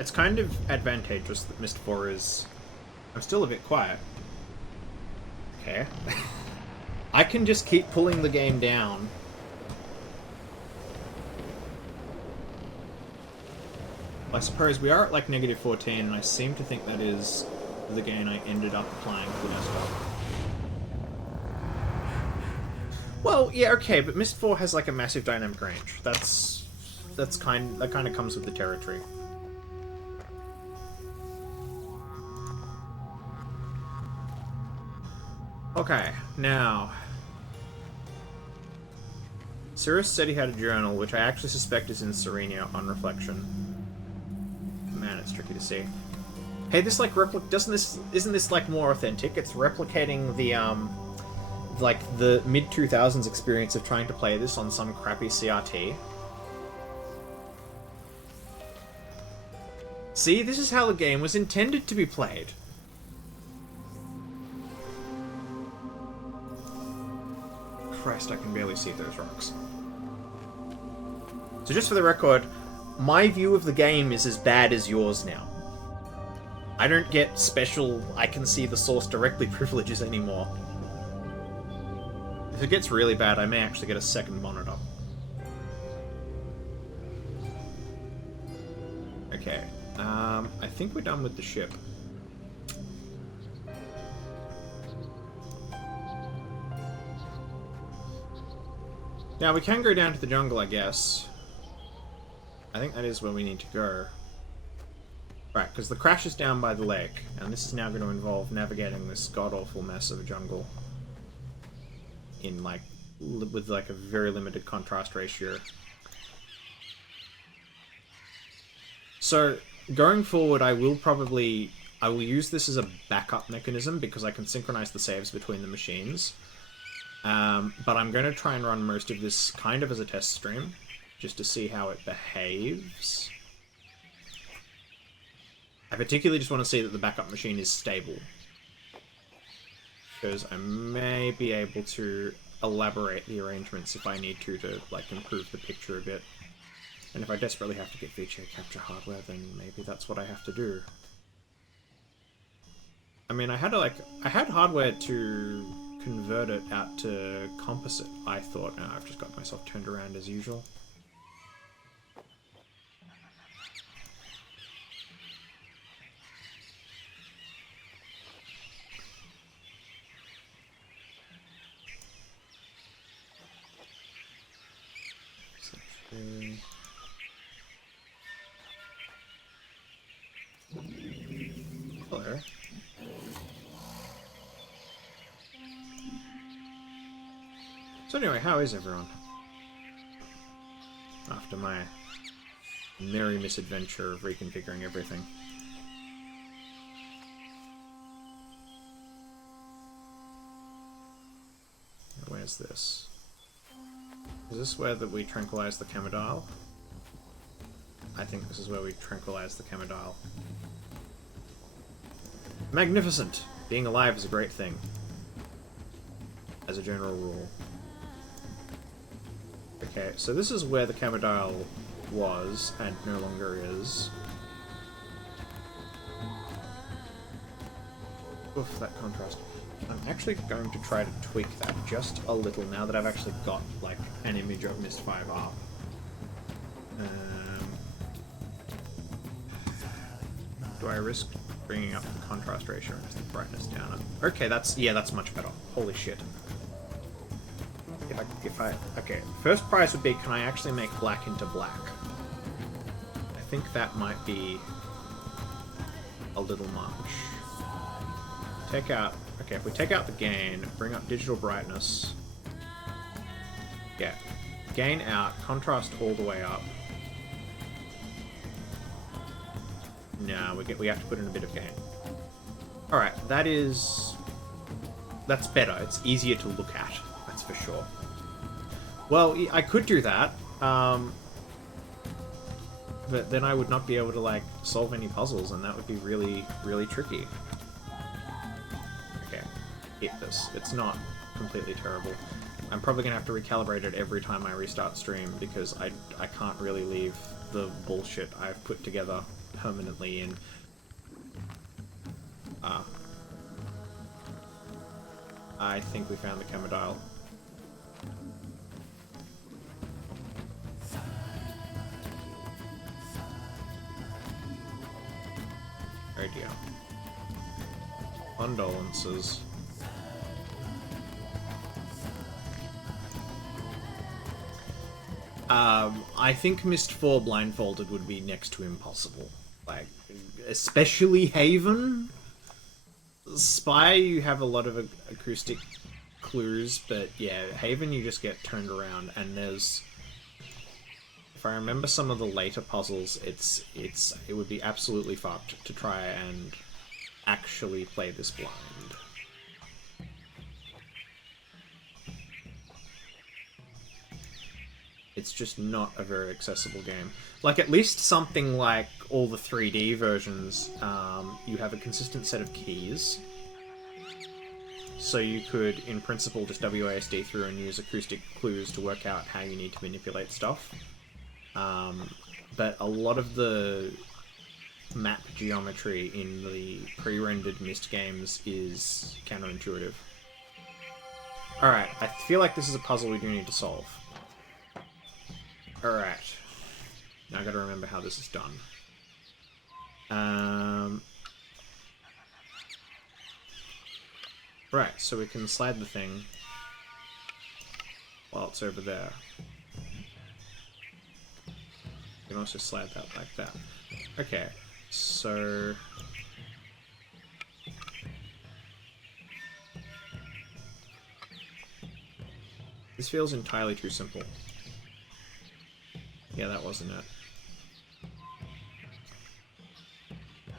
It's kind of advantageous that Myst 4 is... I'm still a bit quiet. Okay. I can just keep pulling the game down. I suppose we are at like -14, and I seem to think that is the gain I ended up applying to the desktop. Well, yeah, okay, but Myst 4 has like a massive dynamic range. That kind of comes with the territory. Okay, now... Cirrus said he had a journal, which I actually suspect is in Serenia on reflection. Man, it's tricky to see. Hey, this like isn't this like more authentic? It's replicating like the mid-2000s experience of trying to play this on some crappy CRT. See, this is how the game was intended to be played. Christ, I can barely see those rocks. So just for the record, my view of the game is as bad as yours now. I don't get special I can see the source directly privileges anymore. If it gets really bad, I may actually get a second monitor. Okay, I think we're done with the ship. Now, we can go down to the jungle, I guess. I think that is where we need to go. Right, because the crash is down by the lake, and this is now going to involve navigating this god-awful mess of a jungle. In, like, with, like, a very limited contrast ratio. So, going forward, I will use this as a backup mechanism, because I can synchronize the saves between the machines. But I'm going to try and run most of this kind of as a test stream, just to see how it behaves. I particularly just want to see that the backup machine is stable, because I may be able to elaborate the arrangements if I need to like improve the picture a bit. And if I desperately have to get feature capture hardware, then maybe that's what I have to do. I mean, I had hardware to convert it out to composite, I thought. Now I've just got myself turned around as usual. Hello. So anyway, how is everyone? After my merry misadventure of reconfiguring everything. Where's this? Is this where we tranquilize the Camodile? I think this is where we tranquilize the Camodile. Magnificent! Being alive is a great thing. As a general rule. Okay, so this is where the Camodile was, and no longer is. Oof, that contrast. I'm actually going to try to tweak that just a little now that I've actually got, like, an image of Myst 5 up. Do I risk bringing up the contrast ratio and just the brightness down? Okay, that's much better. Holy shit. Okay, first prize would be, can I actually make black into black? I think that might be a little much. Okay, if we take out the gain, bring up digital brightness. Yeah, gain out, contrast all the way up. No, we have to put in a bit of gain. Alright, that's better. It's easier to look at, that's for sure. Well, I could do that, but then I would not be able to, like, solve any puzzles, and that would be really, really tricky. Okay, hit this. It's not completely terrible. I'm probably going to have to recalibrate it every time I restart stream, because I can't really leave the bullshit I've put together permanently in. I think we found the Camodile. Oh dear. Condolences. I think Myst 4 blindfolded would be next to impossible. Like, especially Haven. Spire, you have a lot of acoustic clues, but yeah, Haven you just get turned around, and there's... If I remember some of the later puzzles, it would be absolutely fucked to try and actually play this blind. It's just not a very accessible game. Like, at least something like all the 3D versions, you have a consistent set of keys. So you could, in principle, just WASD through and use acoustic clues to work out how you need to manipulate stuff. But a lot of the map geometry in the pre-rendered Myst games is counterintuitive. Alright, I feel like this is a puzzle we do need to solve. Alright. Now I gotta remember how this is done. Right, so we can slide the thing while it's over there. We can also slide that like that. Okay, so... this feels entirely too simple. Yeah, that wasn't it.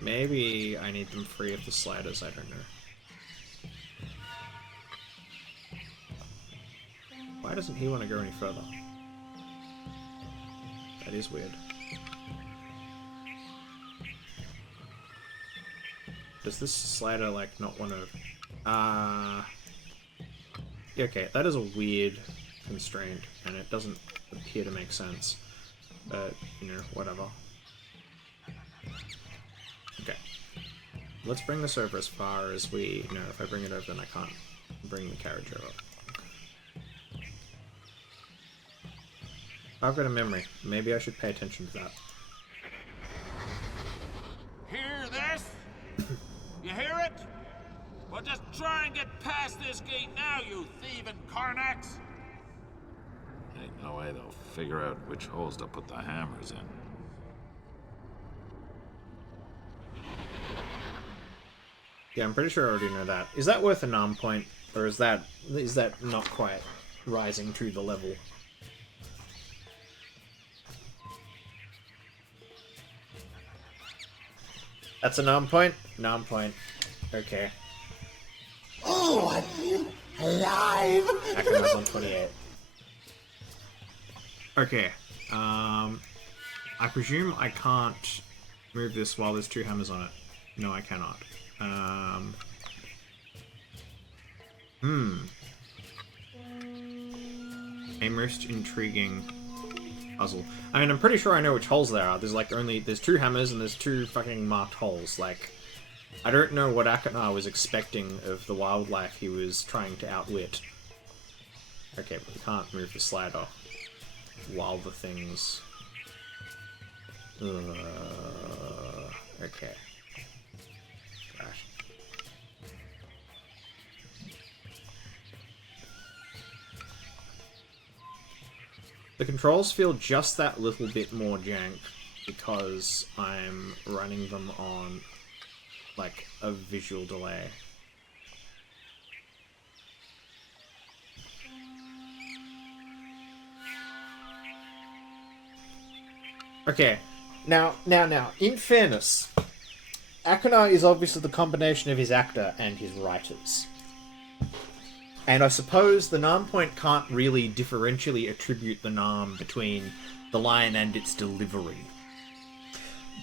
Maybe I need them free of the sliders, I don't know. Why doesn't he want to go any further? That is weird. Does this slider, like, not want to... okay, that is a weird constraint, and it doesn't appear to make sense. But, you know, whatever. Okay. Let's bring this over as far as we... No, if I bring it over, then I can't bring the carriage over. I've got a memory. Maybe I should pay attention to that. Hear this? You hear it? Well, just try and get past this gate now, you thieving Karnaks! Ain't no way they'll figure out which holes to put the hammers in. Yeah, I'm pretty sure I already know that. Is that worth a nom point? Or is that not quite rising to the level? That's a nom point? Nom point. Okay. Oh, I feel alive! Akama's on 28. Okay. I presume I can't move this while there's two hammers on it. No, I cannot. A most intriguing puzzle. I mean, I'm pretty sure I know which holes there are. There's two hammers and there's two fucking marked holes. Like, I don't know what Akana was expecting of the wildlife he was trying to outwit. Okay, but we can't move the slider while the things... okay. Right. The controls feel just that little bit more jank because I'm running them on, like, a visual delay. Okay, now, in fairness, Akana is obviously the combination of his actor and his writers. And I suppose the nom point can't really differentially attribute the nom between the line and its delivery.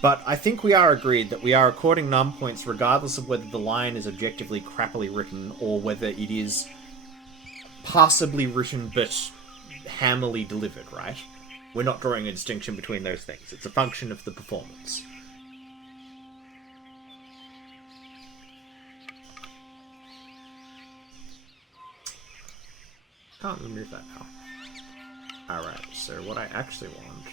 But I think we are agreed that we are according nom points regardless of whether the line is objectively crappily written or whether it is passably written but hammily delivered, right? We're not drawing a distinction between those things. It's a function of the performance. Can't remove that now. Alright, so what I actually want...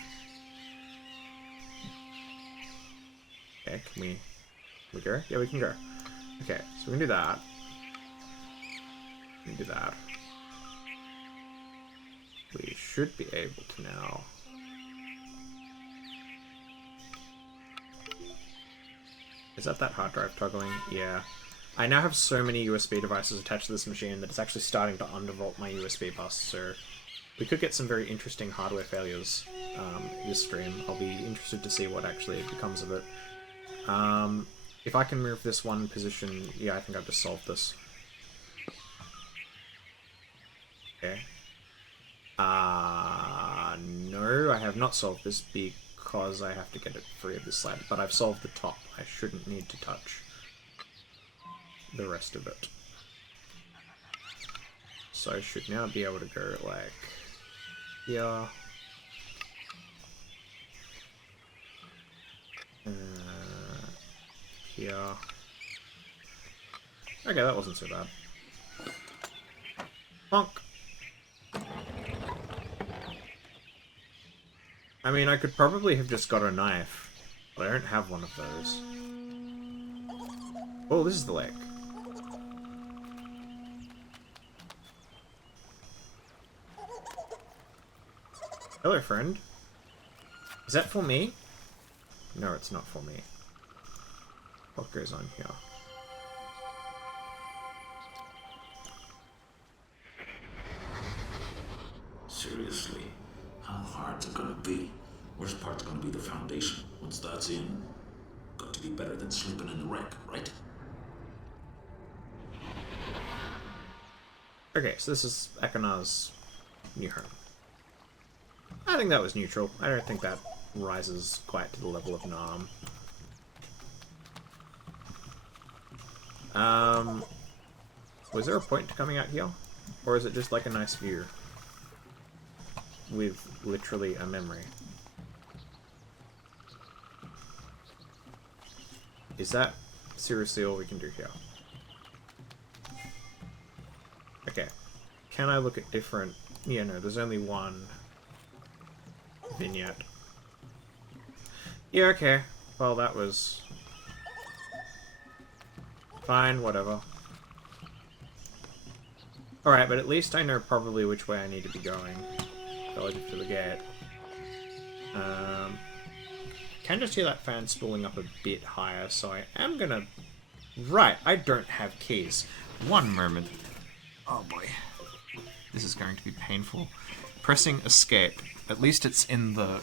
Okay, can we go? Yeah, we can go. Okay, so we can do that. We can do that. We should be able to now... Is that hard drive toggling? Yeah. I now have so many USB devices attached to this machine that it's actually starting to undervolt my USB bus, so we could get some very interesting hardware failures this stream. I'll be interested to see what actually becomes of it. If I can move this one position, yeah, I think I've just solved this. Okay. No, I have not solved this because I have to get it free of this slab, but I've solved the top. I shouldn't need to touch the rest of it. So I should now be able to go like here. Here. Okay, that wasn't so bad. Bonk. I mean, I could probably have just got a knife, but I don't have one of those. Oh, this is the lake. Hello, friend. Is that for me? No, it's not for me. What goes on here? Seriously, how hard's it gonna be? Worst part's gonna be the foundation. Once that's in, got to be better than sleeping in the wreck, right? Okay, so this is Ekanar's new home. I think that was neutral. I don't think that rises quite to the level of Nam. Was there a point to coming out here? Or is it just like a nice view? With literally a memory. Is that seriously all we can do here? Okay. Can I look at different... Yeah, no, there's only one vignette. Yeah, okay. Well, that was... fine, whatever. Alright, but at least I know probably which way I need to be going relative to the gate. Can just hear that fan spooling up a bit higher, so I am gonna... Right, I don't have keys. One moment. Oh boy. This is going to be painful. Pressing escape. At least it's in the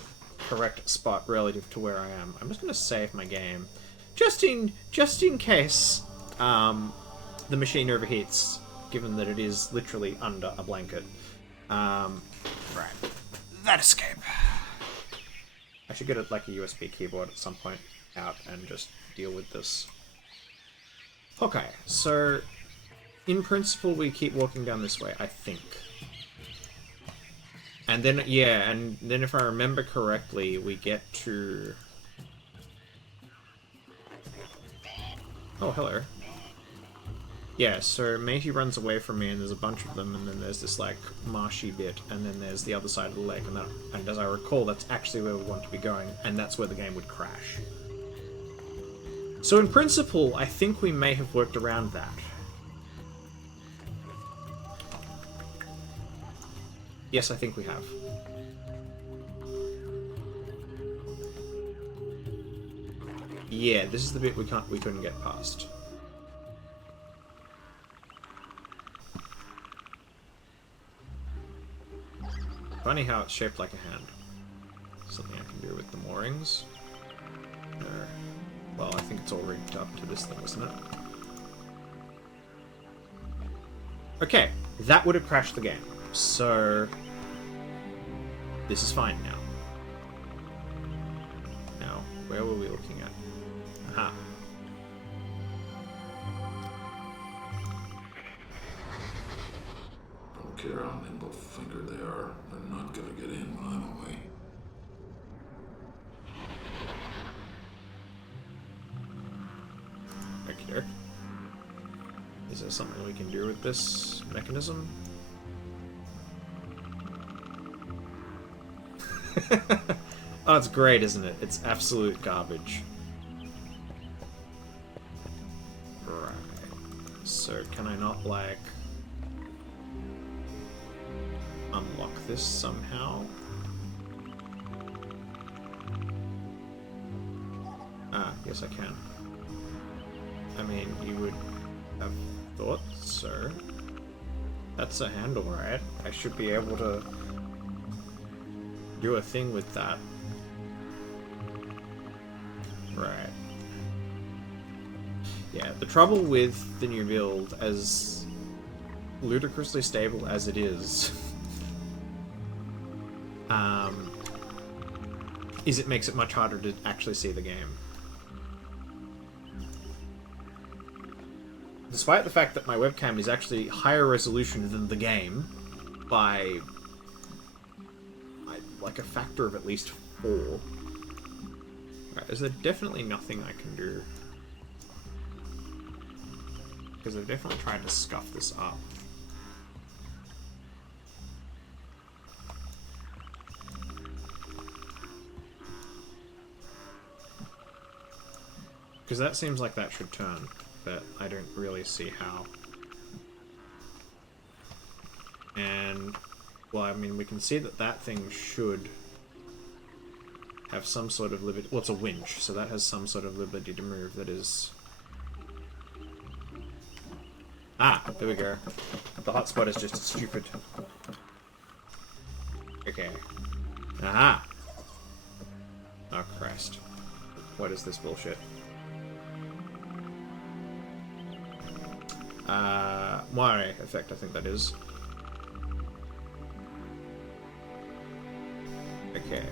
correct spot relative to where I am. I'm just gonna save my game. Just in case the machine overheats, given that it is literally under a blanket. Right. That escape. I should get it like a USB keyboard at some point out and just deal with this. Okay, so in principle we keep walking down this way, I think. And then, yeah, and then if I remember correctly, we get to... Oh, hello. Yeah, so Matey runs away from me and there's a bunch of them, and then there's this, like, marshy bit, and then there's the other side of the lake, and as I recall, that's actually where we want to be going, and that's where the game would crash. So in principle, I think we may have worked around that. Yes, I think we have. Yeah, this is the bit we couldn't get past. Funny how it's shaped like a hand. Something I can do with the moorings. No. Well, I think it's all rigged up to this thing, isn't it? Okay, that would have crashed the game. So... this is fine now. Now, where were we looking at? Aha. Don't care how nimble fingered they are, they're not gonna get in when I'm away. Okay. Is there something we can do with this mechanism? Oh, it's great, isn't it? It's absolute garbage. Right. So, can I not, like... unlock this somehow? Ah, yes I can. I mean, you would have thought so. That's a handle, right? I should be able to do a thing with that. Right. Yeah, the trouble with the new build, as ludicrously stable as it is, is it makes it much harder to actually see the game. Despite the fact that my webcam is actually higher resolution than the game by like a factor of at least 4. Right, is there definitely nothing I can do? Because I've definitely tried to scuff this up. Because that seems like that should turn, but I don't really see how. And, well, I mean, we can see that that thing should have some sort of liberty. Well, it's a winch, so that has some sort of liberty to move that is... Ah, there we go. The hotspot is just stupid. Okay. Aha! Oh, Christ. What is this bullshit? Moire effect, I think that is. Okay.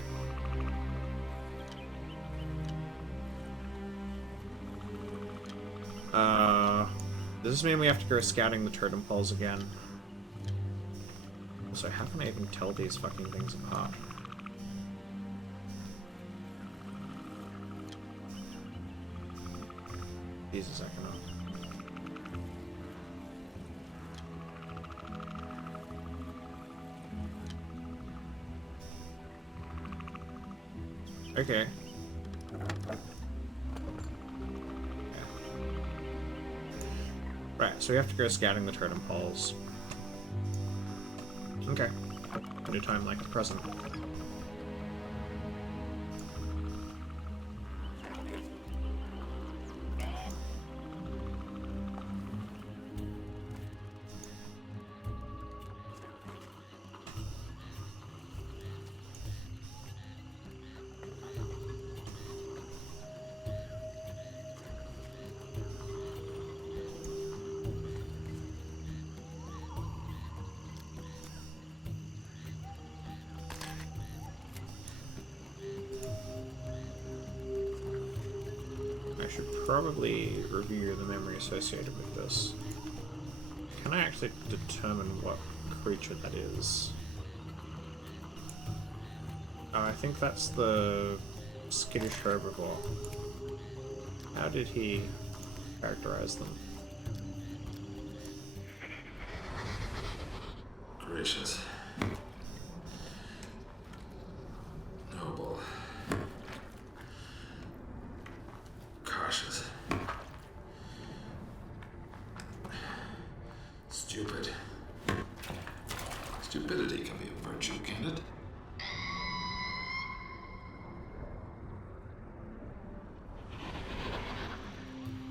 Does this mean we have to go scouting the totem poles again? So how can I even tell these fucking things apart? Jesus, I cannot. Okay. Right, so we have to go scouting the totem poles. Okay. New time like the present. I should probably review the memory associated with this. Can I actually determine what creature that is? Oh, I think that's the skittish herbivore. How did he characterize them? Gracious. Noble. Cautious. Stupid. Stupidity can be a virtue, can't it?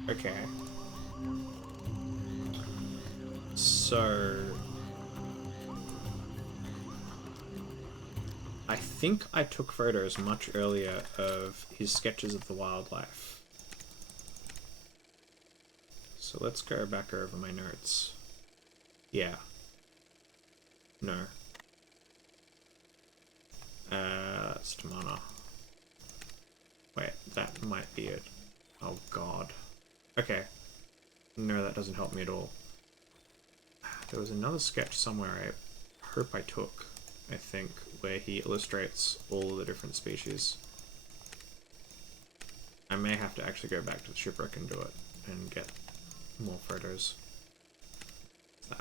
Okay. So... I think I took photos much earlier of his sketches of the wildlife. So let's go back over my notes. Yeah. No. That's Tomahna. Wait, that might be it. Oh god. Okay. No, that doesn't help me at all. There was another sketch somewhere I hope I took, I think, where he illustrates all of the different species. I may have to actually go back to the shipwreck and do it, and get more photos. That.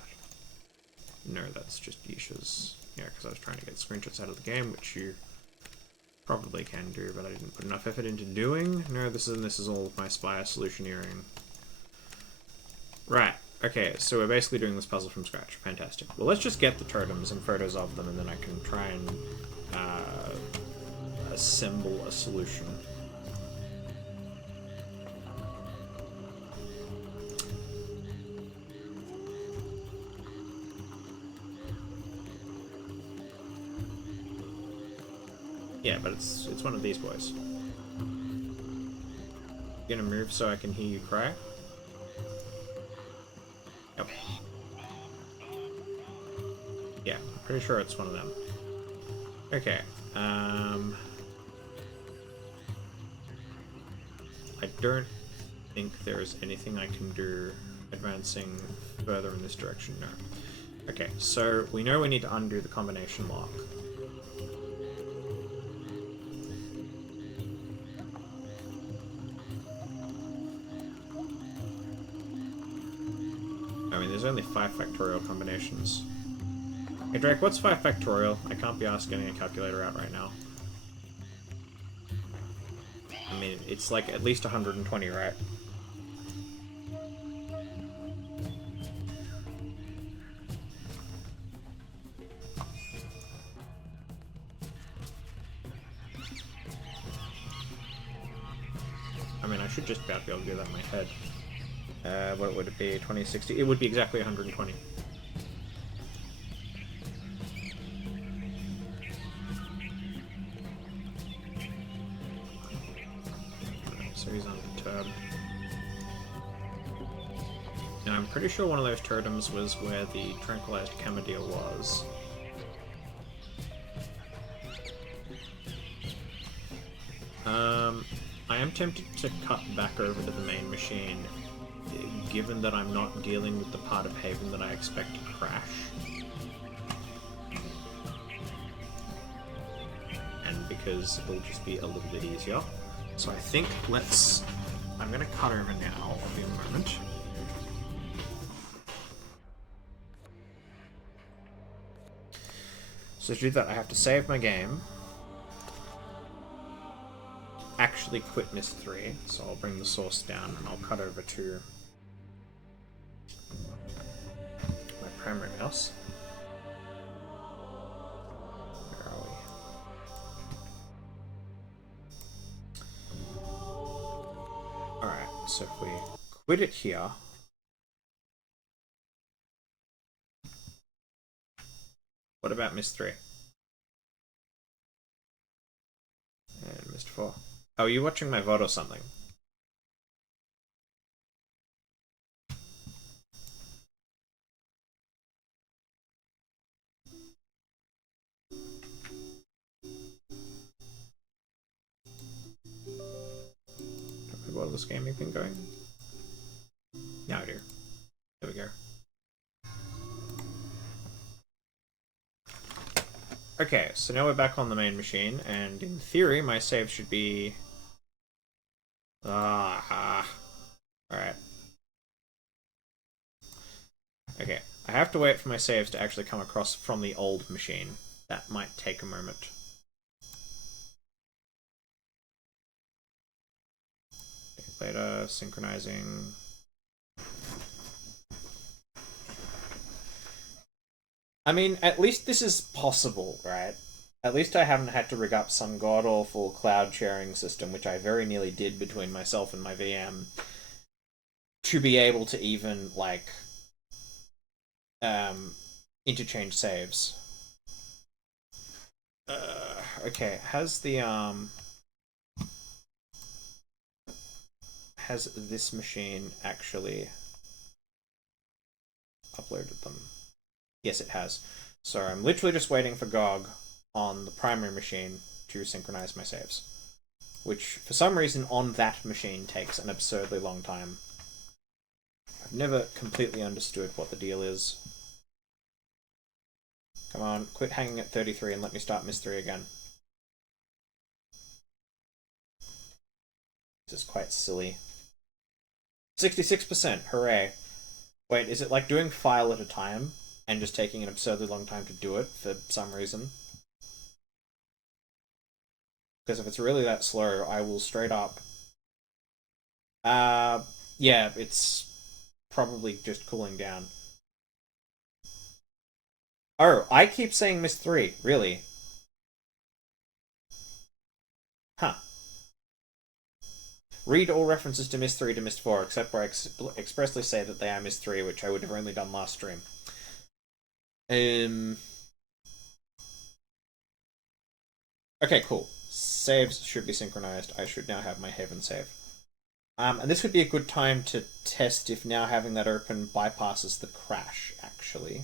No, that's just Yisha's. Yeah, because I was trying to get screenshots out of the game, which you probably can do, but I didn't put enough effort into doing. No, this is all my Spire solutioneering. Right. Okay, so we're basically doing this puzzle from scratch. Fantastic. Well, let's just get the totems and photos of them, and then I can try and assemble a solution. Yeah, but it's one of these boys. You gonna move so I can hear you cry? Yep. Yeah, I'm pretty sure it's one of them. Okay, I don't think there is anything I can do advancing further in this direction, no. Okay, so we know we need to undo the combination lock. I mean, there's only 5 factorial combinations. Hey Drake, what's 5 factorial? I can't be asked getting a calculator out right now. I mean, it's like at least 120, right? I mean, I should just about be able to do that in my head. What would it be? 2060? It would be exactly 120. So he's unperturbed. And I'm pretty sure one of those totems was where the tranquilized Camadil was. I am tempted to cut back over to the main machine, given that I'm not dealing with the part of Haven that I expect to crash. And because it'll just be a little bit easier. So I think I'm gonna cut over now, I'll be a moment. So to do that I have to save my game. Actually quit Myst 3, so I'll bring the source down and I'll cut over to my primary mouse. Where are we? Alright, so if we quit it here. What about Myst 3? And Myst 4. Oh, are you watching my VOD or something? How well this gaming been going? Now I do. There we go. Okay, so now we're back on the main machine, and in theory my save should be... Alright. Okay, I have to wait for my saves to actually come across from the old machine. That might take a moment. Later, synchronizing. I mean, at least this is possible, right? At least I haven't had to rig up some god-awful cloud sharing system, which I very nearly did between myself and my VM, to be able to even, like, interchange saves. Okay, has this machine actually uploaded them? Yes, it has. So I'm literally just waiting for GOG on the primary machine to synchronize my saves. Which, for some reason, on that machine takes an absurdly long time. I've never completely understood what the deal is. Come on, quit hanging at 33 and let me start Myst 3 again. This is quite silly. 66%, hooray. Wait, is it like doing file at a time? And just taking an absurdly long time to do it for some reason? Because if it's really that slow, I will straight up... yeah, it's probably just cooling down. Oh, I keep saying Myst 3, really? Huh. Read all references to Myst 3 to Myst 4, except where I expressly say that they are Myst 3, which I would have only done last stream. Okay, cool. Saves should be synchronized. I should now have my Haven save. And this would be a good time to test if now having that open bypasses the crash, actually.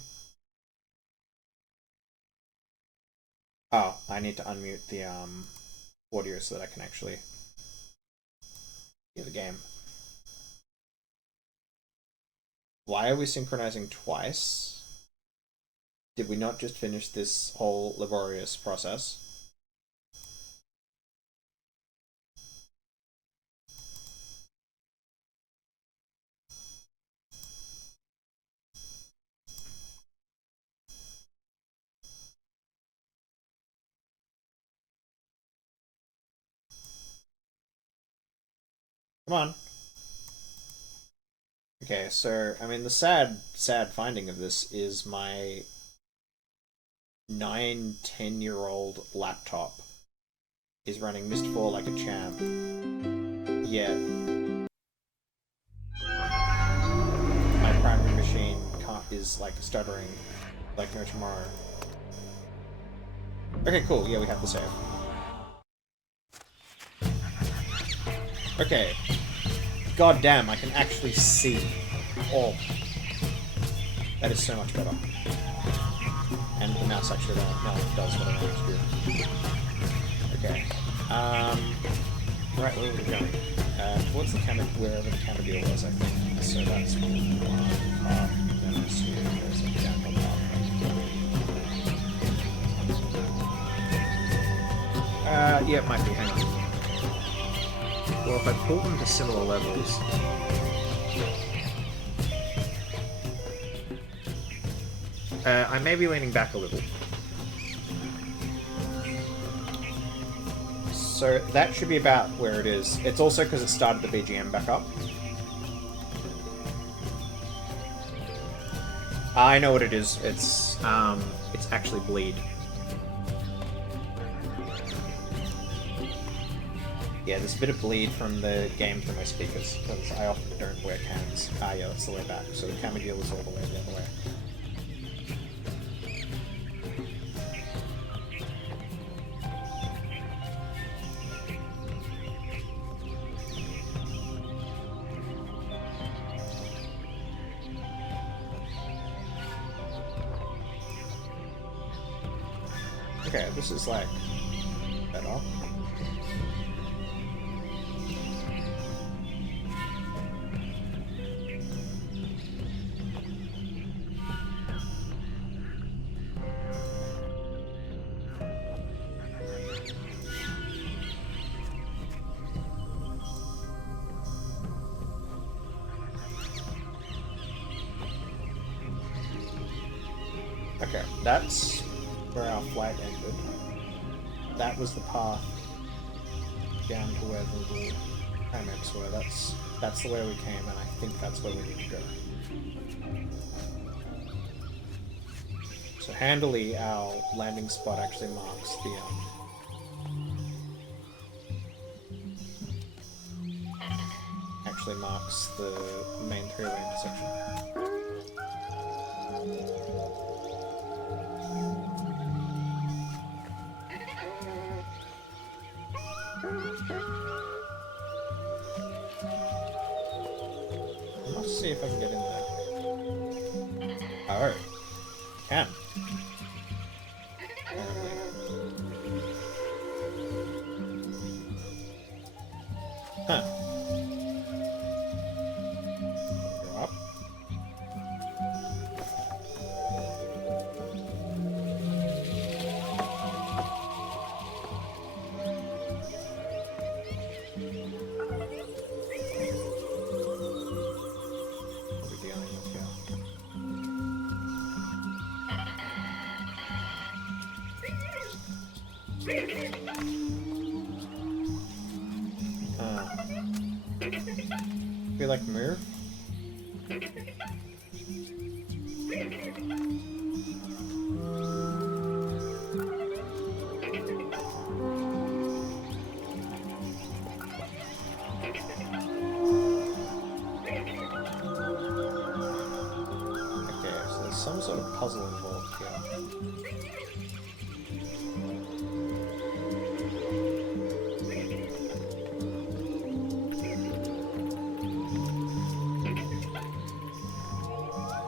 Oh, I need to unmute the audio so that I can actually Yeah, the game. Why are we synchronizing twice? Did we not just finish this whole laborious process? Come on. Okay, so, I mean, the sad finding of this is my 9-10-year-old laptop is running Myst 4 like a champ. Yet my primary machine is like stuttering like no tomorrow. Okay, cool. Yeah, we have the save. Okay. God damn, I can actually see. Oh. That is so much better. And the mouse actually does what I want it to do. Okay. Right, where are we going? Towards the wherever the Camagil was, I think. So that's one path. Then I assume there's a downhill path. Yeah, it might be. Hang on. Well, if I pull them to similar levels... I may be leaning back a little. So that should be about where it is. It's also because it started the BGM back up. I know what it is. It's actually bleed. Yeah, there's a bit of bleed from the game through my speakers, because I often don't wear cans. Ah, yeah, that's the way back. So the Camagil is all the way the other way. Okay, this is like better. Okay, that's where our flight ended. That was the path down to where the little hammocks were. That's the way we came, and I think that's where we need to go. So handily, our landing spot actually marks the main three-way intersection. Let's see if I can get in there. Oh, can. Huh. Go up. Feel like move? Okay, so there's some sort of puzzle involved here.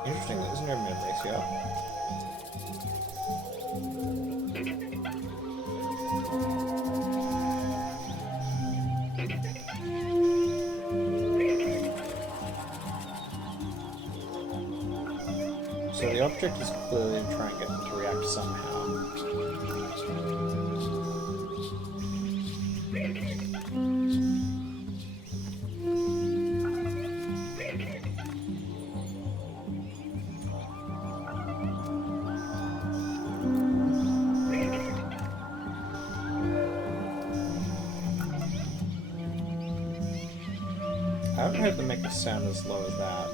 Interesting that there's no med base here. So the object is clearly to try and get them to react somehow. I would hope to make a sound as low as that.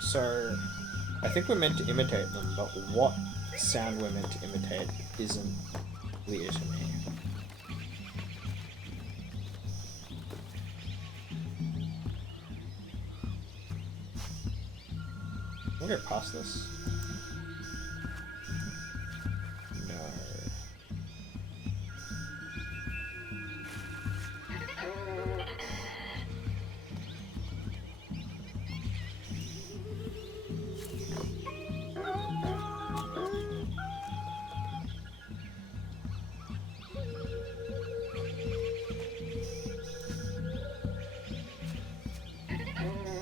So, I think we're meant to imitate them, but what sound we're meant to imitate isn't clear to me. Can we get past this? No.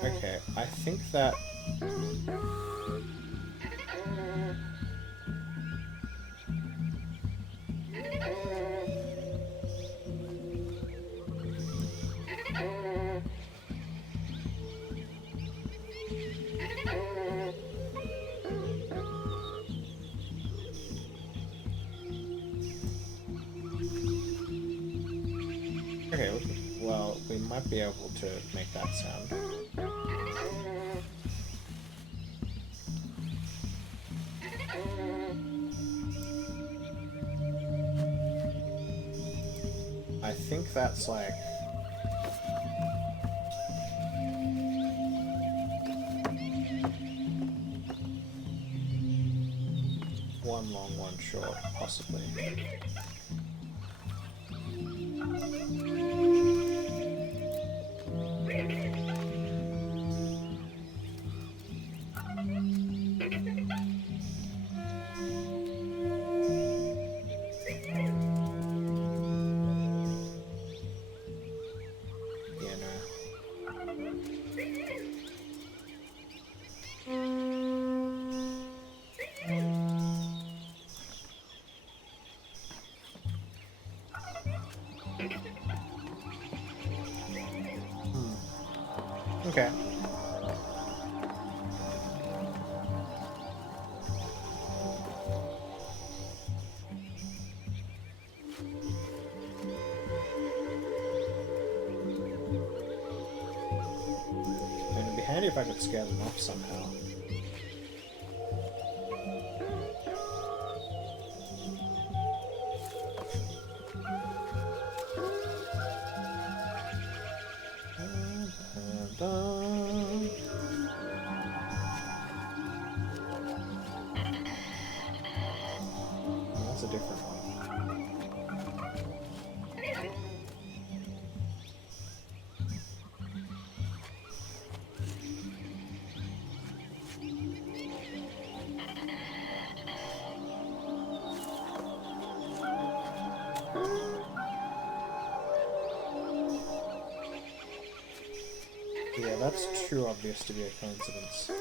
Okay, I think that... Okay, well, we might be able to make that sound. I think that's like... one long, one short, possibly. Okay. It'd be handy if I could scale them off somehow. That's a different one. Yeah, that's too obvious to be a coincidence.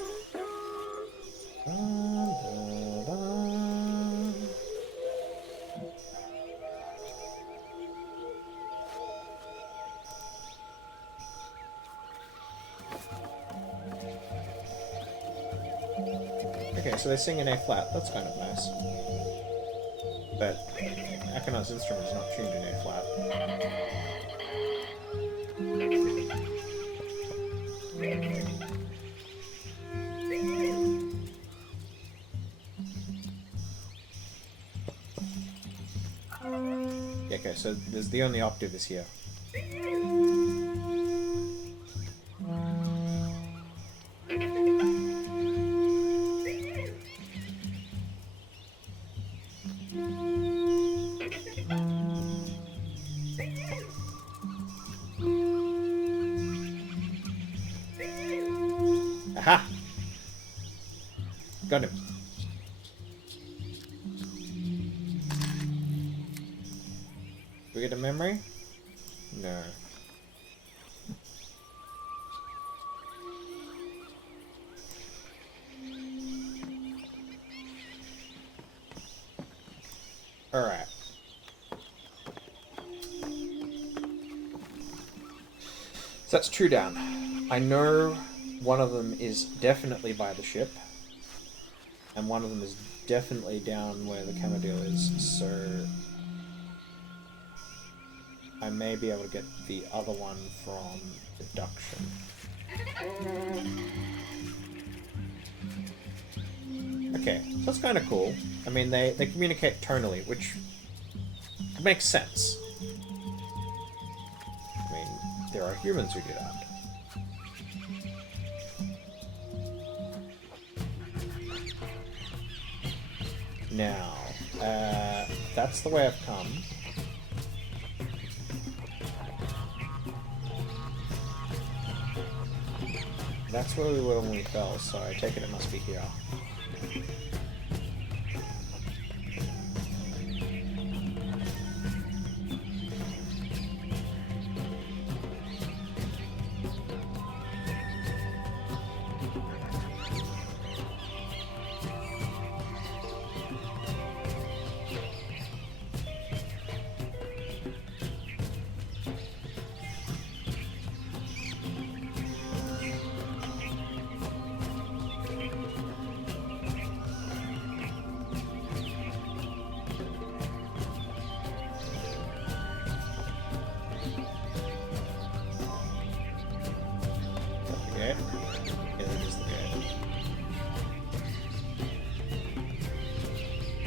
Okay, so they sing in A flat. That's kind of nice. But Akonar's instrument is not tuned in A flat. Okay, so there's the only octave is here. Got him. Do we get a memory? No. Alright. So that's two down. I know one of them is definitely by the ship. And one of them is definitely down where the Camadil is, so I may be able to get the other one from deduction. Okay, so that's kind of cool. I mean, they communicate tonally, which makes sense. I mean, there are humans who do that. Now, that's the way I've come. That's where we were when we fell, so I take it must be here.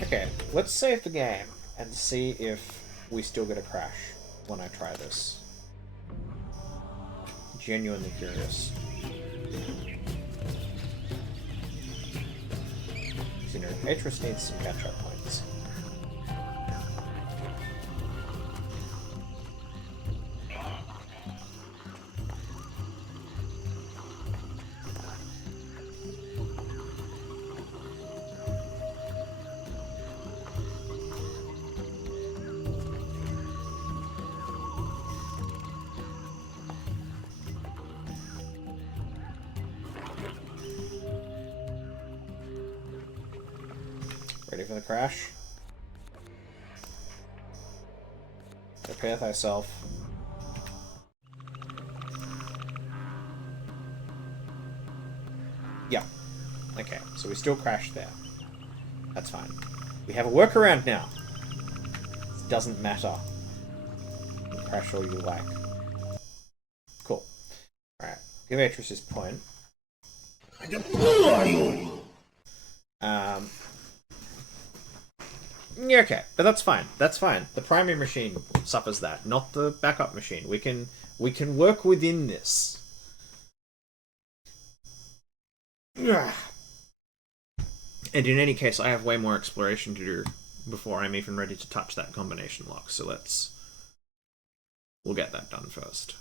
Okay, let's save the game and see if we still get a crash when I try this. Genuinely curious. You know, Atris needs some catch-up points. Ready for the crash? Prepare thyself. Yeah. Okay, so we still crashed there. That's fine. We have a workaround now. It doesn't matter. You crash all you like. Cool. Alright. Give Atris his point. Yeah, okay, but that's fine. That's fine. The primary machine suffers that, not the backup machine. We can work within this. And in any case, I have way more exploration to do before I'm even ready to touch that combination lock. So we'll get that done first.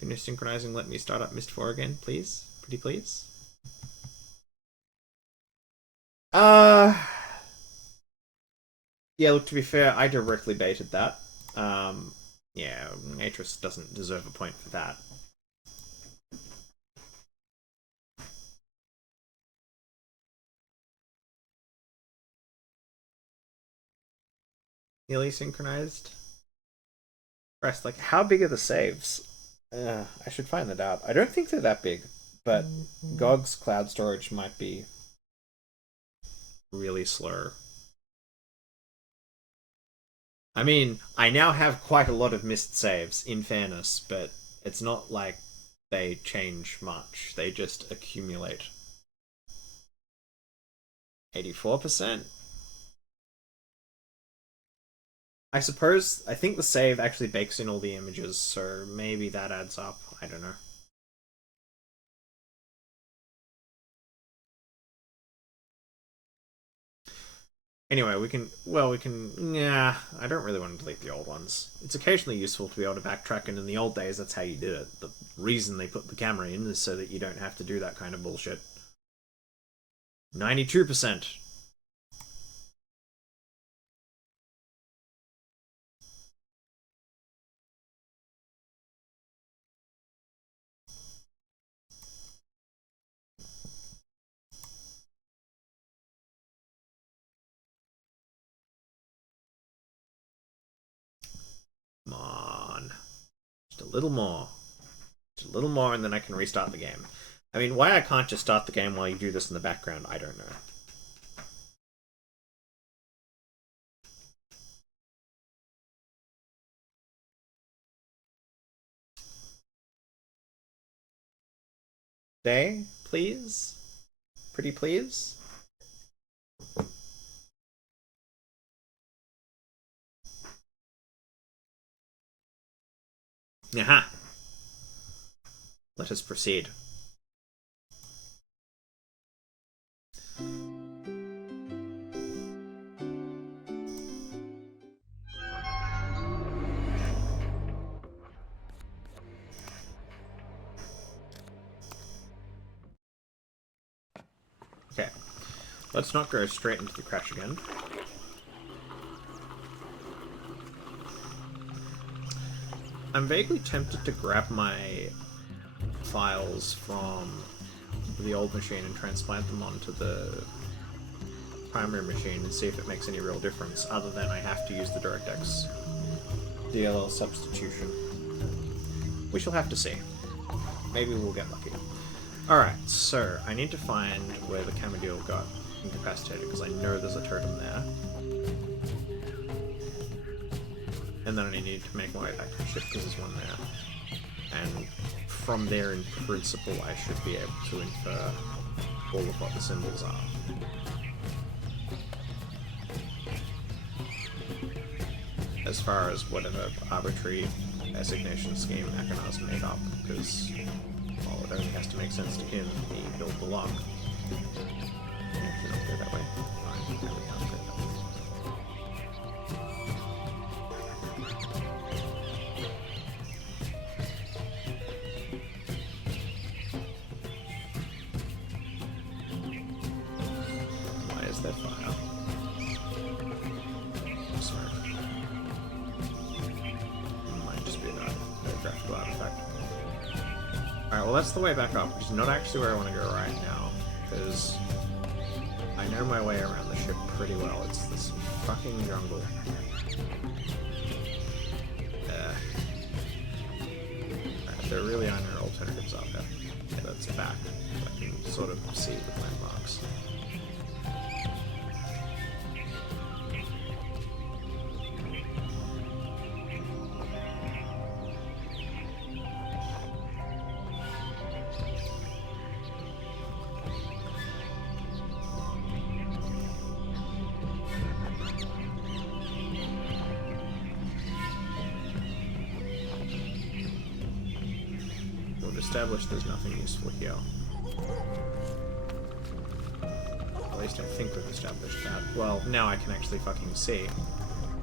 Finish synchronizing. Let me start up Myst 4 again, please. Pretty please. Yeah, look, to be fair, I directly baited that. Yeah, Atris doesn't deserve a point for that. Nearly synchronized. Christ, like, how big are the saves? I should find that out. I don't think they're that big, but GOG's cloud storage might be really slow. I mean, I now have quite a lot of Myst saves, in fairness, but it's not like they change much. They just accumulate. 84%? I suppose, I think the save actually bakes in all the images, so maybe that adds up. I don't know. Anyway, yeah, I don't really want to delete the old ones. It's occasionally useful to be able to backtrack, and in the old days, that's how you did it. The reason they put the camera in is so that you don't have to do that kind of bullshit. 92%. Come on. Just a little more. Just a little more and then I can restart the game. I mean, why I can't just start the game while you do this in the background, I don't know. Stay, please? Pretty please? Aha! Let us proceed. Okay, let's not go straight into the crash again. I'm vaguely tempted to grab my files from the old machine and transplant them onto the primary machine and see if it makes any real difference, other than I have to use the DirectX DLL substitution. We shall have to see. Maybe we'll get lucky. Alright, so I need to find where the Camadil got incapacitated, because I know there's a totem there. And then I need to make my way back to the ship, because there's one there. And from there, in principle, I should be able to infer all of what the symbols are. As far as whatever arbitrary assignation scheme Akonar's made up, because, well, it only has to make sense to him. He built the lock. Can I go that way? Fine, there we go. Go that way. That file. Sorry. Might just be a graphical artifact. Alright, well that's the way back up, which is not actually where I want to go right now, because I know my way around the ship pretty well. It's this fucking jungle. Right, there really are no alternatives out there. Yeah, that's back. I can sort of see the landmarks. Established there's nothing useful here. At least I think we've established that. Well, now I can actually fucking see.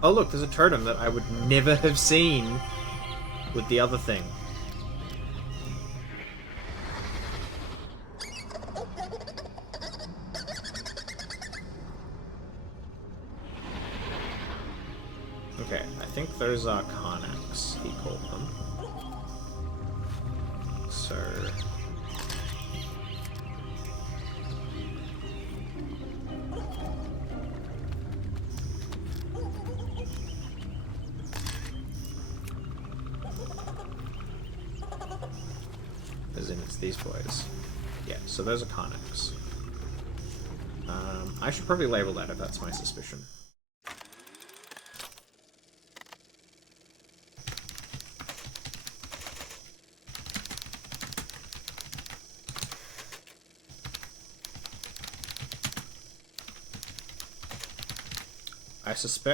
Oh look, there's a totem that I would never have seen with the other thing. Okay, I think those are Karnaks, he called them. So... as in, it's these boys. Yeah, so those are Karnaks. I should probably label that if that's my suspicion.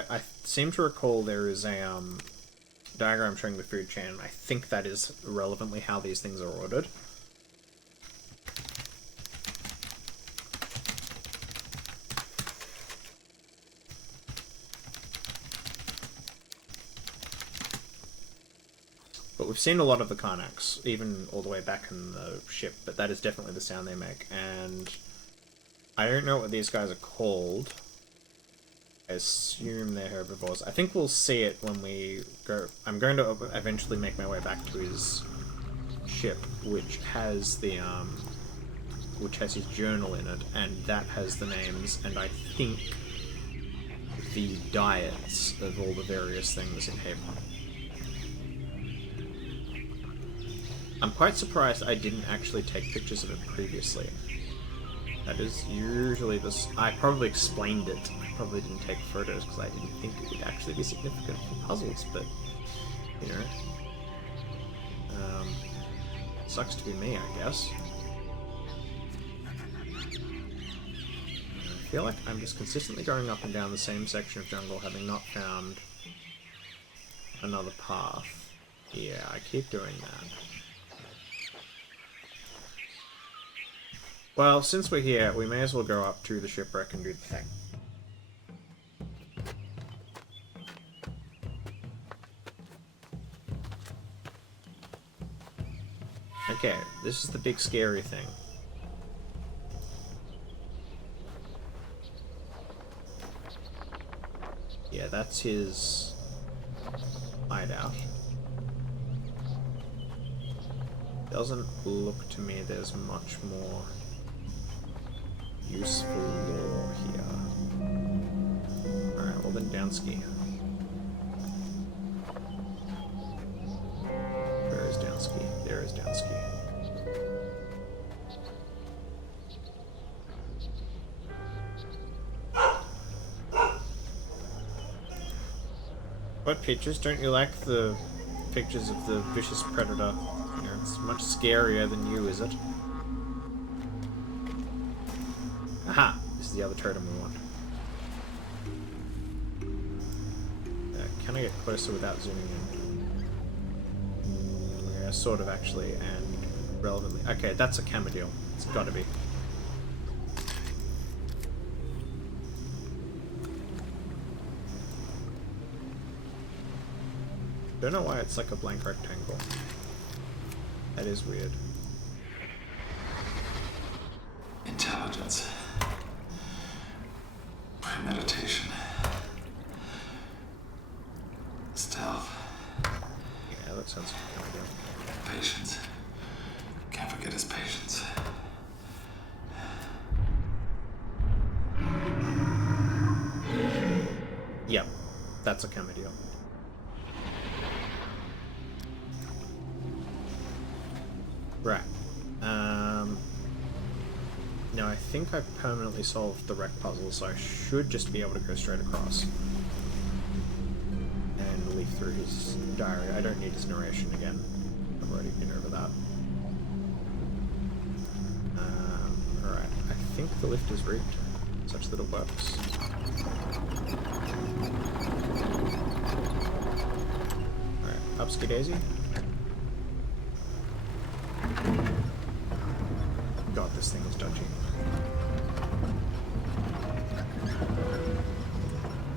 I seem to recall there is a diagram showing the food chain. I think that is relevantly how these things are ordered. But we've seen a lot of the Karnaks, even all the way back in the ship, but that is definitely the sound they make, and I don't know what these guys are called. I assume they're herbivores. I think we'll see it when we go. I'm going to eventually make my way back to his ship, which has the which has his journal in it, and that has the names, and I think the diets of all the various things in Haven. I'm quite surprised I didn't actually take pictures of it previously. That is usually this. I probably explained it. I probably didn't take photos because I didn't think it would actually be significant for puzzles, but, you know. Sucks to be me, I guess. I feel like I'm just consistently going up and down the same section of jungle, having not found another path. Yeah, I keep doing that. Well, since we're here, we may as well go up to the shipwreck and do the thing. Okay, this is the big scary thing. Yeah, that's his hideout. Doesn't look to me there's much more useful lore here. Alright, well then downski. Where is downski? There is downski. What pictures? Don't you like the pictures of the vicious predator? You know, it's much scarier than you, is it? Aha! This is the other totem we want. Can I get closer without zooming in? Yeah, sort of actually, and relevantly. Okay, that's a camodile. It's gotta be. Don't know why it's like a blank rectangle. That is weird. Intelligence. Premeditation. Stealth. Yeah, that sounds familiar. Patience. Can't forget his patience. Yep, that's a camodile. Right. Now I think I've permanently solved the wreck puzzle, so I should just be able to go straight across. And leaf through his diary. I don't need his narration again. I've already been over that. Alright, I think the lift is rigged, such that it works. Alright, upski daisy. God, this thing is dodgy.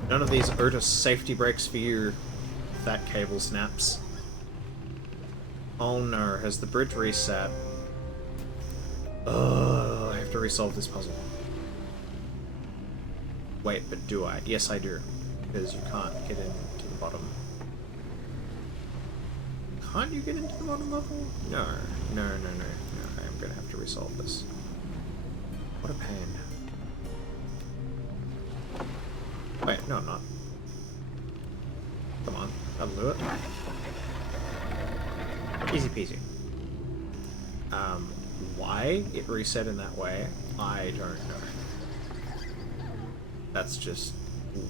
None of these Otis safety brakes for you, if that cable snaps. Oh no, has the bridge reset? Ugh, I have to resolve this puzzle. Wait, but do I? Yes, I do. Because you can't get into the bottom. Can't you get into the bottom level? No, no, no, no, no. I'm gonna have to resolve this. What a pain. Wait, no, I'm not. Come on, that'll do it. Easy peasy. Why it reset in that way, I don't know. That's just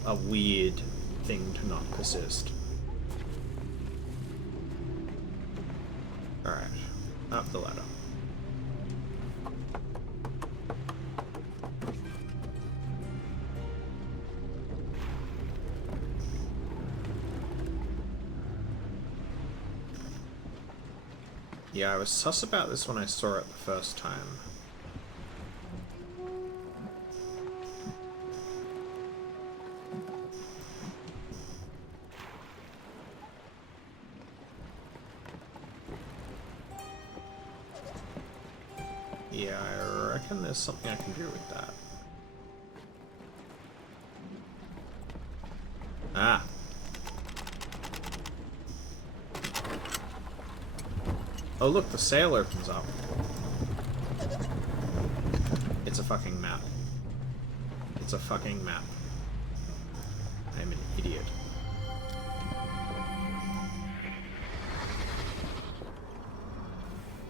a weird thing to not persist. Alright, up the ladder. Yeah, I was sus about this when I saw it the first time. Yeah, I reckon there's something I can do with that. Ah. Oh look, the sail opens up. It's a fucking map. It's a fucking map. I'm an idiot.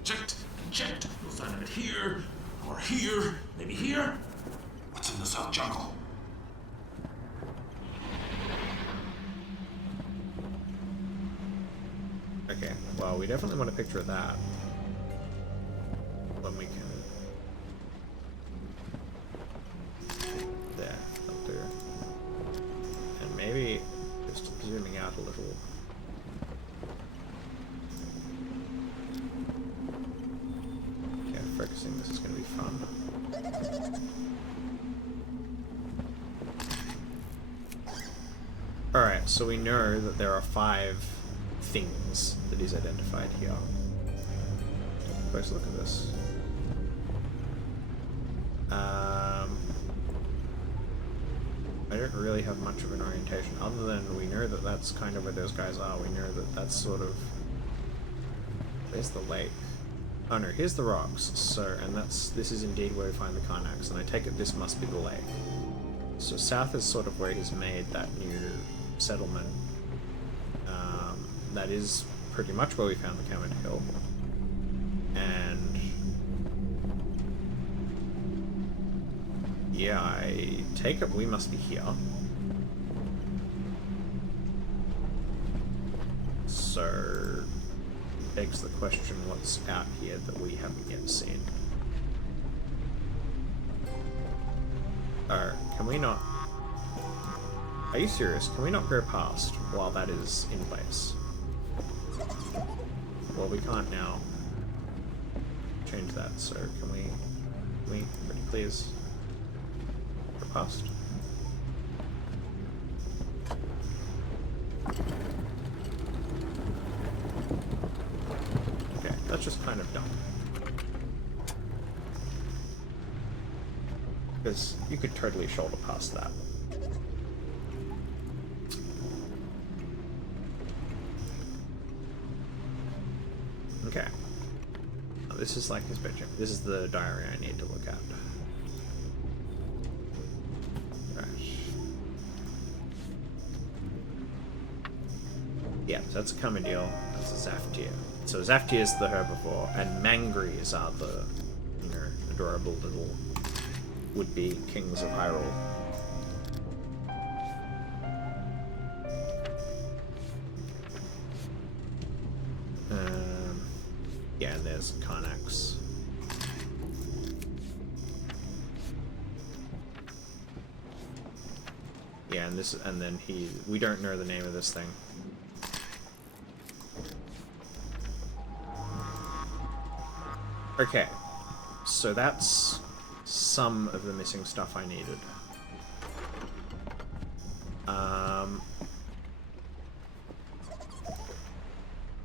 Checked and checked. No sign of it here, or here, maybe here. What's in the South Jungle? Okay, well, we definitely want a picture of that. When we can. There, up there. And maybe just zooming out a little. Okay, focusing, this is going to be fun. Alright, so we know that there are 5 things that he's identified here. Take a close look at this. I don't really have much of an orientation, other than we know that that's kind of where those guys are. We know that that's sort of... There's the lake. Oh no, here's the rocks. So, and this is indeed where we find the Karnaks, and I take it this must be the lake. So south is sort of where he's made that new settlement. That is pretty much where we found the Camet Hill. And yeah, I take it we must be here. So begs the question, what's out here that we haven't yet seen? Oh, can we not... Are you serious? Can we not go past while that is in place? Well, we can't now change that, so can we pretty please go past? Okay, that's just kind of dumb. Because you could totally shoulder past that. Okay. Now, this is like his bedroom. This is the diary I need to look at. Right. Yeah, so that's a Kamendil. That's a Zaftir. So Zaftir is the herbivore, and Mangries are the, you know, adorable little would-be kings of Hyrule. Yeah, and there's Karnaks. Yeah, and this, and then we don't know the name of this thing. Okay, so that's some of the missing stuff I needed.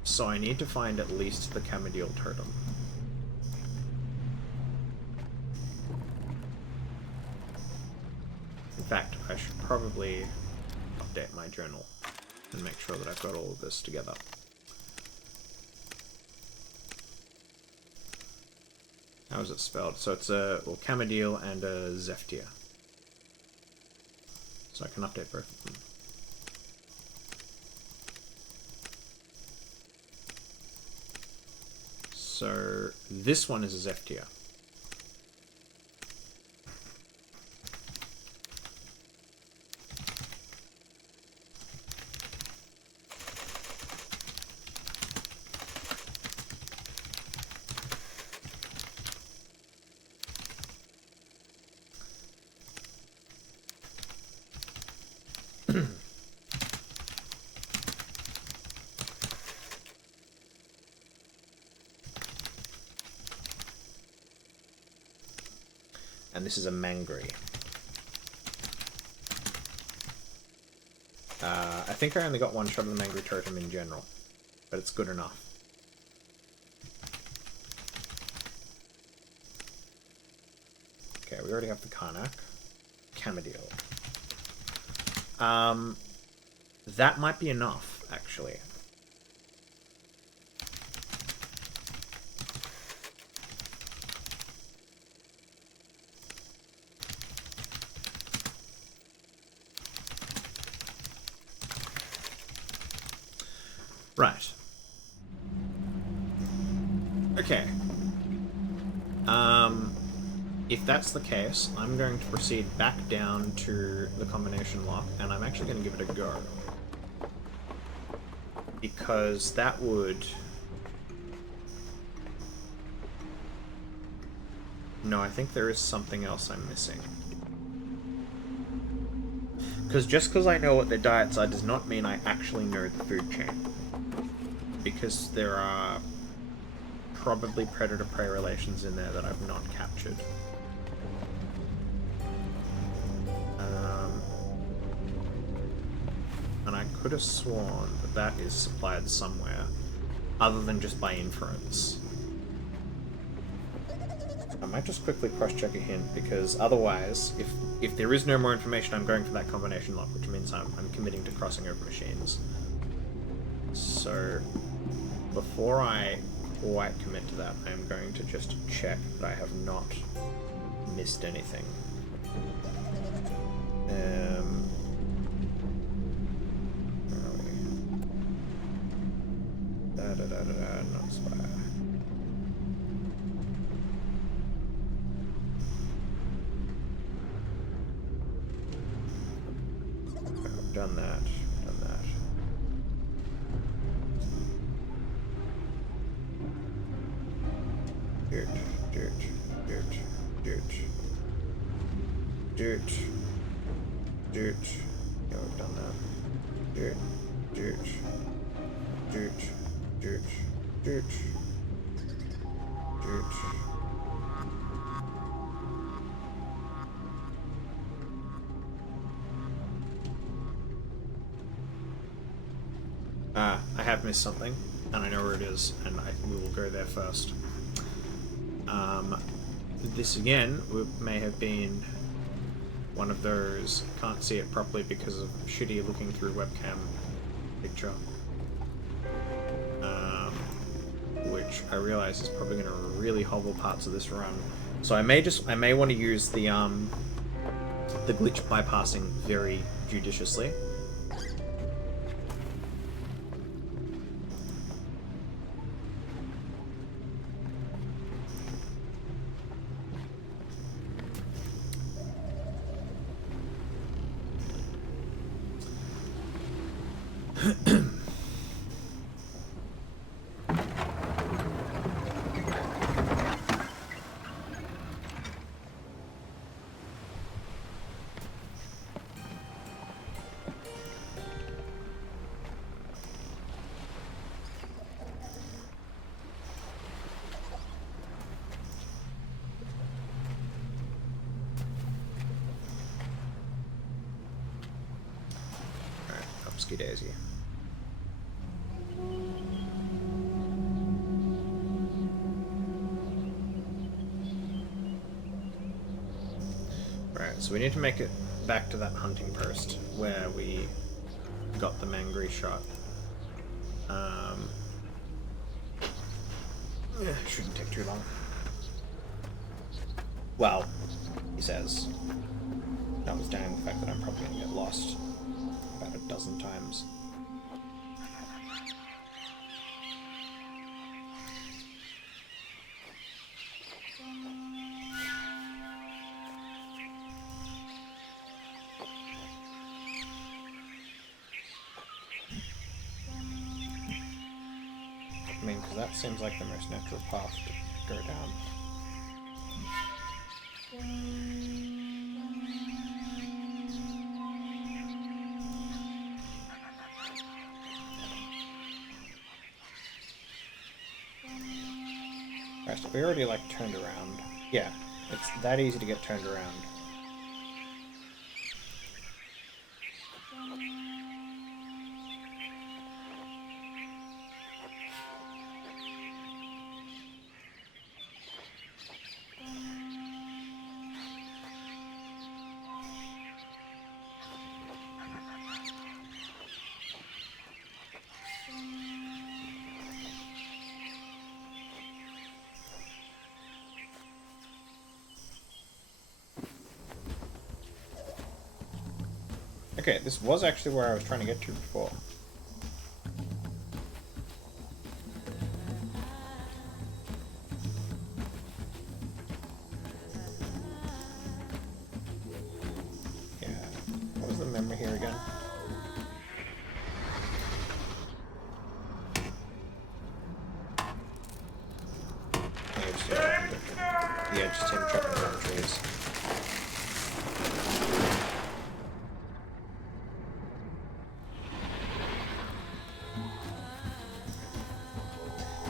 So I need to find at least the Kamendil totem. In fact, I should probably update my journal and make sure that I've got all of this together. How is it spelled? So it's a Kamendil and a Zaftir. So I can update both of them. So this one is a Zaftir. And this is a Mangry. I think I only got one shot of the Mangry totem in general, but it's good enough. Okay, we already have the Karnak. Kamendil. That might be enough, actually. Right. Okay. If that's the case, I'm going to proceed back down to the combination lock, and I'm actually going to give it a go. Because that would... No, I think there is something else I'm missing. Because just because I know what their diets are does not mean I actually know the food chain. Because there are probably predator-prey relations in there that I've not captured. And I could have sworn that that is supplied somewhere, other than just by inference. I might just quickly cross-check a hint, because otherwise, if there is no more information, I'm going for that combination lock, which means I'm committing to crossing over machines. So, before I quite commit to that, I'm going to just check that I have not missed anything. Where are we? Not Spire. I've done that. Dirt. Yeah, we've done that. Dirt. I have missed something, and I know where it is, and we will go there first. This again may have been one of those can't see it properly because of shitty looking through webcam picture, which I realize is probably going to really hobble parts of this run. So I may want to use the glitch bypassing very judiciously. Daisy. Right, so we need to make it back to that hunting post where we got the Mangry shot. Shouldn't take too long. Well, he says, notwithstanding the fact that I'm probably going to get lost about a dozen times. I mean, because that seems like the most natural path to go down. Right, so we already turned around. Yeah, it's that easy to get turned around. Okay, this was actually where I was trying to get to before. Yeah. What was the memory here again? Yeah, just him chopping down trees.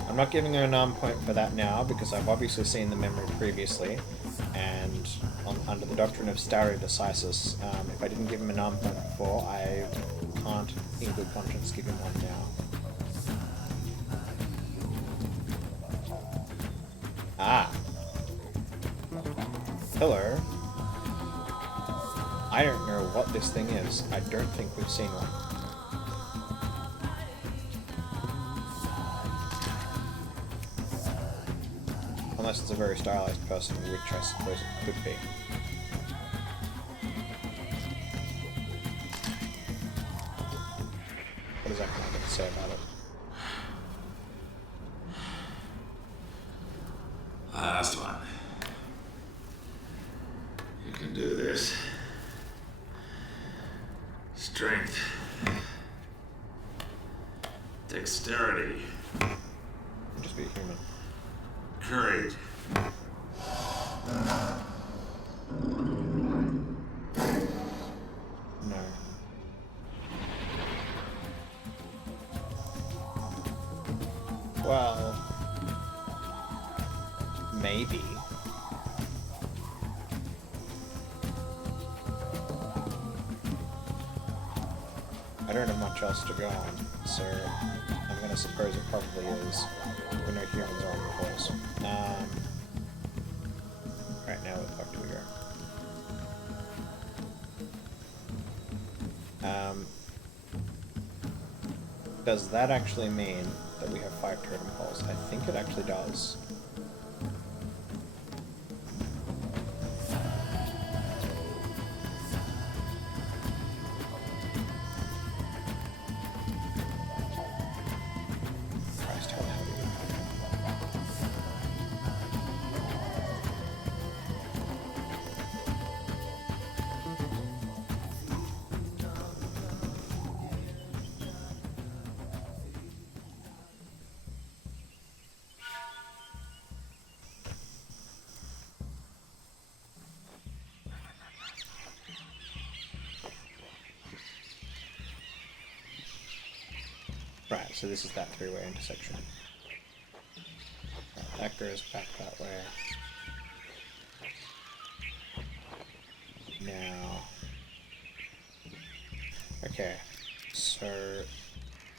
I'm not giving her a nom point for that now because I've obviously seen the memory previously, and under the doctrine of stare decisis, if I didn't give him a nom point before, I can't in good conscience give him one now. Ah. Hello. I don't know what this thing is. I don't think we've seen one. Unless it's a very stylized person, which I suppose it could be. What does that guy have to say about it? Last one. You can do this. Strength. Dexterity. Just be a human. Courage. No. Well, maybe. I don't have much else to go on, so I'm gonna suppose it probably is. We know humans are on the horse. Right now, where the fuck do we go? Does that actually mean that we have 5 totem poles? I think it actually does. Christ, how the hell do we... Right, so this is that 3-way intersection. Right, that goes back that way. Now... Okay, so...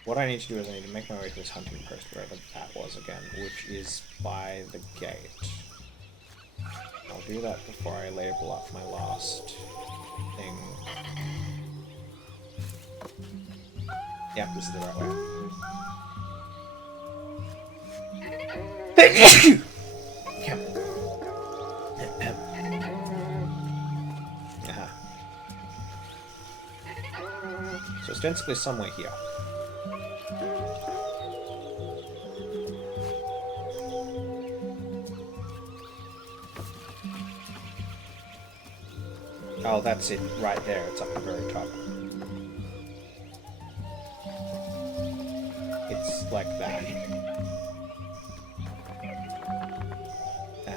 What I need to do is I need to make my way to this hunting post, wherever that was again, which is by the gate. I'll do that before I label up my last thing. Yep, this is the right way. So ostensibly somewhere here. Oh, that's it right there. It's up the very top. It's like that.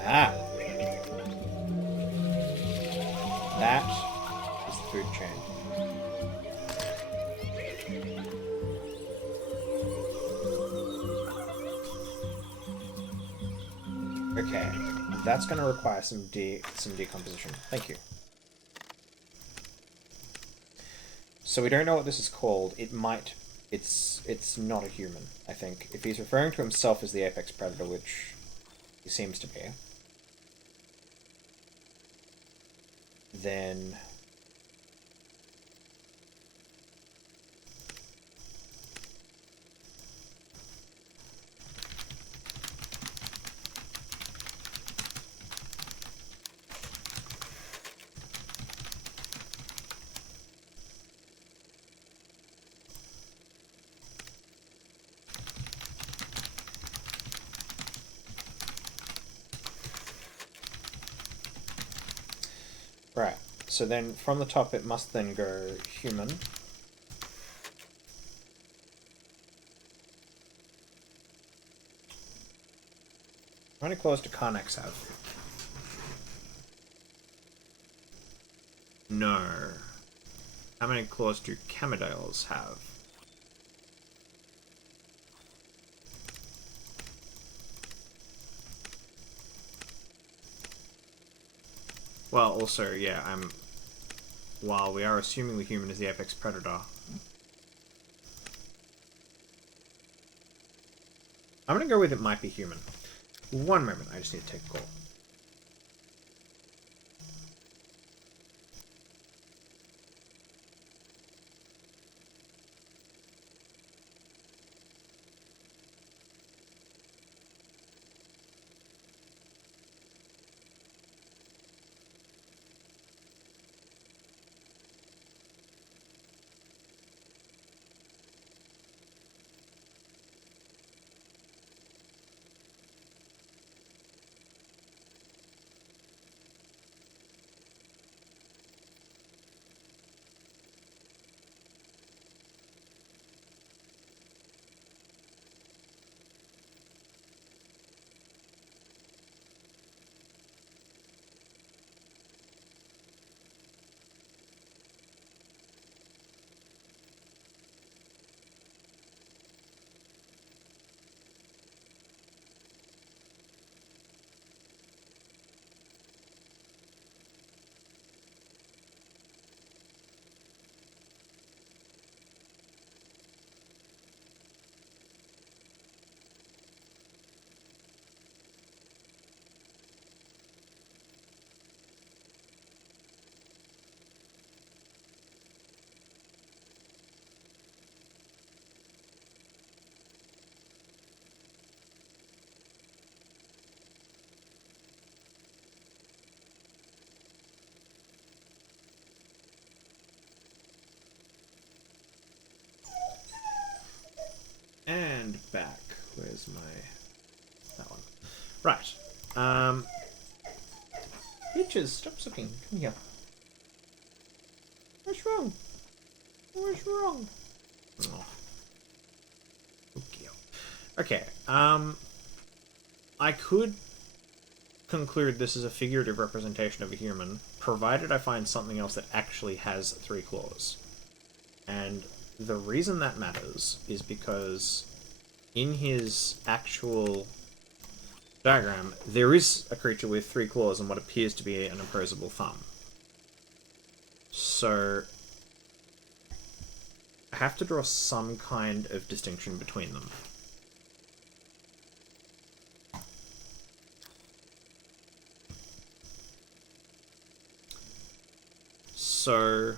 Ah! That is the food chain. Okay, that's going to require some decomposition. Thank you. So we don't know what this is called. It might... It's not a human, I think. If he's referring to himself as the apex predator, which he seems to be, then... Right. So then from the top it must then go human. How many claws do Karnaks have? No. How many claws do Camodales have? Well, also, yeah, while we are assuming the human is the apex predator, I'm gonna go with it might be human. One moment, I just need to take a call. And back. Where's that one? Right. Bitches, stop sucking. Come here. What's wrong? What's wrong? Oh. Okay. I could conclude this is a figurative representation of a human, provided I find something else that actually has 3 claws. And the reason that matters is because in his actual diagram, there is a creature with 3 claws and what appears to be an opposable thumb. So I have to draw some kind of distinction between them. So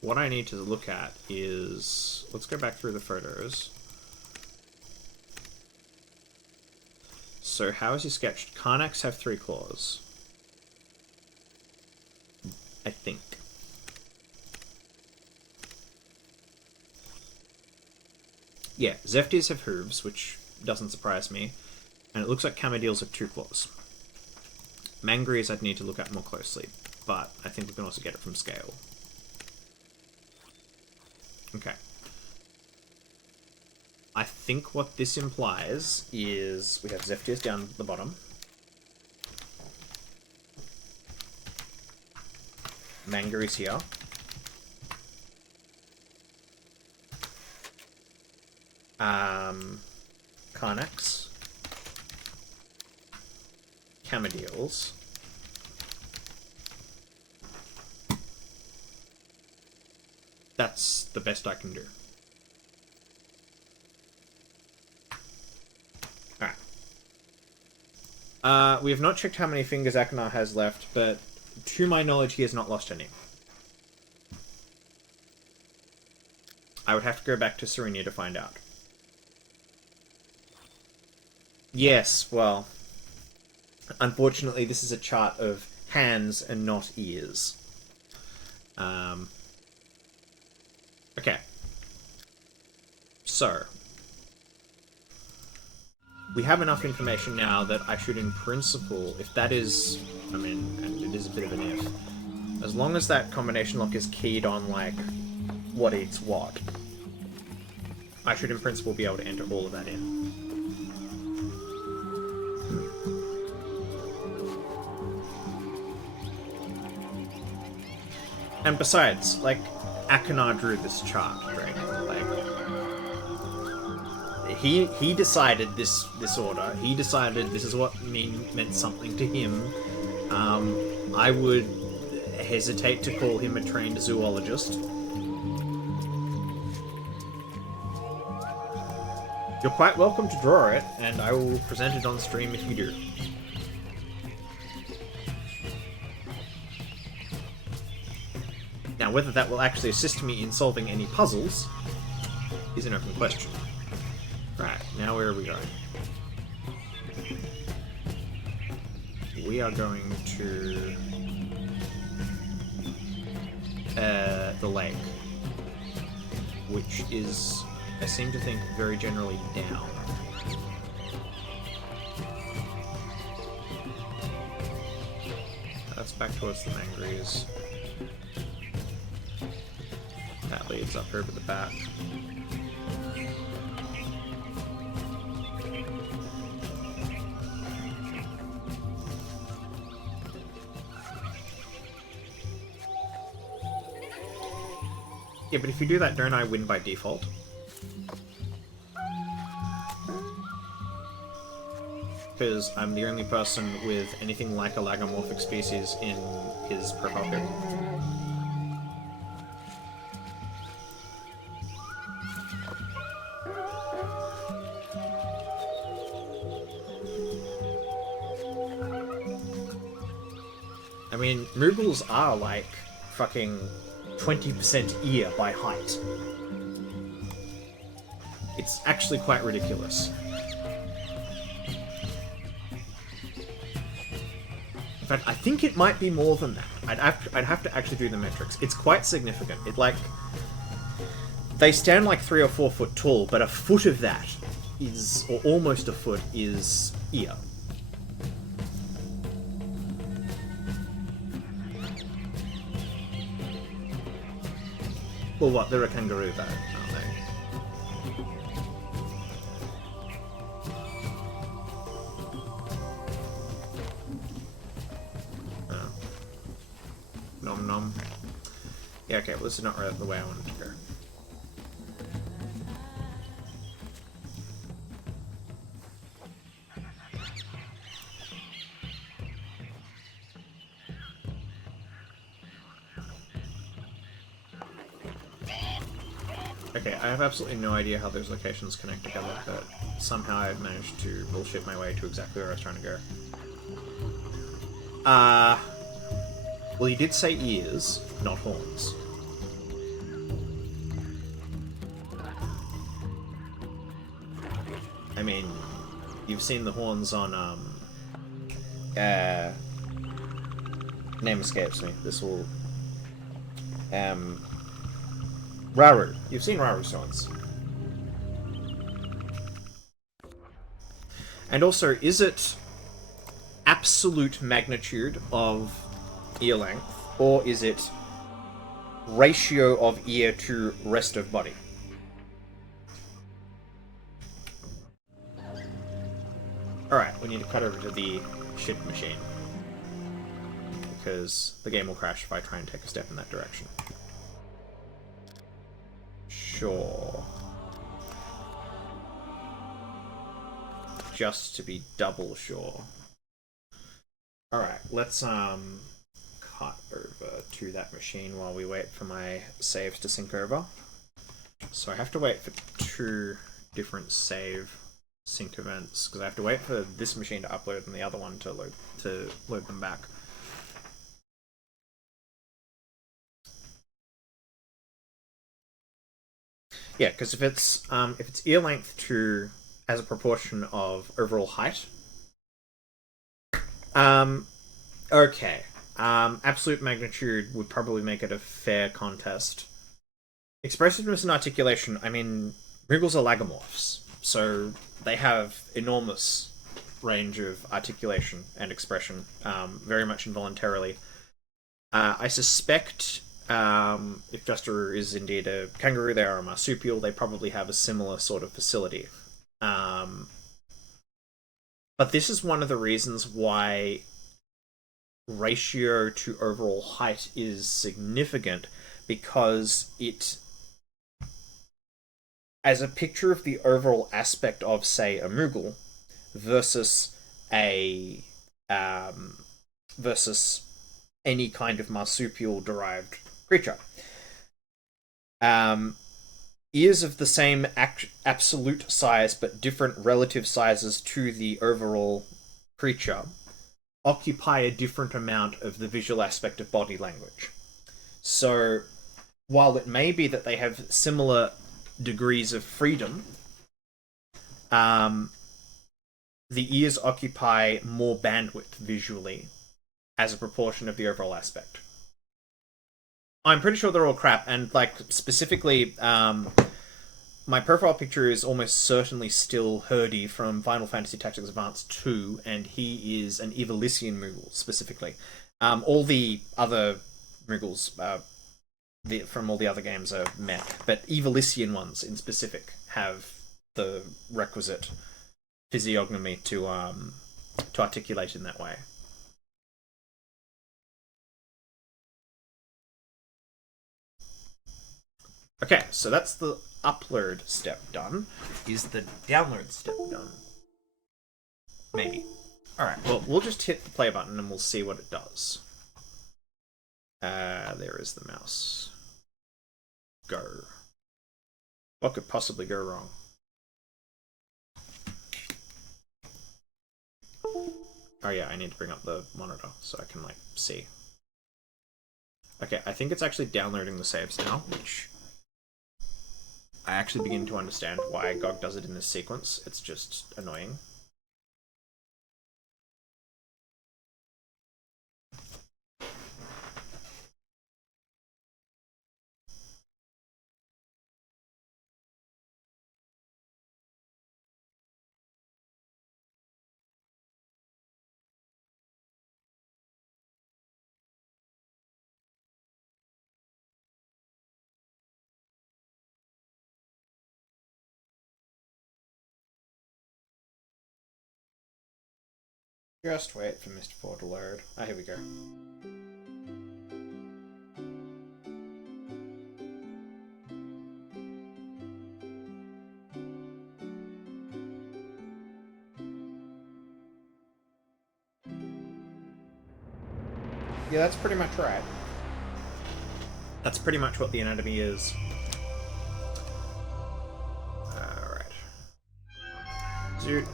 what I need to look at is, let's go back through the photos. So how is he sketched? Karnaks have 3 claws. I think. Yeah, Zeftirs have hooves, which doesn't surprise me. And it looks like Camodales have 2 claws. Mangries I'd need to look at more closely, but I think we can also get it from scale. Okay. I think what this implies is we have Zeftirs down at the bottom. Mangries here. Karnaks. Camodales. That's the best I can do. Alright. We have not checked how many fingers Akinar has left, but to my knowledge he has not lost any. I would have to go back to Serenia to find out. Yes, well, unfortunately this is a chart of hands and not ears. Okay. So, we have enough information now that I should, in principle, if that is, I mean, and it is a bit of an if, as long as that combination lock is keyed on, like, what eats what, I should, in principle, be able to enter all of that in. And besides, like, Akinar drew this chart, right? Like, he decided this order. He decided this is what meant something to him. I would hesitate to call him a trained zoologist. You're quite welcome to draw it, and I will present it on stream if you do. Now, whether that will actually assist me in solving any puzzles is an open question. Right, now where are we going? We are going to the lake, which is, I seem to think, very generally down. That's back towards the Mangrees. That leads up over the back. Yeah, but if you do that, don't I win by default? Because I'm the only person with anything like a lagomorphic species in his profile pic. I mean, Moogles are like fucking 20% ear by height. It's actually quite ridiculous. In fact, I think it might be more than that. I'd have to actually do the metrics. It's quite significant. It like... They stand like 3 or 4 foot tall, but a foot of that is, or almost a foot, is ear. Well, what? They're a kangaroo, though, aren't they? Oh. Nom nom. Yeah, okay, well, this is not right the way I wanted to go. Okay, I have absolutely no idea how those locations connect together, but somehow I've managed to bullshit my way to exactly where I was trying to go. Well, you did say ears, not horns. I mean, you've seen the horns on, name escapes me. This will, Raru. You've seen Raru's horns. And also, is it absolute magnitude of ear length, or is it ratio of ear to rest of body? Alright, we need to cut over to the ship machine. Because the game will crash if I try and take a step in that direction. Sure. Just to be double sure. Alright, let's cut over to that machine while we wait for my saves to sync over. So I have to wait for 2 different save sync events, because I have to wait for this machine to upload and the other one to load them back. Yeah, because if it's ear length to as a proportion of overall height, okay, absolute magnitude would probably make it a fair contest. Expressiveness and articulation, I mean, Moogles are lagomorphs. So they have enormous range of articulation and expression, very much involuntarily. I suspect if Juster is indeed a kangaroo, they are a marsupial, they probably have a similar sort of facility. But this is one of the reasons why ratio to overall height is significant, because it, as a picture of the overall aspect of, say, a Moogle versus versus any kind of marsupial derived creature. Ears of the same absolute size but different relative sizes to the overall creature occupy a different amount of the visual aspect of body language. So, while it may be that they have similar degrees of freedom, the ears occupy more bandwidth visually as a proportion of the overall aspect. I'm pretty sure they're all crap, and like specifically, my profile picture is almost certainly still Herdy from Final Fantasy Tactics Advance 2, and he is an Evolusian Moogle specifically. All the other Moogles from all the other games are meh, but Evolusian ones in specific have the requisite physiognomy to articulate in that way. Okay, so that's the upload step done. Is the download step done? Maybe. Alright, well, we'll just hit the play button and we'll see what it does. There is the mouse. Go. What could possibly go wrong? Oh yeah, I need to bring up the monitor so I can, like, see. Okay, I think it's actually downloading the saves now, which I actually begin to understand why GOG does it in this sequence. It's just annoying. Just wait for Mr. 4 to load. Ah, here we go. Yeah, that's pretty much right. That's pretty much what the anatomy is. Alright. Zoot.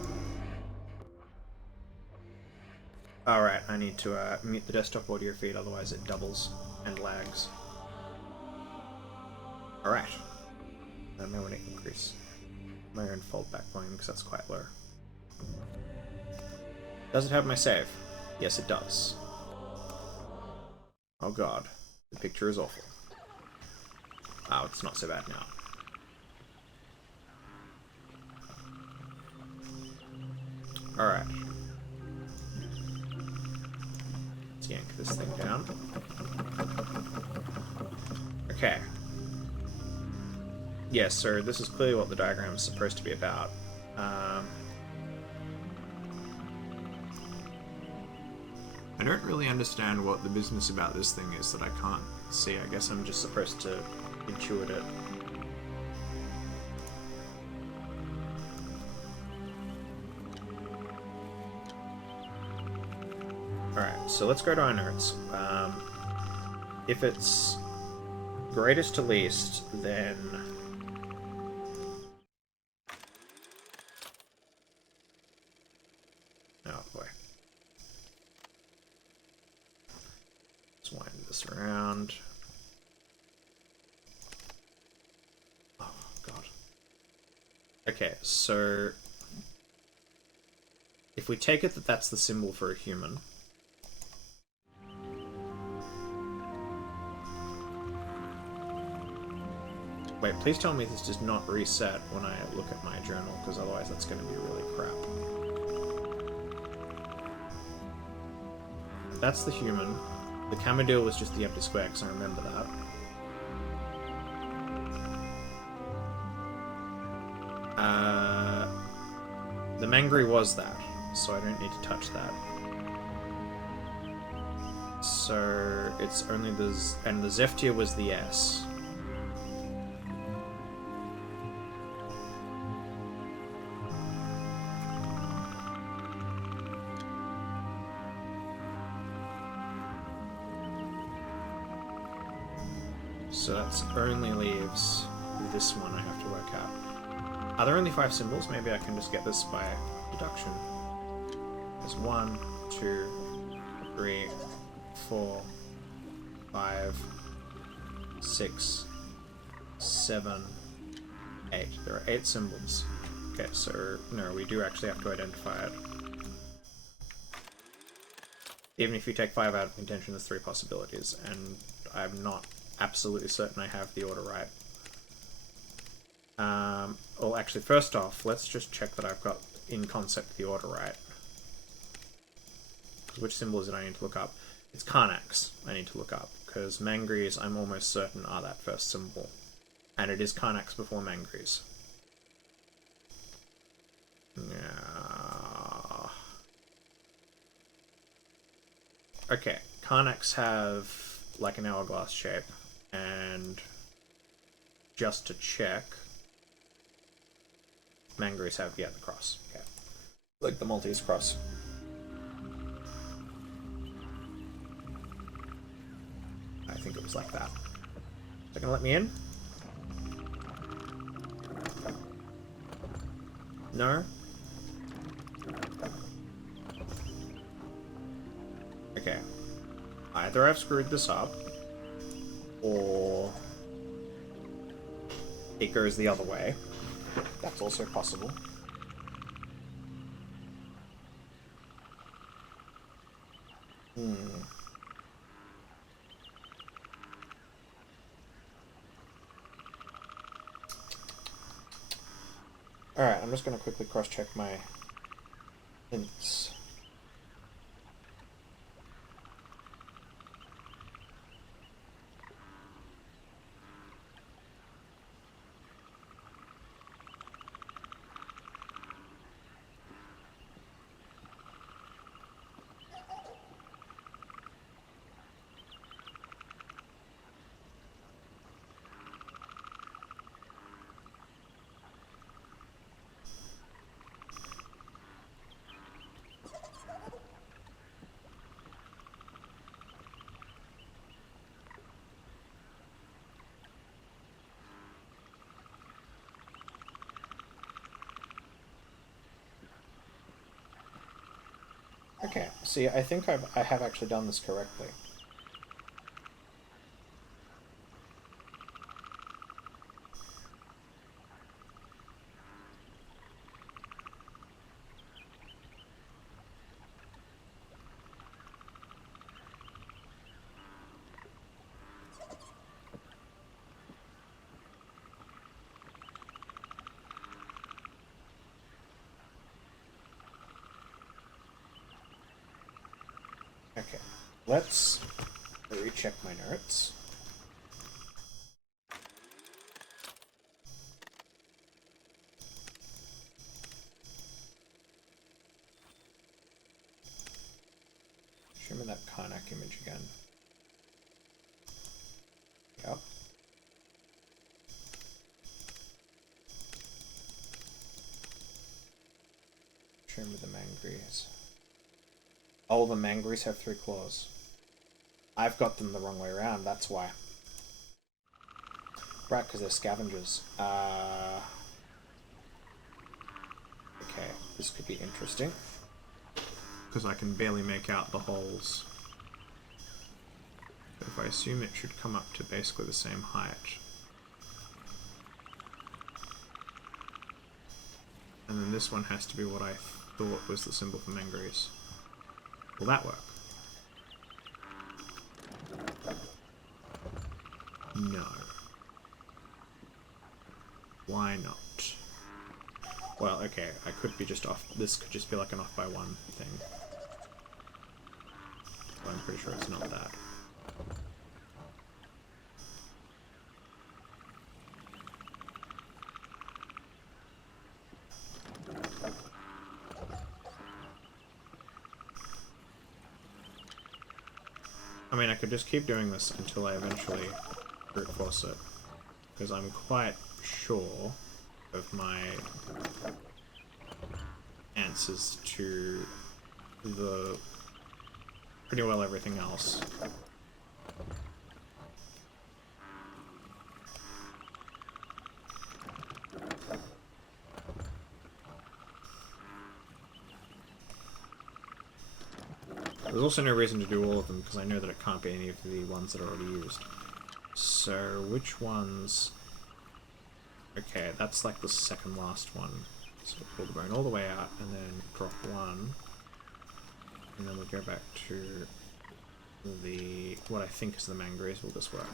Alright, I need to mute the desktop audio feed, otherwise it doubles and lags. Alright. I may want to increase my own foldback volume because that's quite low. Does it have my save? Yes, it does. Oh god. The picture is awful. Oh, it's not so bad now. Alright. Let's yank this thing down. Okay. Yes, sir, this is clearly what the diagram is supposed to be about. I don't really understand what the business about this thing is that I can't see. I guess I'm just supposed to intuit it. Alright, so let's go to our notes. If it's greatest to least, then... Oh boy. Let's wind this around. Oh god. Okay, so... if we take it that that's the symbol for a human... Wait, please tell me this does not reset when I look at my journal, because otherwise that's going to be really crap. That's the human. The Camadil was just the empty square, because I remember that. The Mangry was that, so I don't need to touch that. So it's only the and the Zeftir was the S. So that only leaves this one I have to work out. Are there only 5 symbols? Maybe I can just get this by deduction. There's 1, 2, 3, 4, 5, 6, 7, 8. There are 8 symbols. Okay, so no, we do actually have to identify it. Even if you take 5 out of contention, there's 3 possibilities, and I'm not absolutely certain I have the order right. Well, actually, first off, let's just check that I've got, in concept, the order right. Which symbol is it I need to look up? It's Karnax I need to look up, because Mangries, I'm almost certain, are that first symbol. And it is Karnax before Mangries. Yeah. Okay, Karnax have, like, an hourglass shape, and just to check, Mangries have, yeah, the cross. Okay. Like the Maltese cross. I think it was like that. Is it gonna let me in? No? Okay. Either I've screwed this up, or it goes the other way. That's also possible. Alright, I'm just going to quickly cross-check my hints. Okay, see, I think I have actually done this correctly. Okay, let's recheck my notes. Show me that Karnak image again. Yep. Show me the Mangries. All the Mangries have 3 claws. I've got them the wrong way around, that's why. Right, because they're scavengers. Okay, this could be interesting. Because I can barely make out the holes. But if I assume it should come up to basically the same height. And then this one has to be what I thought was the symbol for Mangries. Will that work? No. Why not? Well, okay, I could be just off. This could just be like an off by one thing. But I'm pretty sure it's not that. I mean, I could just keep doing this until I eventually brute force it, because I'm quite sure of my answers to the pretty well everything else. There's also no reason to do all of them, because I know that it can't be any of the ones that are already used. So, which ones... Okay, that's like the second last one. So we'll pull the bone all the way out, and then drop one. And then we'll go back to the... what I think is the mangarees. Will this work?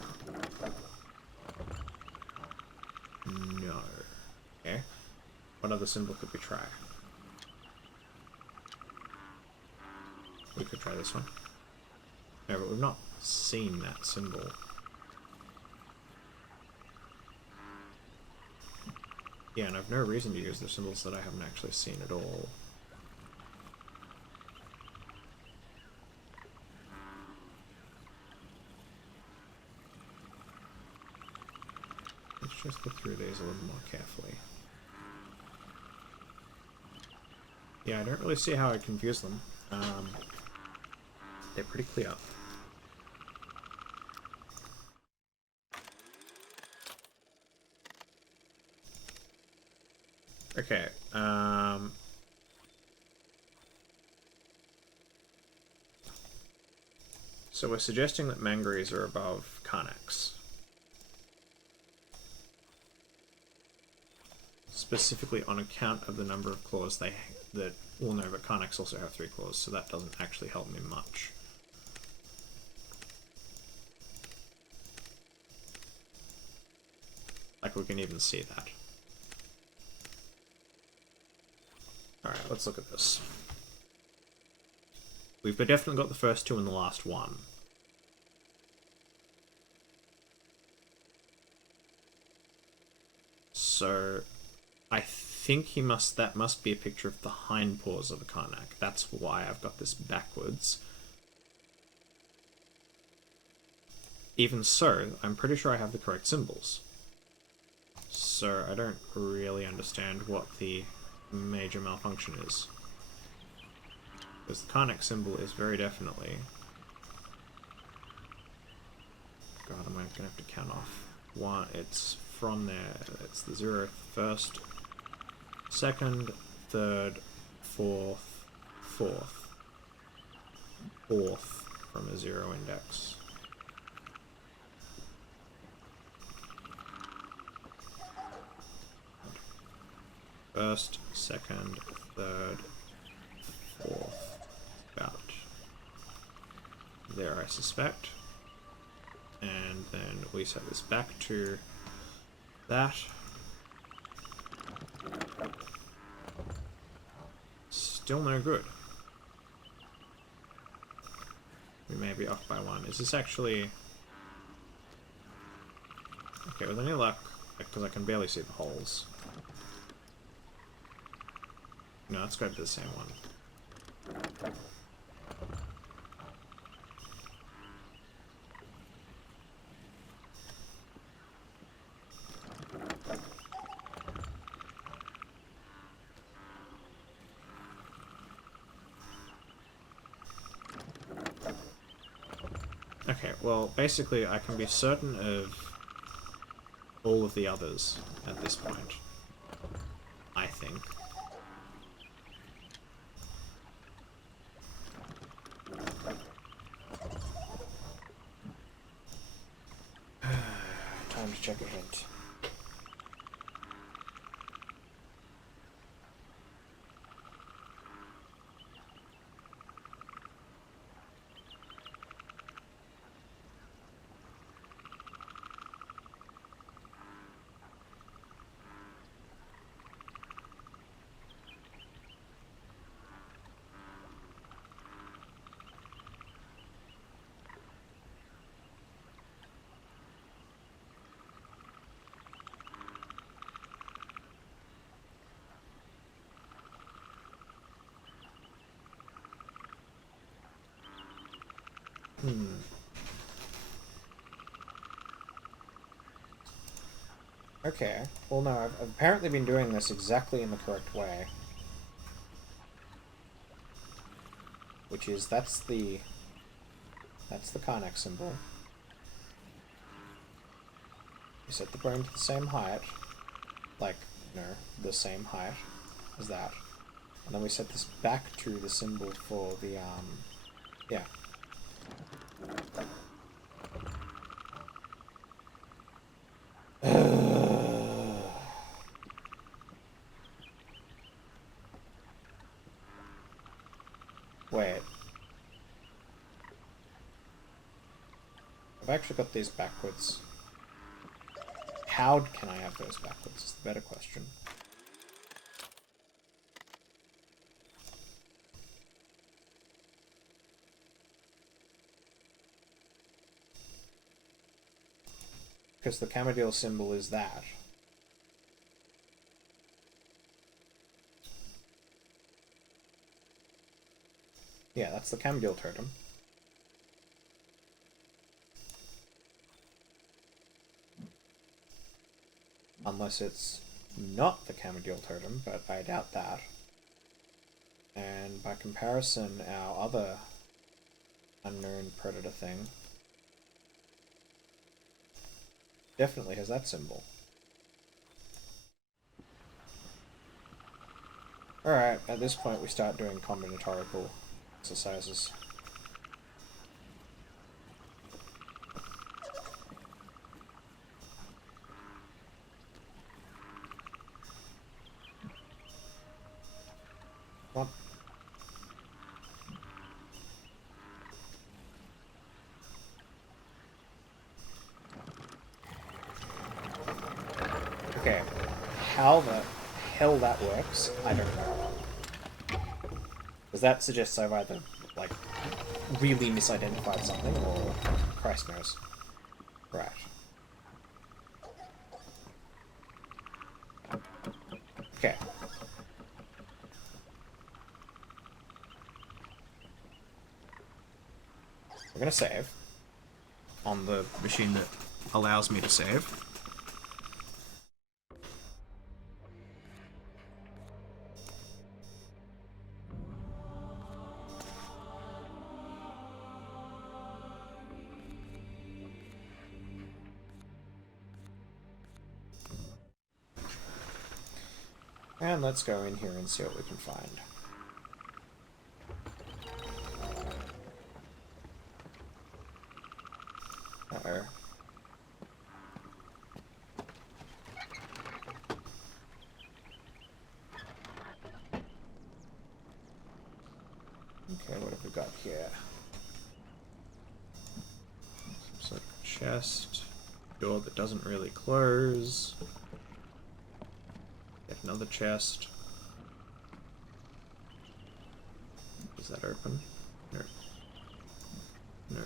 No. Okay. What other symbol could we try? We could try this one. No, but we've not seen that symbol. Yeah, and I've no reason to use the symbols that I haven't actually seen at all. Let's just look through these a little more carefully. Yeah, I don't really see how I confuse them. They're pretty clear. Okay, so we're suggesting that mangarees are above Karnaks. Specifically on account of the number of claws that well, no, but Karnaks also have 3 claws, so that doesn't actually help me much. Like, we can even see that. Alright, let's look at this. We've definitely got the first 2 and the last one. So, I think that must be a picture of the hind paws of a Karnak. That's why I've got this backwards. Even so, I'm pretty sure I have the correct symbols. So I don't really understand what the major malfunction is. Because the Karnak symbol is very definitely... God, am I going to have to count off? One, it's from there. It's the 0th, 1st, 2nd, 3rd, 4th, 4th. 4th from a 0 index. First, 2nd, 3rd, 4th. About there, I suspect. And then we set this back to that. Still no good. We may be off by 1. Is this actually... Okay, with any luck, because I can barely see the holes. No, let's go to the same one. Okay, well, basically I can be certain of all of the others at this point. I think. Time to check a hint. Okay. Well, no, I've apparently been doing this exactly in the correct way. Which is, that's the Karnak symbol. You set the bone to the same height. Like, the same height as that. And then we set this back to the symbol for the, yeah. Wait. I've actually got these backwards. How can I have those backwards is the better question. Because the Camadil symbol is that. Yeah, that's the Camadil totem. Unless it's not the Camadil totem, but I doubt that. And by comparison, our other unknown predator thing definitely has that symbol. Alright, at this point we start doing combinatorical exercises. Come on. Okay, how the hell that works, I don't know. Because that suggests I've either, like, really misidentified something, or Christ knows. Right. Okay. We're gonna save on the machine that allows me to save. And let's go in here and see what we can find. Uh-oh. Okay, what have we got here? Some sort of chest. Door that doesn't really close. Yet another chest. Is that open? No. No.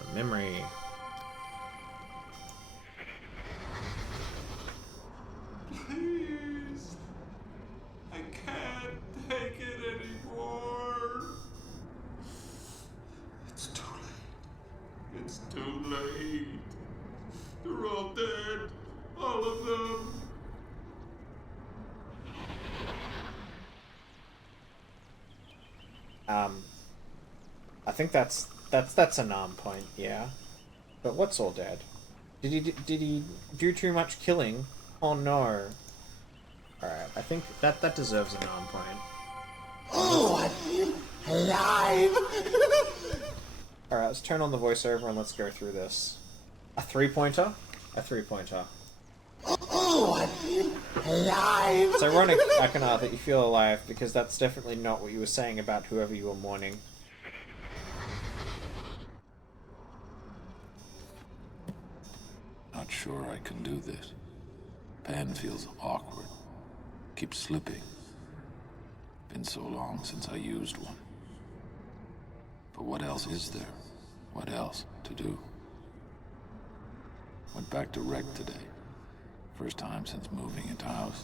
A memory. Please. I can't take it anymore. It's too late. It's too late. They're all dead. All of them. I think that's a nom point, yeah. But what's all dead? Did he do too much killing? Oh no. Alright, I think that deserves a nom point. Oh, I'm alive! Alright, let's turn on the voiceover and let's go through this. A 3-pointer? A 3-pointer. Oh, I'm alive! It's ironic, Akana, that you feel alive, because that's definitely not what you were saying about whoever you were mourning. Not sure I can do this. Pen feels awkward. Keeps slipping. Been so long since I used one. But what else is there? What else to do? Went back to Rec today. First time since moving into house.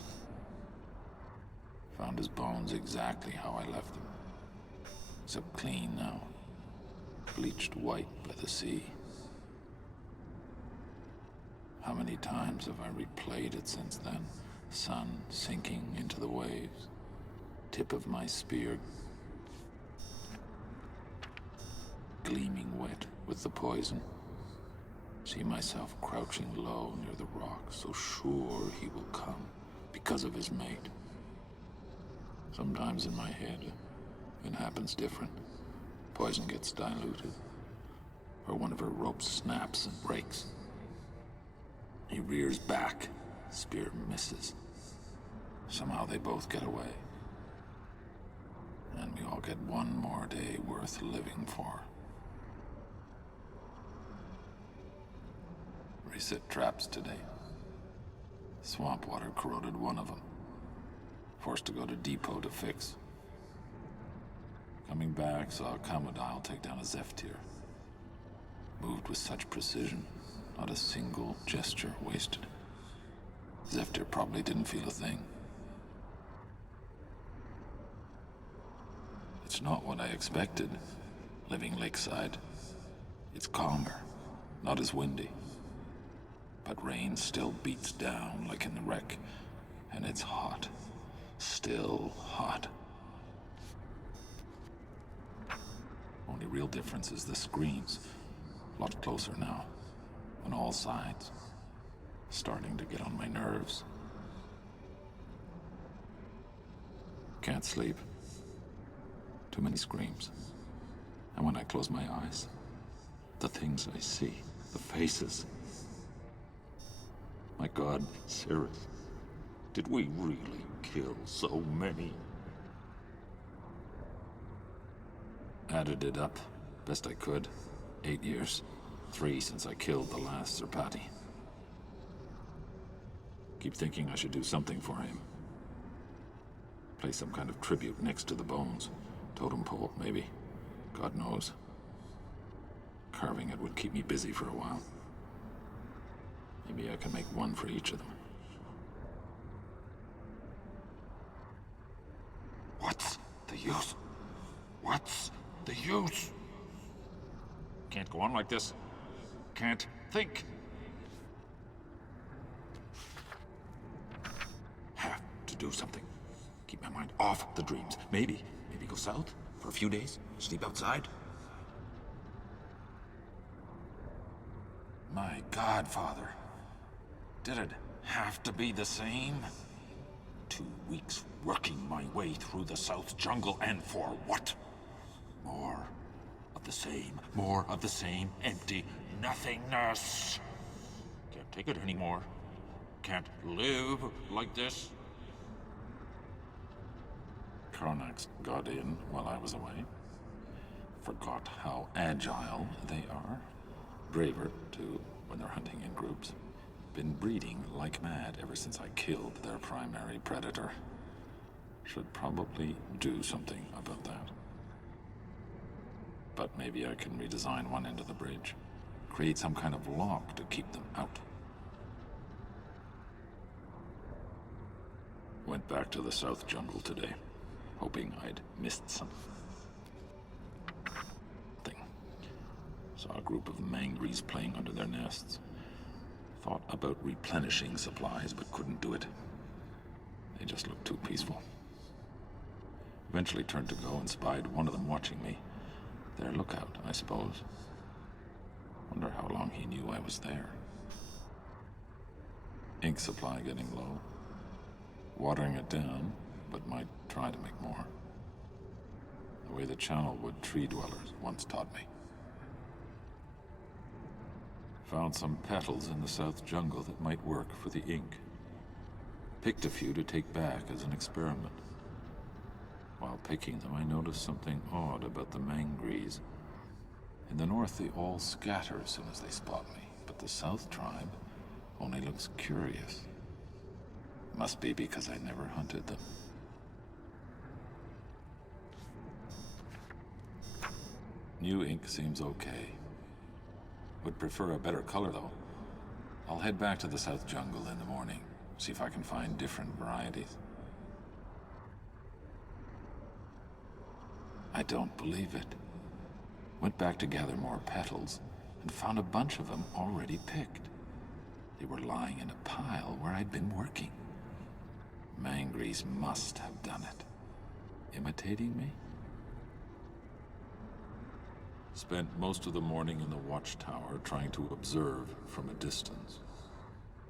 Found his bones exactly how I left them. except clean now. Bleached white by the sea. How many times have I replayed it since then? Sun sinking into the waves. Tip of my spear gleaming wet with the poison. See myself crouching low near the rock, so sure he will come because of his mate. Sometimes in my head, it happens different. Poison gets diluted, or one of her ropes snaps and breaks. He rears back, spear misses. Somehow they both get away. And we all get one more day worth living for. Reset traps today. Swamp water corroded one of them. Forced to go to depot to fix. Coming back, saw a Commodile take down a Zephyr. Moved with such precision, not a single gesture wasted. Zephyr probably didn't feel a thing. It's not what I expected, living lakeside. It's calmer, not as windy. But rain still beats down like in the wreck, and it's hot. Still hot. Only real difference is the screens. A lot closer now, on all sides. Starting to get on my nerves. Can't sleep. Too many screams. And when I close my eyes, the things I see, the faces. My God, Cirrus, did we really kill so many? Added it up, best I could. 8 years. 3 since I killed the last Serpati. Keep thinking I should do something for him. Place some kind of tribute next to the bones. Totem pole, maybe. God knows. Carving it would keep me busy for a while. Maybe I can make one for each of them. What's the use? What's the use? Can't go on like this. Can't think. Have to do something. Keep my mind off the dreams. Maybe go south for a few days. Sleep outside. My God, Father. Did it have to be the same? 2 weeks working my way through the South Jungle, and for what? More of the same. More of the same empty nothingness. Can't take it anymore. Can't live like this. Karnax got in while I was away. Forgot how agile they are. Braver, too, when they're hunting in groups. Been breeding like mad ever since I killed their primary predator. Should probably do something about that. But maybe I can redesign one end of the bridge. Create some kind of lock to keep them out. Went back to the South Jungle today, hoping I'd missed something. Saw a group of mangries playing under their nests. Thought about replenishing supplies, but couldn't do it. They just looked too peaceful. Eventually turned to go and spied one of them watching me. Their lookout, I suppose. Wonder how long he knew I was there. Ink supply getting low. Watering it down, but might try to make more. The way the channelwood tree dwellers once taught me. Found some petals in the South Jungle that might work for the ink. Picked a few to take back as an experiment. While picking them, I noticed something odd about the mangries. In the north, they all scatter as soon as they spot me, but the South tribe only looks curious. Must be because I never hunted them. New ink seems okay. Would prefer a better color, though. I'll head back to the South Jungle in the morning, see if I can find different varieties. I don't believe it. Went back to gather more petals and found a bunch of them already picked. They were lying in a pile where I'd been working. Mangries must have done it. Imitating me? Spent most of the morning in the watchtower trying to observe from a distance.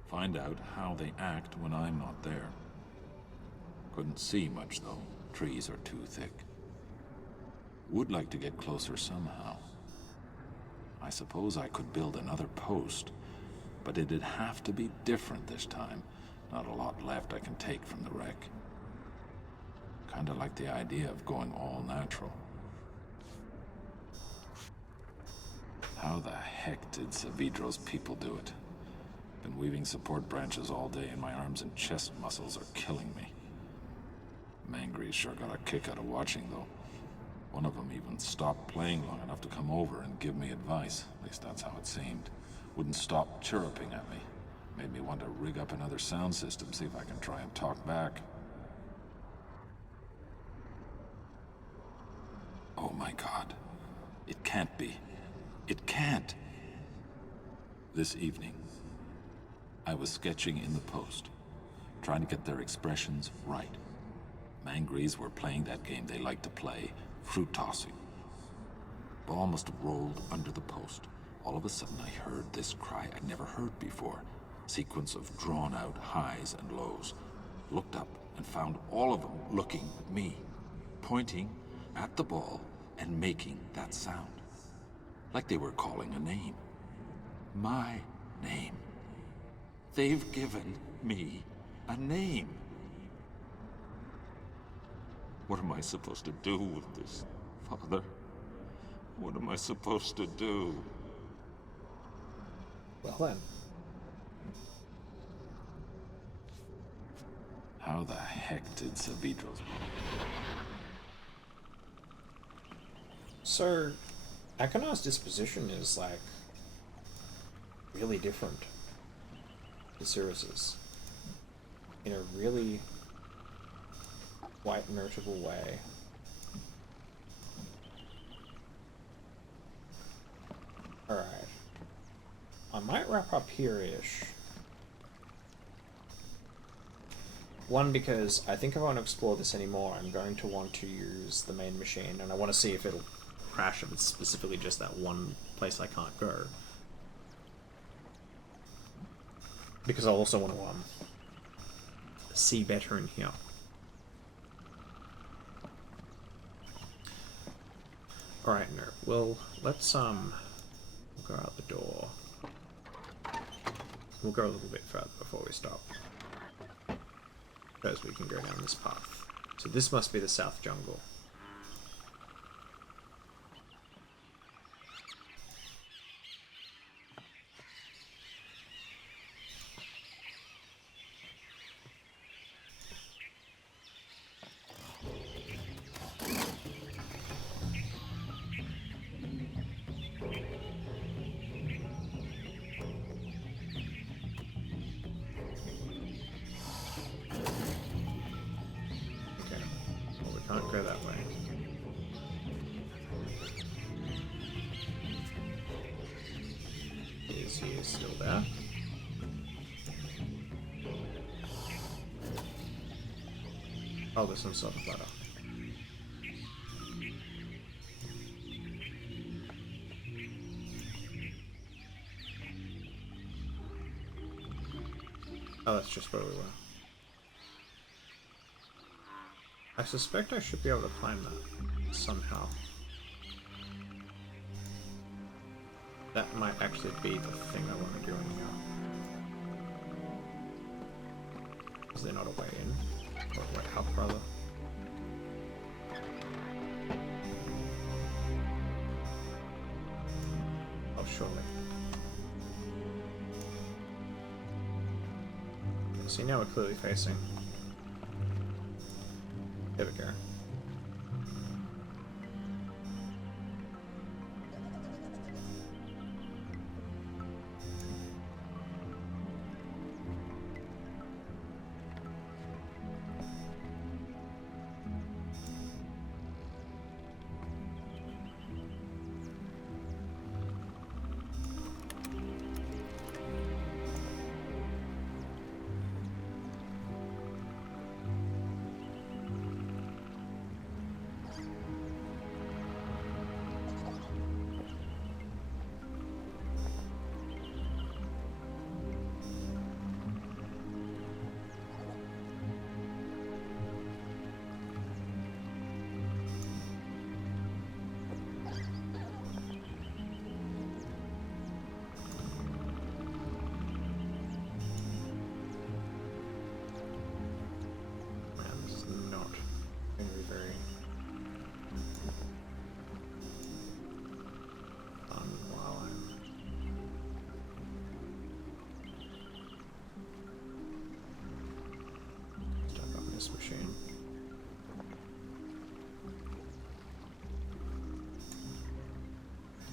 Find out how they act when I'm not there. Couldn't see much though. Trees are too thick. Would like to get closer somehow. I suppose I could build another post, but it'd have to be different this time. Not a lot left I can take from the wreck. Kinda like the idea of going all natural. How the heck did Savidro's people do it? Been weaving support branches all day and my arms and chest muscles are killing me. Mangries sure got a kick out of watching though. One of them even stopped playing long enough to come over and give me advice. At least that's how it seemed. Wouldn't stop chirruping at me. Made me want to rig up another sound system, see if I can try and talk back. Oh my God. It can't be. It can't. This evening, I was sketching in the post, trying to get their expressions right. Mangries were playing that game they like to play, fruit tossing. Ball must have rolled under the post. All of a sudden I heard this cry I'd never heard before. Sequence of drawn-out highs and lows. Looked up and found all of them looking at me, pointing at the ball and making that sound. Like they were calling a name. My name. They've given me a name. What am I supposed to do with this, Father? What am I supposed to do? Well then. How the heck did Savidro's... So, Akonar's disposition is, like, really different to Sirius's. In a really quite notable way. Alright. I might wrap up here-ish. One, because I think if I want to explore this anymore, I'm going to want to use the main machine, and I want to see if it'll crash if it's specifically just that one place I can't go. Because I also want to see better in here. Alright, no. Well, let's we'll go out the door. We'll go a little bit further before we stop. Because we can go down this path. So this must be the South Jungle. Can't go that way. He is still there. Oh, there's some sort of ladder. Oh, that's just where we were. I suspect I should be able to climb that somehow. That might actually be the thing I want to do in here. Is there not a way in? Or a way up, rather? Oh, surely. See, now we're clearly facing. There we go.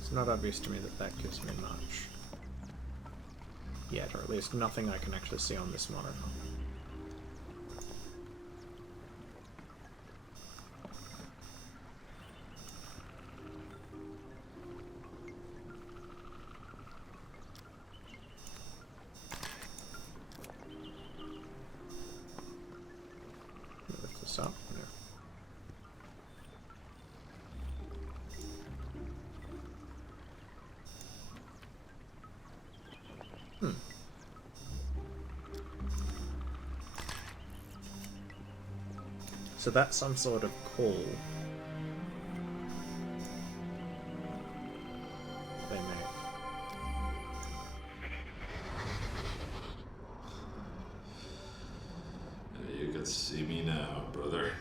It's not obvious to me that that gives me much. Yet, or at least nothing I can actually see on this monitor. Lift this up. Yeah. So that's some sort of call they make. You could see me now, brother.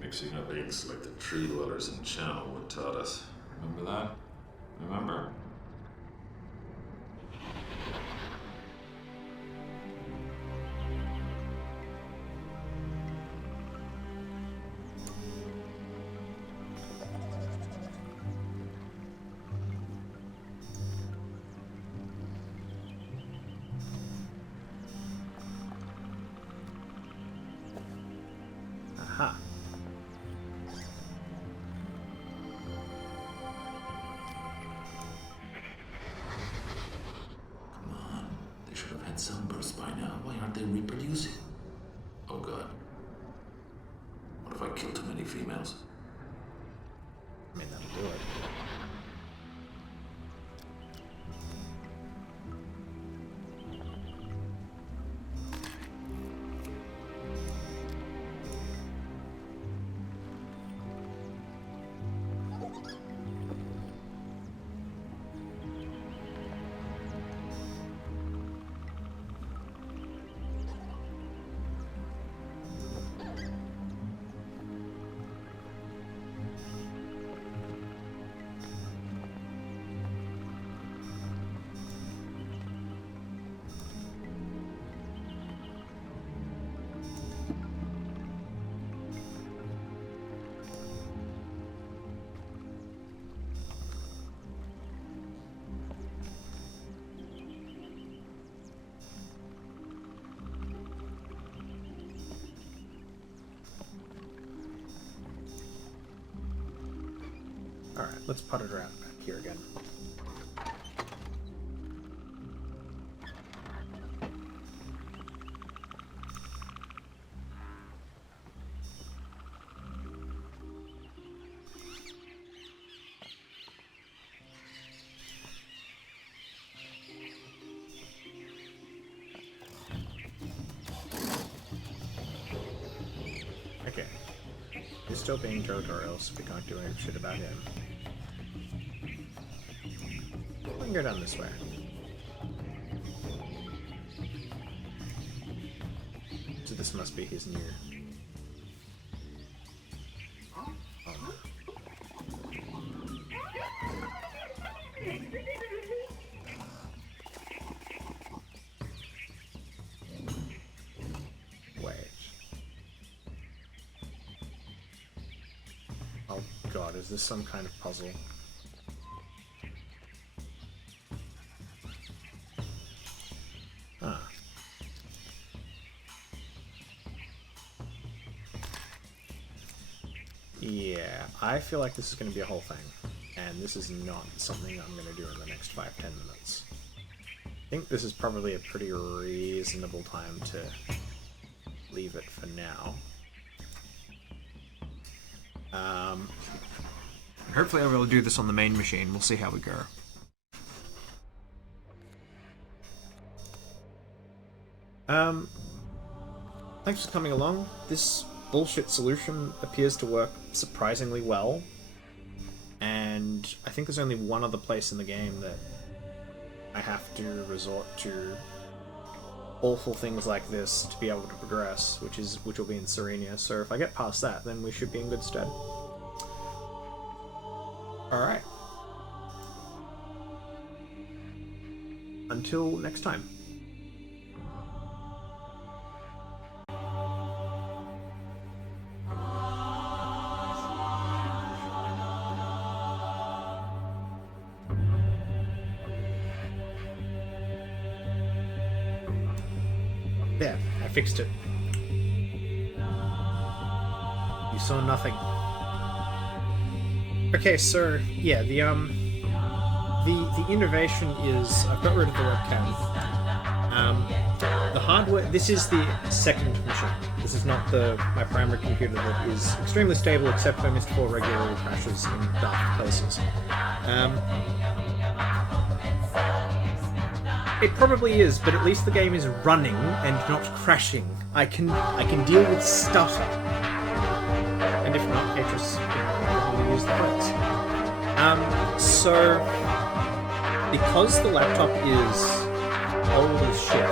Mixing up inks like the tree dwellers in Channelwood taught us. Remember that? Remember? Aha. Come on. They should have had sunbursts by now. Why aren't they reproducing? Oh god. What if I kill too many females? I mean, that'll do it. Alright, let's put it around back here again. Okay. He's still being Jodo, or else we can't do any shit about him. We can go down this way. So this must be his new... Oh. Wait. Oh god, is this some kind of puzzle? Yeah, I feel like this is going to be a whole thing, and this is not something I'm going to do in the next 5-10 minutes. I think this is probably a pretty reasonable time to leave it for now. Hopefully I'll be able to do this on the main machine. We'll see how we go. Thanks for coming along. This bullshit solution appears to work surprisingly well, and I think there's only one other place in the game that I have to resort to awful things like this to be able to progress, which will be in Serenia. So if I get past that, then we should be in good stead. Alright. Until next time. fixed it. You saw nothing. Okay, so yeah, the innovation is I've got rid of the webcam. The hardware. This is the second machine. This is not my primary computer that is extremely stable, except for Myst 4 regularly crashes in dark places. It probably is, but at least the game is running and not crashing. I can deal with stutter. And if not, Petrus can use the words. So because the laptop is old as shit,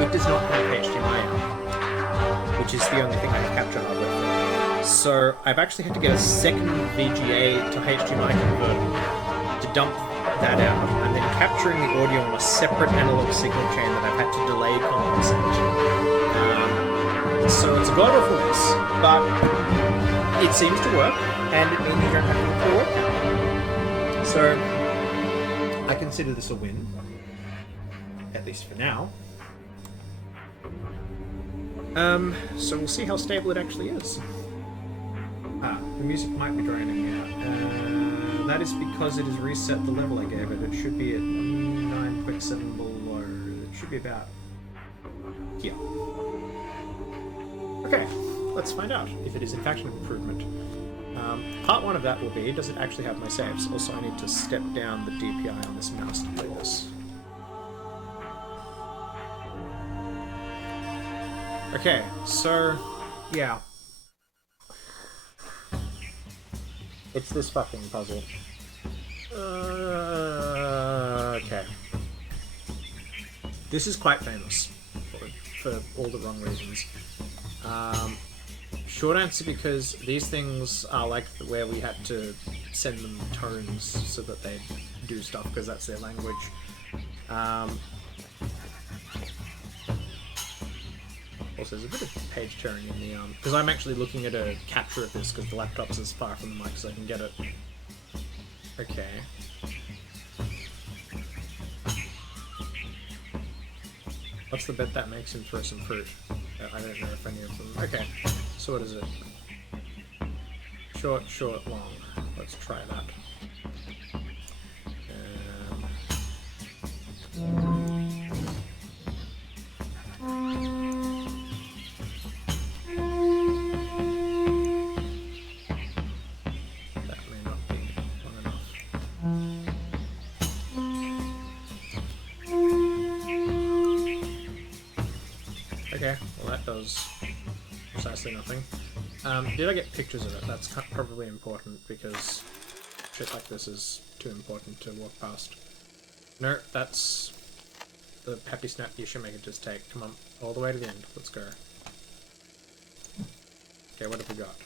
it does not have HDMI out, which is the only thing I can capture hardware for. So I've actually had to get a second VGA to HDMI converter to dump that out, and then capturing the audio on a separate analog signal chain that I've had to delay compensate. So it's a god awful mess, but it seems to work, and it means you don't have to pull a webcam. So I consider this a win, at least for now. So we'll see how stable it actually is. The music might be draining out. That is because it has reset the level I gave it. It should be at 9.7 below. It should be about here. Okay, let's find out if it is in fact an improvement. Part one of that will be, does it actually have my saves? Also, I need to step down the DPI on this mouse to play this. Okay, so, yeah. It's this fucking puzzle. Okay. This is quite famous for all the wrong reasons. Short answer, because these things are like where we had to send them tones so that they do stuff because that's their language. Also, there's a bit of page tearing in the because I'm actually looking at a capture of this because the laptop's as far from the mic so I can get it. Okay. What's the bet that makes him throw some fruit? I don't know if any of them. Okay, so what is it? Short, short, long. Let's try that. That may not be long enough. Okay, well that does precisely nothing. Did I get pictures of it? That's probably important because shit like this is too important to walk past. No, that's the happy snap you should make it just take. Come on, all the way to the end. Let's go. Okay, what have we got?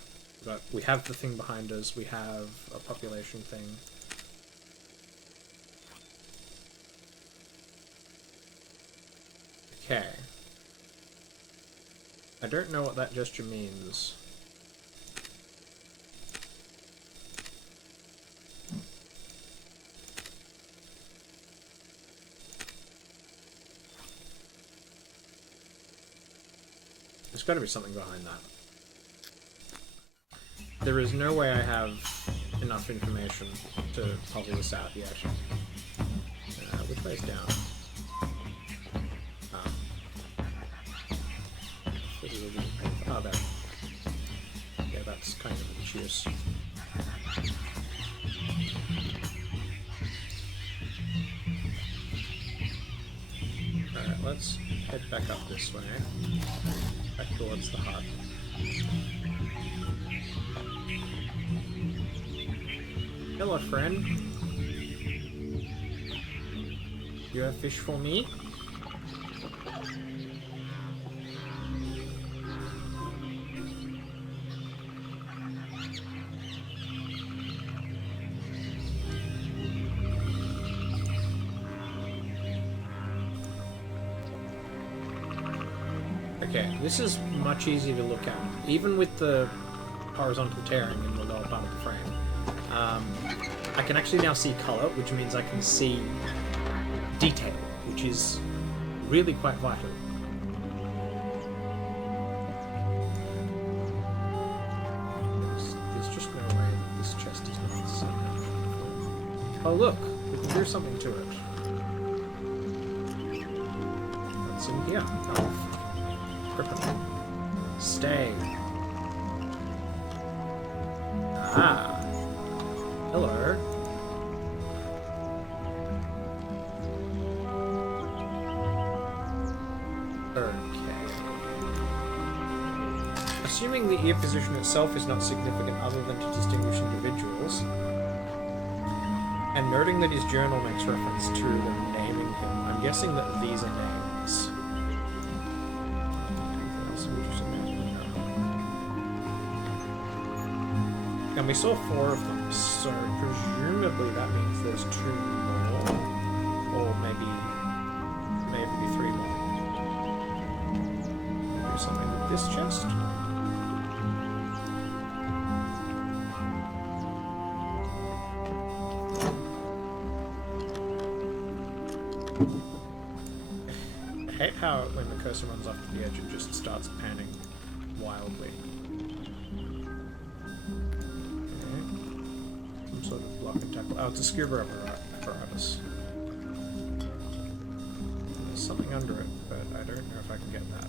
We have the thing behind us. We have a population thing. Okay. I don't know what that gesture means. There's got to be something behind that. There is no way I have enough information to puzzle this out yet. Which way's down? This is a bit painful. Oh, there. Yeah, that's kind of obtuse. Alright, let's head back up this way. Back towards the hut. Hello, friend. You have fish for me? Okay, this is much easier to look at, even with the horizontal tearing in the lower part of the frame. I can actually now see color, which means I can see detail, which is really quite vital. Oh look, we can do something to it. What's in here? Oh. Cripple. Stay. Ah. Hello. Okay. Assuming the ear position itself is not significant other than to distinguish individuals, and noting that his journal makes reference to them naming him, I'm guessing that these are names. Anything else interesting? No. And we saw 4 of them, so presumably that means there's 2 more, or maybe 3 more. Do something with this chest. I hate how when the cursor runs off to the edge, it just starts panning wildly. Okay. Some sort of block and tackle. Oh, it's a scuba apparatus. There's something under it, but I don't know if I can get that.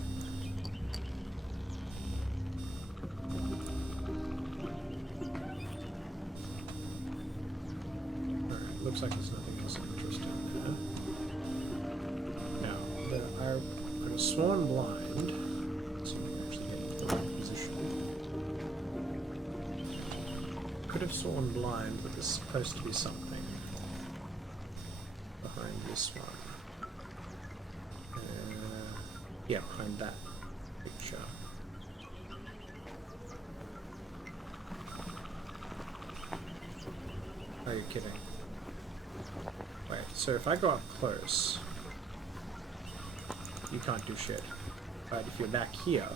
Alright, looks like there's nothing else interesting there. Now, I could have sworn blind. Let's see if I can actually get into the right position. Could have sworn blind, but there's supposed to be something behind this one. Yeah, behind that picture. Are you kidding? Wait, so if I go up close, you can't do shit. But if you're back here,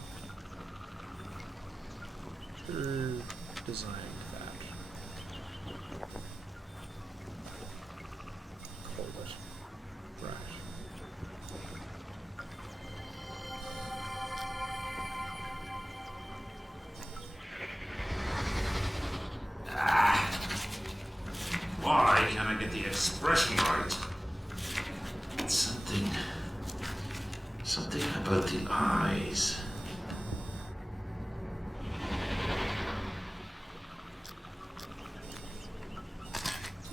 who designed that? Hold it. Right. Why can't I get the expression right? Something about the eyes.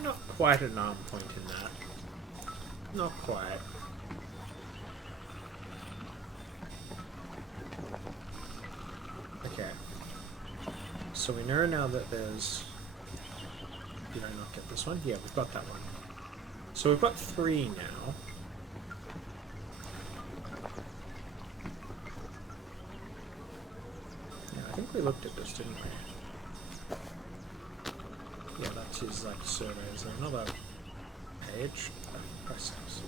Not quite an arm point in that. Not quite. Okay. So we know now that there's... Did I not get this one? Yeah, we've got that one. So we've got 3 now. Yeah, I think we looked at this, didn't we? Yeah, that's his, like, survey. Is there another page? Oh, press X. Is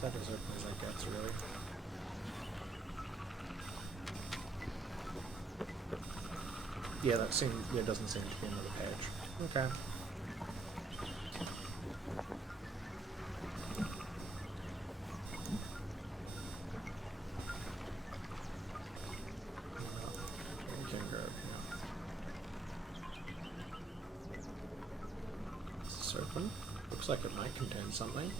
that as open as that gets, really? Yeah, that doesn't seem to be another page. Okay. We can go, Is this open? Looks like it might contain something.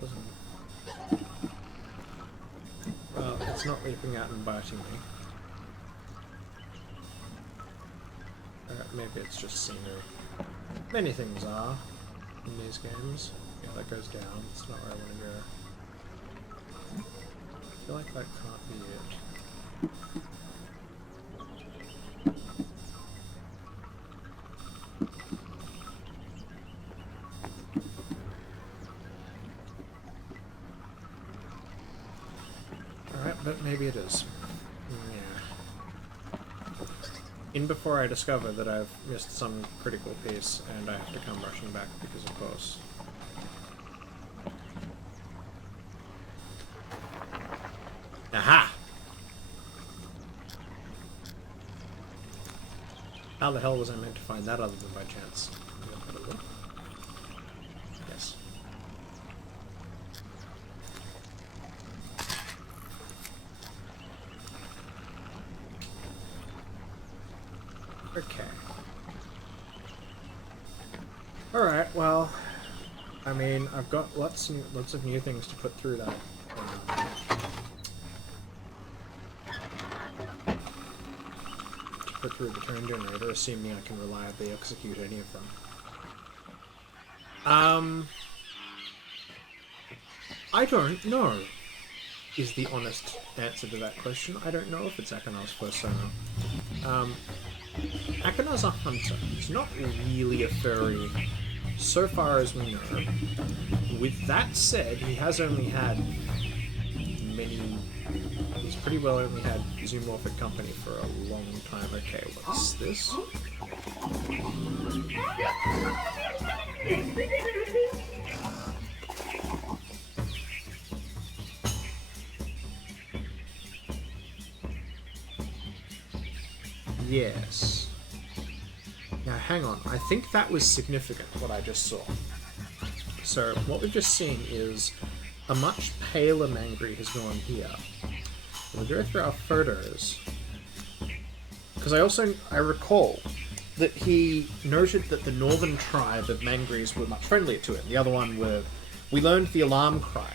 Doesn't. Well, it's not leaping out and biting me. Maybe it's just scenery. Many things are in these games. Yeah, that goes down. It's not where I want to go. I feel like that can't be it. Alright, but maybe it is. In before I discover that I've missed some critical piece and I have to come rushing back because of course. Aha! How the hell was I meant to find that other than by chance? Yes. Okay. Alright, well, I mean, I've got lots of new things to put through that. To put through the turn generator, assuming I can reliably execute any of them. I don't know, is the honest answer to that question. I don't know if it's Akanar's persona. Akanar's a hunter. He's not really a furry, so far as we know. With that said, he has only had he's pretty well only had zoomorphic company for a long time. Okay, what's this? Yes. Now hang on, I think that was significant, what I just saw. So, what we've just seen is a much paler Mangry has gone here. We'll go through our photos. Because I recall that he noted that the northern tribe of Mangrys were much friendlier to him. The other one we learned the alarm cry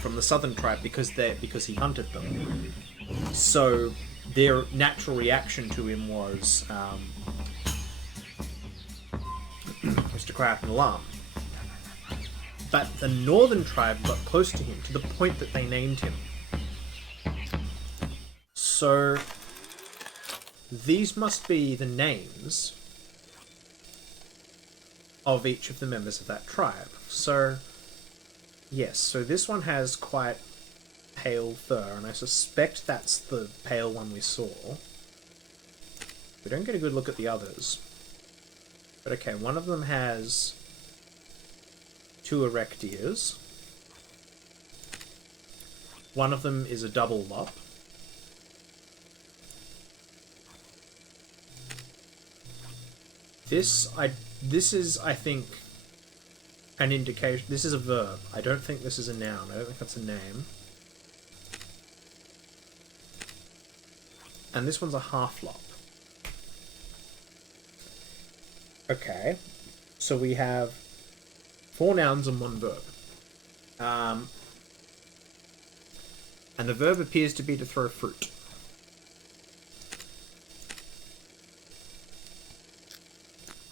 from the southern tribe because he hunted them. So their natural reaction to him was to cry out an alarm. But the northern tribe got close to him to the point that they named him. So these must be the names of each of the members of that tribe. So yes, so this one has quite pale fur, and I suspect that's the pale one we saw. We don't get a good look at the others. But okay, one of them has 2 erect ears. One of them is a double lop. This is, I think, an indication. This is a verb. I don't think this is a noun. I don't think that's a name. And this one's a half lop. Okay, so we have 4 nouns and 1 verb. And the verb appears to be to throw fruit.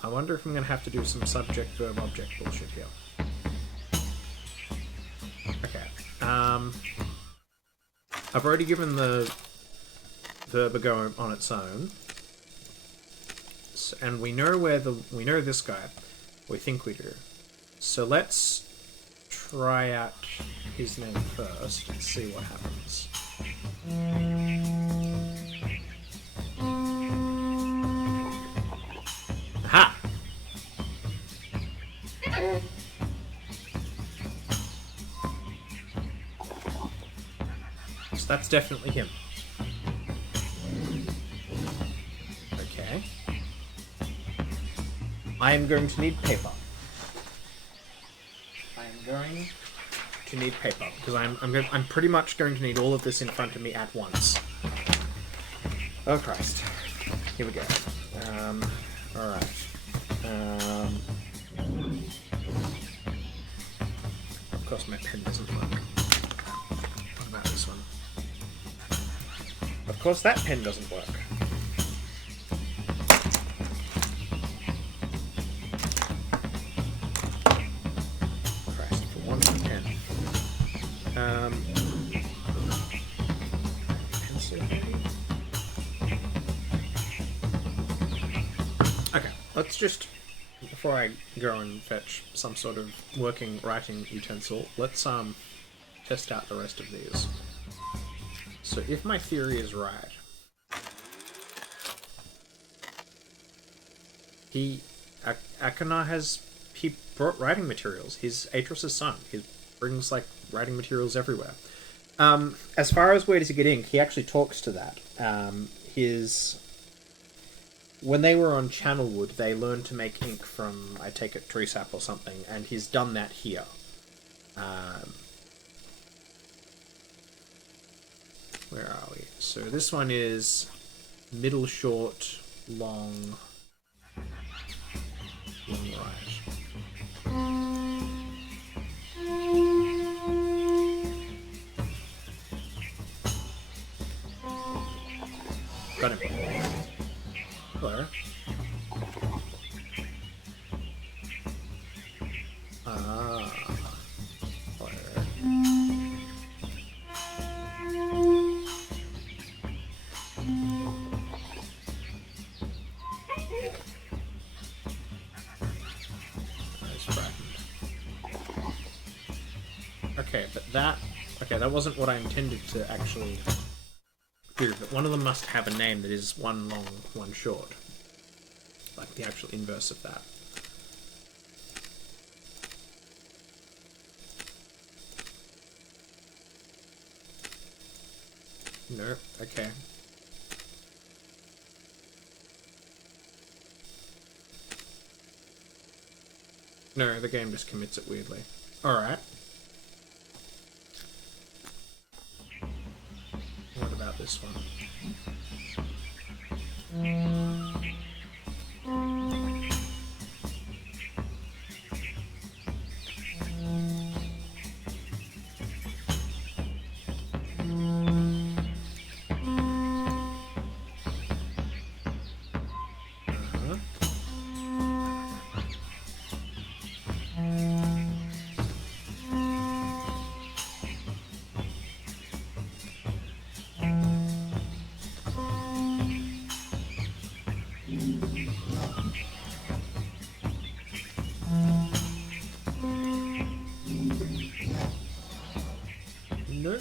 I wonder if I'm going to have to do some subject-verb-object bullshit here. Okay. I've already given the verb a go on its own. And we know we know this guy. We think we do. So let's try out his name first and see what happens. Aha! So that's definitely him. Okay. I am going to need paper. Because I'm pretty much going to need all of this in front of me at once. Oh Christ. Here we go. Alright. Of course my pen doesn't work. What about this one? Of course that pen doesn't work. Okay, let's just, before I go and fetch some sort of working writing utensil, let's test out the rest of these. So if my theory is right, Akanar he brought writing materials. He's Atros' son. He brings like writing materials everywhere. As far as where does he get ink, he actually talks to that. When they were on Channelwood, they learned to make ink from, I take it, tree sap or something, and he's done that here. Where are we? So this one is middle short, long right. Got him. Hello. Hello. Okay, but that wasn't what I intended to actually do, but one of them must have a name that is one long, one short. Like the actual inverse of that. No, okay. No, the game just commits it weirdly. Alright. What about this one? Nope.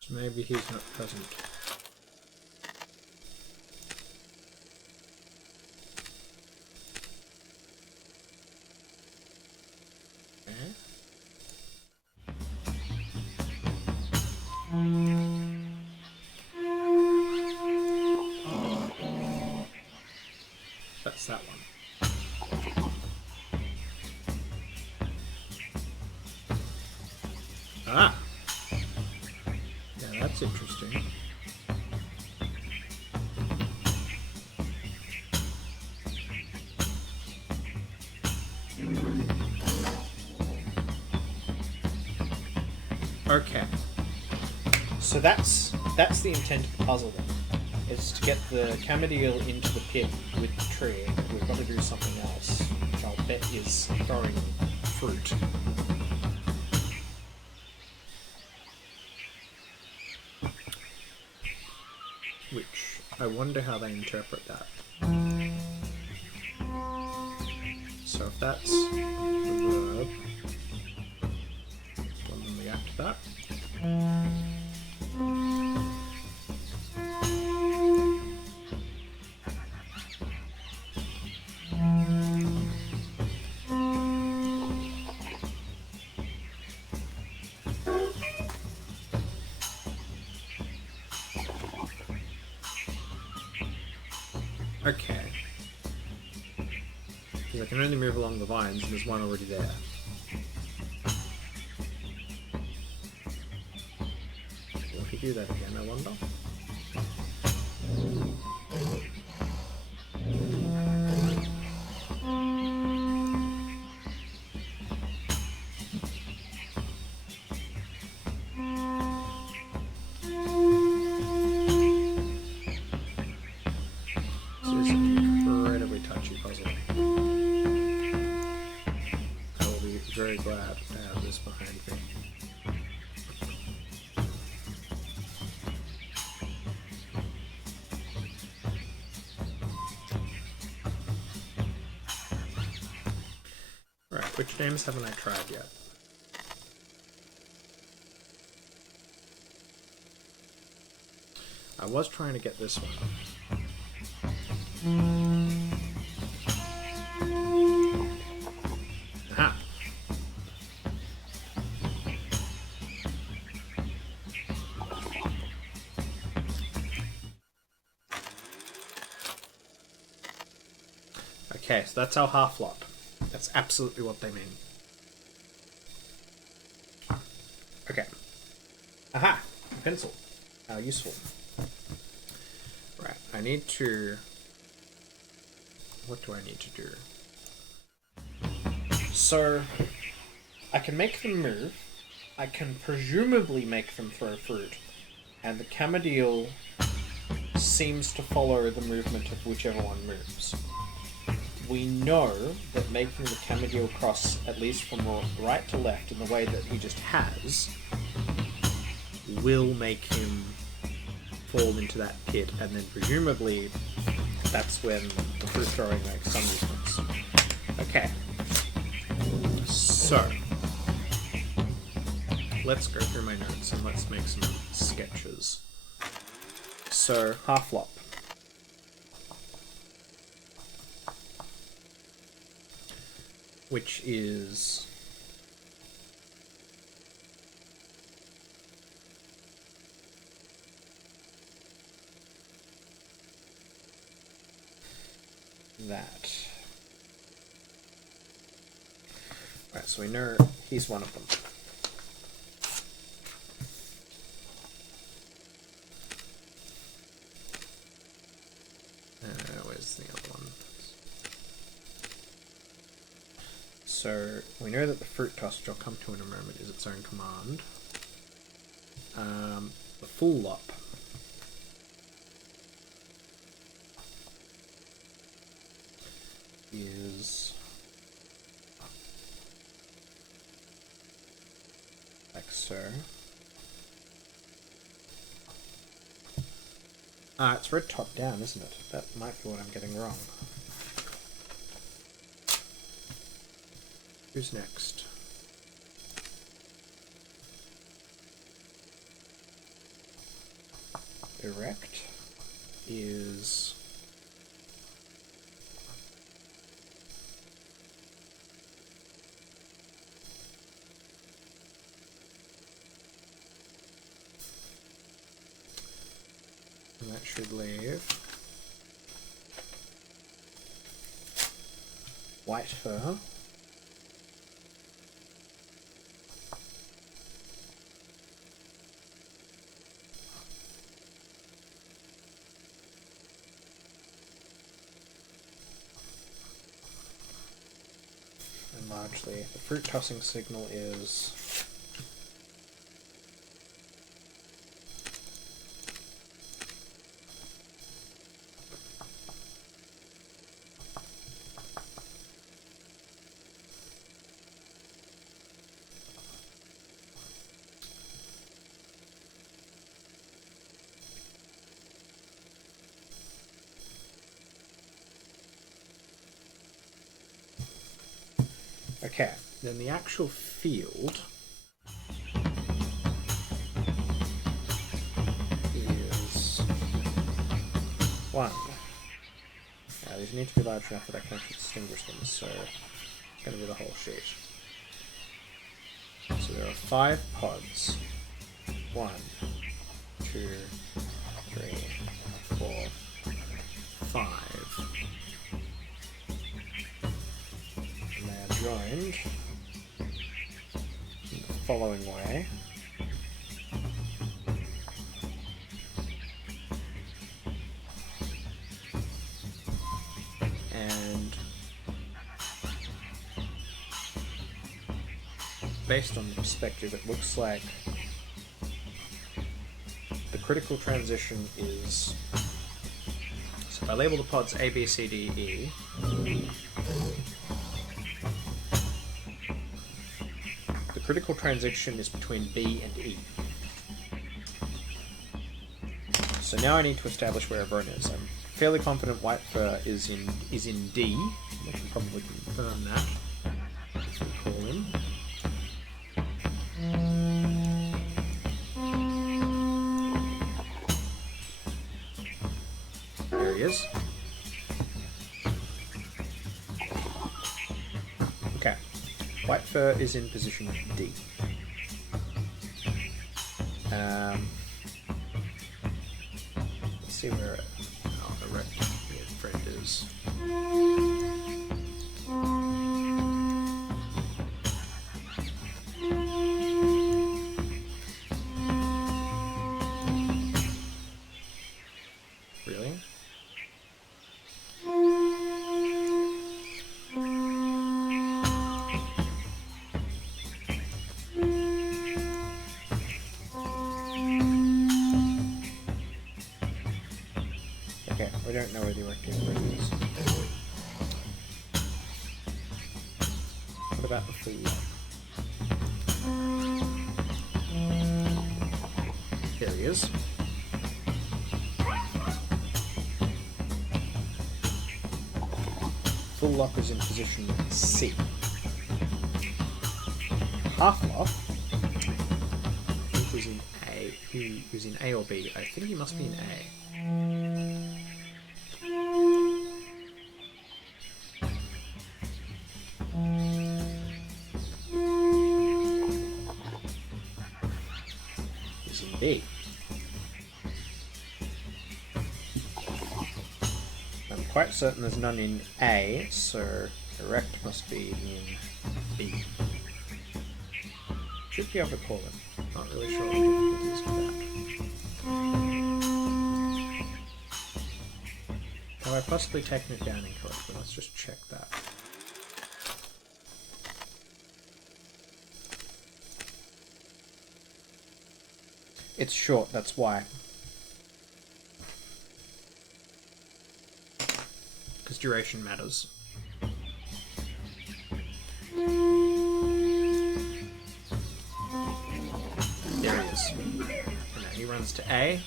So maybe he's not present. Okay. That's that one. Ah! Yeah, that's interesting. Okay. So that's the intent of the puzzle then. Is to get the Camadil into the pit with the tree. We've got to do something else, which I'll bet is throwing fruit. Which, I wonder how they interpret that. So if that's the verb, let them react to that. Okay. Because I can only move along the vines, and there's one already there. Will he do that again, I wonder? Very glad to have this behind me. Right, which names haven't I tried yet? I was trying to get this one. Aha! Okay, so that's our half-lot. That's absolutely what they mean. Okay. Aha! A pencil. Useful. Right, I need to... What do I need to do? So, I can make them move. I can presumably make them throw fruit. And the Camadil seems to follow the movement of whichever one moves. We know that making the Camadil cross at least from right to left in the way that he just has will make him fall into that pit, and then presumably that's when the fruit throwing makes some difference. Okay. So, let's go through my notes and let's make some sketches. So, half flop. Which is... that. Right, so we know he's one of them. Where's the other one? So we know that the fruit toss, which I'll come to in a moment, is its own command. The full lop. Is like so. It's read top down, isn't it? That might be what I'm getting wrong. Who's next? Erect is... and that should leave white fur. And largely the fruit tossing signal is okay, then the actual field is 1. Now these need to be large enough that I can actually distinguish them, so it's going to be the whole sheet. So there are 5 pods. 1, 2, 3, 4, 5. Joined in the following way. And based on the perspective, it looks like the critical transition is... So if I label the pods A, B, C, D, E, critical transition is between B and E. So now I need to establish where everyone is. I'm fairly confident white fur is in D. I can probably confirm that if we call him. There he is. Okay. White fur is in position D. Let's see where the red friend is. we don't know where the erecting room is. What about the food? There he is. Full lock is in position C. Half lock. I think he's in A. He was in A or B. I think he must be in A. He's in B. I'm quite certain there's none in A, so erect must be in B. Should be able to call it. Not really sure what the difficulty is with that. Have I possibly taken it down incorrectly? Let's just check that. It's short, that's why. Because duration matters. There he is. Now he runs to A.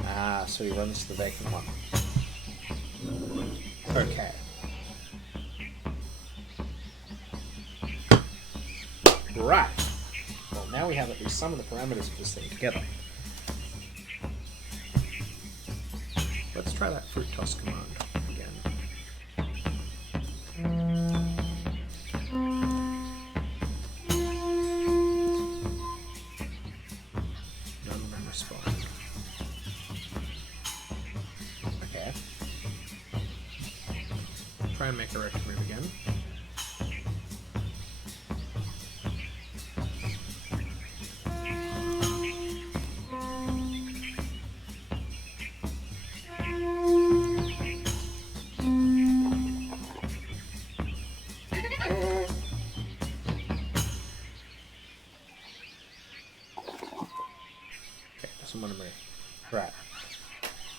Ah, so he runs to the vacant one. Okay. Right. Well, now we have at least some of the parameters of this thing together. Let's try that fruit toss command again. None respond. Okay. Try and make a rect move again. Right.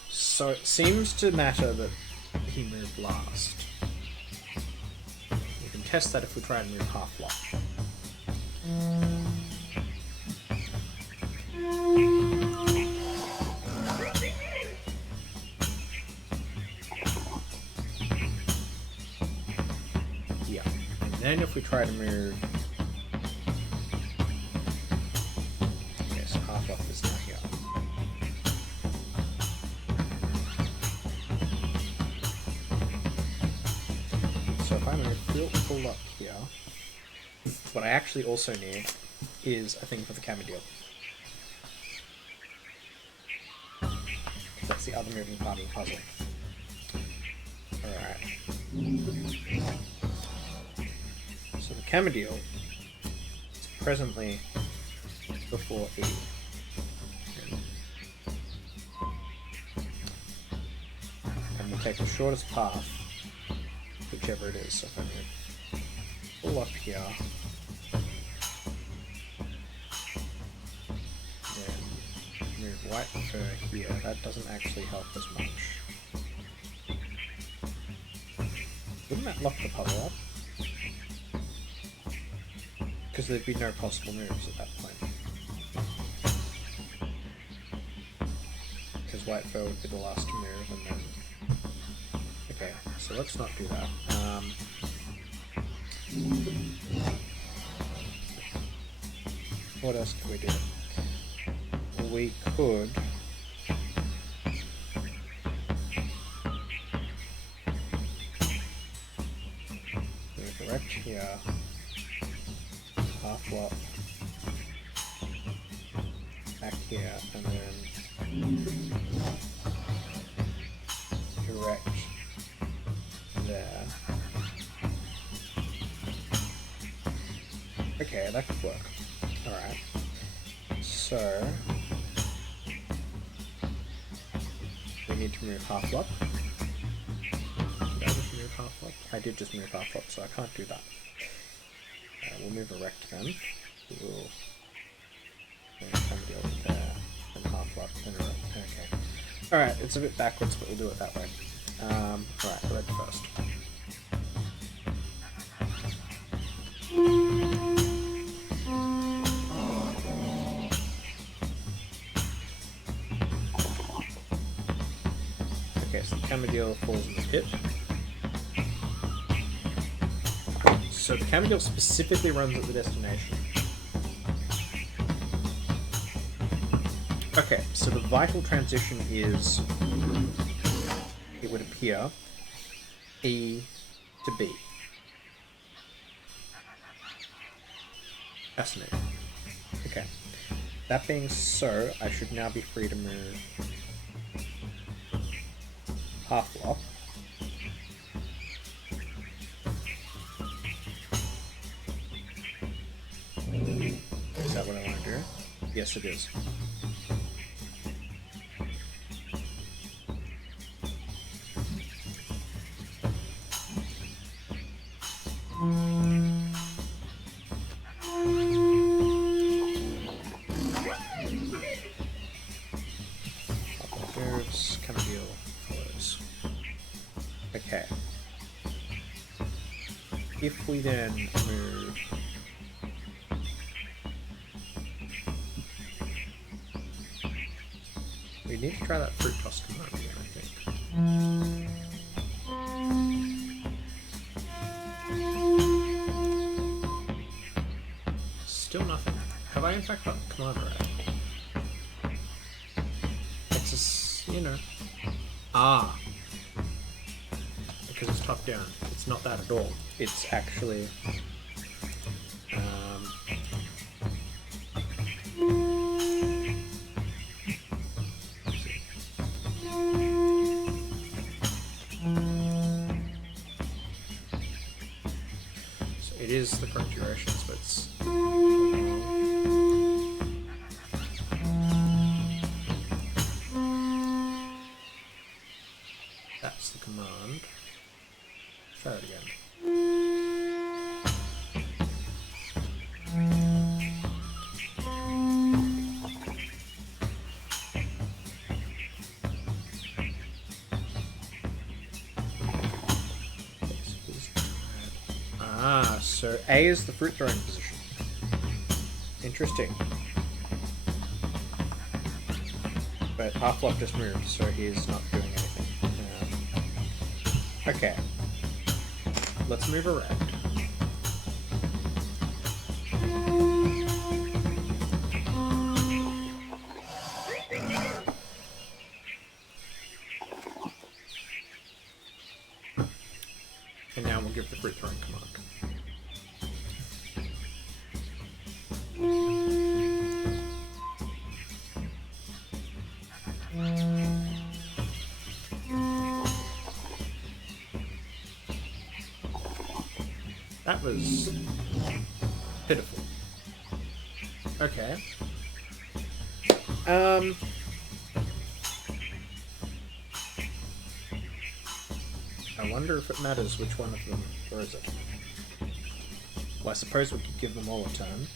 So it seems to matter that he moved last. We can test that if we try and move half lock. Yeah. And then if we try to move... Yes, half lock is not here. So if I'm going to full up here, what I actually also need is a thing for the camera deal. That's the other moving part of the puzzle. Alright. So the camera deal is presently before E. And we'll take the shortest path, whichever it is. So if I move full up here, then move white fur here, that doesn't actually help as much. Wouldn't that lock the puzzle up? Because there'd be no possible moves at that point. Because white fur would be the last to move, and then... Okay, so let's not do that. What else could we do? We could... move direct here, half lock, back here, and then direct there. Okay, that could work. Alright. So we need to move half lock. Did I just move half lock? I did just move half lock, so I can't do that. We'll move erect then. We'll come deal there, and half lock, then erect. Okay. Alright, it's a bit backwards, but we'll do it that way. Alright, red first. Okay, so the Camadiel falls in the pit. So the Camadiel specifically runs at the destination. Okay, so the vital transition is, it would appear, E to B. Fascinating. Okay. That being so, I should now be free to move half flop. Is that what I want to do? Yes, it is. Okay. If we then move we need to try that fruit toss command again, I think. Still nothing. Have I in fact got the command right? It's just, you know. Ah. Because it's top down. It's not that at all. It's actually so it is the correct durations, but it's that's the command. Try that again. Ah, so A is the fruit throwing position. Interesting. But half flop just moved, so he's not doing anything. Okay. Let's move around. And now we'll give the fruit throwing command. That was pitiful. Okay. I wonder if it matters which one of them throws it. Well, I suppose we could give them all a turn.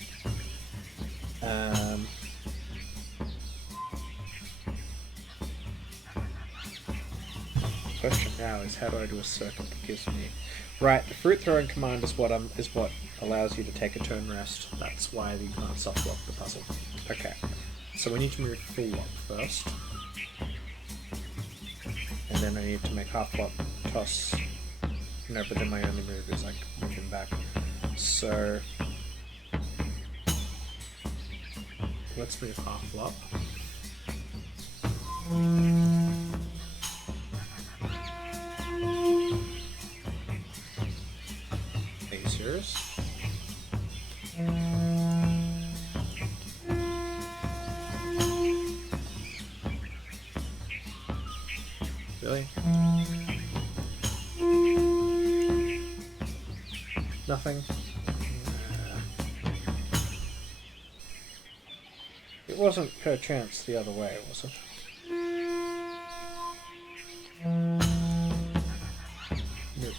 Question now is how do I do a circuit that gives me... Right, the fruit throwing command is what allows you to take a turn rest. That's why you can't soft lock the puzzle. Okay, so we need to move full lock first. And then I need to make half flop toss. No, but then my only move is like moving back. So let's move half flop. Are you serious? Really? Nothing? It wasn't per chance the other way, was it? Nope.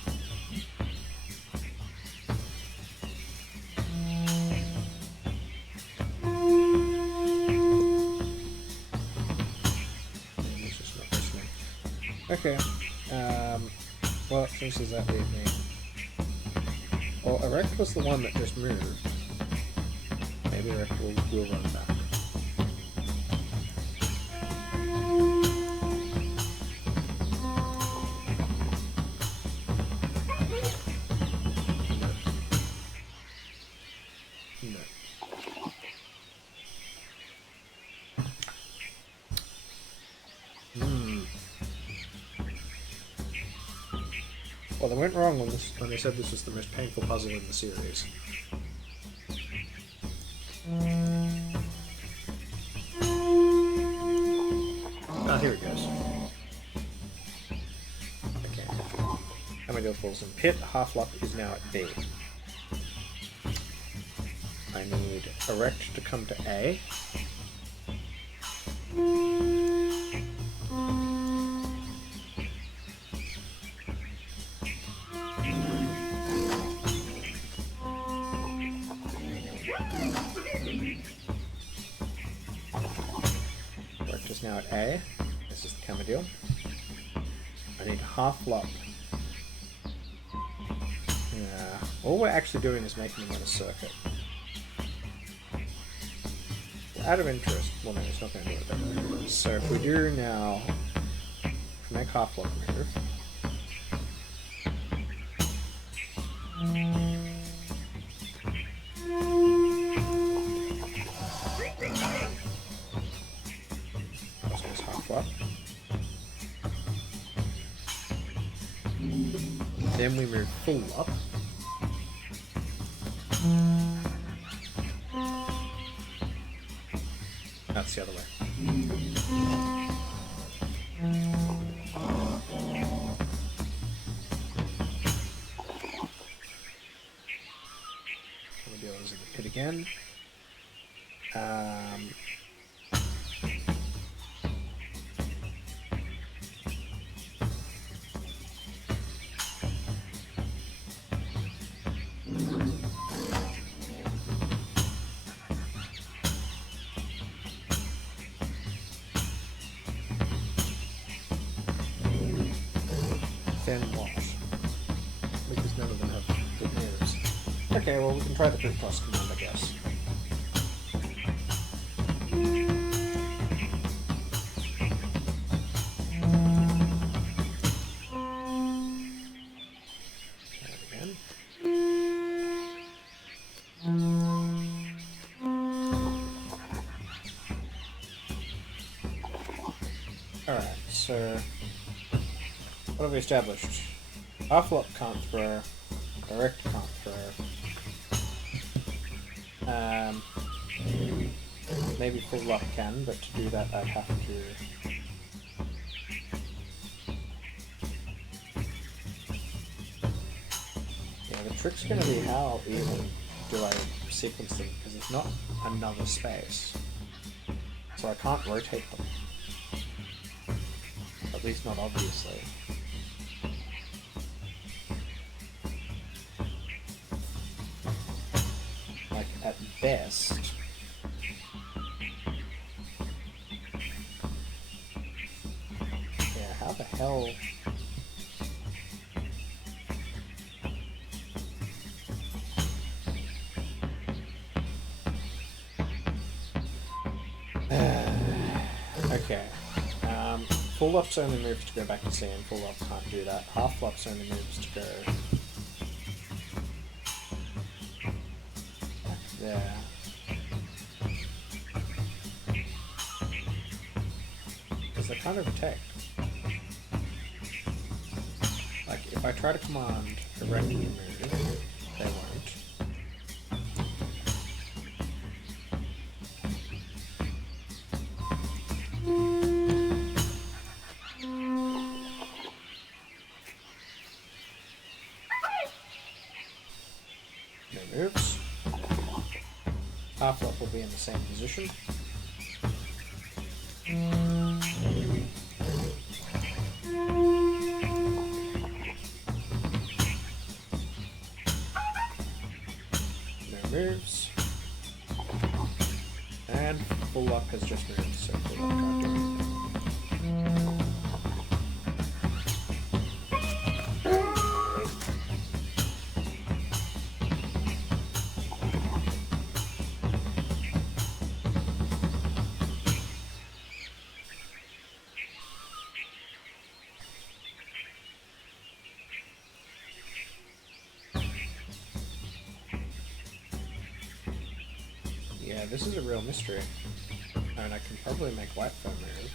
This is not Okay. What options does that leave me? Well, Erect was the one that just moved. Maybe Erect will run back. Well, they went wrong when they said this was the most painful puzzle in the series. Oh, here it goes. Okay. Hammy falls in pit. Half-lock is now at B. I need Erect to come to A. Now at A. This is the camera deal. I need half-lop. Yeah. All we're actually doing is making them on a circuit. Out of interest. Well, no, it's not going to do it that way. So if we do now make half-lop move. Then we move full up. That's the other way. We'll deal with the pit again. Then what? Because none of them have good moves. Okay, well we can try the brute toss command, I guess. Again. Alright, so what have we established? Half-lop can't throw, Erect can't throw. Maybe full-lop can, but to do that I'd have to... Yeah, the trick's going to be how even do I sequence them, because there's not another space. So I can't rotate them. At least not obviously. Like, at best... Yeah, how the hell... Okay. Full-lop's only moves to go back to C, and full-lop can't do that. Half-lop's only moves to go back there. Because they're kind of protect. Like, if I try to command Erect to move, they won't. Moves. Half-lop will be in the same position. No moves. And full-lop has just moved, so full-lop can't do anything. this is a real mystery. And I can probably make white phone move.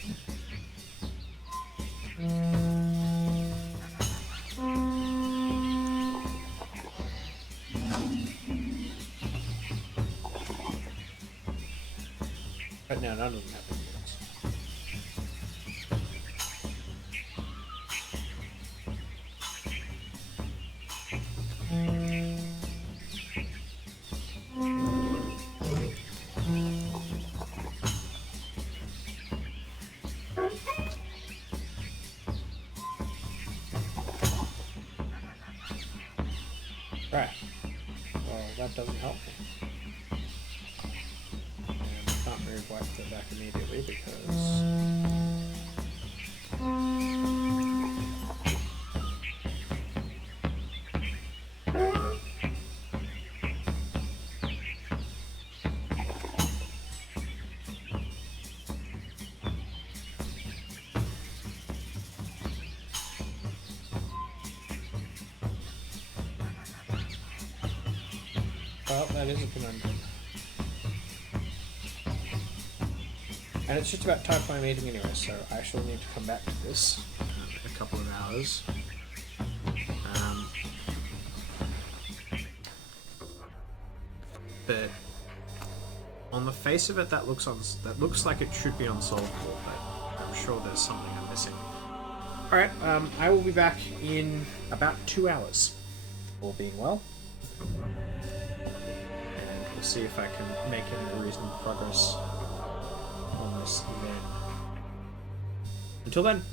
But no, none of them have the units. Right. Well, that doesn't help me. And I can't move white foot back immediately because... Well, that is a conundrum. And it's just about time for my meeting anyway, so I shall need to come back to this in a couple of hours. But on the face of it, that looks like it should be unsolvable, but I'm sure there's something I'm missing. Alright, I will be back in about 2 hours, all being well. We'll see if I can make any reasonable progress on this then. Until then.